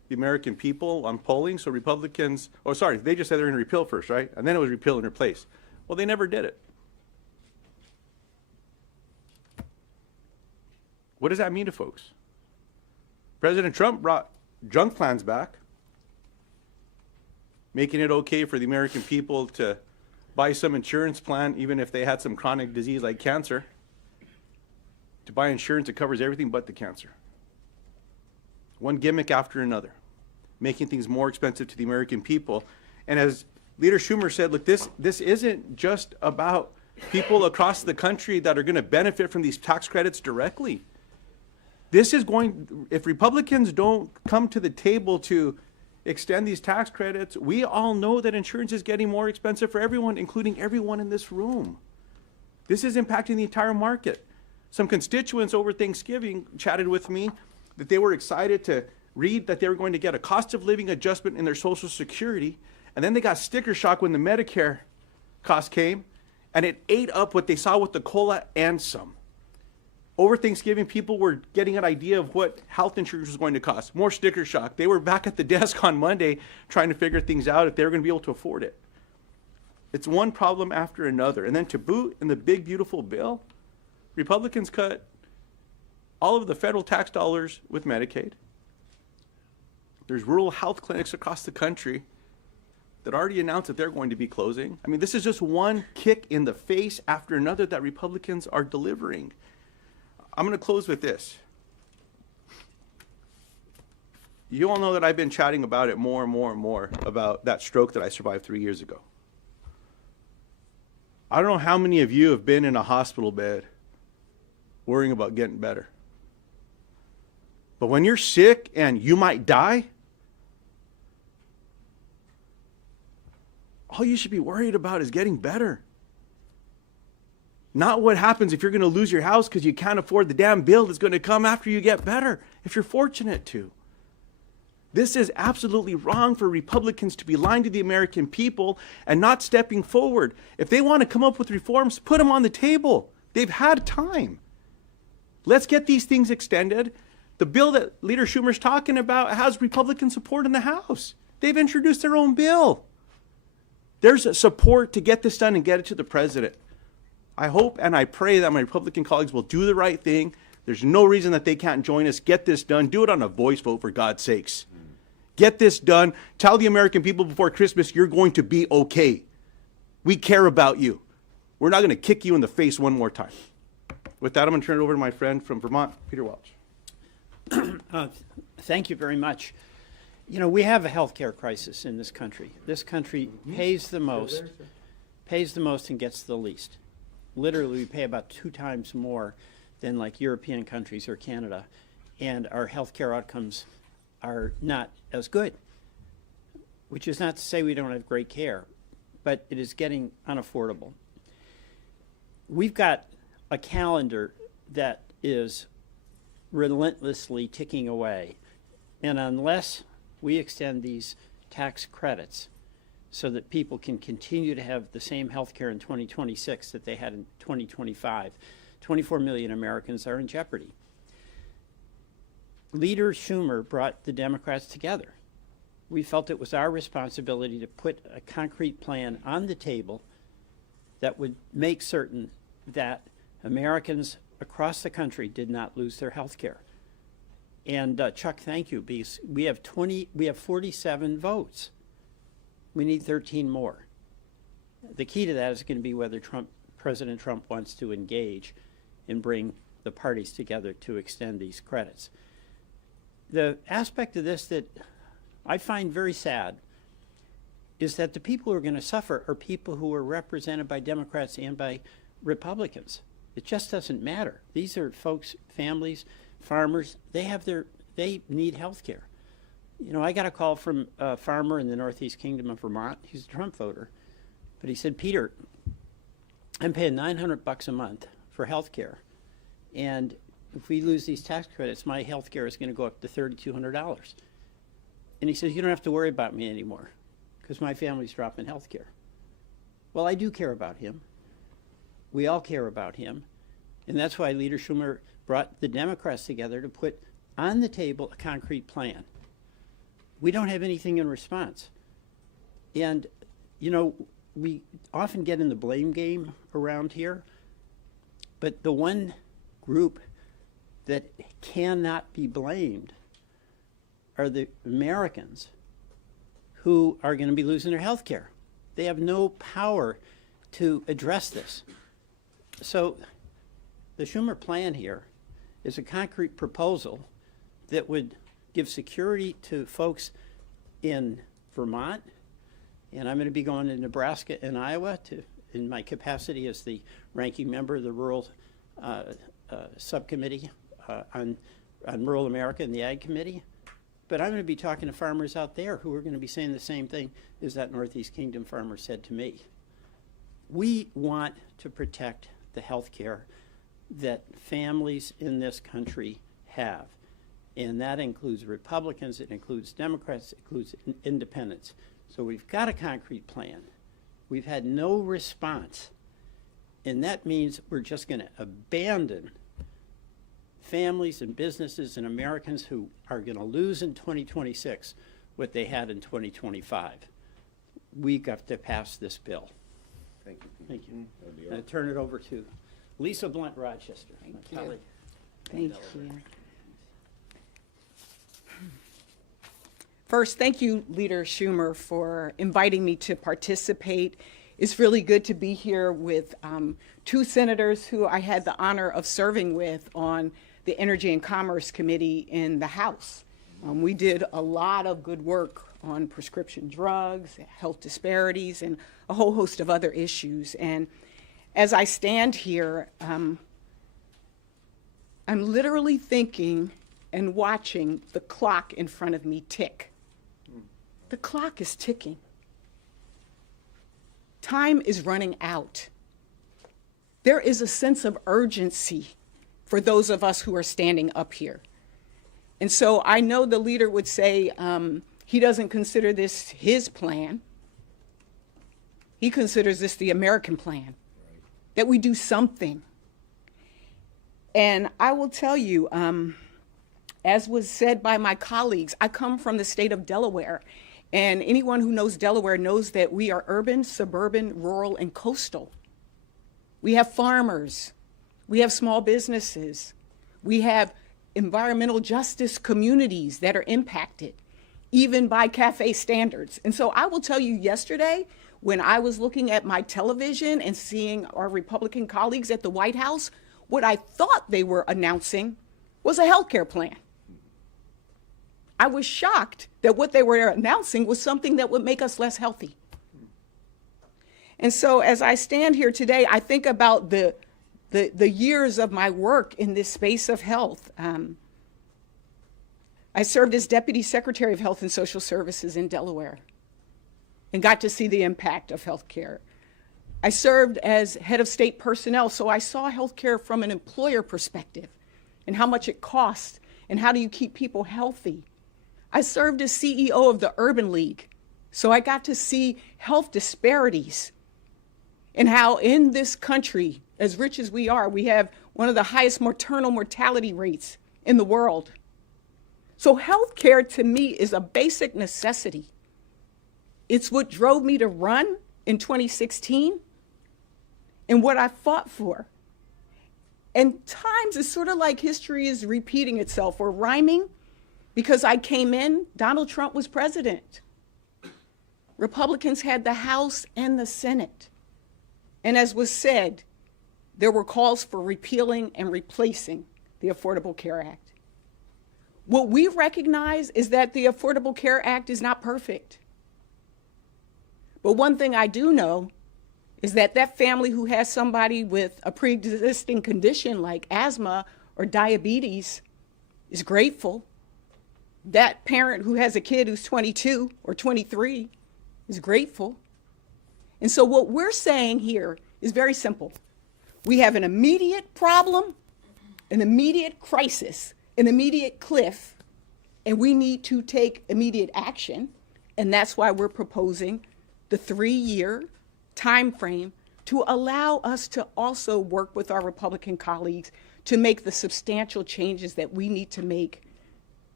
the American people on polling, so Republicans, oh, sorry, they just said they're going to repeal first, right? And then it was repeal and replace. Well, they never did it. What does that mean to folks? President Trump brought junk plans back, making it okay for the American people to buy some insurance plan, even if they had some chronic disease like cancer, to buy insurance that covers everything but the cancer. One gimmick after another, making things more expensive to the American people. And as Leader Schumer said, look, this isn't just about people across the country that are going to benefit from these tax credits directly. This is going, if Republicans don't come to the table to extend these tax credits, we all know that insurance is getting more expensive for everyone, including everyone in this room. This is impacting the entire market. Some constituents over Thanksgiving chatted with me that they were excited to read that they were going to get a cost of living adjustment in their Social Security, and then they got sticker shock when the Medicare cost came, and it ate up what they saw with the COLA and some. Over Thanksgiving, people were getting an idea of what health insurance was going to cost. More sticker shock. They were back at the desk on Monday trying to figure things out if they were going to be able to afford it. It's one problem after another. And then to boot, in the big, beautiful bill, Republicans cut all of the federal tax dollars with Medicaid. There's rural health clinics across the country that already announced that they're going to be closing. I mean, this is just one kick in the face after another that Republicans are delivering. I'm going to close with this. You all know that I've been chatting about it more and more and more, about that stroke that I survived 3 years ago. I don't know how many of you have been in a hospital bed worrying about getting better. But when you're sick and you might die, all you should be worried about is getting better. Not what happens if you're going to lose your house because you can't afford the damn bill that's going to come after you get better, if you're fortunate to. This is absolutely wrong for Republicans to be lying to the American people and not stepping forward. If they want to come up with reforms, put them on the table. They've had time. Let's get these things extended. The bill that Leader Schumer's talking about has Republican support in the House. They've introduced their own bill. There's support to get this done and get it to the president. I hope and I pray that my Republican colleagues will do the right thing. There's no reason that they can't join us. Get this done. Do it on a voice vote, for God's sakes. Get this done. Tell the American people before Christmas, you're going to be okay. We care about you. We're not going to kick you in the face one more time. With that, I'm going to turn it over to my friend from Vermont, Peter Welch. Thank you very much. You know, we have a healthcare crisis in this country. This country pays the most and gets the least. Literally, we pay about 2 times more than like European countries or Canada, and our healthcare outcomes are not as good, which is not to say we don't have great care, but it is getting unaffordable. We've got a calendar that is relentlessly ticking away, and unless we extend these tax credits so that people can continue to have the same health care in 2026 that they had in 2025, 24 million Americans are in jeopardy. Leader Schumer brought the Democrats together. We felt it was our responsibility to put a concrete plan on the table that would make certain that Americans across the country did not lose their health care. And Chuck, thank you, because we have 47 votes. We need 13 more. The key to that is going to be whether President Trump wants to engage and bring the parties together to extend these credits. The aspect of this that I find very sad is that the people who are going to suffer are people who are represented by Democrats and by Republicans. It just doesn't matter. These are folks, families, farmers, they need health care. You know, I got a call from a farmer in the Northeast Kingdom of Vermont. He's a Trump voter. But he said, Peter, I'm paying $900 a month for health care. And if we lose these tax credits, my health care is going to go up to $3,200. And he says, you don't have to worry about me anymore because my family's dropping health care. Well, I do care about him. We all care about him. And that's why Leader Schumer brought the Democrats together to put on the table a concrete plan. we don't have anything in response. And, you know, we often get in the blame game around here, but the one group that cannot be blamed are the Americans who are going to be losing their health care. They have no power to address this. So the Schumer plan here is a concrete proposal that would give security to folks in Vermont, and I'm going to be going to Nebraska and Iowa in my capacity as the ranking member of the Rural Subcommittee on Rural America and the Ag Committee. But I'm going to be talking to farmers out there who are going to be saying the same thing as that Northeast Kingdom farmer said to me. We want to protect the health care that families in this country have. And that includes Republicans, it includes Democrats, it includes independents. So we've got a concrete plan. We've had no response. And that means we're just going to abandon families and businesses and Americans who are going to lose in 2026 what they had in 2025. We got to pass this bill. Thank you. Thank you. I'm going to turn it over to Lisa Blunt Rochester, my colleague. Thank you. First, thank you, Leader Schumer, for inviting me to participate. It's really good to be here with two senators who I had the honor of serving with on the Energy and Commerce Committee in the House. We did a lot of good work on prescription drugs, health disparities, and a whole host of other issues. And as I stand here, I'm literally thinking and watching the clock in front of me tick. The clock is ticking. Time is running out. There is a sense of urgency for those of us who are standing up here. And so I know the leader would say he doesn't consider this his plan. He considers this the American plan, that we do something. And I will tell you, as was said by my colleagues, I come from the state of Delaware. And anyone who knows Delaware knows that we are urban, suburban, rural, and coastal. We have farmers. We have small businesses. We have environmental justice communities that are impacted, even by CAFE standards. And so I will tell you, yesterday, when I was looking at my television and seeing our Republican colleagues at the White House, what I thought they were announcing was a healthcare plan. I was shocked that what they were announcing was something that would make us less healthy. And so as I stand here today, I think about the years of my work in this space of health. I served as Deputy Secretary of Health and Social Services in Delaware and got to see the impact of healthcare. I served as head of state personnel, so I saw healthcare from an employer perspective and how much it costs and how do you keep people healthy. I served as CEO of the Urban League, so I got to see health disparities and how in this country, as rich as we are, we have one of the highest maternal mortality rates in the world. So healthcare to me is a basic necessity. It's what drove me to run in 2016 and what I fought for. And times it's sort of like history is repeating itself or rhyming. Because I came in, Donald Trump was president. Republicans had the House and the Senate. And as was said, there were calls for repealing and replacing the Affordable Care Act. What we recognize is that the Affordable Care Act is not perfect. But one thing I do know is that that family who has somebody with a pre-existing condition like asthma or diabetes is grateful. That parent who has a kid who's 22 or 23 is grateful. And so what we're saying here is very simple. We have an immediate problem, an immediate crisis, an immediate cliff, and we need to take immediate action. And that's why we're proposing the 3-year time frame to allow us to also work with our Republican colleagues to make the substantial changes that we need to make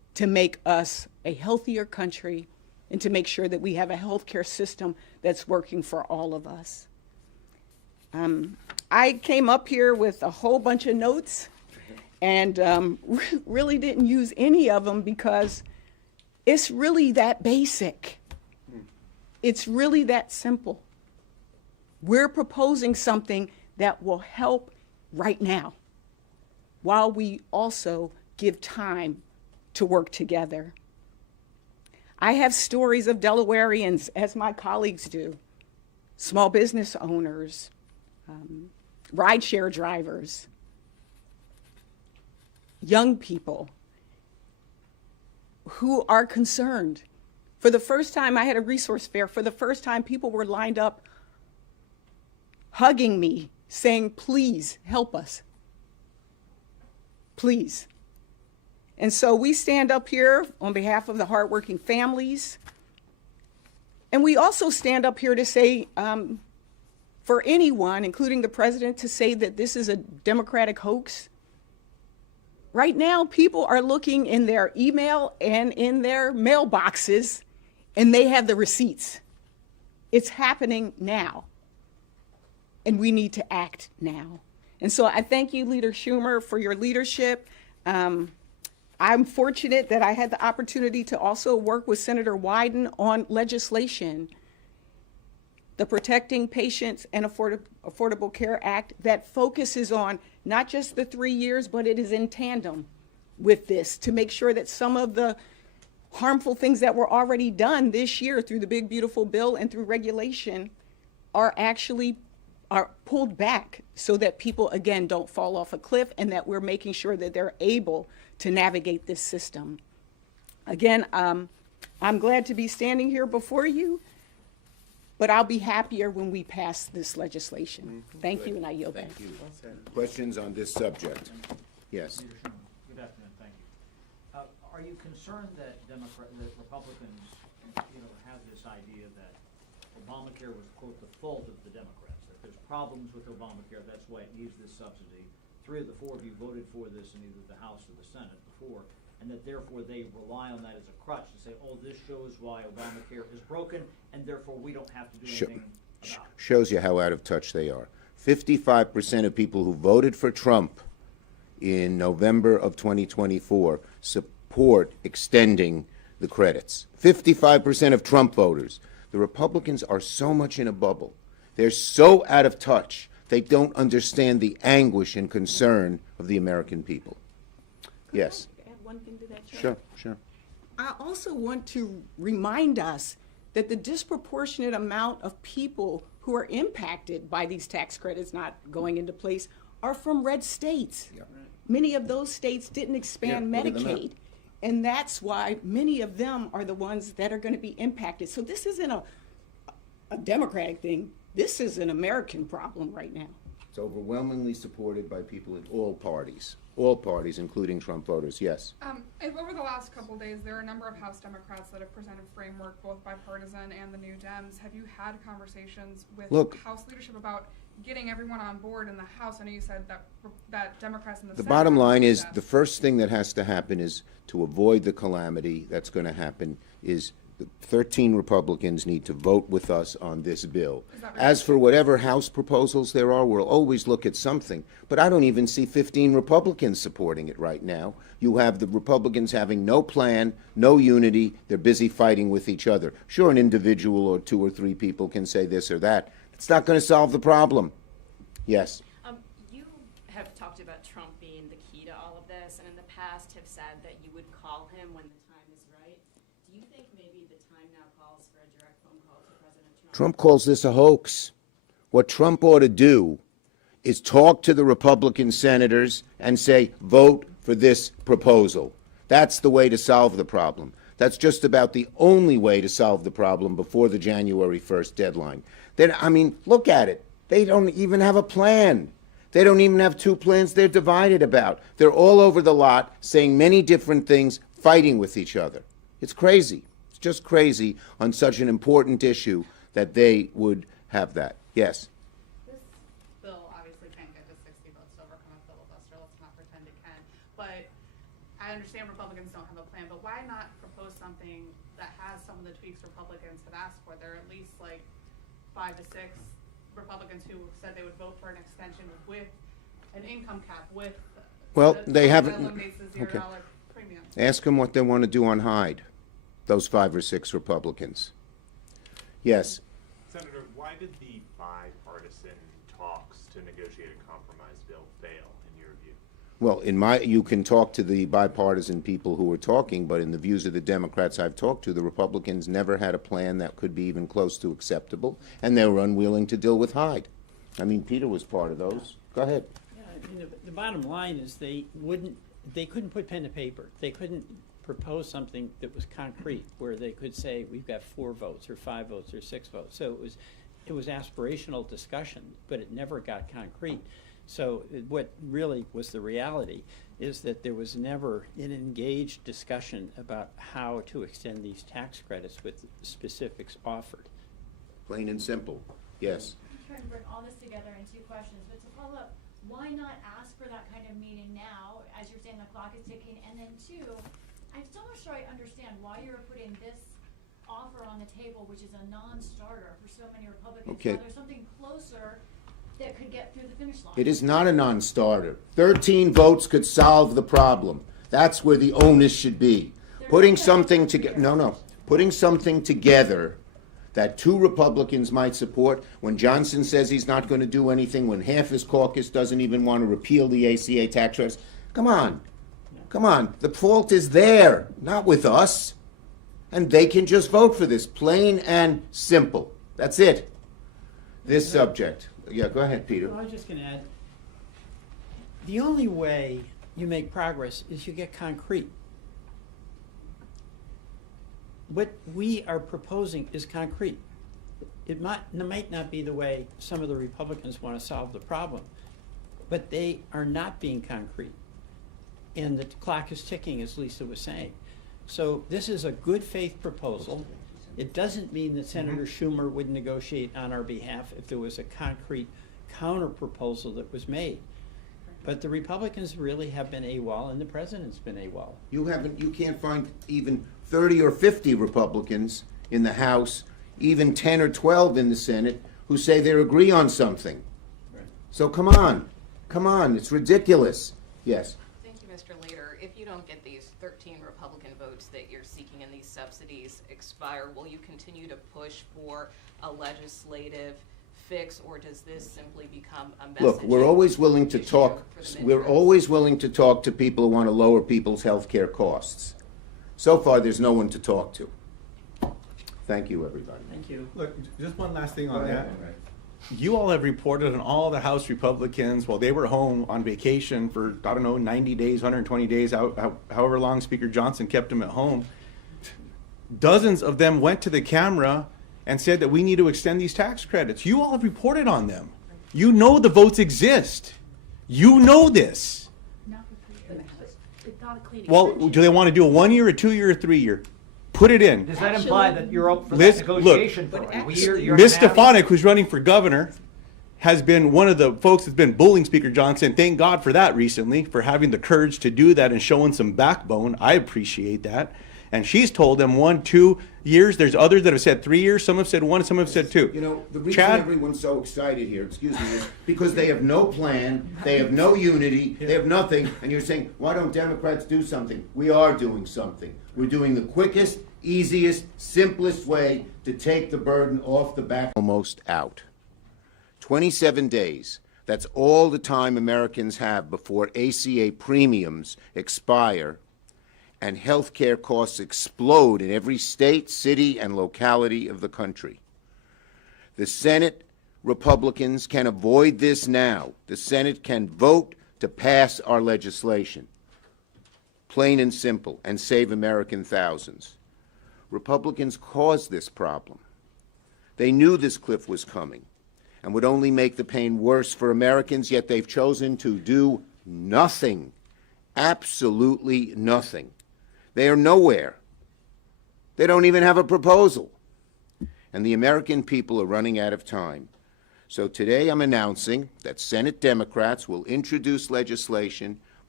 to make us a healthier country and to make sure that we have a healthcare system that's working for all of us. I came up here with a whole bunch of notes and really didn't use any of them because it's really that basic. It's really that simple. We're proposing something that will help right now, while we also give time to work together. I have stories of Delawareans, as my colleagues do, small business owners, rideshare drivers, young people who are concerned. For the first time, I had a resource fair. For the first time, people were lined up hugging me, saying, please help us. Please. And so we stand up here on behalf of the hardworking families. And we also stand up here to say, for anyone, including the president, to say that this is a Democratic hoax. Right now, people are looking in their email and in their mailboxes, and they have the receipts. It's happening now. And we need to act now. And so I thank you, Leader Schumer, for your leadership. I'm fortunate that I had the opportunity to also work with Senator Wyden on legislation, the Protecting Patients and Affordable Care Act, that focuses on not just the 3 years, but it is in tandem with this to make sure that some of the harmful things that were already done this year through the big, beautiful bill and through regulation are pulled back so that people, again, don't fall off a cliff, and that we're making sure that they're able to navigate this system. Again, I'm glad to be standing here before you, but I'll be happier when we pass this legislation. Thank you, and I yield back. Thank you. Questions on this subject? Yes. Leader Schumer, good afternoon, thank you. Are you concerned that Republicans, have this idea that Obamacare was, quote, the fault of the Democrats, that there's problems with Obamacare, that's why it needs this subsidy? 3 of the 4 of you voted for this in either the House or the Senate before, and that therefore they rely on that as a crutch to say, oh, this shows why Obamacare is broken, and therefore we don't have to do anything about it. Shows you how out of touch they are. 55% of people who voted for Trump in November of 2024 support extending the credits. 55% of Trump voters. The Republicans are so much in a bubble. They're so out of touch. They don't understand the anguish and concern of the American people. Yes. Can I add one thing to that, Chair? Sure, sure. I also want to remind us that the disproportionate amount of people who are impacted by these tax credits not going into place are from red states. Yeah. Many of those states didn't expand Yeah, look at them Medicaid. And that's why many of them are the ones that are going to be impacted. So this isn't a Democratic thing. This is an American problem right now. It's overwhelmingly supported by people in all parties, including Trump voters. Yes. Over the last couple of days, there are a number of House Democrats that have presented framework, both bipartisan and the New Dems. Have you had conversations with House leadership about getting everyone on board in the House? I know you said that Democrats in the The Senate bottom line is that. the first thing that has to happen is to avoid the calamity that's going to happen is the 13 Republicans need to vote with us on this bill. As for whatever House proposals there are, we'll always look at something. But I don't even see 15 Republicans supporting it right now. You have the Republicans having no plan, no unity. They're busy fighting with each other. Sure, an individual or 2 or 3 people can say this or that. It's not going to solve the problem. Yes. You have talked about Trump being the key to all of this, and in the past have said that you would call him when the time is right. Do you think maybe the time now calls for a direct phone call to President Trump? Trump calls this a hoax. What Trump ought to do is talk to the Republican senators and say, vote for this proposal. That's the way to solve the problem. That's just about the only way to solve the problem before the January 1st deadline. Then, I mean, look at it. They don't even have a plan. They don't even have 2 plans they're divided about. They're all over the lot saying many different things, fighting with each other. It's crazy. It's just crazy on such an important issue that they would have that. Yes. This bill obviously can't get to 60 votes to overcome a filibuster. Let's not pretend it can. But I understand Republicans don't have a plan, but why not propose something that has some of the tweaks Republicans have asked for? There are at least like 5 to 6 Republicans who said they would vote for an extension with an income cap, with Well, the- they haven't- that eliminates the $0 okay. premium. Ask them what they want to do on Hyde, those 5 or 6 Republicans. Yes. Senator, why did the bipartisan talks to negotiate a compromise bill fail, in your view? Well, you can talk to the bipartisan people who were talking, but in the views of the Democrats I've talked to, the Republicans never had a plan that could be even close to acceptable, and they were unwilling to deal with Hyde. I mean, Peter was part of those. Go ahead. Yeah, I mean, the bottom line is they couldn't put pen to paper. They couldn't propose something that was concrete, where they could say, we've got 4 votes, or 5 votes, or 6 votes. So it was aspirational discussion, but it never got concrete. So what really was the reality is that there was never an engaged discussion about how to extend these tax credits with specifics offered. Plain and simple. Yes. I'm trying to bring all this together in 2 questions, but to follow up, why not ask for that kind of meeting now, as you're saying the clock is ticking, and then 2, I'm still not sure I understand why you're putting this offer on the table, which is a non-starter for so many Republicans. Okay. Now there's something closer that could get through the finish line. It is not a non-starter. 13 votes could solve the problem. That's where the onus should be. Putting something together, putting something together that 2 Republicans might support, when Johnson says he's not going to do anything, when half his caucus doesn't even want to repeal the ACA tax credits. Come on. Come on. The fault is there, not with us. And they can just vote for this, plain and simple. That's it. This subject. Yeah, go ahead, Peter. Well, I was just going to add, the only way you make progress is you get concrete. What we are proposing is concrete. It might not be the way some of the Republicans want to solve the problem, but they are not being concrete. And the clock is ticking, as Lisa was saying. So this is a good faith proposal. It doesn't mean that Senator Schumer would negotiate on our behalf if there was a concrete counter proposal that was made. But the Republicans really have been AWOL, and the president's been AWOL. You can't find even 30 or 50 Republicans in the House, even 10 or 12 in the Senate, who say they agree on something. Right. So come on, it's ridiculous. Yes. Thank you, Mr. Leader. If you don't get these 13 Republican votes that you're seeking in these subsidies expire, will you continue to push for a legislative fix, or does this simply become a message? Look, we're always willing to talk. We're always willing to talk to people who want to lower people's health care costs. So far, there's no one to talk to. Thank you, everybody. Thank you. Look, just one last thing on Go that. ahead. You all have reported on all the House Republicans while they were home on vacation for, 90 days, 120 days, however long Speaker Johnson kept them at home. Dozens of them went to the camera and said that we need to extend these tax credits. You all have reported on them. You know the votes exist. You know this. Not for 3 years. It's not a clean Well, extension. do they want to do a 1 year, a 2 year, or 3 year? Put it in. Does that imply that you're up for Liz, that look, negotiation for a year? Ms. Stefanik, who's running for governor, has been one of the folks that's been bullying Speaker Johnson. Thank God for that recently, for having the courage to do that and showing some backbone. I appreciate that. And she's told them 1, 2 years. There's others that have said 3 years. Some have said 1, some have said 2. You know, the reason Chad? everyone's so excited here, excuse me, is because they have no plan, they have no unity, they have nothing, and you're saying, why don't Democrats do something? We are doing something. We're doing the quickest, easiest, simplest way to take the burden off the back. Almost out. 27 days. That's all the time Americans have before ACA premiums expire and health care costs explode in every state, city, and locality of the country. The Senate Republicans can avoid this now. The Senate can vote to pass our legislation, plain and simple, and save American thousands. Republicans caused this problem. They knew this cliff was coming and would only make the pain worse for Americans, yet they've chosen to do nothing, absolutely nothing. They are nowhere. They don't even have a proposal. And the American people are running out of time. So today I'm announcing that Senate Democrats will introduce legislation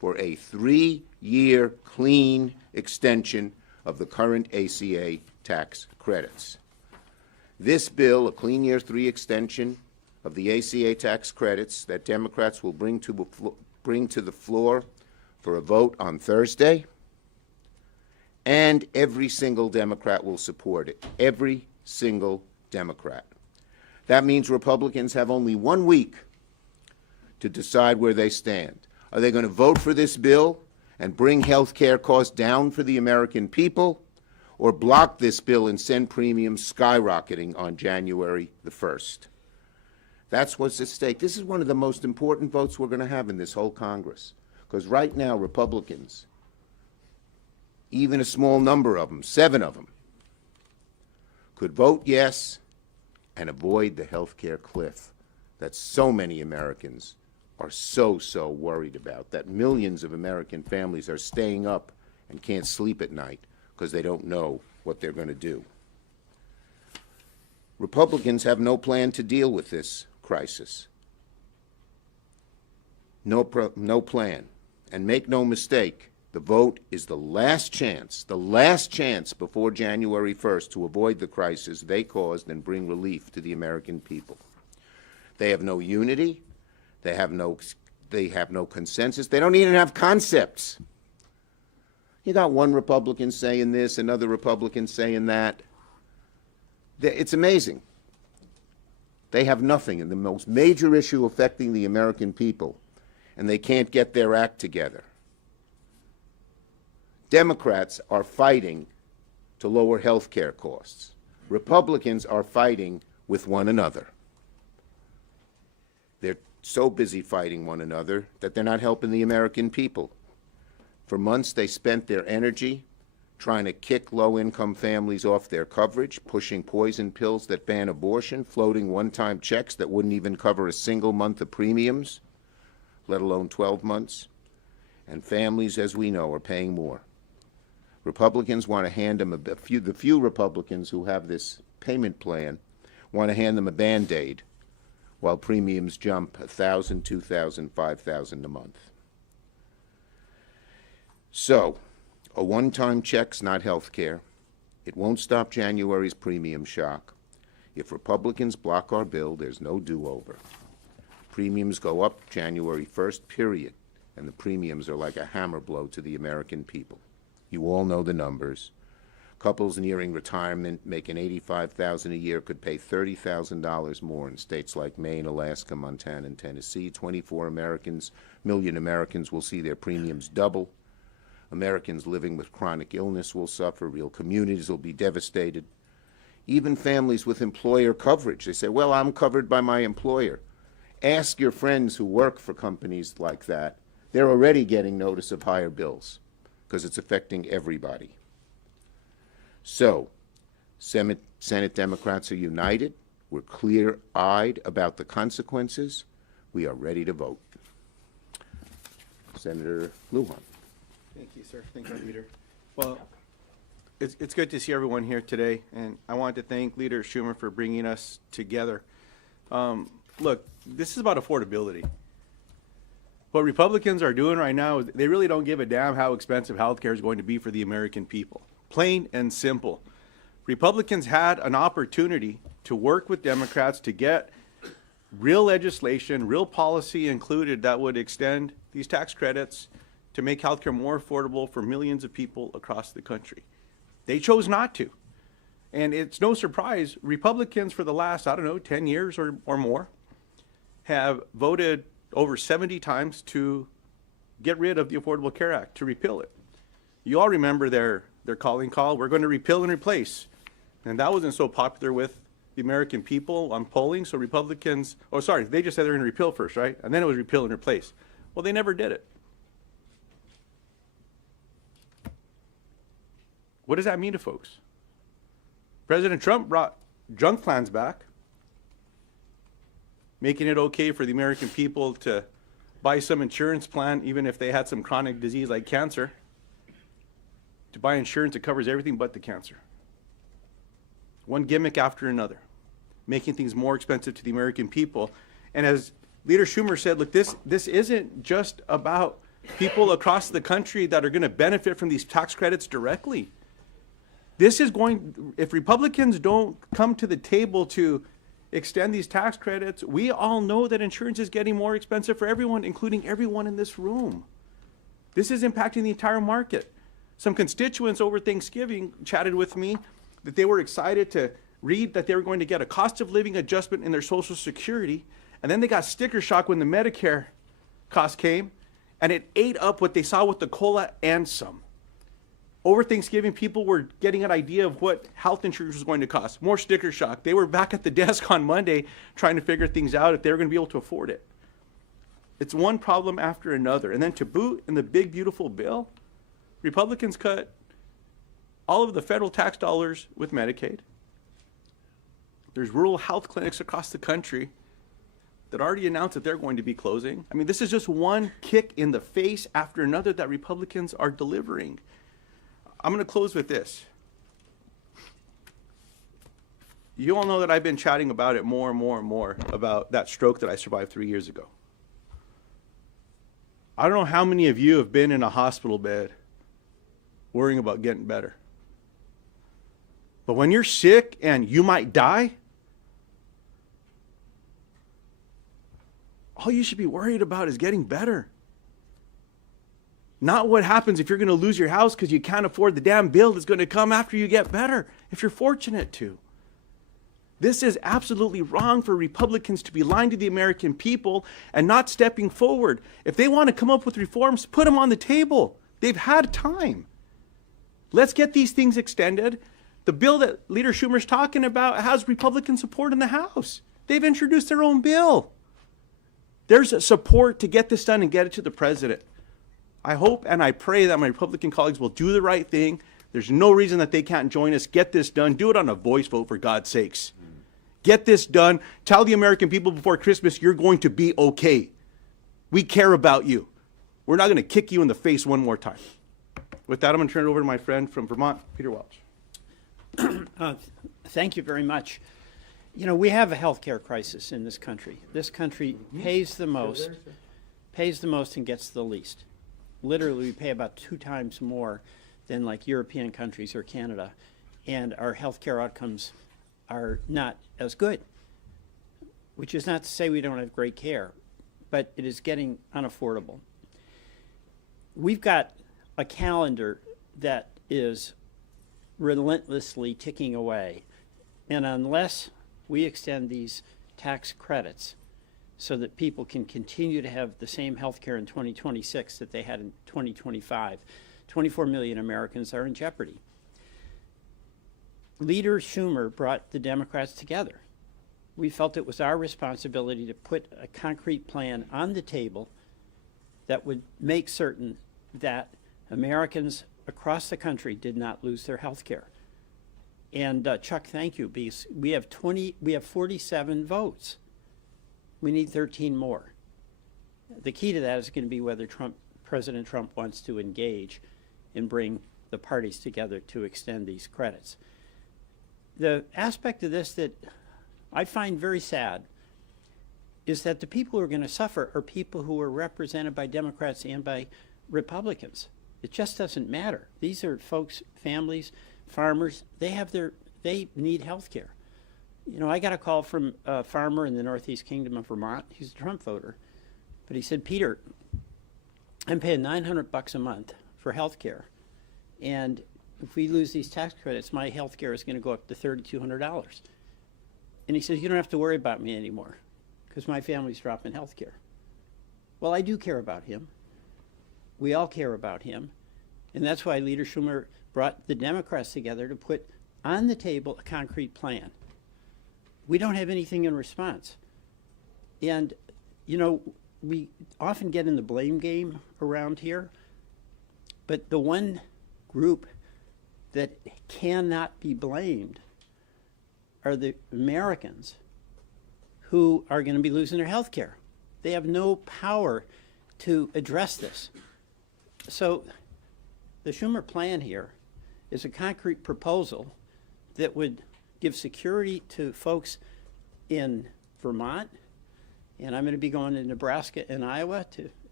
for a 3-year clean extension of the current ACA tax credits. This bill, a clean year 3 extension of the ACA tax credits that Democrats will bring to the floor for a vote on Thursday, and every single Democrat will support it. Every single Democrat. That means Republicans have only 1 week to decide where they stand. Are they going to vote for this bill and bring health care costs down for the American people, or block this bill and send premiums skyrocketing on January the 1st? That's what's at stake. This is one of the most important votes we're going to have in this whole Congress, because right now Republicans, even a small number of them, 7 of them, could vote yes and avoid the health care cliff that so many Americans are so worried about, that millions of American families are staying up and can't sleep at night because they don't know what they're going to do. Republicans have no plan to deal with this crisis. No plan. And make no mistake, the vote is the last chance before January 1st to avoid the crisis they caused and bring relief to the American people. They have no unity. They have no consensus. They don't even have concepts. You got one Republican saying this, another Republican saying that. It's amazing. They have nothing in the most major issue affecting the American people, and they can't get their act together. Democrats are fighting to lower health care costs. Republicans are fighting with one another. They're so busy fighting one another that they're not helping the American people. For months, they spent their energy trying to kick low-income families off their coverage, pushing poison pills that ban abortion, floating one-time checks that wouldn't even cover a single month of premiums, let alone 12 months. And families, as we know, are paying more. Republicans want to hand them the few Republicans who have this payment plan want to hand them a Band-Aid while premiums jump $1,000, $2,000, $5,000 a month. So, a one-time check's not health care. It won't stop January's premium shock. If Republicans block our bill, there's no do-over. Premiums go up January 1st, period, and the premiums are like a hammer blow to the American people. You all know the numbers. Couples nearing retirement making $85,000 a year could pay $30,000 more in states like Maine, Alaska, Montana, and Tennessee. 24 million Americans will see their premiums double. Americans living with chronic illness will suffer. Real communities will be devastated. Even families with employer coverage. They say, well, I'm covered by my employer. Ask your friends who work for companies like that. They're already getting notice of higher bills because it's affecting everybody. So, Senate Democrats are united. We're clear-eyed about the consequences. We are ready to vote. Senator Lujan. Thank you, sir. Thank you, Leader. Well, it's good to see everyone here today, and I want to thank Leader Schumer for bringing us together. Look, this is about affordability. What Republicans are doing right now is they really don't give a damn how expensive health care is going to be for the American people. Plain and simple. Republicans had an opportunity to work with Democrats to get real legislation, real policy included that would extend these tax credits to make health care more affordable for millions of people across the country. They chose not to. And it's no surprise, Republicans for the last, 10 years or more, have voted over 70 times to get rid of the Affordable Care Act, to repeal it. You all remember their calling call, we're going to repeal and replace. And that wasn't so popular with the American people on polling, so Republicans, they just said they're going to repeal first, right? And then it was repeal and replace. Well, they never did it. What does that mean to folks? President Trump brought junk plans back, making it okay for the American people to buy some insurance plan, even if they had some chronic disease like cancer, to buy insurance that covers everything but the cancer. One gimmick after another, making things more expensive to the American people. And as Leader Schumer said, look, this isn't just about people across the country that are going to benefit from these tax credits directly. This is going, if Republicans don't come to the table to extend these tax credits, we all know that insurance is getting more expensive for everyone, including everyone in this room. This is impacting the entire market. Some constituents over Thanksgiving chatted with me that they were excited to read that they were going to get a cost of living adjustment in their Social Security, and then they got sticker shock when the Medicare cost came, and it ate up what they saw with the COLA and some. Over Thanksgiving, people were getting an idea of what health insurance was going to cost. More sticker shock. They were back at the desk on Monday trying to figure things out if they were going to be able to afford it. It's one problem after another. And then to boot, in the big, beautiful bill, Republicans cut all of the federal tax dollars with Medicaid. There's rural health clinics across the country that already announced that they're going to be closing. I mean, this is just one kick in the face after another that Republicans are delivering. I'm going to close with this. You all know that I've been chatting about it more and more and more, about that stroke that I survived 3 years ago. I don't know how many of you have been in a hospital bed worrying about getting better. But when you're sick and you might die, all you should be worried about is getting better. Not what happens if you're going to lose your house because you can't afford the damn bill that's going to come after you get better, if you're fortunate to. This is absolutely wrong for Republicans to be lying to the American people and not stepping forward. If they want to come up with reforms, put them on the table. They've had time. Let's get these things extended. The bill that Leader Schumer's talking about has Republican support in the House. They've introduced their own bill. There's support to get this done and get it to the president. I hope and I pray that my Republican colleagues will do the right thing. There's no reason that they can't join us. Get this done. Do it on a voice vote, for God's sakes. Get this done. Tell the American people before Christmas, you're going to be okay. We care about you. We're not going to kick you in the face one more time. With that, I'm going to turn it over to my friend from Vermont, Peter Welch. Thank you very much. You know, we have a healthcare crisis in this country. This country pays the most and gets the least. Literally, we pay about 2 times more than like European countries or Canada, and our healthcare outcomes are not as good, which is not to say we don't have great care, but it is getting unaffordable. We've got a calendar that is relentlessly ticking away, and unless we extend these tax credits so that people can continue to have the same health care in 2026 that they had in 2025, 24 million Americans are in jeopardy. Leader Schumer brought the Democrats together. We felt it was our responsibility to put a concrete plan on the table that would make certain that Americans across the country did not lose their health care. And Chuck, thank you, because we have 47 votes. We need 13 more. The key to that is going to be whether President Trump wants to engage and bring the parties together to extend these credits. The aspect of this that I find very sad is that the people who are going to suffer are people who are represented by Democrats and by Republicans. It just doesn't matter. These are folks, families, farmers, they need health care. You know, I got a call from a farmer in the Northeast Kingdom of Vermont. He's a Trump voter. But he said, Peter, I'm paying $900 a month for health care. And if we lose these tax credits, my health care is going to go up to $3,200. And he says, you don't have to worry about me anymore because my family's dropping health care. Well, I do care about him. We all care about him. And that's why Leader Schumer brought the Democrats together to put on the table a concrete plan. We don't have anything in response. And, you know, we often get in the blame game around here, but the one group that cannot be blamed are the Americans who are going to be losing their health care. They have no power to address this. So the Schumer plan here is a concrete proposal that would give security to folks in Vermont, and I'm going to be going to Nebraska and Iowa to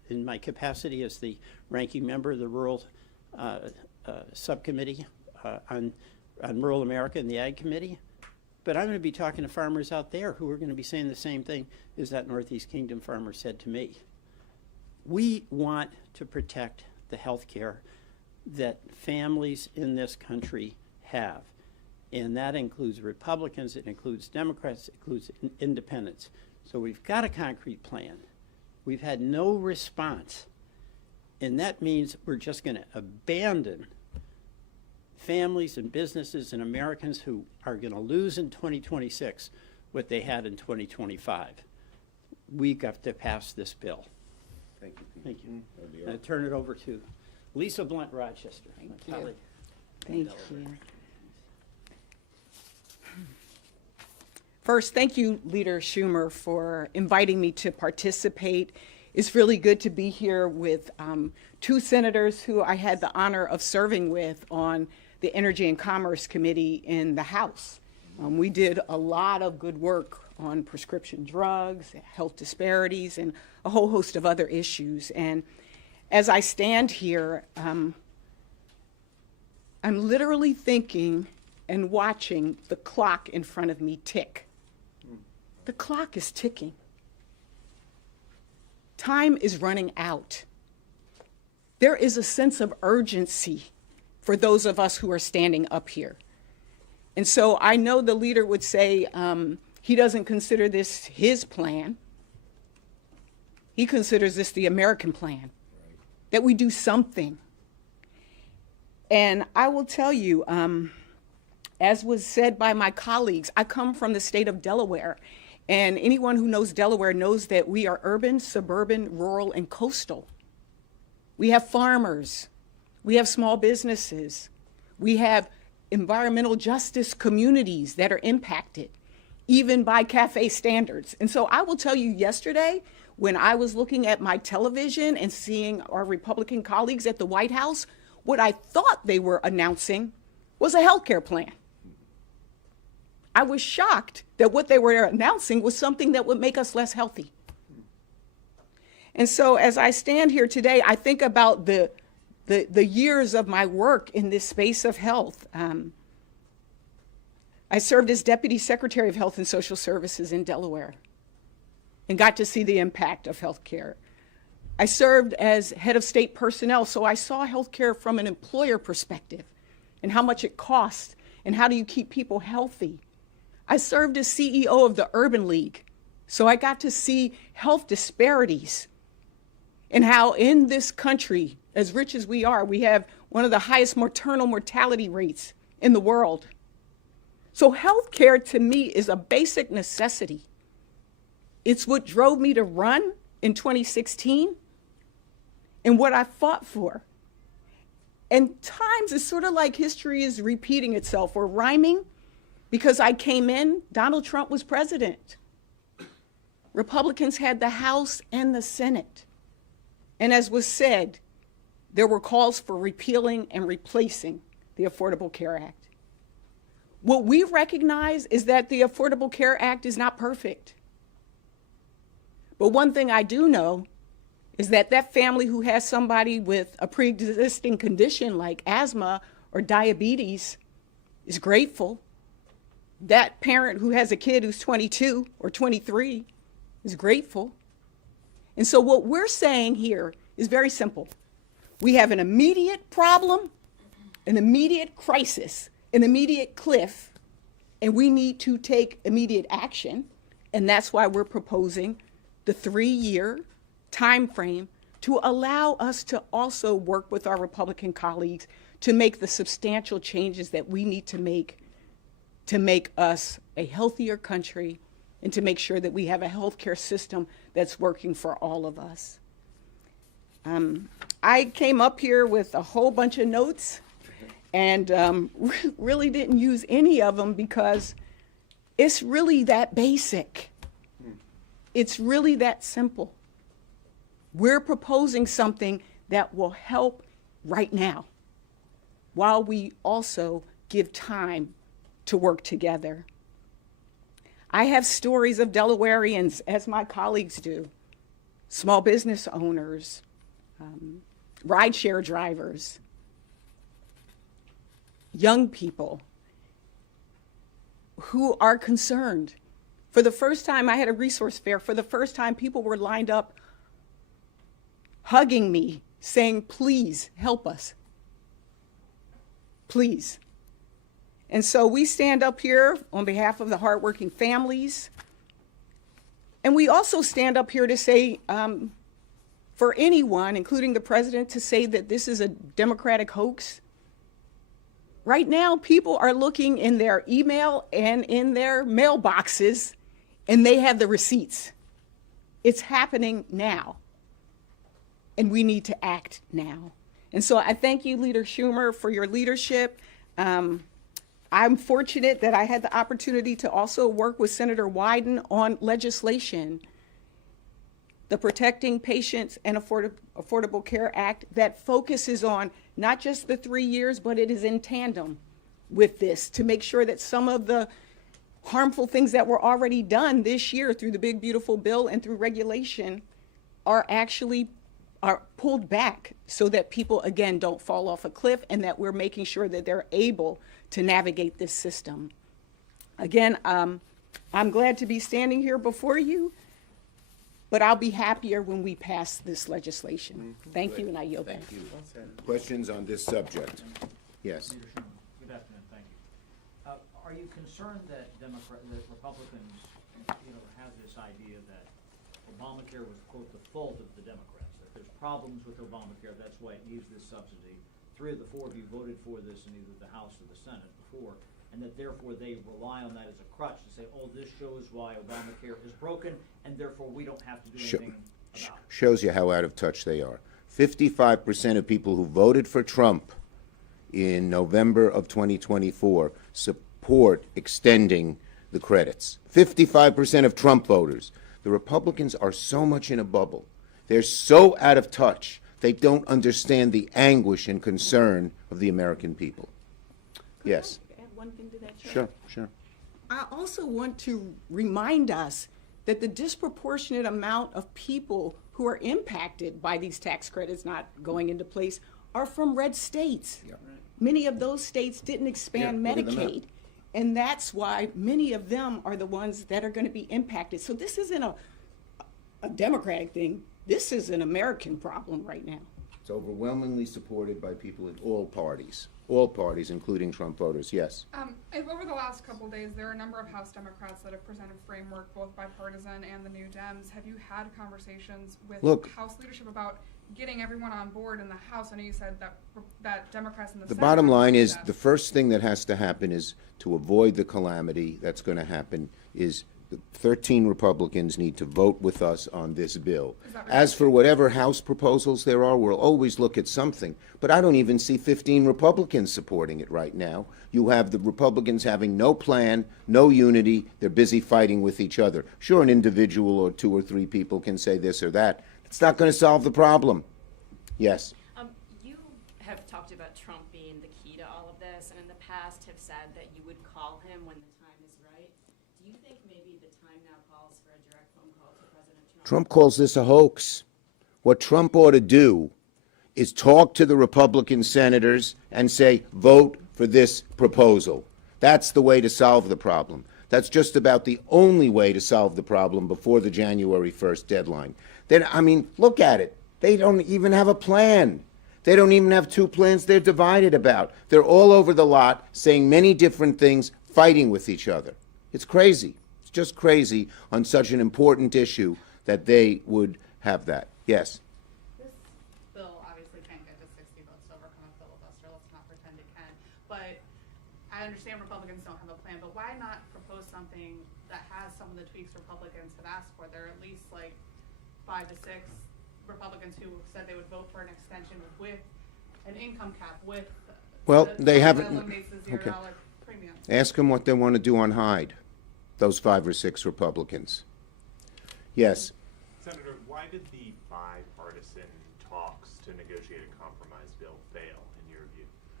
in my capacity as the ranking member of the Rural Subcommittee on Rural America and the Ag Committee. But I'm going to be talking to farmers out there who are going to be saying the same thing as that Northeast Kingdom farmer said to me. We want to protect the health care that families in this country have. And that includes Republicans, it includes Democrats, it includes independents. So we've got a concrete plan. We've had no response. And that means we're just going to abandon families and businesses and Americans who are going to lose in 2026 what they had in 2025. We got to pass this bill. Thank you, Pete. Thank you. I turn it over to Lisa Blunt Rochester, my colleague. Thank you. First, thank you, Leader Schumer, for inviting me to participate. It's really good to be here with two senators who I had the honor of serving with on the Energy and Commerce Committee in the House. We did a lot of good work on prescription drugs, health disparities, and a whole host of other issues. And as I stand here, I'm literally thinking and watching the clock in front of me tick. The clock is ticking. Time is running out. There is a sense of urgency for those of us who are standing up here. And so I know the leader would say he doesn't consider this his plan. He considers this the American plan, that we do something. And I will tell you, as was said by my colleagues, I come from the state of Delaware. And anyone who knows Delaware knows that we are urban, suburban, rural, and coastal. We have farmers. We have small businesses. We have environmental justice communities that are impacted, even by CAFE standards. And so I will tell you, yesterday, when I was looking at my television and seeing our Republican colleagues at the White House, what I thought they were announcing was a health care plan. I was shocked that what they were announcing was something that would make us less healthy. And so as I stand here today, I think about the years of my work in this space of health. I served as Deputy Secretary of Health and Social Services in Delaware and got to see the impact of health care. I served as head of state personnel, so I saw health care from an employer perspective and how much it costs and how do you keep people healthy. I served as CEO of the Urban League, so I got to see health disparities and how in this country, as rich as we are, we have one of the highest maternal mortality rates in the world. So health care to me is a basic necessity. It's what drove me to run in 2016 and what I fought for. And times it's sort of like history is repeating itself or rhyming. Because I came in, Donald Trump was president. Republicans had the House and the Senate. And as was said, there were calls for repealing and replacing the Affordable Care Act. What we recognize is that the Affordable Care Act is not perfect. But one thing I do know is that that family who has somebody with a pre-existing condition like asthma or diabetes is grateful. That parent who has a kid who's 22 or 23 is grateful. And so what we're saying here is very simple. We have an immediate problem, an immediate crisis, an immediate cliff, and we need to take immediate action. And that's why we're proposing the 3-year time frame to allow us to also work with our Republican colleagues to make the substantial changes that we need to make us a healthier country and to make sure that we have a healthcare system that's working for all of us. I came up here with a whole bunch of notes and really didn't use any of them because it's really that basic. It's really that simple. We're proposing something that will help right now while we also give time to work together. I have stories of Delawareans, as my colleagues do, small business owners, rideshare drivers, young people who are concerned. For the first time, I had a resource fair. For the first time, people were lined up hugging me, saying, please help us. Please. And so we stand up here on behalf of the hardworking families. And we also stand up here to say, for anyone, including the president, to say that this is a Democratic hoax. Right now, people are looking in their email and in their mailboxes, and they have the receipts. It's happening now, and we need to act now. And so I thank you, Leader Schumer, for your leadership. I'm fortunate that I had the opportunity to also work with Senator Wyden on legislation, the Protecting Patients and Affordable Care Act, that focuses on not just the 3 years, but it is in tandem with this to make sure that some of the harmful things that were already done this year through the big, beautiful bill and through regulation are pulled back so that people, again, don't fall off a cliff, and that we're making sure that they're able to navigate this system. Again, I'm glad to be standing here before you, but I'll be happier when we pass this legislation. Thank you, and I yield back. Thank you. Questions on this subject? Yes. Leader Schumer, good afternoon, thank you. Are you concerned that that Republicans, have this idea that Obamacare was, quote, the fault of the Democrats, that there's problems with Obamacare, that's why it needs this subsidy? 3 of the 4 of you voted for this in either the House or the Senate before, and that therefore they rely on that as a crutch to say, oh, this shows why Obamacare is broken, and therefore we don't have to do anything about it. Shows you how out of touch they are. 55% of people who voted for Trump in November of 2024 support extending the credits. 55% of Trump voters. The Republicans are so much in a bubble. They're so out of touch. They don't understand the anguish and concern of the American people. Yes. Add one thing to that, Chair? Sure, sure. I also want to remind us that the disproportionate amount of people who are impacted by these tax credits not going into place are from red states. Yeah. Many of those states didn't expand Yeah, look at them Medicaid, and that's why many of them are the ones that are going to be impacted. So this isn't a Democratic thing. This is an American problem right now. It's overwhelmingly supported by people in all parties, including Trump voters. Yes. If over the last couple of days, there are a number of House Democrats that have presented framework, both bipartisan and the New Dems. Have you had conversations with House leadership about getting everyone on board in the House? I know you said that Democrats in the The Senate bottom are line doing is that. the first thing that has to happen is to avoid the calamity that's going to happen is the 13 Republicans need to vote with us on this bill. As for whatever House proposals there are, we'll always look at something. But I don't even see 15 Republicans supporting it right now. You have the Republicans having no plan, no unity. They're busy fighting with each other. Sure, an individual or 2 or 3 people can say this or that. It's not going to solve the problem. Yes. You have talked about Trump being the key to all of this, and in the past have said that you would call him when the time is right. Do you think maybe the time now calls for a direct phone call to President Trump? Trump calls this a hoax. What Trump ought to do is talk to the Republican senators and say, vote for this proposal. That's the way to solve the problem. That's just about the only way to solve the problem before the January 1st deadline. Then, I mean, look at it. They don't even have a plan. They don't even have 2 plans they're divided about. They're all over the lot saying many different things, fighting with each other. It's crazy. It's just crazy on such an important issue that they would have that. Yes. This bill obviously can't get to 60 votes to overcome a filibuster. Let's not pretend it can. But I understand Republicans don't have a plan, but why not propose something that has some of the tweaks Republicans have asked for? There are at least like 5 to 6 Republicans who said they would vote for an extension with an income cap, with They haven't. eliminates the $0 Okay. premium. Ask them what they want to do on Hyde, those 5 or 6 Republicans. Yes. Senator, why did the bipartisan talks to negotiate a compromise bill fail, in your view?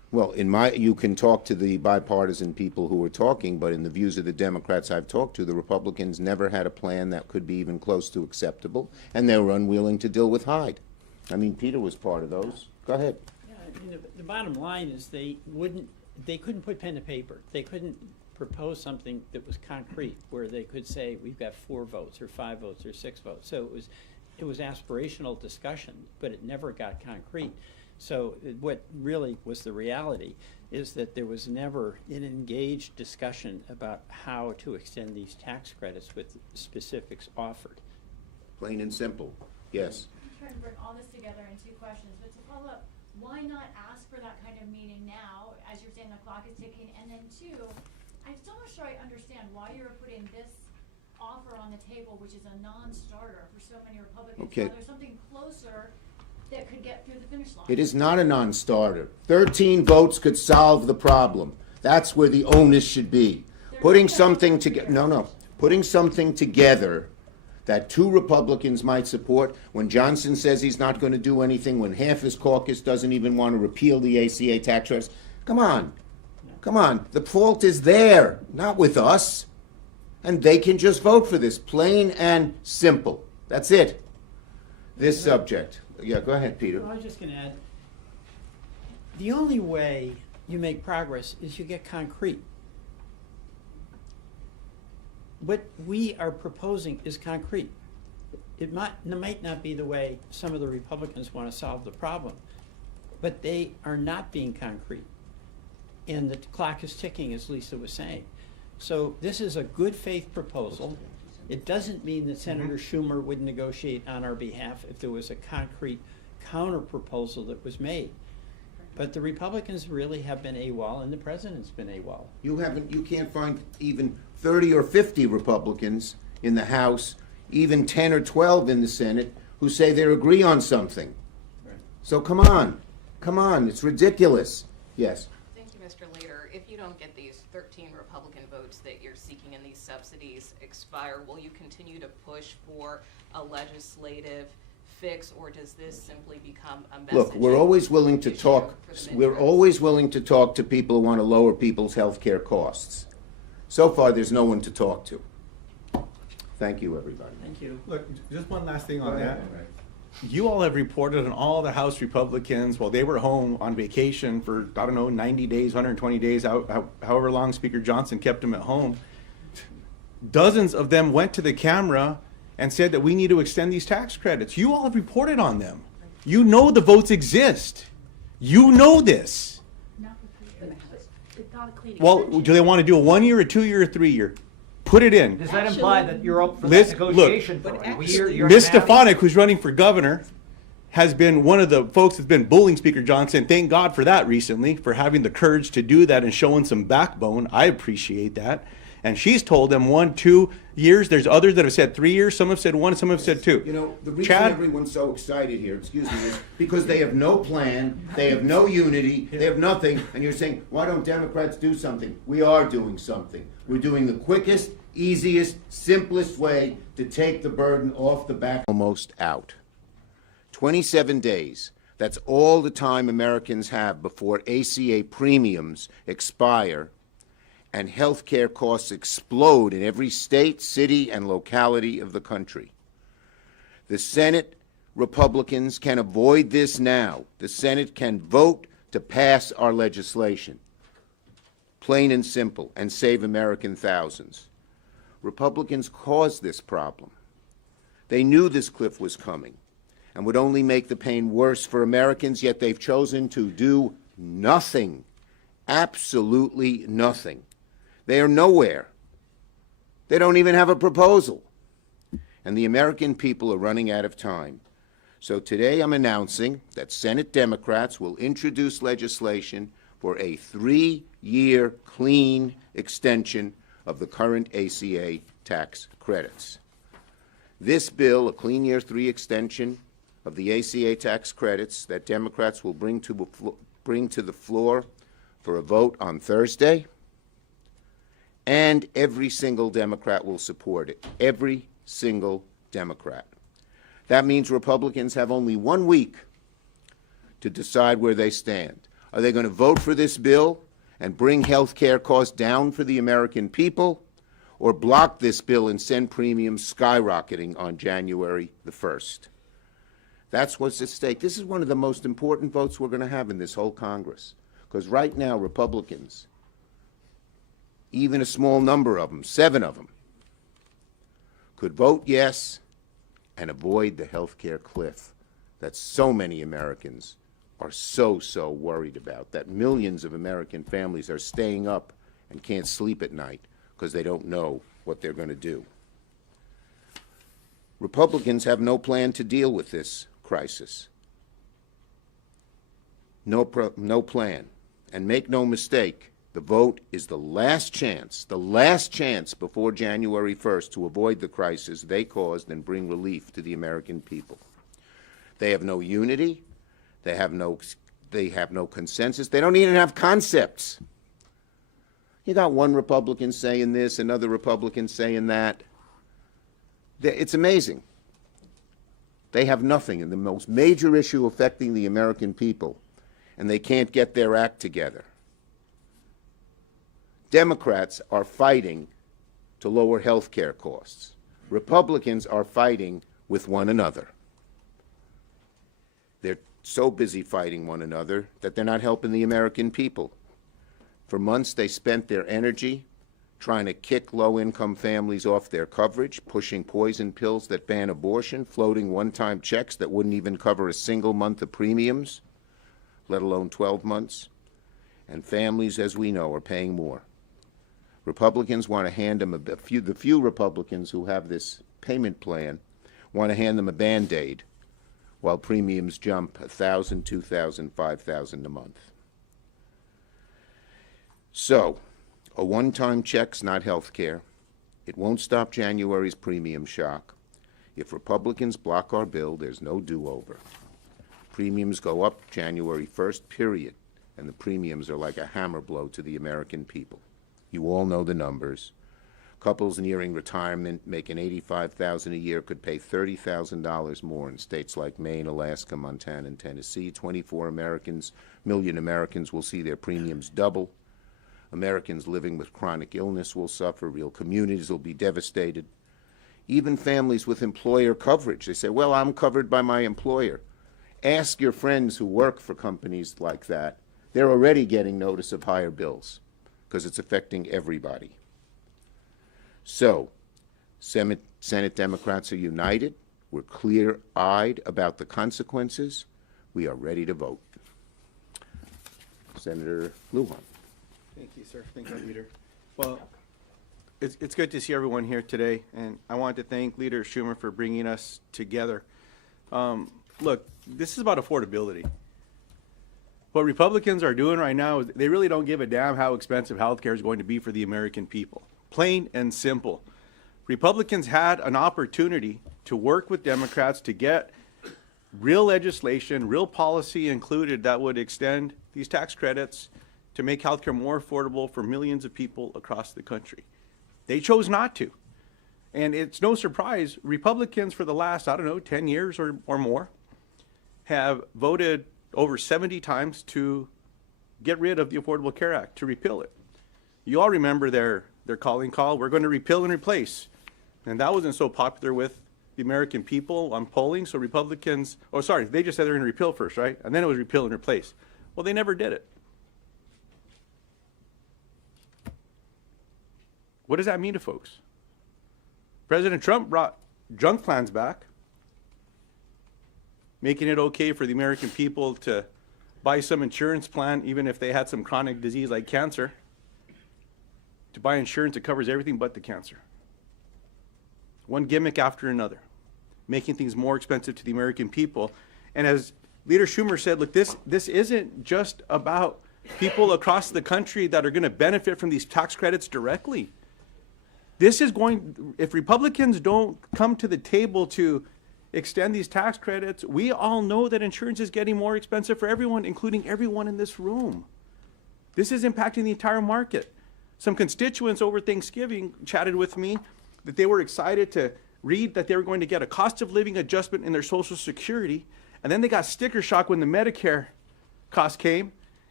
Well, you can talk to the bipartisan people who are talking, but in the views of the Democrats I've talked to, the Republicans never had a plan that could be even close to acceptable, and they were unwilling to deal with Hyde. I mean, Peter was part of those. Go ahead. Yeah, I mean, the bottom line is they couldn't put pen to paper. They couldn't propose something that was concrete, where they could say, we've got 4 votes, or 5 votes, or 6 votes. So it was aspirational discussion, but it never got concrete. So what really was the reality is that there was never an engaged discussion about how to extend these tax credits with specifics offered. Plain and simple. Yes. I'm trying to bring all this together in 2 questions, but to follow up, why not ask for that kind of meeting now, as you're saying the clock is ticking, and then 2, I'm still not sure I understand why you're putting this offer on the table, which is a non-starter for so many Republicans. Okay. Now there's something closer that could get through the finish line. It is not a non-starter. 13 votes could solve the problem. That's where the onus should be. Putting something together, putting something together that 2 Republicans might support, when Johnson says he's not going to do anything, when half his caucus doesn't even want to repeal the ACA tax credits. Come on. Come on. The fault is there, not with us. And they can just vote for this, plain and simple. That's it. This subject. Yeah, go ahead, Peter. Well, I was just going to add, the only way you make progress is you get concrete. What we are proposing is concrete. It might not be the way some of the Republicans want to solve the problem, but they are not being concrete. And the clock is ticking, as Lisa was saying. So this is a good faith proposal. It doesn't mean that Senator Schumer would negotiate on our behalf if there was a concrete counter proposal that was made. But the Republicans really have been AWOL, and the president's been AWOL. You can't find even 30 or 50 Republicans in the House, even 10 or 12 in the Senate, who say they agree on something. Right. So come on, it's ridiculous. Yes. Thank you, Mr. Leader. If you don't get these 13 Republican votes that you're seeking in these subsidies expire, will you continue to push for a legislative fix, or does this simply become a message? Look, we're always willing to talk. We're always willing to talk to people who want to lower people's health care costs. So far, there's no one to talk to. Thank you, everybody. Thank you. Look, just one last thing on that. You all have reported on all the House Republicans while they were home on vacation for, 90 days, 120 days, however long Speaker Johnson kept them at home. Dozens of them went to the camera and said that we need to extend these tax credits. You all have reported on them. You know the votes exist. You know this. Well, do they want to do a 1-year, a 2-year, or 3-year? Put it in. Does that imply that you're up for Liz, that negotiation look, for a but year? Ms. Stefanik, who's running for governor, has been one of the folks that's been bullying Speaker Johnson. Thank God for that recently, for having the courage to do that and showing some backbone. I appreciate that. And she's told them 1, 2 years. There's others that have said 3 years. Some have said 1, some have said 2. You know, the reason everyone's so excited here, excuse me, is because they have no plan, they have no unity, they have nothing, and you're saying, why don't Democrats do something? We are doing something. We're doing the quickest, easiest, simplest way to take the burden off the back. Almost out. 27 days. That's all the time Americans have before ACA premiums expire and health care costs explode in every state, city, and locality of the country. The Senate Republicans can avoid this now. The Senate can vote to pass our legislation, plain and simple, and save American thousands. Republicans caused this problem. They knew this cliff was coming and would only make the pain worse for Americans, yet they've chosen to do nothing, absolutely nothing. They are nowhere. They don't even have a proposal. And the American people are running out of time. So today I'm announcing that Senate Democrats will introduce legislation for a 3-year clean extension of the current ACA tax credits. This bill, a clean year 3 extension of the ACA tax credits that Democrats will bring to the floor for a vote on Thursday, and every single Democrat will support it. Every single Democrat. That means Republicans have only 1 week to decide where they stand. Are they going to vote for this bill and bring health care costs down for the American people, or block this bill and send premiums skyrocketing on January the 1st? That's what's at stake. This is one of the most important votes we're going to have in this whole Congress, because right now Republicans, even a small number of them, 7 of them, could vote yes and avoid the health care cliff that so many Americans are so worried about, that millions of American families are staying up and can't sleep at night because they don't know what they're going to do. Republicans have no plan to deal with this crisis. No plan. And make no mistake, the vote is the last chance before January 1st to avoid the crisis they caused and bring relief to the American people. They have no unity. They have no consensus. They don't even have concepts. You got one Republican saying this, another Republican saying that. It's amazing. They have nothing in the most major issue affecting the American people, and they can't get their act together. Democrats are fighting to lower health care costs. Republicans are fighting with one another. They're so busy fighting one another that they're not helping the American people. For months, they spent their energy trying to kick low-income families off their coverage, pushing poison pills that ban abortion, floating one-time checks that wouldn't even cover a single month of premiums, let alone 12 months. And families, as we know, are paying more. Republicans want to hand them the few Republicans who have this payment plan want to hand them a Band-Aid while premiums jump $1,000, $2,000, $5,000 a month. So, a one-time check's not health care. It won't stop January's premium shock. If Republicans block our bill, there's no do-over. Premiums go up January 1st, period, and the premiums are like a hammer blow to the American people. You all know the numbers. Couples nearing retirement making $85,000 a year could pay $30,000 more in states like Maine, Alaska, Montana, and Tennessee. 24 million Americans will see their premiums double. Americans living with chronic illness will suffer. Real communities will be devastated. Even families with employer coverage. They say, well, I'm covered by my employer. Ask your friends who work for companies like that. They're already getting notice of higher bills because it's affecting everybody. So, Senate Democrats are united. We're clear-eyed about the consequences. We are ready to vote. Senator Lujan. Thank you, sir. Thank you, Leader. Well, it's good to see everyone here today, and I want to thank Leader Schumer for bringing us together. Look, this is about affordability. What Republicans are doing right now is they really don't give a damn how expensive health care is going to be for the American people. Plain and simple. Republicans had an opportunity to work with Democrats to get real legislation, real policy included that would extend these tax credits to make healthcare more affordable for millions of people across the country. They chose not to. And it's no surprise, Republicans for the last, 10 years or more, have voted over 70 times to get rid of the Affordable Care Act, to repeal it. You all remember their calling call, we're going to repeal and replace. And that wasn't so popular with the American people on polling, so Republicans, they just said they're going to repeal first, right? And then it was repeal and replace. Well, they never did it. What does that mean to folks? President Trump brought junk plans back, making it okay for the American people to buy some insurance plan, even if they had some chronic disease like cancer, to buy insurance that covers everything but the cancer. One gimmick after another, making things more expensive to the American people. And as Leader Schumer said, look, this isn't just about people across the country that are going to benefit from these tax credits directly. This is if Republicans don't come to the table to extend these tax credits, we all know that insurance is getting more expensive for everyone, including everyone in this room. This is impacting the entire market. Some constituents over Thanksgiving chatted with me that they were excited to read that they were going to get a cost of living adjustment in their Social Security, and then they got sticker shock when the Medicare cost came,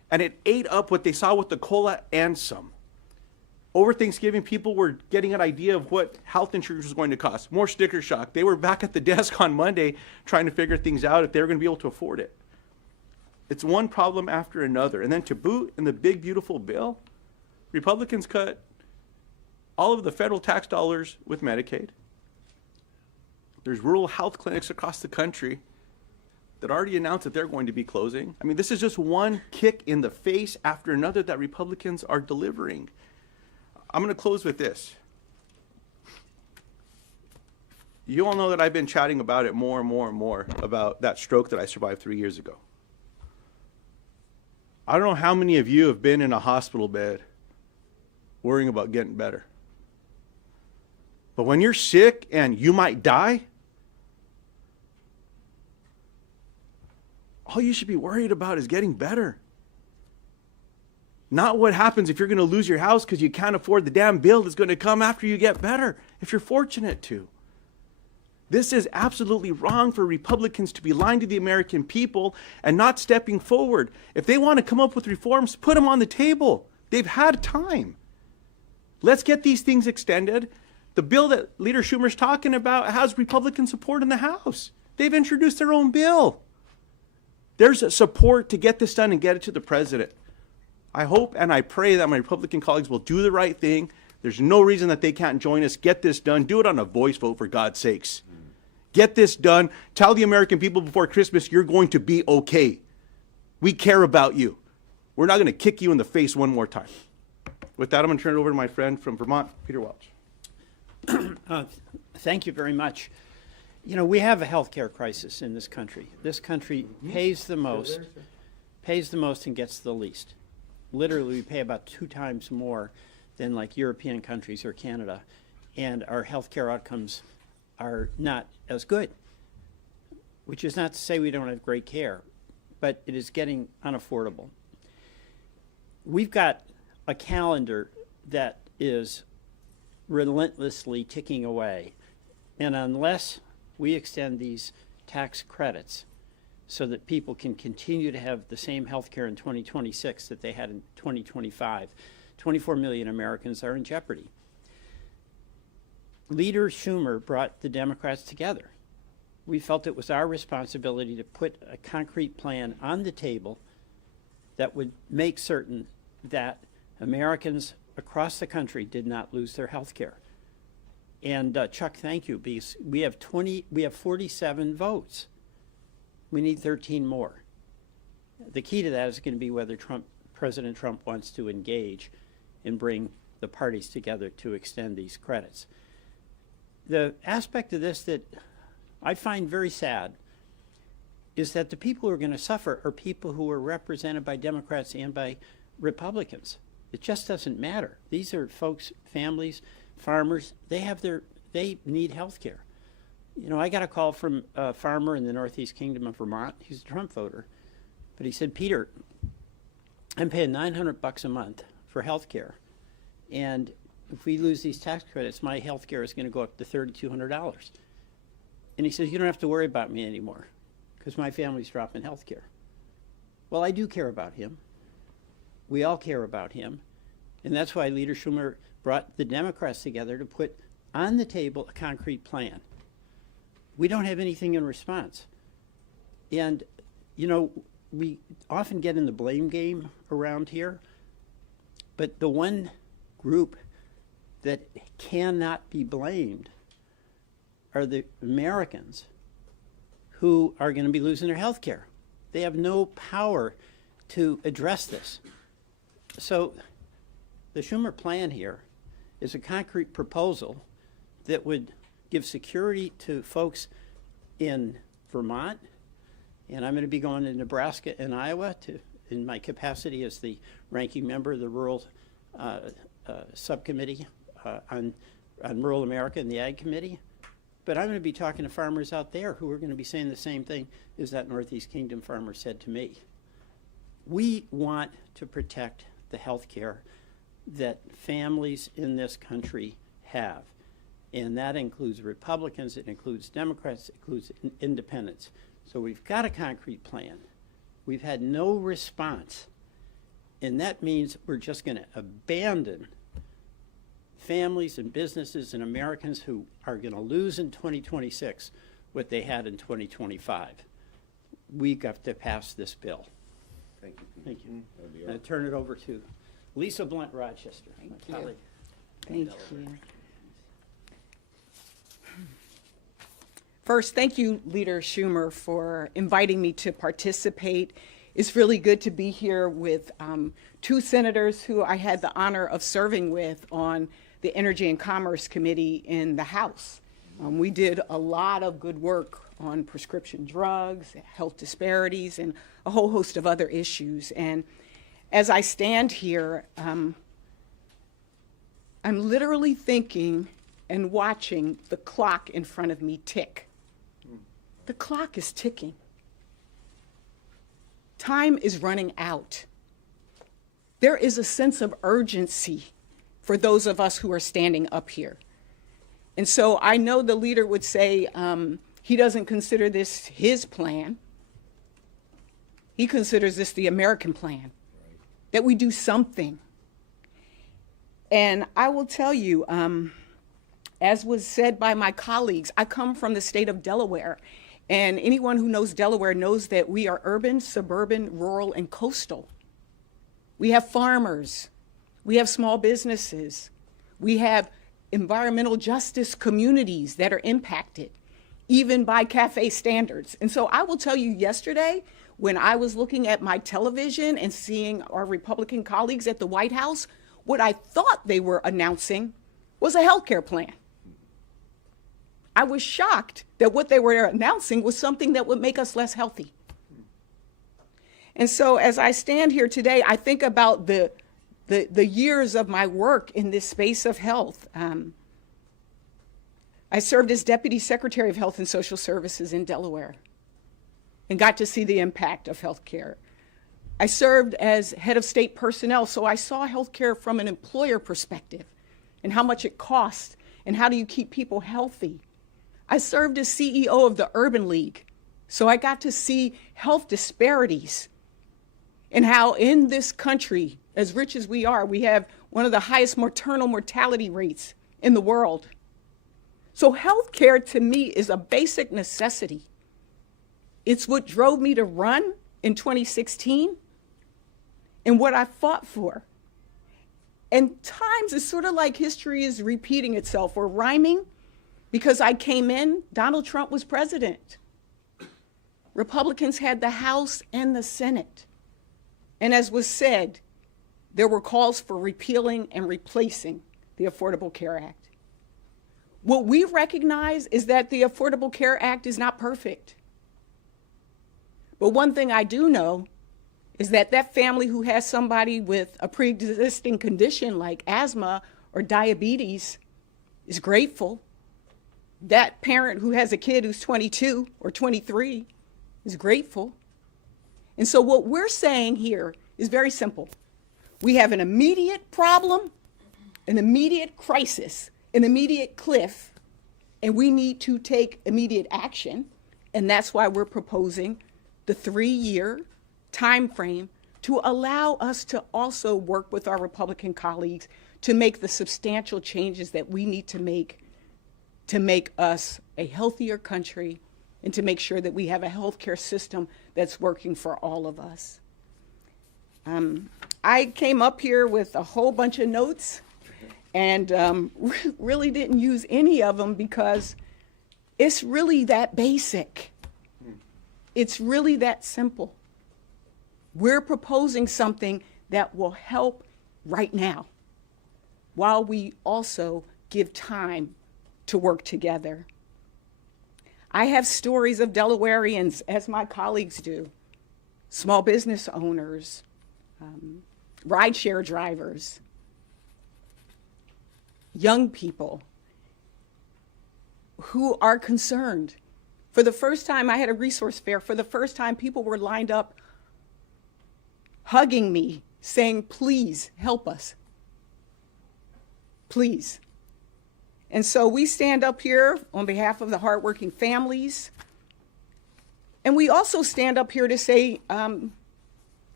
And it ate up what they saw with the COLA and some. Over Thanksgiving, people were getting an idea of what health insurance was going to cost. More sticker shock. They were back at the desk on Monday trying to figure things out if they were going to be able to afford it. It's one problem after another. And then to boot, in the big, beautiful bill, Republicans cut all of the federal tax dollars with Medicaid. There's rural health clinics across the country that already announced that they're going to be closing. I mean, this is just one kick in the face after another that Republicans are delivering. I'm going to close with this. You all know that I've been chatting about it more and more and more, about that stroke that I survived 3 years ago. I don't know how many of you have been in a hospital bed worrying about getting better. But when you're sick and you might die, all you should be worried about is getting better. Not what happens if you're going to lose your house because you can't afford the damn bill that's going to come after you get better, if you're fortunate to. This is absolutely wrong for Republicans to be lying to the American people and not stepping forward. If they want to come up with reforms, put them on the table. They've had time. Let's get these things extended. The bill that Leader Schumer's talking about has Republican support in the House. They've introduced their own bill. There's a support to get this done and get it to the president. I hope and I pray that my Republican colleagues will do the right thing. There's no reason that they can't join us. Get this done. Do it on a voice vote, for God's sakes. Get this done. Tell the American people before Christmas you're going to be okay. We care about you. We're not going to kick you in the face one more time. With that, I'm going to turn it over to my friend from Vermont, Peter Welch. Thank you very much. You know, we have a healthcare crisis in this country. This country pays the most and gets the least. Literally, we pay about 2 times more than like European countries or Canada, and our healthcare outcomes are not as good, which is not to say we don't have great care, but it is getting unaffordable. We've got a calendar that is relentlessly ticking away, and unless we extend these tax credits so that people can continue to have the same health care in 2026 that they had in 2025, 24 million Americans are in jeopardy. Leader Schumer brought the Democrats together. We felt it was our responsibility to put a concrete plan on the table that would make certain that Americans across the country did not lose their health care. And Chuck, thank you, because we have 47 votes. We need 13 more. The key to that is going to be whether President Trump wants to engage and bring the parties together to extend these credits. The aspect of this that I find very sad is that the people who are going to suffer are people who are represented by Democrats and by Republicans. It just doesn't matter. These are folks, families, farmers, they need health care. You know, I got a call from a farmer in the Northeast Kingdom of Vermont. He's a Trump voter. But he said, Peter, I'm paying $900 a month for health care. And if we lose these tax credits, my health care is going to go up to $3,200. And he says, you don't have to worry about me anymore because my family's dropping health care. Well, I do care about him. We all care about him. And that's why Leader Schumer brought the Democrats together to put on the table a concrete plan. We don't have anything in response. And, you know, we often get in the blame game around here, but the one group that cannot be blamed are the Americans who are going to be losing their health care. They have no power to address this. So the Schumer plan here is a concrete proposal that would give security to folks in Vermont, and I'm going to be going to Nebraska and Iowa in my capacity as the ranking member of the Rural Subcommittee on Rural America and the Ag Committee. But I'm going to be talking to farmers out there who are going to be saying the same thing as that Northeast Kingdom farmer said to me. We want to protect the health care that families in this country have. And that includes Republicans, it includes Democrats, it includes independents. So we've got a concrete plan. We've had no response. And that means we're just going to abandon families and businesses and Americans who are going to lose in 2026 what they had in 2025. We got to pass this bill. Thank you. Thank you. I turn it over to Lisa Blunt Rochester, my you. colleague. Thank you. First, thank you, Leader Schumer, for inviting me to participate. It's really good to be here with two senators who I had the honor of serving with on the Energy and Commerce Committee in the House. We did a lot of good work on prescription drugs, health disparities, and a whole host of other issues. And as I stand here, I'm literally thinking and watching the clock in front of me tick. The clock is ticking. Time is running out. There is a sense of urgency for those of us who are standing up here. And so I know the leader would say he doesn't consider this his plan. He considers this the American plan, that we do something. And I will tell you, as was said by my colleagues, I come from the state of Delaware. And anyone who knows Delaware knows that we are urban, suburban, rural, and coastal. We have farmers. We have small businesses. We have environmental justice communities that are impacted, even by CAFE standards. And so I will tell you, yesterday, when I was looking at my television and seeing our Republican colleagues at the White House, what I thought they were announcing was a healthcare plan. I was shocked that what they were announcing was something that would make us less healthy. And so as I stand here today, I think about the years of my work in this space of health. I served as Deputy Secretary of Health and Social Services in Delaware and got to see the impact of healthcare. I served as head of state personnel, so I saw healthcare from an employer perspective and how much it costs and how do you keep people healthy. I served as CEO of the Urban League, so I got to see health disparities and how in this country, as rich as we are, we have one of the highest maternal mortality rates in the world. So healthcare to me is a basic necessity. It's what drove me to run in 2016 and what I fought for. And times it's sort of like history is repeating itself or rhyming. Because I came in, Donald Trump was president. Republicans had the House and the Senate. And as was said, there were calls for repealing and replacing the Affordable Care Act. What we recognize is that the Affordable Care Act is not perfect. But one thing I do know is that that family who has somebody with a pre-existing condition like asthma or diabetes is grateful. That parent who has a kid who's 22 or 23 is grateful. And so what we're saying here is very simple. We have an immediate problem, an immediate crisis, an immediate cliff, and we need to take immediate action. And that's why we're proposing the 3-year time frame to allow us to also work with our Republican colleagues to make the substantial changes that we need to make us a healthier country and to make sure that we have a healthcare system that's working for all of us. I came up here with a whole bunch of notes and really didn't use any of them because it's really that basic. It's really that simple. We're proposing something that will help right now while we also give time to work together. I have stories of Delawareans, as my colleagues do, small business owners, rideshare drivers, young people who are concerned. For the first time, I had a resource fair. For the first time, people were lined up hugging me, saying, please help us. Please. And so we stand up here on behalf of the hardworking families. And we also stand up here to say,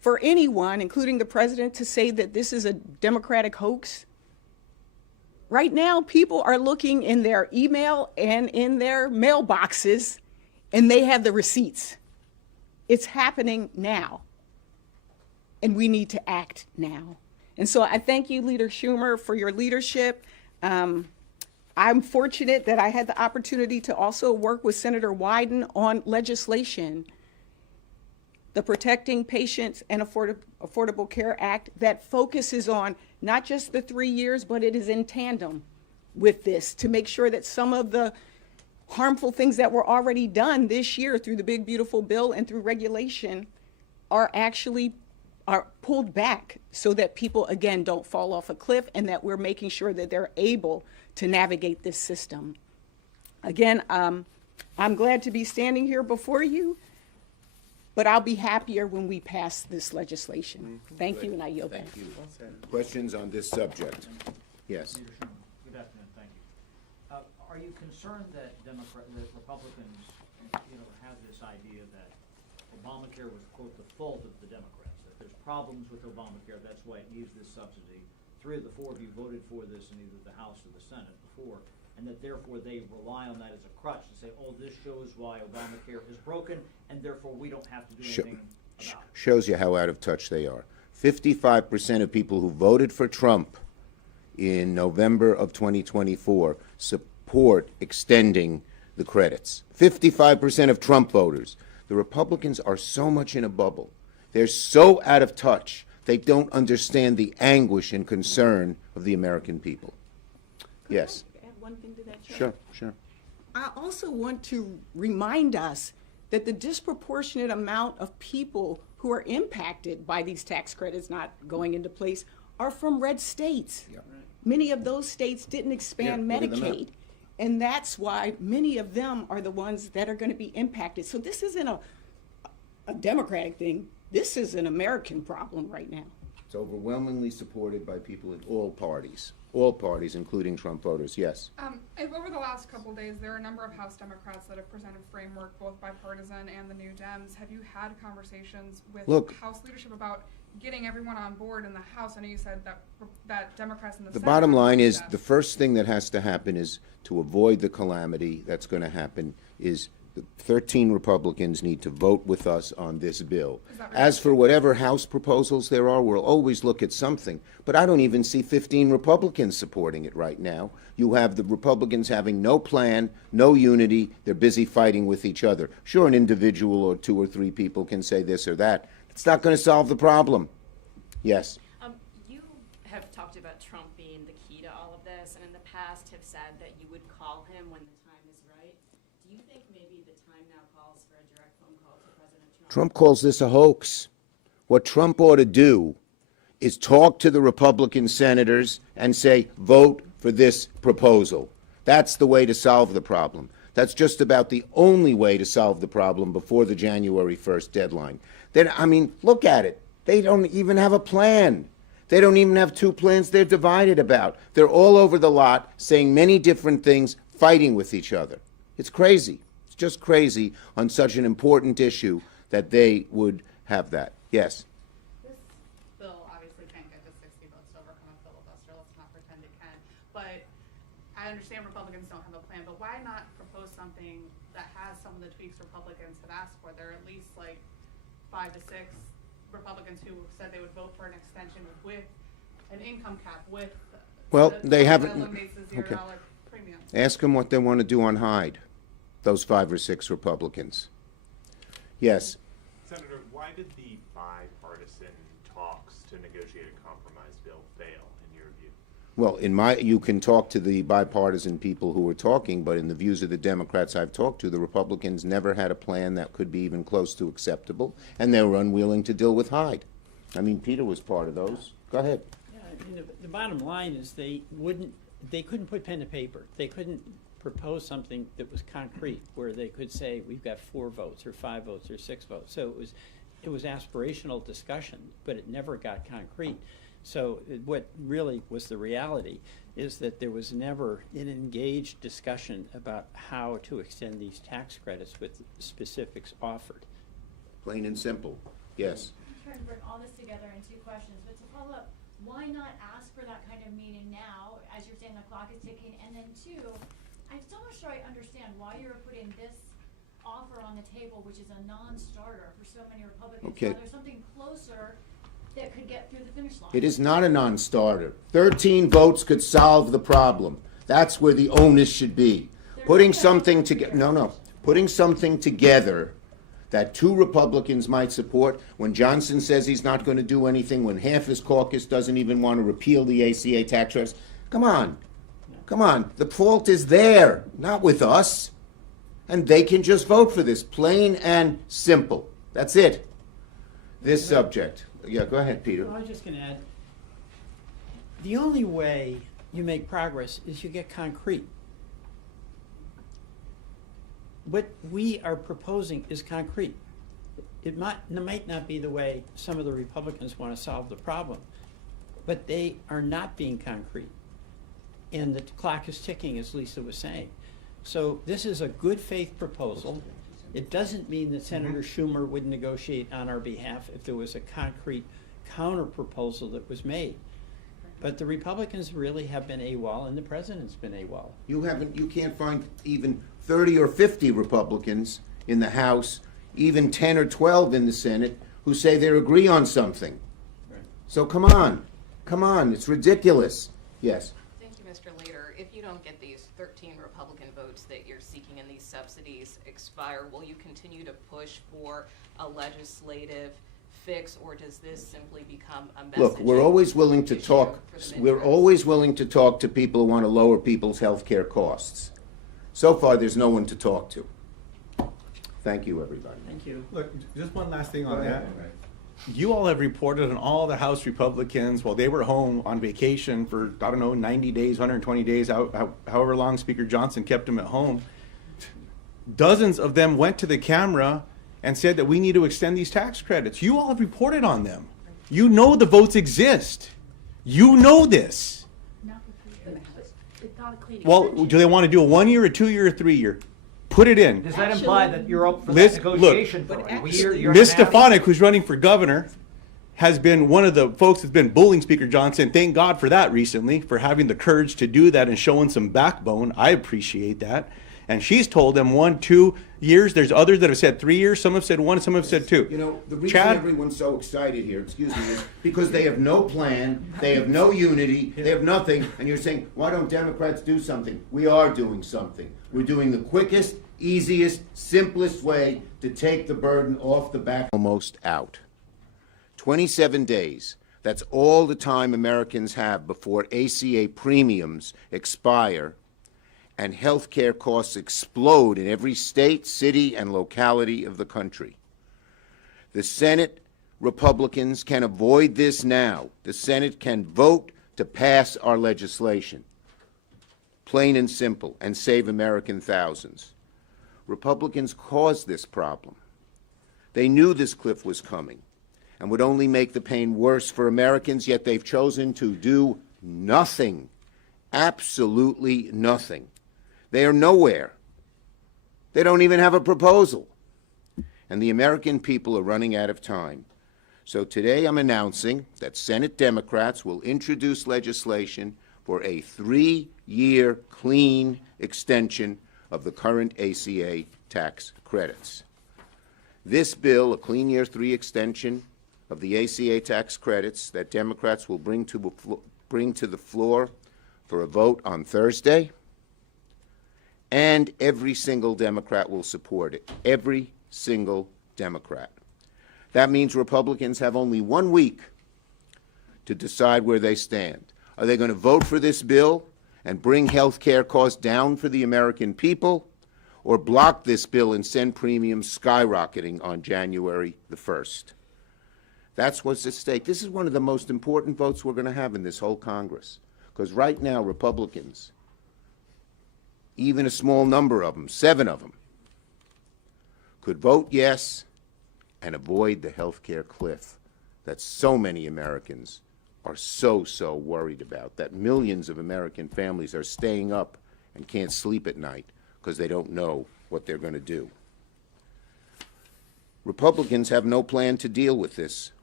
for anyone, including the president, to say that this is a Democratic hoax. Right now, people are looking in their email and in their mailboxes, and they have the receipts. It's happening now, and we need to act now. And so I thank you, Leader Schumer, for your leadership. I'm fortunate that I had the opportunity to also work with Senator Wyden on legislation, the Protecting Patients and Affordable Care Act, that focuses on not just the 3 years, but it is in tandem with this to make sure that some of the harmful things that were already done this year through the Big Beautiful Bill and through regulation are pulled back so that people, again, don't fall off a cliff, and that we're making sure that they're able to navigate this system. Again, I'm glad to be standing here before you, but I'll be happier when we pass this legislation. Thank you, and I yield back. Thank you. Questions on this subject? Yes. Leader Schumer, good afternoon, thank you. Are you concerned that that Republicans, have this idea that Obamacare was, quote, the fault of the Democrats, that there's problems with Obamacare, that's why it needs this subsidy? 3 of the 4 of you voted for this in either the House or the Senate before, and that therefore they rely on that as a crutch to say, oh, this shows why Obamacare is broken, and therefore we don't have to do anything about it. Shows you how out of touch they are. 55% of people who voted for Trump in November of 2024 support extending the credits. 55% of Trump voters. The Republicans are so much in a bubble. They're so out of touch. They don't understand the anguish and concern of the American people. Yes. Add one thing to that, Sure. I also want to remind us that the disproportionate amount of people who are impacted by these tax credits not going into place are from red states. Yeah. Many of those states didn't expand Yeah, look at them Medicaid. And that's why many of them are the ones that are going to be impacted. So this isn't a Democratic thing. This is an American problem right now. It's overwhelmingly supported by people in all parties, including Trump voters. Yes. Over the last couple of days, there are a number of House Democrats that have presented framework, both bipartisan and the New Dems. Have you had conversations with House leadership about getting everyone on board in the House? I know you said that Democrats in the Senate. The bottom line is the first thing that has to happen is to avoid the calamity that's going to happen is the 13 Republicans need to vote with us on this bill. As for whatever House proposals there are, we'll always look at something. But I don't even see 15 Republicans supporting it right now. You have the Republicans having no plan, no unity. They're busy fighting with each other. Sure, an individual or 2 or 3 people can say this or that. It's not going to solve the problem. Yes. You have talked about Trump being the key to all of this, and in the past have said that you would call him when the time is right. Do you think maybe the time now calls for a direct phone call to President Trump? Trump calls this a hoax. What Trump ought to do is talk to the Republican senators and say, vote for this proposal. That's the way to solve the problem. That's just about the only way to solve the problem before the January 1st deadline. Look at it. They don't even have a plan. They don't even have 2 plans they're divided about. They're all over the lot saying many different things, fighting with each other. It's crazy. It's just crazy on such an important issue that they would have that. Yes. This bill obviously can't get to 60 votes to overcome a filibuster. Let's not pretend it can. But I understand Republicans don't have a plan, but why not propose something that has some of the tweaks Republicans have asked for? There are at least 5 to 6 Republicans who said they would vote for an extension with an income cap, They haven't. eliminates the $0 Okay. premium. Ask them what they want to do on Hyde, those 5 or 6 Republicans. Yes. Senator, why did the bipartisan talks to negotiate a compromise bill fail, in your view? Well, you can talk to the bipartisan people who were talking, but in the views of the Democrats I've talked to, the Republicans never had a plan that could be even close to acceptable, and they were unwilling to deal with Hyde. Peter was part of those. Go ahead. Yeah, the bottom line is they couldn't put pen to paper. They couldn't propose something that was concrete, where they could say, we've got 4 votes, or 5 votes, or 6 votes. So it was aspirational discussion, but it never got concrete. So what really was the reality is that there was never an engaged discussion about how to extend these tax credits with specifics offered. Plain and simple. Yes. I'm trying to bring all all this together in two questions, but to follow up, why not ask for that kind of meeting now, as you're saying the clock is ticking? And then two, I'm still not sure I understand why you're putting this offer on the table, which is a non-starter for so many Republicans. Okay. While there's something closer that could get through the finish line. It is not a non-starter. 13 votes could solve the problem. That's where the onus should be. Putting something together, putting something together that two Republicans might support, when Johnson says he's not going to do anything, when half his caucus doesn't even want to repeal the ACA tax credits. Come on. The fault is there, not with us. And they can just vote for this, plain and simple. That's it. This subject. Yeah, go ahead, Peter. Well, I was just going to add, the only way you make progress is you get concrete. What we are proposing is concrete. It might not be the way some of the Republicans want to solve the problem, but they are not being concrete. And the clock is ticking, as Lisa was saying. So this is a good faith proposal. It doesn't mean that Senator Schumer would negotiate on our behalf if there was a concrete counter proposal that was made. But the Republicans really have been AWOL, and the president's been AWOL. You can't find even 30 or 50 Republicans in the House, even 10 or 12 in the Senate, who say they agree on something. Right. So come on, it's ridiculous. Yes. Thank you, Mr. Leader. If you don't get these 13 Republican votes that you're seeking and these subsidies expire, will you continue to push for a legislative fix, or does this simply become a message? Look, we're always willing to talk. We're always willing to talk to people who want to lower people's health care costs. So far, there's no one to talk to. Thank you, everybody. Thank you. Look, just one last thing on Go that. ahead. You all have reported on all the House Republicans while they were home on vacation for, 90 days, 120 days, however long Speaker Johnson kept them at home. Dozens of them went to the camera and said that we need to extend these tax credits. You all have reported on them. You know the votes exist. You know this. Well, do they want to do a 1 year, a 2 year, a 3 year? Put it in. Does that imply that you're up for Liz, that negotiation look, for but a year? Ms. Stefanik, who's running for governor, has been one of the folks that's been bullying Speaker Johnson. Thank God for that recently, for having the courage to do that and showing some backbone. I appreciate that. And she's told them 1, 2 years. There's others that have said 3 years. Some have said 1, some have said 2. You know, the reason everyone's so excited here, excuse me, is because they have no plan, they have no unity, they have nothing, and you're saying, why don't Democrats do something? We are doing something. We're doing the quickest, easiest, simplest way to take the burden off the back. Almost out. 27 days. That's all the time Americans have before ACA premiums expire and health care costs explode in every state, city, and locality of the country. The Senate Republicans can avoid this now. The Senate can vote to pass our legislation, plain and simple, and save American thousands. Republicans caused this problem. They knew this cliff was coming and would only make the pain worse for Americans, yet they've chosen to do nothing, absolutely nothing. They are nowhere. They don't even have a proposal. And the American people are running out of time. So today I'm announcing that Senate Democrats will introduce legislation for a 3-year clean extension of the current ACA tax credits. This bill, a clean year 3 extension of the ACA tax credits that Democrats will bring to the floor for a vote on Thursday, and every single Democrat will support it. Every single Democrat. That means Republicans have only 1 week to decide where they stand. Are they going to vote for this bill and bring health care costs down for the American people, or block this bill and send premiums skyrocketing on January the 1st? That's what's at stake. This is one of the most important votes we're going to have in this whole Congress, because right now Republicans, even a small number of them, 7 of them, could vote yes and avoid the health care cliff that so many Americans are so worried about, that millions of American families are staying up and can't sleep at night because they don't know what they're going to do. Republicans have no plan to deal with this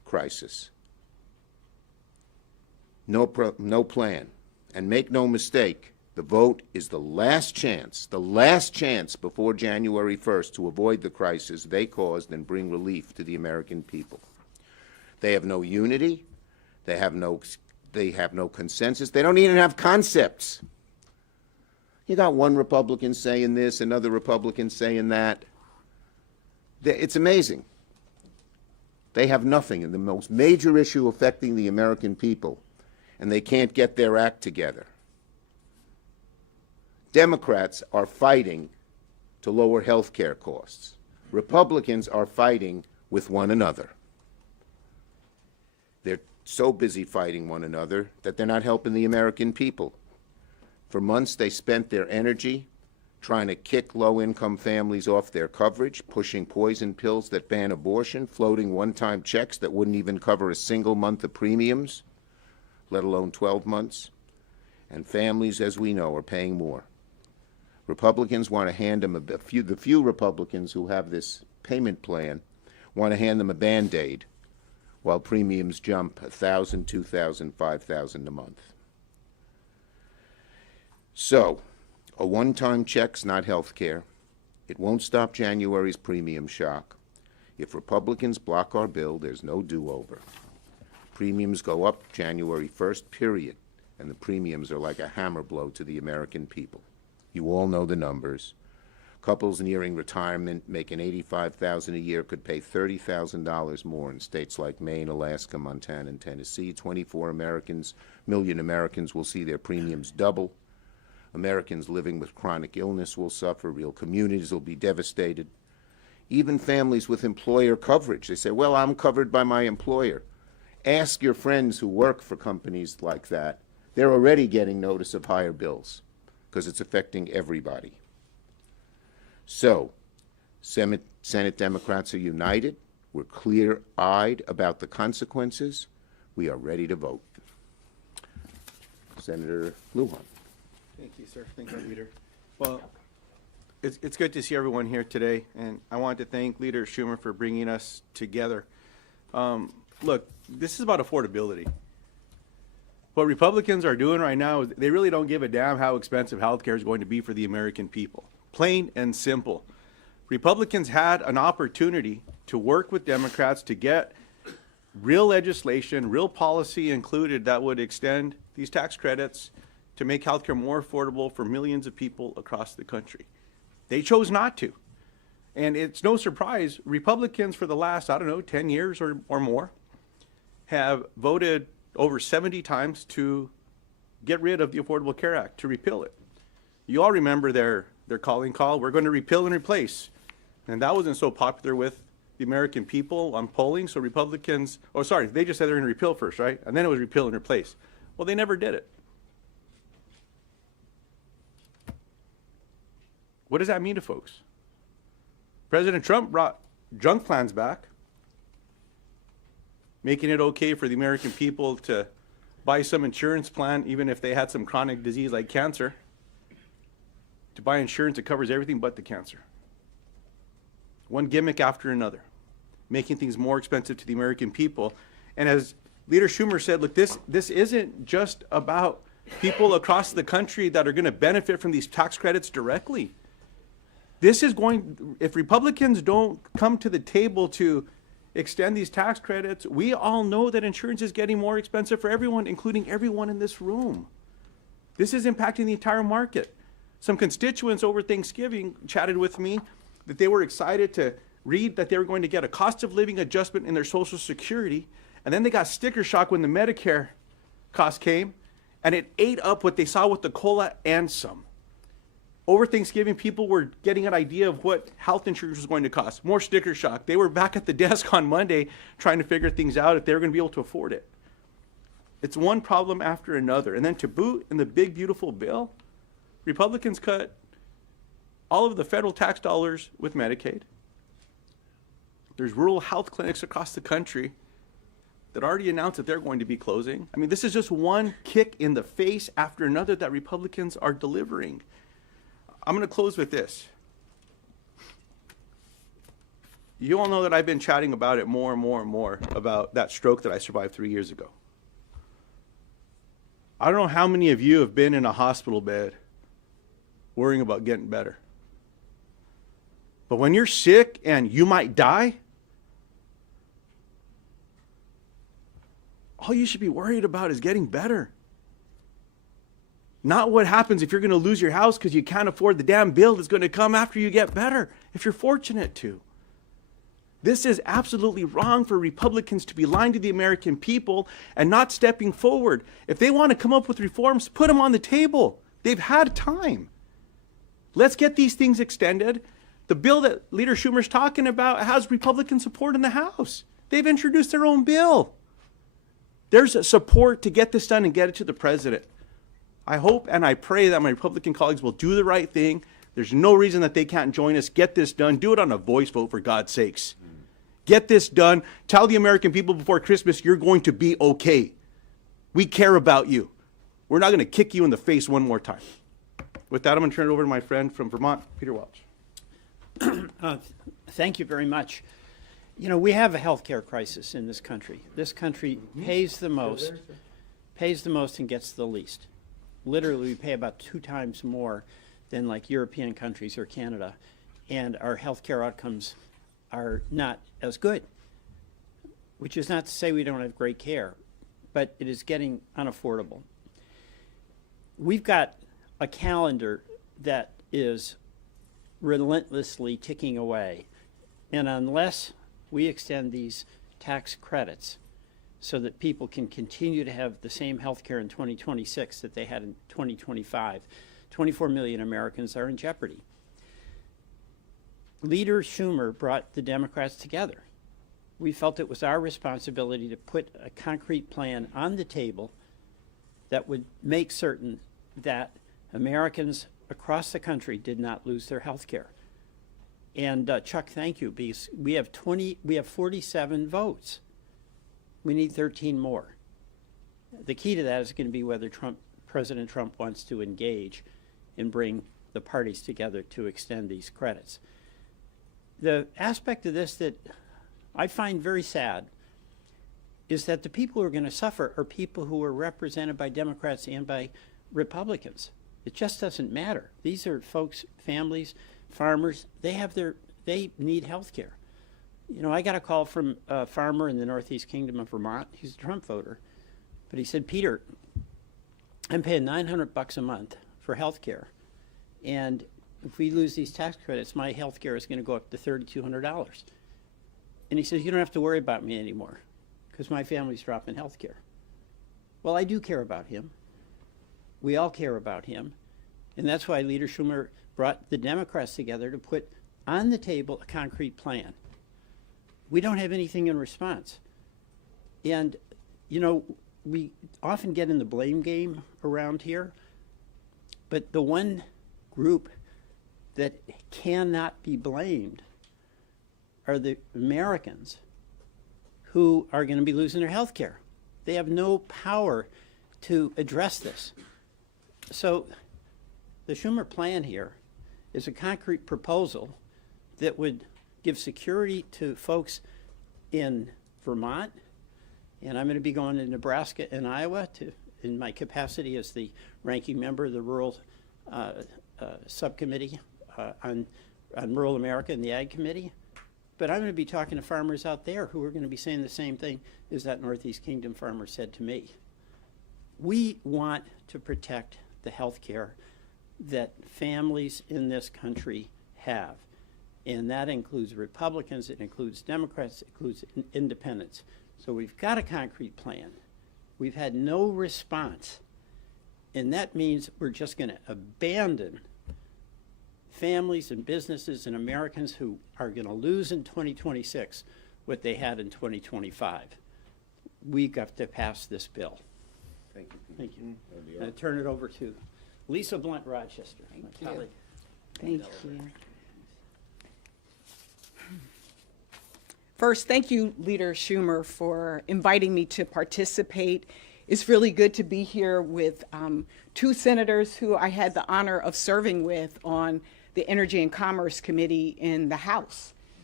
crisis. No plan. And make no mistake, the vote is the last chance before January 1st to avoid the crisis they caused and bring relief to the American people. They have no unity. They have no consensus. They don't even have concepts. You got one Republican saying this, another Republican saying that. It's amazing. They have nothing in the most major issue affecting the American people, and they can't get their act together. Democrats are fighting to lower health care costs. Republicans are fighting with one another. They're so busy fighting one another that they're not helping the American people. For months, they spent their energy trying to kick low-income families off their coverage, pushing poison pills that ban abortion, floating one-time checks that wouldn't even cover a single month of premiums, let alone 12 months. And families, as we know, are paying more. Republicans want to hand them the few Republicans who have this payment plan want to hand them a Band-Aid while premiums jump $1,000, $2,000, $5,000 a month. So, a one-time check's not health care. It won't stop January's premium shock. If Republicans block our bill, there's no do-over. Premiums go up January 1st, period, and the premiums are like a hammer blow to the American people. You all know the numbers. Couples nearing retirement making $85,000 a year could pay $30,000 more in states like Maine, Alaska, Montana, and Tennessee. 24 million Americans will see their premiums double. Americans living with chronic illness will suffer. Real communities will be devastated. Even families with employer coverage. They say, well, I'm covered by my employer. Ask your friends who work for companies like that. They're already getting notice of higher bills because it's affecting everybody. So, Senate Democrats are united. We're clear-eyed about the consequences. We are ready to vote. Senator Lujan. Thank you, sir. Thank you, Leader. Well, it's good to see everyone here today, and I want to thank Leader Schumer for bringing us together. Look, this is about affordability. What Republicans are doing right now is they really don't give a damn how expensive health care is going to be for the American people. Plain and simple. Republicans had an opportunity to work with Democrats to get real legislation, real policy included that would extend these tax credits to make healthcare more affordable for millions of people across the country. They chose not to. And it's no surprise, Republicans for the last, 10 years or more, have voted over 70 times to get rid of the Affordable Care Act, to repeal it. You all remember their calling call, we're going to repeal and replace. And that wasn't so popular with the American people on polling, so Republicans, they just said they're going to repeal first, right? And then it was repeal and replace. Well, they never did it. What does that mean to folks? President Trump brought junk plans back, making it okay for the American people to buy some insurance plan, even if they had some chronic disease like cancer, to buy insurance that covers everything but the cancer. One gimmick after another, making things more expensive to the American people. And as Leader Schumer said, look, this isn't just about people across the country that are going to benefit from these tax credits directly. This is going, if Republicans don't come to the table to extend these tax credits, we all know that insurance is getting more expensive for everyone, including everyone in this room. This is impacting the entire market. Some constituents over Thanksgiving chatted with me that they were excited to read that they were going to get a cost of living adjustment in their Social Security, and then they got sticker shock when the Medicare cost came, and it ate up what they saw with the COLA and some. Over Thanksgiving, people were getting an idea of what health insurance was going to cost. More sticker shock. They were back at the desk on Monday trying to figure things out if they were going to be able to afford it. It's one problem after another. And then to boot, in the big, beautiful bill, Republicans cut all of the federal tax dollars with Medicaid. There's rural health clinics across the country that already announced that they're going to be closing. I mean, this is just one kick in the face after another that Republicans are delivering. I'm going to close with this. You all know that I've been chatting about it more and more and more about that stroke that I survived 3 years ago. I don't know how many of you have been in a hospital bed worrying about getting better. But when you're sick and you might die, all you should be worried about is getting better. Not what happens if you're going to lose your house because you can't afford the damn bill that's going to come after you get better, if you're fortunate to. This is absolutely wrong for Republicans to be lying to the American people and not stepping forward. If they want to come up with reforms, put them on the table. They've had time. Let's get these things extended. The bill that Leader Schumer's talking about has Republican support in the House. They've introduced their own bill. There's support to get this done and get it to the president. I hope and I pray that my Republican colleagues will do the right thing. There's no reason that they can't join us. Get this done. Do it on a voice vote, for God's sakes. Get this done. Tell the American people before Christmas you're going to be okay. We care about you. We're not going to kick you in the face one more time. With that, I'm going to turn it over to my friend from Vermont, Peter Welch. Thank you very much. You know, we have a healthcare crisis in this country. This country pays the most and gets the least. Literally, we pay about 2 times more than like European countries or Canada, and our healthcare outcomes are not as good, which is not to say we don't have great care, but it is getting unaffordable. We've got a calendar that is relentlessly ticking away, and unless we extend these tax credits so that people can continue to have the same health care in 2026 that they had in 2025, 24 million Americans are in jeopardy. Leader Schumer brought the Democrats together. We felt it was our responsibility to put a concrete plan on the table that would make certain that Americans across the country did not lose their health care. And Chuck, thank you, because we have 47 votes. We need 13 more. The key to that is going to be whether President Trump wants to engage and bring the parties together to extend these credits. The aspect of this that I find very sad is that the people who are going to suffer are people who are represented by Democrats and by Republicans. It just doesn't matter. These are folks, families, farmers, they need health care. You know, I got a call from a farmer in the Northeast Kingdom of Vermont. He's a Trump voter. But he said, Peter, I'm paying $900 a month for health care. And if we lose these tax credits, my health care is going to go up to $3,200. And he says, you don't have to worry about me anymore because my family's dropping health care. Well, I do care about him. We all care about him. And that's why Leader Schumer brought the Democrats together to put on the table a concrete plan. We don't have anything in response. And, you know, we often get in the blame game around here, but the one group that cannot be blamed are the Americans who are going to be losing their health care. They have no power to address this. So the Schumer plan here is a concrete proposal that would give security to folks in Vermont, and I'm going to be going to Nebraska and Iowa in my capacity as the ranking member of the Rural Subcommittee on Rural America and the Ag Committee. But I'm going to be talking to farmers out there who are going to be saying the same thing as that Northeast Kingdom farmer said to me. We want to protect the health care that families in this country have. And that includes Republicans, it includes Democrats, it includes independents. So we've got a concrete plan. We've had no response. And that means we're just going to abandon families and businesses and Americans who are going to lose in 2026 what they had in 2025. We've got to pass this bill. Thank you. Thank you. I turn it over to Lisa Blunt Rochester, my colleague. Thank you. First, thank you, Leader Schumer, for inviting me to participate. It's really good to be here with 2 senators who I had the honor of serving with on the Energy and Commerce Committee in the House.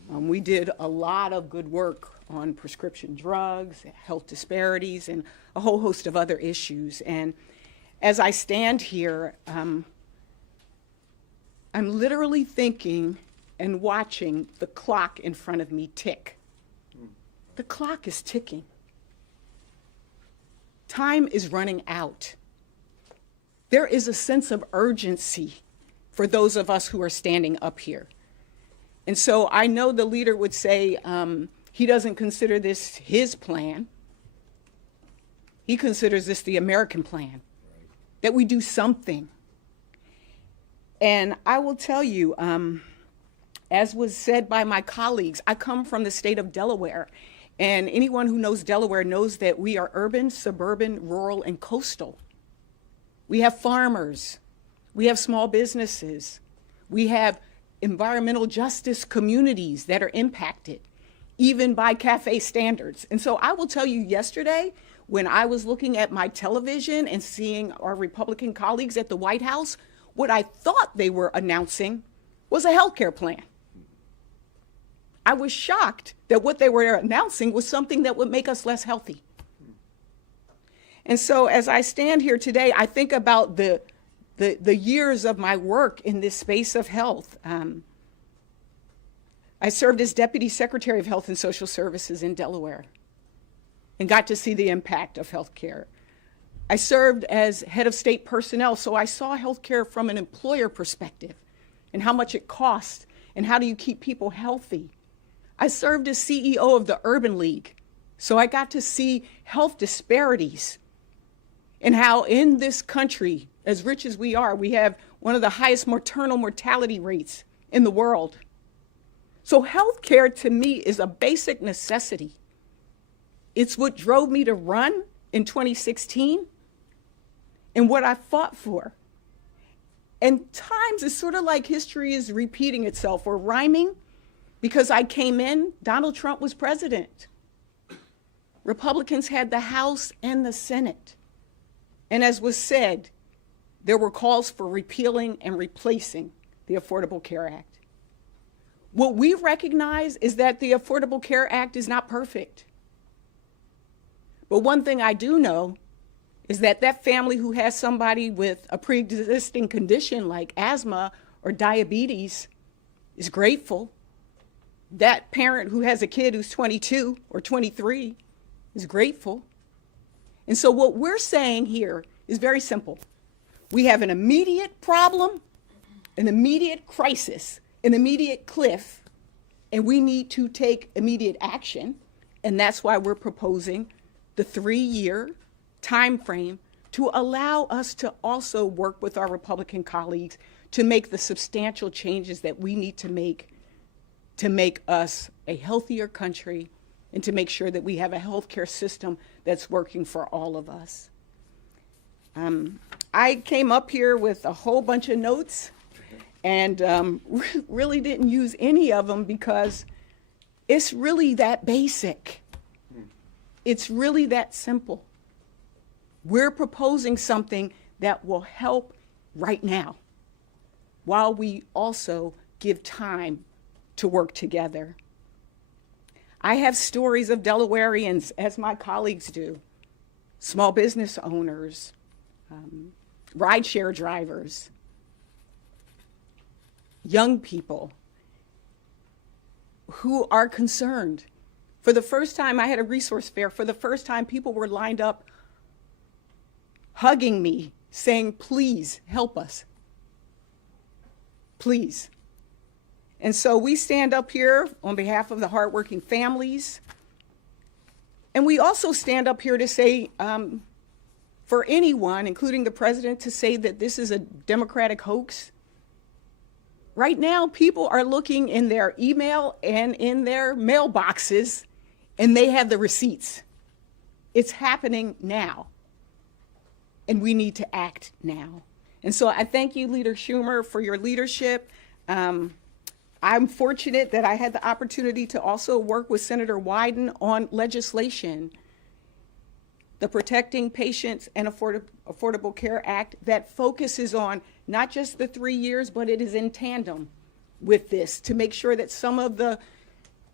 We did a lot of good work on prescription drugs, health disparities, and a whole host of other issues. And as I stand here, I'm literally thinking and watching the clock in front of me tick. The clock is ticking. Time is running out. There is a sense of urgency for those of us who are standing up here. And so I know the leader would say he doesn't consider this his plan. He considers this the American plan, that we do something. And I will tell you, as was said by my colleagues, I come from the state of Delaware. And anyone who knows Delaware knows that we are urban, suburban, rural, and coastal. We have farmers. We have small businesses. We have environmental justice communities that are impacted, even by CAFE standards. And so I will tell you, yesterday, when I was looking at my television and seeing our Republican colleagues at the White House, what I thought they were announcing was a healthcare plan. I was shocked that what they were announcing was something that would make us less healthy. And so as I stand here today, I think about the years of my work in this space of health. I served as Deputy Secretary of Health and Social Services in Delaware and got to see the impact of healthcare. I served as head of state personnel, so I saw healthcare from an employer perspective and how much it costs and how do you keep people healthy. I served as CEO of the Urban League, so I got to see health disparities and how in this country, as rich as we are, we have one of the highest maternal mortality rates in the world. So healthcare to me is a basic necessity. It's what drove me to run in 2016 and what I fought for. And times it's sort of like history is repeating itself or rhyming, because I came in, Donald Trump was president. Republicans had the House and the Senate. And as was said, there were calls for repealing and replacing the Affordable Care Act. What we recognize is that the Affordable Care Act is not perfect. But one thing I do know is that that family who has somebody with a pre-existing condition like asthma or diabetes is grateful. That parent who has a kid who's 22 or 23 is grateful. And so what we're saying here is very simple. We have an immediate problem, an immediate crisis, an immediate cliff, and we need to take immediate action. And that's why we're proposing the 3-year time frame to allow us to also work with our Republican colleagues to make the substantial changes that we need to make us a healthier country and to make sure that we have a healthcare system that's working for all of us. I came up here with a whole bunch of notes and really didn't use any of them because it's really that basic. It's really that simple. We're proposing something that will help right now while we also give time to work together. I have stories of Delawareans, as my colleagues do, small business owners, rideshare drivers, young people who are concerned. For the first time, I had a resource fair. For the first time, people were lined up hugging me, saying, please help us. Please. And so we stand up here on behalf of the hardworking families. And we also stand up here to say, for anyone, including the president, to say that this is a Democratic hoax. Right now, people are looking in their email and in their mailboxes, and they have the receipts. It's happening now, and we need to act now. And so I thank you, Leader Schumer, for your leadership. I'm fortunate that I had the opportunity to also work with Senator Wyden on legislation, the Protecting Patients and Affordable Care Act, that focuses on not just the 3 years, but it is in tandem with this to make sure that some of the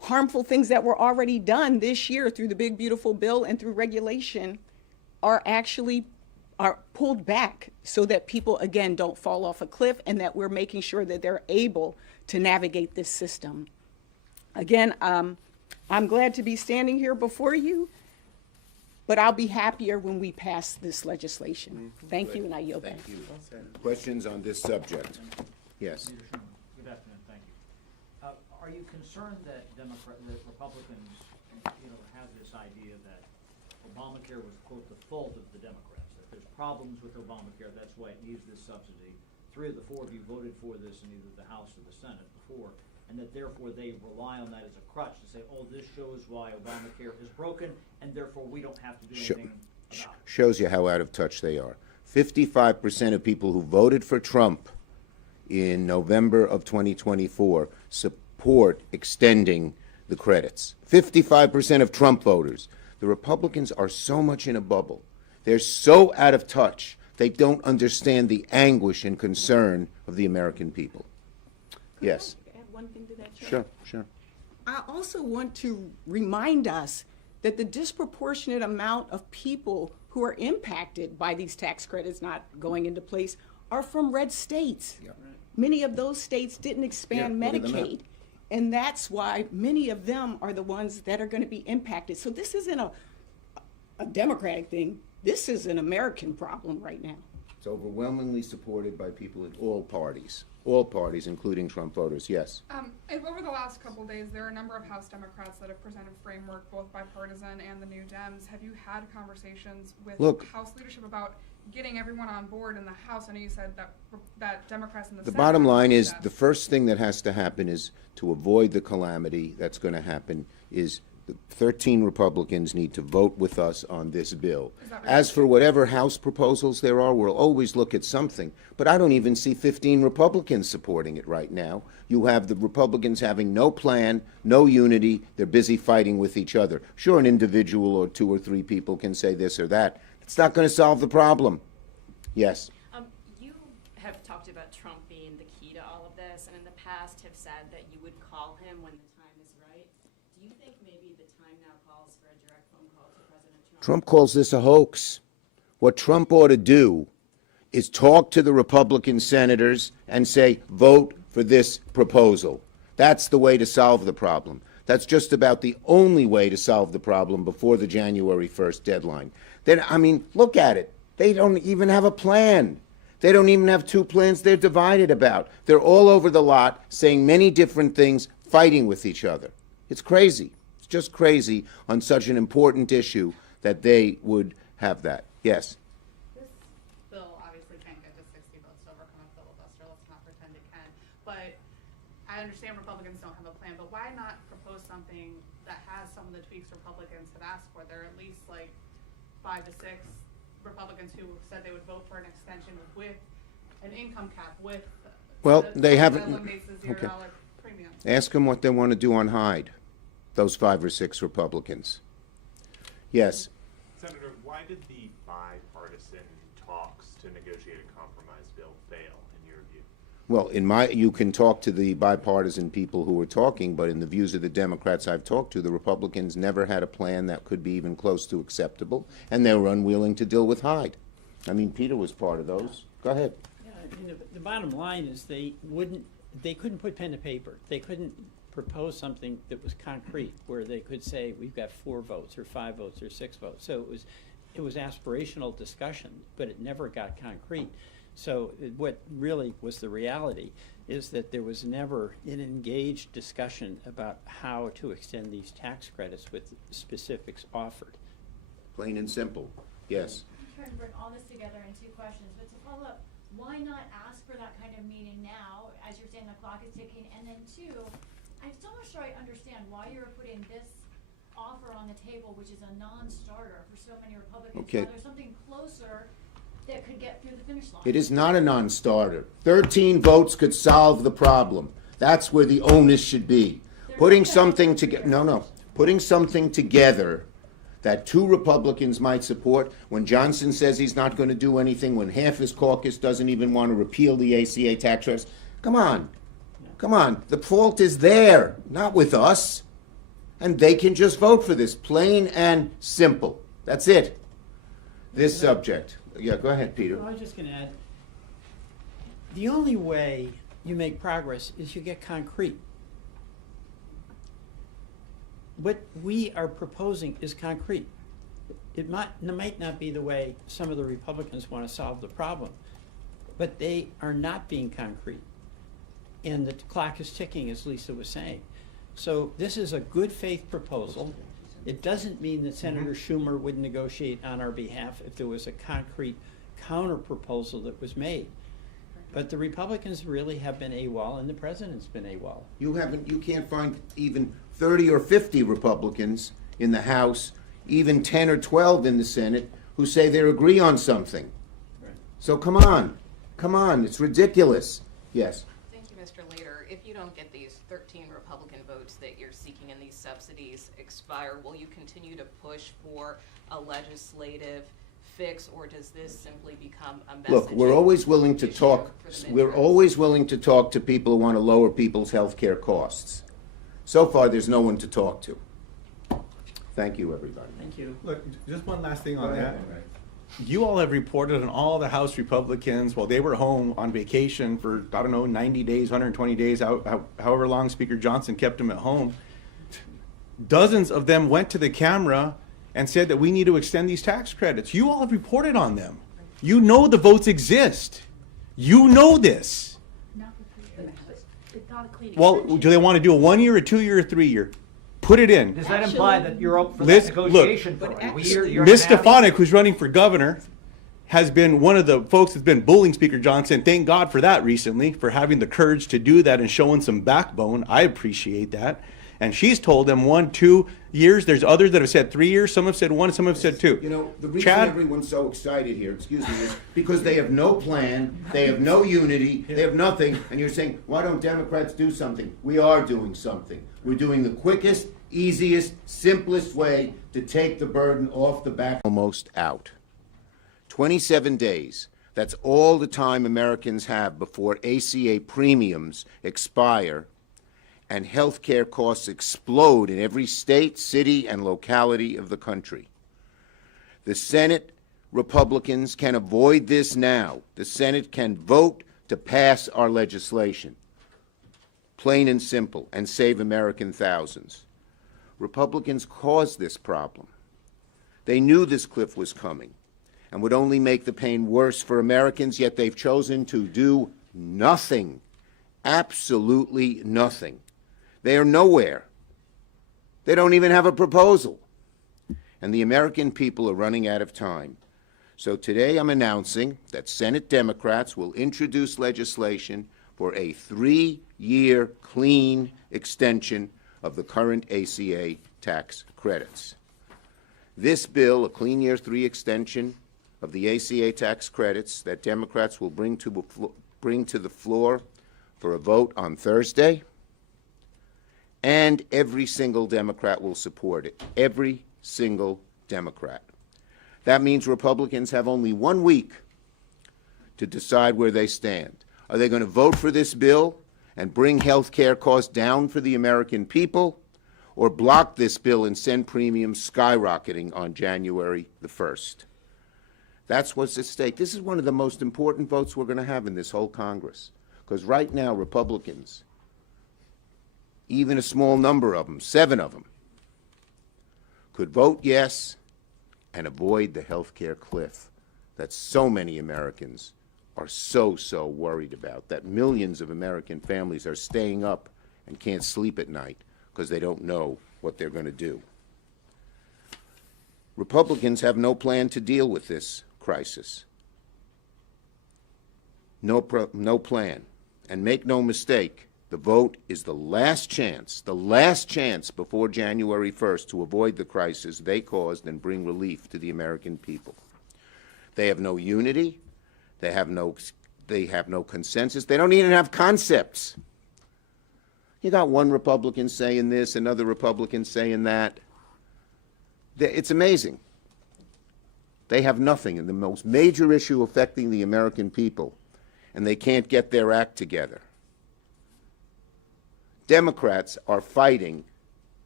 harmful things that were already done this year through the big beautiful bill and through regulation are pulled back so that people, again, don't fall off a cliff, and that we're making sure that they're able to navigate this system. Again, I'm glad to be standing here before you, but I'll be happier when we pass this legislation. Thank you, and I yield back. Thank you. Questions on this subject? Yes. Leader Sherman, good afternoon, thank you. Are you concerned that Republicans, have this idea that Obamacare was, quote, the fault of the Democrats, that there's problems with Obamacare, that's why it needs this subsidy? 3 of the 4 of you voted for this in either the House or the Senate before, and that therefore they rely on that as a crutch to say, oh, this shows why Obamacare is broken, and therefore we don't have to do anything about it. Shows you how out of touch they are. 55% of people who voted for Trump in November of 2024 support extending the credits. 55% of Trump voters. The Republicans are so much in a bubble. They're so out of touch. They don't understand the anguish and concern of the American people. Yes. Can I add one thing to that, Chair? Sure, sure. I also want to remind us that the disproportionate amount of people who are impacted by these tax credits not going into place are from red states. Yep. Many of those states didn't expand Yeah, look at them Medicaid, and that's why many of them are the ones that are going to be impacted. So this isn't a Democratic thing. This is an American problem right now. It's overwhelmingly supported by people in all parties, including Trump voters. Yes. And over the last couple days, there are a number of House Democrats that have presented framework, both bipartisan and the New Dems. Have you had conversations with House leadership about getting everyone on board in the House? I know you said that Democrats in the Senate. The bottom line is the first thing that has to happen is to avoid the calamity that's going to happen is the 13 Republicans need to vote with us on this bill. As for whatever House proposals there are, we'll always look at something. But I don't even see 15 Republicans supporting it right now. You have the Republicans having no plan, no unity. They're busy fighting with each other. Sure, an individual or 2 or 3 people can say this or that. It's not going to solve the problem. Yes. You have talked about Trump being the key to all of this, and in the past have said that you would call him when the time is right. Do you think maybe the time now calls for a direct phone call to President Trump? Trump calls this a hoax. What Trump ought to do is talk to the Republican senators and say, vote for this proposal. That's the way to solve the problem. That's just about the only way to solve the problem before the January 1st deadline. Then, I mean, look at it. They don't even have a plan. They don't even have 2 plans they're divided about. They're all over the lot saying many different things, fighting with each other. It's crazy. It's just crazy on such an important issue that they would have that. Yes. This bill obviously can't get to 60 votes to overcome a filibuster. Let's not pretend it can. But I understand Republicans don't have a plan, but why not propose something that has some of the tweaks Republicans have asked for? There are at least like 5 to 6 Republicans who said they would vote for an extension with an income cap, with they haven't. that eliminates the $0 premium. Ask them what they want to do on Hyde, those 5 or 6 Republicans. Yes. Senator, why did the bipartisan talks to negotiate a compromise bill fail, in your view? Well, you can talk to the bipartisan people who were talking, but in the views of the Democrats I've talked to, the Republicans never had a plan that could be even close to acceptable, and they were unwilling to deal with Hyde. I mean, Peter was part of those. Go ahead. Yeah, I mean, the bottom line is they couldn't put pen to paper. They couldn't propose something that was concrete, where they could say, we've got 4 votes or 5 votes or 6 votes. So it was aspirational discussion, but it never got concrete. So what really was the reality is that there was never an engaged discussion about how to extend these tax credits with specifics offered. Plain and simple. Yes. I'm trying to bring all this together in 2 questions, but to follow up, why not ask for that kind of meeting now, as you're saying the clock is ticking, and then 2, I'm still not sure I understand why you're putting this offer on the table, which is a non-starter for so many Republicans. Okay. Now there's something closer that could get through the finish line. It is not a non-starter. 13 votes could solve the problem. That's where the onus should be. Putting something together, putting something together that 2 Republicans might support when Johnson says he's not going to do anything, when half his caucus doesn't even want to repeal the ACA tax credits. Come on. Come on. The fault is there, not with us. And they can just vote for this, plain and simple. That's it. This subject. Yeah, go ahead, Peter. Well, I was just going to add, the only way you make progress is you get concrete. What we are proposing is concrete. It might not be the way some of the Republicans want to solve the problem, but they are not being concrete. And the clock is ticking, as Lisa was saying. So this is a good faith proposal. It doesn't mean that Senator Schumer would negotiate on our behalf if there was a concrete counter proposal that was made. But the Republicans really have been AWOL, and the president's been AWOL. You can't find even 30 or 50 Republicans in the House, even 10 or 12 in the Senate, who say they agree on something. Right. So come on, it's ridiculous. Yes. Thank you, Mr. Leader. If you don't get these 13 Republican votes that you're seeking and these subsidies expire, will you continue to push for a legislative fix, or does this simply become a message? Look, we're always willing to issue talk. for the We're midterms? always willing to talk to people who want to lower people's health care costs. So far, there's no one to talk to. Thank you, everybody. Thank you. Look, just one last thing on Go that. ahead. You all have reported on all the House Republicans while they were home on vacation for, 90 days, 120 days, however long Speaker Johnson kept them at home. Dozens of them went to the camera and said that we need to extend these tax credits. You all have reported on them. You know the votes exist. You know this. Well, do they want to do a 1 year, a 2 year, or 3 year? Put it in. Does that imply that you're up for Liz, that negotiation? look, for but a year, year Ms. and a half? Stefanik, who's running for governor, has been one of the folks that's been bullying Speaker Johnson. Thank God for that recently, for having the courage to do that and showing some backbone. I appreciate that. And she's told them 1, 2 years. There's others that have said 3 years. Some have said 1, some have said 2. You know, the reason Chad- everyone's so excited here, excuse me, is because they have no plan, they have no unity, they have nothing, and you're saying, why don't Democrats do something? We are doing something. We're doing the quickest, easiest, simplest way to take the burden off the back. Almost out. 27 days. That's all the time Americans have before ACA premiums expire and health care costs explode in every state, city, and locality of the country. The Senate Republicans can avoid this now. The Senate can vote to pass our legislation, plain and simple, and save American thousands. Republicans caused this problem. They knew this cliff was coming and would only make the pain worse for Americans, yet they've chosen to do nothing, absolutely nothing. They are nowhere. They don't even have a proposal. And the American people are running out of time. So today I'm announcing that Senate Democrats will introduce legislation for a 3-year clean extension of the current ACA tax credits. This bill, a clean year 3 extension of the ACA tax credits that Democrats will bring to the floor for a vote on Thursday, and every single Democrat will support it. Every single Democrat. That means Republicans have only 1 week to decide where they stand. Are they going to vote for this bill and bring health care costs down for the American people, or block this bill and send premiums skyrocketing on January the 1st? That's what's at stake. This is one of the most important votes we're going to have in this whole Congress. Because right now, Republicans, even a small number of them, 7 of them, could vote yes and avoid the health care cliff that so many Americans are so worried about, that millions of American families are staying up and can't sleep at night because they don't know what they're going to do. Republicans have no plan to deal with this crisis. No plan. And make no mistake, the vote is the last chance before January 1st to avoid the crisis they caused and bring relief to the American people. They have no unity. They have no consensus. They don't even have concepts. You got one Republican saying this, another Republican saying that. It's amazing. They have nothing in the most major issue affecting the American people, and they can't get their act together. Democrats are fighting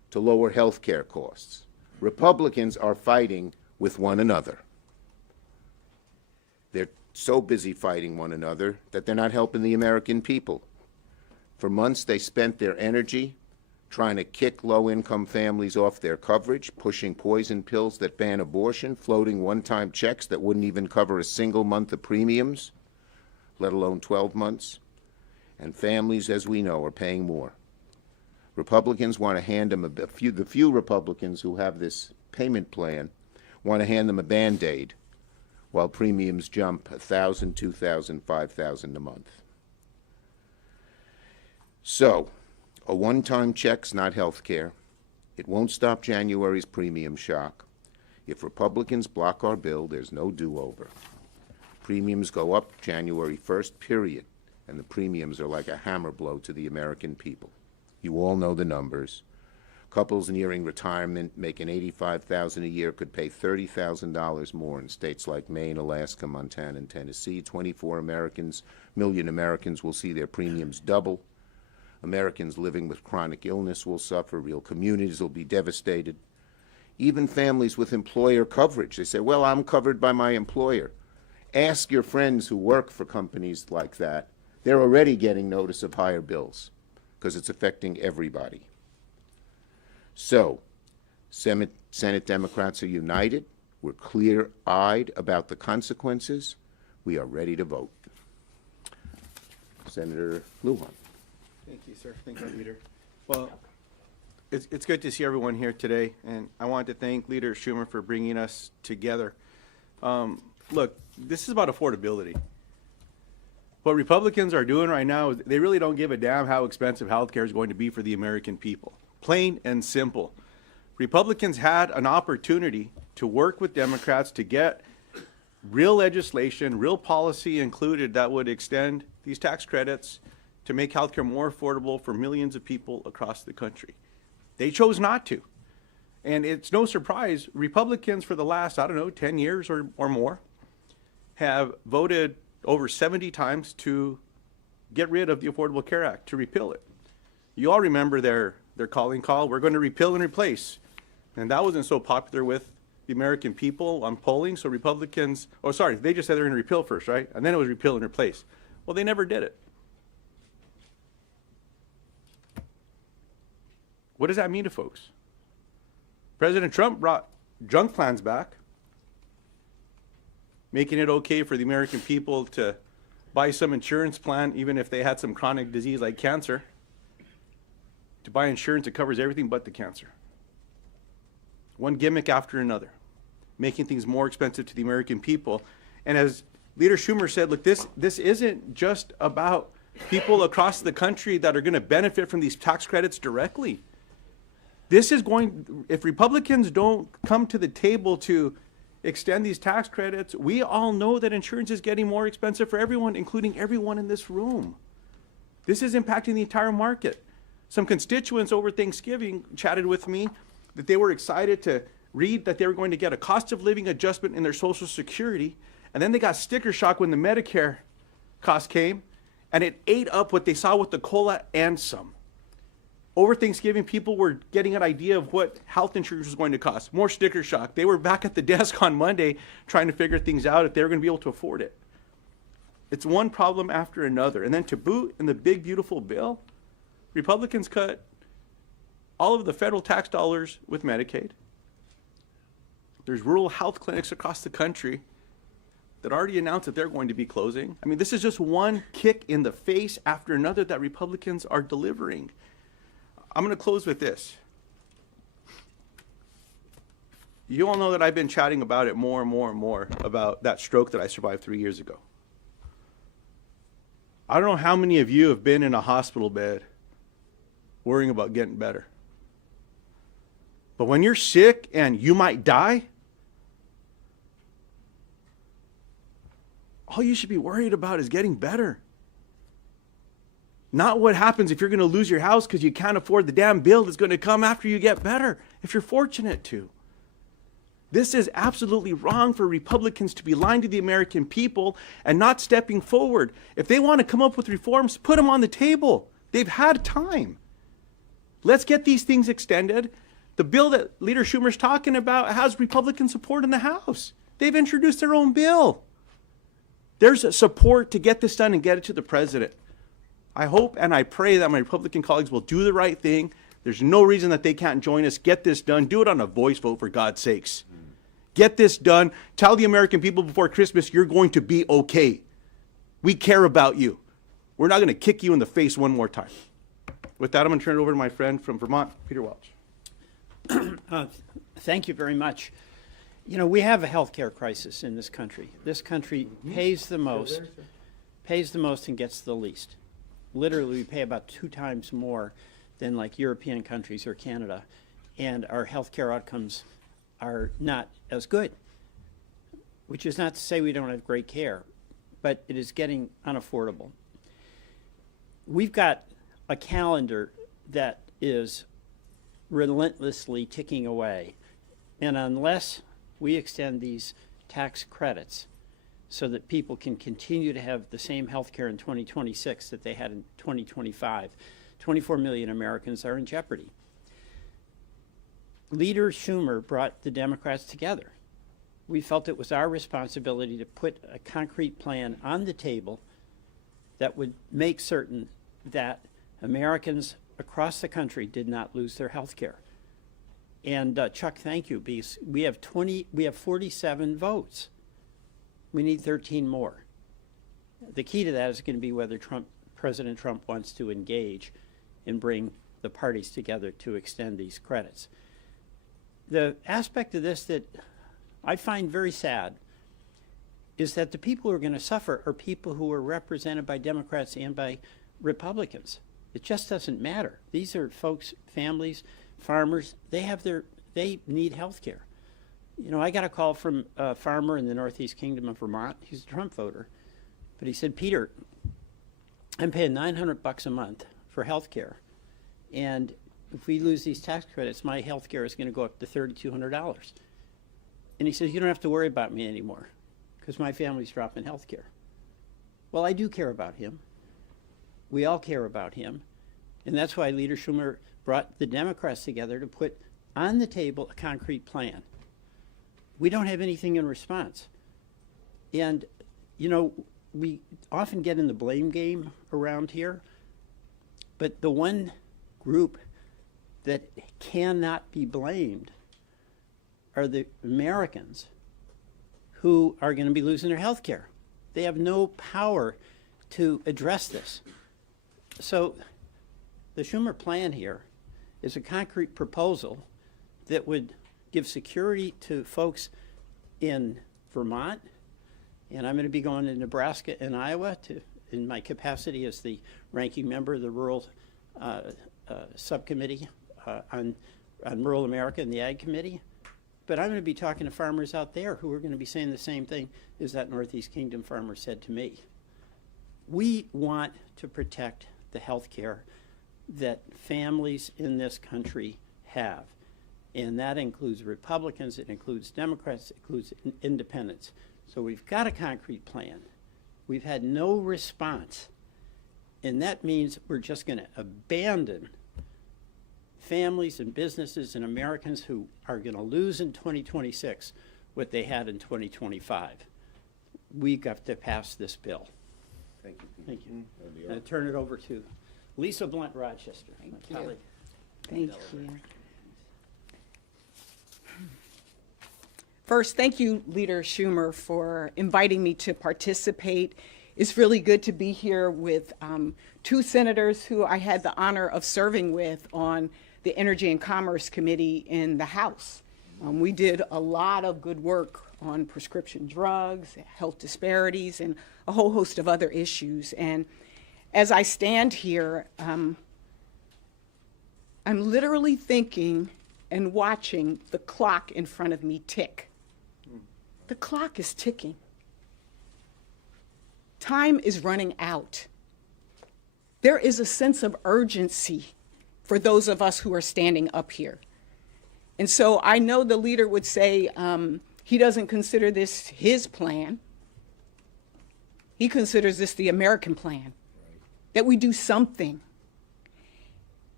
to lower health care costs. Republicans are fighting with one another. They're so busy fighting one another that they're not helping the American people. For months, they spent their energy trying to kick low-income families off their coverage, pushing poison pills that ban abortion, floating one-time checks that wouldn't even cover a single month of premiums, let alone 12 months. And families, as we know, are paying more. Republicans want to hand them the few Republicans who have this payment plan want to hand them a Band-Aid while premiums jump $1,000, $2,000, $5,000 a month. So, a one-time check's not health care. It won't stop January's premium shock. If Republicans block our bill, there's no do-over. Premiums go up January 1st, period, and the premiums are like a hammer blow to the American people. You all know the numbers. Couples nearing retirement making $85,000 a year could pay $30,000 more in states like Maine, Alaska, Montana, and Tennessee. 24 million Americans will see their premiums double. Americans living with chronic illness will suffer. Real communities will be devastated. Even families with employer coverage. They say, well, I'm covered by my employer. Ask your friends who work for companies like that. They're already getting notice of higher bills because it's affecting everybody. So, Senate Democrats are united. We're clear-eyed about the consequences. We are ready to vote. Senator Lujan. Thank you, sir. Thank you, Leader. Well, it's good to see everyone here today, and I want to thank Leader Schumer for bringing us together. Look, this is about affordability. What Republicans are doing right now is they really don't give a damn how expensive health care is going to be for the American people. Plain and simple. Republicans had an opportunity to work with Democrats to get real legislation, real policy included that would extend these tax credits to make healthcare more affordable for millions of people across the country. They chose not to. And it's no surprise, Republicans for the last, 10 years or more, have voted over 70 times to get rid of the Affordable Care Act, to repeal it. You all remember their calling call, we're going to repeal and replace. And that wasn't so popular with the American people on polling, so Republicans, they just said they were going to repeal first, right? And then it was repeal and replace. Well, they never did it. What does that mean to folks? President Trump brought junk plans back, making it okay for the American people to buy some insurance plan, even if they had some chronic disease like cancer, to buy insurance that covers everything but the cancer. One gimmick after another, making things more expensive to the American people. And as Leader Schumer said, look, this isn't just about people across the country that are going to benefit from these tax credits directly. This is if Republicans don't come to the table to extend these tax credits, we all know that insurance is getting more expensive for everyone, including everyone in this room. This is impacting the entire market. Some constituents over Thanksgiving chatted with me that they were excited to read that they were going to get a cost of living adjustment in their Social Security, and then they got sticker shock when the Medicare cost came, and it ate up what they saw with the COLA and some. Over Thanksgiving, people were getting an idea of what health insurance was going to cost. More sticker shock. They were back at the desk on Monday trying to figure things out if they were going to be able to afford it. It's one problem after another. And then to boot, in the big, beautiful bill, Republicans cut all of the federal tax dollars with Medicaid. There's rural health clinics across the country that already announced that they're going to be closing. I mean, this is just one kick in the face after another that Republicans are delivering. I'm going to close with this. You all know that I've been chatting about it more and more and more about that stroke that I survived 3 years ago. I don't know how many of you have been in a hospital bed worrying about getting better. But when you're sick and you might die, all you should be worried about is getting better. Not what happens if you're going to lose your house because you can't afford the damn bill that's going to come after you get better, if you're fortunate to. This is absolutely wrong for Republicans to be lying to the American people and not stepping forward. If they want to come up with reforms, put them on the table. They've had time. Let's get these things extended. The bill that Leader Schumer's talking about has Republican support in the House. They've introduced their own bill. There's a support to get this done and get it to the president. I hope and I pray that my Republican colleagues will do the right thing. There's no reason that they can't join us. Get this done. Do it on a voice vote, for God's sakes. Get this done. Tell the American people before Christmas you're going to be okay. We care about you. We're not going to kick you in the face one more time. With that, I'm going to turn it over to my friend from Vermont, Peter Welch. Thank you very much. You know, we have a healthcare crisis in this country. This country pays the most and gets the least. Literally, we pay about 2 times more than like European countries or Canada, and our healthcare outcomes are not as good, which is not to say we don't have great care, but it is getting unaffordable. We've got a calendar that is relentlessly ticking away, and unless we extend these tax credits so that people can continue to have the same health care in 2026 that they had in 2025, 24 million Americans are in jeopardy. Leader Schumer brought the Democrats together. We felt it was our responsibility to put a concrete plan on the table that would make certain that Americans across the country did not lose their health care. And Chuck, thank you, because we have 47 votes. We need 13 more. The key to that is going to be whether President Trump wants to engage and bring the parties together to extend these credits. The aspect of this that I find very sad is that the people who are going to suffer are people who are represented by Democrats and by Republicans. It just doesn't matter. These are folks, families, farmers, they need health care. You know, I got a call from a farmer in the Northeast Kingdom of Vermont. He's a Trump voter. But he said, Peter, I'm paying $900 a month for health care. And if we lose these tax credits, my health care is going to go up to $3,200. And he says, you don't have to worry about me anymore because my family's dropping health care. Well, I do care about him. We all care about him. And that's why Leader Schumer brought the Democrats together to put on the table a concrete plan. We don't have anything in response. And, you know, we often get in the blame game around here, but the one group that cannot be blamed are the Americans who are going to be losing their health care. They have no power to address this. So the Schumer plan here is a concrete proposal that would give security to folks in Vermont, and I'm going to be going to Nebraska and Iowa in my capacity as the ranking member of the Rural Subcommittee on Rural America and the Ag Committee. But I'm going to be talking to farmers out there who are going to be saying the same thing as that Northeast Kingdom farmer said to me. We want to protect the health care that families in this country have. And that includes Republicans, it includes Democrats, it includes independents. So we've got a concrete plan. We've had no response. And that means we're just going to abandon families and businesses and Americans who are going to lose in 2026 what they had in 2025. We've got to pass this bill. Thank you. Thank you. I'm going to turn it over to Lisa Blunt Rochester. Thank you. Thank you. First, thank you, Leader Schumer, for inviting me to participate. It's really good to be here with 2 senators who I had the honor of serving with on the Energy and Commerce Committee in the House. We did a lot of good work on prescription drugs, health disparities, and a whole host of other issues. And as I stand here, I'm literally thinking and watching the clock in front of me tick. The clock is ticking. Time is running out. There is a sense of urgency for those of us who are standing up here. And so I know the leader would say he doesn't consider this his plan. He considers this the American plan, that we do something.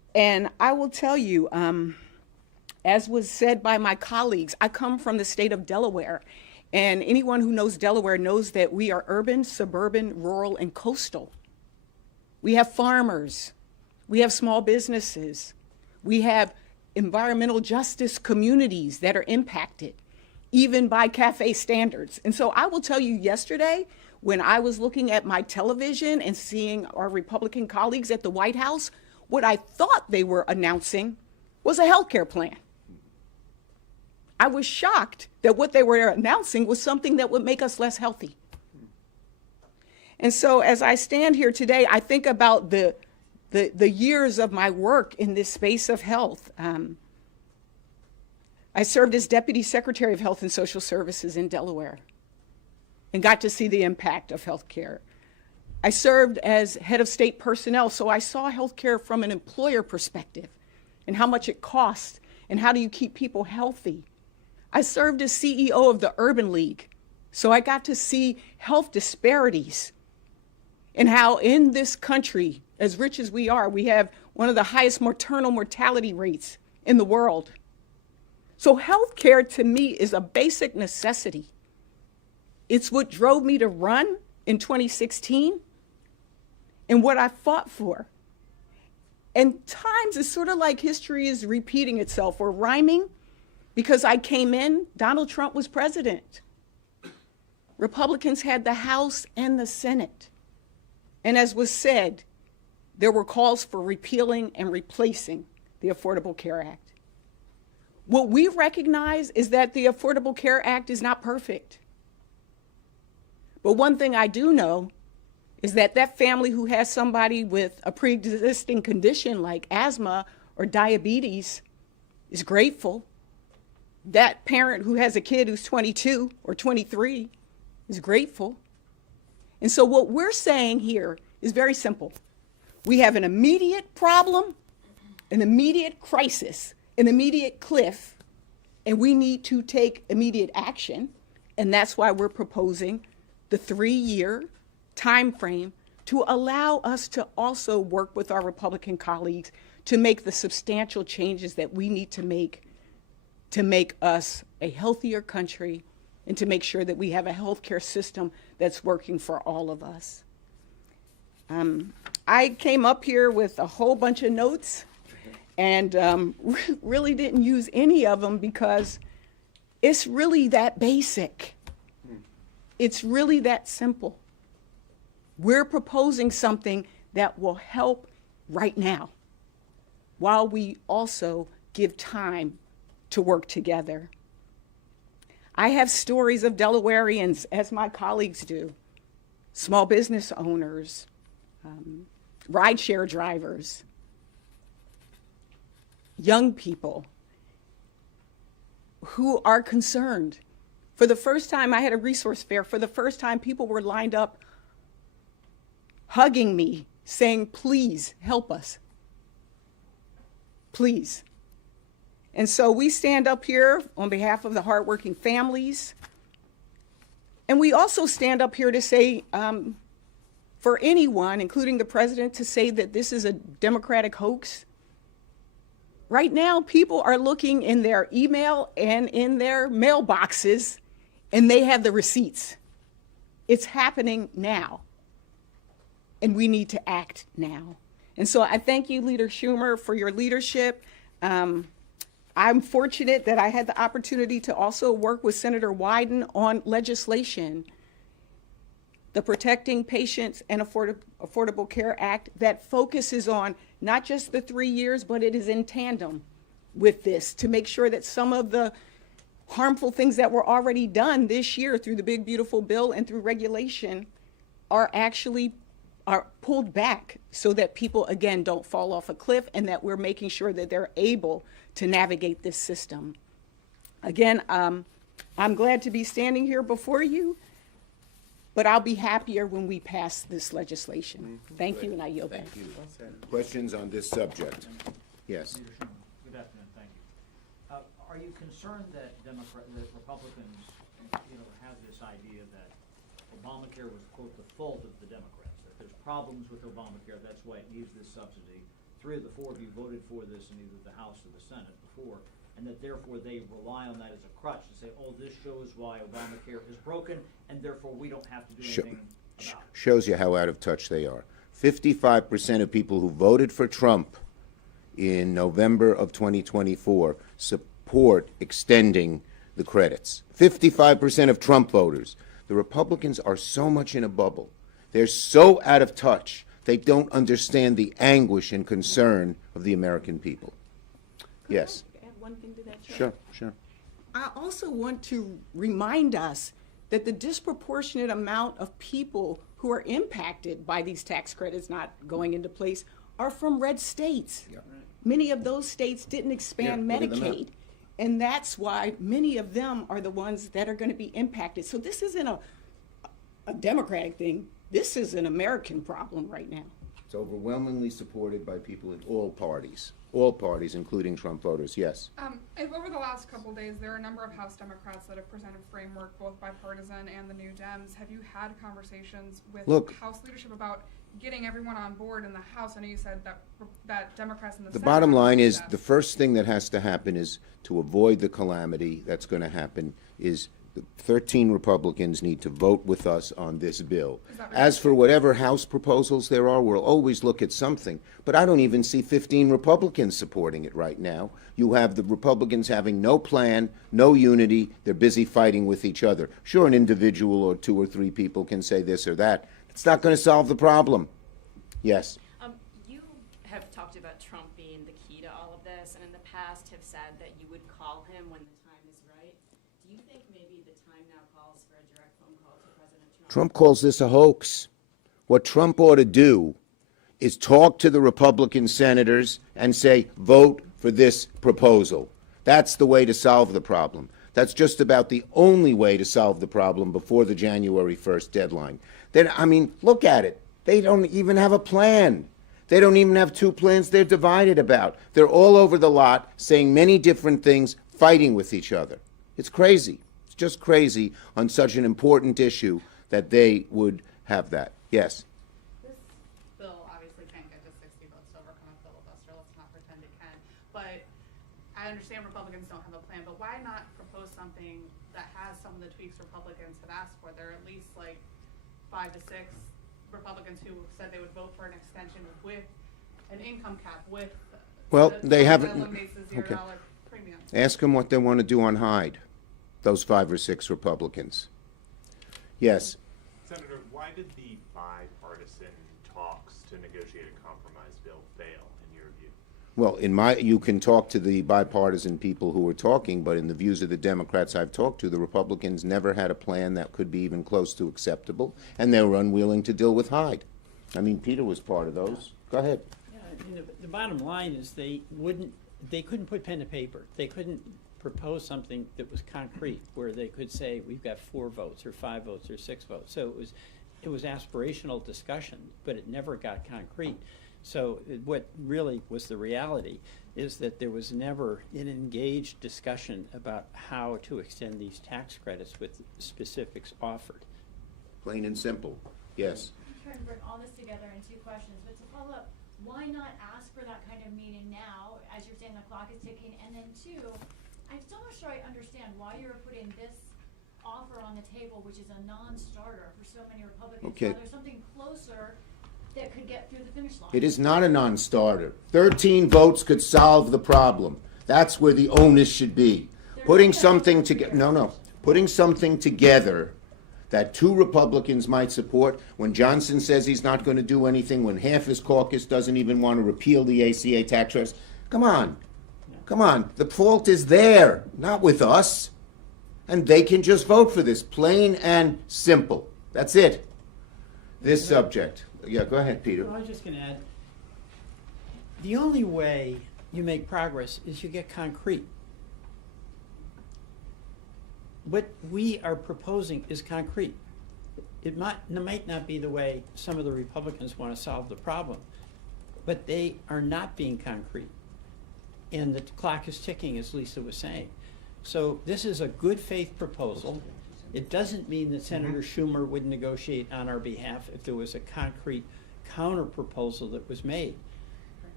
And I will tell you, as was said by my colleagues, I come from the state of Delaware. And anyone who knows Delaware knows that we are urban, suburban, rural, and coastal. We have farmers. We have small businesses. We have environmental justice communities that are impacted, even by CAFE standards. And so I will tell you, yesterday, when I was looking at my television and seeing our Republican colleagues at the White House, what I thought they were announcing was a health care plan. I was shocked that what they were announcing was something that would make us less healthy. And so as I stand here today, I think about the years of my work in this space of health. I served as Deputy Secretary of Health and Social Services in Delaware and got to see the impact of health care. I served as head of state personnel, so I saw health care from an employer perspective and how much it costs and how do you keep people healthy. I served as CEO of the Urban League, so I got to see health disparities and how in this country, as rich as we are, we have one of the highest maternal mortality rates in the world. So health care to me is a basic necessity. It's what drove me to run in 2016 and what I fought for. And times it's sort of like history is repeating itself or rhyming. Because I came in, Donald Trump was president. Republicans had the House and the Senate. And as was said, there were calls for repealing and replacing the Affordable Care Act. What we recognize is that the Affordable Care Act is not perfect. But one thing I do know is that that family who has somebody with a pre-existing condition like asthma or diabetes is grateful. That parent who has a kid who's 22 or 23 is grateful. And so what we're saying here is very simple. We have an immediate problem, an immediate crisis, an immediate cliff, and we need to take immediate action. And that's why we're proposing the 3-year time frame to allow us to also work with our Republican colleagues to make the substantial changes that we need to make us a healthier country and to make sure that we have a healthcare system that's working for all of us. I came up here with a whole bunch of notes and really didn't use any of them because it's really that basic. It's really that simple. We're proposing something that will help right now while we also give time to work together. I have stories of Delawareans, as my colleagues do, small business owners, rideshare drivers, young people who are concerned. For the first time, I had a resource fair. For the first time, people were lined up hugging me, saying, please help us. Please. And so we stand up here on behalf of the hardworking families. And we also stand up here to say, for anyone, including the president, to say that this is a Democratic hoax. Right now, people are looking in their email and in their mailboxes, and they have the receipts. It's happening now. And we need to act now. And so I thank you, Leader Schumer, for your leadership. I'm fortunate that I had the opportunity to also work with Senator Wyden on legislation, the Protecting Patients and Affordable Care Act, that focuses on not just the 3 years, but it is in tandem with this to make sure that some of the harmful things that were already done this year through the Big Beautiful Bill and through regulation are pulled back so that people, again, don't fall off a cliff and that we're making sure that they're able to navigate this system. Again, I'm glad to be standing here before you, but I'll be happier when we pass this legislation. Thank you, and I yield back. Thank you. Questions on this subject? Yes. Leader Schumer, good afternoon, thank you. Are you concerned that Republicans, have this idea that Obamacare was, quote, the fault of the Democrats, that there's problems with Obamacare, that's why it needs this subsidy, 3 of the 4 of you voted for this in either the House or the Senate before, and that therefore they rely on that as a crutch to say, oh, this shows why Obamacare is broken, and therefore we don't have to do anything about it. Shows you how out of touch they are. 55% of people who voted for Trump in November of 2024 support extending the credits. 55% of Trump voters. The Republicans are so much in a bubble. They're so out of touch. They don't understand the anguish and concern of the American people. Yes. Could I add one thing to that, Chair? Sure, sure. I also want to remind us that the disproportionate amount of people who are impacted by these tax credits not going into place are from red states. Yeah. Many of those states didn't expand Yeah, look at them Medicaid. And that's why many of them are the ones that are going to be impacted. So this isn't a Democratic thing. This is an American problem right now. It's overwhelmingly supported by people in all parties, including Trump voters. Yes. If over the last couple days, there are a number of House Democrats that have presented framework, both bipartisan and the New Dems. Have you had conversations with House leadership about getting everyone on board in the House? I know you said that Democrats in the The Senate bottom have line to do is that. the first thing that has to happen is to avoid the calamity that's going to happen is the 13 Republicans need to vote with us on this bill. Is that right? As for whatever House proposals there are, we'll always look at something. But I don't even see 15 Republicans supporting it right now. You have the Republicans having no plan, no unity. They're busy fighting with each other. Sure, an individual or 2 or 3 people can say this or that. It's not going to solve the problem. Yes. You have talked about Trump being the key to all of this, and in the past have said that you would call him when the time is right. Do you think maybe the time now calls for a direct phone call to President Trump? Trump calls this a hoax. What Trump ought to do is talk to the Republican senators and say, vote for this proposal. That's the way to solve the problem. That's just about the only way to solve the problem before the January 1st deadline. Then, I mean, look at it. They don't even have a plan. They don't even have 2 plans they're divided about. They're all over the lot saying many different things, fighting with each other. It's crazy. It's just crazy on such an important issue that they would have that. Yes. This bill obviously can't get to 60 votes to overcome a filibuster. Let's not pretend it can. But I understand Republicans don't have a plan, but why not propose something that has some of the tweaks Republicans have asked for? There are at least like 5 to 6 Republicans who said they would vote for an extension with an income cap, with Well, the- they haven't. that eliminates the $0 premium. Ask them what they want to do on Hyde, those 5 or 6 Republicans. Yes. Senator, why did the bipartisan talks to negotiate a compromise bill fail, in your view? Well, you can talk to the bipartisan people who were talking, but in the views of the Democrats I've talked to, the Republicans never had a plan that could be even close to acceptable, and they were unwilling to deal with Hyde. I mean, Peter was part of those. Go ahead. Yeah, I mean, the bottom line is they couldn't put pen to paper. They couldn't propose something that was concrete, where they could say, we've got 4 votes, or 5 votes, or 6 votes. So it was aspirational discussion, but it never got concrete. So what really was the reality is that there was never an engaged discussion about how to extend these tax credits with specifics offered. Plain and simple. Yes. I'm trying to bring all this together in 2 questions, but to follow up, why not ask for that kind of meeting now, as you're saying the clock is ticking, and then 2, I'm still not sure I understand why you're putting this offer on the table, which is a non-starter for so many Republicans. Okay. Now there's something closer that could get through the finish line. It is not a non-starter. 13 votes could solve the problem. That's where the onus should be. Putting something together, putting something together that 2 Republicans might support when Johnson says he's not going to do anything, when half his caucus doesn't even want to repeal the ACA tax credits. Come on. Come on. The fault is there, not with us. And they can just vote for this, plain and simple. That's it. This subject. Yeah, go ahead, Peter. Well, I was just going to add, the only way you make progress is you get concrete. What we are proposing is concrete. It might not be the way some of the Republicans want to solve the problem, but they are not being concrete. And the clock is ticking, as Lisa was saying. So this is a good faith proposal. It doesn't mean that Senator Schumer would negotiate on our behalf if there was a concrete counter proposal that was made.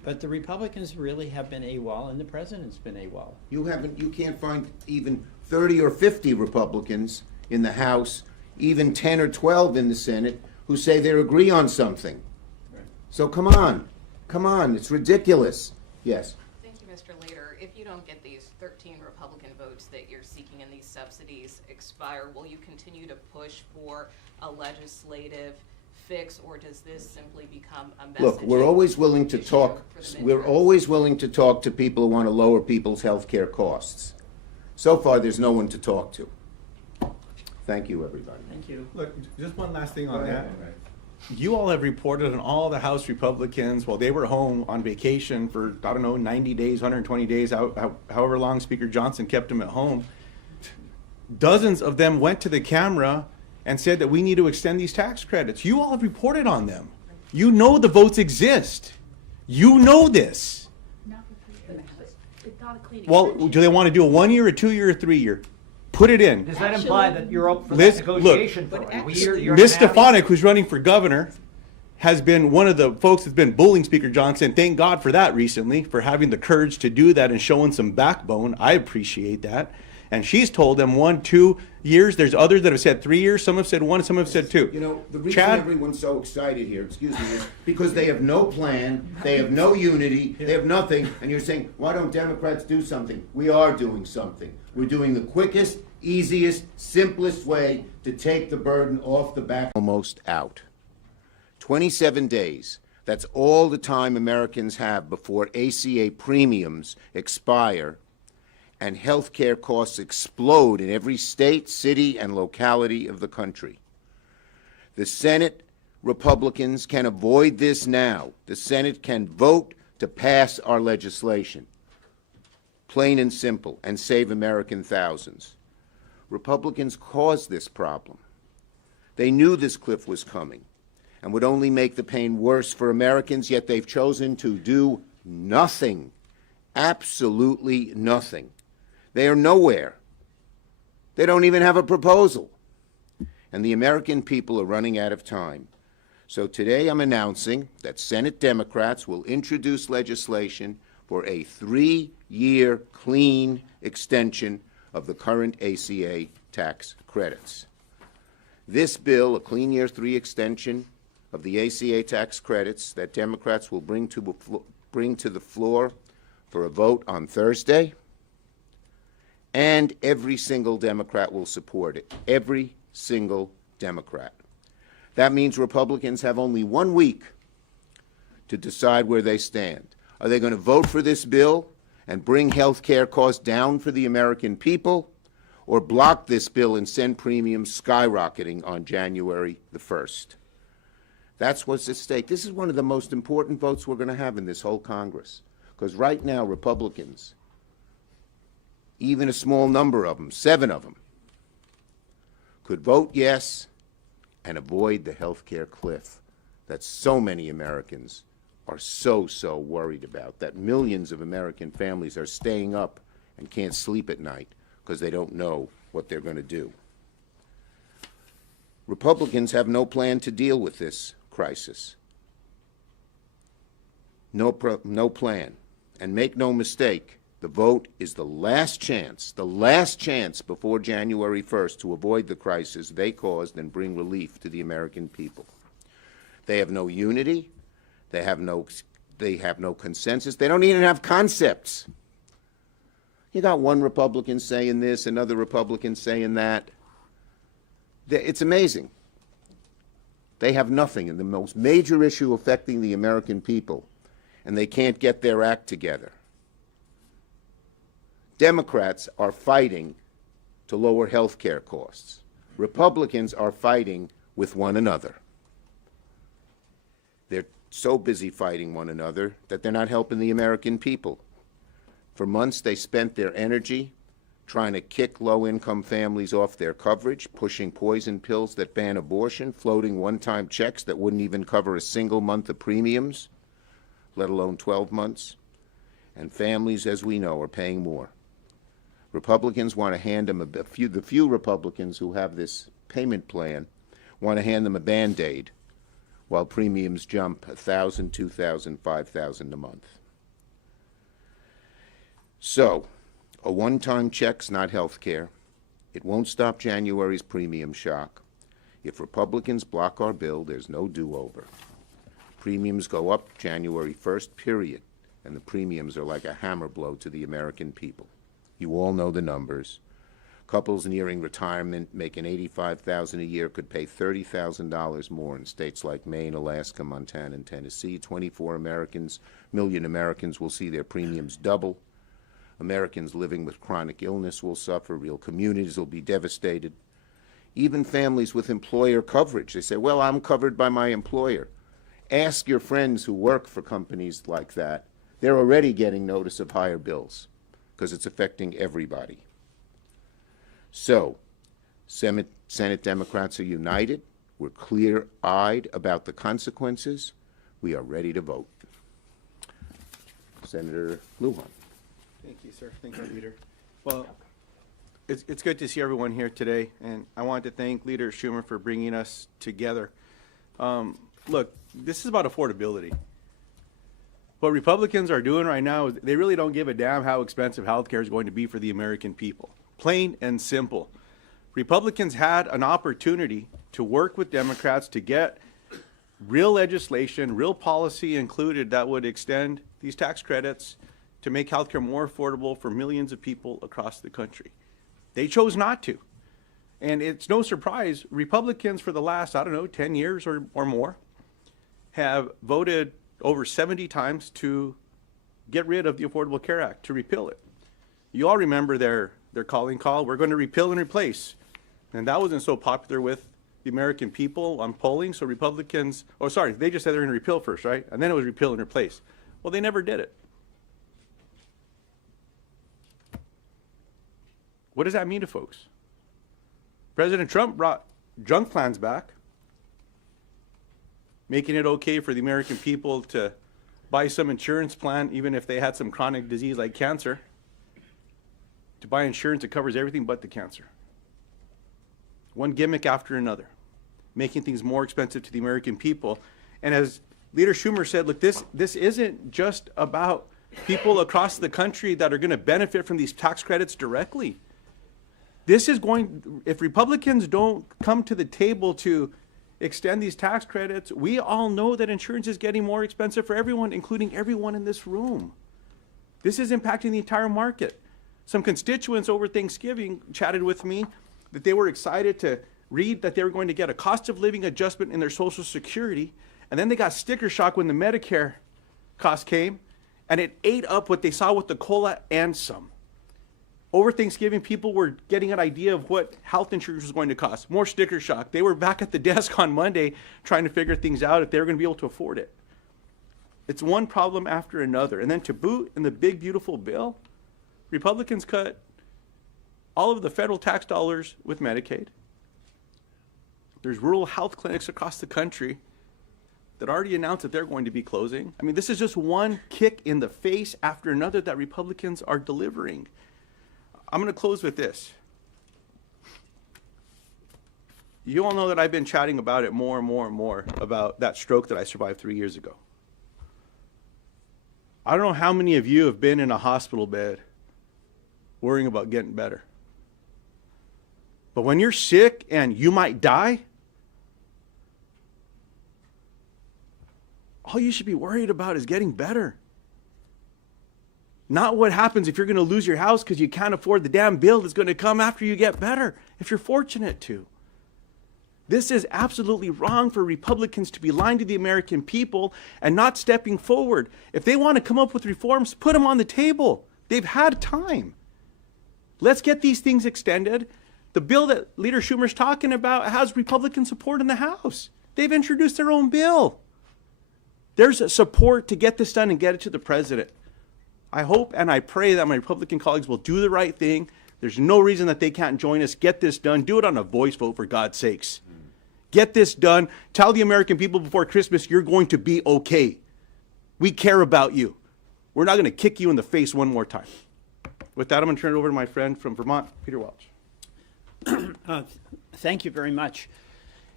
But the Republicans really have been AWOL, and the president's been AWOL. You can't find even 30 or 50 Republicans in the House, even 10 or 12 in the Senate, who say they agree on something. So come on, it's ridiculous. Yes. Thank you, Mr. Leader. If you don't get these 13 Republican votes that you're seeking in these subsidies expire, will you continue to push for a legislative fix, or does this simply become a message? Look, we're always willing to talk. We're always willing to talk to people who want to lower people's health care costs. So far, there's no one to talk to. Thank you, everybody. Thank you. Look, just one last thing on that. You all have reported on all the House Republicans while they were home on vacation for, I don't know, 90 days, 120 days, however long Speaker Johnson kept them at home. Dozens of them went to the camera and said that we need to extend these tax credits. You all have reported on them. You know the votes exist. You know this. Well, do they want to do a 1 year, a 2 year, or 3 year? Put it in. Does that imply that you're up for Liz, that negotiation look, for a but year? year Ms. and a half? Stefanik, who's running for governor, has been one of the folks that's been bullying Speaker Johnson. Thank God for that recently, for having the courage to do that and showing some backbone. I appreciate that. And she's told them 1, 2 years. There's others that have said 3 years. Some have said 1, some have said 2. You know, the reason Chad? everyone's so excited here, excuse me, is because they have no plan, they have no unity, they have nothing, and you're saying, why don't Democrats do something? We are doing something. We're doing the quickest, easiest, simplest way to take the burden off the back. Almost out. 27 days. That's all the time Americans have before ACA premiums expire and health care costs explode in every state, city, and locality of the country. The Senate Republicans can avoid this now. The Senate can vote to pass our legislation, plain and simple, and save American thousands. Republicans caused this problem. They knew this cliff was coming and would only make the pain worse for Americans, yet they've chosen to do nothing, absolutely nothing. They are nowhere. They don't even have a proposal. And the American people are running out of time. So today I'm announcing that Senate Democrats will introduce legislation for a 3-year clean extension of the current ACA tax credits. This bill, a clean year 3 extension of the ACA tax credits that Democrats will bring to the floor for a vote on Thursday, and every single Democrat will support it. Every single Democrat. That means Republicans have only 1 week to decide where they stand. Are they going to vote for this bill and bring health care costs down for the American people, or block this bill and send premiums skyrocketing on January the 1st? That's what's at stake. This is one of the most important votes we're going to have in this whole Congress, because right now Republicans, even a small number of them, 7 of them, could vote yes and avoid the health care cliff that so many Americans are so worried about, that millions of American families are staying up and can't sleep at night because they don't know what they're going to do. Republicans have no plan to deal with this crisis. No plan. And make no mistake, the vote is the last chance before January 1st to avoid the crisis they caused and bring relief to the American people. They have no unity. They have no consensus. They don't even have concepts. You got one Republican saying this, another Republican saying that. It's amazing. They have nothing in the most major issue affecting the American people, and they can't get their act together. Democrats are fighting to lower health care costs. Republicans are fighting with one another. They're so busy fighting one another that they're not helping the American people. For months, they spent their energy trying to kick low-income families off their coverage, pushing poison pills that ban abortion, floating one-time checks that wouldn't even cover a single month of premiums, let alone 12 months. And families, as we know, are paying more. Republicans want to hand them the few Republicans who have this payment plan want to hand them a Band-Aid while premiums jump $1,000, $2,000, $5,000 a month. So, a one-time check's not health care. It won't stop January's premium shock. If Republicans block our bill, there's no do-over. Premiums go up January 1st, period, and the premiums are like a hammer blow to the American people. You all know the numbers. Couples nearing retirement making $85,000 a year could pay $30,000 more in states like Maine, Alaska, Montana, and Tennessee. 24 million Americans will see their premiums double. Americans living with chronic illness will suffer. Real communities will be devastated. Even families with employer coverage. They say, well, I'm covered by my employer. Ask your friends who work for companies like that. They're already getting notice of higher bills because it's affecting everybody. So, Senate Democrats are united. We're clear-eyed about the consequences. We are ready to vote. Senator Lujan. Thank you, sir. Thank you, Leader. Well, it's good to see everyone here today, and I want to thank Leader Schumer for bringing us together. Look, this is about affordability. What Republicans are doing right now is they really don't give a damn how expensive health care is going to be for the American people. Plain and simple. Republicans had an opportunity to work with Democrats to get real legislation, real policy included that would extend these tax credits to make healthcare more affordable for millions of people across the country. They chose not to. And it's no surprise, Republicans for the last, 10 years or more, have voted over 70 times to get rid of the Affordable Care Act, to repeal it. You all remember their calling call, we're going to repeal and replace. And that wasn't so popular with the American people on polling, so Republicans, they just said they're going to repeal first, right? And then it was repeal and replace. Well, they never did it. What does that mean to folks? President Trump brought junk plans back, making it okay for the American people to buy some insurance plan, even if they had some chronic disease like cancer, to buy insurance that covers everything but the cancer. One gimmick after another, making things more expensive to the American people. And as Leader Schumer said, look, this isn't just about people across the country that are going to benefit from these tax credits directly. This is if Republicans don't come to the table to extend these tax credits, we all know that insurance is getting more expensive for everyone, including everyone in this room. This is impacting the entire market. Some constituents over Thanksgiving chatted with me that they were excited to read that they were going to get a cost of living adjustment in their Social Security, and then they got sticker shock when the Medicare cost came, and it ate up what they saw with the COLA and some. Over Thanksgiving, people were getting an idea of what health insurance was going to cost. More sticker shock. They were back at the desk on Monday trying to figure things out if they were going to be able to afford it. It's one problem after another. And then to boot, in the big, beautiful bill, Republicans cut all of the federal tax dollars with Medicaid. There's rural health clinics across the country that already announced that they're going to be closing. I mean, this is just one kick in the face after another that Republicans are delivering. I'm going to close with this. You all know that I've been chatting about it more and more and more, about that stroke that I survived 3 years ago. I don't know how many of you have been in a hospital bed worrying about getting better. But when you're sick and you might die, all you should be worried about is getting better. Not what happens if you're going to lose your house because you can't afford the damn bill that's going to come after you get better, if you're fortunate to. This is absolutely wrong for Republicans to be lying to the American people and not stepping forward. If they want to come up with reforms, put them on the table. They've had time. Let's get these things extended. The bill that Leader Schumer's talking about has Republican support in the House. They've introduced their own bill. There's support to get this done and get it to the president. I hope and I pray that my Republican colleagues will do the right thing. There's no reason that they can't join us. Get this done. Do it on a voice vote, for God's sakes. Get this done. Tell the American people before Christmas, you're going to be okay. We care about you. We're not going to kick you in the face one more time. With that, I'm going to turn it over to my friend from Vermont, Peter Welch. Thank you very much.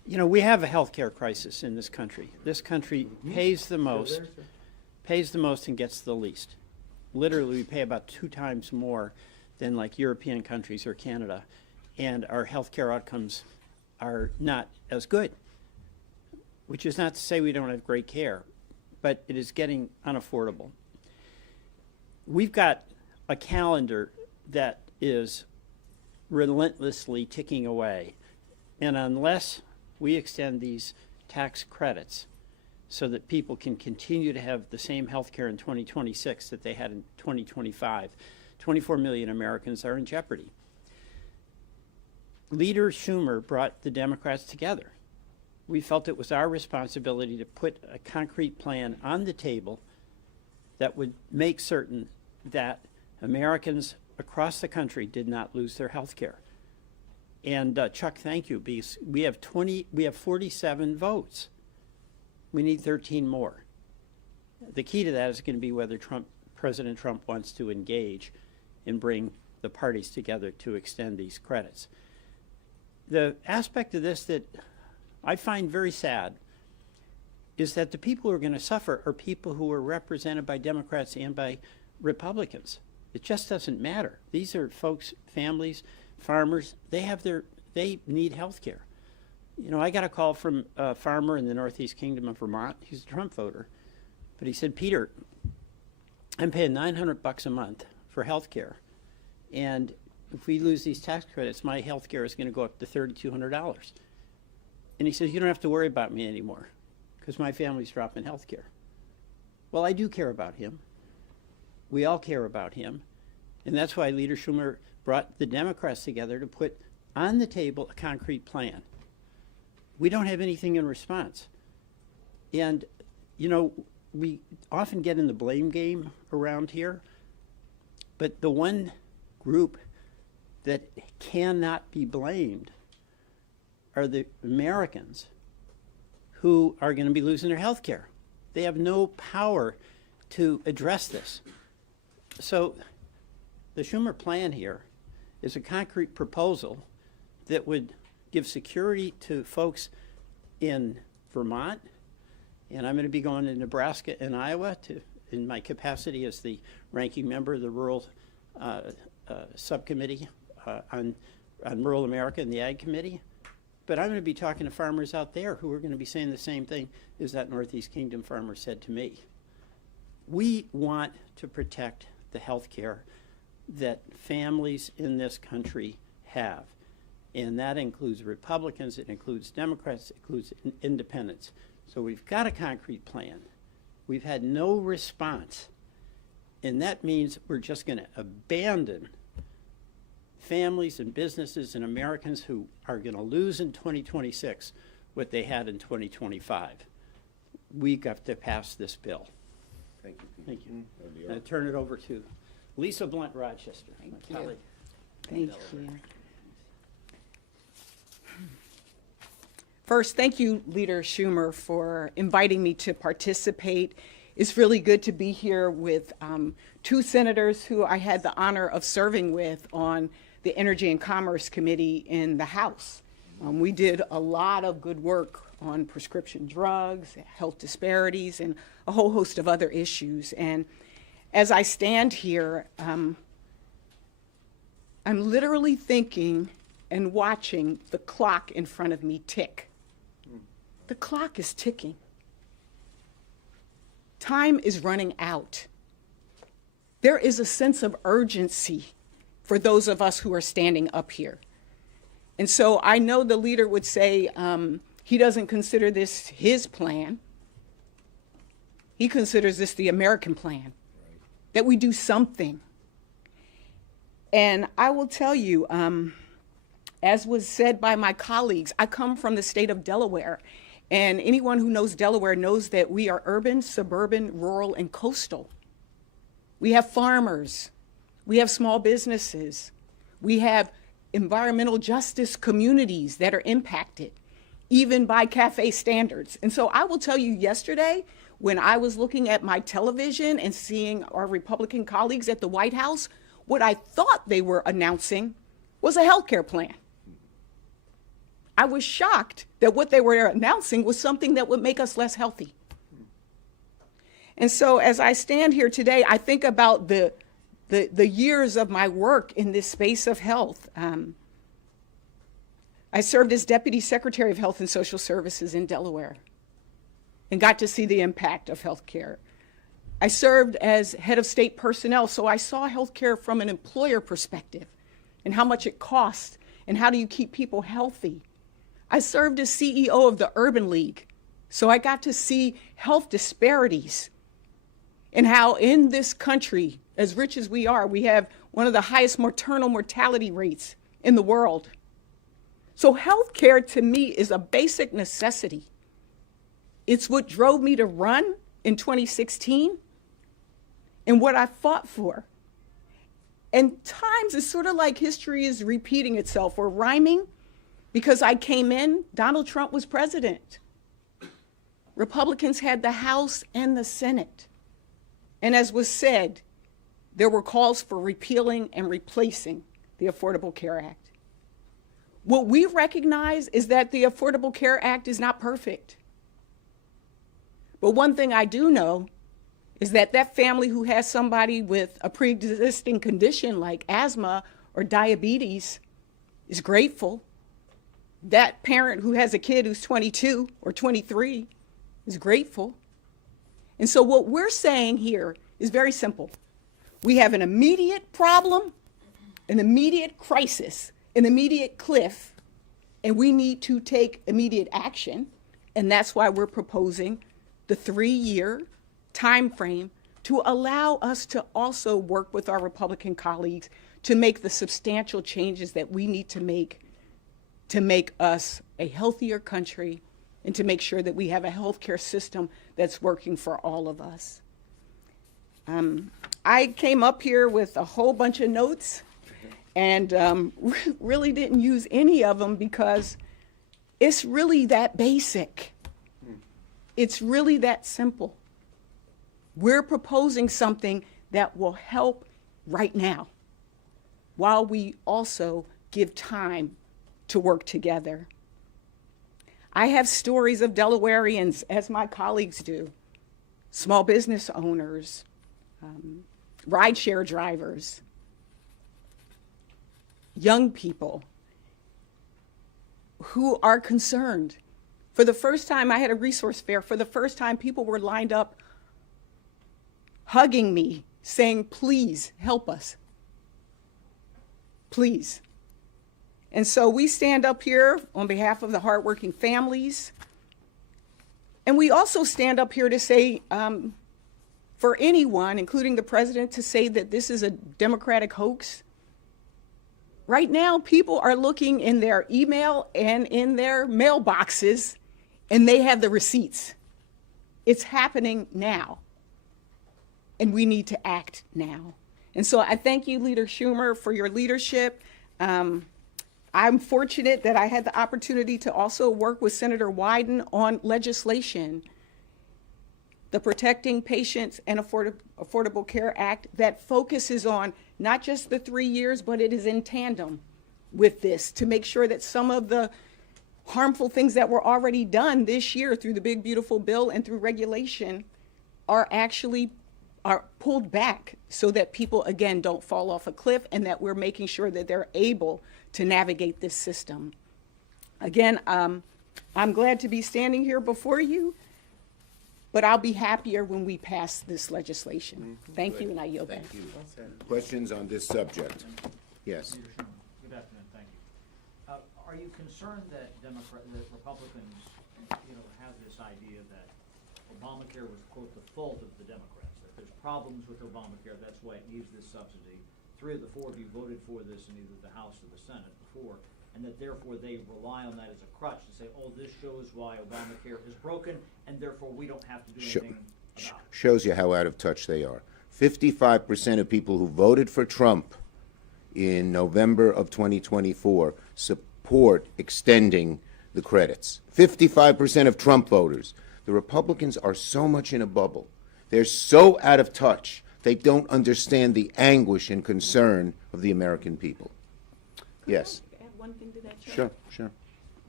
You know, we have a healthcare crisis in this country. This country pays the most and gets the least. Literally, we pay about 2 times more than like European countries or Canada, and our healthcare outcomes are not as good, which is not to say we don't have great care, but it is getting unaffordable. We've got a calendar that is relentlessly ticking away, and unless we extend these tax credits so that people can continue to have the same health care in 2026 that they had in 2025, 24 million Americans are in jeopardy. Leader Schumer brought the Democrats together. We felt it was our responsibility to put a concrete plan on the table that would make certain that Americans across the country did not lose their health care. And Chuck, thank you, because we have 47 votes. We need 13 more. The key to that is going to be whether President Trump wants to engage and bring the parties together to extend these credits. The aspect of this that I find very sad is that the people who are going to suffer are people who are represented by Democrats and by Republicans. It just doesn't matter. These are folks, families, farmers, they need health care. You know, I got a call from a farmer in the Northeast Kingdom of Vermont. He's a Trump voter. But he said, Peter, I'm paying $900 a month for health care. And if we lose these tax credits, my health care is going to go up to $3,200. And he says, you don't have to worry about me anymore because my family's dropping health care. Well, I do care about him. We all care about him. And that's why Leader Schumer brought the Democrats together to put on the table a concrete plan. We don't have anything in response. And, you know, we often get in the blame game around here, but the one group that cannot be blamed are the Americans who are going to be losing their health care. They have no power to address this. So the Schumer plan here is a concrete proposal that would give security to folks in Vermont, and I'm going to be going to Nebraska and Iowa in my capacity as the ranking member of the Rural Subcommittee on Rural America and the Ag Committee. But I'm going to be talking to farmers out there who are going to be saying the same thing as that Northeast Kingdom farmer said to me. We want to protect the health care that families in this country have. And that includes Republicans, it includes Democrats, it includes independents. So we've got a concrete plan. We've had no response. And that means we're just going to abandon families and businesses and Americans who are going to lose in 2026 what they had in 2025. We got to pass this bill. Thank you, Pete. Thank you. I'm going to turn it over to Lisa Blunt Rochester. my colleague. Thank you. First, thank you, Leader Schumer, for inviting me to participate. It's really good to be here with 2 senators who I had the honor of serving with on the Energy and Commerce Committee in the House. We did a lot of good work on prescription drugs, health disparities, and a whole host of other issues. And as I stand here, I'm literally thinking and watching the clock in front of me tick. The clock is ticking. Time is running out. There is a sense of urgency for those of us who are standing up here. And so I know the leader would say he doesn't consider this his plan. He considers this the American plan, that we do something. And I will tell you, as was said by my colleagues, I come from the state of Delaware. And anyone who knows Delaware knows that we are urban, suburban, rural, and coastal. We have farmers. We have small businesses. We have environmental justice communities that are impacted, even by CAFE standards. And so I will tell you, yesterday, when I was looking at my television and seeing our Republican colleagues at the White House, what I thought they were announcing was a healthcare plan. I was shocked that what they were announcing was something that would make us less healthy. And so as I stand here today, I think about the years of my work in this space of health. I served as Deputy Secretary of Health and Social Services in Delaware and got to see the impact of healthcare. I served as head of state personnel, so I saw healthcare from an employer perspective and how much it costs and how do you keep people healthy. I served as CEO of the Urban League, so I got to see health disparities and how in this country, as rich as we are, we have one of the highest maternal mortality rates in the world. So healthcare to me is a basic necessity. It's what drove me to run in 2016 and what I fought for. And times it's sort of like history is repeating itself or rhyming. Because I came in, Donald Trump was president. Republicans had the House and the Senate. And as was said, there were calls for repealing and replacing the Affordable Care Act. What we recognize is that the Affordable Care Act is not perfect. But one thing I do know is that that family who has somebody with a pre-existing condition like asthma or diabetes is grateful. That parent who has a kid who's 22 or 23 is grateful. And so what we're saying here is very simple. We have an immediate problem, an immediate crisis, an immediate cliff, and we need to take immediate action. And that's why we're proposing the 3-year time frame to allow us to also work with our Republican colleagues to make the substantial changes that we need to make us a healthier country and to make sure that we have a healthcare system that's working for all of us. I came up here with a whole bunch of notes and really didn't use any of them because it's really that basic. It's really that simple. We're proposing something that will help right now while we also give time to work together. I have stories of Delawareans, as my colleagues do, small business owners, rideshare drivers, young people who are concerned. For the first time, I had a resource fair. For the first time, people were lined up hugging me, saying, please help us. Please. And so we stand up here on behalf of the hardworking families. And we also stand up here to say, for anyone, including the president, to say that this is a Democratic hoax. Right now, people are looking in their email and in their mailboxes, and they have the receipts. It's happening now. And we need to act now. And so I thank you, Leader Schumer, for your leadership. I'm fortunate that I had the opportunity to also work with Senator Wyden on legislation, the Protecting Patients and Affordable Care Act, that focuses on not just the 3 years, but it is in tandem with this to make sure that some of the harmful things that were already done this year through the Big Beautiful Bill and through regulation are pulled back so that people, again, don't fall off a cliff and that we're making sure that they're able to navigate this system. Again, I'm glad to be standing here before you, but I'll be happier when we pass this legislation. Thank you, and I yield back. Thank you. Questions on this subject? Yes. Leader Schumer, good afternoon, thank you. Are you concerned that Republicans, have this idea that Obamacare was, quote, the fault of the Democrats, that there's problems with Obamacare, that's why it needs this subsidy? 3 of the 4 of you voted for this in either the House or the Senate before, and that therefore they rely on that as a crutch to say, oh, this shows why Obamacare is broken, and therefore we don't have to do anything about it. Shows you how out of touch they are. 55% of people who voted for Trump in November of 2024 support extending the credits. 55% of Trump voters. The Republicans are so much in a bubble. They're so out of touch. They don't understand the anguish and concern of the American people. Yes. Add one thing to that, Chair? Sure.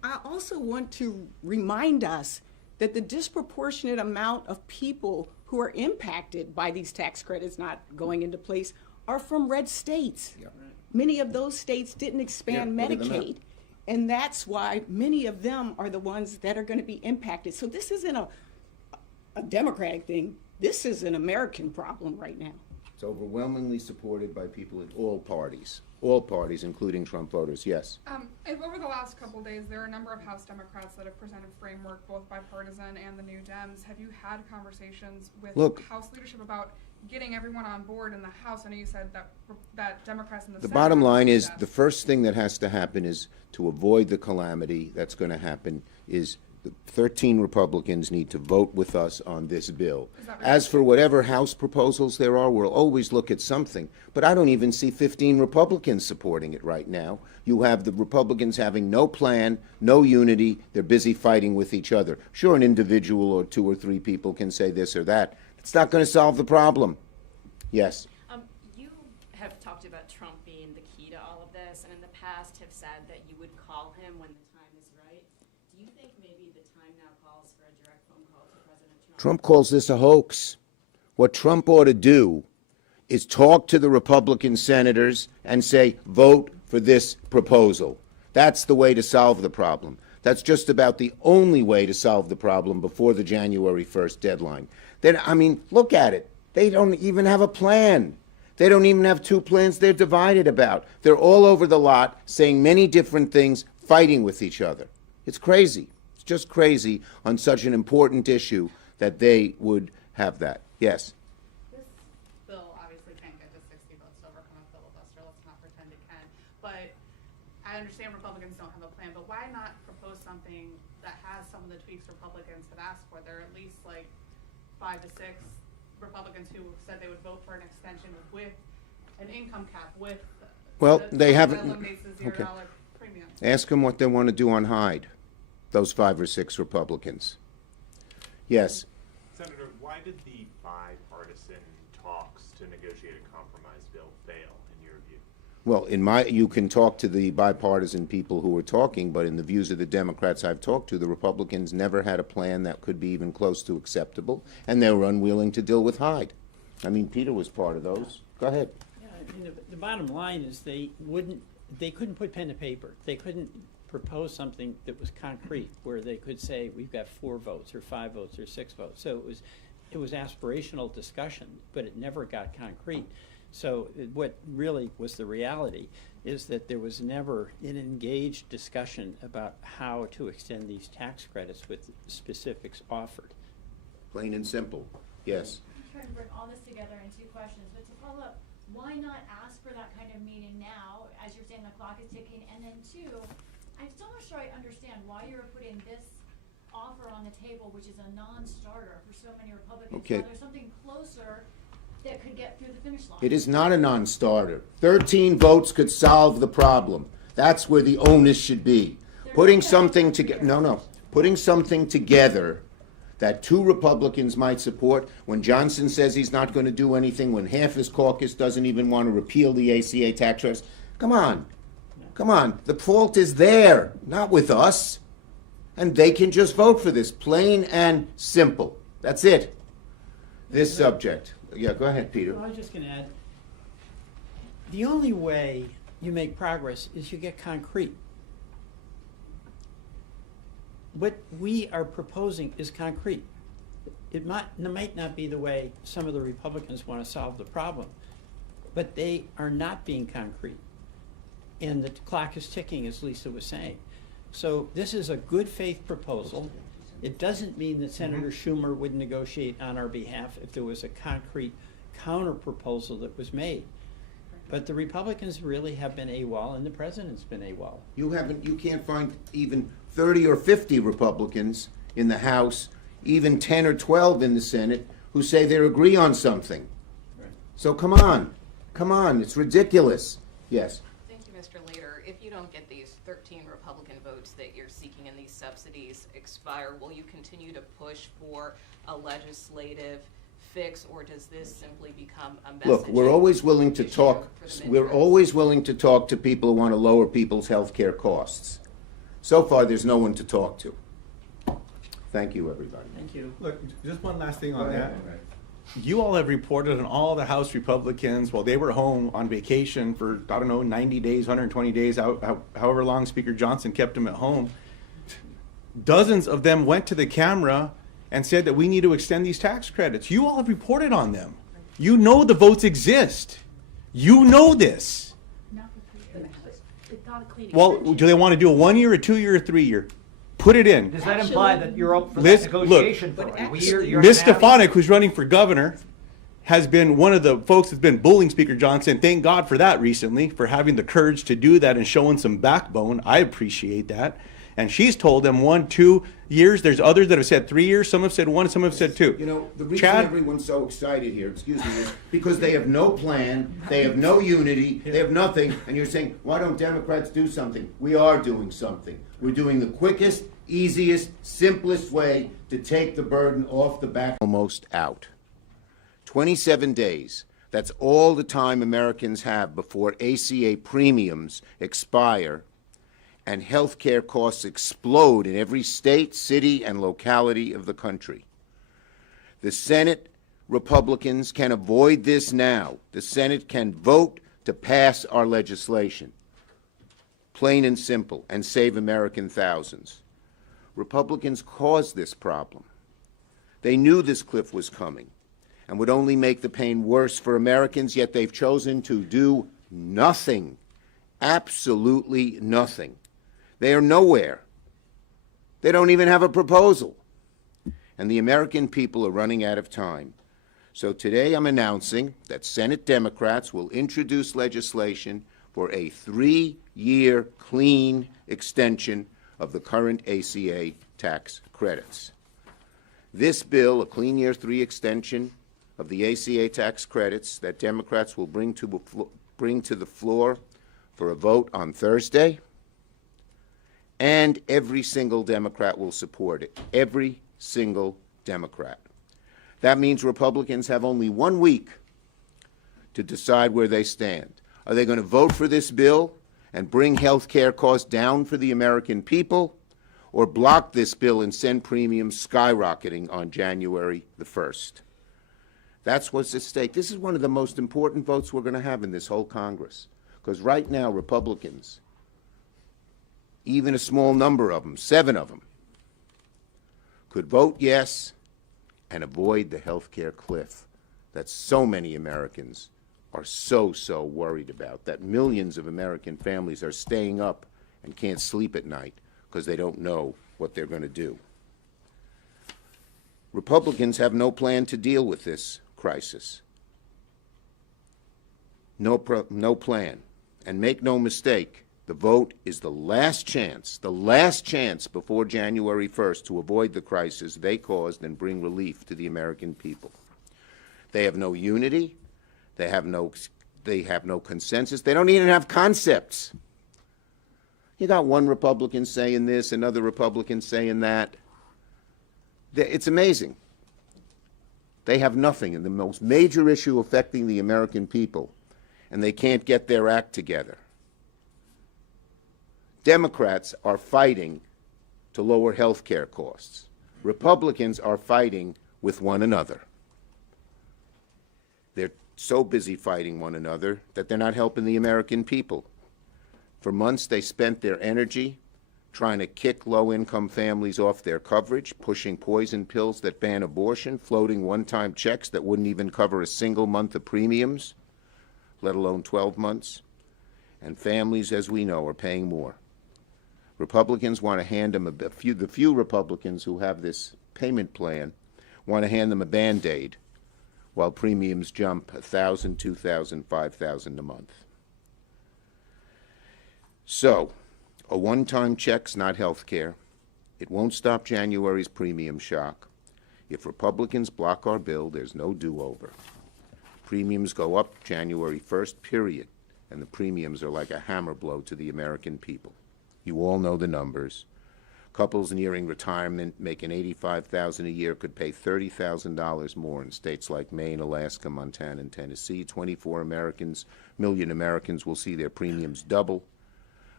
I also want to remind us that the disproportionate amount of people who are impacted by these tax credits not going into place are from red states. Yeah. Many of those states didn't expand Yeah, look at them Medicaid. And that's why many of them are the ones that are going to be impacted. So this isn't a Democratic thing. This is an American problem right now. It's overwhelmingly supported by people in all parties, including Trump voters, yes. Over the last couple days, there are a number of House Democrats that have presented framework, both bipartisan and the New Dems. Have you had conversations with House leadership about getting everyone on board in the House? I know you said that Democrats in the The Senate bottom have line to do is, that. the first thing that has to happen is, to avoid the calamity that's going to happen, is the 13 Republicans need to vote with us on this bill. Is that right? As for whatever House proposals there are, we'll always look at something. But I don't even see 15 Republicans supporting it right now. You have the Republicans having no plan, no unity. They're busy fighting with each other. Sure, an individual or 2 or 3 people can say this or that. It's not going to solve the problem. Yes. You have talked about Trump being the key to all of this, and in the past have said that you would call him when the time is right. Do you think maybe the time now calls for a direct phone call to President Trump? Trump calls this a hoax. What Trump ought to do is talk to the Republican senators and say, vote for this proposal. That's the way to solve the problem. That's just about the only way to solve the problem before the January 1st deadline. Then, I mean, look at it. They don't even have a plan. They don't even have 2 plans they're divided about. They're all over the lot saying many different things, fighting with each other. It's crazy. It's just crazy on such an important issue that they would have that. Yes. This bill obviously can't get to 60 votes to overcome a filibuster. Let's not pretend it can. But I understand Republicans don't have a plan, but why not propose something that has some of the tweaks Republicans have asked for? There are at least like 5 to 6 Republicans who said they would vote for an extension with an income cap, with Well, the they that haven't. eliminates the $0 Okay. premium. Ask them what they want to do on Hyde, those 5 or 6 Republicans. Yes. Senator, why did the bipartisan talks to negotiate a compromise bill fail, in your view? Well, you can talk to the bipartisan people who were talking, but in the views of the Democrats I've talked to, the Republicans never had a plan that could be even close to acceptable, and they were unwilling to deal with Hyde. I mean, Peter was part of those. Go ahead. Yeah, I mean, the bottom line is they couldn't put pen to paper. They couldn't propose something that was concrete, where they could say, we've got 4 votes, or 5 votes, or 6 votes. So it was aspirational discussion, but it never got concrete. So what really was the reality is that there was never an engaged discussion about how to extend these tax credits with specifics offered. Plain and simple. Yes. I'm trying to bring all this together in 2 questions, but to follow up, why not ask for that kind of meeting now, as you're saying the clock is ticking, and then 2, I'm still not sure I understand why you're putting this offer on the table, which is a non-starter for so many Republicans. Okay. Now there's something closer that could get through the finish line. It is not a non-starter. 13 votes could solve the problem. That's where the onus should be. Putting something together, putting something together that 2 Republicans might support, when Johnson says he's not going to do anything, when half his caucus doesn't even want to repeal the ACA tax credits. Come on. Come on. The fault is there, not with us. And they can just vote for this, plain and simple. That's it. This subject. Yeah, go ahead, Peter. Well, I was just going to add, the only way you make progress is you get concrete. What we are proposing is concrete. It might not be the way some of the Republicans want to solve the problem, but they are not being concrete. And the clock is ticking, as Lisa was saying. So this is a good faith proposal. It doesn't mean that Senator Schumer would negotiate on our behalf if there was a concrete counter proposal that was made. But the Republicans really have been AWOL, and the president's been AWOL. You can't find even 30 or 50 Republicans in the House, even 10 or 12 in the Senate, who say they agree on something. Right. So come on, it's ridiculous. Yes. Thank you, Mr. Leader. If you don't get these 13 Republican votes that you're seeking in these subsidies expire, will you continue to push for a legislative fix, or does this simply become a message? Look, we're always willing to issue talk. for the We're midterms? always willing to talk to people who want to lower people's health care costs. So far, there's no one to talk to. Thank you, everybody. Thank you. Look, just one last thing on Go that. ahead. You all have reported on all the House Republicans while they were home on vacation for, I don't know, 90 days, 120 days, however long Speaker Johnson kept them at home. Dozens of them went to the camera and said that we need to extend these tax credits. You all have reported on them. You know the votes exist. You know this. Well, do they want to do a 1 year, a 2 year, or 3 year? Put it in. Does that imply that you're up for Liz, that look, negotiation for a year? Ms. Stefanik, who's running for governor, has been one of the folks that's been bullying Speaker Johnson. Thank God for that recently, for having the courage to do that and showing some backbone. I appreciate that. And she's told them 1, 2 years. There's others that have said 3 years. Some have said 1, some have said 2. You know, the reason Chad? everyone's so excited here, excuse me, is because they have no plan, they have no unity, they have nothing, and you're saying, why don't Democrats do something? We are doing something. We're doing the quickest, easiest, simplest way to take the burden off the back. Almost out. 27 days. That's all the time Americans have before ACA premiums expire and health care costs explode in every state, city, and locality of the country. The Senate Republicans can avoid this now. The Senate can vote to pass our legislation, plain and simple, and save American thousands. Republicans caused this problem. They knew this cliff was coming and would only make the pain worse for Americans, yet they've chosen to do nothing, absolutely nothing. They are nowhere. They don't even have a proposal. And the American people are running out of time. So today I'm announcing that Senate Democrats will introduce legislation for a 3-year clean extension of the current ACA tax credits. This bill, a clean year 3 extension of the ACA tax credits that Democrats will bring to the floor for a vote on Thursday, and every single Democrat will support it. Every single Democrat. That means Republicans have only 1 week to decide where they stand. Are they going to vote for this bill and bring health care costs down for the American people, or block this bill and send premiums skyrocketing on January the 1st? That's what's at stake. This is one of the most important votes we're going to have in this whole Congress, because right now Republicans, even a small number of them, 7 of them, could vote yes and avoid the health care cliff that so many Americans are so worried about, that millions of American families are staying up and can't sleep at night because they don't know what they're going to do. Republicans have no plan to deal with this crisis. No plan. And make no mistake, the vote is the last chance before January 1st to avoid the crisis they caused and bring relief to the American people. They have no unity. They have no consensus. They don't even have concepts. You got one Republican saying this, another Republican saying that. It's amazing. They have nothing in the most major issue affecting the American people, and they can't get their act together. Democrats are fighting to lower health care costs. Republicans are fighting with one another. They're so busy fighting one another that they're not helping the American people. For months, they spent their energy trying to kick low-income families off their coverage, pushing poison pills that ban abortion, floating one-time checks that wouldn't even cover a single month of premiums, let alone 12 months. And families, as we know, are paying more. Republicans want to hand them the few Republicans who have this payment plan want to hand them a Band-Aid while premiums jump $1,000, $2,000, $5,000 a month. So, a one-time check's not health care. It won't stop January's premium shock. If Republicans block our bill, there's no do-over. Premiums go up January 1st, period, and the premiums are like a hammer blow to the American people. You all know the numbers. Couples nearing retirement making $85,000 a year could pay $30,000 more in states like Maine, Alaska, Montana, and Tennessee. 24 million Americans will see their premiums double.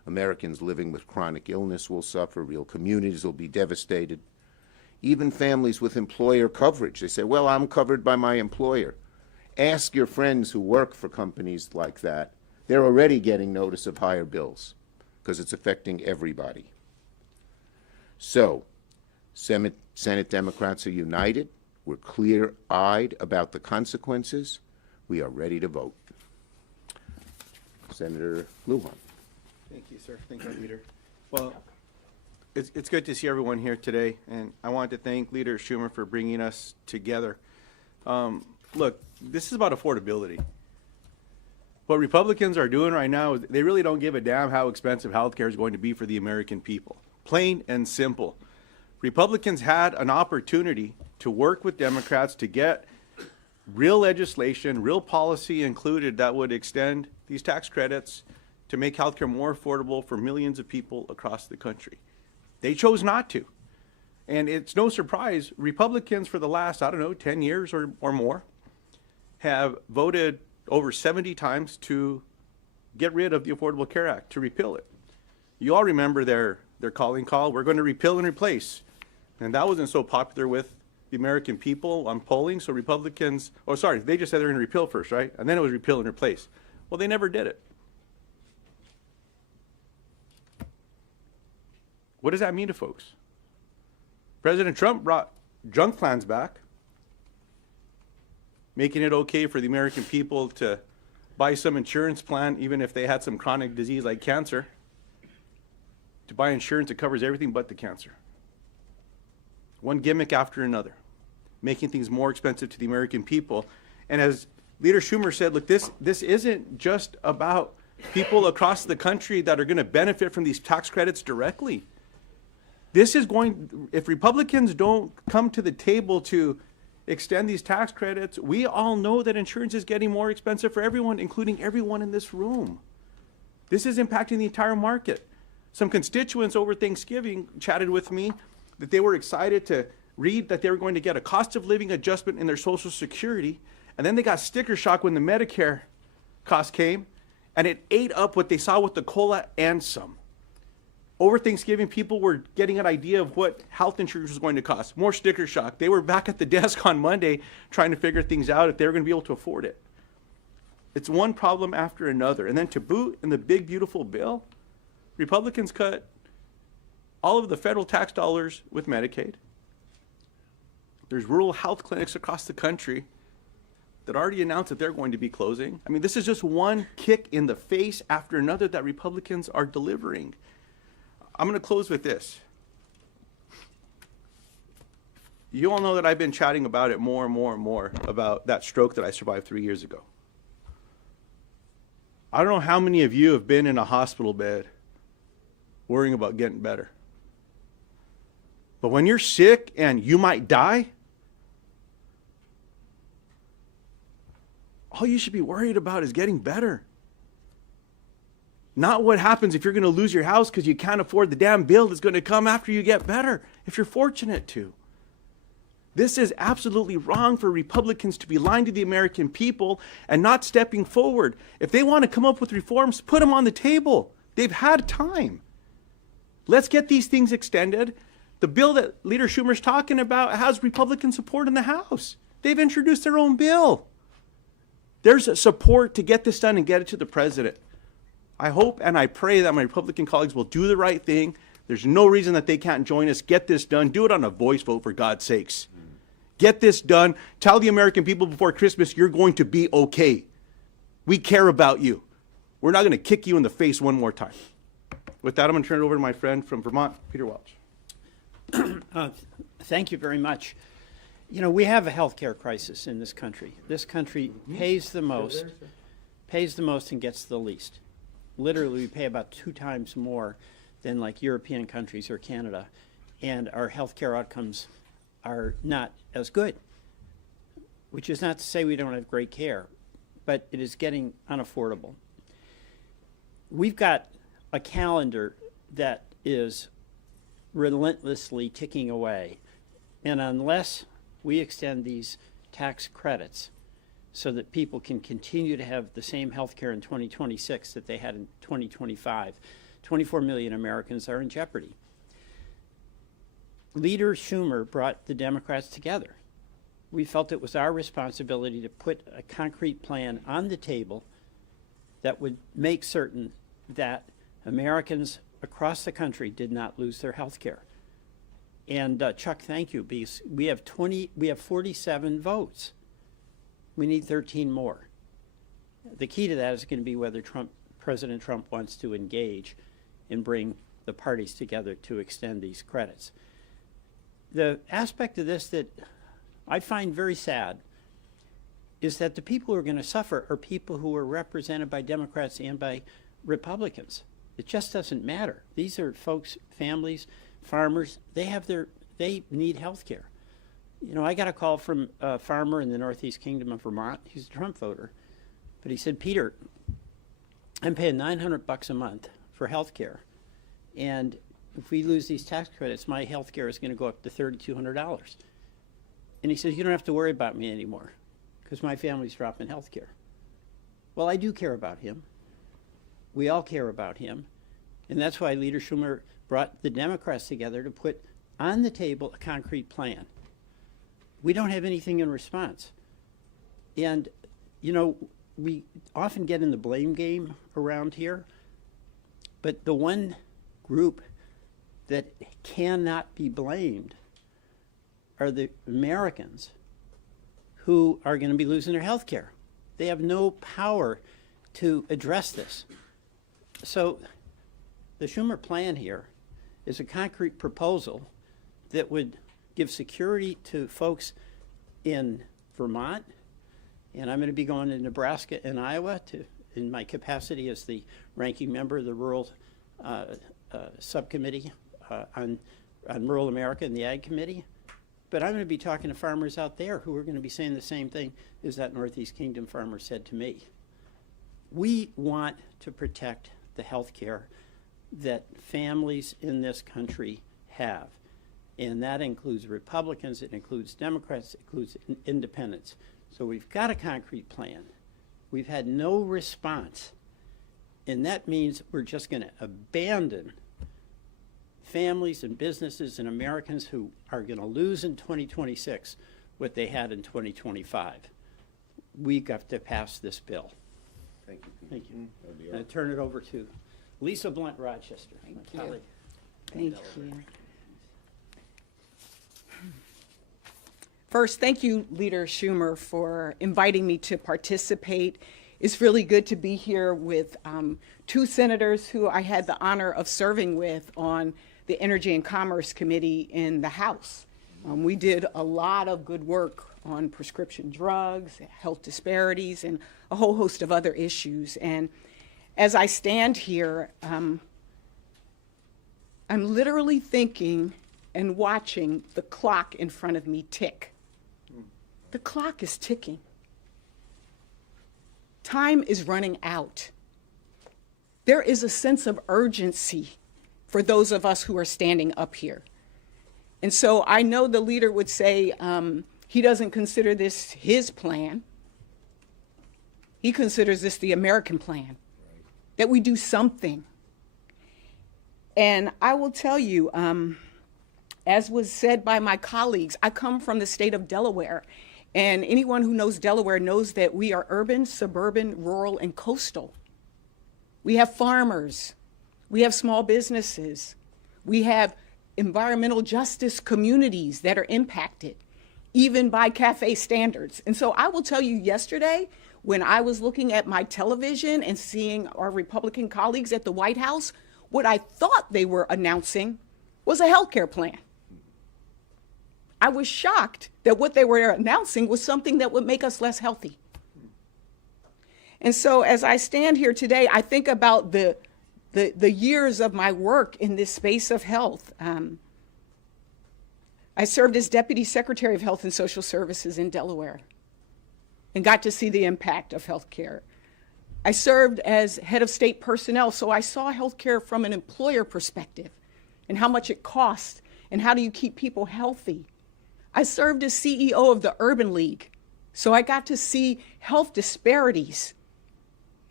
Americans living with chronic illness will suffer. Real communities will be devastated. Even families with employer coverage. They say, well, I'm covered by my employer. Ask your friends who work for companies like that. They're already getting notice of higher bills because it's affecting everybody. So, Senate Democrats are united. We're clear-eyed about the consequences. We are ready to vote. Senator Lujan. Thank you, sir. Thank you, Leader. Well, it's good to see everyone here today, and I want to thank Leader Schumer for bringing us together. Look, this is about affordability. What Republicans are doing right now is they really don't give a damn how expensive health care is going to be for the American people. Plain and simple. Republicans had an opportunity to work with Democrats to get real legislation, real policy included that would extend these tax credits to make healthcare more affordable for millions of people across the country. They chose not to. And it's no surprise, Republicans for the last, 10 years or more, have voted over 70 times to get rid of the Affordable Care Act, to repeal it. You all remember their calling call, we're going to repeal and replace. And that wasn't so popular with the American people on polling, so Republicans, they just said they're going to repeal first, right? And then it was repeal and replace. Well, they never did it. What does that mean to folks? President Trump brought junk plans back, making it okay for the American people to buy some insurance plan, even if they had some chronic disease like cancer, to buy insurance that covers everything but the cancer. One gimmick after another, making things more expensive to the American people. And as Leader Schumer said, look, this isn't just about people across the country that are going to benefit from these tax credits directly. This is going, if Republicans don't come to the table to extend these tax credits, we all know that insurance is getting more expensive for everyone, including everyone in this room. This is impacting the entire market. Some constituents over Thanksgiving chatted with me that they were excited to read that they were going to get a cost of living adjustment in their Social Security, and then they got sticker shock when the Medicare cost came, and it ate up what they saw with the COLA and some. Over Thanksgiving, people were getting an idea of what health insurance was going to cost. More sticker shock. They were back at the desk on Monday trying to figure things out if they were going to be able to afford it. It's one problem after another. And then to boot, in the big, beautiful bill, Republicans cut all of the federal tax dollars with Medicaid. There's rural health clinics across the country that already announced that they're going to be closing. I mean, this is just one kick in the face after another that Republicans are delivering. I'm going to close with this. You all know that I've been chatting about it more and more and more, about that stroke that I survived 3 years ago. I don't know how many of you have been in a hospital bed worrying about getting better. But when you're sick and you might die, all you should be worried about is getting better. Not what happens if you're going to lose your house because you can't afford the damn bill that's going to come after you get better, if you're fortunate to. This is absolutely wrong for Republicans to be lying to the American people and not stepping forward. If they want to come up with reforms, put them on the table. They've had time. Let's get these things extended. The bill that Leader Schumer's talking about has Republican support in the House. They've introduced their own bill. There's a support to get this done and get it to the president. I hope and I pray that my Republican colleagues will do the right thing. There's no reason that they can't join us. Get this done. Do it on a voice vote, for God's sakes. Get this done. Tell the American people before Christmas, you're going to be okay. We care about you. We're not going to kick you in the face one more time. With that, I'm going to turn it over to my friend from Vermont, Peter Welch. Thank you very much. You know, we have a healthcare crisis in this country. This country pays the most and gets the least. Literally, we pay about 2 times more than like European countries or Canada, and our healthcare outcomes are not as good, which is not to say we don't have great care, but it is getting unaffordable. We've got a calendar that is relentlessly ticking away, and unless we extend these tax credits so that people can continue to have the same health care in 2026 that they had in 2025, 24 million Americans are in jeopardy. Leader Schumer brought the Democrats together. We felt it was our responsibility to put a concrete plan on the table that would make certain that Americans across the country did not lose their health care. And Chuck, thank you, because we have 47 votes. We need 13 more. The key to that is going to be whether President Trump wants to engage and bring the parties together to extend these credits. The aspect of this that I find very sad is that the people who are going to suffer are people who are represented by Democrats and by Republicans. It just doesn't matter. These are folks, families, farmers, they need health care. You know, I got a call from a farmer in the Northeast Kingdom of Vermont. He's a Trump voter. But he said, Peter, I'm paying $900 a month for health care. And if we lose these tax credits, my health care is going to go up to $3,200. And he says, you don't have to worry about me anymore because my family's dropping health care. Well, I do care about him. We all care about him. And that's why Leader Schumer brought the Democrats together to put on the table a concrete plan. We don't have anything in response. And, you know, we often get in the blame game around here, but the one group that cannot be blamed are the Americans who are going to be losing their health care. They have no power to address this. So the Schumer plan here is a concrete proposal that would give security to folks in Vermont, and I'm going to be going to Nebraska and Iowa in my capacity as the ranking member of the Rural Subcommittee on Rural America and the Ag Committee. But I'm going to be talking to farmers out there who are going to be saying the same thing as that Northeast Kingdom farmer said to me. We want to protect the health care that families in this country have. And that includes Republicans, it includes Democrats, it includes independents. So we've got a concrete plan. We've had no response. And that means we're just going to abandon families and businesses and Americans who are going to lose in 2026 what they had in 2025. We've got to pass this bill. Thank you, Pete. Thank you. I'm going to turn it over to Lisa Blunt Rochester, my colleague. Thank you. First, thank you, Leader Schumer, for inviting me to participate. It's really good to be here with two senators who I had the honor of serving with on the Energy and Commerce Committee in the House. We did a lot of good work on prescription drugs, health disparities, and a whole host of other issues. And as I stand here, I'm literally thinking and watching the clock in front of me tick. The clock is ticking. Time is running out. There is a sense of urgency for those of us who are standing up here. And so I know the leader would say he doesn't consider this his plan. He considers this the American plan, that we do something. And I will tell you, as was said by my colleagues, I come from the state of Delaware. And anyone who knows Delaware knows that we are urban, suburban, rural, and coastal. We have farmers. We have small businesses. We have environmental justice communities that are impacted, even by CAFE standards. And so I will tell you, yesterday, when I was looking at my television and seeing our Republican colleagues at the White House, what I thought they were announcing was a healthcare plan. I was shocked that what they were announcing was something that would make us less healthy. And so as I stand here today, I think about the years of my work in this space of health. I served as Deputy Secretary of Health and Social Services in Delaware and got to see the impact of healthcare. I served as head of state personnel, so I saw healthcare from an employer perspective and how much it costs and how do you keep people healthy. I served as CEO of the Urban League, so I got to see health disparities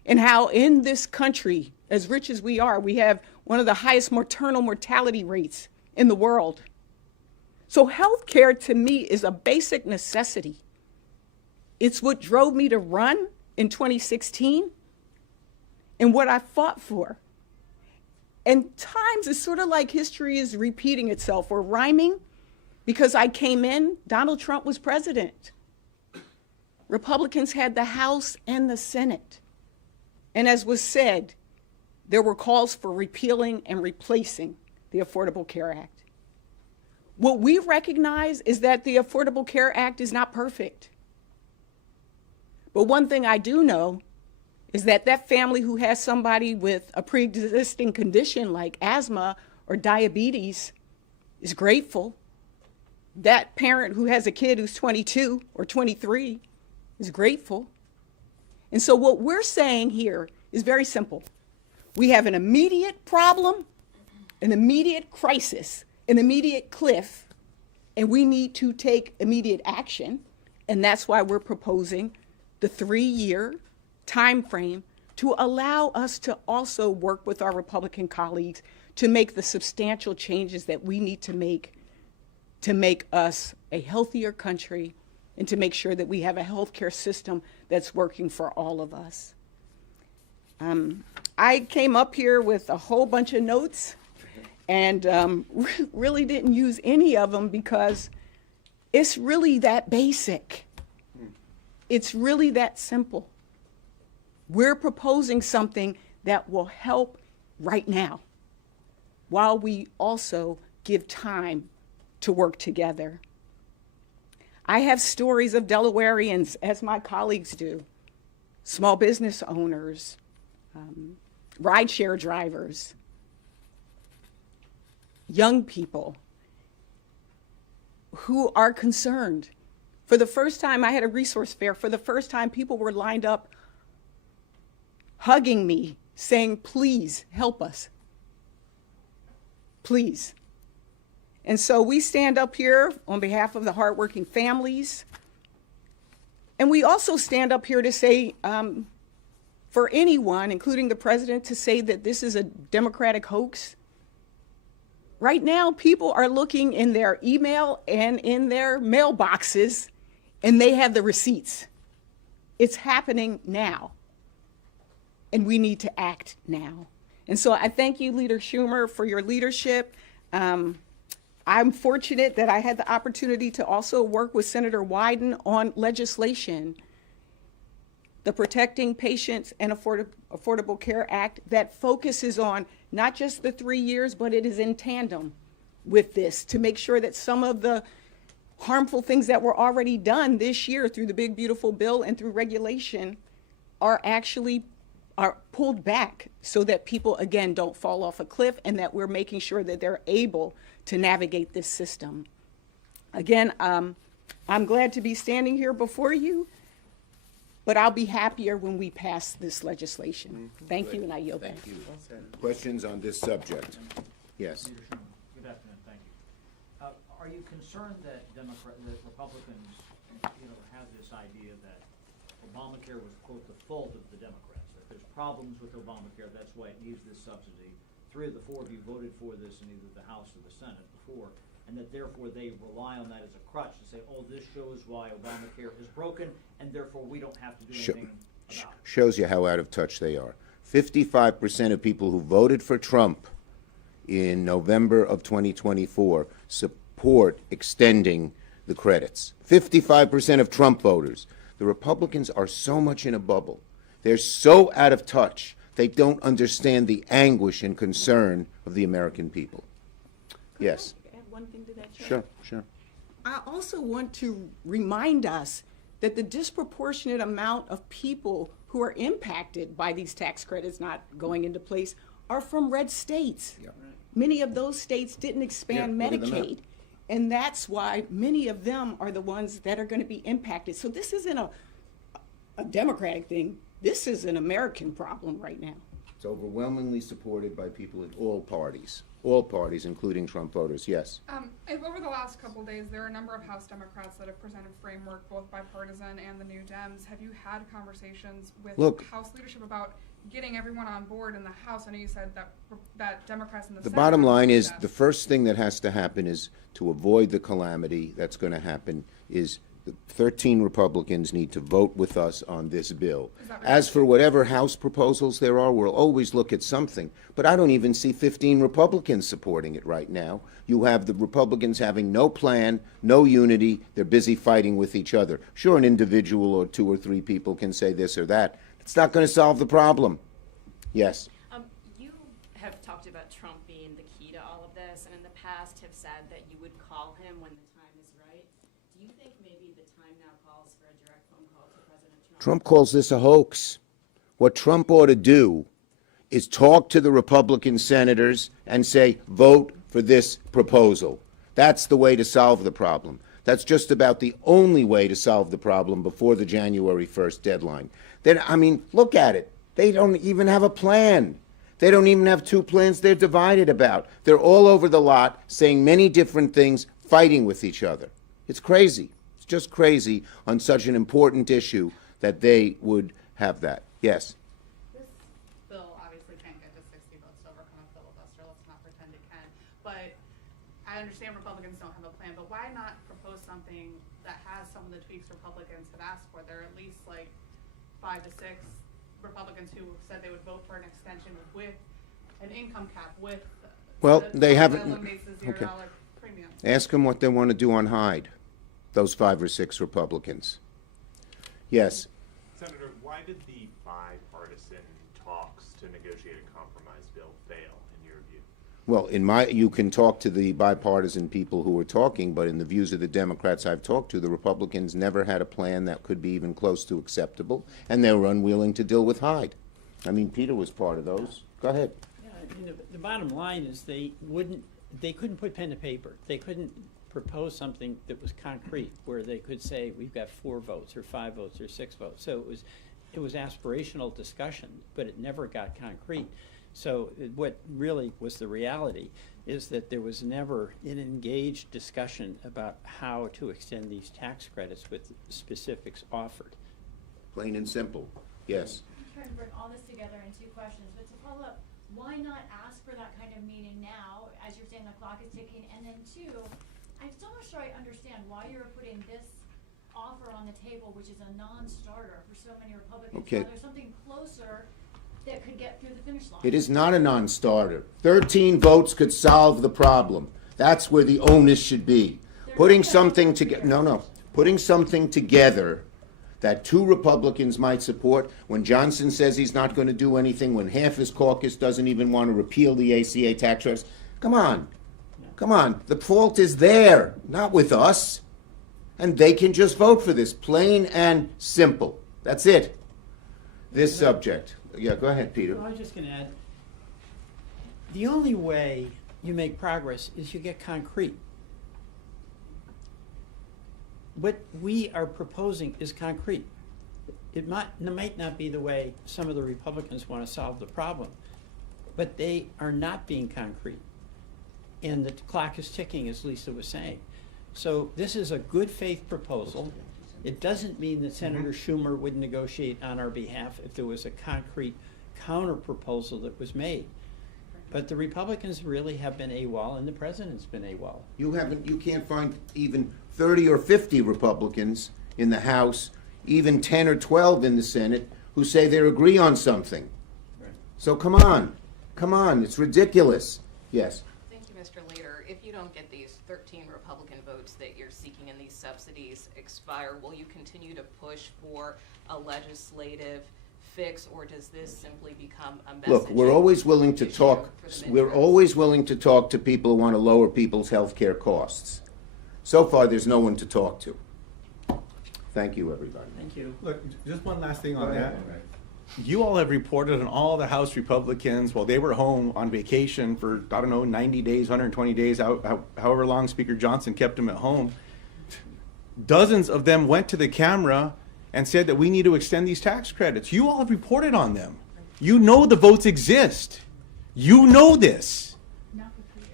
and how in this country, as rich as we are, we have one of the highest maternal mortality rates in the world. So health care to me is a basic necessity. It's what drove me to run in 2016 and what I fought for. And times it's sort of like history is repeating itself or rhyming, because I came in, Donald Trump was president. Republicans had the House and the Senate. And as was said, there were calls for repealing and replacing the Affordable Care Act. What we recognize is that the Affordable Care Act is not perfect. But one thing I do know is that that family who has somebody with a pre-existing condition like asthma or diabetes is grateful. That parent who has a kid who's 22 or 23 is grateful. And so what we're saying here is very simple. We have an immediate problem, an immediate crisis, an immediate cliff, and we need to take immediate action. And that's why we're proposing the 3-year time frame to allow us to also work with our Republican colleagues to make the substantial changes that we need to make us a healthier country and to make sure that we have a healthcare system that's working for all of us. I came up here with a whole bunch of notes and really didn't use any of them because it's really that basic. It's really that simple. We're proposing something that will help right now, while we also give time to work together. I have stories of Delawareans, as my colleagues do, small business owners, rideshare drivers, young people who are concerned. For the first time, I had a resource fair. For the first time, people were lined up hugging me, saying, please help us. Please. And so we stand up here on behalf of the hardworking families. And we also stand up here to say, for anyone, including the president, to say that this is a Democratic hoax. Right now, people are looking in their email and in their mailboxes, and they have the receipts. It's happening now. And we need to act now. And so I thank you, Leader Schumer, for your leadership. I'm fortunate that I had the opportunity to also work with Senator Wyden on legislation, the Protecting Patients and Affordable Care Act, that focuses on not just the 3 years, but it is in tandem with this to make sure that some of the harmful things that were already done this year through the big, beautiful bill and through regulation are pulled back so that people, again, don't fall off a cliff, and that we're making sure that they're able to navigate this system. Again, I'm glad to be standing here before you, but I'll be happier when we pass this legislation. Thank you, and I yield back. Thank you. Questions on this subject? Yes. Leader Schumer, good afternoon, thank you. Are you concerned that that Republicans, have this idea that Obamacare was, quote, the fault of the Democrats? That there's problems with Obamacare, that's why it needs this subsidy. 3 of the 4 of you voted for this in either the House or the Senate before, and that therefore they rely on that as a crutch to say, oh, this shows why Obamacare is broken, and therefore we don't have to do anything about it. Shows you how out of touch they are. 55% of people who voted for Trump in November of 2024 support extending the credits. 55% of Trump voters. The Republicans are so much in a bubble. They're so out of touch. They don't understand the anguish and concern of the American people. Yes. Can I add one thing to that, Chair? Sure, sure. I also want to remind us that the disproportionate amount of people who are impacted by these tax credits not going into place are from red states. Yeah. Many of those states didn't expand Yeah, look at them Medicaid. And that's why many of them are the ones that are going to be impacted. So this isn't a Democratic thing. This is an American problem right now. It's overwhelmingly supported by people in all parties, all parties, including Trump voters, yes. Over the last couple days, there are a number of House Democrats that have presented framework, both bipartisan and the new Dems. Have you had conversations with Look. House leadership about getting everyone on board in the House? I know you said that Democrats in the The Senate bottom have line is, success. the first thing that has to happen is, to avoid the calamity that's going to happen, is the 13 Republicans need to vote with us on this bill. Is that As for whatever House proposals there are, we'll always look at something. But I don't even see 15 Republicans supporting it right now. You have the Republicans having no plan, no unity. They're busy fighting with each other. Sure, an individual or 2 or 3 people can say this or that. It's not going to solve the problem. Yes. You have talked about Trump being the key to all of this, and in the past have said that you would call him when the time is right. Do you think maybe the time now calls for a direct phone call to President Trump? Trump calls this a hoax. What Trump ought to do is talk to the Republican senators and say, vote for this proposal. That's the way to solve the problem. That's just about the only way to solve the problem before the January 1st deadline. Then, I mean, look at it. They don't even have a plan. They don't even have 2 plans they're divided about. They're all over the lot, saying many different things, fighting with each other. It's crazy. It's just crazy on such an important issue that they would have that. Yes. This bill obviously can't get to 60 votes to overcome a filibuster. Let's not pretend it can. But I understand Republicans don't have a plan, but why not propose something that has some of the tweaks Republicans have asked for? There are at least like 5 to 6 Republicans who said they would vote for an extension with an income cap, with Well, the they that haven't- eliminates the $0 okay. premium. Ask them what they want to do on Hyde, those 5 or 6 Republicans. Yes. Senator, why did the bipartisan talks to negotiate a compromise bill fail, in your view? Well, you can talk to the bipartisan people who are talking, but in the views of the Democrats I've talked to, the Republicans never had a plan that could be even close to acceptable, and they were unwilling to deal with Hyde. I mean, Peter was part of those. Go ahead. Yeah, I mean, the bottom line is they couldn't put pen to paper. They couldn't propose something that was concrete, where they could say, we've got 4 votes, or 5 votes, or 6 votes. So it was aspirational discussion, but it never got concrete. So what really was the reality is that there was never an engaged discussion about how to extend these tax credits with specifics offered. Plain and simple. Yes. I'm trying to bring all this together in 2 questions, but to follow up, why not ask for that kind of meeting now, as you're saying the clock is ticking, and then 2, I'm still not sure I understand why you're putting this offer on the table, which is a non-starter for so many Republicans. Okay. Now there's something closer that could get through the finish line. It is not a non-starter. 13 votes could solve the problem. That's where the onus should be. Putting something together, putting something together that 2 Republicans might support, when Johnson says he's not going to do anything, when half his caucus doesn't even want to repeal the ACA tax credits. Come on. Come on. The fault is there, not with us. And they can just vote for this, plain and simple. That's it. This subject. Yeah, go ahead, Peter. Well, I was just going to add, the only way you make progress is you get concrete. What we are proposing is concrete. It might not be the way some of the Republicans want to solve the problem, but they are not being concrete. And the clock is ticking, as Lisa was saying. So this is a good faith proposal. It doesn't mean that Senator Schumer would negotiate on our behalf if there was a concrete counter proposal that was made. But the Republicans really have been AWOL, and the president's been AWOL. You can't find even 30 or 50 Republicans in the House, even 10 or 12 in the Senate, who say they agree on something. Right. So come on, it's ridiculous. Yes. Thank you, Mr. Leader. If you don't get these 13 Republican votes that you're seeking and these subsidies expire, will you continue to push for a legislative fix, or does this simply become a message? Look, we're always willing to talk. We're always willing to talk to people who want to lower people's health care costs. So far, there's no one to talk to. Thank you, everybody. Thank you. Look, just one last thing on that. You all have reported on all the House Republicans while they were home on vacation for, 90 days, 120 days, however long Speaker Johnson kept them at home. Dozens of them went to the camera and said that we need to extend these tax credits. You all have reported on them. You know the votes exist. You know this.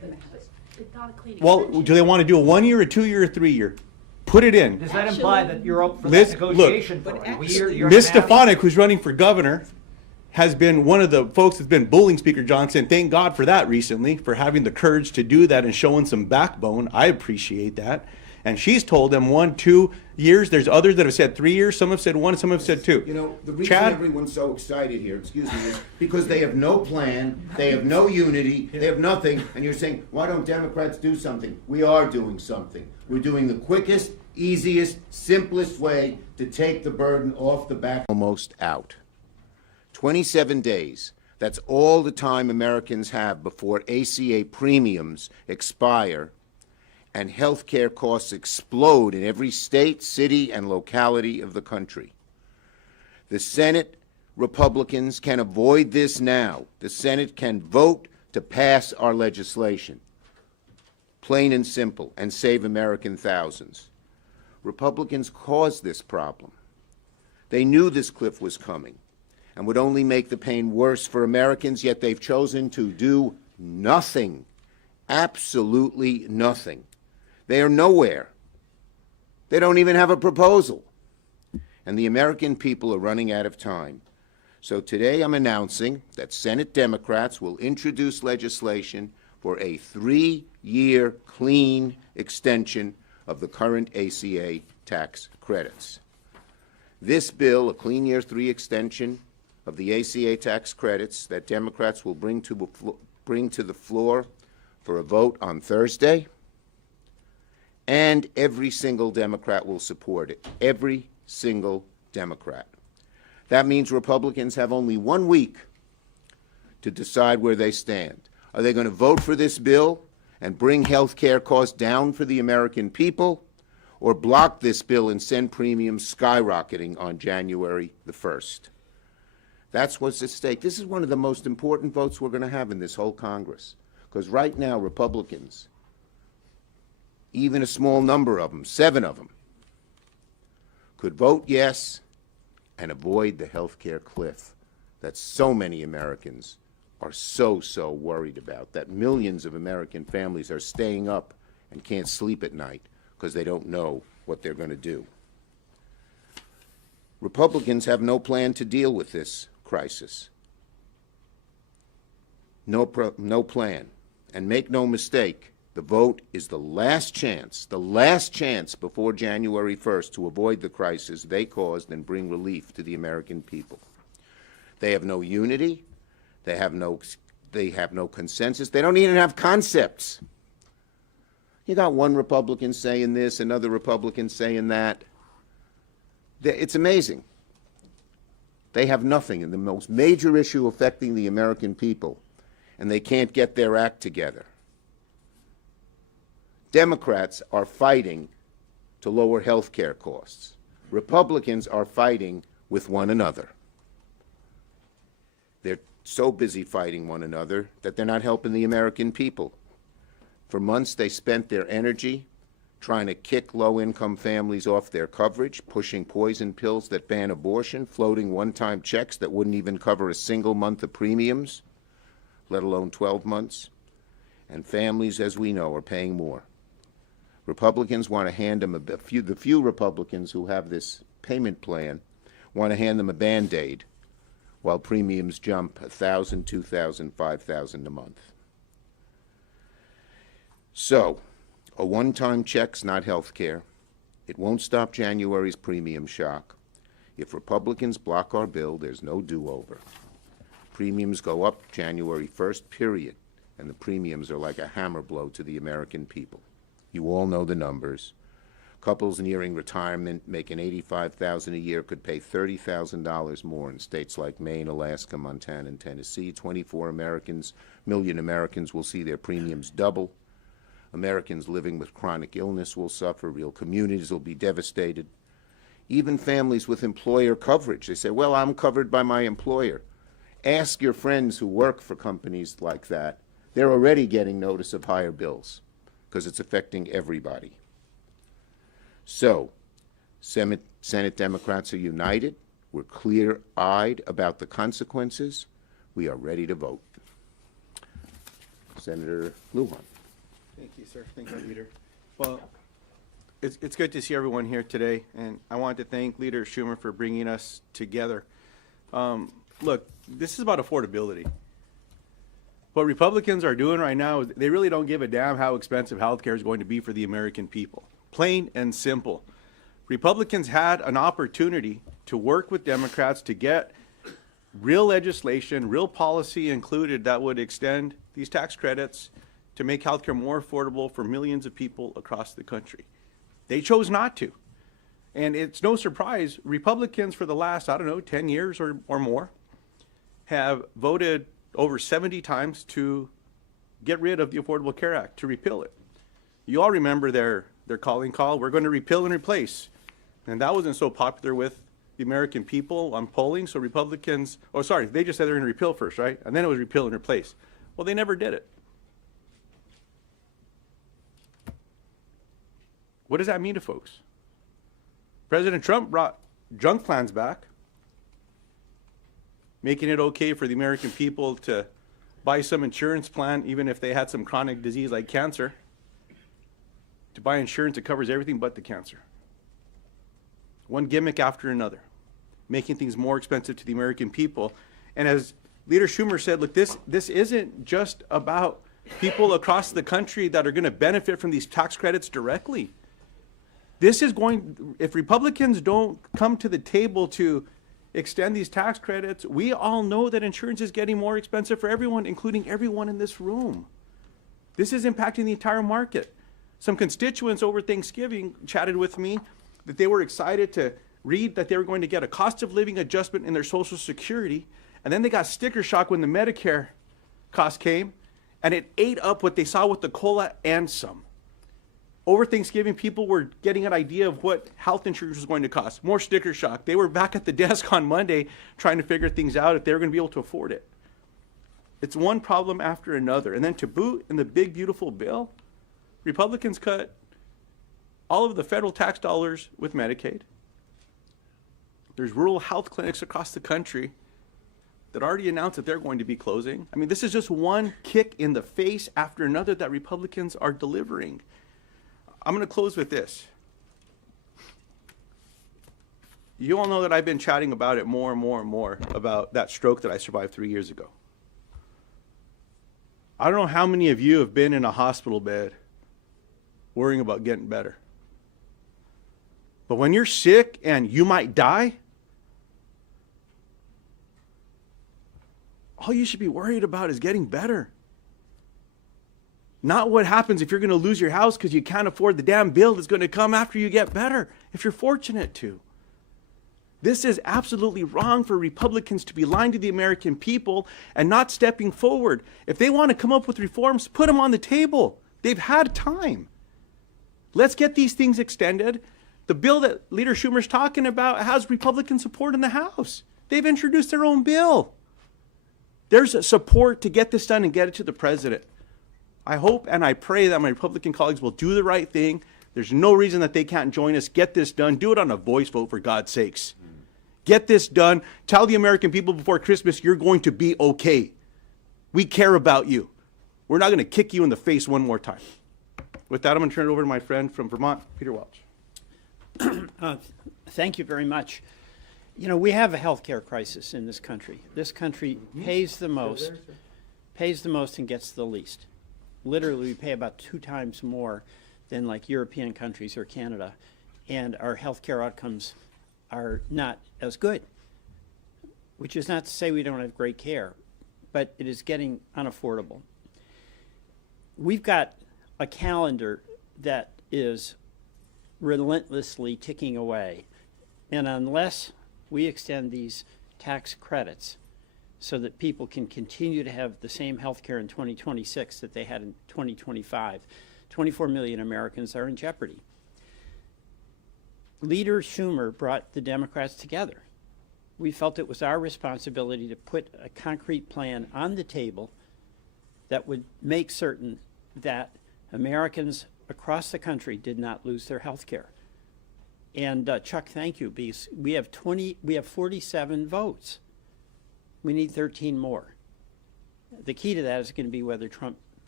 not a clean Well, extension. do they want to do a 1 year, a 2 year, or 3 year? Put it in. Does that imply that you're up for Liz, that look, negotiation for But a actually- year, year and a Ms. half? Stefanik, who's running for governor, has been one of the folks that's been bullying Speaker Johnson. Thank God for that recently, for having the courage to do that and showing some backbone. I appreciate that. And she's told them 1, 2 years. There's others that have said 3 years. Some have said 1, some have said 2. You know, the reason Chad? everyone's so excited here, excuse me, is because they have no plan, they have no unity, they have nothing, and you're saying, why don't Democrats do something? We are doing something. We're doing the quickest, easiest, simplest way to take the burden off the back. Almost out. 27 days. That's all the time Americans have before ACA premiums expire and health care costs explode in every state, city, and locality of the country. The Senate Republicans can avoid this now. The Senate can vote to pass our legislation, plain and simple, and save American thousands. Republicans caused this problem. They knew this cliff was coming and would only make the pain worse for Americans, yet they've chosen to do nothing, absolutely nothing. They are nowhere. They don't even have a proposal. And the American people are running out of time. So today I'm announcing that Senate Democrats will introduce legislation for a 3-year clean extension of the current ACA tax credits. This bill, a clean year 3 extension of the ACA tax credits that Democrats will bring to the floor for a vote on Thursday, and every single Democrat will support it. Every single Democrat. That means Republicans have only 1 week to decide where they stand. Are they going to vote for this bill and bring health care costs down for the American people, or block this bill and send premiums skyrocketing on January the 1st? That's what's at stake. This is one of the most important votes we're going to have in this whole Congress, because right now Republicans, even a small number of them, 7 of them, could vote yes and avoid the health care cliff that so many Americans are so worried about, that millions of American families are staying up and can't sleep at night because they don't know what they're going to do. Republicans have no plan to deal with this crisis. No plan. And make no mistake, the vote is the last chance before January 1st to avoid the crisis they caused and bring relief to the American people. They have no unity. They have no consensus. They don't even have concepts. You got one Republican saying this, another Republican saying that. It's amazing. They have nothing in the most major issue affecting the American people, and they can't get their act together. Democrats are fighting to lower health care costs. Republicans are fighting with one another. They're so busy fighting one another that they're not helping the American people. For months, they spent their energy trying to kick low-income families off their coverage, pushing poison pills that ban abortion, floating one-time checks that wouldn't even cover a single month of premiums, let alone 12 months. And families, as we know, are paying more. Republicans want to hand them the few Republicans who have this payment plan want to hand them a Band-Aid while premiums jump $1,000, $2,000, $5,000 a month. So, a one-time check's not health care. It won't stop January's premium shock. If Republicans block our bill, there's no do-over. Premiums go up January 1st, period, and the premiums are like a hammer blow to the American people. You all know the numbers. Couples nearing retirement making $85,000 a year could pay $30,000 more in states like Maine, Alaska, Montana, and Tennessee. 24 million Americans will see their premiums double. Americans living with chronic illness will suffer. Real communities will be devastated. Even families with employer coverage. They say, well, I'm covered by my employer. Ask your friends who work for companies like that. They're already getting notice of higher bills because it's affecting everybody. So, Senate Democrats are united. We're clear-eyed about the consequences. We are ready to vote. Senator Lujan. Thank you, sir. Thank you, Leader. Well, it's good to see everyone here today, and I want to thank Leader Schumer for bringing us together. Look, this is about affordability. What Republicans are doing right now is they really don't give a damn how expensive healthcare is going to be for the American people. Plain and simple. Republicans had an opportunity to work with Democrats to get real legislation, real policy included that would extend these tax credits to make healthcare more affordable for millions of people across the country. They chose not to. And it's no surprise, Republicans for the last, 10 years or more, have voted over 70 times to get rid of the Affordable Care Act, to repeal it. You all remember their calling call, we're going to repeal and replace. And that wasn't so popular with the American people on polling, so Republicans, they just said they're going to repeal first, right? And then it was repeal and replace. Well, they never did it. What does that mean to folks? President Trump brought junk plans back, making it okay for the American people to buy some insurance plan, even if they had some chronic disease like cancer, to buy insurance that covers everything but the cancer. One gimmick after another, making things more expensive to the American people. And as Leader Schumer said, look, this isn't just about people across the country that are going to benefit from these tax credits directly. This is going, if Republicans don't come to the table to extend these tax credits, we all know that insurance is getting more expensive for everyone, including everyone in this room. This is impacting the entire market. Some constituents over Thanksgiving chatted with me that they were excited to read that they were going to get a cost of living adjustment in their Social Security, and then they got sticker shock when the Medicare cost came, and it ate up what they saw with the COLA and some. Over Thanksgiving, people were getting an idea of what health insurance was going to cost. More sticker shock. They were back at the desk on Monday trying to figure things out if they were going to be able to afford it. It's one problem after another. And then to boot, in the big, beautiful bill, Republicans cut all of the federal tax dollars with Medicaid. There's rural health clinics across the country that already announced that they're going to be closing. I mean, this is just one kick in the face after another that Republicans are delivering. I'm going to close with this. You all know that I've been chatting about it more and more and more, about that stroke that I survived 3 years ago. I don't know how many of you have been in a hospital bed worrying about getting better. But when you're sick and you might die, all you should be worried about is getting better. Not what happens if you're going to lose your house because you can't afford the damn bill that's going to come after you get better, if you're fortunate to. This is absolutely wrong for Republicans to be lying to the American people and not stepping forward. If they want to come up with reforms, put them on the table. They've had time. Let's get these things extended. The bill that Leader Schumer's talking about has Republican support in the House. They've introduced their own bill. There's a support to get this done and get it to the president. I hope and I pray that my Republican colleagues will do the right thing. There's no reason that they can't join us. Get this done. Do it on a voice vote, for God's sakes. Get this done. Tell the American people before Christmas, you're going to be okay. We care about you. We're not going to kick you in the face one more time. With that, I'm going to turn it over to my friend from Vermont, Peter Welch. Thank you very much. You know, we have a healthcare crisis in this country. This country pays the most and gets the least. Literally, we pay about 2 times more than like European countries or Canada, and our healthcare outcomes are not as good, which is not to say we don't have great care, but it is getting unaffordable. We've got a calendar that is relentlessly ticking away, and unless we extend these tax credits so that people can continue to have the same health care in 2026 that they had in 2025, 24 million Americans are in jeopardy. Leader Schumer brought the Democrats together. We felt it was our responsibility to put a concrete plan on the table that would make certain that Americans across the country did not lose their health care. And Chuck, thank you, because we have 47 votes. We need 13 more. The key to that is going to be whether Trump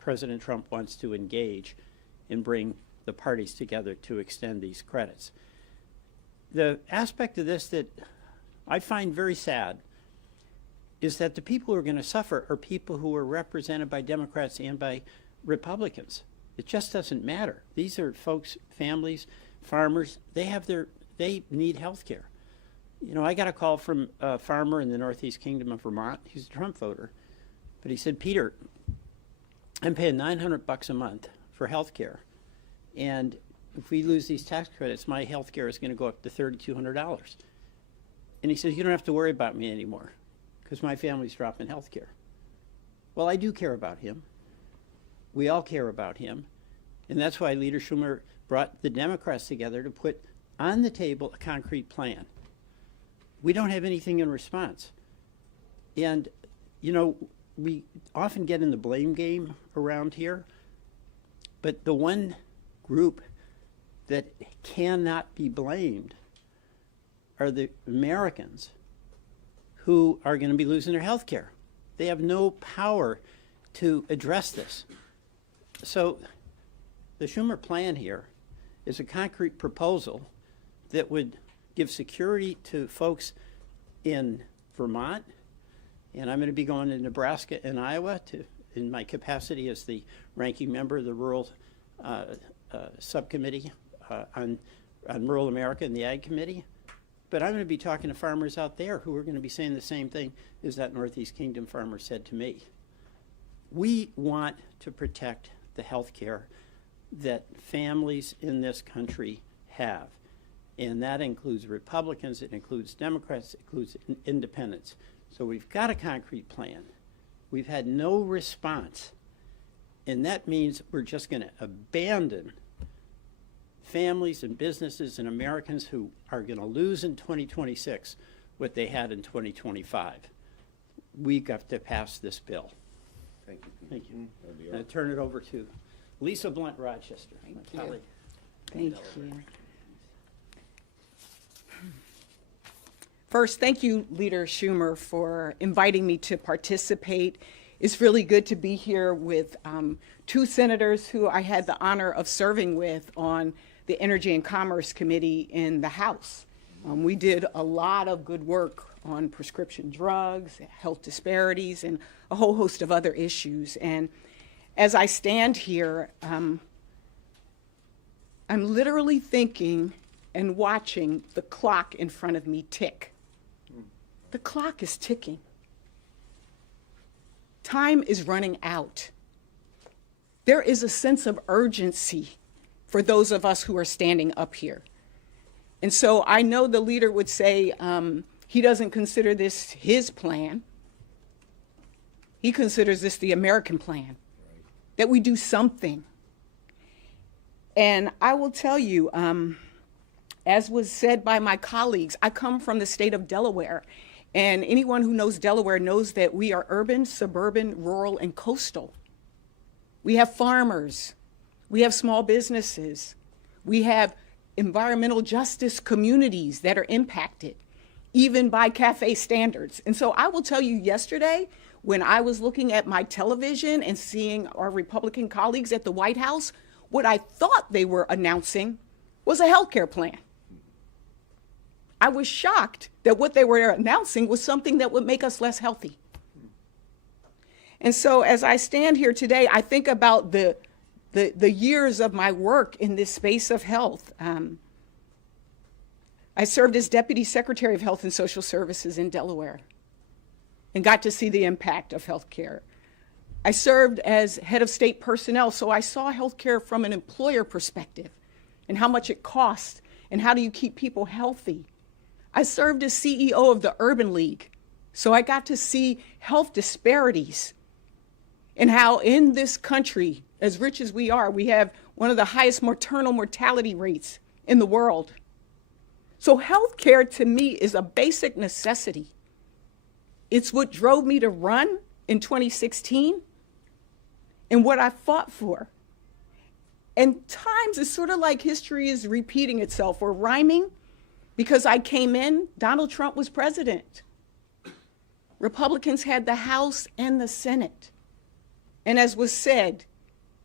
President Trump wants to engage and bring the parties together to extend these credits. The aspect of this that I find very sad is that the people who are going to suffer are people who are represented by Democrats and by Republicans. It just doesn't matter. These are folks, families, farmers, they need health care. You know, I got a call from a farmer in the Northeast Kingdom of Vermont. He's a Trump voter. But he said, Peter, I'm paying $900 a month for health care. And if we lose these tax credits, my health care is going to go up to $3,200. And he says, you don't have to worry about me anymore because my family's dropping health care. Well, I do care about him. We all care about him. And that's why Leader Schumer brought the Democrats together to put on the table a concrete plan. We don't have anything in response. And, you know, we often get in the blame game around here, but the one group that cannot be blamed are the Americans who are going to be losing their health care. They have no power to address this. So the Schumer plan here is a concrete proposal that would give security to folks in Vermont, and I'm going to be going to Nebraska and Iowa in my capacity as the ranking member of the Rural Subcommittee on Rural America and the Ag Committee. But I'm going to be talking to farmers out there who are going to be saying the same thing as that Northeast Kingdom farmer said to me. We want to protect the health care that families in this country have. And that includes Republicans, it includes Democrats, it includes independents. So we've got a concrete plan. We've had no response. And that means we're just going to abandon families and businesses and Americans who are going to lose in 2026 what they had in 2025. We got to pass this bill. Thank you. Thank you. I turn it over to Lisa Blunt Rochester, my colleague. Thank you. First, thank you, Leader Schumer, for inviting me to participate. It's really good to be here with two senators who I had the honor of serving with on the Energy and Commerce Committee in the House. We did a lot of good work on prescription drugs, health disparities, and a whole host of other issues. And as I stand here, I'm literally thinking and watching the clock in front of me tick. The clock is ticking. Time is running out. There is a sense of urgency for those of us who are standing up here. And so I know the leader would say he doesn't consider this his plan. He considers this the American plan, that we do something. And I will tell you, as was said by my colleagues, I come from the state of Delaware. And anyone who knows Delaware knows that we are urban, suburban, rural, and coastal. We have farmers. We have small businesses. We have environmental justice communities that are impacted, even by cafe standards. And so I will tell you, yesterday, when I was looking at my television and seeing our Republican colleagues at the White House, what I thought they were announcing was a healthcare plan. I was shocked that what they were announcing was something that would make us less healthy. And so as I stand here today, I think about the years of my work in this space of health. I served as Deputy Secretary of Health and Social Services in Delaware and got to see the impact of healthcare. I served as head of state personnel, so I saw healthcare from an employer perspective and how much it costs and how do you keep people healthy. I served as CEO of the Urban League, so I got to see health disparities and how in this country, as rich as we are, we have one of the highest maternal mortality rates in the world. So healthcare to me is a basic necessity. It's what drove me to run in 2016 and what I fought for. And times it's sort of like history is repeating itself or rhyming. Because I came in, Donald Trump was president. Republicans had the House and the Senate. And as was said,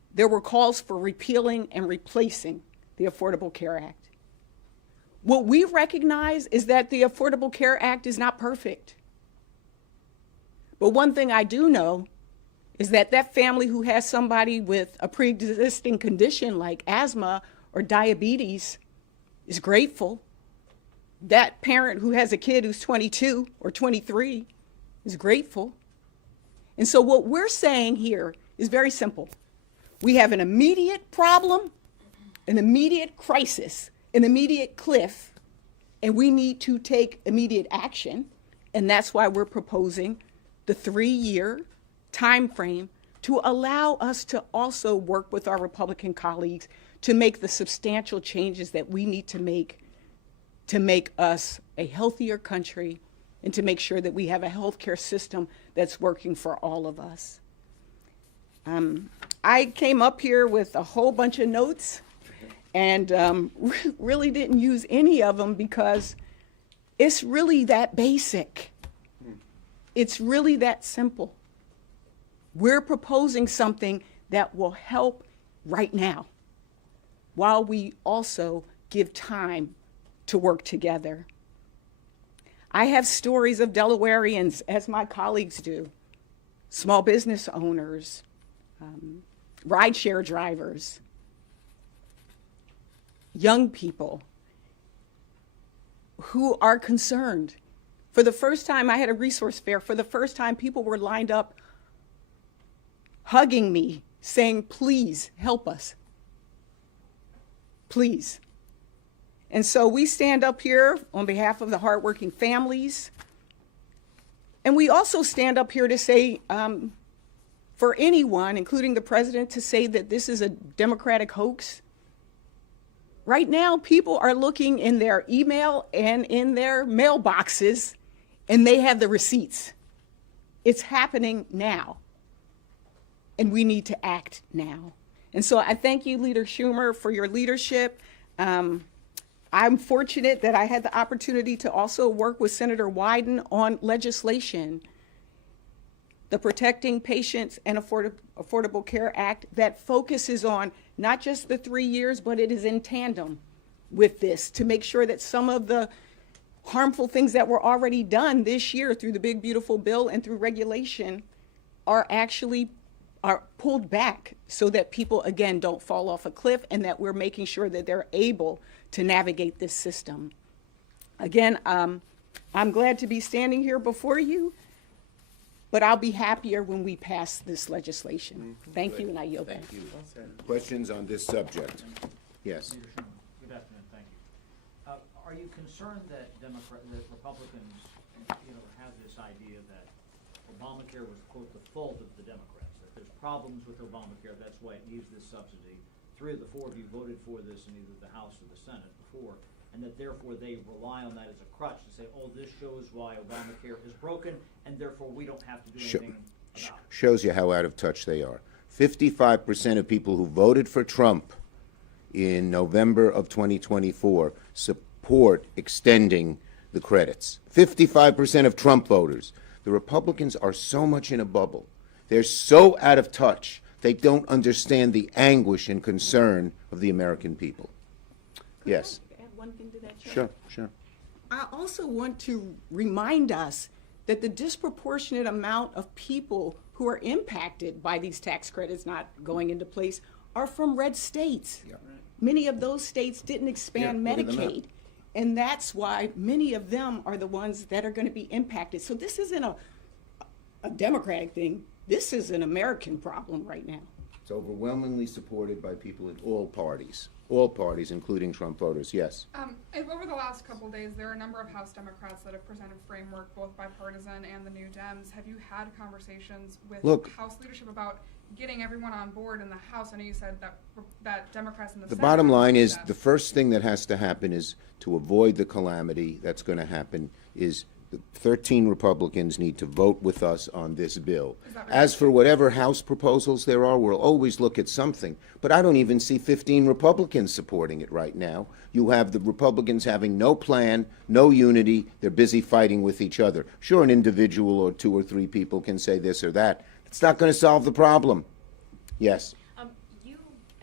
there were calls for repealing and replacing the Affordable Care Act. What we recognize is that the Affordable Care Act is not perfect. But one thing I do know is that that family who has somebody with a pre-existing condition like asthma or diabetes is grateful. That parent who has a kid who's 22 or 23 is grateful. And so what we're saying here is very simple. We have an immediate problem, an immediate crisis, an immediate cliff, and we need to take immediate action. And that's why we're proposing the 3-year time frame to allow us to also work with our Republican colleagues to make the substantial changes that we need to make us a healthier country and to make sure that we have a healthcare system that's working for all of us. I came up here with a whole bunch of notes and really didn't use any of them because it's really that basic. It's really that simple. We're proposing something that will help right now, while we also give time to work together. I have stories of Delawareans, as my colleagues do, small business owners, rideshare drivers, young people who are concerned. For the first time, I had a resource fair. For the first time, people were lined up hugging me, saying, please help us. Please. And so we stand up here on behalf of the hardworking families. And we also stand up here to say, for anyone, including the president, to say that this is a Democratic hoax. Right now, people are looking in their email and in their mailboxes, and they have the receipts. It's happening now. And we need to act now. And so I thank you, Leader Schumer, for your leadership. I'm fortunate that I had the opportunity to also work with Senator Wyden on legislation, the Protecting Patients and Affordable Care Act, that focuses on not just the 3 years, but it is in tandem with this to make sure that some of the harmful things that were already done this year through the Big Beautiful Bill and through regulation are pulled back so that people, again, don't fall off a cliff and that we're making sure that they're able to navigate this system. Again, I'm glad to be standing here before you, but I'll be happier when we pass this legislation. Thank you, and I yield back. Thank you. Questions on this subject? Yes. Leader Schumer, good afternoon, thank you. Are you concerned that that Republicans, have this idea that Obamacare was, quote, the fault of the Democrats, that there's problems with Obamacare, that's why it needs this subsidy? 3 of the 4 of you voted for this in either the House or the Senate before, and that therefore they rely on that as a crutch to say, oh, this shows why Obamacare is broken, and therefore we don't have to do anything about it. Shows you how out of touch they are. 55% of people who voted for Trump in November of 2024 support extending the credits. 55% of Trump voters. The Republicans are so much in a bubble. They're so out of touch. They don't understand the anguish and concern of the American people. Yes. Add one thing to that, Sure. I also want to remind us that the disproportionate amount of people who are impacted by these tax credits not going into place are from red states. Yeah. Many of those states didn't expand Yeah, look at them Medicaid. And that's why many of them are the ones that are going to be impacted. So this isn't a Democratic thing. This is an American problem right now. It's overwhelmingly supported by people in all parties, including Trump voters. Yes. Over the last couple of days, there are a number of House Democrats that have presented framework, both bipartisan and the New Dems. Have you had conversations with House leadership about getting everyone on board in the House? I know you said that Democrats in the Senate. The bottom line is the first thing that has to happen is to avoid the calamity that's going to happen is the 13 Republicans need to vote with us on this bill. As for whatever House proposals there are, we'll always look at something. But I don't even see 15 Republicans supporting it right now. You have the Republicans having no plan, no unity. They're busy fighting with each other. Sure, an individual or 2 or 3 people can say this or that. It's not going to solve the problem. Yes.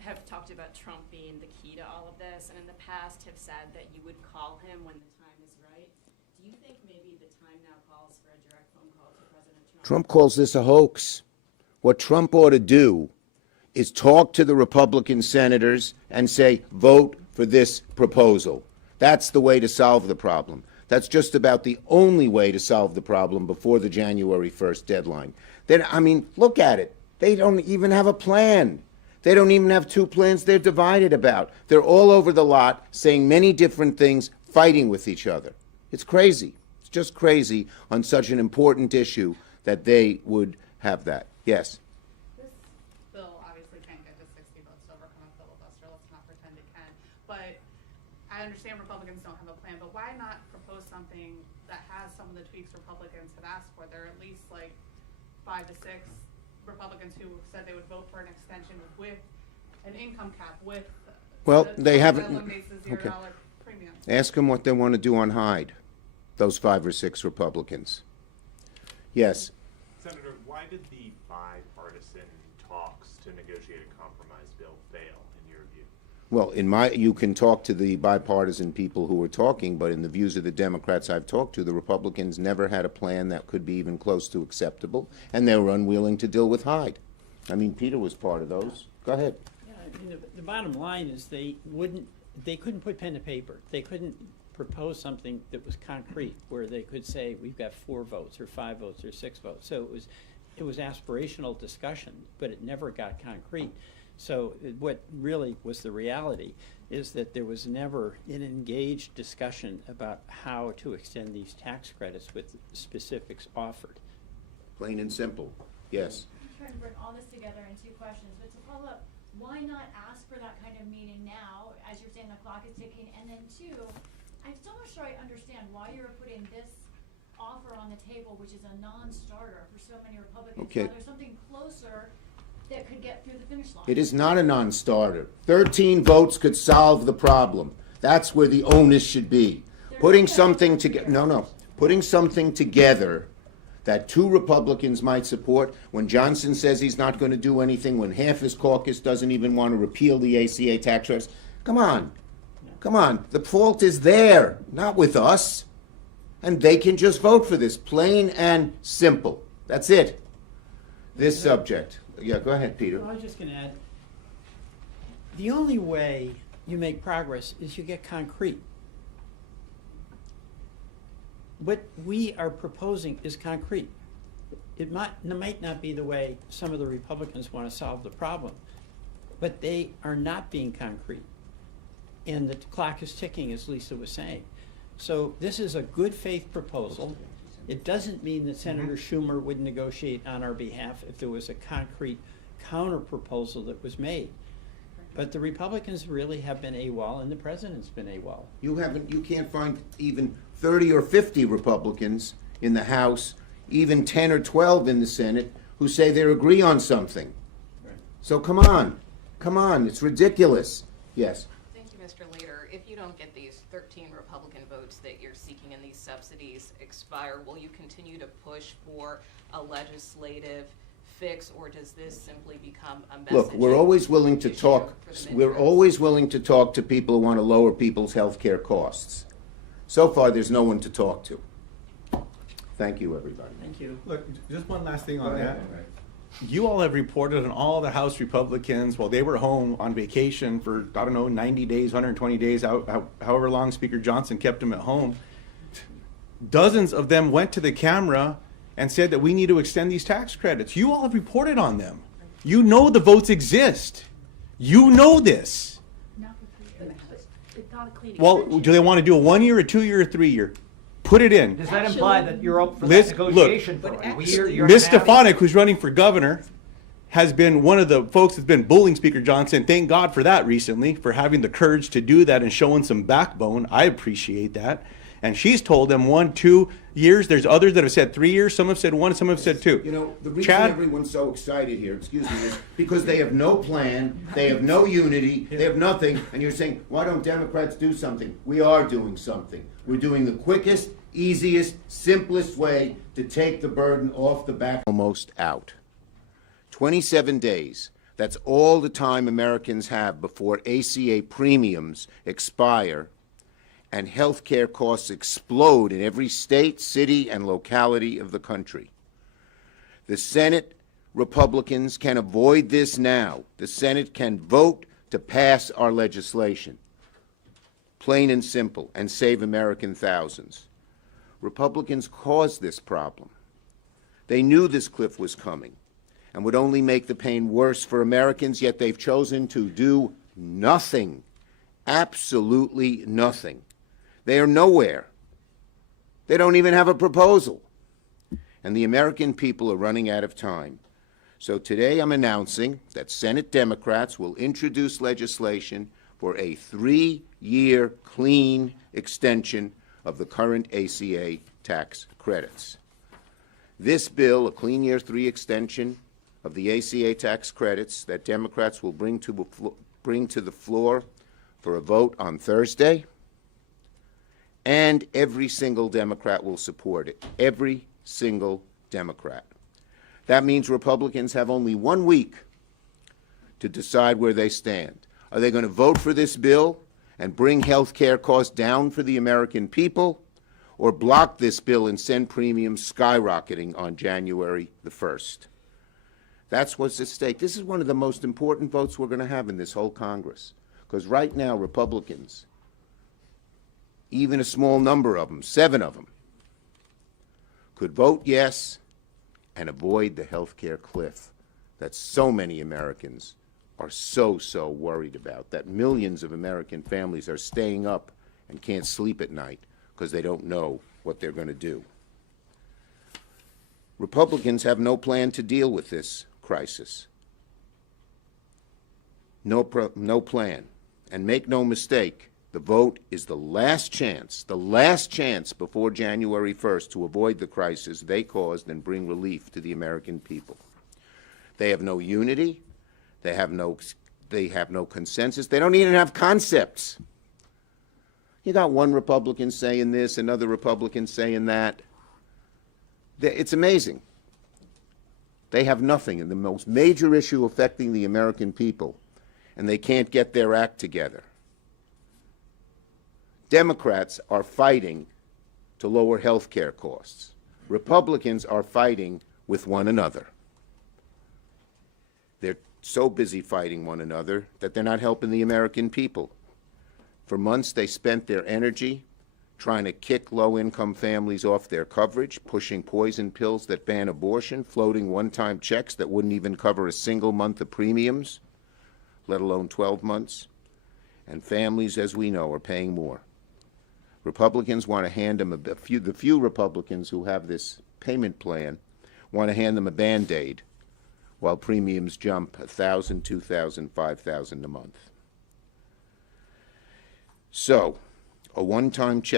have talked about Trump being the key to all of this, and in the past have said that you would call him when the time is right. Do you think maybe the time now calls for a direct phone call to President Trump? Trump calls this a hoax. What Trump ought to do is talk to the Republican senators and say, vote for this proposal. That's the way to solve the problem. That's just about the only way to solve the problem before the January 1st deadline. Then, I mean, look at it. They don't even have a plan. They don't even have two plans they're divided about. They're all over the lot saying many different things, fighting with each other. It's crazy. It's just crazy on such an important issue that they would have that. Yes. This bill obviously can't get to 60 votes to overcome a filibuster. Let's not pretend it can. But I understand Republicans don't have a plan, but why not propose something that has some of the tweaks Republicans have asked for? There are at least like 5 to 6 Republicans who said they would vote for an extension with an income cap, with Well, they that haven't. eliminates the $0 Okay. premium. Ask them what they want to do on Hyde, those 5 or 6 Republicans. Yes. Senator, why did the bipartisan talks to negotiate a compromise bill fail, in your view? Well, you can talk to the bipartisan people who were talking, but in the views of the Democrats I've talked to, the Republicans never had a plan that could be even close to acceptable, and they were unwilling to deal with Hyde. I mean, Peter was part of those. Go ahead. Yeah, I mean, the bottom line is they couldn't put pen to paper. They couldn't propose something that was concrete, where they could say, we've got 4 votes, or 5 votes, or 6 votes. So it was aspirational discussion, but it never got concrete. So what really was the reality is that there was never an engaged discussion about how to extend these tax credits with specifics offered. Plain and simple. Yes. I'm trying to bring all this together in 2 questions, but to follow up, why not ask for that kind of meeting now, as you're saying the clock is ticking, and then 2, I'm still not sure I understand why you're putting this offer on the table, which is a non-starter for so many Republicans. Okay. Now there's something closer that could get through the finish line. It is not a non-starter. 13 votes could solve the problem. That's where the onus should be. Putting something together, putting something together that 2 Republicans might support when Johnson says he's not going to do anything, when half his caucus doesn't even want to repeal the ACA tax credits. Come on. Come on. The fault is there, not with us. And they can just vote for this, plain and simple. That's it. This subject. Yeah, go ahead, Peter. Well, I was just going to add, the only way you make progress is you get concrete. What we are proposing is concrete. It might not be the way some of the Republicans want to solve the problem, but they are not being concrete. And the clock is ticking, as Lisa was saying. So this is a good faith proposal. It doesn't mean that Senator Schumer would negotiate on our behalf if there was a concrete counter proposal that was made. But the Republicans really have been AWOL, and the president's been AWOL. You can't find even 30 or 50 Republicans in the House, even 10 or 12 in the Senate, who say they agree on something. Right. So come on, it's ridiculous. Yes. Thank you, Mr. Leader. If you don't get these 13 Republican votes that you're seeking in these subsidies expire, will you continue to push for a legislative fix, or does this simply become a message? Look, we're always willing to talk. We're always willing to talk to people who want to lower people's health care costs. So far, there's no one to talk to. Thank you, everybody. Thank you. Look, just one last thing on that. You all have reported on all the House Republicans while they were home on vacation for, 90 days, 120 days, however long Speaker Johnson kept them at home. Dozens of them went to the camera and said that we need to extend these tax credits. You all have reported on them. You know the votes exist. You know this. Well, do they want to do a 1-year, a 2-year, or 3-year? Put it in. Does that imply that you're up for Liz, that negotiation? look, for but a year Ms. and a half? Stefanik, who's running for governor, has been one of the folks that's been bullying Speaker Johnson. Thank God for that recently, for having the courage to do that and showing some backbone. I appreciate that. And she's told them 1, 2 years. There's others that have said 3 years. Some have said 1, some have said 2. You know, the reason everyone's so excited here, excuse me, is because they have no plan, they have no unity, they have nothing, and you're saying, why don't Democrats do something? We are doing something. We're doing the quickest, easiest, simplest way to take the burden off the back. Almost out. 27 days. That's all the time Americans have before ACA premiums expire and health care costs explode in every state, city, and locality of the country. The Senate Republicans can avoid this now. The Senate can vote to pass our legislation, plain and simple, and save American thousands. Republicans caused this problem. They knew this cliff was coming and would only make the pain worse for Americans, yet they've chosen to do nothing, absolutely nothing. They are nowhere. They don't even have a proposal. And the American people are running out of time. So today I'm announcing that Senate Democrats will introduce legislation for a 3-year clean extension of the current ACA tax credits. This bill, a clean year 3 extension of the ACA tax credits that Democrats will bring to the floor for a vote on Thursday, and every single Democrat will support it. Every single Democrat. That means Republicans have only 1 week to decide where they stand. Are they going to vote for this bill and bring health care costs down for the American people, or block this bill and send premiums skyrocketing on January the 1st? That's what's at stake. This is one of the most important votes we're going to have in this whole Congress, because right now Republicans, even a small number of them, 7 of them, could vote yes and avoid the health care cliff that so many Americans are so worried about, that millions of American families are staying up and can't sleep at night because they don't know what they're going to do. Republicans have no plan to deal with this crisis. No plan. And make no mistake, the vote is the last chance before January 1st to avoid the crisis they caused and bring relief to the American people. They have no unity. They have no consensus. They don't even have concepts. You got one Republican saying this, another Republican saying that. It's amazing. They have nothing in the most major issue affecting the American people, and they can't get their act together. Democrats are fighting to lower health care costs. Republicans are fighting with one another. They're so busy fighting one another that they're not helping the American people. For months, they spent their energy trying to kick low-income families off their coverage, pushing poison pills that ban abortion, floating one-time checks that wouldn't even cover a single month of premiums, let alone 12 months. And families, as we know, are paying more. Republicans want to hand them the few Republicans who have this payment plan want to hand them a Band-Aid while premiums jump $1,000, $2,000, $5,000 a month. So, a one-time check